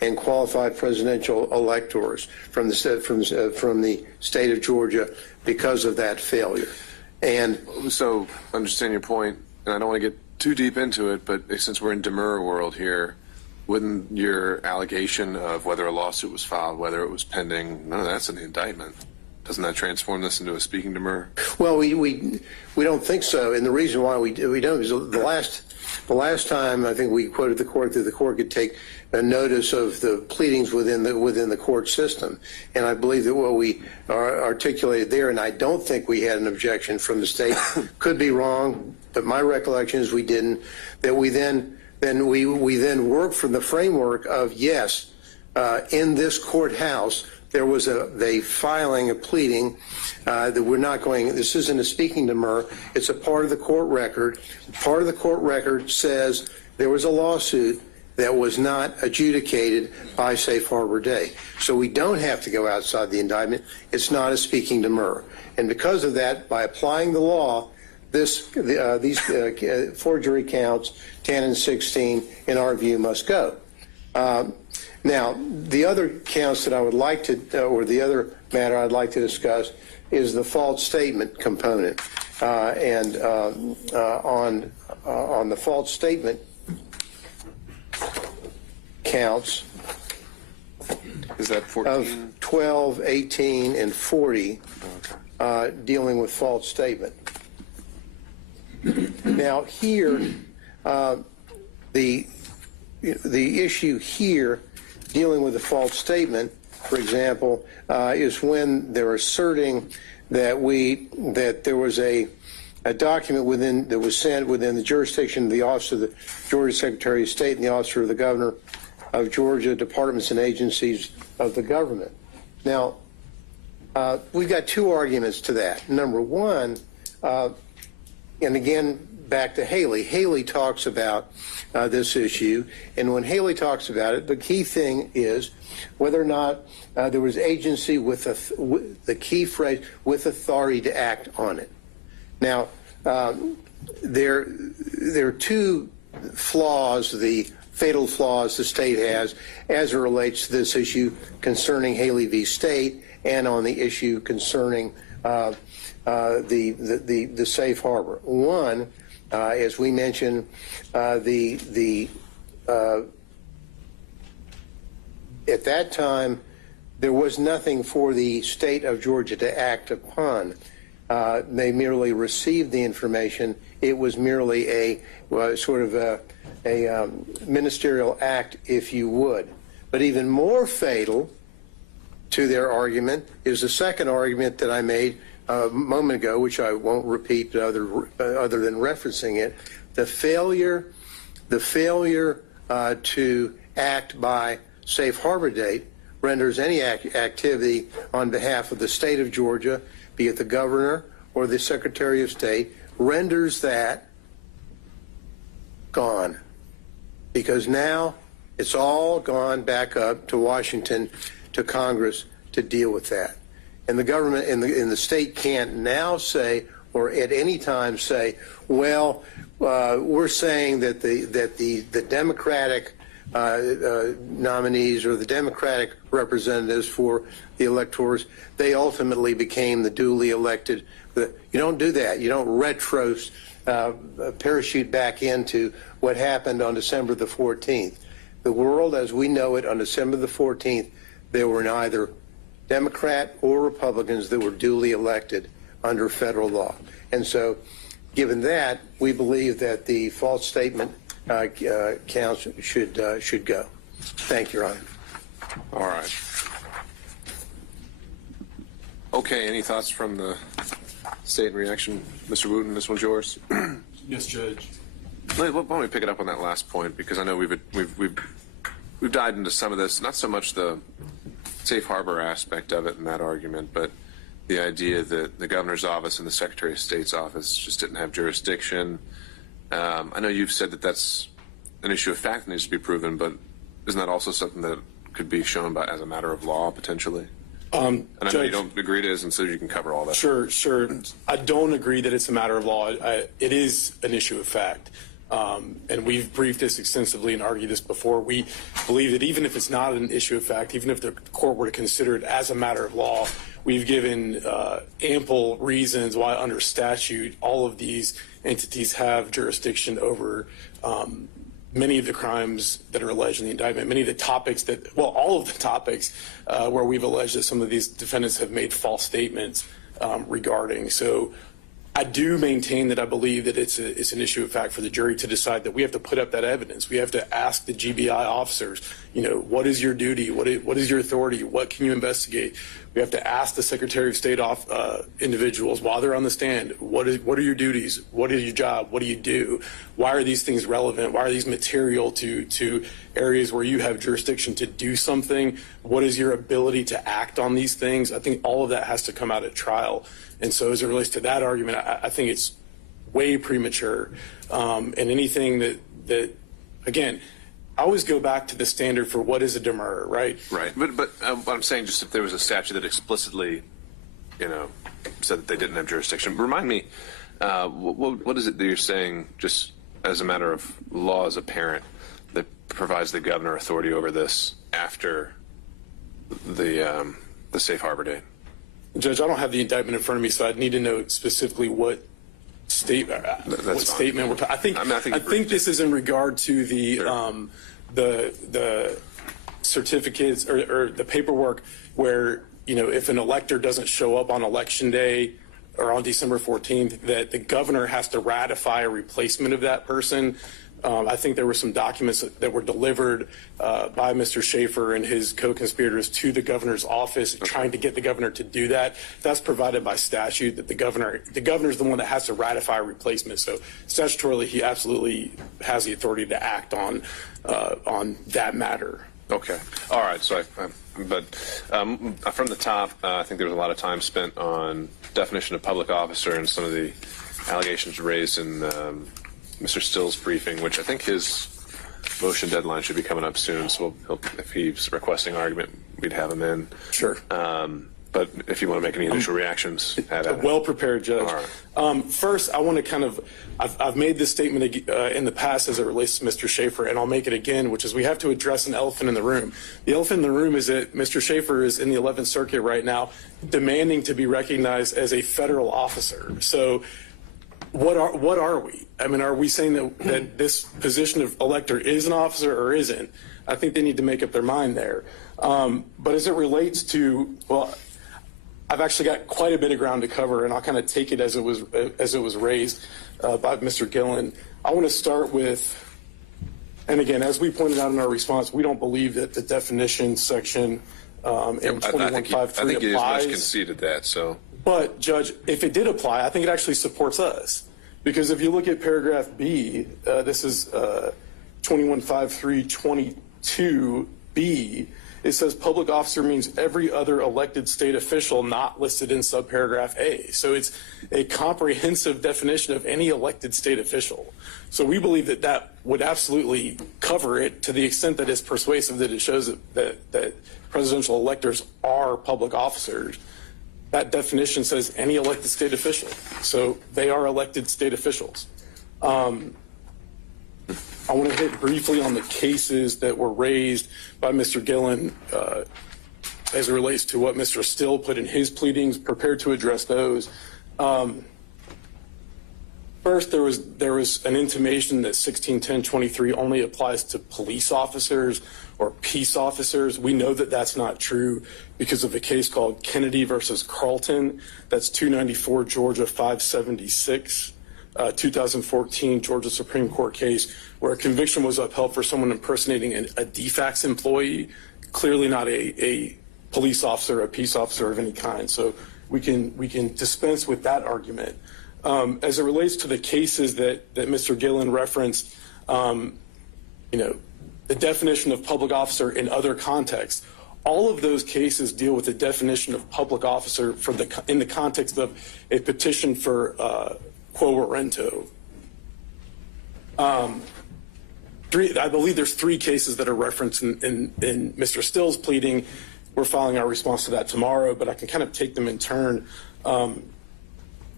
and qualified presidential electors from the state of Georgia because of that failure. And So, understand your point, and I don't want to get too deep into it, but since we're in demurrer world here, wouldn't your allegation of whether a lawsuit was filed, whether it was pending, none of that's in the indictment? Doesn't that transform this into a speaking demurrer? well, we don't think so, and the reason why we don't is the last time I think we quoted the court that the court could take a notice of the pleadings within the court system, and I believe that what we articulated there, and I don't think we had an objection from the state, could be wrong, but my recollection is we didn't. That we then worked from the framework of yes, in this courthouse there was a filing, a pleading that we're not going. This isn't a speaking demurrer. It's a part of the court record. Part of the court record says there was a lawsuit that was not adjudicated by Safe Harbor Day. So we don't have to go outside the indictment. It's not a speaking demurrer. And because of that, by applying the law, these forgery counts, 10 and 16, in our view, must go. Now, the other counts that I would like to, or the other matter I'd like to discuss is the false statement component. On the false statement counts Is that 14? of 12, 18, and 40 dealing with false statement. Now here, the issue here dealing with the false statement, for example, is when they're asserting that there was a document that was sent within the jurisdiction of the Office of the Georgia Secretary of State and the Office of the Governor of Georgia, departments and agencies of the government. Now, we've got two arguments to that. Number one, and again, back to Haley. Haley talks about this issue, and when Haley talks about it, the key thing is whether or not there was agency with the key phrase, with authority to act on it. Now, there are two flaws, the fatal flaws the state has as it relates to this issue concerning Haley v. State and on the issue concerning the safe harbor. One, as we mentioned, at that time, there was nothing for the state of Georgia to act upon. They merely received the information. It was merely a sort of a ministerial act, if you would. But even more fatal to their argument is the second argument that I made a moment ago, which I won't repeat other than referencing it, the failure to act by safe harbor date renders any activity on behalf of the state of Georgia, be it the governor or the Secretary of State, renders that gone. Because now it's all gone back up to Washington, to Congress to deal with that. And the government in the state can't now say, or at any time say, well, we're saying that the Democratic nominees or the Democratic representatives for the electors, they ultimately became the duly elected. You don't do that. You don't parachute back into what happened on December the 14th. The world as we know it on December the 14th, there were neither Democrat or Republicans that were duly elected under federal law. And so, given that, we believe that the false statement counts should go. Thank you, Your Honor. All right. Okay, any thoughts from the state in reaction? Mr. Wooten, this one's yours. Yes, Judge. Why don't we pick it up on that last point, because I know we've dived into some of this, not so much the safe harbor aspect of it in that argument, but the idea that the governor's office and the Secretary of State's office just didn't have jurisdiction. I know you've said that that's an issue of fact that needs to be proven, but isn't that also something that could be shown as a matter of law, potentially? And I know you don't agree to it, and so you can cover all that. Sure. I don't agree that it's a matter of law. It is an issue of fact. And we've briefed this extensively and argued this before. We believe that even if it's not an issue of fact, even if the court were to consider it as a matter of law, we've given ample reasons why under statute all of these entities have jurisdiction over many of the crimes that are alleged in the indictment, many of the topics that, well, all of the topics where we've alleged that some of these defendants have made false statements regarding. So I do maintain that I believe that it's an issue of fact for the jury to decide that we have to put up that evidence. We have to ask the GBI officers, what is your duty? What is your authority? What can you investigate? We have to ask the Secretary of State individuals while they're on the stand, what are your duties? What is your job? What do you do? Why are these things relevant? Why are these material to areas where you have jurisdiction to do something? What is your ability to act on these things? I think all of that has to come out at trial. And so as it relates to that argument, I think it's way premature. And anything that again, I always go back to the standard for what is a demurrer, right? Right. But I'm saying just if there was a statute that explicitly, said that they didn't have jurisdiction, remind me, what is it that you're saying just as a matter of law as a parent that provides the governor authority over this after the safe harbor date? Judge, I don't have the indictment in front of me, so I'd need to know specifically what statement we're talking. I think this is in regard to the certificates or the paperwork where if an elector doesn't show up on election day or on December 14th, that the governor has to ratify a replacement of that person. I think there were some documents that were delivered by Mr. Schaefer and his co-conspirators to the governor's office, trying to get the governor to do that. That's provided by statute that the governor's the one that has to ratify a replacement. So statutorily, he absolutely has the authority to act on that matter. Okay. All right. So, from the top, I think there was a lot of time spent on definition of public officer and some of the allegations raised in Mr. Still's briefing, which I think his motion deadline should be coming up soon. So if he's requesting argument, we'd have him in. Sure. But if you want to make any initial reactions, well prepared, Judge. All right. First, I want to I've made this statement in the past as it relates to Mr. Schaefer, and I'll make it again, which is we have to address an elephant in the room. The elephant in the room is that Mr. Schaefer is in the 11th Circuit right now demanding to be recognized as a federal officer. So what are we? I mean, are we saying that this position of elector is an officer or isn't? I think they need to make up their mind there. But as it relates to, well, I've actually got quite a bit of ground to cover, and I'll kind of take it as it was raised by Mr. Gillen. I want to start with, and again, as we pointed out in our response, we don't believe that the definition section in 21.5.3 applies. I think you as much conceded that. So. But Judge, if it did apply, I think it actually supports us. Because if you look at paragraph B, this is 21.5.3.22B, it says public officer means every other elected state official not listed in subparagraph A. So it's a comprehensive definition of any elected state official. So we believe that that would absolutely cover it to the extent that it's persuasive that it shows that presidential electors are public officers. That definition says any elected state official. So they are elected state officials. I want to hit briefly on the cases that were raised by Mr. Gillen as it relates to what Mr. Still put in his pleadings, prepared to address those. First, there was an intimation that 1610.23 only applies to police officers or peace officers. We know that that's not true because of a case called Kennedy versus Carlton. That's 294 Georgia 576, 2014 Georgia Supreme Court case where a conviction was upheld for someone impersonating a DFACS employee, clearly not a police officer, a peace officer of any kind. So we can dispense with that argument. As it relates to the cases that Mr. Gillen referenced, the definition of public officer in other contexts, all of those cases deal with the definition of public officer in the context of a petition for quo warranto. I believe there's 3 cases that are referenced in Mr. Still's pleading. We're filing our response to that tomorrow, but I can kind of take them in turn.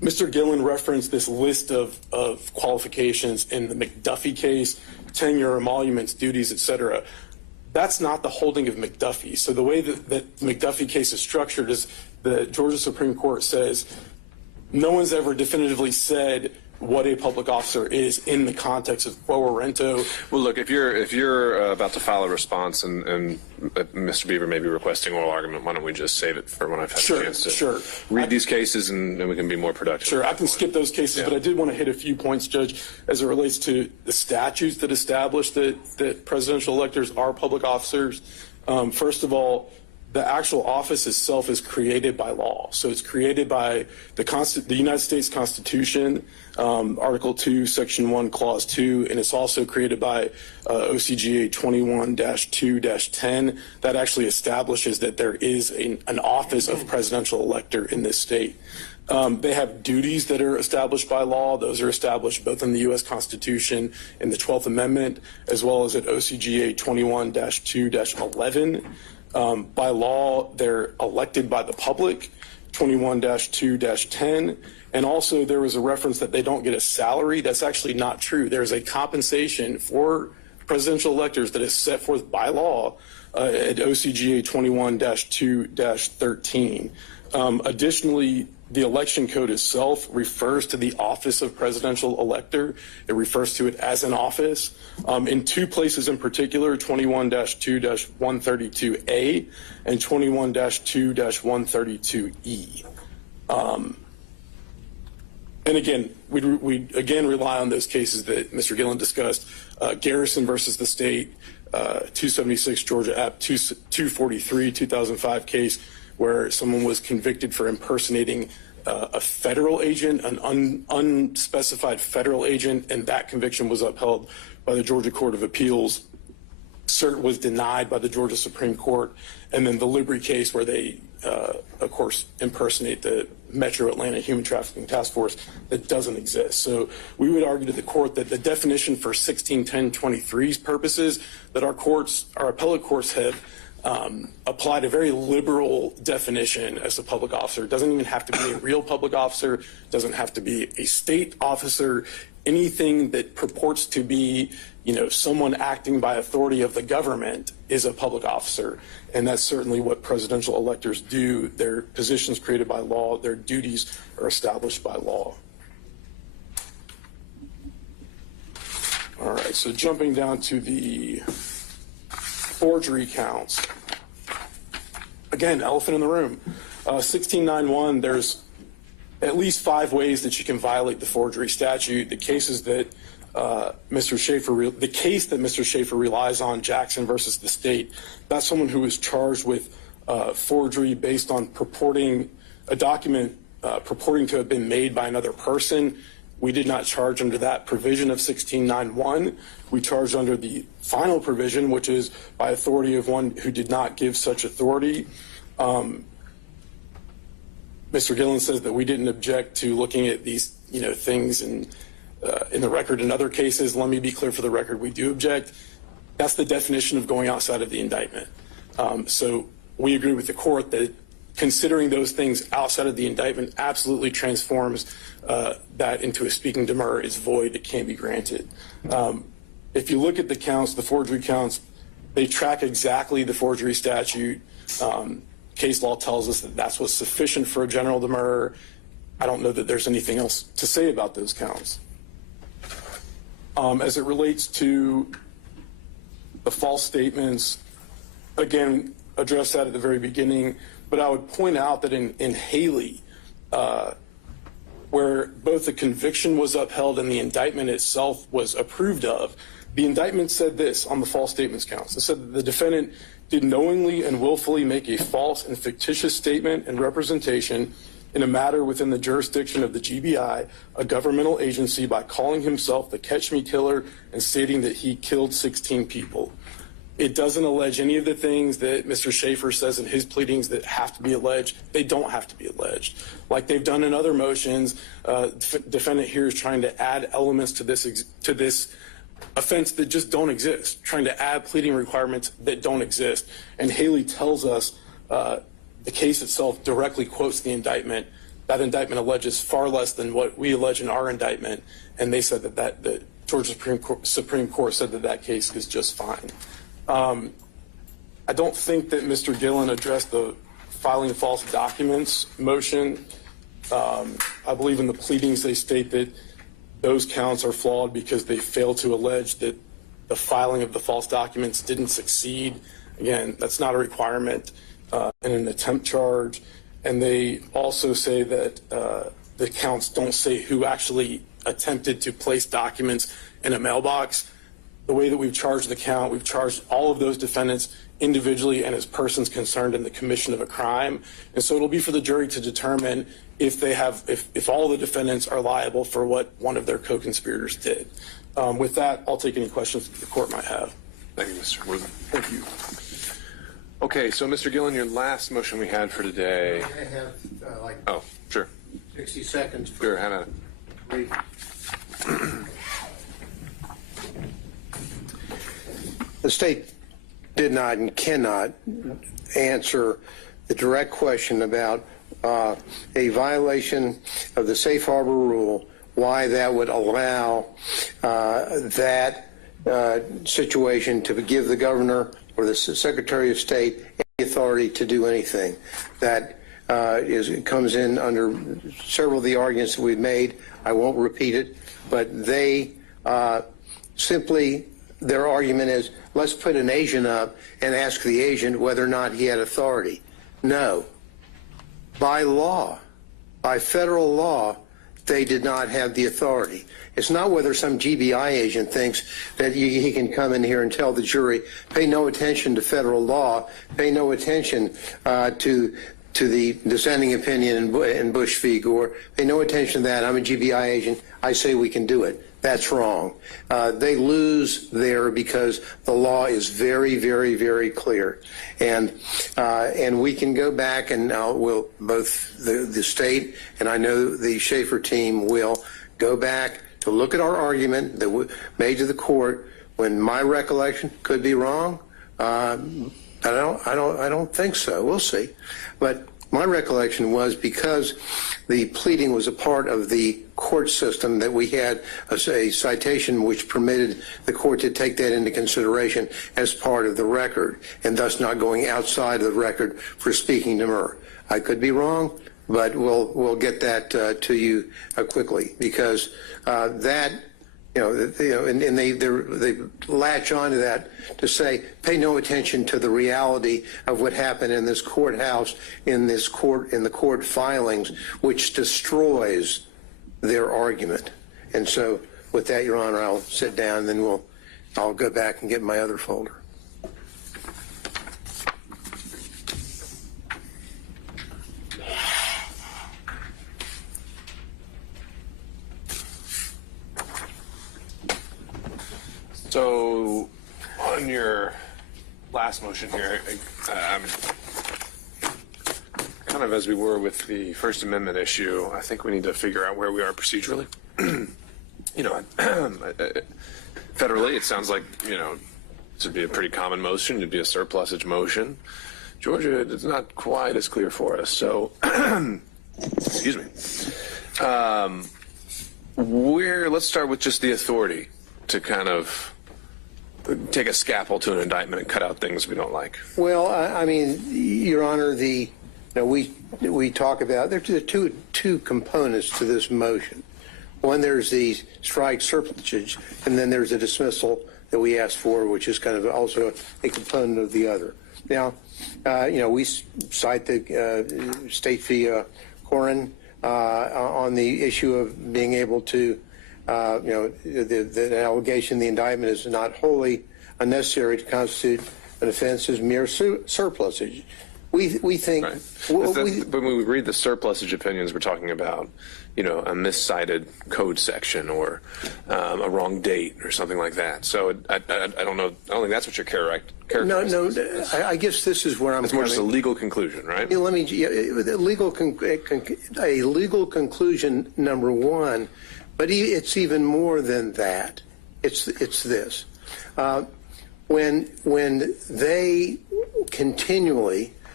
Mr. Gillen referenced this list of qualifications in the McDuffie case, tenure, emoluments, duties, et cetera. That's not the holding of McDuffie. So the way that the McDuffie case is structured is the Georgia Supreme Court says no one's ever definitively said what a public officer is in the context of quo warranto. Well, look, if you're about to file a response and Mr. Beaver may be requesting oral argument, why don't we just save it for when I've had a chance to read these cases and we can be more productive. Sure, I can skip those cases, but I did want to hit a few points, Judge, as it relates to the statutes that establish that presidential electors are public officers. First of all, the actual office itself is created by law. So it's created by the United States Constitution, Article 2, Section 1, Clause 2, and it's also created by OCGA 21-2-10 that actually establishes that there is an office of presidential elector in this state. They have duties that are established by law. Those are established both in the U.S. Constitution and the 12th Amendment, as well as at OCGA 21-2-11. By law, they're elected by the public, 21-2-10. And also there was a reference that they don't get a salary. That's actually not true. There's a compensation for presidential electors that is set forth by law at OCGA 21-2-13. Additionally, the election code itself refers to the office of presidential elector. It refers to it as an office. In two places in particular, 21-2-132A and 21-2-132E. And again, we again rely on those cases that Mr. Gillen discussed. Garrison versus the state, 276 Georgia App 243, 2005 case where someone was convicted for impersonating a federal agent, an unspecified federal agent, and that conviction was upheld by the Georgia Court of Appeals. Cert was denied by the Georgia Supreme Court. And then the Libri case where they, of course, impersonate the Metro Atlanta Human Trafficking Task Force that doesn't exist. So we would argue to the court that the definition for 161023's purposes that our appellate courts have applied a very liberal definition as a public officer. It doesn't even have to be a real public officer, doesn't have to be a state officer, anything that purports to be, someone acting by authority of the government is a public officer. And that's certainly what presidential electors do. Their positions created by law, their duties are established by law. All right, so jumping down to the forgery counts. Again, elephant in the room. 1691, there's at least 5 ways that you can violate the forgery statute. The cases that the case that Mr. Schaefer relies on, Jackson versus the state, that's someone who is charged with forgery based on purporting a document purporting to have been made by another person. We did not charge under that provision of 1691. We charged under the final provision, which is by authority of one who did not give such authority. Mr. Gillen says that we didn't object to looking at these, things in the record in other cases. Let me be clear for the record, we do object. That's the definition of going outside of the indictment. So we agree with the court that considering those things outside of the indictment absolutely transforms that into a speaking demur is void, it can't be granted. If you look at the counts, the forgery counts, they track exactly the forgery statute. Case law tells us that that's what's sufficient for a general demur. I don't know that there's anything else to say about those counts. As it relates to the false statements, again, address that at the very beginning, but I would point out that in Haley, where both the conviction was upheld and the indictment itself was approved of, the indictment said this on the false statements counts. It said that the defendant did knowingly and willfully make a false and fictitious statement and representation in a matter within the jurisdiction of the GBI, a governmental agency, by calling himself the Catch Me Killer and stating that he killed 16 people. It doesn't allege any of the things that Mr. Schaefer says in his pleadings that have to be alleged. They don't have to be alleged. Like they've done in other motions, defendant here is trying to add elements to this offense that just don't exist, trying to add pleading requirements that don't exist. And Haley tells us the case itself directly quotes the indictment that indictment alleges far less than what we allege in our indictment, and they said that the Georgia Supreme Court said that that case is just fine. I don't think that Mr. Gillen addressed the filing false documents motion. I believe in the pleadings they state that those counts are flawed because they fail to allege that the filing of the false documents didn't succeed. Again, that's not a requirement in an attempt charge. And they also say that the counts don't say who actually attempted to place documents in a mailbox. The way that we've charged the count, we've charged all of those defendants individually and as persons concerned in the commission of a crime. And so it'll be for the jury to determine if they have, if all the defendants are liable for what one of their co-conspirators did. With that, I'll take any questions that the court might have. Thank you, Mr. Worthing. Thank you. Okay, so Mr. Gillen, your last motion we had for today. I have like Oh, sure. 60 seconds. Sure, Hannah. The state did not and cannot answer the direct question about a violation of the safe harbor rule, why that would allow that situation to give the governor or the Secretary of State any authority to do anything. That comes in under several of the arguments that we've made. I won't repeat it, but they simply, their argument is, let's put an agent up and ask the agent whether or not he had authority. No. By law, by federal law, they did not have the authority. It's not whether some GBI agent thinks that he can come in here and tell the jury, pay no attention to federal law, pay no attention to the dissenting opinion in Bush v. Gore, pay no attention to that. I'm a GBI agent. I say we can do it. That's wrong. They lose there because the law is very, very, very clear. And we can go back and we'll, both the state and I know the Schaefer team will go back to look at our argument that we made to the court when my recollection could be wrong. I don't think so. We'll see. But my recollection was because the pleading was a part of the court system that we had a citation which permitted the court to take that into consideration as part of the record and thus not going outside of the record for speaking demur. I could be wrong, but we'll get that to you quickly because that. And they latch onto that to say, pay no attention to the reality of what happened in this courthouse, in the court filings, which destroys their argument. And so, with that, Your Honor, I'll sit down, and then I'll go back and get my other folder. So, on your last motion here, kind of as we were with the First Amendment issue, I think we need to figure out where we are procedurally. Federally, it sounds like, this would be a pretty common motion. It'd be a surplusage motion. Georgia, it's not quite as clear for us. So, excuse me. Let's start with just the authority to kind of take a scalpel to an indictment and cut out things we don't like. Well, I mean, Your Honor, we talk about there's two components to this motion. One, there's the strike surplusage, and then there's a dismissal that we asked for, which is kind of also a component of the other. Now, we cite the State v. Corin on the issue of being able to. The allegation, the indictment is not wholly unnecessary to constitute an offense is mere surplusage. We think. Right. When we read the surplusage opinions, we're talking about, a miscited code section or a wrong date or something like that. So I don't know. I don't think that's what you're characterizing. No. I guess this is where I'm. It's more just a legal conclusion, right? Let me. A legal conclusion number one. But it's even more than that. It's this. When they continually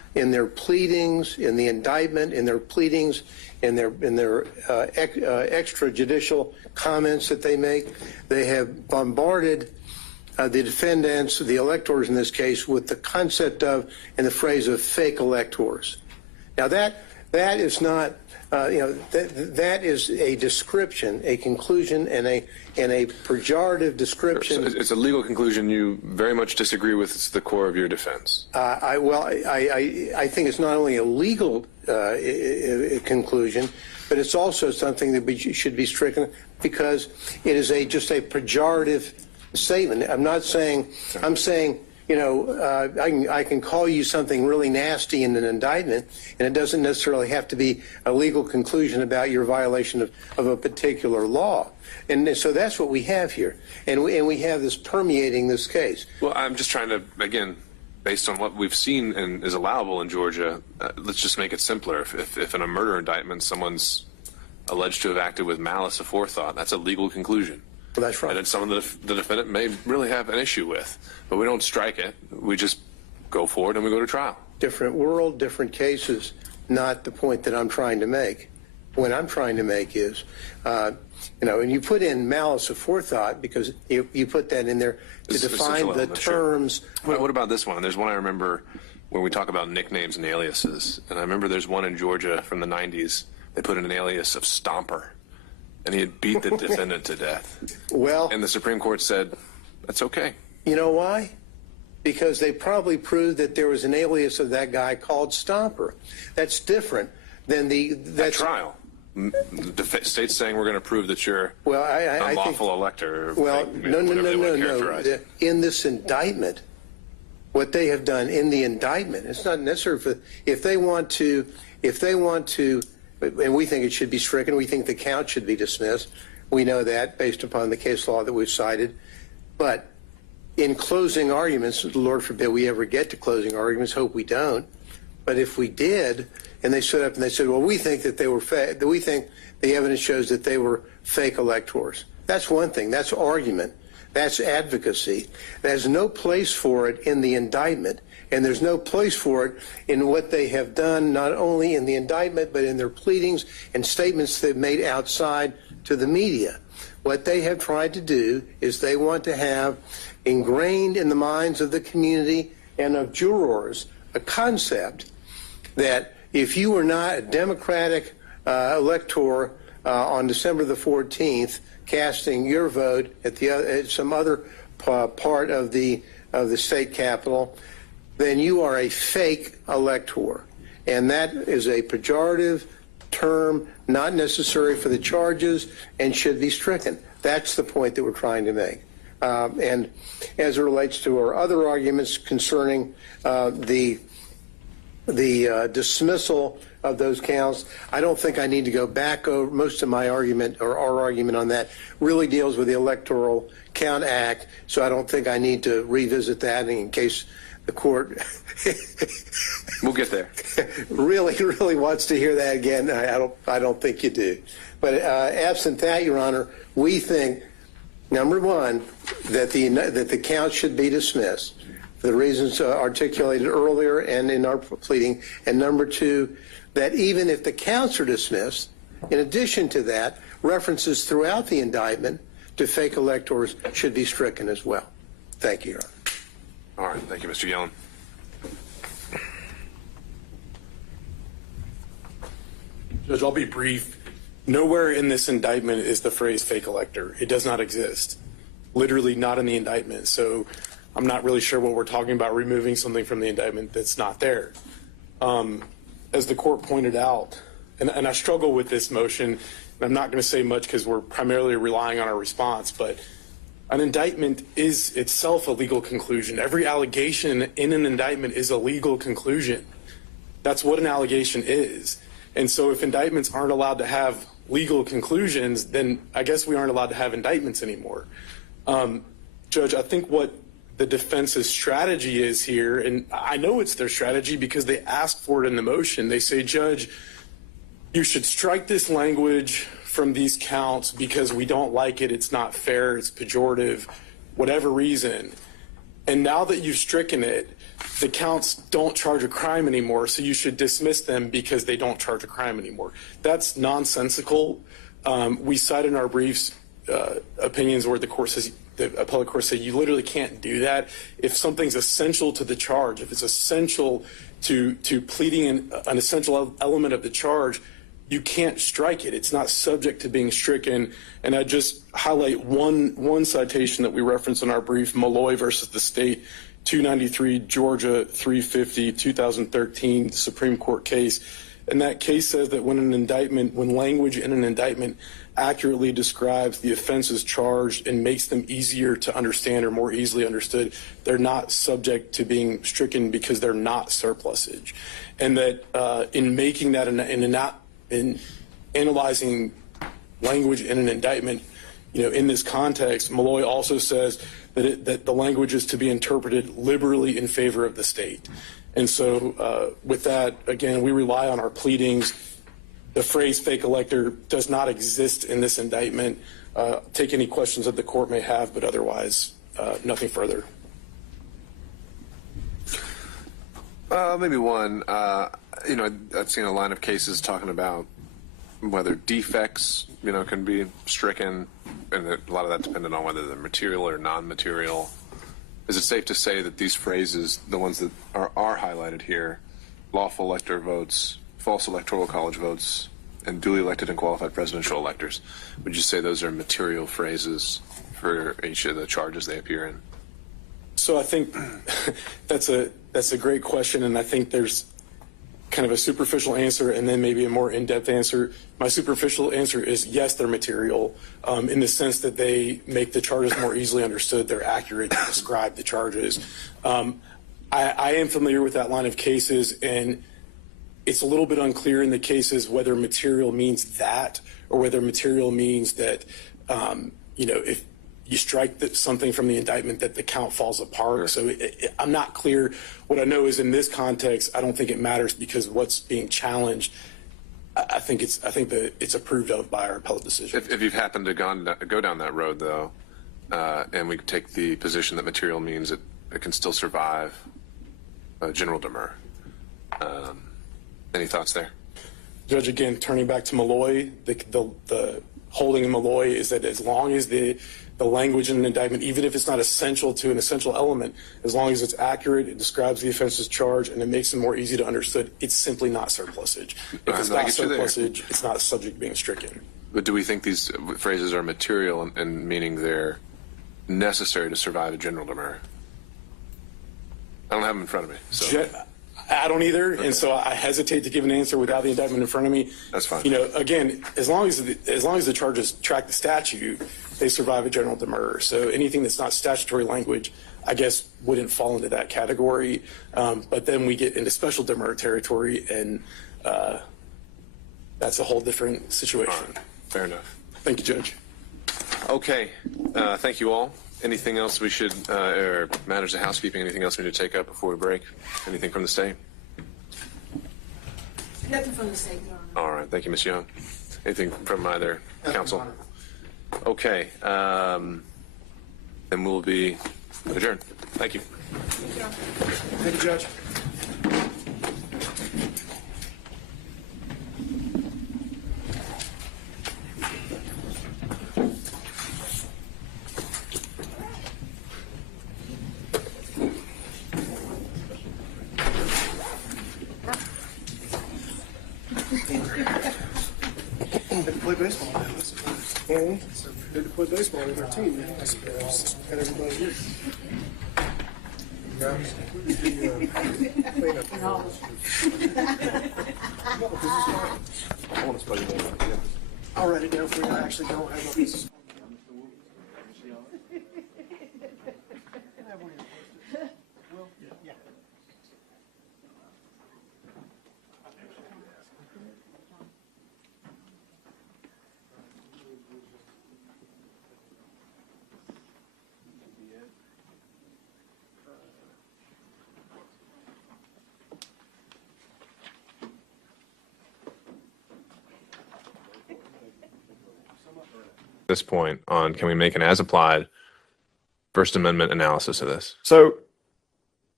in their pleadings, in the indictment, in their pleadings, in their extrajudicial comments that they make. They have bombarded the defendants, the electors in this case, with the concept of and the phrase of fake electors. Now that is not, that is a description, a conclusion, and a pejorative description. It's a legal conclusion you very much disagree with. It's the core of your defense. I think it's not only a legal conclusion, but it's also something that should be stricken because it is just a pejorative statement. I'm not saying, I'm saying, I can call you something really nasty in an indictment, and it doesn't necessarily have to be a legal conclusion about your violation of a particular law. And so that's what we have here. And we have this permeating this case. Well, I'm just trying to, again, based on what we've seen and is allowable in Georgia, let's just make it simpler. If in a murder indictment someone's alleged to have acted with malice aforethought, that's a legal conclusion. Well, that's right. And it's something that the defendant may really have an issue with. But we don't strike it. We just go forward and we go to trial. Different world, different cases, not the point that I'm trying to make. What I'm trying to make is, and you put in malice aforethought because you put that in there to define the terms. Sure. What about this one? There's one I remember when we talk about nicknames and aliases. And I remember there's one in Georgia from the 90s. They put in an alias of Stomper. And he had beat the defendant to death. Well, and the Supreme Court said, that's okay. You know why? Because they probably proved that there was an alias of that guy called Stomper. That's different than that's trial. The state's saying we're going to prove that you're an unlawful elector. Well, no. In this indictment, what they have done in the indictment, it's not necessary if they want to, and we think it should be stricken. We think the count should be dismissed. We know that based upon the case law that we've cited. But in closing arguments, Lord forbid we ever get to closing arguments, hope we don't. But if we did, and they stood up and they said, well, we think that they were fake, we think the evidence shows that they were fake electors. That's one thing. That's argument. That's advocacy. There's no place for it in the indictment. And there's no place for it in what they have done, not only in the indictment, but in their pleadings and statements they've made outside to the media. What they have tried to do is they want to have ingrained in the minds of the community and of jurors a concept that if you were not a Democratic elector on December the 14th, casting your vote at some other part of the state capitol, then you are a fake elector. And that is a pejorative term, not necessary for the charges, and should be stricken. That's the point that we're trying to make. And as it relates to our other arguments concerning the dismissal of those counts, I don't think I need to go back over most of my argument, or our argument on that really deals with the Electoral Count Act, so I don't think I need to revisit that in case the court we'll get there. really wants to hear that again. I don't think you do. But absent that, Your Honor, we think, number one, that the count should be dismissed for the reasons articulated earlier and in our pleading, and number two, that even if the counts are dismissed, in addition to that, references throughout the indictment to fake electors should be stricken as well. Thank you, Your Honor. All right. Thank you, Mr. Yellen. Judge, I'll be brief. Nowhere in this indictment is the phrase fake elector. It does not exist. Literally not in the indictment. So I'm not really sure what we're talking about, removing something from the indictment that's not there. As the court pointed out, and I struggle with this motion, and I'm not going to say much because we're primarily relying on our response, but an indictment is itself a legal conclusion. Every allegation in an indictment is a legal conclusion. That's what an allegation is. And so if indictments aren't allowed to have legal conclusions, then I guess we aren't allowed to have indictments anymore. Judge, I think what the defense's strategy is here, and I know it's their strategy because they asked for it in the motion. They say, Judge, you should strike this language from these counts because we don't like it, it's not fair, it's pejorative, whatever reason. And now that you've stricken it, the counts don't charge a crime anymore, so you should dismiss them because they don't charge a crime anymore. That's nonsensical. We cite in our briefs opinions where the appellate court said you literally can't do that. If something's essential to the charge, if it's essential to pleading an essential element of the charge, you can't strike it. It's not subject to being stricken. And I just highlight one citation that we reference in our brief, Malloy versus the state, 293 Georgia 350 2013 Supreme Court case. And that case says that when language in an indictment accurately describes the offenses charged and makes them easier to understand or more easily understood, they're not subject to being stricken because they're not surplusage. And that in making that in analyzing language in an indictment, in this context, Malloy also says that the language is to be interpreted liberally in favor of the state. And so with that, again, we rely on our pleadings. The phrase fake elector does not exist in this indictment. Take any questions that the court may have, but otherwise, nothing further. Maybe one. I've seen a line of cases talking about whether defects, can be stricken, and a lot of that depended on whether they're material or non-material. Is it safe to say that these phrases, the ones that are highlighted here, lawful elector votes, false electoral college votes, and duly elected and qualified presidential electors, would you say those are material phrases for each of the charges they appear in? So I think that's a great question, and I think there's kind of a superficial answer and then maybe a more in-depth answer. My superficial answer is yes, they're material in the sense that they make the charges more easily understood. They're accurate to describe the charges. I am familiar with that line of cases, and it's a little bit unclear in the cases whether material means that or whether material means that, if you strike something from the indictment that the count falls apart. Sure. So I'm not clear. What I know is in this context, I don't think it matters because what's being challenged, I think that it's approved of by our appellate decision. If you've happened to go down that road, though, and we take the position that material means it can still survive general demur, any thoughts there? Judge, again, turning back to Malloy, the holding in Malloy is that as long as the language in an indictment, even if it's not essential to an essential element, as long as it's accurate, it describes the offense's charge, and it makes it more easy to understood, it's simply not surplusage. If it's not surplusage, it's not subject to being stricken. But do we think these phrases are material and meaning they're necessary to survive a general demur? I don't have them in front of me. So. I don't either, okay. And so I hesitate to give an answer without the indictment in front of me. That's fine. Again, as long as the charges track the statute, they survive a general demur. So anything that's not statutory language, I guess, wouldn't fall into that category. But then we get into special demur territory, and that's a whole different situation. All right. Fair enough. Thank you, Judge. Okay. Thank you all. Anything else we should, or matters of housekeeping, anything else we need to take up before we break? Anything from the state? Nothing from the state, Your Honor. All right. Thank you, Ms. Young. Anything from either counsel? Okay. Then we'll be adjourned. Thank you. Thank you, Judge. Play baseball. So good to play baseball with our team, I suppose. And everybody here. I'll write it down for you. I actually don't have a this point on can we make an as applied First Amendment analysis of this? So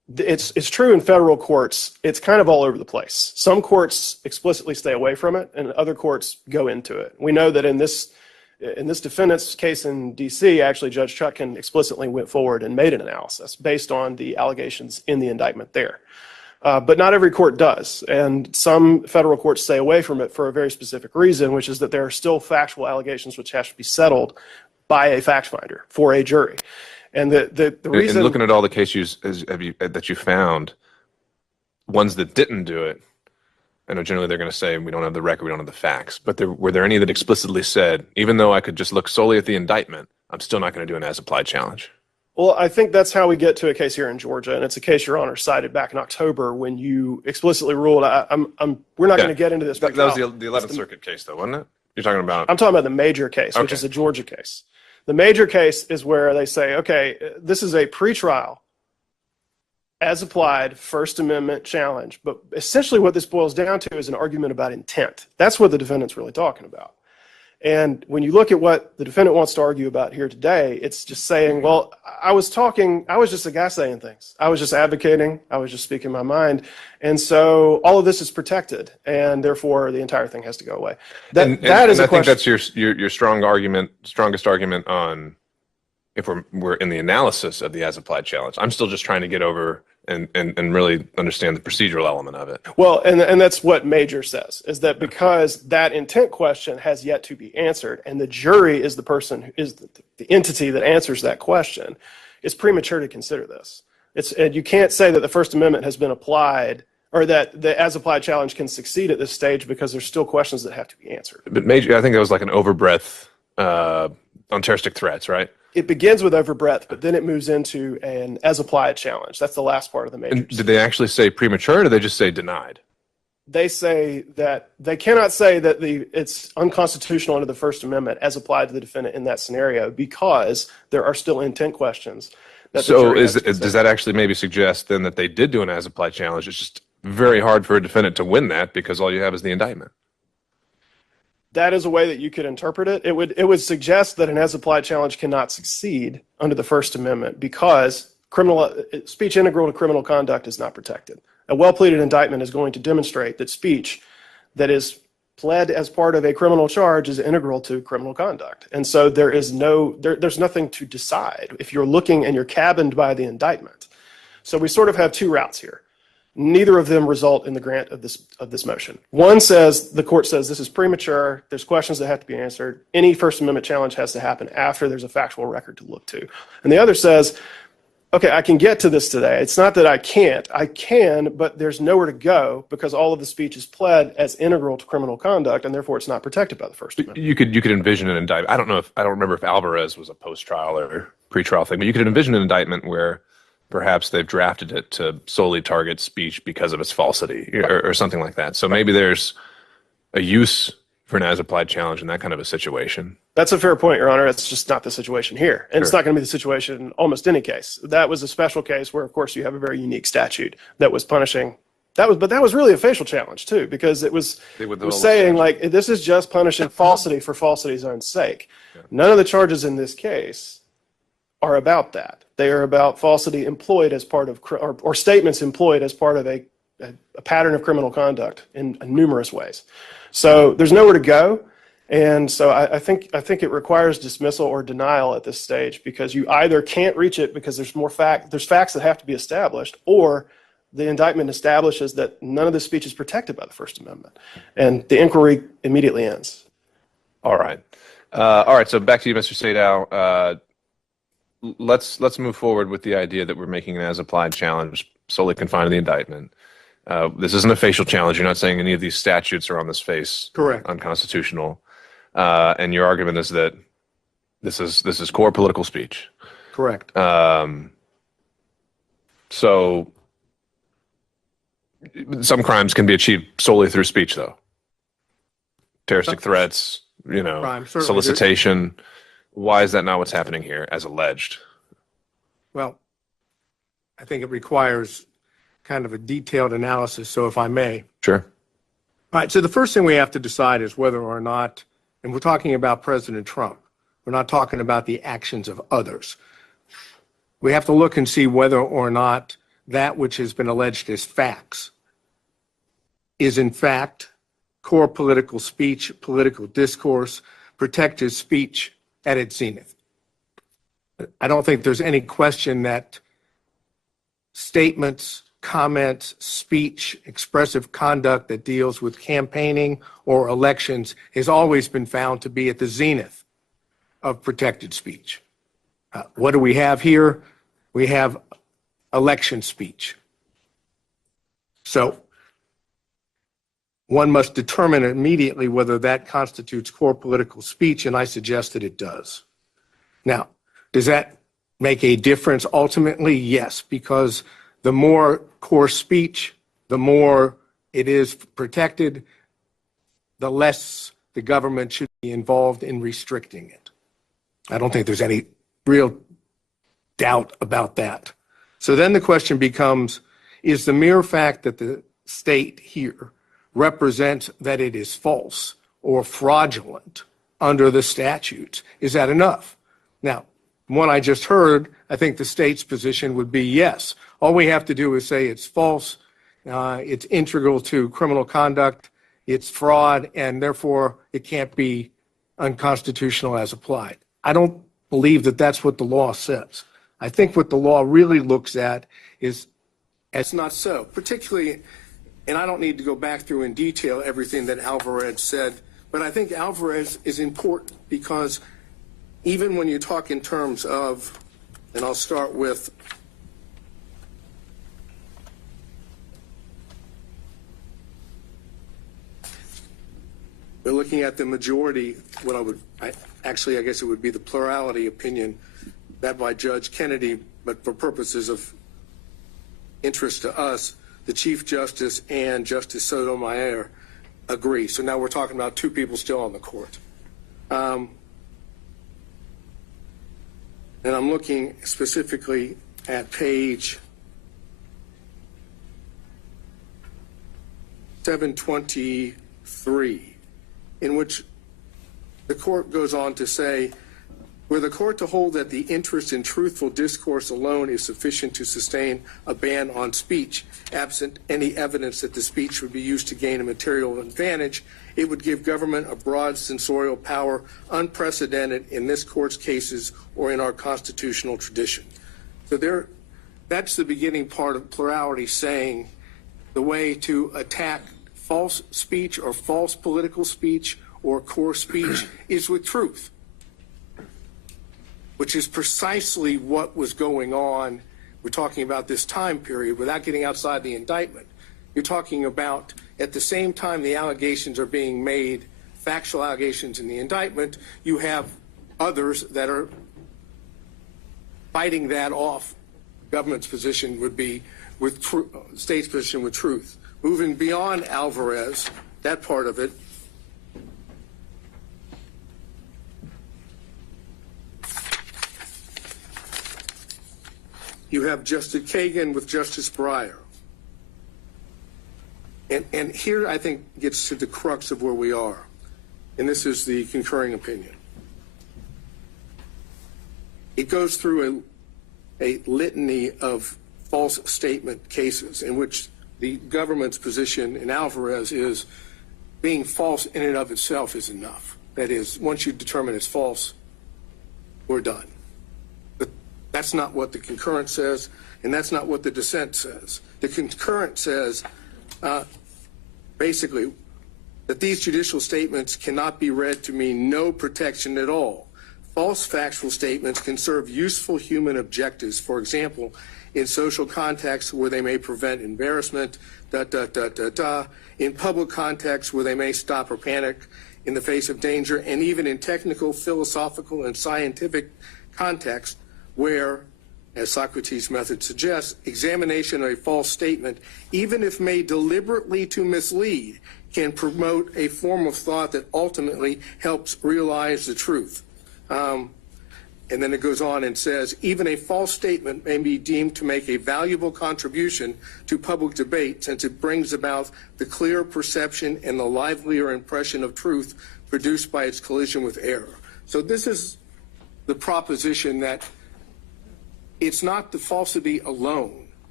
It's true in federal courts. It's kind of all over the place. Some courts explicitly stay away from it, and other courts go into it. We know that in this defendant's case in D.C., actually Judge Chutkan explicitly went forward and made an analysis based on the allegations in the indictment there. But not every court does, and some federal courts stay away from it for a very specific reason, which is that there are still factual allegations which have to be settled by a fact finder for a jury. And the reason, and looking at all the cases that you found, ones that didn't do it, I know generally they're going to say we don't have the record, we don't have the facts. But were there any that explicitly said, even though I could just look solely at the indictment, I'm still not going to do an as-applied challenge? Well, I think that's how we get to a case here in Georgia, and it's a case Your Honor cited back in October when you explicitly ruled. We're not going to get into this. That was the 11th Circuit case, though, wasn't it? You're talking about? I'm talking about the major case, which is a Georgia case. The major case is where they say, okay, this is a pretrial, as applied, First Amendment challenge. But essentially what this boils down to is an argument about intent. That's what the defendant's really talking about. And when you look at what the defendant wants to argue about here today, it's just saying, well, I was just a guy saying things. I was just advocating. I was just speaking my mind. And so all of this is protected, and therefore the entire thing has to go away. That is a question. I think that's your strongest argument on if we're in the analysis of the as-applied challenge. I'm still just trying to get over and really understand the procedural element of it. Well, and that's what Major says, is that because that intent question has yet to be answered, and the jury is the person who is the entity that answers that question, it's premature to consider this. And you can't say that the First Amendment has been applied, or that the as-applied challenge can succeed at this stage because there's still questions that have to be answered. But Major, I think that was like an overbreadth on terroristic threats, right? It begins with overbreadth, but then it moves into an as-applied challenge. That's the last part of the Major. And did they actually say premature, or did they just say denied? They say that they cannot say that it's unconstitutional under the First Amendment as applied to the defendant in that scenario because there are still intent questions. So does that actually maybe suggest then that they did do an as-applied challenge? It's just very hard for a defendant to win that because all you have is the indictment. That is a way that you could interpret it. It would suggest that an as-applied challenge cannot succeed under the First Amendment because speech integral to criminal conduct is not protected. A well-pleaded indictment is going to demonstrate that speech that is pled as part of a criminal charge is integral to criminal conduct. And so there's nothing to decide if you're looking and you're cabined by the indictment. So we sort of have two routes here. Neither of them result in the grant of this motion. One says, the court says this is premature, there's questions that have to be answered, any First Amendment challenge has to happen after there's a factual record to look to. And the other says, okay, I can get to this today. It's not that I can't. I can, but there's nowhere to go because all of the speech is pled as integral to criminal conduct, and therefore it's not protected by the First Amendment. You could envision an indictment. I don't remember if Alvarez was a post-trial or pre-trial thing, but you could envision an indictment where perhaps they've drafted it to solely target speech because of its falsity or something like that. So maybe there's a use for an as-applied challenge in that kind of a situation. That's a fair point, Your Honor. It's just not the situation here. And It's not going to be the situation in almost any case. That was a special case where, of course, you have a very unique statute that was punishing. But that was really a facial challenge, too, because it was saying, like, this is just punishing falsity for falsity's own sake. Yeah. None of the charges in this case are about that. They are about falsity employed as part of, or statements employed as part of a pattern of criminal conduct in numerous ways. So there's nowhere to go. And so I think it requires dismissal or denial at this stage because you either can't reach it because there's facts that have to be established, or the indictment establishes that none of the speech is protected by the First Amendment. And the inquiry immediately ends. All right. So back to you, Mr. Sadow. Let's move forward with the idea that we're making an as-applied challenge solely confined to the indictment. This isn't a facial challenge. You're not saying any of these statutes are on this face correct, unconstitutional. And your argument is that this is core political speech. Correct. So some crimes can be achieved solely through speech, though. Terroristic threats, solicitation. Why is that not what's happening here, as alleged? Well, I think it requires kind of a detailed analysis, so if I may. Sure. All right, so the first thing we have to decide is whether or not, and we're talking about President Trump, we're not talking about the actions of others. We have to look and see whether or not that which has been alleged as facts is in fact core political speech, political discourse, protected speech at its zenith. I don't think there's any question that statements, comments, speech, expressive conduct that deals with campaigning or elections has always been found to be at the zenith of protected speech. What do we have here? We have election speech. So one must determine immediately whether that constitutes core political speech, and I suggest that it does. Now, does that make a difference ultimately? Yes, because the more core speech, the more it is protected, the less the government should be involved in restricting it. I don't think there's any real doubt about that. So then the question becomes, is the mere fact that the state here represents that it is false or fraudulent under the statutes, is that enough? Now, from what I just heard, I think the state's position would be yes. All we have to do is say it's false, it's integral to criminal conduct, it's fraud, and therefore it can't be unconstitutional as applied. I don't believe that that's what the law says. I think what the law really looks at is, it's not so, particularly, and I don't need to go back through in detail everything that Alvarez said, but I think Alvarez is important because even when you talk in terms of, and I'll start with we're looking at the majority, I guess it would be the plurality opinion that by Judge Kennedy, but for purposes of interest to us, the Chief Justice and Justice Sotomayor agree. So now we're talking about two people still on the court. And I'm looking specifically at page 723, in which the court goes on to say, were the court to hold that the interest in truthful discourse alone is sufficient to sustain a ban on speech, absent any evidence that the speech would be used to gain a material advantage, it would give government a broad censorial power unprecedented in this court's cases or in our constitutional tradition. So that's the beginning part of plurality, saying the way to attack false speech or false political speech or core speech is with truth, which is precisely what was going on. We're talking about this time period without getting outside the indictment. You're talking about at the same time the allegations are being made, factual allegations in the indictment, you have others that are fighting that off. Government's position would be with state's position with truth. Moving beyond Alvarez, that part of it, you have Justice Kagan with Justice Breyer. And here I think gets to the crux of where we are. And this is the concurring opinion. It goes through a litany of false statement cases in which the government's position in Alvarez is being false in and of itself is enough. That is, once you determine it's false, we're done. But that's not what the concurrent says, and that's not what the dissent says. The concurrent says, basically, that these judicial statements cannot be read to mean no protection at all. False factual statements can serve useful human objectives, for example, in social contexts where they may prevent embarrassment, in public contexts where they may stop or panic in the face of danger, and even in technical, philosophical, and scientific contexts where, as Socrates' method suggests, examination of a false statement, even if made deliberately to mislead, can promote a form of thought that ultimately helps realize the truth. And then it goes on and says, even a false statement may be deemed to make a valuable contribution to public debate since it brings about the clear perception and the livelier impression of truth produced by its collision with error. So this is the proposition that it's not the falsity alone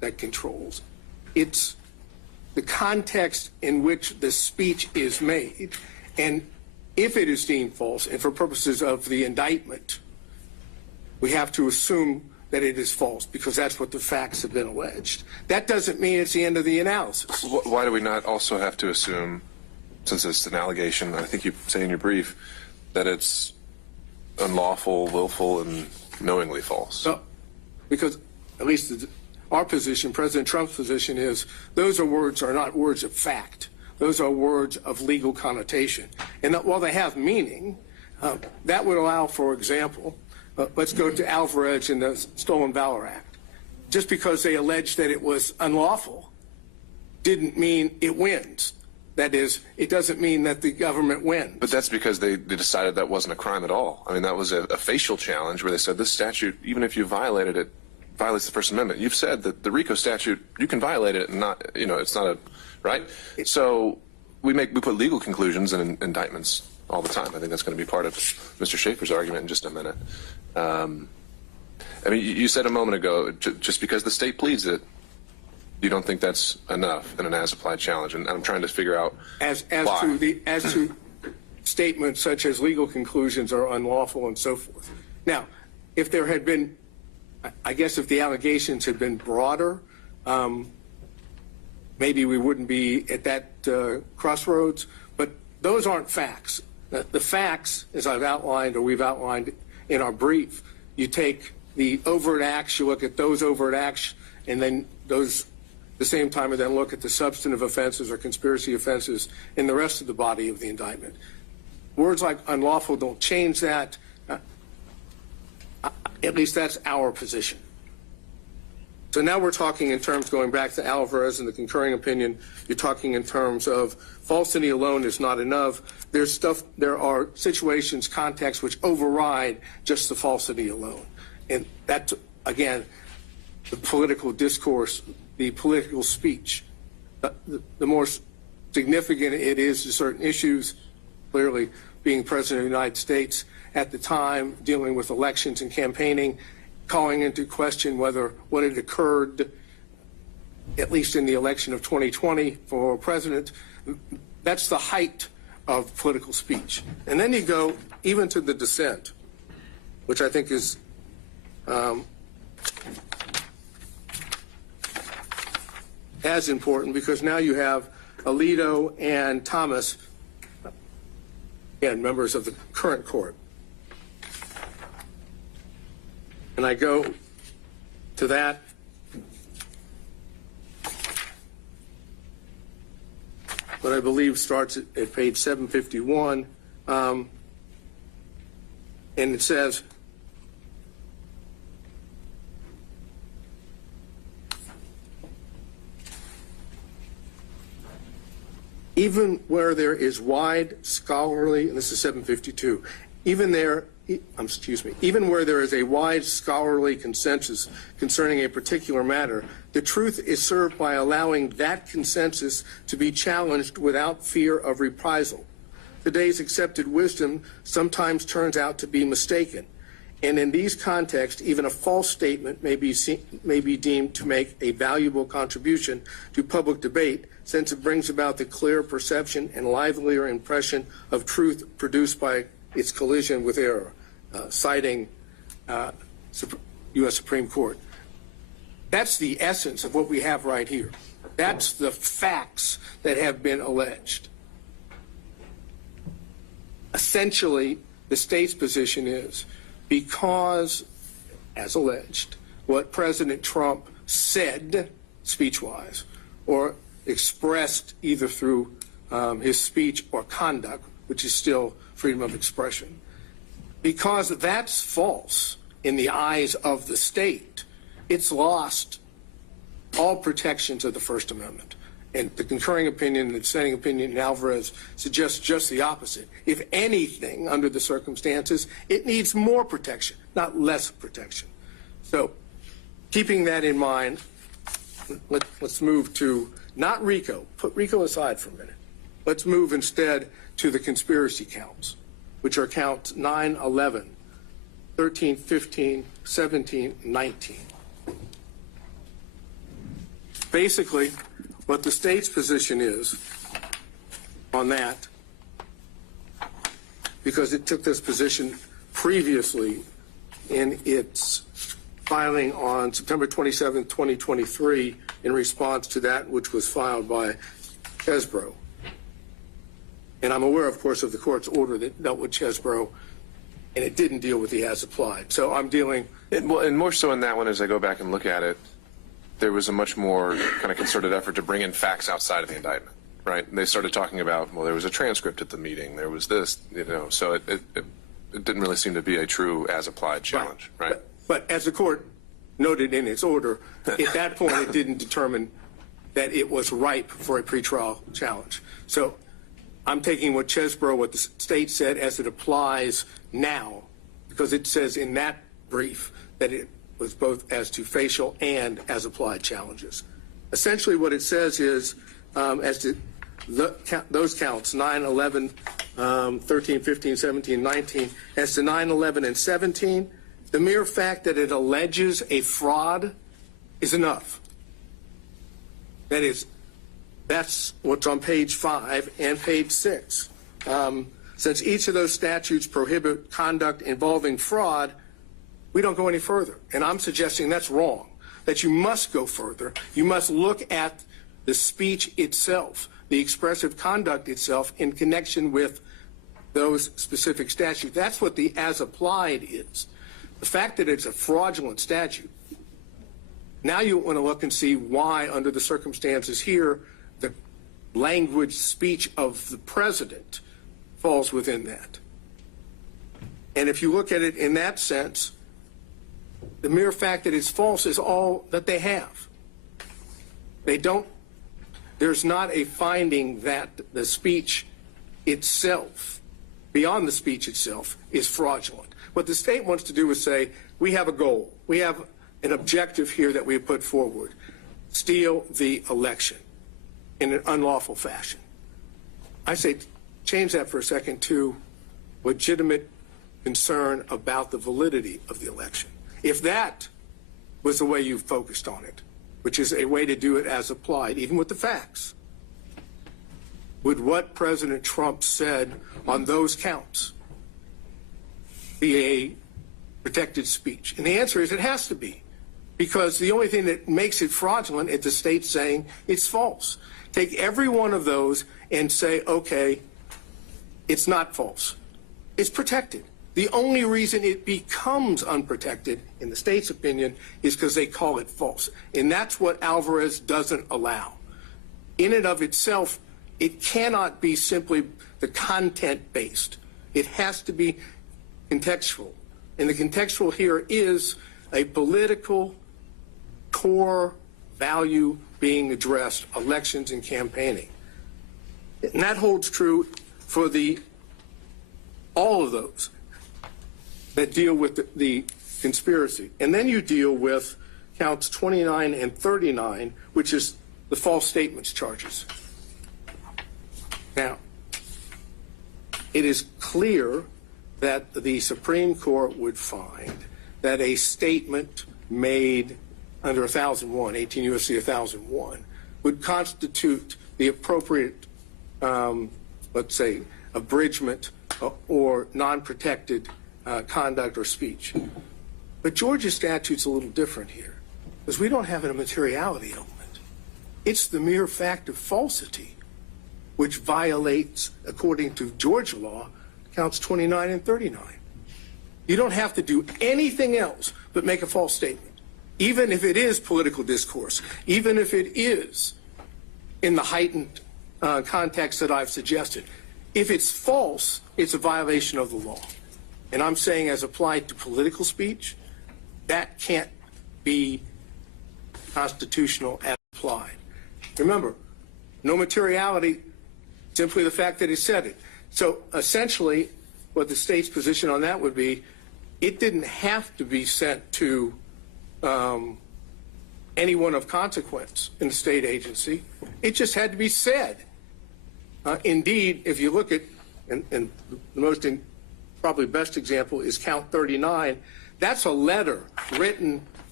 that controls. It's the context in which the speech is made. And if it is deemed false, and for purposes of the indictment, we have to assume that it is false because that's what the facts have been alleged. That doesn't mean it's the end of the analysis. Why do we not also have to assume, since it's an allegation, I think you say in your brief, that it's unlawful, willful, and knowingly false? No, because at least our position, President Trump's position is those are not words of fact. Those are words of legal connotation. And while they have meaning, that would allow, for example, let's go to Alvarez and the Stolen Valor Act. Just because they alleged that it was unlawful didn't mean it wins. That is, it doesn't mean that the government wins. But that's because they decided that wasn't a crime at all. I mean, that was a facial challenge where they said this statute, even if you violated it, violates the First Amendment. You've said that the RICO statute, you can violate it and not, it's not a, right? So we put legal conclusions in indictments all the time. I think that's going to be part of Mr. Schaefer's argument in just a minute. I mean, you said a moment ago, just because the state pleads it, you don't think that's enough in an as-applied challenge, and I'm trying to figure out as why. to statements such as legal conclusions are unlawful and so forth. Now, if there had been, I guess, if the allegations had been broader, maybe we wouldn't be at that crossroads. But those aren't facts. The facts, as I've outlined or we've outlined in our brief, you take the overt acts, you look at those overt acts, and then those. At the same time, and then look at the substantive offenses or conspiracy offenses in the rest of the body of the indictment. Words like unlawful don't change that. At least that's our position. So now we're talking in terms, going back to Alvarez and the concurring opinion, you're talking in terms of falsity alone is not enough. There are situations, contexts which override just the falsity alone. And that's, again, the political discourse, the political speech. The more significant it is to certain issues, clearly being President of the United States at the time, dealing with elections and campaigning, calling into question whether what had occurred, at least in the election of 2020 for president, that's the height of political speech. And then you go even to the dissent, which I think is as important, because now you have Alito and Thomas, again, members of the current court. And I go to that. What I believe starts at page 751, and it says, even where there is wide scholarly, and this is 752, even where there is a wide scholarly consensus concerning a particular matter, the truth is served by allowing that consensus to be challenged without fear of reprisal. Today's accepted wisdom sometimes turns out to be mistaken, and in these contexts, even a false statement may be deemed to make a valuable contribution to public debate, since it brings about the clear perception and livelier impression of truth produced by its collision with error, citing U.S. Supreme Court. That's the essence of what we have right here. That's the facts that have been alleged. Essentially, the state's position is, because, as alleged, what President Trump said speech-wise, or expressed either through his speech or conduct, which is still freedom of expression, because that's false in the eyes of the state, it's lost all protections of the First Amendment. And the concurring opinion and the dissenting opinion in Alvarez suggests just the opposite. If anything, under the circumstances, it needs more protection, not less protection. So, keeping that in mind, let's move to not RICO. Put RICO aside for a minute. Let's move instead to the conspiracy counts, which are counts 9, 11, 13, 15, 17, 19. basically, what the state's position is on that, because it took this position previously in its filing on September 27, 2023, in response to that which was filed by Chesbrough. And I'm aware, of course, of the court's order that dealt with Chesbrough, and it didn't deal with the as applied. So I'm dealing. And more so in that one, as I go back and look at it, there was a much more kind of concerted effort to bring in facts outside of the indictment, right? And they started talking about, well, there was a transcript at the meeting, there was this, so it didn't really seem to be a true as applied challenge, right? But as the court noted in its order, at that point it didn't determine that it was ripe for a pretrial challenge. So I'm taking what Chesbrough, what the state said as it applies now, because it says in that brief that it was both as to facial and as applied challenges. Essentially what it says is, as to those counts, 9, 11, 13, 15, 17, 19, as to 9, 11, and 17, the mere fact that it alleges a fraud is enough. That is, that's what's on page 5 and page 6. Since each of those statutes prohibit conduct involving fraud, we don't go any further. And I'm suggesting that's wrong, that you must go further. You must look at the speech itself, the expressive conduct itself in connection with those specific statutes. That's what the as applied is. The fact that it's a fraudulent statute, now you want to look and see why, under the circumstances here, the language speech of the president falls within that. And if you look at it in that sense, the mere fact that it's false is all that they have. There's not a finding that the speech itself, beyond the speech itself, is fraudulent. What the state wants to do is say, we have a goal. We have an objective here that we have put forward. Steal the election in an unlawful fashion. I say change that for a second to legitimate concern about the validity of the election. If that was the way you focused on it, which is a way to do it as applied, even with the facts, would what President Trump said on those counts be a protected speech? And the answer is it has to be, because the only thing that makes it fraudulent is the state saying it's false. Take every one of those and say, okay, it's not false. It's protected. The only reason it becomes unprotected, in the state's opinion, is because they call it false. And that's what Alvarez doesn't allow. In and of itself, it cannot be simply the content-based. It has to be contextual. And the contextual here is a political core value being addressed, elections and campaigning. And that holds true for all of those that deal with the conspiracy. And then you deal with counts 29 and 39, which is the false statements charges. Now, it is clear that the Supreme Court would find that a statement made under 1001, 18 U.S.C. 1001, would constitute the appropriate, let's say, abridgment or non-protected conduct or speech. But Georgia's statute's a little different here, because we don't have a materiality element. It's the mere fact of falsity, which violates, according to Georgia law, counts 29 and 39. You don't have to do anything else but make a false statement, even if it is political discourse, even if it is in the heightened context that I've suggested. If it's false, it's a violation of the law. And I'm saying, as applied to political speech, that can't be constitutional as applied. Remember, no materiality, simply the fact that he said it. So essentially, what the state's position on that would be, it didn't have to be sent to anyone of consequence in the state agency. It just had to be said. Indeed, if you look at, and the most probably best example is count 39, that's a letter written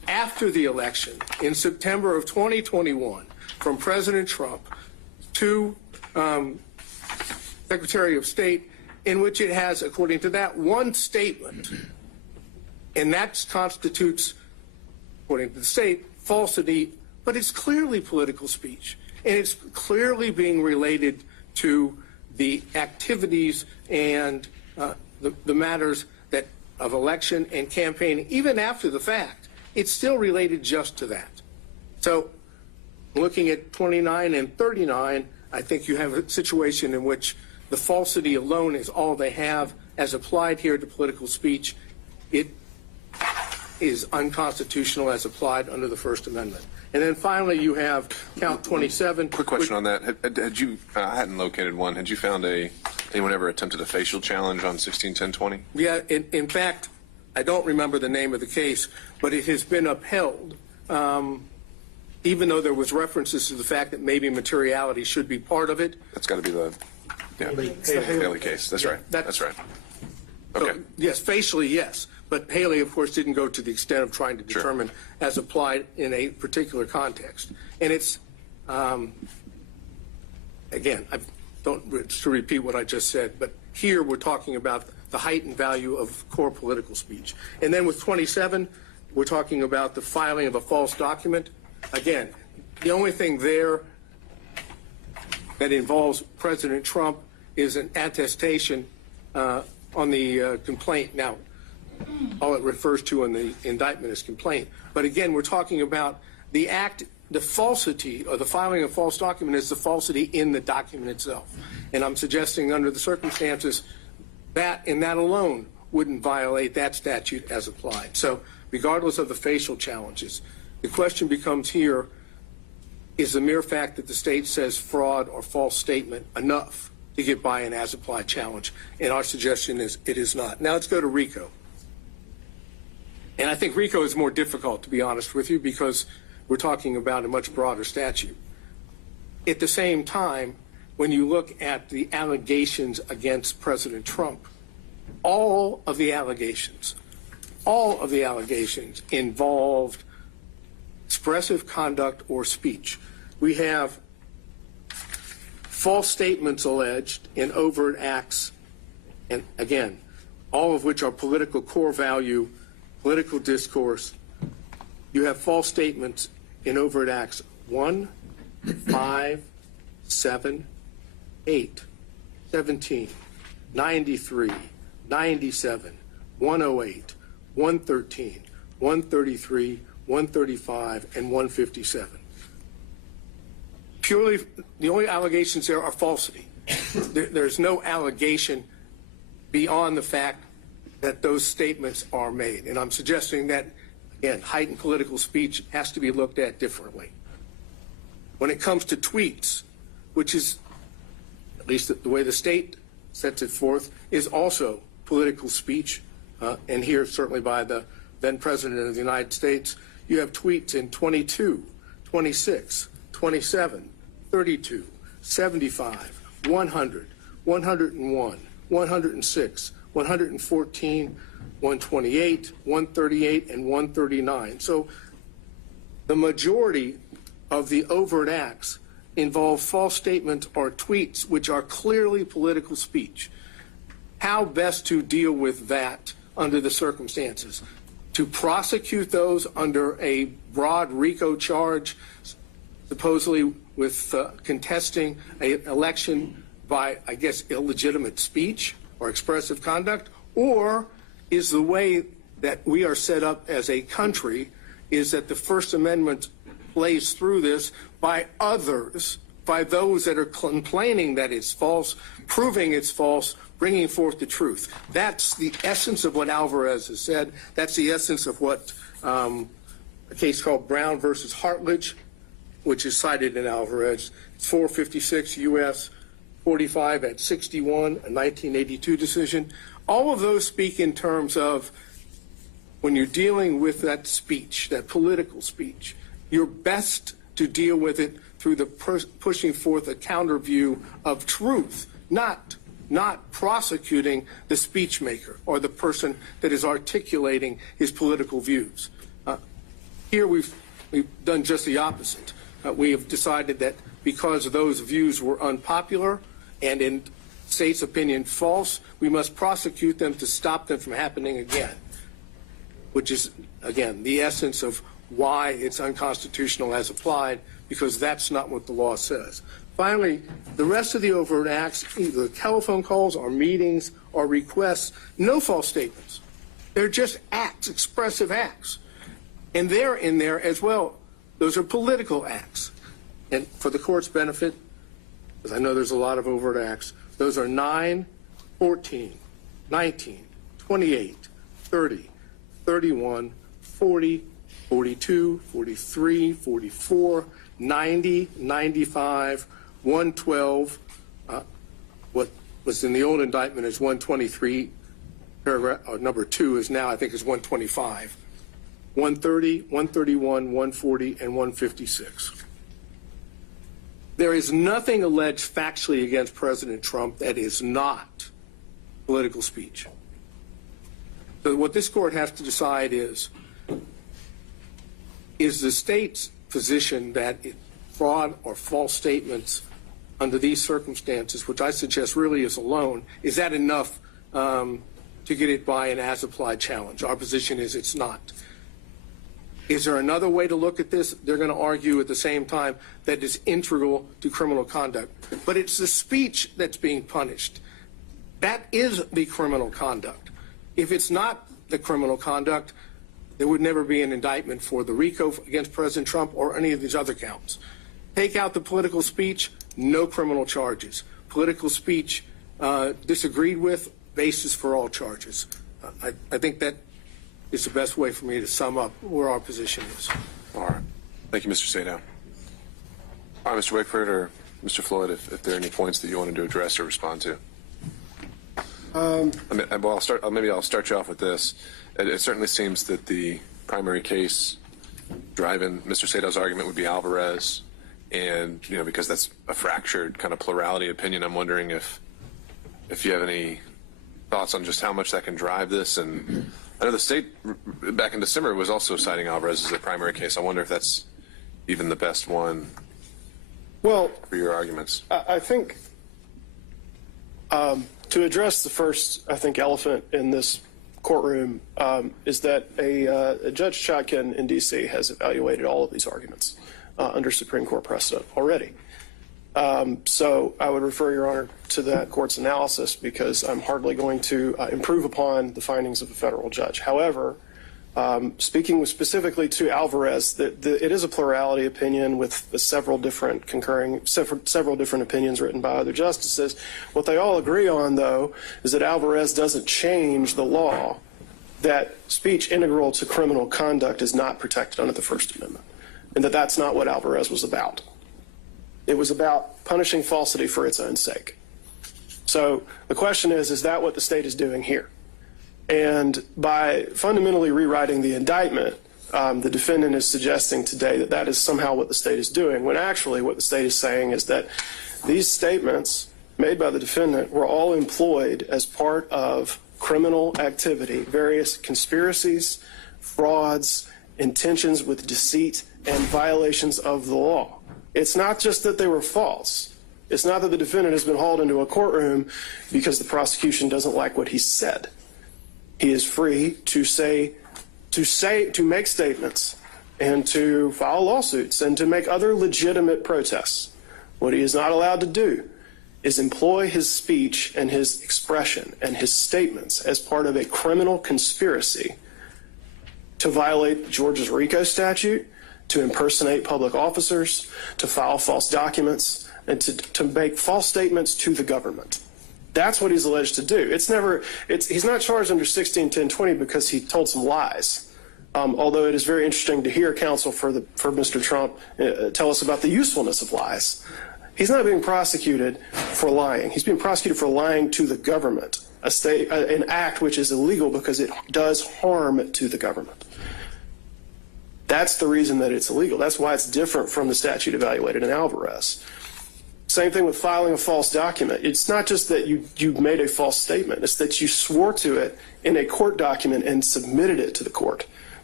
after the election in September of 2021 from President Trump to Secretary of State, in which it has, according to that, one statement, and that constitutes, according to the state, falsity, but it's clearly political speech, and it's clearly being related to the activities and the matters that of election and campaigning. Even after the fact, it's still related just to that. So looking at 29 and 39, I think you have a situation in which the falsity alone is all they have as applied here to political speech. It is unconstitutional as applied under the First Amendment. And then finally, you have count 27. Quick question on that. Had you, I hadn't located one. Had you found anyone ever attempted a facial challenge on 161020? Yeah, in fact, I don't remember the name of the case, but it has been upheld, even though there was references to the fact that maybe materiality should be part of it. That's got to be the Haley case. That's right. That's right. Okay. So, yes, facially, yes. But Haley, of course, didn't go to the extent of trying to determine as applied in a particular context. And it's, again, I don't to repeat what I just said, but here we're talking about the heightened value of core political speech. And then with 27, we're talking about the filing of a false document. Again, the only thing there that involves President Trump is an attestation on the complaint. Now, all it refers to in the indictment is complaint. But again, we're talking about the act, the falsity, or the filing of false document is the falsity in the document itself. And I'm suggesting under the circumstances that, and that alone, wouldn't violate that statute as applied. So regardless of the facial challenges, the question becomes here, is the mere fact that the state says fraud or false statement enough to get by an as-applied challenge? And our suggestion is it is not. Now let's go to RICO. And I think RICO is more difficult, to be honest with you, because we're talking about a much broader statute. At the same time, when you look at the allegations against President Trump, all of the allegations involved expressive conduct or speech. We have false statements alleged in overt acts, and again, all of which are political core value, political discourse. You have false statements in overt acts 1, 5, 7, 8, 17, 93, 97, 108, 113, 133, 135, and 157. Purely, the only allegations there are falsity. There's no allegation beyond the fact that those statements are made. And I'm suggesting that, again, heightened political speech has to be looked at differently. When it comes to tweets, which is, at least the way the state sets it forth, is also political speech, and here certainly by the then President of the United States, you have tweets in 22, 26, 27, 32, 75, 100, 101, 106, 114, 128, 138, and 139. So the majority of the overt acts involve false statements or tweets which are clearly political speech. How best to deal with that under the circumstances? To prosecute those under a broad RICO charge, supposedly with contesting an election by, I guess, illegitimate speech or expressive conduct? Or is the way that we are set up as a country is that the First Amendment plays through this by others, by those that are complaining that it's false, proving it's false, bringing forth the truth? That's the essence of what Alvarez has said. That's the essence of what a case called Brown versus Hartledge, which is cited in Alvarez. It's 456 U.S. 45 at 61, a 1982 decision. All of those speak in terms of when you're dealing with that speech, that political speech, you're best to deal with it through the pushing forth a counter view of truth, not prosecuting the speech maker or the person that is articulating his political views. Here we've done just the opposite. We have decided that because those views were unpopular and in state's opinion false, we must prosecute them to stop them from happening again, which is, again, the essence of why it's unconstitutional as applied, because that's not what the law says. Finally, the rest of the overt acts, either telephone calls or meetings or requests, no false statements. They're just acts, expressive acts. And they're in there as well. Those are political acts. And for the court's benefit, because I know there's a lot of overt acts, those are 9, 14, 19, 28, 30, 31, 40, 42, 43, 44, 90, 95, 112. What was in the old indictment is 123, paragraph number 2 is now, I think, is 125. 130, 131, 140, and 156. There is nothing alleged factually against President Trump that is not political speech. So what this court has to decide is the state's position that fraud or false statements under these circumstances, which I suggest really is alone, is that enough to get it by an as-applied challenge? Our position is it's not. Is there another way to look at this? They're going to argue at the same time that it's integral to criminal conduct. But it's the speech that's being punished. That is the criminal conduct. If it's not the criminal conduct, there would never be an indictment for the RICO against President Trump or any of these other counts. Take out the political speech, no criminal charges. Political speech disagreed with, basis for all charges. I think that is the best way for me to sum up where our position is. All right. Thank you, Mr. Sato. All right, Mr. Wakeford or Mr. Floyd, if there are any points that you wanted to address or respond to. Maybe I'll start you off with this. It certainly seems that the primary case driving Mr. Sato's argument would be Alvarez, and because that's a fractured kind of plurality opinion, I'm wondering if you have any thoughts on just how much that can drive this. And I know the state back in December was also citing Alvarez as a primary case. I wonder if that's even the best one for your arguments. I think to address the first, elephant in this courtroom is that a Judge Chotkin in D.C. has evaluated all of these arguments under Supreme Court precedent already. So I would refer, Your Honor, to that court's analysis, because I'm hardly going to improve upon the findings of a federal judge. However, speaking specifically to Alvarez, it is a plurality opinion with several different opinions written by other justices. What they all agree on, though, is that Alvarez doesn't change the law that speech integral to criminal conduct is not protected under the First Amendment, and that that's not what Alvarez was about. It was about punishing falsity for its own sake. So the question is that what the state is doing here? And by fundamentally rewriting the indictment, the defendant is suggesting today that that is somehow what the state is doing, when actually what the state is saying is that these statements made by the defendant were all employed as part of criminal activity, various conspiracies, frauds, intentions with deceit, and violations of the law. It's not just that they were false. It's not that the defendant has been hauled into a courtroom because the prosecution doesn't like what he said. He is free to make statements and to file lawsuits and to make other legitimate protests. What he is not allowed to do is employ his speech and his expression and his statements as part of a criminal conspiracy to violate Georgia's RICO statute, to impersonate public officers, to file false documents, and to make false statements to the government. That's what he's alleged to do. He's not charged under 161020 because he told some lies. Although it is very interesting to hear counsel for Mr. Trump tell us about the usefulness of lies. He's not being prosecuted for lying. He's being prosecuted for lying to the government, an act which is illegal because it does harm to the government. That's the reason that it's illegal. That's why it's different from the statute evaluated in Alvarez. Same thing with filing a false document. It's not just that you made a false statement. It's that you swore to it in a court document and submitted it to the court.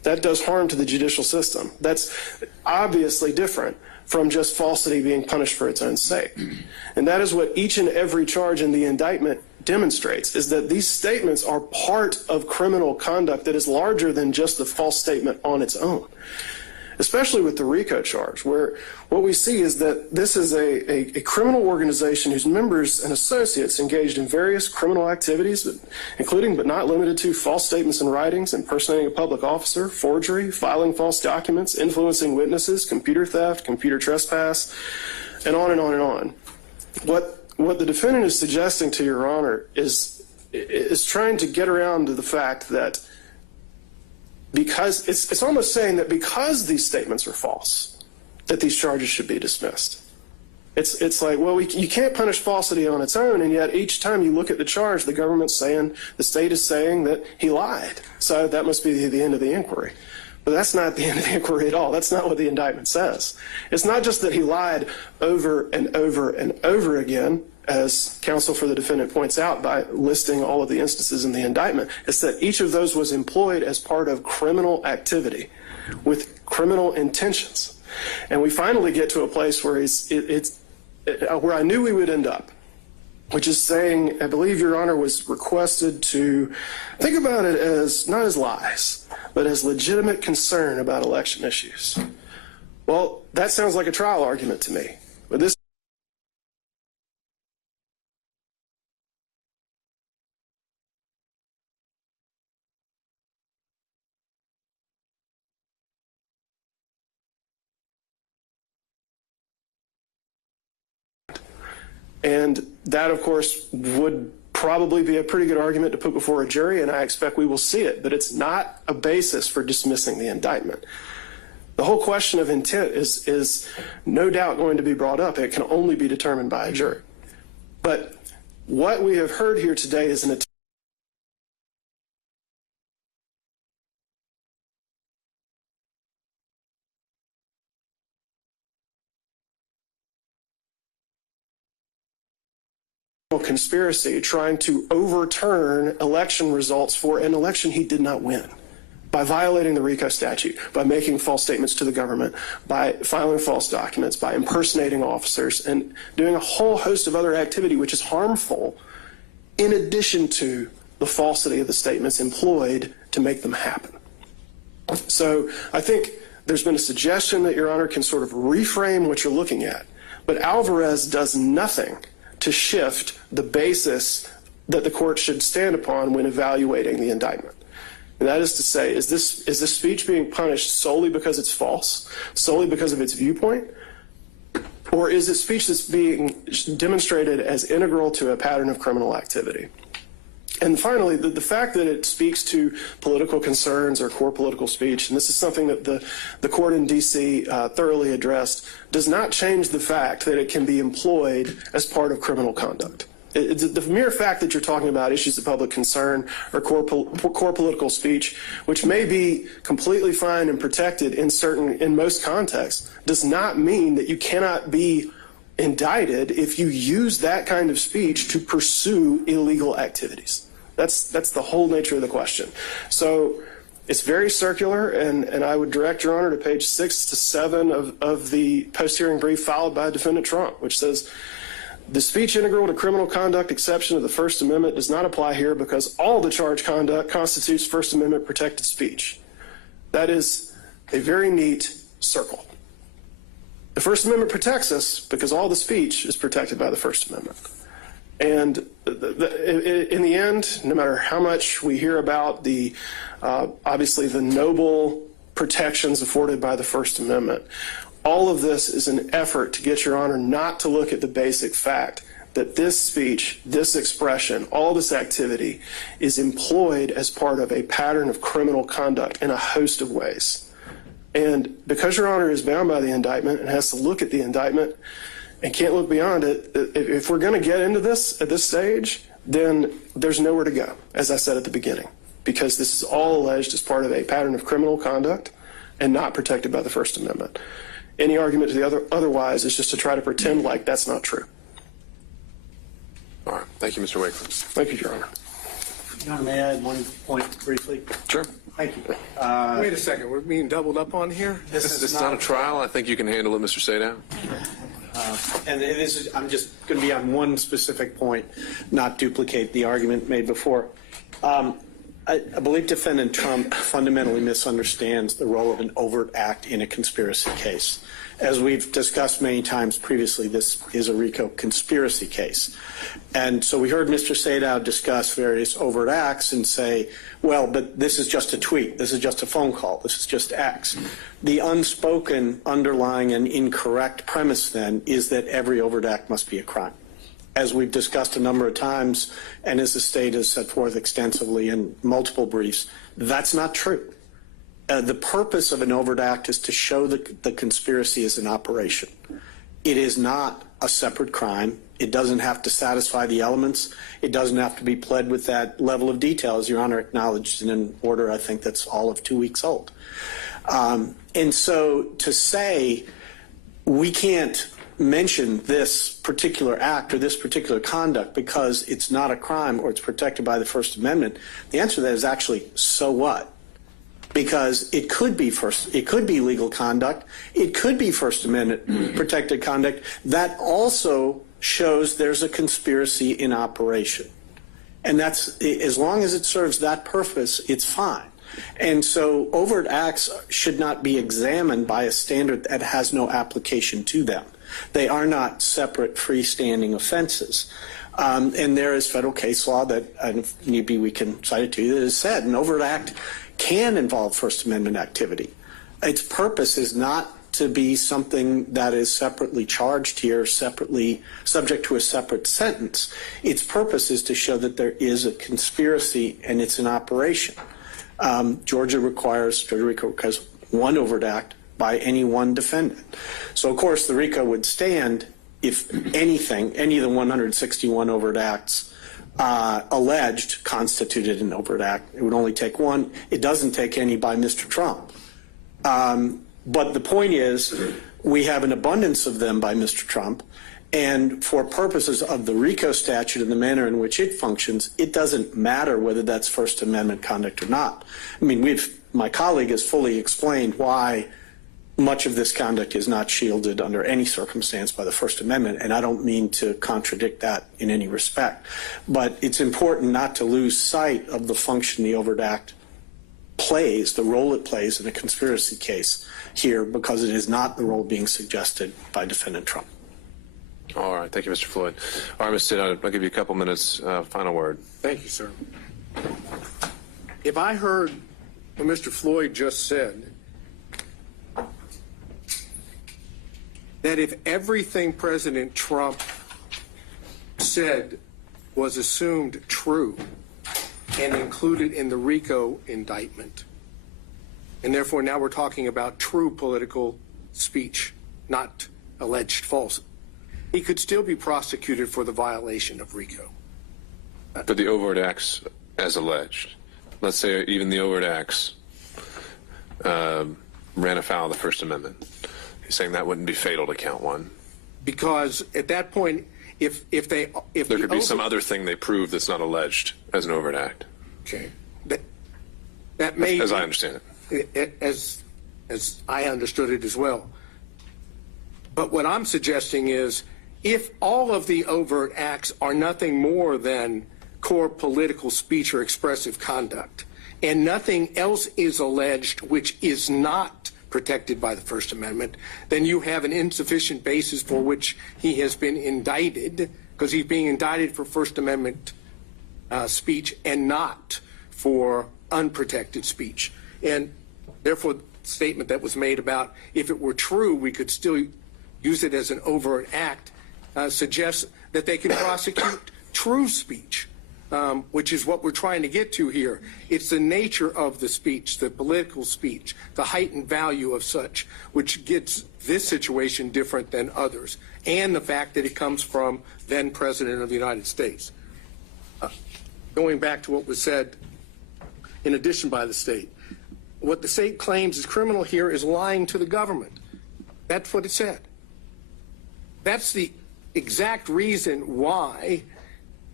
That does harm to the judicial system. That's obviously different from just falsity being punished for its own sake. And that is what each and every charge in the indictment demonstrates, is that these statements are part of criminal conduct that is larger than just the false statement on its own, especially with the RICO charge, where what we see is that this is a criminal organization whose members and associates engaged in various criminal activities, including but not limited to false statements and writings, impersonating a public officer, forgery, filing false documents, influencing witnesses, computer theft, computer trespass, and on and on and on. What the defendant is suggesting to Your Honor is trying to get around to the fact that because it's almost saying that because these statements are false, that these charges should be dismissed. It's like, well, you can't punish falsity on its own, and yet each time you look at the charge, the government's saying, the state is saying that he lied. So that must be the end of the inquiry. But that's not the end of the inquiry at all. That's not what the indictment says. It's not just that he lied over and over and over again, as counsel for the defendant points out by listing all of the instances in the indictment. It's that each of those was employed as part of criminal activity with criminal intentions. And we finally get to a place where where I knew we would end up, which is saying, I believe Your Honor was requested to think about it as not as lies, but as legitimate concern about election issues. Well, that sounds like a trial argument to me. But this and that, of course, would probably be a pretty good argument to put before a jury, and I expect we will see it, but it's not a basis for dismissing the indictment. The whole question of intent is no doubt going to be brought up. It can only be determined by a jury. But what we have heard here today is an attempt conspiracy trying to overturn election results for an election he did not win by violating the RICO statute, by making false statements to the government, by filing false documents, by impersonating officers, and doing a whole host of other activity which is harmful in addition to the falsity of the statements employed to make them happen. So I think there's been a suggestion that Your Honor can sort of reframe what you're looking at, but Alvarez does nothing to shift the basis that the court should stand upon when evaluating the indictment. And that is to say, is this speech being punished solely because it's false, solely because of its viewpoint, or is it speech that's being demonstrated as integral to a pattern of criminal activity? And finally, the fact that it speaks to political concerns or core political speech, and this is something that the court in D.C. Thoroughly addressed, does not change the fact that it can be employed as part of criminal conduct. The mere fact that you're talking about issues of public concern or core political speech, which may be completely fine and protected in most contexts, does not mean that you cannot be indicted if you use that kind of speech to pursue illegal activities. That's the whole nature of the question. So it's very circular, and I would direct Your Honor to page 6 to 7 of the post-hearing brief filed by Defendant Trump, which says, the speech integral to criminal conduct exception of the First Amendment does not apply here because all the charged conduct constitutes First Amendment protected speech. That is a very neat circle. The First Amendment protects us because all the speech is protected by the First Amendment. And in the end, no matter how much we hear about obviously the noble protections afforded by the First Amendment, all of this is an effort to get Your Honor not to look at the basic fact that this speech, this expression, all this activity is employed as part of a pattern of criminal conduct in a host of ways. And because Your Honor is bound by the indictment and has to look at the indictment and can't look beyond it, if we're going to get into this at this stage, then there's nowhere to go, as I said at the beginning, because this is all alleged as part of a pattern of criminal conduct and not protected by the First Amendment. Any argument to the otherwise is just to try to pretend like that's not true. All right. Thank you, Mr. Wakeland. Thank you, Your Honor. Your Honor, may I add one point briefly? Sure. Thank you. Wait a second, we're being doubled up on here? This is not a trial. I think you can handle it, Mr. Sadow. And this is, I'm just going to be on one specific point, not duplicate the argument made before. I believe defendant Trump fundamentally misunderstands the role of an overt act in a conspiracy case. As we've discussed many times previously, this is a RICO conspiracy case. And so we heard Mr. Sadow discuss various overt acts and say, well, but this is just a tweet, this is just a phone call, this is just X. The unspoken underlying and incorrect premise then is that every overt act must be a crime. As we've discussed a number of times, and as the state has set forth extensively in multiple briefs, that's not true. The purpose of an overt act is to show that the conspiracy is an operation. It is not a separate crime. It doesn't have to satisfy the elements. It doesn't have to be pled with that level of detail, as Your Honor acknowledged in an order I think that's all of 2 weeks old. And so to say we can't mention this particular act or this particular conduct because it's not a crime or it's protected by the First Amendment, the answer to that is actually, so what? Because it could be legal conduct, it could be First Amendment protected conduct that also shows there's a conspiracy in operation. And that's, as long as it serves that purpose, it's fine. And so overt acts should not be examined by a standard that has no application to them. They are not separate freestanding offenses. And there is federal case law that, if need be, we can cite it to you, that has said an overt act can involve First Amendment activity. Its purpose is not to be something that is separately charged here, separately subject to a separate sentence. Its purpose is to show that there is a conspiracy and it's an operation. Georgia RICO requires one overt act by any one defendant. So, of course, the RICO would stand if anything, any of the 161 overt acts alleged constituted an overt act. It would only take one. It doesn't take any by Mr. Trump. But the point is, we have an abundance of them by Mr. Trump, and for purposes of the RICO statute and the manner in which it functions, it doesn't matter whether that's First Amendment conduct or not. I mean, my colleague has fully explained why much of this conduct is not shielded under any circumstance by the First Amendment, and I don't mean to contradict that in any respect. But it's important not to lose sight of the function the overt act plays, the role it plays in a conspiracy case here, because it is not the role being suggested by Defendant Trump. All right. Thank you, Mr. Floyd. All right, Mr. Sadow, I'll give you a couple minutes. Final word. Thank you, sir. If I heard what Mr. Floyd just said, that if everything President Trump said was assumed true and included in the RICO indictment, and therefore now we're talking about true political speech, not alleged false, he could still be prosecuted for the violation of RICO. For the overt acts as alleged. Let's say even the overt acts ran afoul of the First Amendment. He's saying that wouldn't be fatal to count one. Because at that point, if there could be some other thing they prove that's not alleged as an overt act. Okay. That may, as I understand it. As I understood it as well. But what I'm suggesting is, if all of the overt acts are nothing more than core political speech or expressive conduct, and nothing else is alleged which is not protected by the First Amendment, then you have an insufficient basis for which he has been indicted, because he's being indicted for First Amendment speech and not for unprotected speech. And therefore, the statement that was made about if it were true, we could still use it as an overt act, suggests that they can prosecute true speech, which is what we're trying to get to here. It's the nature of the speech, the political speech, the heightened value of such, which gets this situation different than others, and the fact that it comes from then President of the United States. Going back to what was said in addition by the state, what the state claims is criminal here is lying to the government. That's what it said. That's the exact reason why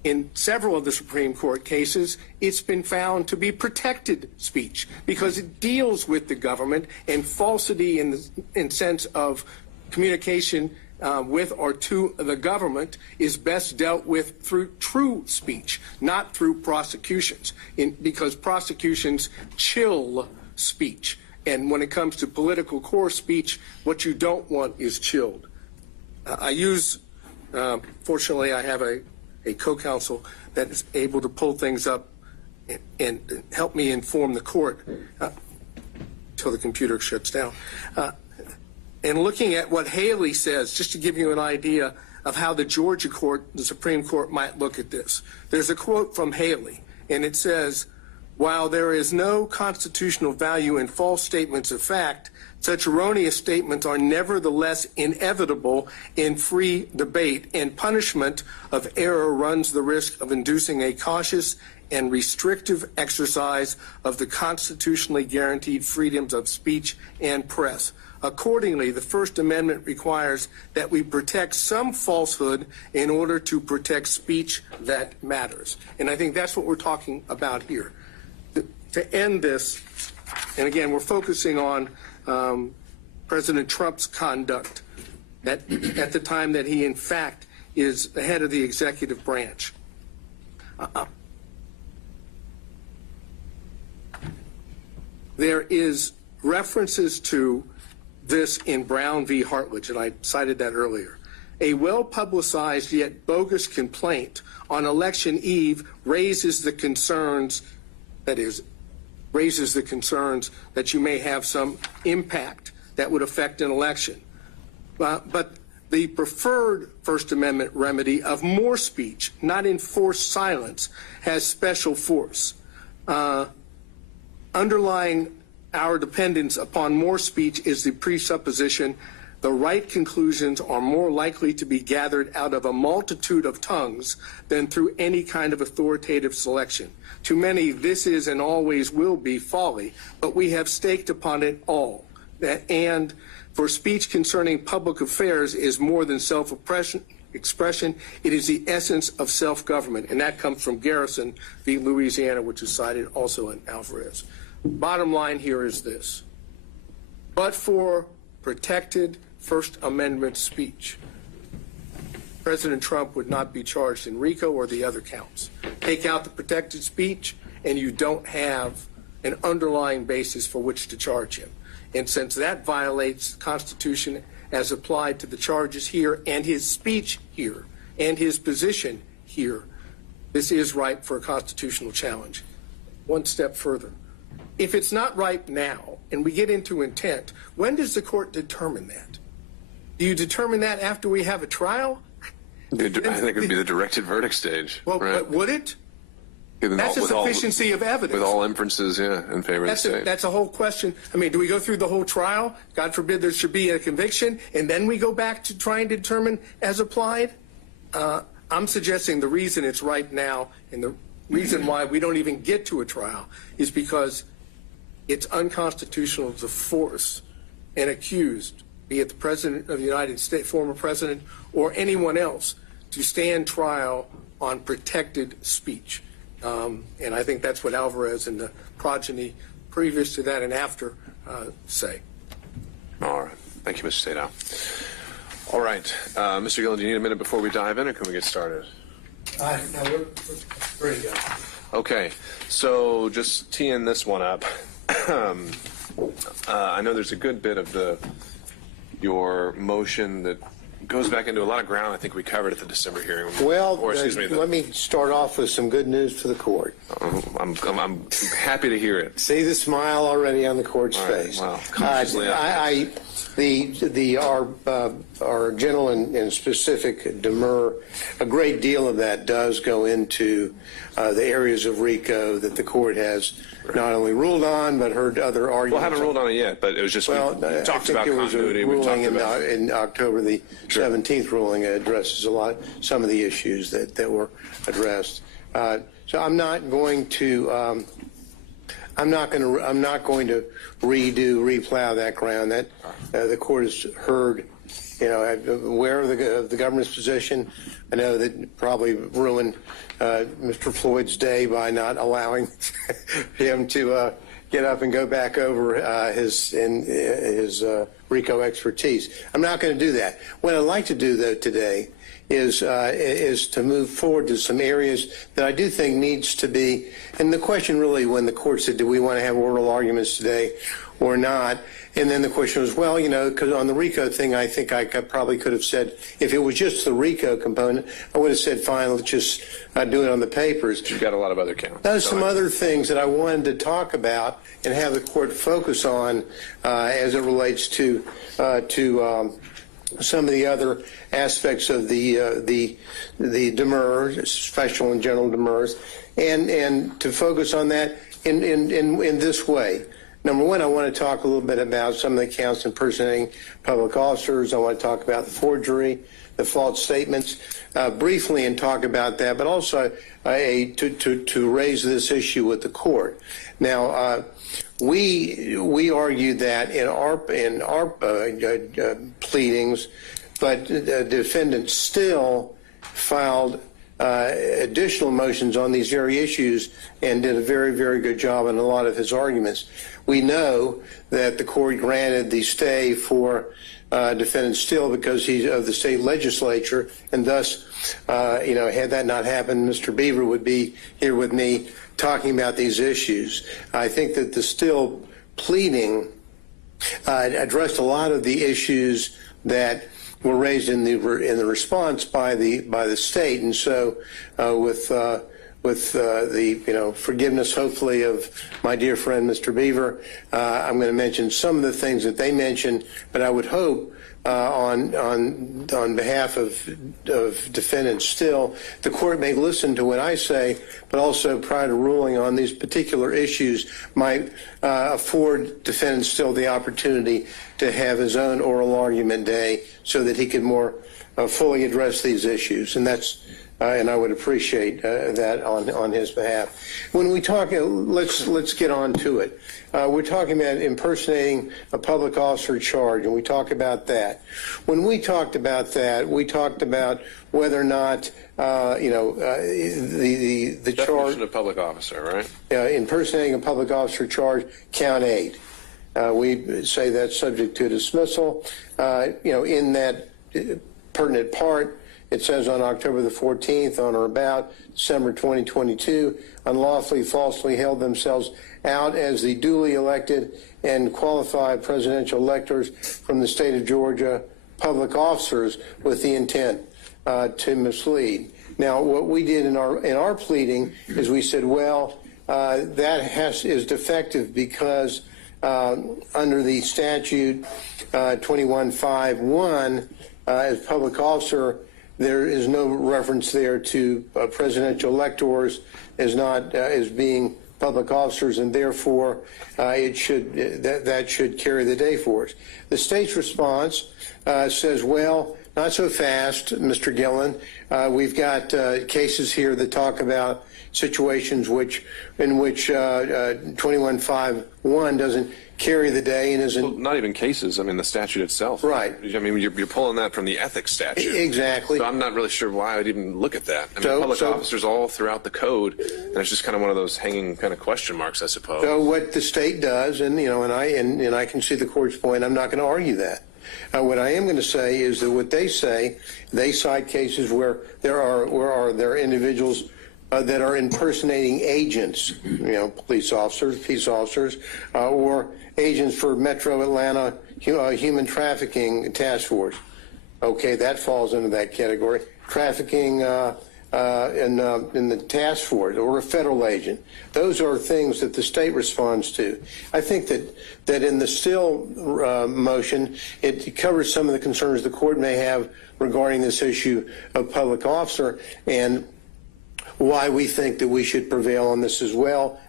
in several of the Supreme Court cases, it's been found to be protected speech because it deals with the government, and falsity in sense of communication with or to the government is best dealt with through true speech, not through prosecutions, because prosecutions chill speech. And when it comes to political core speech, what you don't want is chilled. Fortunately, I have a co-counsel that is able to pull things up and help me inform the court until the computer shuts down. And looking at what Haley says, just to give you an idea of how the Georgia court, the Supreme Court, might look at this. There's a quote from Haley, and it says, "While there is no constitutional value in false statements of fact, such erroneous statements are nevertheless inevitable in free debate, and punishment of error runs the risk of inducing a cautious and restrictive exercise of the constitutionally guaranteed freedoms of speech and press. Accordingly, the First Amendment requires that we protect some falsehood in order to protect speech that matters." And I think that's what we're talking about here. To end this, and again, we're focusing on President Trump's conduct at the time that he, in fact, is the head of the executive branch. There is references to this in Brown v. Hartledge, and I cited that earlier. A well-publicized yet bogus complaint on election eve raises the concerns that you may have some impact that would affect an election. But the preferred First Amendment remedy of more speech, not enforced silence, has special force. Underlying our dependence upon more speech is the presupposition the right conclusions are more likely to be gathered out of a multitude of tongues than through any kind of authoritative selection. To many, this is and always will be folly, but we have staked upon it all. And for speech concerning public affairs is more than self-expression, it is the essence of self-government. And that comes from Garrison v. Louisiana, which is cited also in Alvarez. Bottom line here is this. But for protected First Amendment speech, President Trump would not be charged in RICO or the other counts. Take out the protected speech, and you don't have an underlying basis for which to charge him. And since that violates the Constitution as applied to the charges here and his speech here and his position here, this is ripe for a constitutional challenge. One step further. If it's not ripe now and we get into intent, when does the court determine that? Do you determine that after we have a trial? I think it would be the directed verdict stage. Well, right? but would it? That's a sufficiency of evidence. With all inferences, in favor of the state. That's a whole question. I mean, do we go through the whole trial? God forbid there should be a conviction, and then we go back to trying to determine as applied? I'm suggesting the reason it's ripe now and the reason why we don't even get to a trial is because it's unconstitutional to force an accused, be it the President of the United States, former President, or anyone else, to stand trial on protected speech. And I think that's what Alvarez and the progeny previous to that and after say. All right. Thank you, Mr. Sadow. All right. Mr. Gillen, do you need a minute before we dive in, or can we get started? No, we're ready to go. Okay. So just teeing this one up. I know there's a good bit of your motion that goes back into a lot of ground I think we covered at the December hearing. Well, let me start off with some good news for the court. I'm happy to hear it. See the smile already on the court's face. Wow. Consciously our general and specific demur, a great deal of that does go into the areas of RICO that the court has not only ruled on but heard other arguments. Well, I haven't ruled on it yet, but it was just we talked about continuity. We talked about in October the 17th ruling addresses some of the issues that were addressed. So I'm not going to replow that ground. That the court has heard I'm aware of the government's position. I know that probably ruined Mr. Floyd's day by not allowing him to get up and go back over his RICO expertise. I'm not going to do that. What I'd like to do, though, today is to move forward to some areas that I do think needs to be, and the question really when the court said, do we want to have oral arguments today or not? And then the question was, well, because on the RICO thing, I think I probably could have said, if it was just the RICO component, I would have said, fine, let's just do it on the papers. You've got a lot of other counts. There's some other things that I wanted to talk about and have the court focus on as it relates to some of the other aspects of the demurs, special and general demurs, and to focus on that in this way. Number one, I want to talk a little bit about some of the counts impersonating public officers. I want to talk about the forgery, the false statements, briefly, and talk about that, but also to raise this issue with the court. Now, we argued that in our pleadings, but the defendant still filed additional motions on these very issues and did a very, very good job in a lot of his arguments. We know that the court granted the stay for defendant Still because he's of the state legislature, and thus, had that not happened, Mr. Beaver would be here with me talking about these issues. I think that the Still pleading addressed a lot of the issues that were raised in the response by the state, and so with the forgiveness, hopefully, of my dear friend Mr. Beaver, I'm going to mention some of the things that they mentioned, but I would hope on behalf of defendants Still, the court may listen to what I say, but also prior to ruling on these particular issues might afford defendant Still the opportunity to have his own oral argument day so that he could more fully address these issues, and that's. And I would appreciate that on his behalf. When we talk, let's get on to it. We're talking about impersonating a public officer charge, and we talk about that. When we talked about that, we talked about whether or not the charge Definition of public officer, right? Impersonating a public officer charge, count 8. We say that's subject to dismissal. In that pertinent part. It says on October the 14th, on or about December 2022, unlawfully, falsely held themselves out as the duly elected and qualified presidential electors from the state of Georgia, public officers with the intent to mislead. Now, what we did in our pleading is we said, well, that is defective because under the statute 2151, as public officer, there is no reference there to presidential electors as being public officers, and therefore that should carry the day for us. The state's response says, well, not so fast, Mr. Gillen. We've got cases here that talk about situations in which 2151 doesn't carry the day and isn't. Well, not even cases. I mean, the statute itself. Right. I mean, you're pulling that from the ethics statute. Exactly. So I'm not really sure why I'd even look at that. I mean, public officers all throughout the code, and it's just kind of one of those hanging kind of question marks, I suppose. So what the state does, and I can see the court's point. I'm not going to argue that. What I am going to say is that what they say, they cite cases where there are individuals that are impersonating agents, police officers, peace officers, or agents for Metro Atlanta Human Trafficking Task Force. Okay, that falls into that category. Trafficking in the task force or a federal agent. Those are things that the state responds to. I think that in the Still motion, it covers some of the concerns the court may have regarding this issue of public officer and why we think that we should prevail on this as well.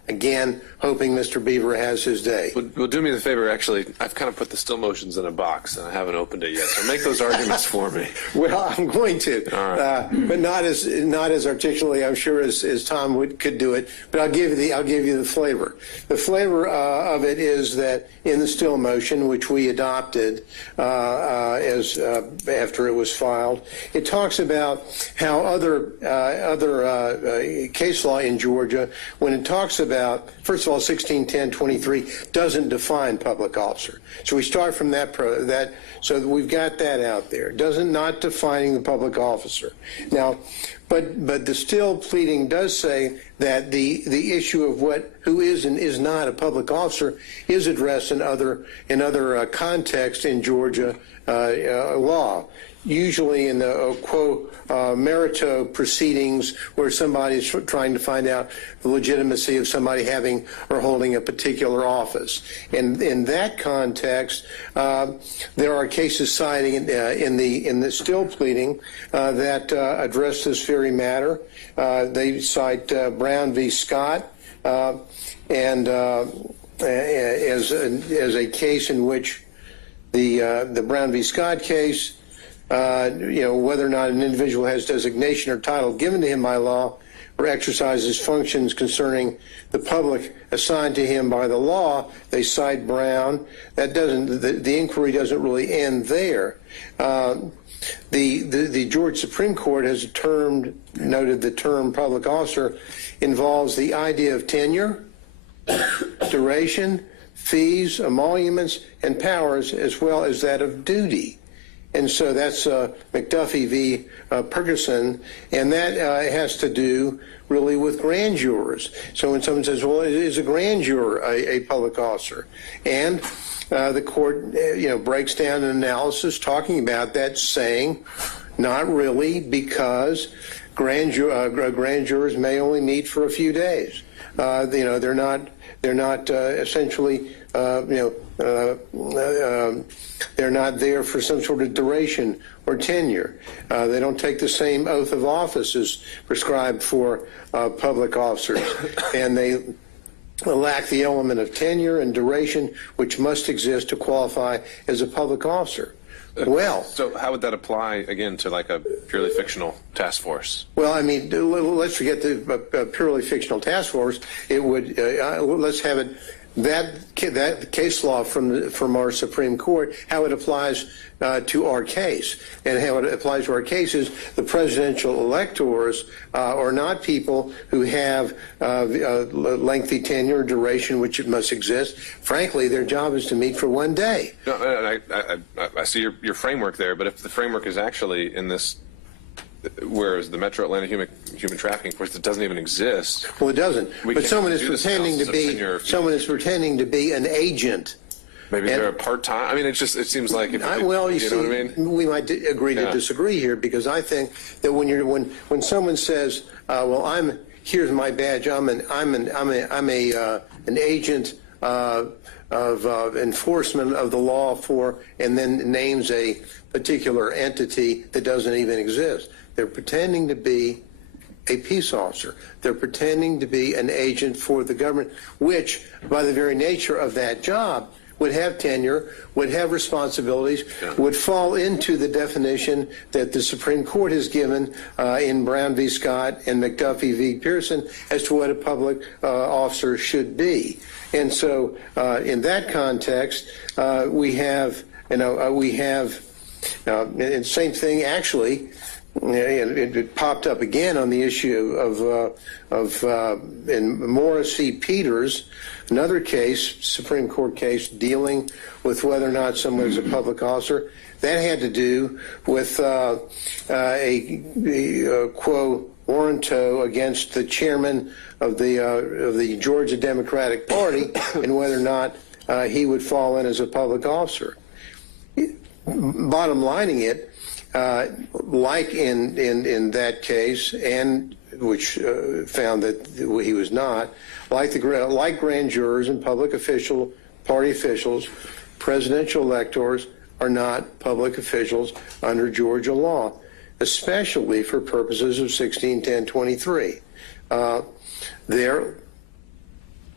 Again, hoping Mr. Beaver has his day. Well, do me the favor, actually, I've kind of put the still motions in a box, and I haven't opened it yet, so make those arguments for me. Well, I'm going to, All right. but not as articulately, I'm sure, as Tom could do it. But I'll give you the flavor. The flavor of it is that in the still motion, which we adopted after it was filed, it talks about how other case law in Georgia, when it talks about, first of all, 1610-23 doesn't define public officer. So we start from that, so we've got that out there. Not defining the public officer. Now, but the still pleading does say that the issue of who is and is not a public officer is addressed in other contexts in Georgia law. Usually in the quo merito proceedings where somebody is trying to find out the legitimacy of somebody having or holding a particular office. And in that context, there are cases citing in the still pleading that address this very matter. They cite Brown v. Scott and as a case in which the Brown v. Scott case, whether or not an individual has designation or title given to him by law or exercises functions concerning the public assigned to him by the law, they cite Brown. That doesn't, the inquiry doesn't really end there. The Georgia Supreme Court has noted the term public officer involves the idea of tenure, duration, fees, emoluments, and powers, as well as that of duty. And so that's McAfee v. Ferguson, and that has to do really with grand jurors. So when someone says, well, is a grand juror a public officer? And the court breaks down an analysis talking about that, saying not really, because grand jurors may only meet for a few days. They're not essentially they're not there for some sort of duration or tenure. They don't take the same oath of office as prescribed for public officers, and they lack the element of tenure and duration which must exist to qualify as a public officer. Well, so how would that apply again to like a purely fictional task force? Well, I mean, let's forget the purely fictional task force. It would let's have it that case law from our Supreme Court, how it applies to our case, and how it applies to our case is the presidential electors are not people who have lengthy tenure or duration, which it must exist. Frankly, their job is to meet for one day. No, I see your framework there, but if the framework is actually in this, whereas the Metro Atlanta human trafficking force, it doesn't even exist. Well, it doesn't. But someone is pretending to be an agent. Maybe they're a part-time. I mean, it seems like. You know what I mean? We might agree to disagree here, because I think that when someone says, "Well, here's my badge. I'm an agent of enforcement of the law for," and then names a particular entity that doesn't even exist. They're pretending to be a peace officer. They're pretending to be an agent for the government, which, by the very nature of that job, would have tenure, would have responsibilities, would fall into the definition that the Supreme Court has given in Brown v. Scott and McAfee v. Pearson as to what a public officer should be. And so in that context, we have, and same thing actually, it popped up again on the issue in Morris v. Peters, another case, Supreme Court case, dealing with whether or not someone is a public officer. That had to do with a quo warranto against the chairman of the Georgia Democratic Party and whether or not he would fall in as a public officer. Bottom lining it, like in that case, and which found that he was not, like grand jurors and public party officials, presidential electors are not public officials under Georgia law, especially for purposes of 1610-23.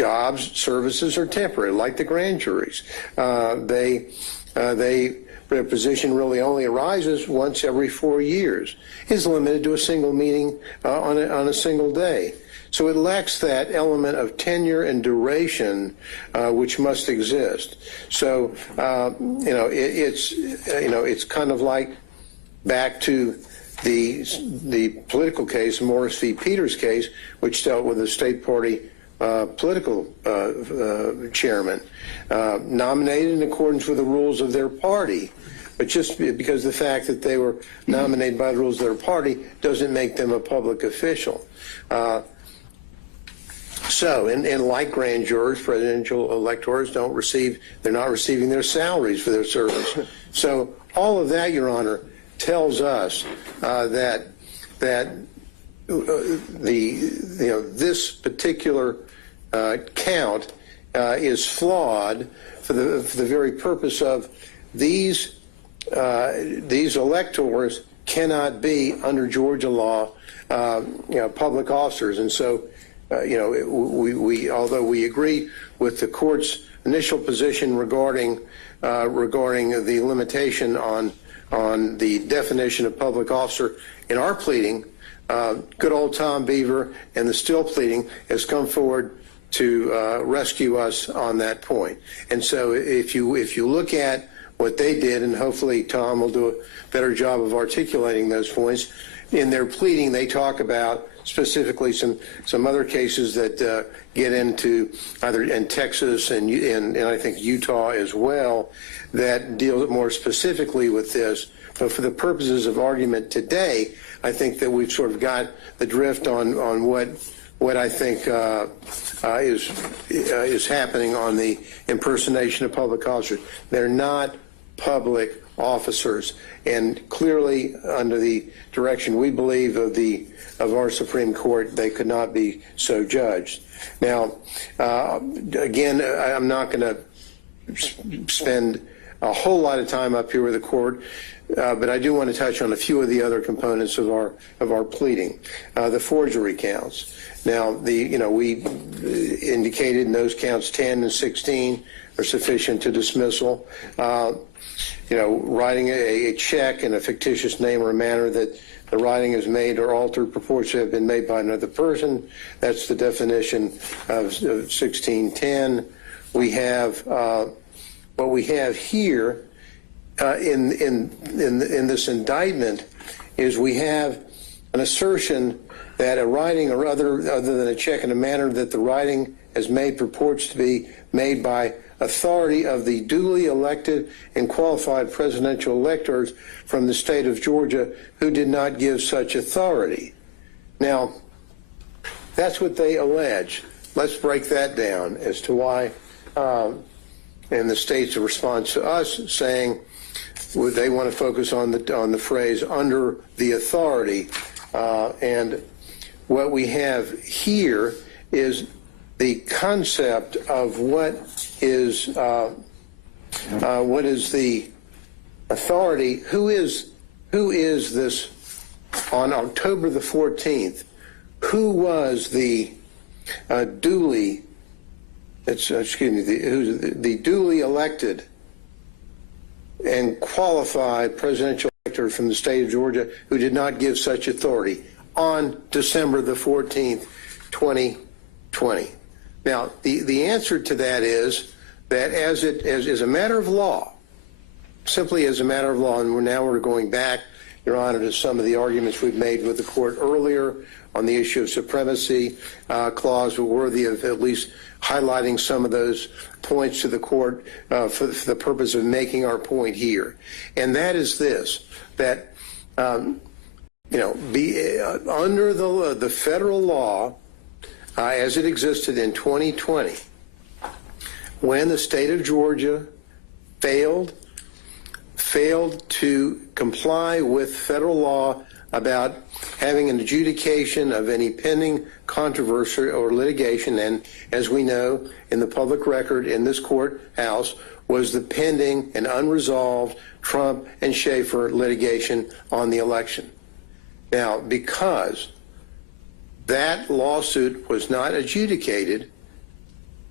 jobs, services are temporary, like the grand juries. Their position really only arises once every 4 years. Is limited to a single meeting on a single day. So it lacks that element of tenure and duration which must exist. So it's kind of like back to the political case, Morris v. Peters case, which dealt with a state party political chairman nominated in accordance with the rules of their party. But just because the fact that they were nominated by the rules of their party doesn't make them a public official. So, and like grand jurors, presidential electors they're not receiving their salaries for their service. So all of that, Your Honor, tells us that this particular count is flawed for the very purpose of these electors cannot be, under Georgia law, public officers. And so, although we agree with the court's initial position regarding the limitation on the definition of public officer in our pleading, good old Tom Beaver and the Still pleading has come forward to rescue us on that point. And so if you look at what they did, and hopefully Tom will do a better job of articulating those points, in their pleading they talk about specifically some other cases that get into either in Texas and I think Utah as well, that deal more specifically with this. But for the purposes of argument today, I think that we've sort of got the drift on what I think is happening on the impersonation of public officers. They're not public officers, and clearly under the direction we believe of our Supreme Court, they could not be so judged. Now, again, I'm not going to spend a whole lot of time up here with the court, but I do want to touch on a few of the other components of our pleading. The forgery counts. Now, we indicated in those counts 10 and 16 are sufficient to dismissal. Writing a check in a fictitious name or manner that the writing is made or altered purports to have been made by another person. That's the definition of 1610. We have what we have here in this indictment is we have an assertion that a writing or other than a check in a manner that the writing has made purports to be made by authority of the duly elected and qualified presidential electors from the state of Georgia who did not give such authority. Now, that's what they allege. Let's break that down as to why, and the state's response to us saying they want to focus on the phrase under the authority, and what we have here is the concept of what is the authority. Who is this on October the 14th? Who was the duly duly elected and qualified presidential elector from the state of Georgia who did not give such authority on December the 14th, 2020? Now, the answer to that is that as a matter of law, simply as a matter of law, and we're going back, Your Honor, to some of the arguments we've made with the court earlier on the issue of supremacy clause, were worthy of at least highlighting some of those points to the court for the purpose of making our point here. And that is this, that, under the federal law, as it existed in 2020, when the state of Georgia failed to comply with federal law about having an adjudication of any pending controversy or litigation, and as we know, in the public record in this courthouse was the pending and unresolved Trump and Schaefer litigation on the election. Now, because that lawsuit was not adjudicated,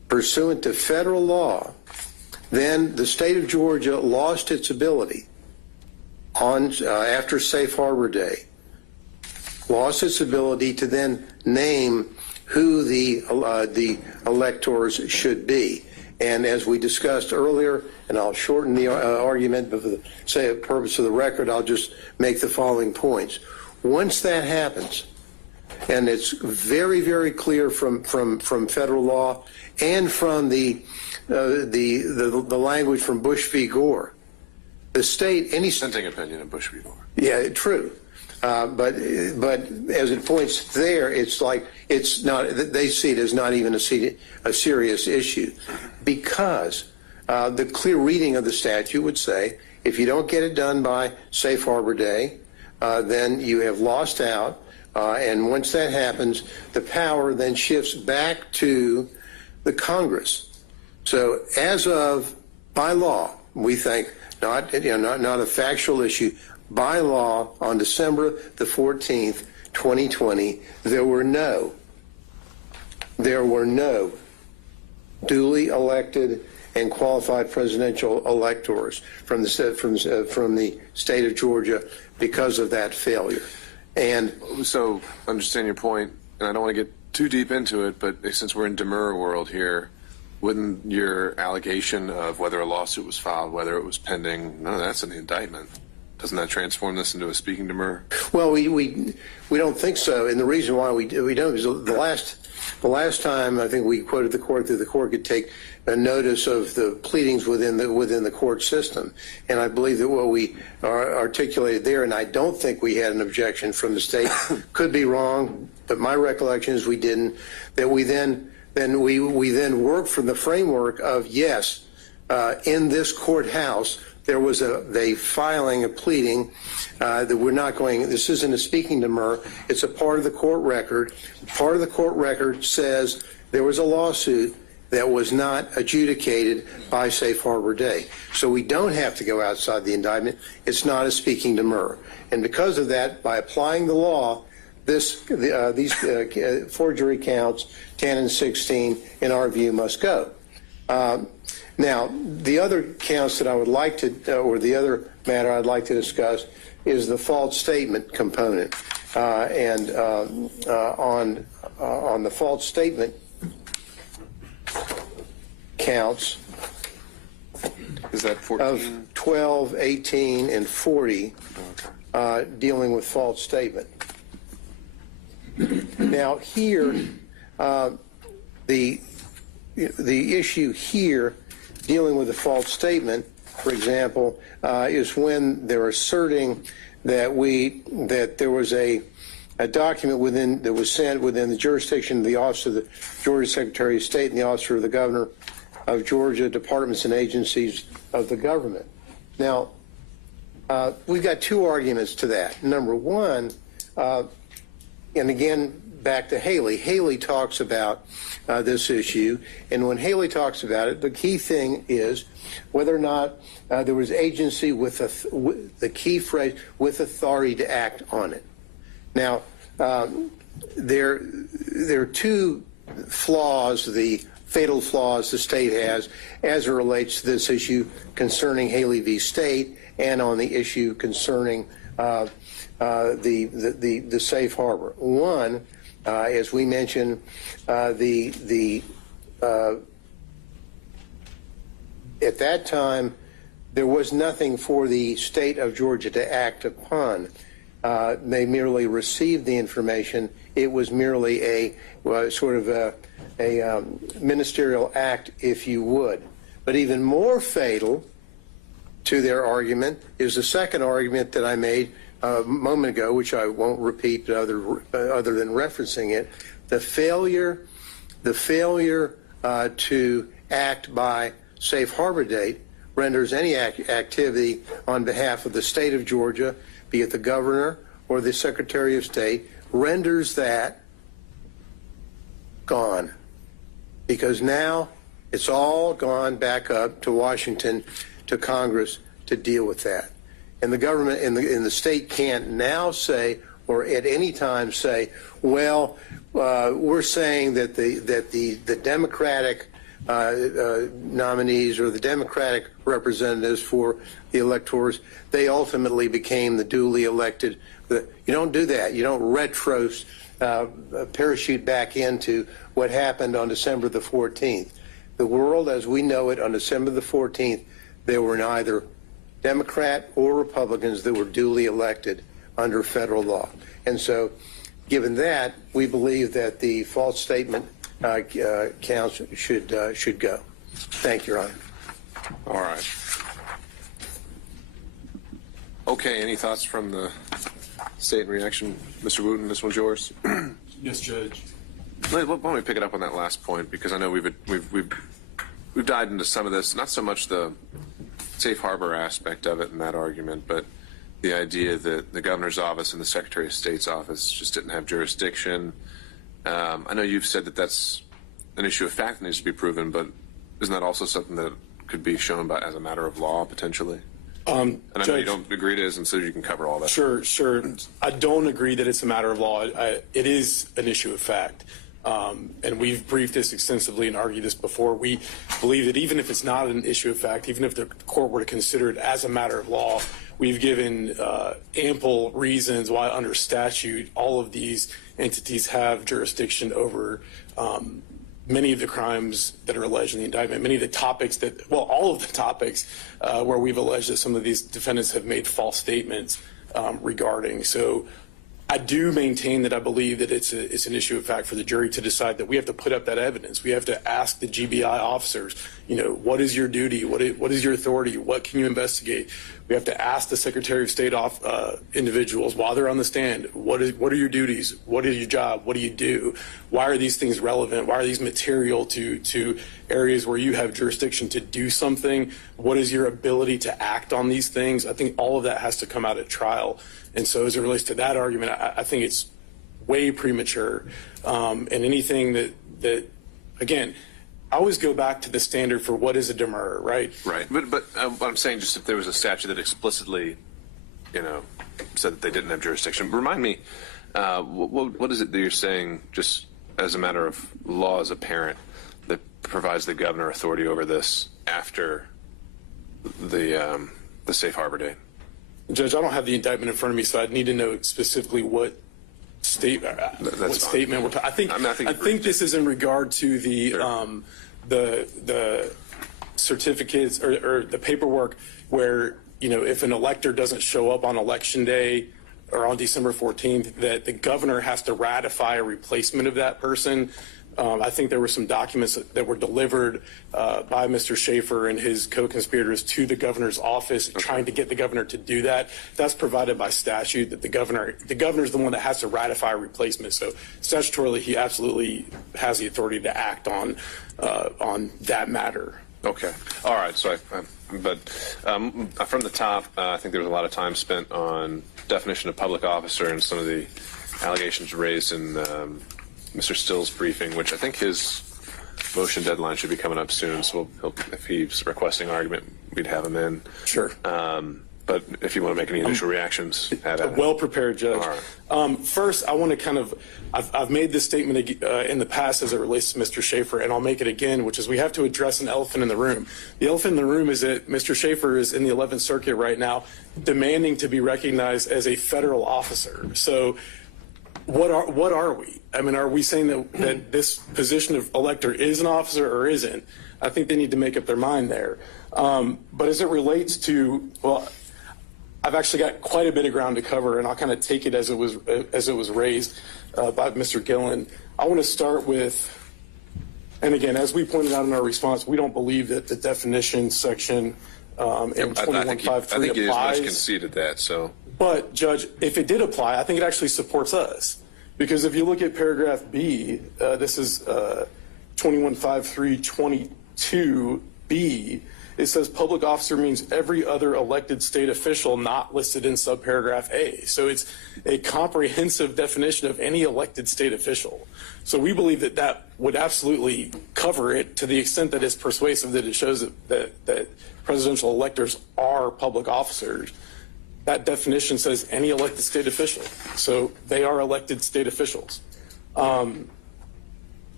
pursuant to federal law, then the state of Georgia lost its ability on after Safe Harbor Day, lost its ability to then name who the electors should be. And as we discussed earlier, and I'll shorten the argument, but for the purpose of the record, I'll just make the following points. Once that happens, and it's very, very clear from federal law and from the language from Bush v. Gore, the state, any Dissenting opinion of Bush v. Gore. yeah, true. But as it points there, it's like it's not. They see it as not even a serious issue, because the clear reading of the statute would say if you don't get it done by Safe Harbor Day, then you have lost out. And once that happens, the power then shifts back to the Congress. So as of by law, we think not a factual issue. By law, on December the 14th, 2020, there were no duly elected and qualified presidential electors from the state of Georgia because of that failure. And so, understand your point, and I don't want to get too deep into it, but since we're in demurrer world here, wouldn't your allegation of whether a lawsuit was filed, whether it was pending, none of that's in the indictment? Doesn't that transform this into a speaking demurrer? Well, we don't think so, and the reason why we don't is the last time I think we quoted the court that the court could take a notice of the pleadings within the court system, and I believe that what we articulated there, and I don't think we had an objection from the state, could be wrong, but my recollection is we didn't. That we then worked from the framework of yes, in this courthouse. There was a filing, a pleading that we're not going, this isn't a speaking demurrer, it's a part of the court record. Part of the court record says there was a lawsuit that was not adjudicated by Safe Harbor Day. So we don't have to go outside the indictment. It's not a speaking demurrer. And because of that, by applying the law, these forgery counts, 10 and 16, in our view, must go. Now, the other counts that I would like to, or the other matter I'd like to discuss is the false statement component. On the false statement counts is that 14? Of 12, 18, and 40 dealing with false statement. Now, here, the issue here dealing with a false statement, for example, is when they're asserting that there was a document that was sent within the jurisdiction of the Office of the Georgia Secretary of State and the Office of the Governor of Georgia, departments and agencies of the government. Now, we've got two arguments to that. Number one, and again, back to Haley. Haley talks about this issue, and when Haley talks about it, the key thing is whether or not there was agency with the key phrase, with authority to act on it. Now, there are two flaws, the fatal flaws the state has as it relates to this issue concerning Haley v. State and on the issue concerning the safe harbor. One, as we mentioned, at that time, there was nothing for the state of Georgia to act upon. They merely received the information. It was merely a sort of a ministerial act, if you would. But even more fatal to their argument is the second argument that I made a moment ago, which I won't repeat other than referencing it, the failure to act by safe harbor date renders any activity on behalf of the state of Georgia, be it the governor or the Secretary of State, renders that gone. Because now it's all gone back up to Washington, to Congress to deal with that. And the government in the state can't now say, or at any time say, well, we're saying that the Democratic nominees or the Democratic representatives for the electors, they ultimately became the duly elected. You don't do that. You don't parachute back into what happened on December the 14th. The world as we know it on December the 14th, there were neither Democrat or Republicans that were duly elected under federal law. And so, given that, we believe that the false statement counts should go. Thank you, Your Honor. All right. Okay, any thoughts from the state in reaction? Mr. Wooten, this one's yours. Yes, Judge. Why don't we pick it up on that last point, because I know we've dived into some of this, not so much the safe harbor aspect of it in that argument, but the idea that the governor's office and the Secretary of State's office just didn't have jurisdiction. I know you've said that that's an issue of fact that needs to be proven, but isn't that also something that could be shown by as a matter of law potentially? And I know you don't agree to it, and so you can cover all that. Sure. I don't agree that it's a matter of law. It is an issue of fact. And we've briefed this extensively and argued this before. We believe that even if it's not an issue of fact, even if the court were to consider it as a matter of law, we've given ample reasons why under statute all of these entities have jurisdiction over many of the crimes that are alleged in the indictment, many of the topics all of the topics where we've alleged that some of these defendants have made false statements regarding. So I do maintain that I believe that it's an issue of fact for the jury to decide that we have to put up that evidence. We have to ask the GBI officers, what is your duty? What is your authority? What can you investigate? We have to ask the Secretary of State individuals while they're on the stand, what are your duties? What is your job? What do you do? Why are these things relevant? Why are these material to areas where you have jurisdiction to do something? What is your ability to act on these things? I think all of that has to come out at trial. And so as it relates to that argument, I think it's way premature. And anything that again, I always go back to the standard for what is a demurrer, right? Right. But what I'm saying, just if there was a statute that explicitly, said that they didn't have jurisdiction, remind me, what is it that you're saying, just as a matter of law as a parent, that provides the governor authority over this after the safe harbor date? Judge, I don't have the indictment in front of me, so I'd need to know specifically what statement we're talking. I think this is in regard to the certificates or the paperwork where if an elector doesn't show up on election day or on December 14th, that the governor has to ratify a replacement of that person. I think there were some documents that were delivered by Mr. Schaefer and his co-conspirators to the governor's office, trying to get the governor to do that. That's provided by statute, that the governor is the one that has to ratify a replacement. So statutorily, he absolutely has the authority to act on that matter. Okay. All right. So, from the top, I think there was a lot of time spent on definition of public officer and some of the allegations raised in Mr. Still's briefing, which I think his motion deadline should be coming up soon. So if he's requesting argument, we'd have him in. Sure. But if you want to make any initial reactions, have at it. Well prepared, Judge. All right. First, I want to I've made this statement in the past as it relates to Mr. Schaefer, and I'll make it again, which is we have to address an elephant in the room. The elephant in the room is that Mr. Schaefer is in the 11th Circuit right now demanding to be recognized as a federal officer. So what are we? I mean, are we saying that this position of elector is an officer or isn't? I think they need to make up their mind there. But as it relates to, I've actually got quite a bit of ground to cover, and I'll kind of take it as it was raised by Mr. Gillen. I want to start with, and again, as we pointed out in our response, we don't believe that the definition section in 2153 applies. I think it is much conceded that. So, but Judge, if it did apply, I think it actually supports us, because if you look at paragraph B, this is 215322B. It says public officer means every other elected state official not listed in subparagraph A. So it's a comprehensive definition of any elected state official. So we believe that would absolutely cover it to the extent that it's persuasive, that it shows that presidential electors are public officers. That definition says any elected state official. So they are elected state officials.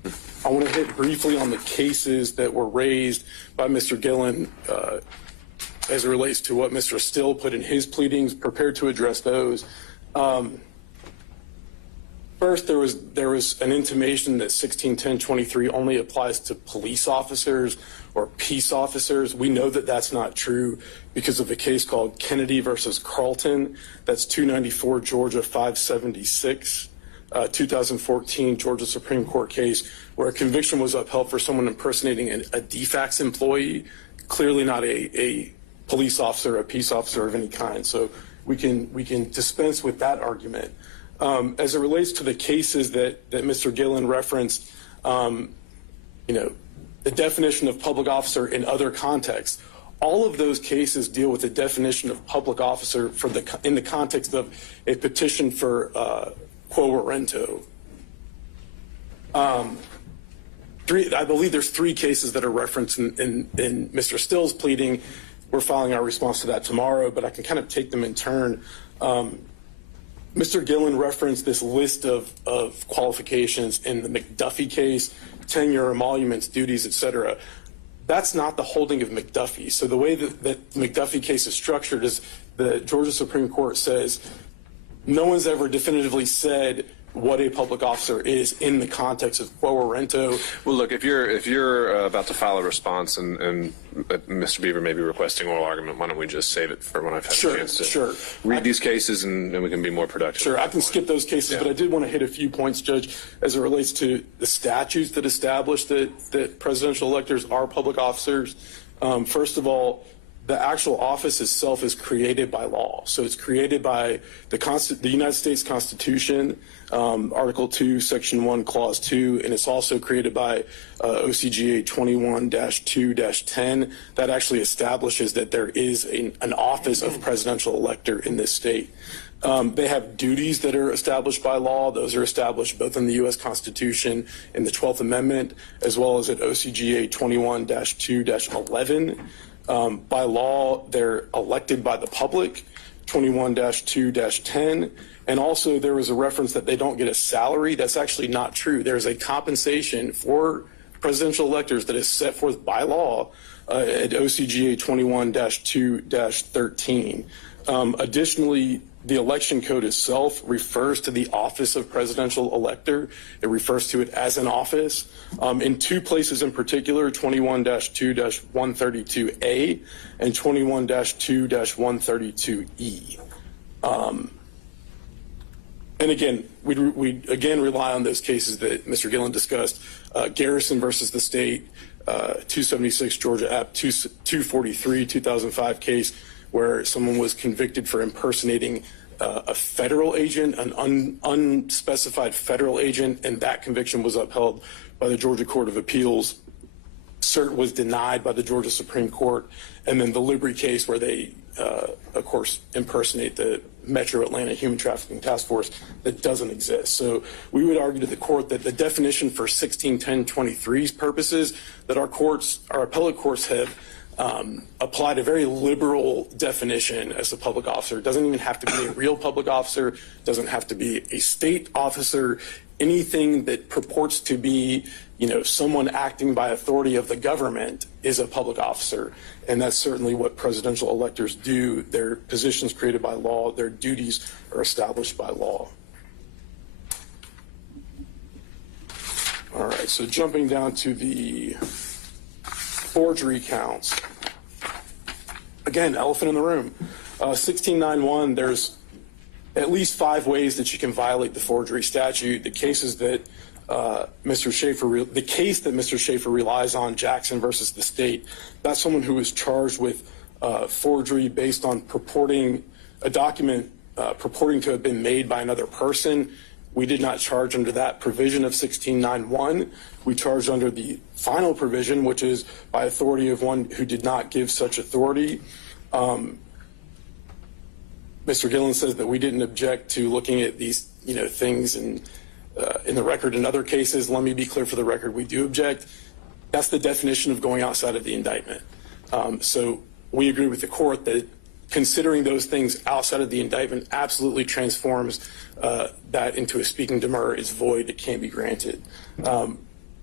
I want to hit briefly on the cases that were raised by Mr. Gillen as it relates to what Mr. Still put in his pleadings, prepared to address those. First, there was an intimation that 161023 only applies to police officers or peace officers. We know that that's not true because of a case called Kennedy versus Carlton. That's 294 Georgia 576, 2014 Georgia Supreme Court case where a conviction was upheld for someone impersonating a DFAX employee, clearly not a police officer, a peace officer of any kind. So we can dispense with that argument. As it relates to the cases that Mr. Gillen referenced, the definition of public officer in other contexts, all of those cases deal with the definition of public officer in the context of a petition for quo warranto. I believe there's 3 cases that are referenced in Mr. Still's pleading. We're filing our response to that tomorrow, but I can kind of take them in turn. Mr. Gillen referenced this list of qualifications in the McDuffie case, tenure, emoluments, duties, etc. That's not the holding of McDuffie. So the way that the McDuffie case is structured is the Georgia Supreme Court says no one's ever definitively said what a public officer is in the context of quo warranto. Well, look, if you're about to file a response and Mr. Beaver may be requesting oral argument, why don't we just save it for when I've had a chance to read these cases and we can be more productive. Sure, I can skip those cases, but I did want to hit a few points, Judge, as it relates to the statutes that establish that presidential electors are public officers. First of all, the actual office itself is created by law. So it's created by the United States Constitution, Article 2, Section 1, Clause 2, and it's also created by OCGA 21-2-10 that actually establishes that there is an office of presidential elector in this state. They have duties that are established by law. Those are established both in the U.S. Constitution and the 12th Amendment, as well as at OCGA 21-2-11. By law, they're elected by the public, 21-2-10. And also there was a reference that they don't get a salary. That's actually not true. There's a compensation for presidential electors that is set forth by law at OCGA 21-2-13. Additionally, the election code itself refers to the office of presidential elector. It refers to it as an office. In 2 places in particular, 21-2-132A and 21-2-132E. And again, we again rely on those cases that Mr. Gillen discussed. Garrison versus the state, 276 Georgia App 243, 2005 case where someone was convicted for impersonating a federal agent, an unspecified federal agent, and that conviction was upheld by the Georgia Court of Appeals. Cert was denied by the Georgia Supreme Court. And then the Libri case where they, of course, impersonate the Metro Atlanta Human Trafficking Task Force that doesn't exist. So we would argue to the court that the definition for 161023's purposes that our appellate courts have applied a very liberal definition as a public officer. It doesn't even have to be a real public officer, doesn't have to be a state officer, anything that purports to be, someone acting by authority of the government is a public officer. And that's certainly what presidential electors do. Their positions created by law, their duties are established by law. All right, so jumping down to the forgery counts. Again, elephant in the room. 1691, there's at least 5 ways that you can violate the forgery statute. The cases that Mr. Schaefer relies on, Jackson versus the state, that's someone who was charged with forgery based on purporting a document purporting to have been made by another person. We did not charge under that provision of 1691. We charged under the final provision, which is by authority of one who did not give such authority. Mr. Gillen says that we didn't object to looking at these, things in the record in other cases. Let me be clear for the record, we do object. That's the definition of going outside of the indictment. So we agree with the court that considering those things outside of the indictment absolutely transforms that into a speaking demur is void, it can't be granted.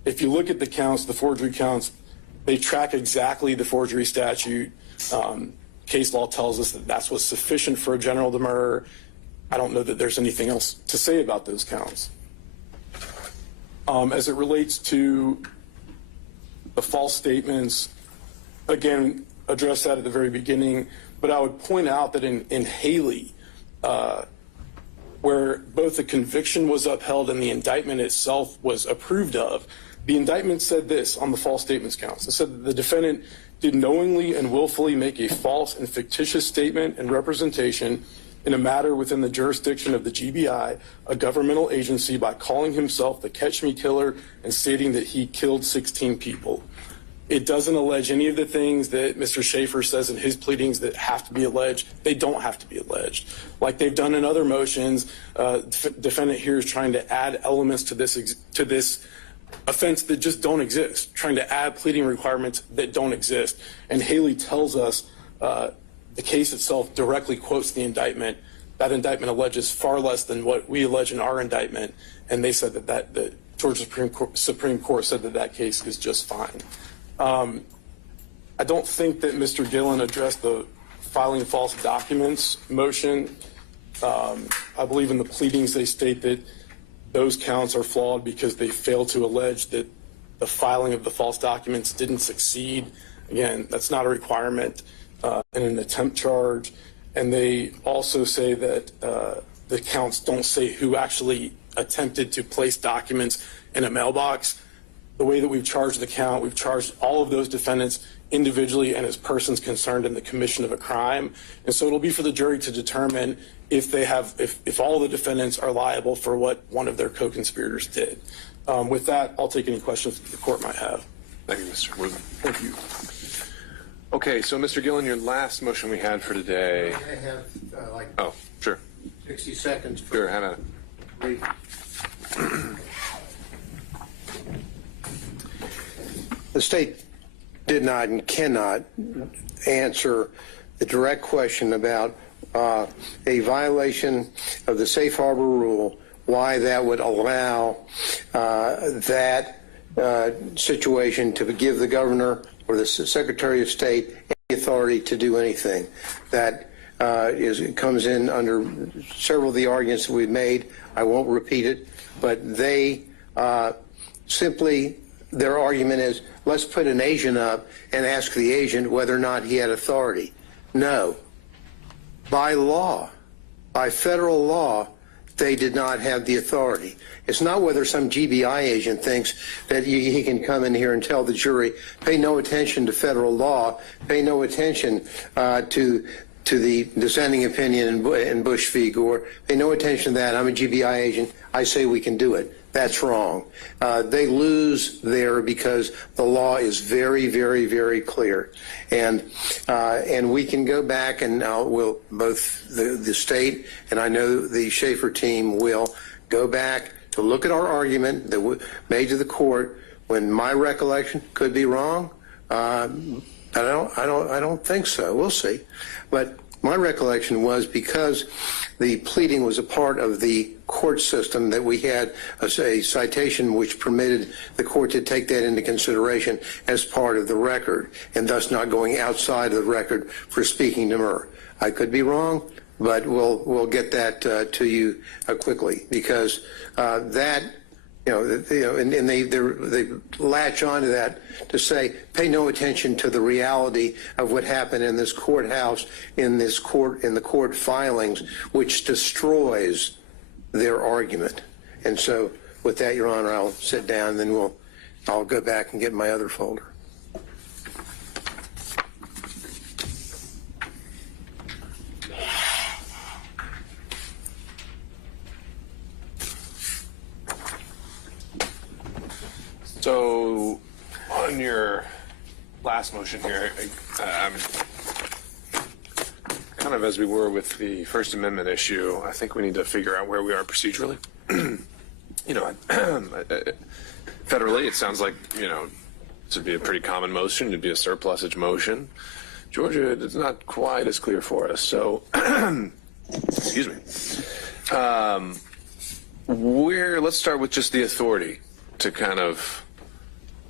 if you look at the counts, the forgery counts, they track exactly the forgery statute. Case law tells us that that's what's sufficient for a general demurrer. I don't know that there's anything else to say about those counts. As it relates to the false statements, again, address that at the very beginning, but I would point out that in Haley, where both the conviction was upheld and the indictment itself was approved of, the indictment said this on the false statements counts. It said that the defendant did knowingly and willfully make a false and fictitious statement and representation in a matter within the jurisdiction of the GBI, a governmental agency, by calling himself the Catch Me Killer and stating that he killed 16 people. It doesn't allege any of the things that Mr. Schaefer says in his pleadings that have to be alleged. They don't have to be alleged. Like they've done in other motions, defendant here is trying to add elements to this offense that just don't exist, trying to add pleading requirements that don't exist. And Haley tells us the case itself directly quotes the indictment. That indictment alleges far less than what we allege in our indictment, and they said that the Georgia Supreme Court said that case is just fine. I don't think that Mr. Gillen addressed the filing false documents motion. I believe in the pleadings they state that those counts are flawed because they fail to allege that the filing of the false documents didn't succeed. Again, that's not a requirement in an attempt charge. And they also say that the counts don't say who actually attempted to place documents in a mailbox. The way that we've charged the count, we've charged all of those defendants individually and as persons concerned in the commission of a crime. And so it'll be for the jury to determine if all the defendants are liable for what one of their co-conspirators did. With that, I'll take any questions that the court might have. Thank you, Mr. Worthing. Thank you. Okay, so Mr. Gillen, your last motion we had for today. I have Oh, sure. 60 seconds. Sure, have at it. The state did not and cannot answer the direct question about a violation of the safe harbor rule, why that would allow that situation to give the governor or the Secretary of State any authority to do anything. That comes in under several of the arguments that we've made. I won't repeat it, but they simply, their argument is, let's put an agent up and ask the agent whether or not he had authority. No. By law, by federal law, they did not have the authority. It's not whether some GBI agent thinks that he can come in here and tell the jury, pay no attention to federal law, pay no attention to the dissenting opinion in Bush v. Gore, pay no attention to that. I'm a GBI agent. I say we can do it. That's wrong. They lose there because the law is very, very, very clear. And we can go back and we'll, both the state and I know the Schaefer team will go back to look at our argument that we made to the court when my recollection could be wrong. I don't think so. We'll see. But my recollection was because the pleading was a part of the court system that we had a citation which permitted the court to take that into consideration as part of the record and thus not going outside of the record for speaking demur. I could be wrong, but we'll get that to you quickly because that. And they latch onto that to say, pay no attention to the reality of what happened in this courthouse, in the court filings, which destroys their argument. And so, with that, Your Honor, I'll sit down, and then I'll go back and get my other folder. So, on your last motion here, kind of as we were with the First Amendment issue, I think we need to figure out where we are procedurally. Federally, it sounds like, this would be a pretty common motion. It'd be a surplusage motion. Georgia, it's not quite as clear for us. So, excuse me. Let's start with just the authority to kind of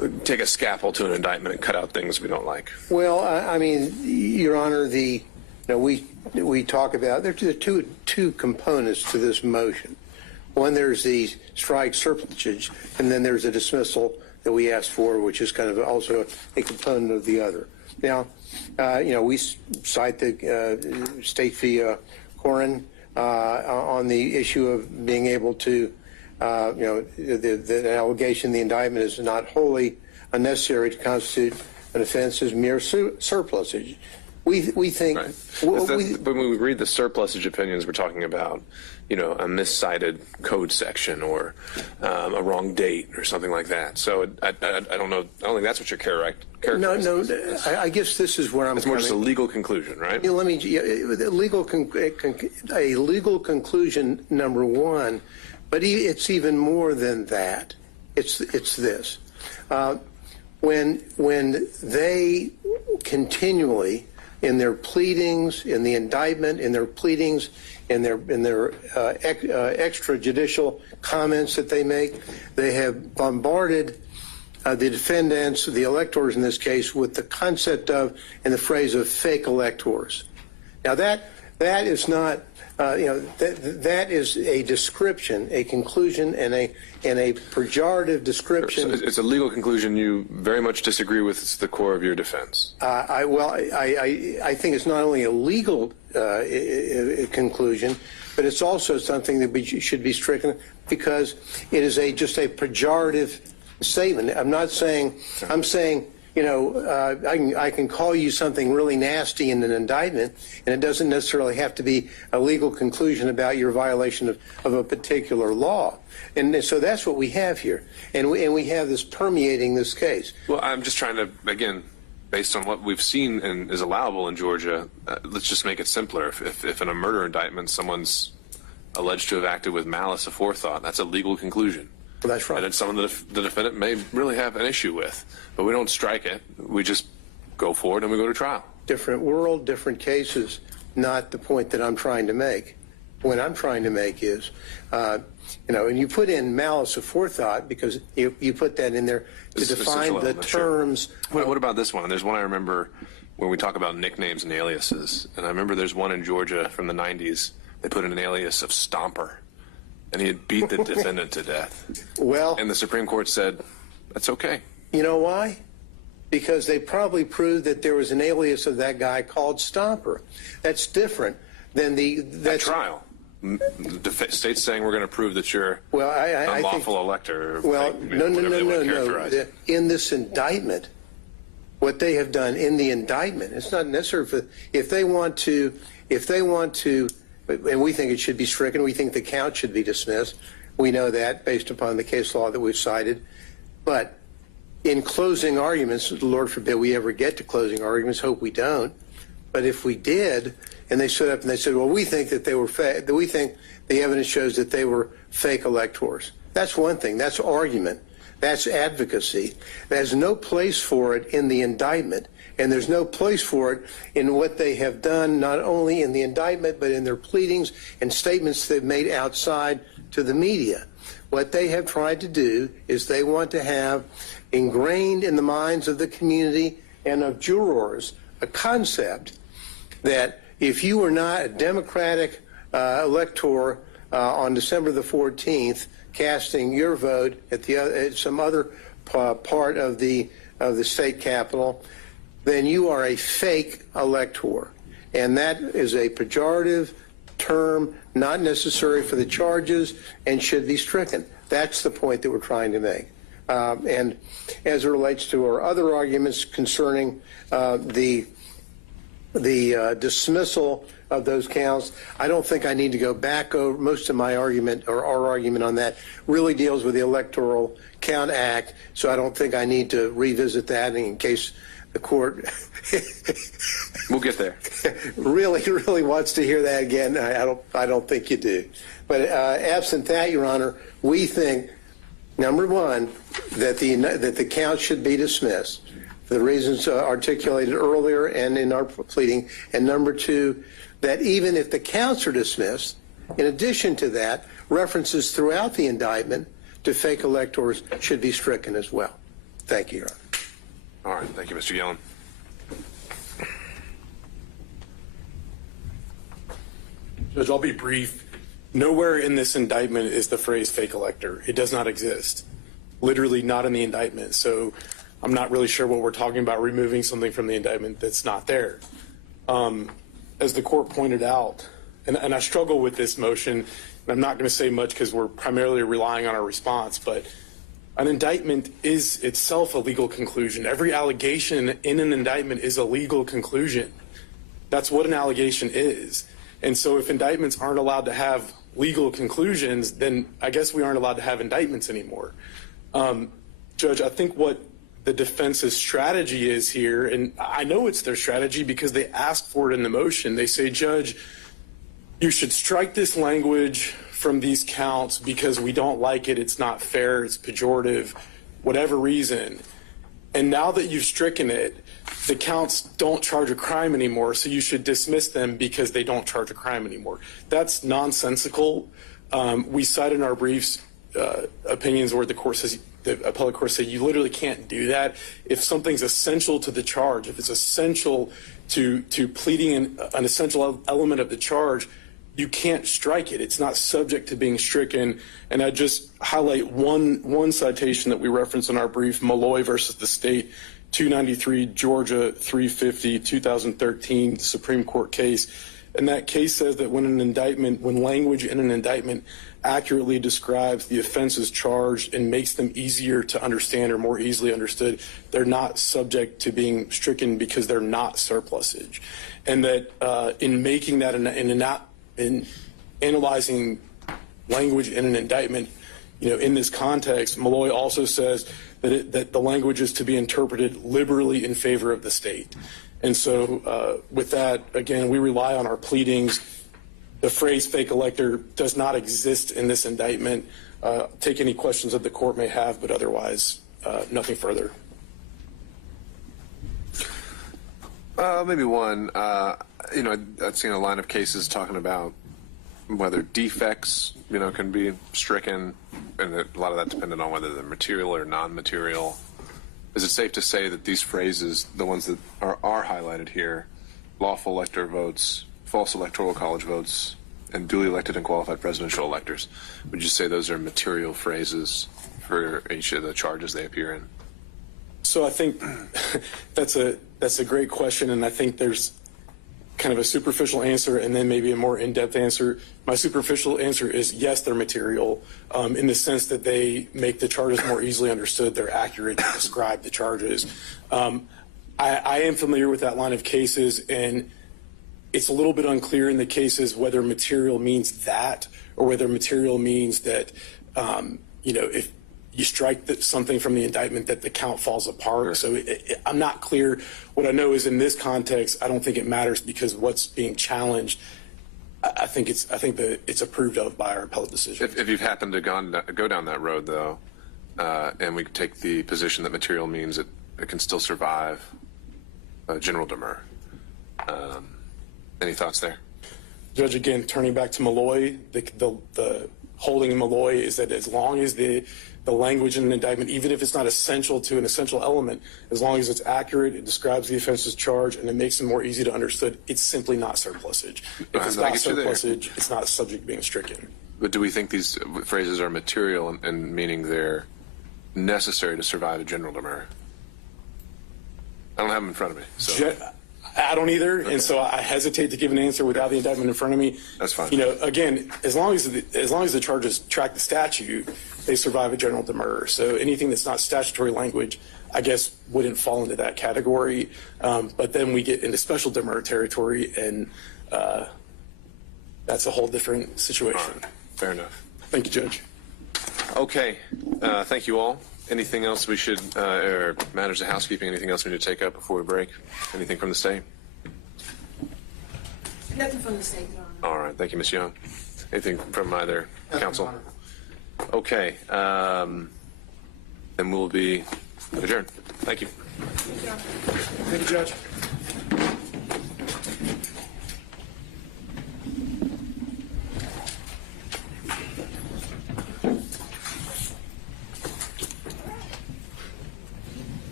take a scalpel to an indictment and cut out things we don't like. Well, I mean, Your Honor, we talk about there are two components to this motion. One, there's the strike surplusage, and then there's a dismissal that we asked for, which is kind of also a component of the other. Now, we cite the State v. Corin on the issue of being able to, the allegation, the indictment is not wholly unnecessary to constitute an offense as mere surplusage. We think. Right. But when we read the surplusage opinions, we're talking about, a miscited code section or a wrong date or something like that. So I don't know. I don't think that's what you're characterizing. No. I guess this is where I'm. It's more just a legal conclusion, right? Let me. A legal conclusion, number one, but it's even more than that. It's this. When they continually, in their pleadings, in the indictment, in their pleadings, in their extrajudicial comments that they make, they have bombarded the defendants, the electors in this case, with the concept of and the phrase of fake electors. Now that is not, that is a description, a conclusion, and a pejorative description. So it's a legal conclusion you very much disagree with. It's the core of your defense. I think it's not only a legal conclusion, but it's also something that should be stricken because it is just a pejorative statement. I'm not saying. I'm saying. I can call you something really nasty in an indictment, and it doesn't necessarily have to be a legal conclusion about your violation of a particular law. And so that's what we have here. And we have this permeating this case. Well, I'm just trying to, again, based on what we've seen and is allowable in Georgia, let's just make it simpler. If in a murder indictment someone's alleged to have acted with malice aforethought, that's a legal conclusion. Well, that's right. And it's something that the defendant may really have an issue with. But we don't strike it. We just go forward and we go to trial. Different world, different cases, not the point that I'm trying to make. What I'm trying to make is, and you put in malice aforethought because you put that in there to define the terms. Sure. What about this one? There's one I remember when we talk about nicknames and aliases. And I remember there's one in Georgia from the 90s. They put in an alias of Stomper. And he had beat the defendant to death. Well, and the Supreme Court said, that's okay. You know why? Because they probably proved that there was an alias of that guy called Stomper. That's different than the trial. The state's saying we're going to prove that you're unlawful elector. Well, no. In this indictment, what they have done in the indictment, it's not necessary if they want to. And we think it should be stricken. We think the count should be dismissed. We know that based upon the case law that we've cited. But in closing arguments, Lord forbid we ever get to closing arguments, hope we don't. But if we did, and they stood up and they said, well, we think that they were we think the evidence shows that they were fake electors. That's one thing. That's argument. That's advocacy. There's no place for it in the indictment. And there's no place for it in what they have done, not only in the indictment, but in their pleadings and statements they've made outside to the media. What they have tried to do is they want to have ingrained in the minds of the community and of jurors a concept that if you were not a Democratic elector on December the 14th, casting your vote at some other part of the state capitol, then you are a fake elector. And that is a pejorative term, not necessary for the charges, and should be stricken. That's the point that we're trying to make. And as it relates to our other arguments concerning the dismissal of those counts, I don't think I need to go back over most of my argument, or our argument on that really deals with the Electoral Count Act, so I don't think I need to revisit that in case the court we'll get there. really wants to hear that again. I don't think you do. But absent that, Your Honor, we think, number one, that the count should be dismissed for the reasons articulated earlier and in our pleading, and number two, that even if the counts are dismissed, in addition to that, references throughout the indictment to fake electors should be stricken as well. Thank you, Your Honor. All right. Thank you, Mr. Yellen. Judge, I'll be brief. Nowhere in this indictment is the phrase fake elector. It does not exist. Literally not in the indictment. So I'm not really sure what we're talking about, removing something from the indictment that's not there. As the court pointed out, and I struggle with this motion, and I'm not going to say much because we're primarily relying on our response, but an indictment is itself a legal conclusion. Every allegation in an indictment is a legal conclusion. That's what an allegation is. And so if indictments aren't allowed to have legal conclusions, then I guess we aren't allowed to have indictments anymore. Judge, I think what the defense's strategy is here, and I know it's their strategy because they asked for it in the motion. They say, Judge, you should strike this language from these counts because we don't like it, it's not fair, it's pejorative, whatever reason. And now that you've stricken it, the counts don't charge a crime anymore, so you should dismiss them because they don't charge a crime anymore. That's nonsensical. We cite in our briefs opinions where the court says, the appellate court said, you literally can't do that. If something's essential to the charge, if it's essential to pleading an essential element of the charge, you can't strike it. It's not subject to being stricken. And I just highlight one citation that we reference in our brief, Malloy versus the state, 293 Georgia 350 2013 Supreme Court case. And that case says that when language in an indictment accurately describes the offenses charged and makes them easier to understand or more easily understood, they're not subject to being stricken because they're not surplusage. And that in making that in analyzing language in an indictment, in this context, Malloy also says that the language is to be interpreted liberally in favor of the state. And so with that, again, we rely on our pleadings. The phrase fake elector does not exist in this indictment. Take any questions that the court may have, but otherwise, nothing further. Maybe one. I've seen a line of cases talking about whether defects, can be stricken, and a lot of that depended on whether they're material or non-material. Is it safe to say that these phrases, the ones that are highlighted here, lawful elector votes, false electoral college votes, and duly elected and qualified presidential electors, would you say those are material phrases for each of the charges they appear in? So I think that's a great question, and I think there's kind of a superficial answer and then maybe a more in-depth answer. My superficial answer is yes, they're material in the sense that they make the charges more easily understood. They're accurate to describe the charges. I am familiar with that line of cases, and it's a little bit unclear in the cases whether material means that or whether material means that, if you strike something from the indictment that the count falls apart. So I'm not clear. What I know is in this context, I don't think it matters because what's being challenged, I think that it's approved of by our appellate decision. If you've happened to go down that road, though, and we take the position that material means it can still survive general demur, any thoughts there? Judge, again, turning back to Malloy, the holding in Malloy is that as long as the language in an indictment, even if it's not essential to an essential element, as long as it's accurate, it describes the offense's charge, and it makes it more easy to understood, it's simply not surplusage. If it's not surplusage, it's not subject to being stricken. But do we think these phrases are material and meaning they're necessary to survive a general demur? I don't have them in front of me. So. I don't either, okay. And so I hesitate to give an answer without the indictment in front of me. That's fine. Again, as long as the charges track the statute, they survive a general demur. So anything that's not statutory language, I guess, wouldn't fall into that category. But then we get into special demur territory, and that's a whole different situation. All right. Fair enough. Thank you, Judge. Okay. Thank you all. Anything else we should, or matters of housekeeping, anything else we need to take up before we break? Anything from the state? Nothing from the state, Your Honor. All right. Thank you, Ms. Young. Anything from either counsel? Okay. Then we'll be adjourned. Thank you. Thank you, Judge.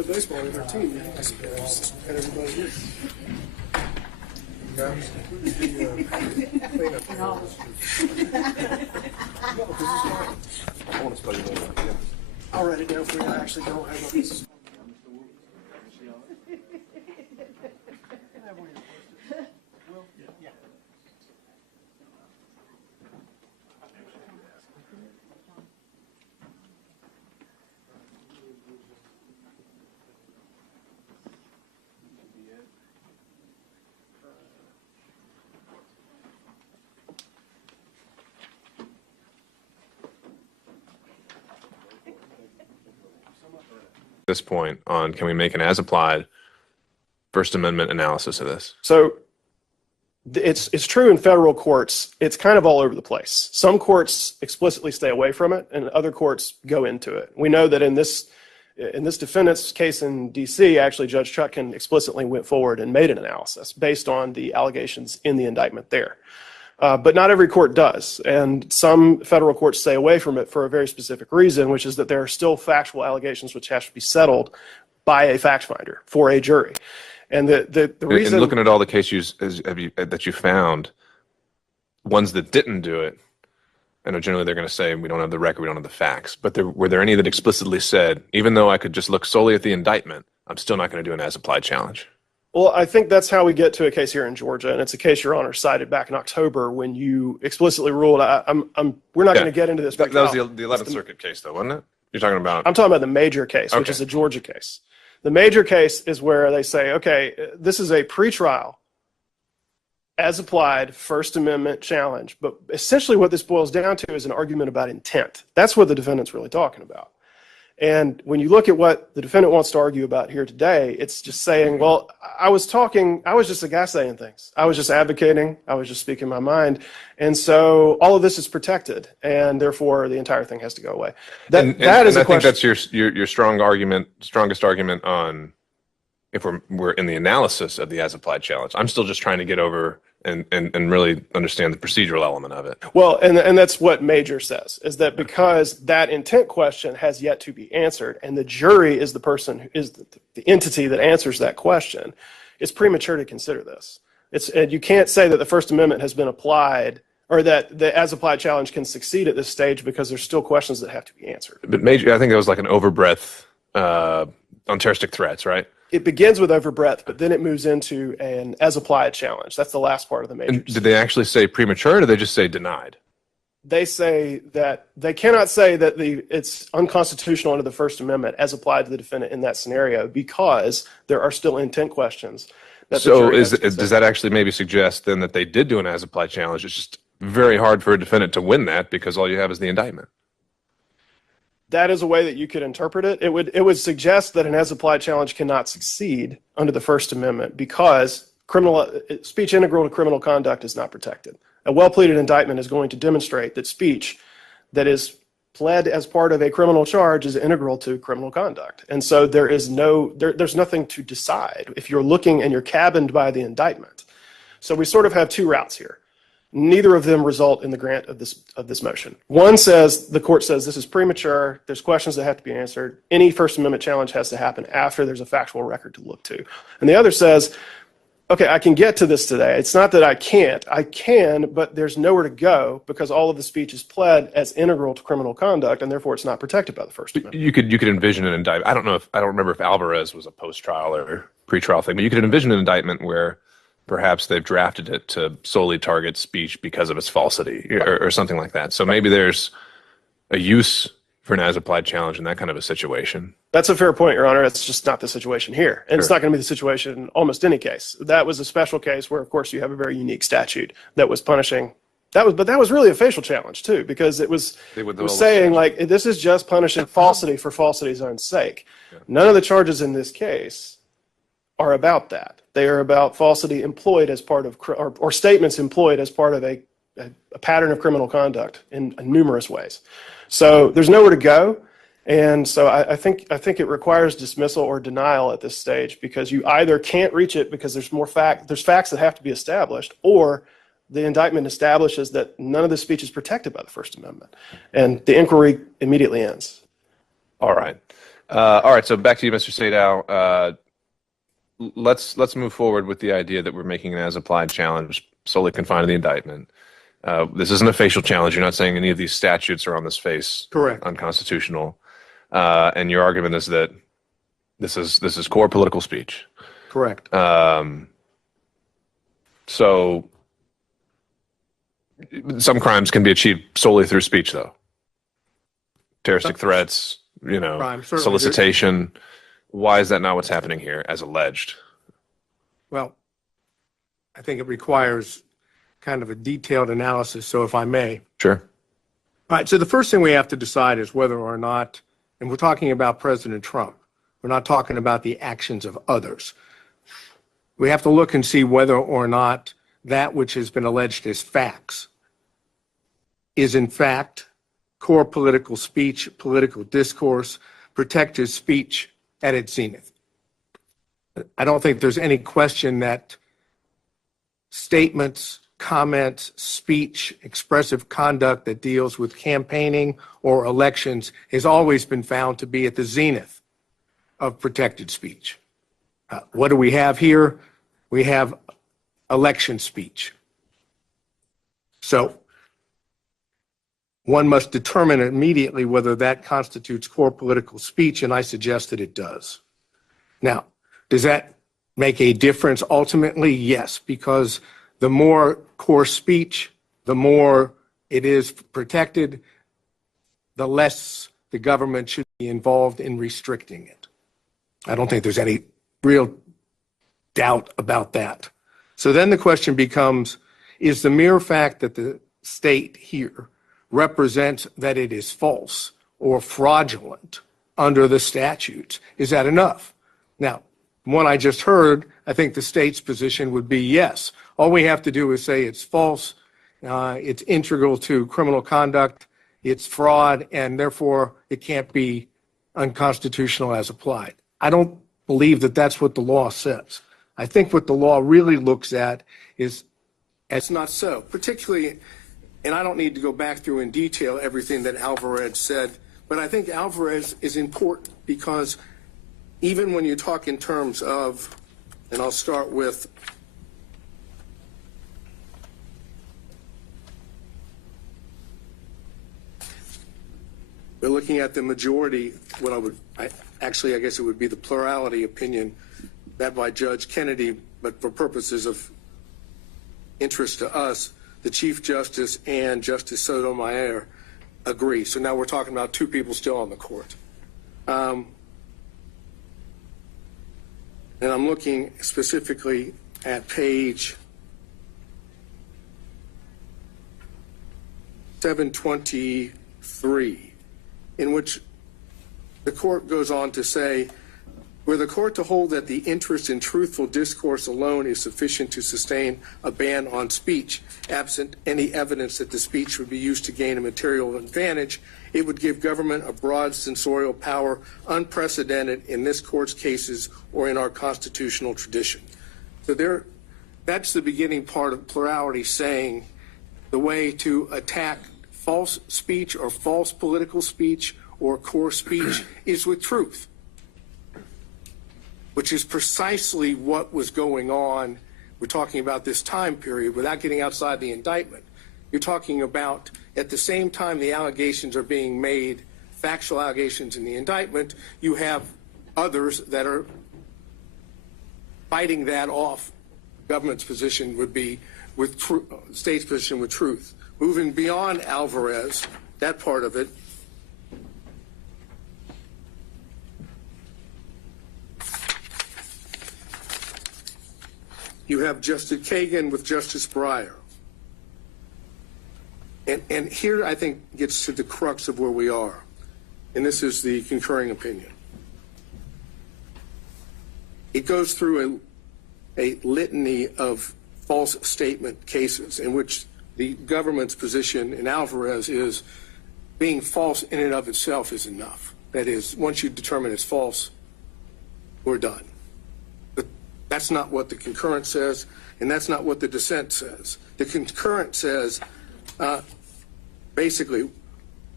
play baseball with our team, I suppose, and everybody here. I'll write it down for you. I actually don't have my business. This point on can we make an as applied First Amendment analysis of this? So it's true in federal courts. It's kind of all over the place. Some courts explicitly stay away from it, and other courts go into it. We know that in this defendant's case in D.C., actually Judge Chutkan explicitly went forward and made an analysis based on the allegations in the indictment there. But not every court does, and some federal courts stay away from it for a very specific reason, which is that there are still factual allegations which have to be settled by a fact finder for a jury. And the reason... And looking at all the cases that you found, ones that didn't do it, I know generally they're going to say we don't have the record, we don't have the facts, but were there any that explicitly said, even though I could just look solely at the indictment, I'm still not going to do an as-applied challenge? Well, I think that's how we get to a case here in Georgia, and it's a case Your Honor cited back in October when you explicitly ruled. We're not going to get into this. That was the 11th Circuit case, though, wasn't it? You're talking about? I'm talking about the major case, which is a Georgia case. The major case is where they say, okay, this is a pretrial, as applied First Amendment challenge, but essentially what this boils down to is an argument about intent. That's what the defendant's really talking about. And when you look at what the defendant wants to argue about here today, it's just saying, well, I was just a guy saying things. I was just advocating. I was just speaking my mind. And so all of this is protected, and therefore the entire thing has to go away. That is a question. I think that's your strongest argument on if we're in the analysis of the as-applied challenge. I'm still just trying to get over and really understand the procedural element of it. Well, and that's what Major says, is that because that intent question has yet to be answered, and the jury is the person who is the entity that answers that question, it's premature to consider this. And you can't say that the First Amendment has been applied or that the as-applied challenge can succeed at this stage because there's still questions that have to be answered. But Major, I think that was like an overbreadth on terroristic threats, right? It begins with overbreadth, but then it moves into an as-applied challenge. That's the last part of the major. And did they actually say premature, or did they just say denied? They say that they cannot say that it's unconstitutional under the First Amendment as applied to the defendant in that scenario because there are still intent questions. So does that actually maybe suggest then that they did do an as-applied challenge? It's just very hard for a defendant to win that because all you have is the indictment. That is a way that you could interpret it. It would suggest that an as-applied challenge cannot succeed under the First Amendment because speech integral to criminal conduct is not protected. A well-pleaded indictment is going to demonstrate that speech that is pled as part of a criminal charge is integral to criminal conduct. And so there's nothing to decide if you're looking and you're cabined by the indictment. So we sort of have two routes here. Neither of them result in the grant of this motion. One says, the court says this is premature, there's questions that have to be answered, any First Amendment challenge has to happen after there's a factual record to look to. And the other says, okay, I can get to this today. It's not that I can't. I can, but there's nowhere to go because all of the speech is pled as integral to criminal conduct, and therefore it's not protected by the First Amendment. You could envision an indictment. I don't remember if Alvarez was a post-trial or pre-trial thing, but you could envision an indictment where perhaps they've drafted it to solely target speech because of its falsity or something like that. So maybe there's a use for an as-applied challenge in that kind of a situation. That's a fair point, Your Honor. It's just not the situation here. And It's not going to be the situation in almost any case. That was a special case where, of course, you have a very unique statute that was punishing. But that was really a facial challenge, too, because it was saying, like, this is just punishing falsity for falsity's own sake. Yeah. None of the charges in this case are about that. They are about falsity employed as part of, or statements employed as part of a pattern of criminal conduct in numerous ways. So there's nowhere to go. And so I think it requires dismissal or denial at this stage because you either can't reach it because there's facts that have to be established, or the indictment establishes that none of the speech is protected by the First Amendment. And the inquiry immediately ends. All right. All right, so back to you, Mr. Sadow. Let's move forward with the idea that we're making an as-applied challenge solely confined to the indictment. This isn't a facial challenge. You're not saying any of these statutes are on this face Correct. unconstitutional. And your argument is that this is core political speech. Correct. So some crimes can be achieved solely through speech, though. Terroristic threats, Crime, certainly. solicitation. Why is that not what's happening here, as alleged? Well, I think it requires kind of a detailed analysis, so if I may. Sure. All right, so the first thing we have to decide is whether or not, and we're talking about President Trump, we're not talking about the actions of others. We have to look and see whether or not that which has been alleged as facts is in fact core political speech, political discourse, protected speech at its zenith. I don't think there's any question that statements, comments, speech, expressive conduct that deals with campaigning or elections has always been found to be at the zenith of protected speech. What do we have here? We have election speech. So one must determine immediately whether that constitutes core political speech, and I suggest that it does. Now, does that make a difference ultimately? Yes, because the more core speech, the more it is protected, the less the government should be involved in restricting it. I don't think there's any real doubt about that. So then the question becomes, is the mere fact that the state here represents that it is false or fraudulent under the statutes, is that enough? Now, from what I just heard, I think the state's position would be yes. All we have to do is say it's false, it's integral to criminal conduct, it's fraud, and therefore it can't be unconstitutional as applied. I don't believe that that's what the law says. I think what the law really looks at is, it's not so, particularly, and I don't need to go back through in detail everything that Alvarez said, but I think Alvarez is important because even when you talk in terms of, and I'll start with we're looking at the majority, I guess it would be the plurality opinion that by Judge Kennedy, but for purposes of interest to us, the Chief Justice and Justice Sotomayor agree. So now we're talking about two people still on the court. And I'm looking specifically at page 723, in which the court goes on to say, were the court to hold that the interest in truthful discourse alone is sufficient to sustain a ban on speech, absent any evidence that the speech would be used to gain a material advantage, it would give government a broad censorial power unprecedented in this court's cases or in our constitutional tradition. So that's the beginning part of plurality, saying the way to attack false speech or false political speech or core speech is with truth, which is precisely what was going on. We're talking about this time period without getting outside the indictment. You're talking about at the same time the allegations are being made, factual allegations in the indictment, you have others that are fighting that off. Government's position would be with state's position with truth. Moving beyond Alvarez, that part of it, you have Justice Kagan with Justice Breyer. And here I think gets to the crux of where we are. And this is the concurring opinion. It goes through a litany of false statement cases in which the government's position in Alvarez is being false in and of itself is enough. That is, once you determine it's false, we're done. But that's not what the concurrent says, and that's not what the dissent says. The concurrent says, basically,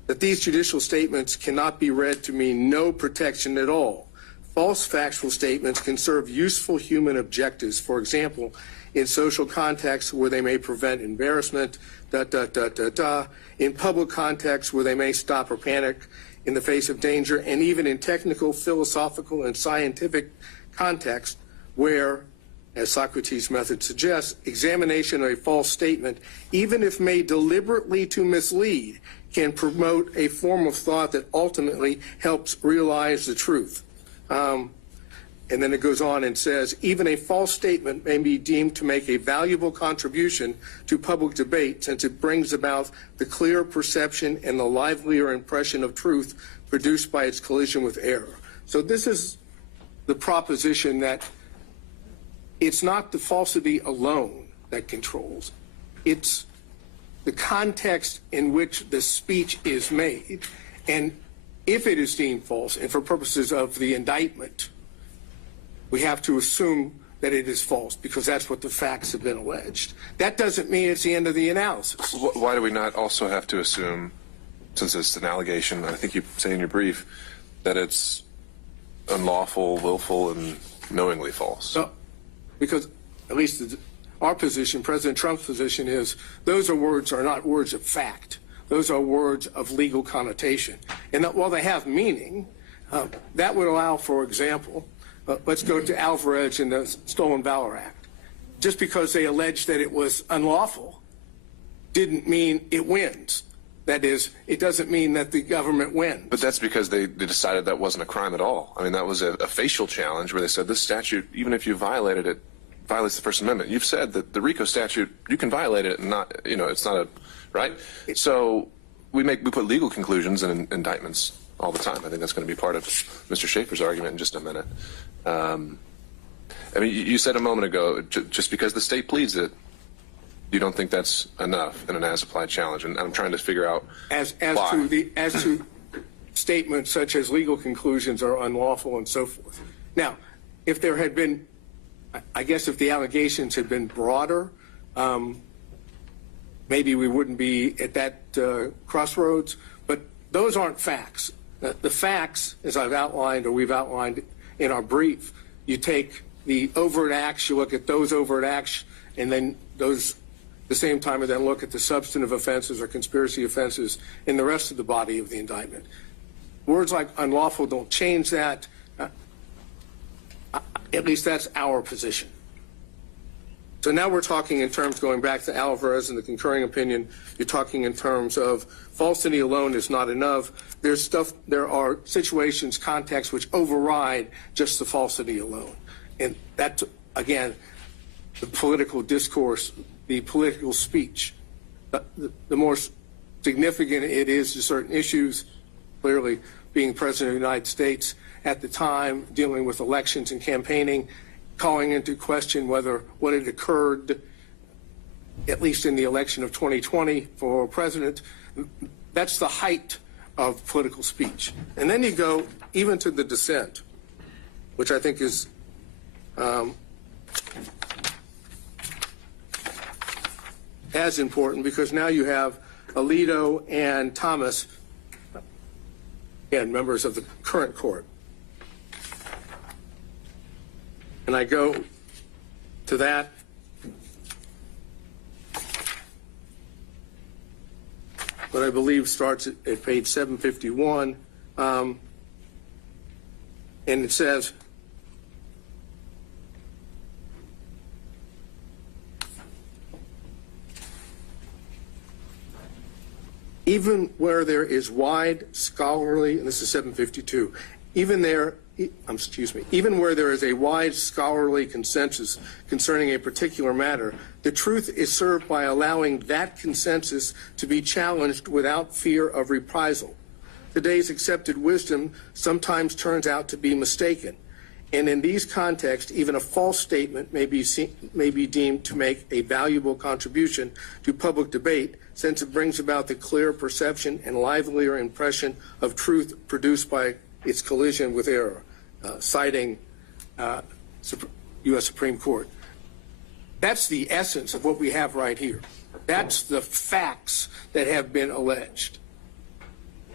that these judicial statements cannot be read to mean no protection at all. False factual statements can serve useful human objectives, for example, in social contexts where they may prevent embarrassment, in public contexts where they may stop or panic in the face of danger, and even in technical, philosophical, and scientific contexts where, as Socrates' method suggests, examination of a false statement, even if made deliberately to mislead, can promote a form of thought that ultimately helps realize the truth. And then it goes on and says, even a false statement may be deemed to make a valuable contribution to public debate since it brings about the clear perception and the livelier impression of truth produced by its collision with error. So this is the proposition that it's not the falsity alone that controls. It's the context in which the speech is made. And if it is deemed false, and for purposes of the indictment, we have to assume that it is false because that's what the facts have been alleged. That doesn't mean it's the end of the analysis. Why do we not also have to assume, since it's an allegation, I think you say in your brief, that it's unlawful, willful, and knowingly false? No, because at least our position, President Trump's position, is those are not words of fact. Those are words of legal connotation. And that while they have meaning, that would allow, for example, let's go to Alvarez and the Stolen Valor Act. Just because they alleged that it was unlawful didn't mean it wins. That is, it doesn't mean that the government wins. But that's because they decided that wasn't a crime at all. I mean, that was a facial challenge where they said this statute, even if you violated it, violates the First Amendment. You've said that the RICO statute, you can violate it and not, it's not a, right? So we put legal conclusions in indictments all the time. I think that's going to be part of Mr. Schaefer's argument in just a minute. I mean, you said a moment ago, just because the state pleads it, you don't think that's enough in an as-applied challenge, and I'm trying to figure out as why. to statements such as legal conclusions are unlawful and so forth. Now, if there had been, I guess, if the allegations had been broader, maybe we wouldn't be at that crossroads. But those aren't facts. The facts, as I've outlined or we've outlined in our brief, you take the overt acts, you look at those overt acts, and then those at the same time, and then look at the substantive offenses or conspiracy offenses in the rest of the body of the indictment. Words like unlawful don't change that. At least that's our position. So now we're talking in terms, going back to Alvarez and the concurring opinion, you're talking in terms of falsity alone is not enough. There are situations, contexts which override just the falsity alone. And that, again, the political discourse, the political speech, the more significant it is to certain issues, clearly being President of the United States at the time, dealing with elections and campaigning, calling into question whether what had occurred, at least in the election of 2020 for president, that's the height of political speech. And then you go even to the dissent, which I think is as important, because now you have Alito and Thomas, again, members of the current court. And I go to that. What I believe starts at page 751. And it says, even where there is wide scholarly, and this is 752, even where there is a wide scholarly consensus concerning a particular matter, the truth is served by allowing that consensus to be challenged without fear of reprisal. Today's accepted wisdom sometimes turns out to be mistaken, and in these contexts, even a false statement may be deemed to make a valuable contribution to public debate, since it brings about the clear perception and livelier impression of truth produced by its collision with error, citing U.S. Supreme Court. That's the essence of what we have right here. That's the facts that have been alleged.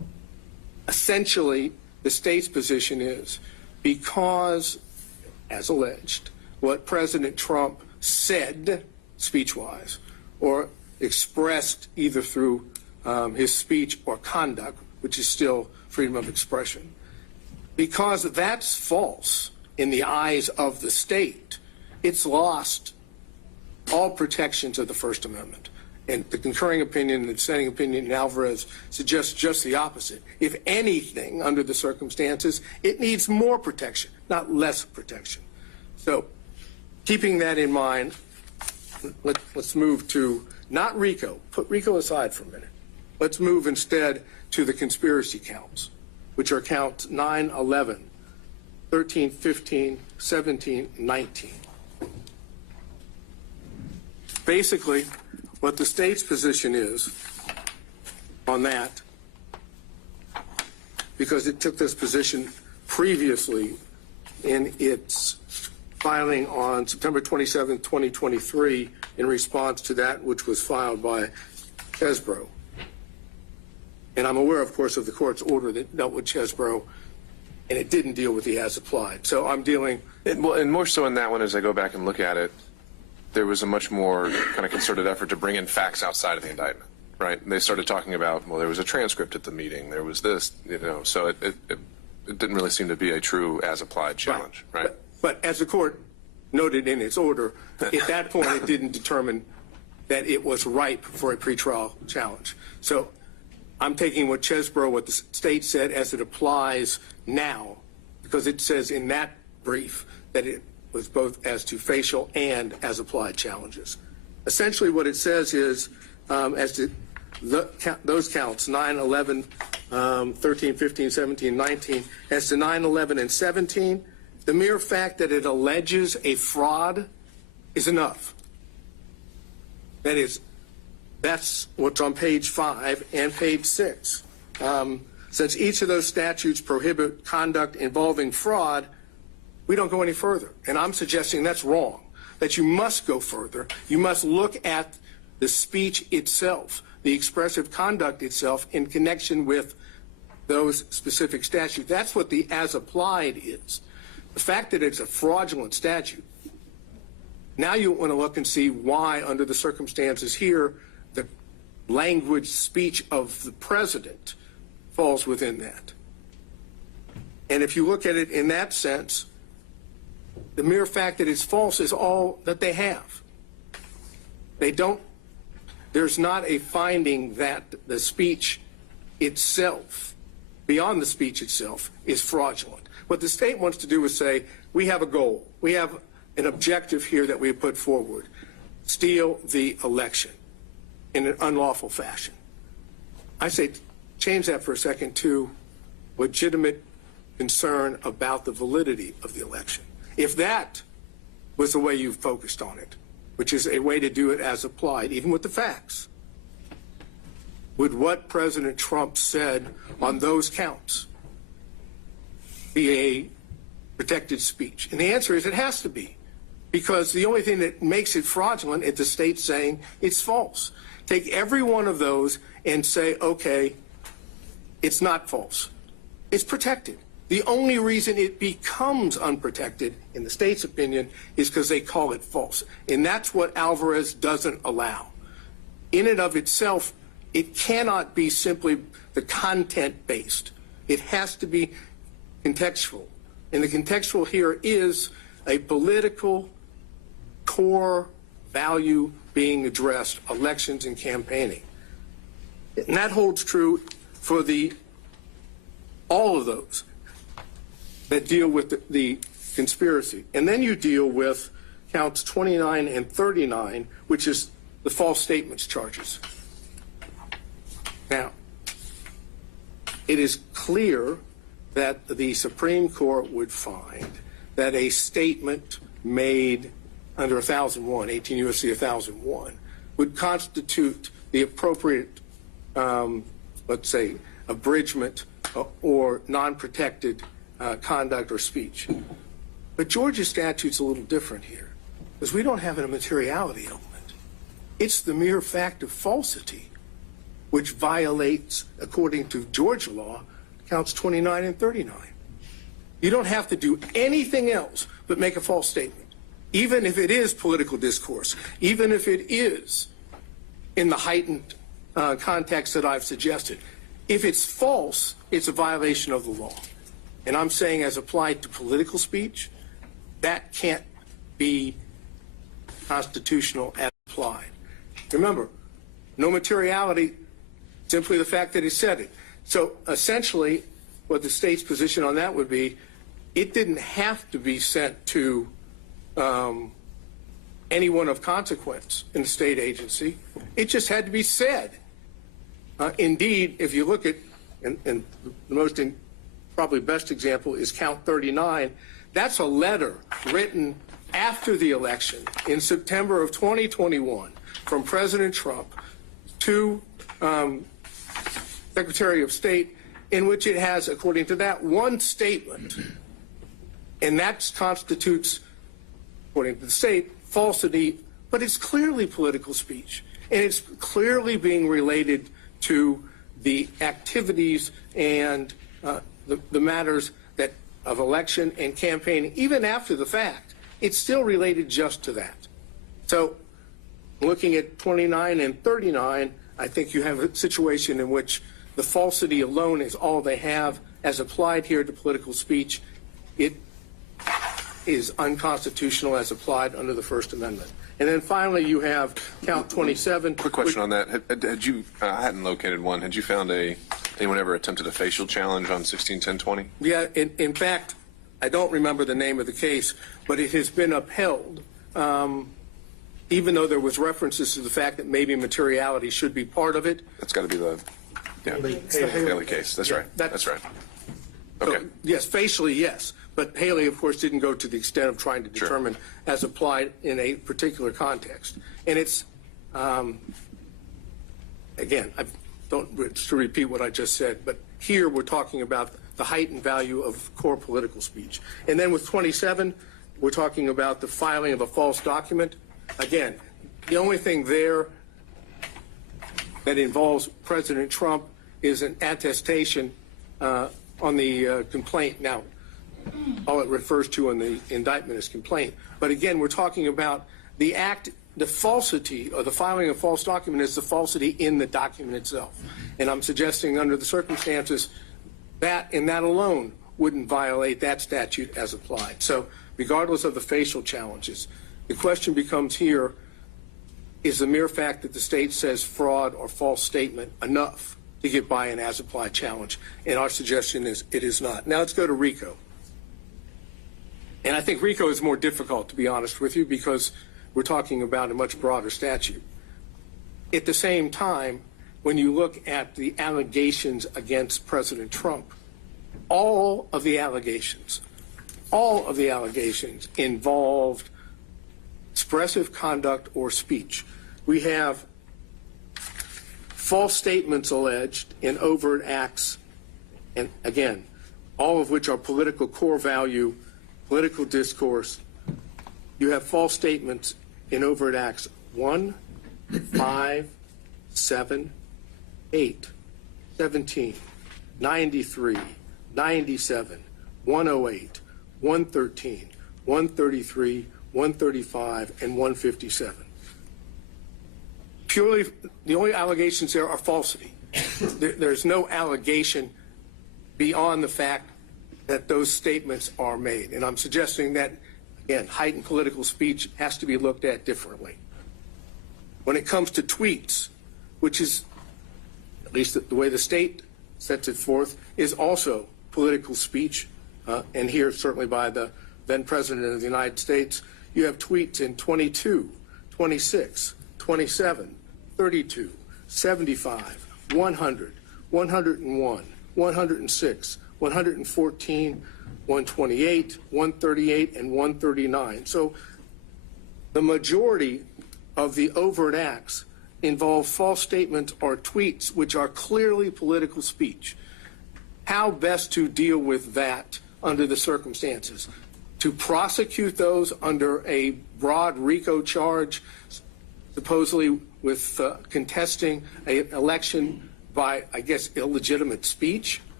essentially, the state's position is because, as alleged, what President Trump said speech-wise or expressed either through his speech or conduct, which is still freedom of expression, because that's false in the eyes of the state, it's lost all protections of the First Amendment. And the concurring opinion and the dissenting opinion in Alvarez suggests just the opposite. If anything, under the circumstances, it needs more protection, not less protection. So keeping that in mind, let's move to not RICO. Put RICO aside for a minute. Let's move instead to the conspiracy counts, which are counts 9, 11, 13, 15, 17, 19. Basically, what the state's position is on that, because it took this position previously in its filing on September 27, 2023, in response to that which was filed by Chesbrough. And I'm aware, of course, of the court's order that dealt with Chesbrough, and it didn't deal with the as applied. So I'm dealing. And more so in that one, as I go back and look at it, there was a much more kind of concerted effort to bring in facts outside of the indictment, right? And they started talking about, well, there was a transcript at the meeting, there was this, so it didn't really seem to be a true as-applied challenge, right? But as the court noted in its order, at that point it didn't determine that it was ripe for a pretrial challenge. So I'm taking what Chesbrough, what the state said as it applies now, because it says in that brief that it was both as to facial and as applied challenges. Essentially what it says is, as to those counts, 9, 11, 13, 15, 17, 19, as to 9, 11, and 17, the mere fact that it alleges a fraud is enough. That is, that's what's on page 5 and page 6. Since each of those statutes prohibit conduct involving fraud, we don't go any further. And I'm suggesting that's wrong, that you must go further. You must look at the speech itself, the expressive conduct itself in connection with those specific statutes. That's what the as applied is. The fact that it's a fraudulent statute, now you want to look and see why, under the circumstances here, the language speech of the president falls within that. And if you look at it in that sense, the mere fact that it's false is all that they have. There's not a finding that the speech itself, beyond the speech itself, is fraudulent. What the state wants to do is say, we have a goal. We have an objective here that we have put forward. Steal the election in an unlawful fashion. I say change that for a second to legitimate concern about the validity of the election. If that was the way you focused on it, which is a way to do it as applied, even with the facts, would what President Trump said on those counts be a protected speech? And the answer is it has to be, because the only thing that makes it fraudulent is the state saying it's false. Take every one of those and say, okay, it's not false. It's protected. The only reason it becomes unprotected, in the state's opinion, is because they call it false. And that's what Alvarez doesn't allow. In and of itself, it cannot be simply the content-based. It has to be contextual. And the contextual here is a political core value being addressed, elections and campaigning. And that holds true for all of those that deal with the conspiracy. And then you deal with counts 29 and 39, which is the false statements charges. Now, it is clear that the Supreme Court would find that a statement made under 1001, 18 U.S.C. 1001, would constitute the appropriate, let's say, abridgment or non-protected conduct or speech. But Georgia's statute's a little different here, because we don't have a materiality element. It's the mere fact of falsity, which violates, according to Georgia law, counts 29 and 39. You don't have to do anything else but make a false statement, even if it is political discourse, even if it is in the heightened context that I've suggested. If it's false, it's a violation of the law. And I'm saying, as applied to political speech, that can't be constitutional as applied. Remember, no materiality, simply the fact that he said it. So essentially, what the state's position on that would be, it didn't have to be sent to anyone of consequence in the state agency. It just had to be said. Indeed, if you look at, and the most probably best example is count 39, that's a letter written after the election in September of 2021 from President Trump to Secretary of State, in which it has, according to that, one statement, and that constitutes, according to the state, falsity, but it's clearly political speech, and it's clearly being related to the activities and the matters that of election and campaigning. Even after the fact, it's still related just to that. So looking at 29 and 39, I think you have a situation in which the falsity alone is all they have. As applied here to political speech, it is unconstitutional as applied under the First Amendment. And then finally, you have count 27. Quick question on that. Had you, I hadn't located one. Had you found anyone ever attempted a facial challenge on 161020? Yeah, in fact, I don't remember the name of the case, but it has been upheld, even though there was references to the fact that maybe materiality should be part of it. That's got to be the Haley case. That's right. That's right. Okay. So, yes, facially, yes. But Haley, of course, didn't go to the extent of trying to determine as applied in a particular context. And it's, again, I don't to repeat what I just said, but here we're talking about the heightened value of core political speech. And then with 27, we're talking about the filing of a false document. Again, the only thing there that involves President Trump is an attestation on the complaint. Now, all it refers to in the indictment is complaint. But again, we're talking about the act, the falsity, or the filing of a false document is the falsity in the document itself. And I'm suggesting under the circumstances that, and that alone, wouldn't violate that statute as applied. So regardless of the facial challenges, the question becomes here, is the mere fact that the state says fraud or false statement enough to get by an as-applied challenge? And our suggestion is it is not. Now let's go to RICO. And I think RICO is more difficult, to be honest with you, because we're talking about a much broader statute. At the same time, when you look at the allegations against President Trump, all of the allegations involved expressive conduct or speech. We have false statements alleged in overt acts, and again, all of which are political core value, political discourse. You have false statements in overt acts 1, 5, 7, 8, 17, 93, 97, 108, 113, 133, 135, and 157. Purely, the only allegations there are falsity. There's no allegation beyond the fact that those statements are made. And I'm suggesting that, again, heightened political speech has to be looked at differently. When it comes to tweets, which is, at least the way the state sets it forth, is also political speech, and here certainly by the then President of the United States, you have tweets in 22, 26, 27, 32, 75, 100, 101, 106, 114, 128, 138, and 139. So the majority of the overt acts involve false statements or tweets which are clearly political speech. How best to deal with that under the circumstances? To prosecute those under a broad RICO charge, supposedly with contesting an election by, I guess, illegitimate speech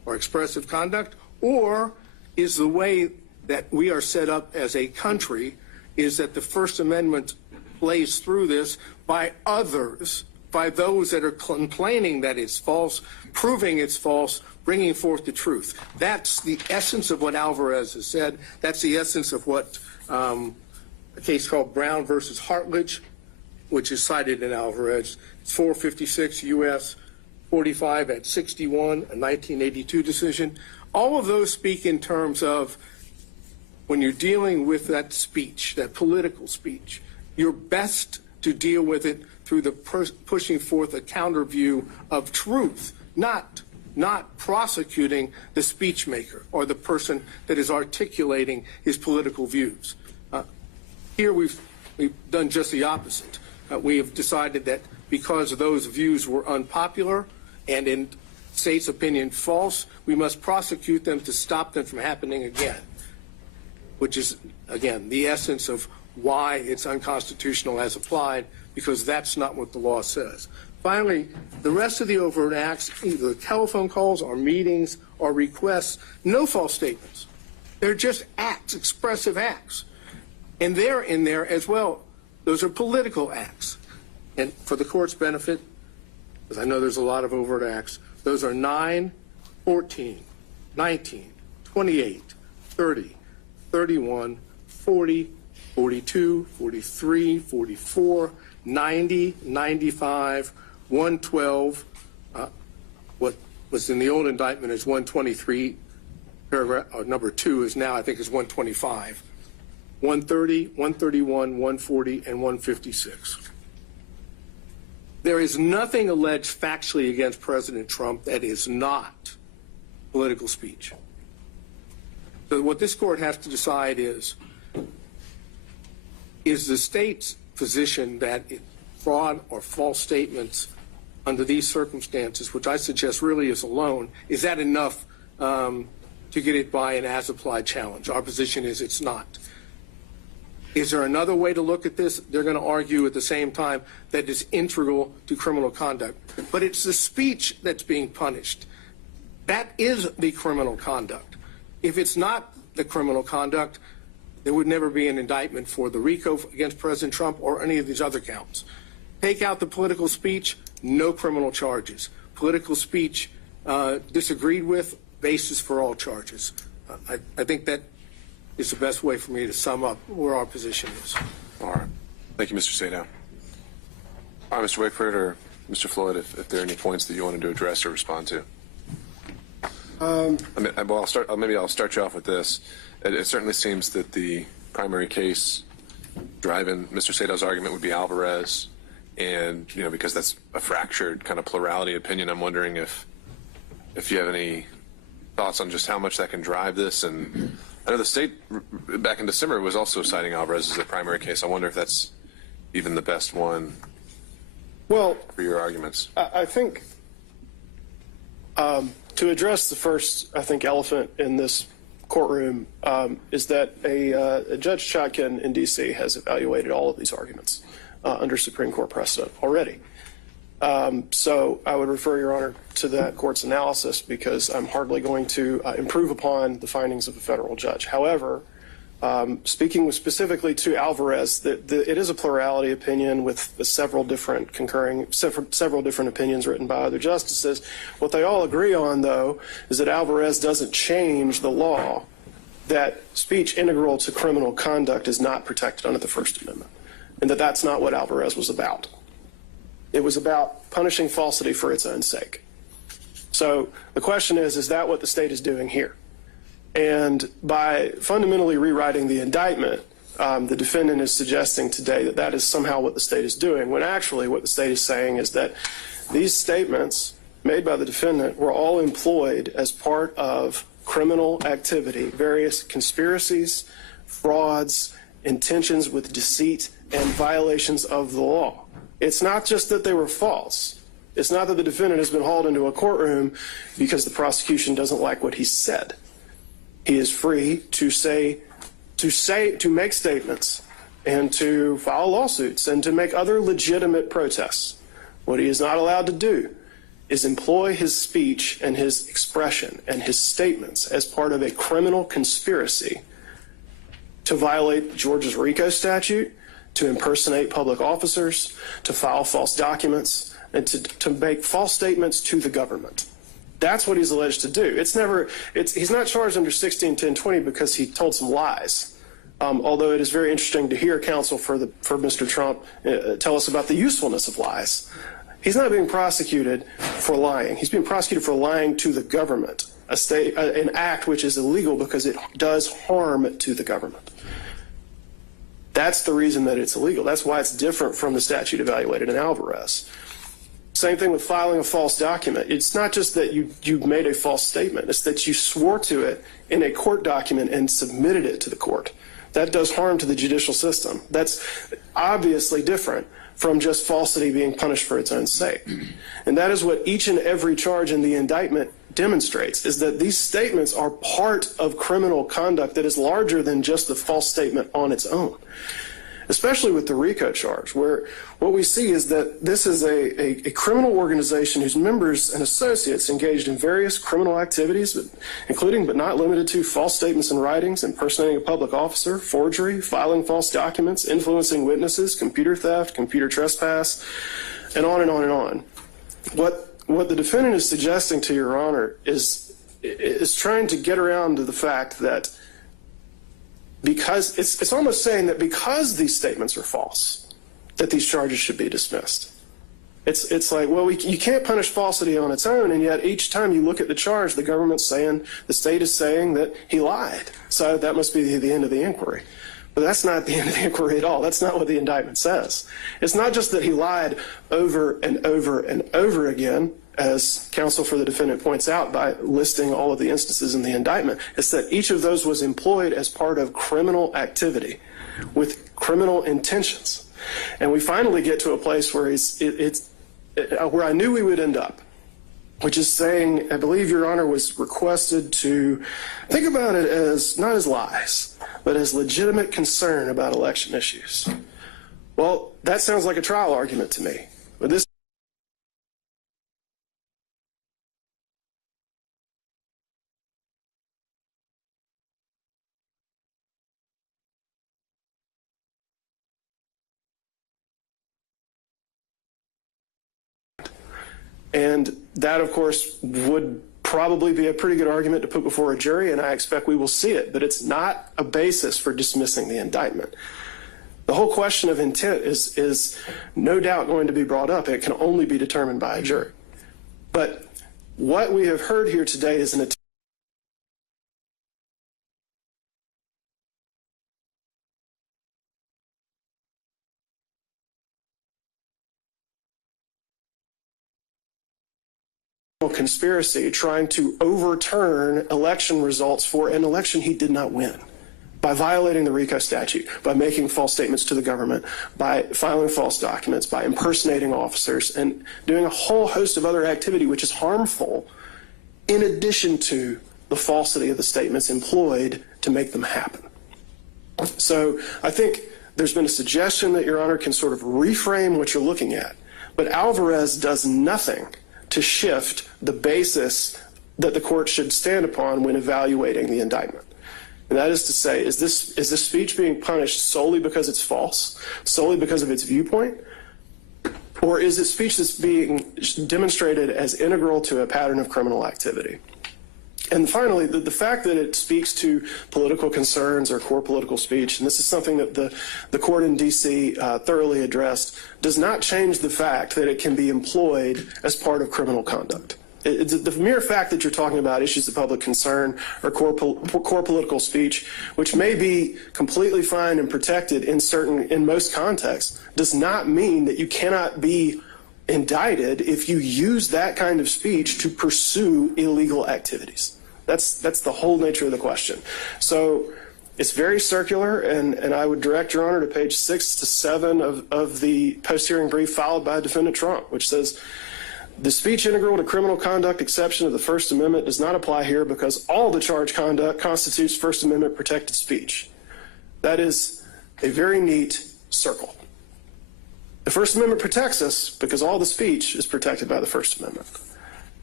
or expressive conduct, or is the way that we are set up as a country is that the First Amendment plays through this by others, by those that are complaining that it's false, proving it's false, bringing forth the truth. That's the essence of what Alvarez has said. That's the essence of what a case called Brown versus Hartledge, which is cited in Alvarez. It's 456 U.S. 45 at 61, a 1982 decision. All of those speak in terms of when you're dealing with that speech, that political speech, you're best to deal with it through the pushing forth a counter view of truth, not prosecuting the speech maker or the person that is articulating his political views. Here we've done just the opposite. We have decided that because those views were unpopular and in state's opinion false, we must prosecute them to stop them from happening again, which is, again, the essence of why it's unconstitutional as applied, because that's not what the law says. Finally, the rest of the overt acts, either telephone calls or meetings or requests, no false statements. They're just acts, expressive acts. And they're in there as well. Those are political acts. And for the court's benefit, because I know there's a lot of overt acts, those are 9, 14, 19, 28, 30, 31, 40, 42, 43, 44, 90, 95, 112. What was in the old indictment is 123, paragraph number 2 is now, I think, is 125. 130, 131, 140, and 156. There is nothing alleged factually against President Trump that is not political speech. So what this court has to decide is the state's position that fraud or false statements under these circumstances, which I suggest really is alone, is that enough to get it by an as-applied challenge? Our position is it's not. Is there another way to look at this? They're going to argue at the same time that it's integral to criminal conduct. But it's the speech that's being punished. That is the criminal conduct. If it's not the criminal conduct, there would never be an indictment for the RICO against President Trump or any of these other counts. Take out the political speech, no criminal charges. Political speech disagreed with, basis for all charges. I think that is the best way for me to sum up where our position is. All right. Thank you, Mr. Sadow. All right, Mr. Wakeford or Mr. Floyd, if there are any points that you wanted to address or respond to. Maybe I'll start you off with this. It certainly seems that the primary case driving Mr. Sadow's argument would be Alvarez, and because that's a fractured kind of plurality opinion, I'm wondering if you have any thoughts on just how much that can drive this. And I know the state back in December was also citing Alvarez as a primary case. I wonder if that's even the best one for your arguments. I think to address the first, elephant in this courtroom is that a Judge Chotkin in D.C. has evaluated all of these arguments under Supreme Court precedent already. So I would refer, Your Honor, to that court's analysis because I'm hardly going to improve upon the findings of a federal judge. However, speaking specifically to Alvarez, it is a plurality opinion with several different opinions written by other justices. What they all agree on, though, is that Alvarez doesn't change the law that speech integral to criminal conduct is not protected under the First Amendment, and that that's not what Alvarez was about. It was about punishing falsity for its own sake. So the question is that what the state is doing here? And by fundamentally rewriting the indictment, the defendant is suggesting today that that is somehow what the state is doing, when actually what the state is saying is that these statements made by the defendant were all employed as part of criminal activity, various conspiracies, frauds, intentions with deceit, and violations of the law. It's not just that they were false. It's not that the defendant has been hauled into a courtroom because the prosecution doesn't like what he said. He is free to make statements and to file lawsuits and to make other legitimate protests. What he is not allowed to do is employ his speech and his expression and his statements as part of a criminal conspiracy to violate Georgia's RICO statute, to impersonate public officers, to file false documents, and to make false statements to the government. That's what he's alleged to do. He's not charged under 16-10-20 because he told some lies. Although it is very interesting to hear counsel for Mr. Trump tell us about the usefulness of lies. He's not being prosecuted for lying. He's being prosecuted for lying to the government, an act which is illegal because it does harm to the government. That's the reason that it's illegal. That's why it's different from the statute evaluated in Alvarez. Same thing with filing a false document. It's not just that you made a false statement. It's that you swore to it in a court document and submitted it to the court. That does harm to the judicial system. That's obviously different from just falsity being punished for its own sake. And that is what each and every charge in the indictment demonstrates, is that these statements are part of criminal conduct that is larger than just the false statement on its own. Especially with the RICO charge, where what we see is that this is a criminal organization whose members and associates engaged in various criminal activities, including but not limited to false statements and writings, impersonating a public officer, forgery, filing false documents, influencing witnesses, computer theft, computer trespass, and on and on and on. What the defendant is suggesting to Your Honor is trying to get around to the fact that because it's almost saying that because these statements are false, that these charges should be dismissed. It's like, well, you can't punish falsity on its own, and yet each time you look at the charge, the state is saying that he lied. So that must be the end of the inquiry. But that's not the end of the inquiry at all. That's not what the indictment says. It's not just that he lied over and over and over again, as counsel for the defendant points out by listing all of the instances in the indictment. It's that each of those was employed as part of criminal activity with criminal intentions. And we finally get to a place where where I knew we would end up, which is saying, I believe Your Honor was requested to think about it as not as lies, but as legitimate concern about election issues. Well, that sounds like a trial argument to me. But this and that, of course, would probably be a pretty good argument to put before a jury, and I expect we will see it. But it's not a basis for dismissing the indictment. The whole question of intent is no doubt going to be brought up. It can only be determined by a jury. But what we have heard here today is an attempt conspiracy trying to overturn election results for an election he did not win by violating the RICO statute, by making false statements to the government, by filing false documents, by impersonating officers, and doing a whole host of other activity which is harmful in addition to the falsity of the statements employed to make them happen. So I think there's been a suggestion that Your Honor can sort of reframe what you're looking at, but Alvarez does nothing to shift the basis that the court should stand upon when evaluating the indictment. And that is to say, is this speech being punished solely because it's false, solely because of its viewpoint, or is it speech that's being demonstrated as integral to a pattern of criminal activity? And finally, the fact that it speaks to political concerns or core political speech, and this is something that the court in D.C. Thoroughly addressed, does not change the fact that it can be employed as part of criminal conduct. The mere fact that you're talking about issues of public concern or core political speech, which may be completely fine and protected in most contexts, does not mean that you cannot be indicted if you use that kind of speech to pursue illegal activities. That's the whole nature of the question. So it's very circular, and I would direct Your Honor to page 6 to 7 of the post-hearing brief filed by Defendant Trump, which says, the speech integral to criminal conduct exception of the First Amendment does not apply here because all the charged conduct constitutes First Amendment protected speech. That is a very neat circle. The First Amendment protects us because all the speech is protected by the First Amendment.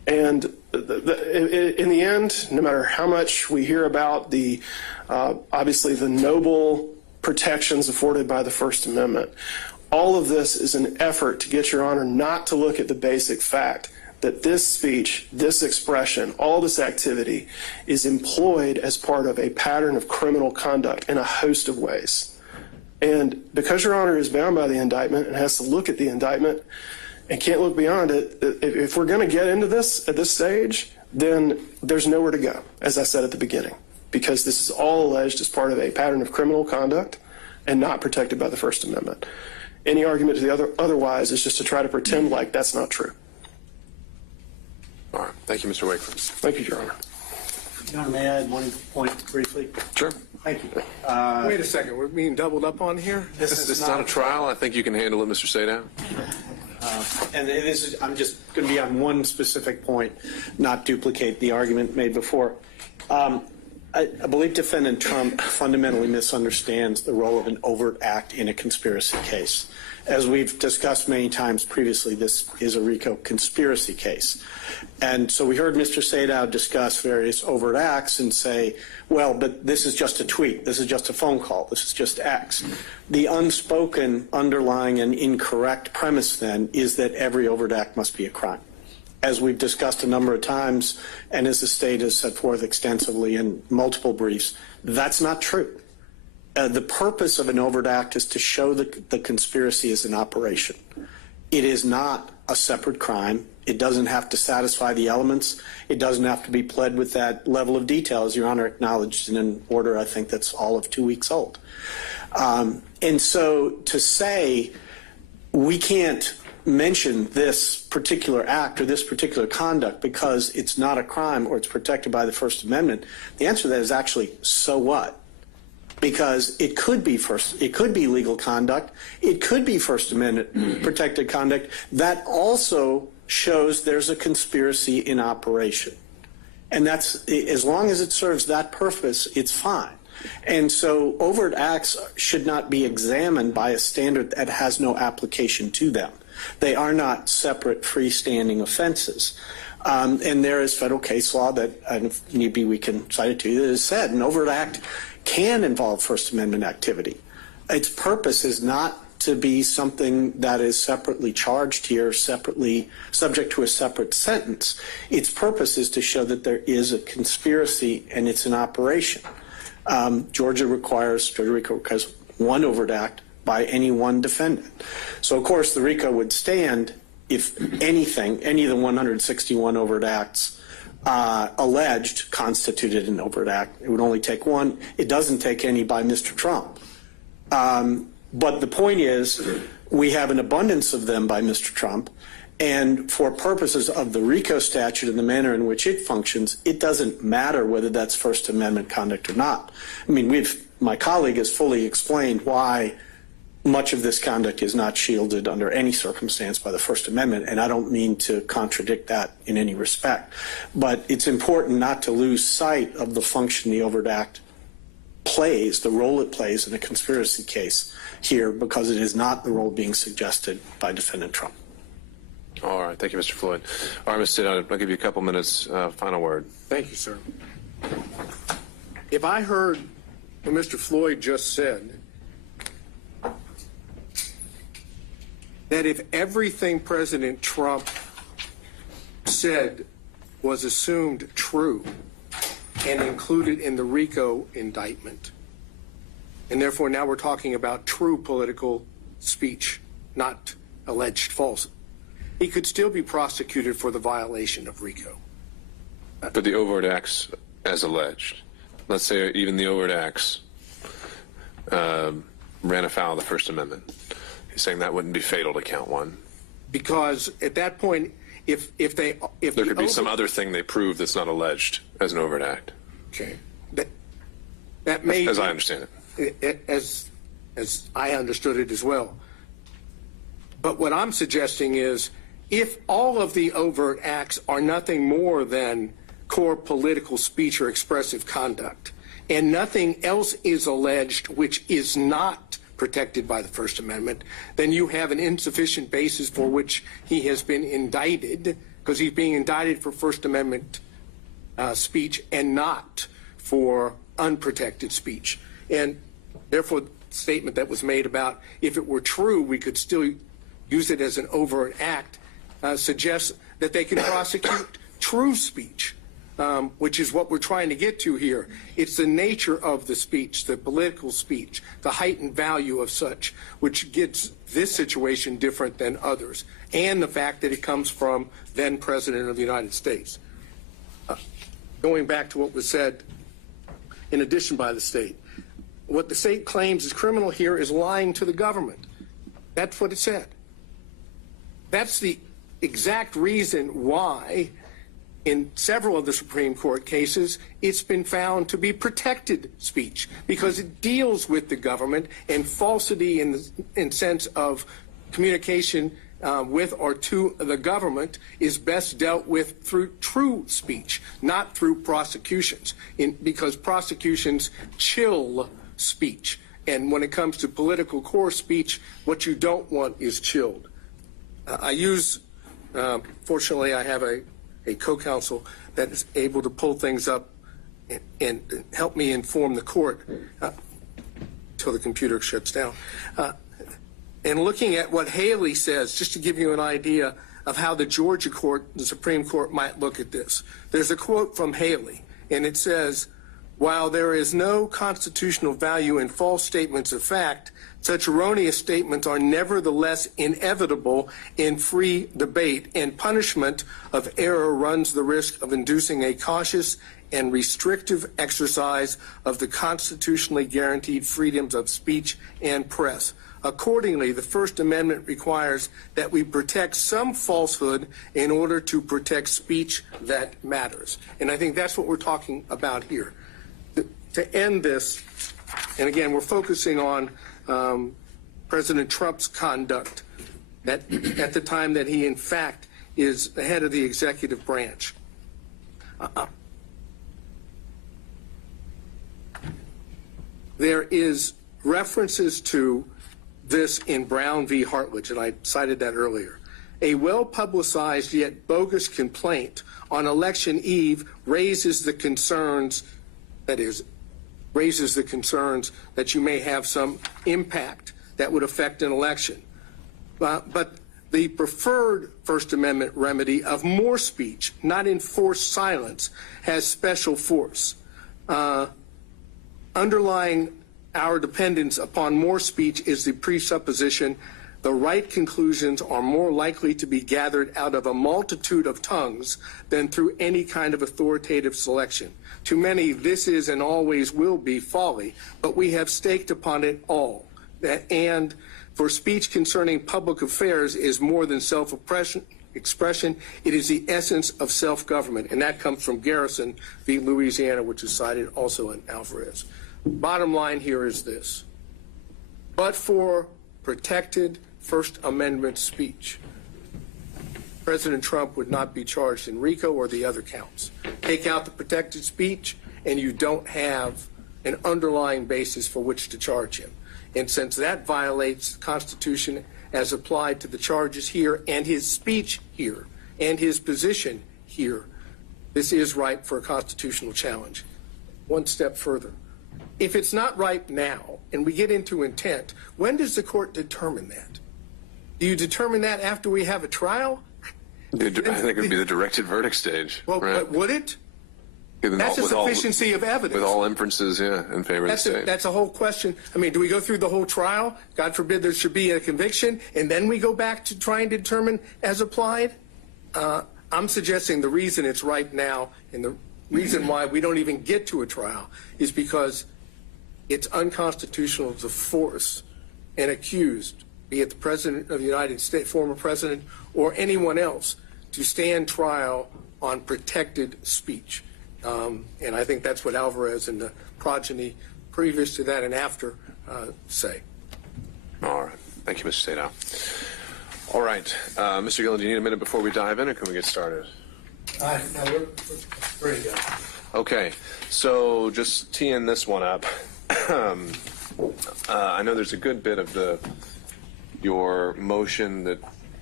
And in the end, no matter how much we hear about the, obviously the noble protections afforded by the First Amendment, all of this is an effort to get Your Honor not to look at the basic fact that this speech, this expression, all this activity is employed as part of a pattern of criminal conduct in a host of ways. And because Your Honor is bound by the indictment and has to look at the indictment and can't look beyond it, if we're going to get into this at this stage, then there's nowhere to go, as I said at the beginning, because this is all alleged as part of a pattern of criminal conduct and not protected by the First Amendment. Any argument to the otherwise is just to try to pretend like that's not true. All right. Thank you, Mr. Wakeland. Thank you, Your Honor. Your Honor, may I add one point briefly? Sure. Thank you. Wait a second, we're being doubled up on here? This is not a trial. I think you can handle it, Mr. Sadow. And this is, I'm just going to be on one specific point, not duplicate the argument made before. I believe Defendant Trump fundamentally misunderstands the role of an overt act in a conspiracy case. As we've discussed many times previously, this is a RICO conspiracy case. And so we heard Mr. Sadow discuss various overt acts and say, well, but this is just a tweet, this is just a phone call, this is just X. The unspoken, underlying, and incorrect premise then is that every overt act must be a crime. As we've discussed a number of times, and as the state has set forth extensively in multiple briefs, that's not true. The purpose of an overt act is to show that the conspiracy is in operation. It is not a separate crime. It doesn't have to satisfy the elements. It doesn't have to be pled with that level of detail, as Your Honor acknowledged in an order I think that's all of 2 weeks old. And so to say we can't mention this particular act or this particular conduct because it's not a crime or it's protected by the First Amendment, the answer to that is actually, so what? Because it could be legal conduct, it could be First Amendment protected conduct that also shows there's a conspiracy in operation. And that's, as long as it serves that purpose, it's fine. And so overt acts should not be examined by a standard that has no application to them. They are not separate freestanding offenses. And there is federal case law that, and if need be, we can cite it to you, that has said an overt act can involve First Amendment activity. Its purpose is not to be something that is separately charged here, separately subject to a separate sentence. Its purpose is to show that there is a conspiracy and it's an operation. Georgia requires one overt act by any one defendant. So, of course, the RICO would stand if anything, any of the 161 overt acts alleged constituted an overt act. It would only take one. It doesn't take any by Mr. Trump. But the point is, we have an abundance of them by Mr. Trump, and for purposes of the RICO statute and the manner in which it functions, it doesn't matter whether that's First Amendment conduct or not. I mean, my colleague has fully explained why much of this conduct is not shielded under any circumstance by the First Amendment, and I don't mean to contradict that in any respect. But it's important not to lose sight of the function the overt act plays, the role it plays in a conspiracy case here, because it is not the role being suggested by Defendant Trump. All right. Thank you, Mr. Floyd. All right, Mr. Sadow, I'll give you a couple minutes. Final word. Thank you, sir. If I heard what Mr. Floyd just said, that if everything President Trump said was assumed true and included in the RICO indictment, and therefore now we're talking about true political speech, not alleged false, he could still be prosecuted for the violation of RICO. For the overt acts as alleged. Let's say even the overt acts ran afoul of the First Amendment. He's saying that wouldn't be fatal to count one. Because at that point, if there could be some other thing they prove that's not alleged as an overt act. Okay, that may, as I understand it, as I understood it as well. But what I'm suggesting is, if all of the overt acts are nothing more than core political speech or expressive conduct, and nothing else is alleged which is not protected by the First Amendment, then you have an insufficient basis for which he has been indicted because he's being indicted for First Amendment speech and not for unprotected speech. And therefore, the statement that was made about if it were true, we could still use it as an overt act, suggests that they can prosecute true speech, which is what we're trying to get to here. It's the nature of the speech, the political speech, the heightened value of such, which gets this situation different than others, and the fact that it comes from then President of the United States. Going back to what was said in addition by the state, what the state claims is criminal here is lying to the government. That's what it said. That's the exact reason why in several of the Supreme Court cases, it's been found to be protected speech because it deals with the government, and falsity in sense of communication with or to the government is best dealt with through true speech, not through prosecutions, because prosecutions chill speech. And when it comes to political core speech, what you don't want is chilled. Fortunately, I have a co-counsel that is able to pull things up and help me inform the court until the computer shuts down. And looking at what Haley says, just to give you an idea of how the Georgia court, the Supreme Court, might look at this. There's a quote from Haley, and it says, "While there is no constitutional value in false statements of fact, such erroneous statements are nevertheless inevitable in free debate, and punishment of error runs the risk of inducing a cautious and restrictive exercise of the constitutionally guaranteed freedoms of speech and press. Accordingly, the First Amendment requires that we protect some falsehood in order to protect speech that matters." And I think that's what we're talking about here. To end this, and again, we're focusing on President Trump's conduct at the time that he, in fact, is the head of the executive branch. There is references to this in Brown v. Hartledge, and I cited that earlier. A well-publicized yet bogus complaint on election eve raises the concerns that you may have some impact that would affect an election. But the preferred First Amendment remedy of more speech, not enforced silence, has special force. Underlying our dependence upon more speech is the presupposition the right conclusions are more likely to be gathered out of a multitude of tongues than through any kind of authoritative selection. To many, this is and always will be folly, but we have staked upon it all. And for speech concerning public affairs is more than self-expression. It is the essence of self-government, and that comes from Garrison v. Louisiana, which is cited also in Alvarez. Bottom line here is this. But for protected First Amendment speech, President Trump would not be charged in RICO or the other counts. Take out the protected speech, and you don't have an underlying basis for which to charge him. And since that violates the Constitution as applied to the charges here and his speech here and his position here, this is ripe for a constitutional challenge. One step further. If it's not ripe now and we get into intent, when does the court determine that? Do you determine that after we have a trial? I think it would be the directed verdict stage. Well, right? but would it? Given That's a sufficiency of evidence. With all inferences, in favor of the state. That's a whole question. I mean, do we go through the whole trial? God forbid there should be a conviction, and then we go back to trying to determine as applied? I'm suggesting the reason it's ripe now and the reason why we don't even get to a trial is because it's unconstitutional to force an accused, be it the President of the United States, former President, or anyone else, to stand trial on protected speech. And I think that's what Alvarez and the progeny previous to that and after say. All right. Thank you, Mr. Sadow. All right. Mr. Gillen, do you need a minute before we dive in, or can we get started? No, we're ready to go. Okay. So just teeing this one up. I know there's a good bit of your motion that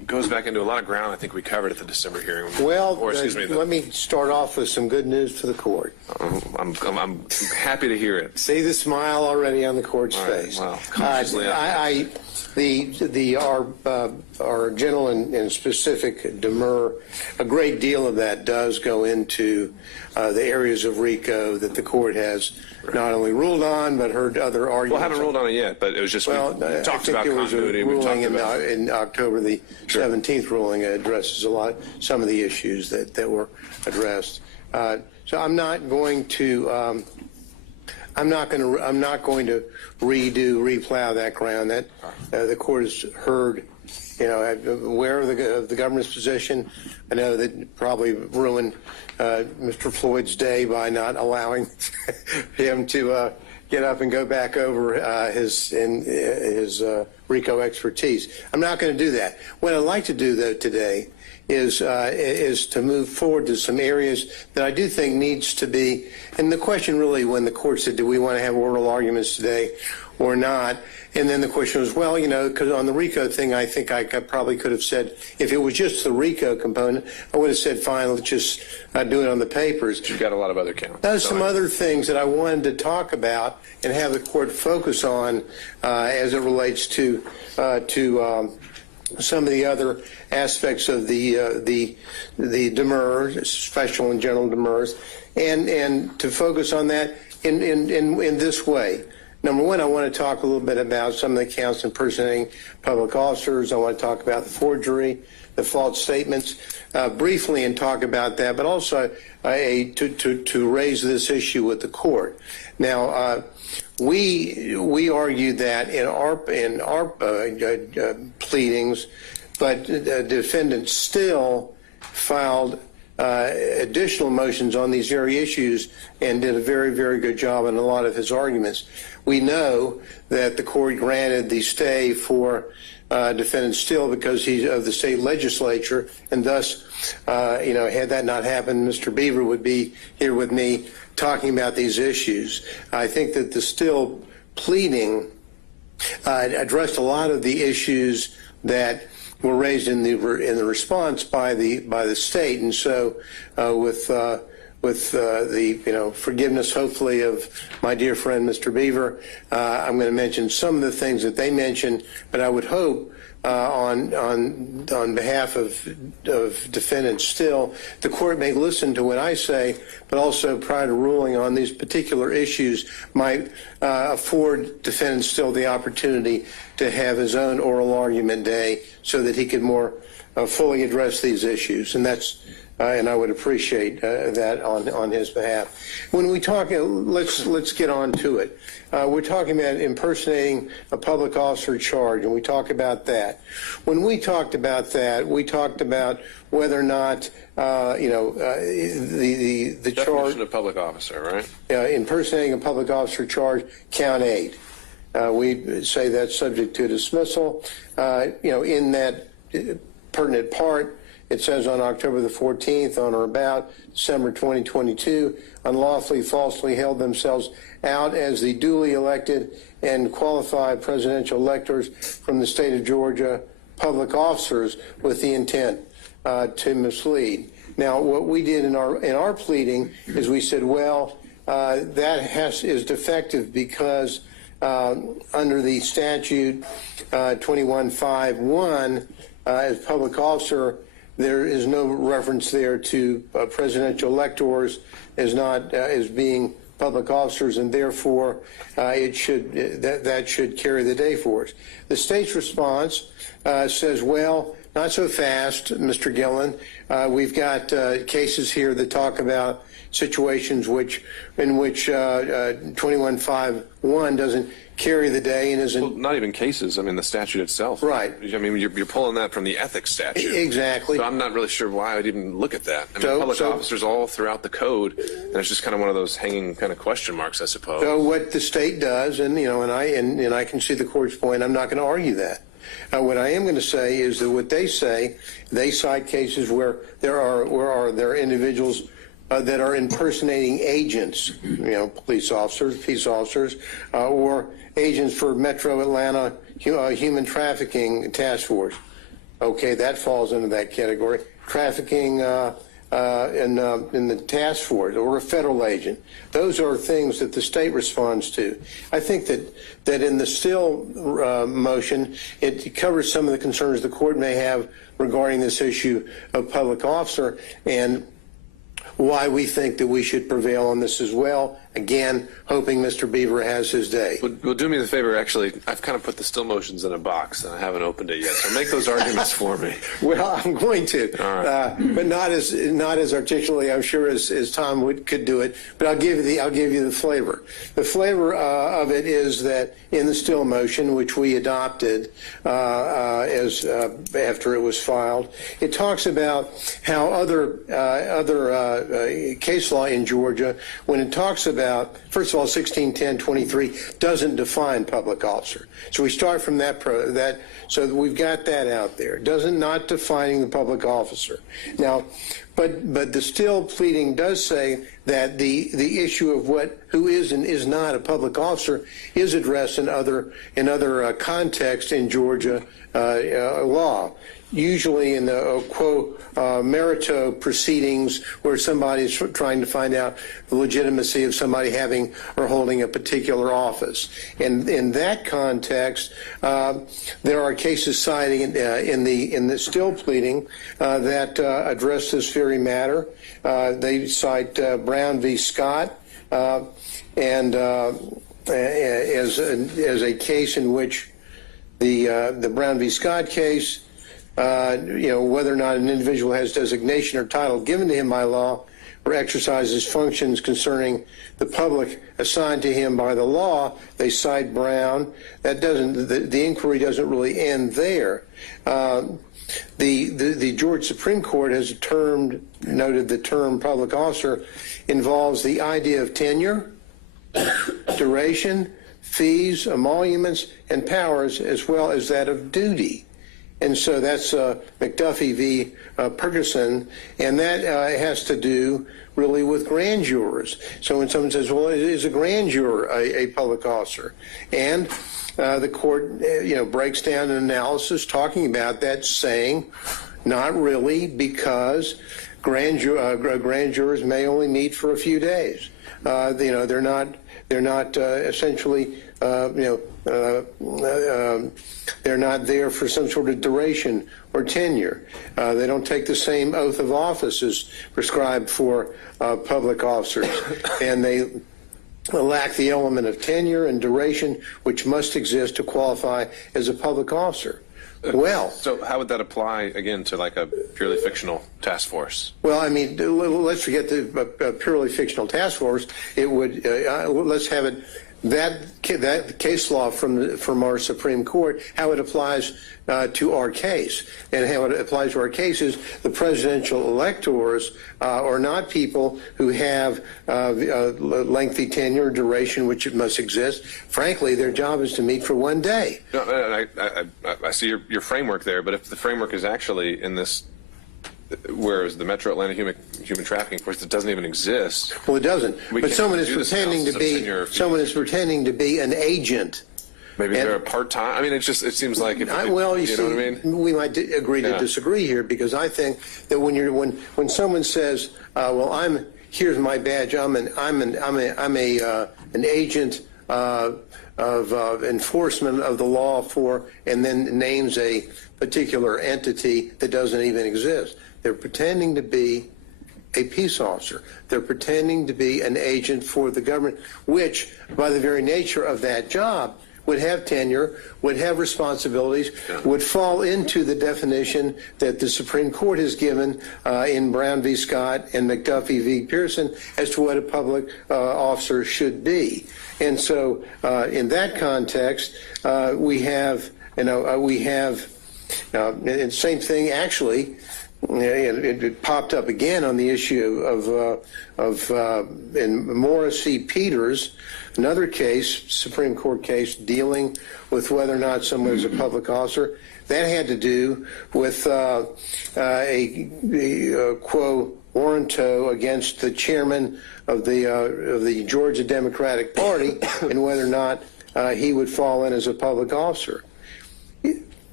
goes back into a lot of ground I think we covered at the December hearing. Well, or excuse me, let me start off with some good news for the court. I'm happy to hear it. See the smile already on the court's face. Well, consciously our general and specific demur, a great deal of that does go into the areas of RICO that the court has not only ruled on, but heard other arguments. Well, I haven't ruled on it yet, but it was just, we talked about there was a continuity. ruling We talked about in October, the 17th ruling addresses some of the issues that were addressed. So I'm not going to replow that ground. That the court has heard, aware of the government's position. I know that probably ruined Mr. Floyd's day by not allowing him to get up and go back over his RICO expertise. I'm not going to do that. What I'd like to do, though, today is to move forward to some areas that I do think needs to be, and the question really when the court said, do we want to have oral arguments today or not? And then the question was, well, because on the RICO thing, I think I probably could have said, if it was just the RICO component, I would have said, fine, let's just do it on the papers. You've got a lot of other counts. There's some other things that I wanted to talk about and have the court focus on as it relates to some of the other aspects of the demurs, special and general demurs, and to focus on that in this way. Number one, I want to talk a little bit about some of the counts impersonating public officers. I want to talk about the forgery, the false statements, briefly, and talk about that, but also to raise this issue with the court. Now, we argued that in our pleadings, but the defendant still filed additional motions on these very issues and did a very, very good job in a lot of his arguments. We know that the court granted the stay for defendant Still because he's of the state legislature, and thus, had that not happened, Mr. Beaver would be here with me talking about these issues. I think that the Still pleading addressed a lot of the issues that were raised in the response by the state, and so with the forgiveness, hopefully, of my dear friend Mr. Beaver, I'm going to mention some of the things that they mentioned, but I would hope on behalf of defendants Still, the court may listen to what I say, but also prior to ruling on these particular issues might afford defendant Still the opportunity to have his own oral argument day so that he could more fully address these issues, and that's. And I would appreciate that on his behalf. When we talk, let's get on to it. We're talking about impersonating a public officer charge, and we talk about that. When we talked about that, we talked about whether or not the Definition charge of public officer, right? Impersonating a public officer charge, count 8. We say that's subject to dismissal. In that pertinent part. It says on October the 14th, on or about December 2022, unlawfully, falsely held themselves out as the duly elected and qualified presidential electors from the state of Georgia, public officers with the intent to mislead. Now, what we did in our pleading is we said, well, that is defective because under the statute 2151, as public officer, there is no reference there to presidential electors as being public officers, and therefore that should carry the day for us. The state's response says, well, not so fast, Mr. Gillen. We've got cases here that talk about situations in which 2151 doesn't carry the day and isn't. Well, not even cases. I mean, the statute itself. Right. I mean, you're pulling that from the ethics statute. Exactly. So I'm not really sure why I'd even look at that. I mean, public officers all throughout the code, and it's just kind of one of those hanging kind of question marks, I suppose. So what the state does, and I can see the court's point. I'm not going to argue that. What I am going to say is that what they say, they cite cases where there are individuals that are impersonating agents, police officers, peace officers, or agents for Metro Atlanta Human Trafficking Task Force. Okay, that falls into that category. Trafficking in the task force or a federal agent. Those are things that the state responds to. I think that in the still motion, it covers some of the concerns the court may have regarding this issue of public officer and why we think that we should prevail on this as well. Again, hoping Mr. Beaver has his day. Well, do me the favor, actually, I've kind of put the still motions in a box, and I haven't opened it yet, so make those arguments for me. Well, I'm going to, but not as articulately, I'm sure, as Tom could do it. But I'll give you the flavor. The flavor of it is that in the still motion, which we adopted as after it was filed, it talks about how other case law in Georgia, when it talks about, first of all, 1610-23 doesn't define public officer. So we start from that, so that we've got that out there. Not defining the public officer. Now, but the still pleading does say that the issue of who is and is not a public officer is addressed in other contexts in Georgia law. Usually in the quo merito proceedings where somebody is trying to find out the legitimacy of somebody having or holding a particular office. And in that context, there are cases citing in the still pleading that address this very matter. They cite Brown v. Scott and as a case in which the Brown v. Scott case, whether or not an individual has designation or title given to him by law or exercises functions concerning the public assigned to him by the law, they cite Brown. That doesn't, the inquiry doesn't really end there. The Georgia Supreme Court has noted the term public officer involves the idea of tenure, duration, fees, emoluments, and powers, as well as that of duty. And so that's McAfee v. Ferguson, and that has to do really with grand jurors. So when someone says, well, is a grand juror a public officer? And the court, breaks down an analysis talking about that, saying, not really, because grand jurors may only meet for a few days. They're not essentially, they're not there for some sort of duration or tenure. They don't take the same oath of office as prescribed for public officers, and they lack the element of tenure and duration which must exist to qualify as a public officer. Well, so how would that apply again to like a purely fictional task force? Well, I mean, let's forget the purely fictional task force. It would let's have it that case law from our Supreme Court, how it applies to our case, and how it applies to our case is the presidential electors are not people who have lengthy tenure or duration, which it must exist. Frankly, their job is to meet for one day. No, I see your framework there, but if the framework is actually in this, whereas the Metro Atlanta human trafficking force, it doesn't even exist. Well, it doesn't. But someone is pretending to be an agent. Maybe they're a part-time. I mean, it seems like if, well, you know see, what I mean? We might agree to disagree here, because I think that when someone says, "Well, here's my badge. I'm an agent of enforcement of the law for," and then names a particular entity that doesn't even exist. They're pretending to be a peace officer. They're pretending to be an agent for the government, which, by the very nature of that job, would have tenure, would have responsibilities, would fall into the definition that the Supreme Court has given in Brown v. Scott and McAfee v. Pearson as to what a public officer should be. And so in that context, we have, and same thing actually, it popped up again on the issue in Morris v. Peters, another case, Supreme Court case, dealing with whether or not someone is a public officer. That had to do with a quo warranto against the chairman of the Georgia Democratic Party and whether or not he would fall in as a public officer.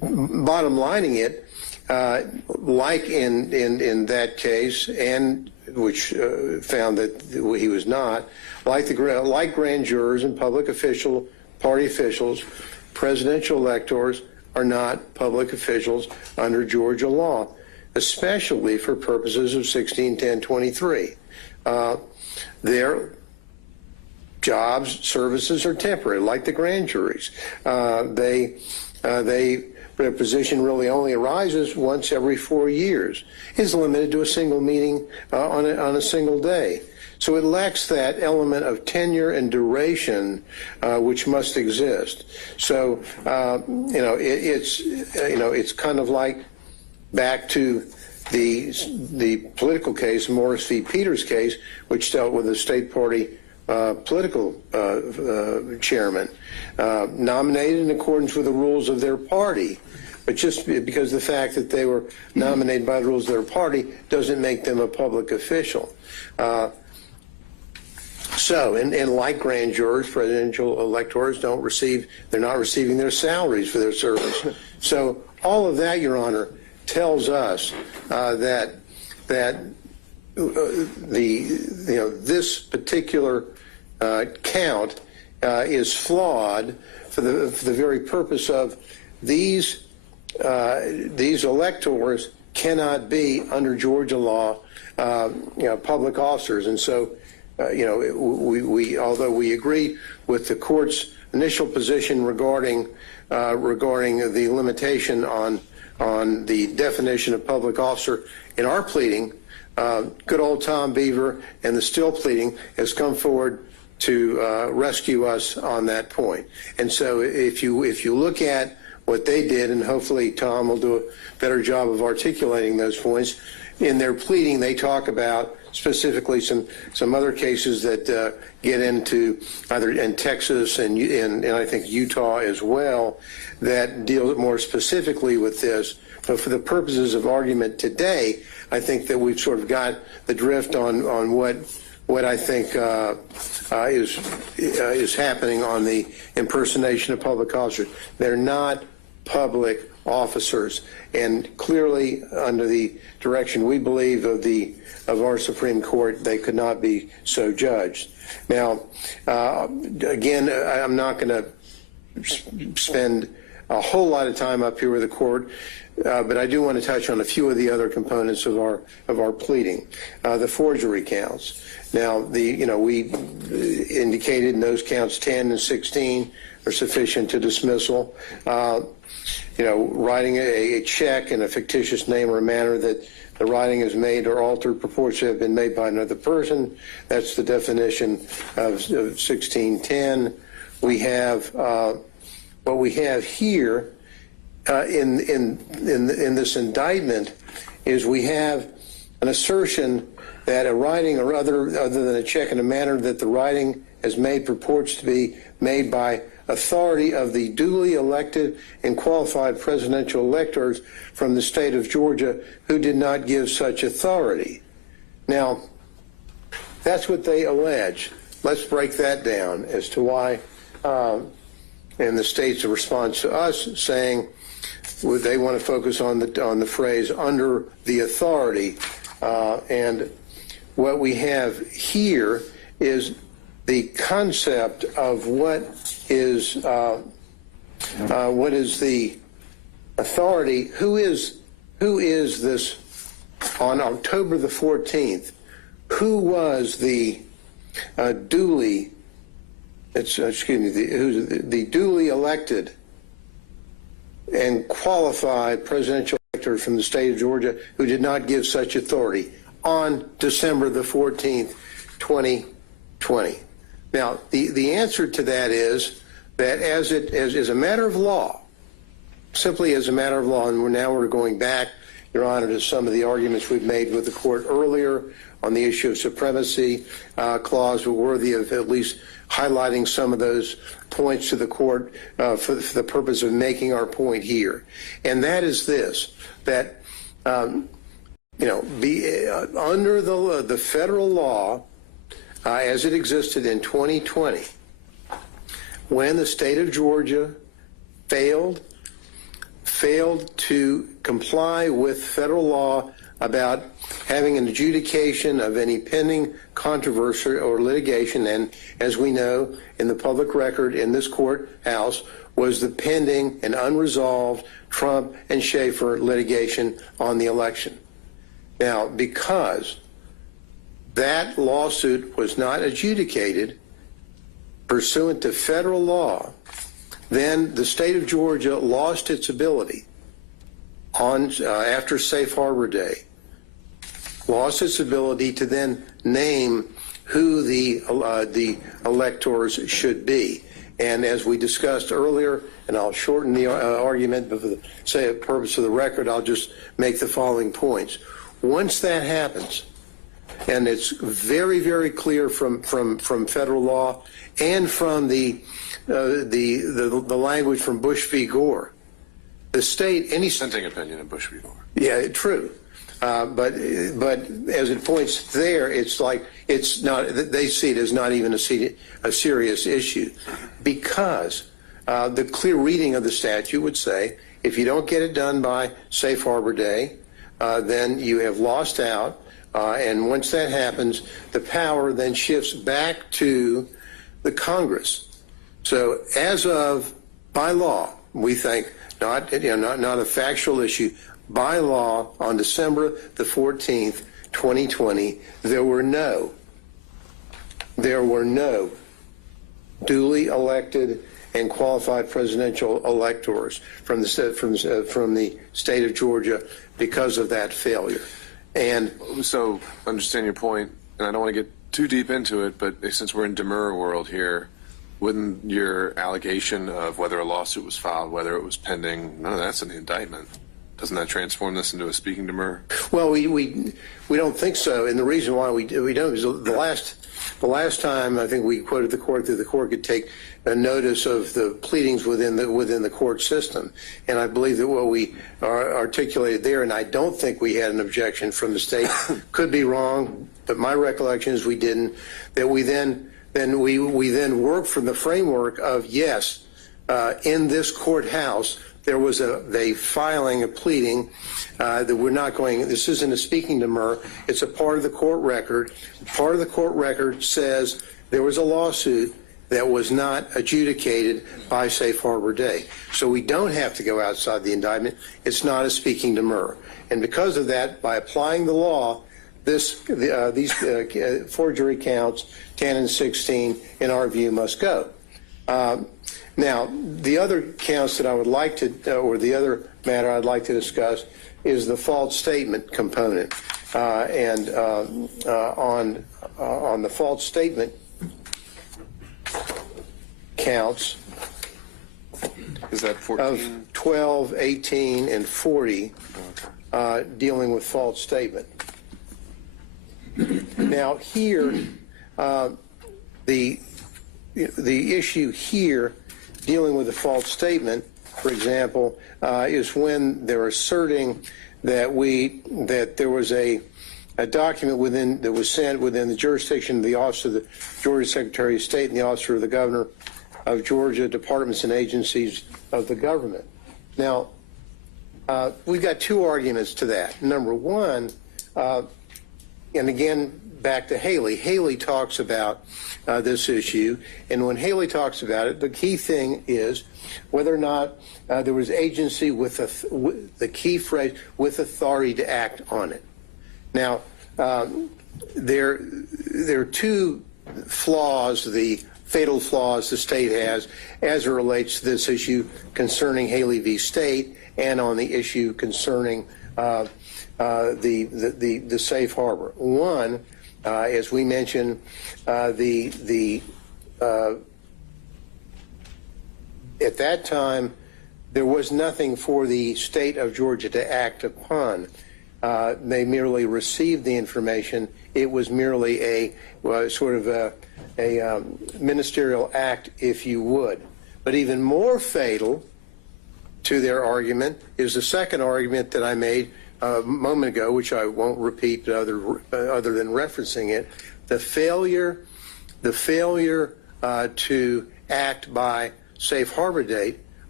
bottom lining it, like in that case, and which found that he was not, like grand jurors and public party officials, presidential electors are not public officials under Georgia law, especially for purposes of 161023. Their jobs, services are temporary, like the grand juries. Their position really only arises once every 4 years. Is limited to a single meeting on a single day. So it lacks that element of tenure and duration which must exist. So it's kind of like back to the political case, Morris v. Peters case, which dealt with a state party political chairman nominated in accordance with the rules of their party. But just because the fact that they were nominated by the rules of their party doesn't make them a public official. And like grand jurors, presidential electors they're not receiving their salaries for their service. So all of that, Your Honor, tells us that this particular count is flawed for the very purpose of these electors cannot be under Georgia law public officers. And so we although we agree with the court's initial position regarding the limitation on the definition of public officer in our pleading, good old Tom Beaver and the Still pleading has come forward to rescue us on that point. And so if you look at what they did, and hopefully Tom will do a better job of articulating those points, in their pleading they talk about specifically some other cases that get into either in Texas and I think Utah as well that deal more specifically with this. But for the purposes of argument today, I think that we've sort of got the drift on what I think is happening on the impersonation of public officers. They're not public officers, and clearly under the direction we believe of our Supreme Court, they could not be so judged. Now, again, I'm not going to spend a whole lot of time up here with the court, but I do want to touch on a few of the other components of our pleading. The forgery counts. Now, we indicated in those counts 10 and 16 are sufficient to dismissal. Writing a check in a fictitious name or manner that the writing is made or altered purports to have been made by another person. That's the definition of 1610. We have what we have here in this indictment is we have an assertion that a writing or other than a check in a manner that the writing is made purports to be made by authority of the duly elected and qualified presidential electors from the state of Georgia who did not give such authority. Now, that's what they allege. Let's break that down as to why, and the state's response to us saying they want to focus on the phrase under the authority, and what we have here is the concept of what is the authority. Who is this on October the 14th? Who was the duly elected and qualified presidential elector from the state of Georgia who did not give such authority on December the 14th, 2020? Now, the answer to that is that as a matter of law, simply as a matter of law, and we're going back, Your Honor, to some of the arguments we've made with the court earlier on the issue of supremacy clause, we're worthy of at least highlighting some of those points to the court for the purpose of making our point here. And that is this, that, under the federal law, as it existed in 2020, when the state of Georgia failed failed to comply with federal law about having an adjudication of any pending controversy or litigation, and as we know, in the public record in this courthouse was the pending and unresolved Trump and Schaefer litigation on the election. Now, because that lawsuit was not adjudicated pursuant to federal law, then the state of Georgia lost its ability on after Safe Harbor Day, lost its ability to then name who the electors should be. And as we discussed earlier, and I'll shorten the argument, but for the purpose of the record, I'll just make the following points. Once that happens, and it's very, very clear from federal law and from the language from Bush v. Gore, the state, any Dissenting opinion of Bush v. Gore. yeah, true. But as it points there, it's like it's not. They see it as not even a serious issue, because the clear reading of the statute would say if you don't get it done by Safe Harbor Day, then you have lost out. And once that happens, the power then shifts back to the Congress. So as of by law, we think not a factual issue. By law, on December the 14th, 2020, there were no duly elected and qualified presidential electors from the state of Georgia because of that failure. And so, understand your point, and I don't want to get too deep into it, but since we're in demurrer world here, wouldn't your allegation of whether a lawsuit was filed, whether it was pending, none of that's in the indictment? Doesn't that transform this into a speaking demurrer? Well, we don't think so, and the reason why we don't is the last time I think we quoted the court that the court could take a notice of the pleadings within the court system, and I believe that what we articulated there, and I don't think we had an objection from the state, could be wrong, but my recollection is we didn't. That we then worked from the framework of yes, in this courthouse. There was a filing, a pleading that we're not going, this isn't a speaking demurrer, it's a part of the court record. Part of the court record says there was a lawsuit that was not adjudicated by Safe Harbor Day. So we don't have to go outside the indictment. It's not a speaking demurrer. And because of that, by applying the law, these forgery counts, 10 and 16, in our view, must go. Now, the other counts that I would like to, or the other matter I'd like to discuss is the false statement component. On the false statement counts is that 14? Of 12, 18, and 40 dealing with false statement. Now, here, the issue here dealing with a false statement, for example, is when they're asserting that there was a document that was sent within the jurisdiction of the Office of the Georgia Secretary of State and the Office of the Governor of Georgia, departments and agencies of the government. Now, we've got two arguments to that. Number one, and again, back to Haley. Haley talks about this issue, and when Haley talks about it, the key thing is whether or not there was agency with the key phrase, with authority to act on it. Now, there are two flaws, the fatal flaws the state has as it relates to this issue concerning Haley v. State and on the issue concerning the safe harbor. One, as we mentioned, at that time, there was nothing for the state of Georgia to act upon. They merely received the information. It was merely a sort of a ministerial act, if you would. But even more fatal to their argument is the second argument that I made a moment ago, which I won't repeat other than referencing it, the failure to act by safe harbor date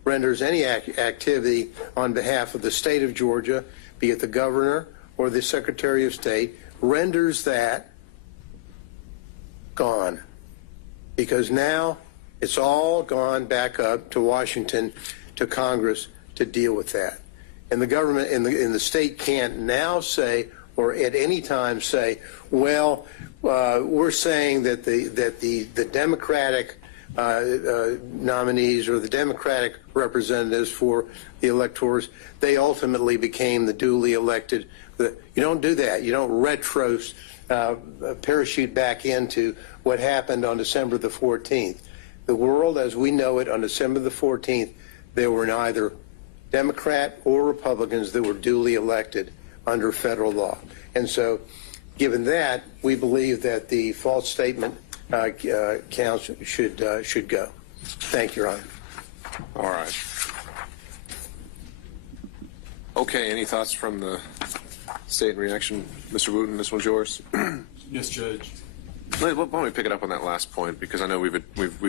renders any activity on behalf of the state of Georgia, be it the governor or the Secretary of State, renders that gone. Because now it's all gone back up to Washington, to Congress to deal with that. And the government in the state can't now say, or at any time say, well, we're saying that the Democratic nominees or the Democratic representatives for the electors, they ultimately became the duly elected. You don't do that. You don't parachute back into what happened on December the 14th. The world as we know it on December the 14th, there were neither Democrat or Republicans that were duly elected under federal law. And so, given that, we believe that the false statement counts should go. Thank you, Your Honor. All right. Okay, any thoughts from the state in reaction? Mr. Wooten, this one's yours. Yes, Judge. Why don't we pick it up on that last point, because I know we've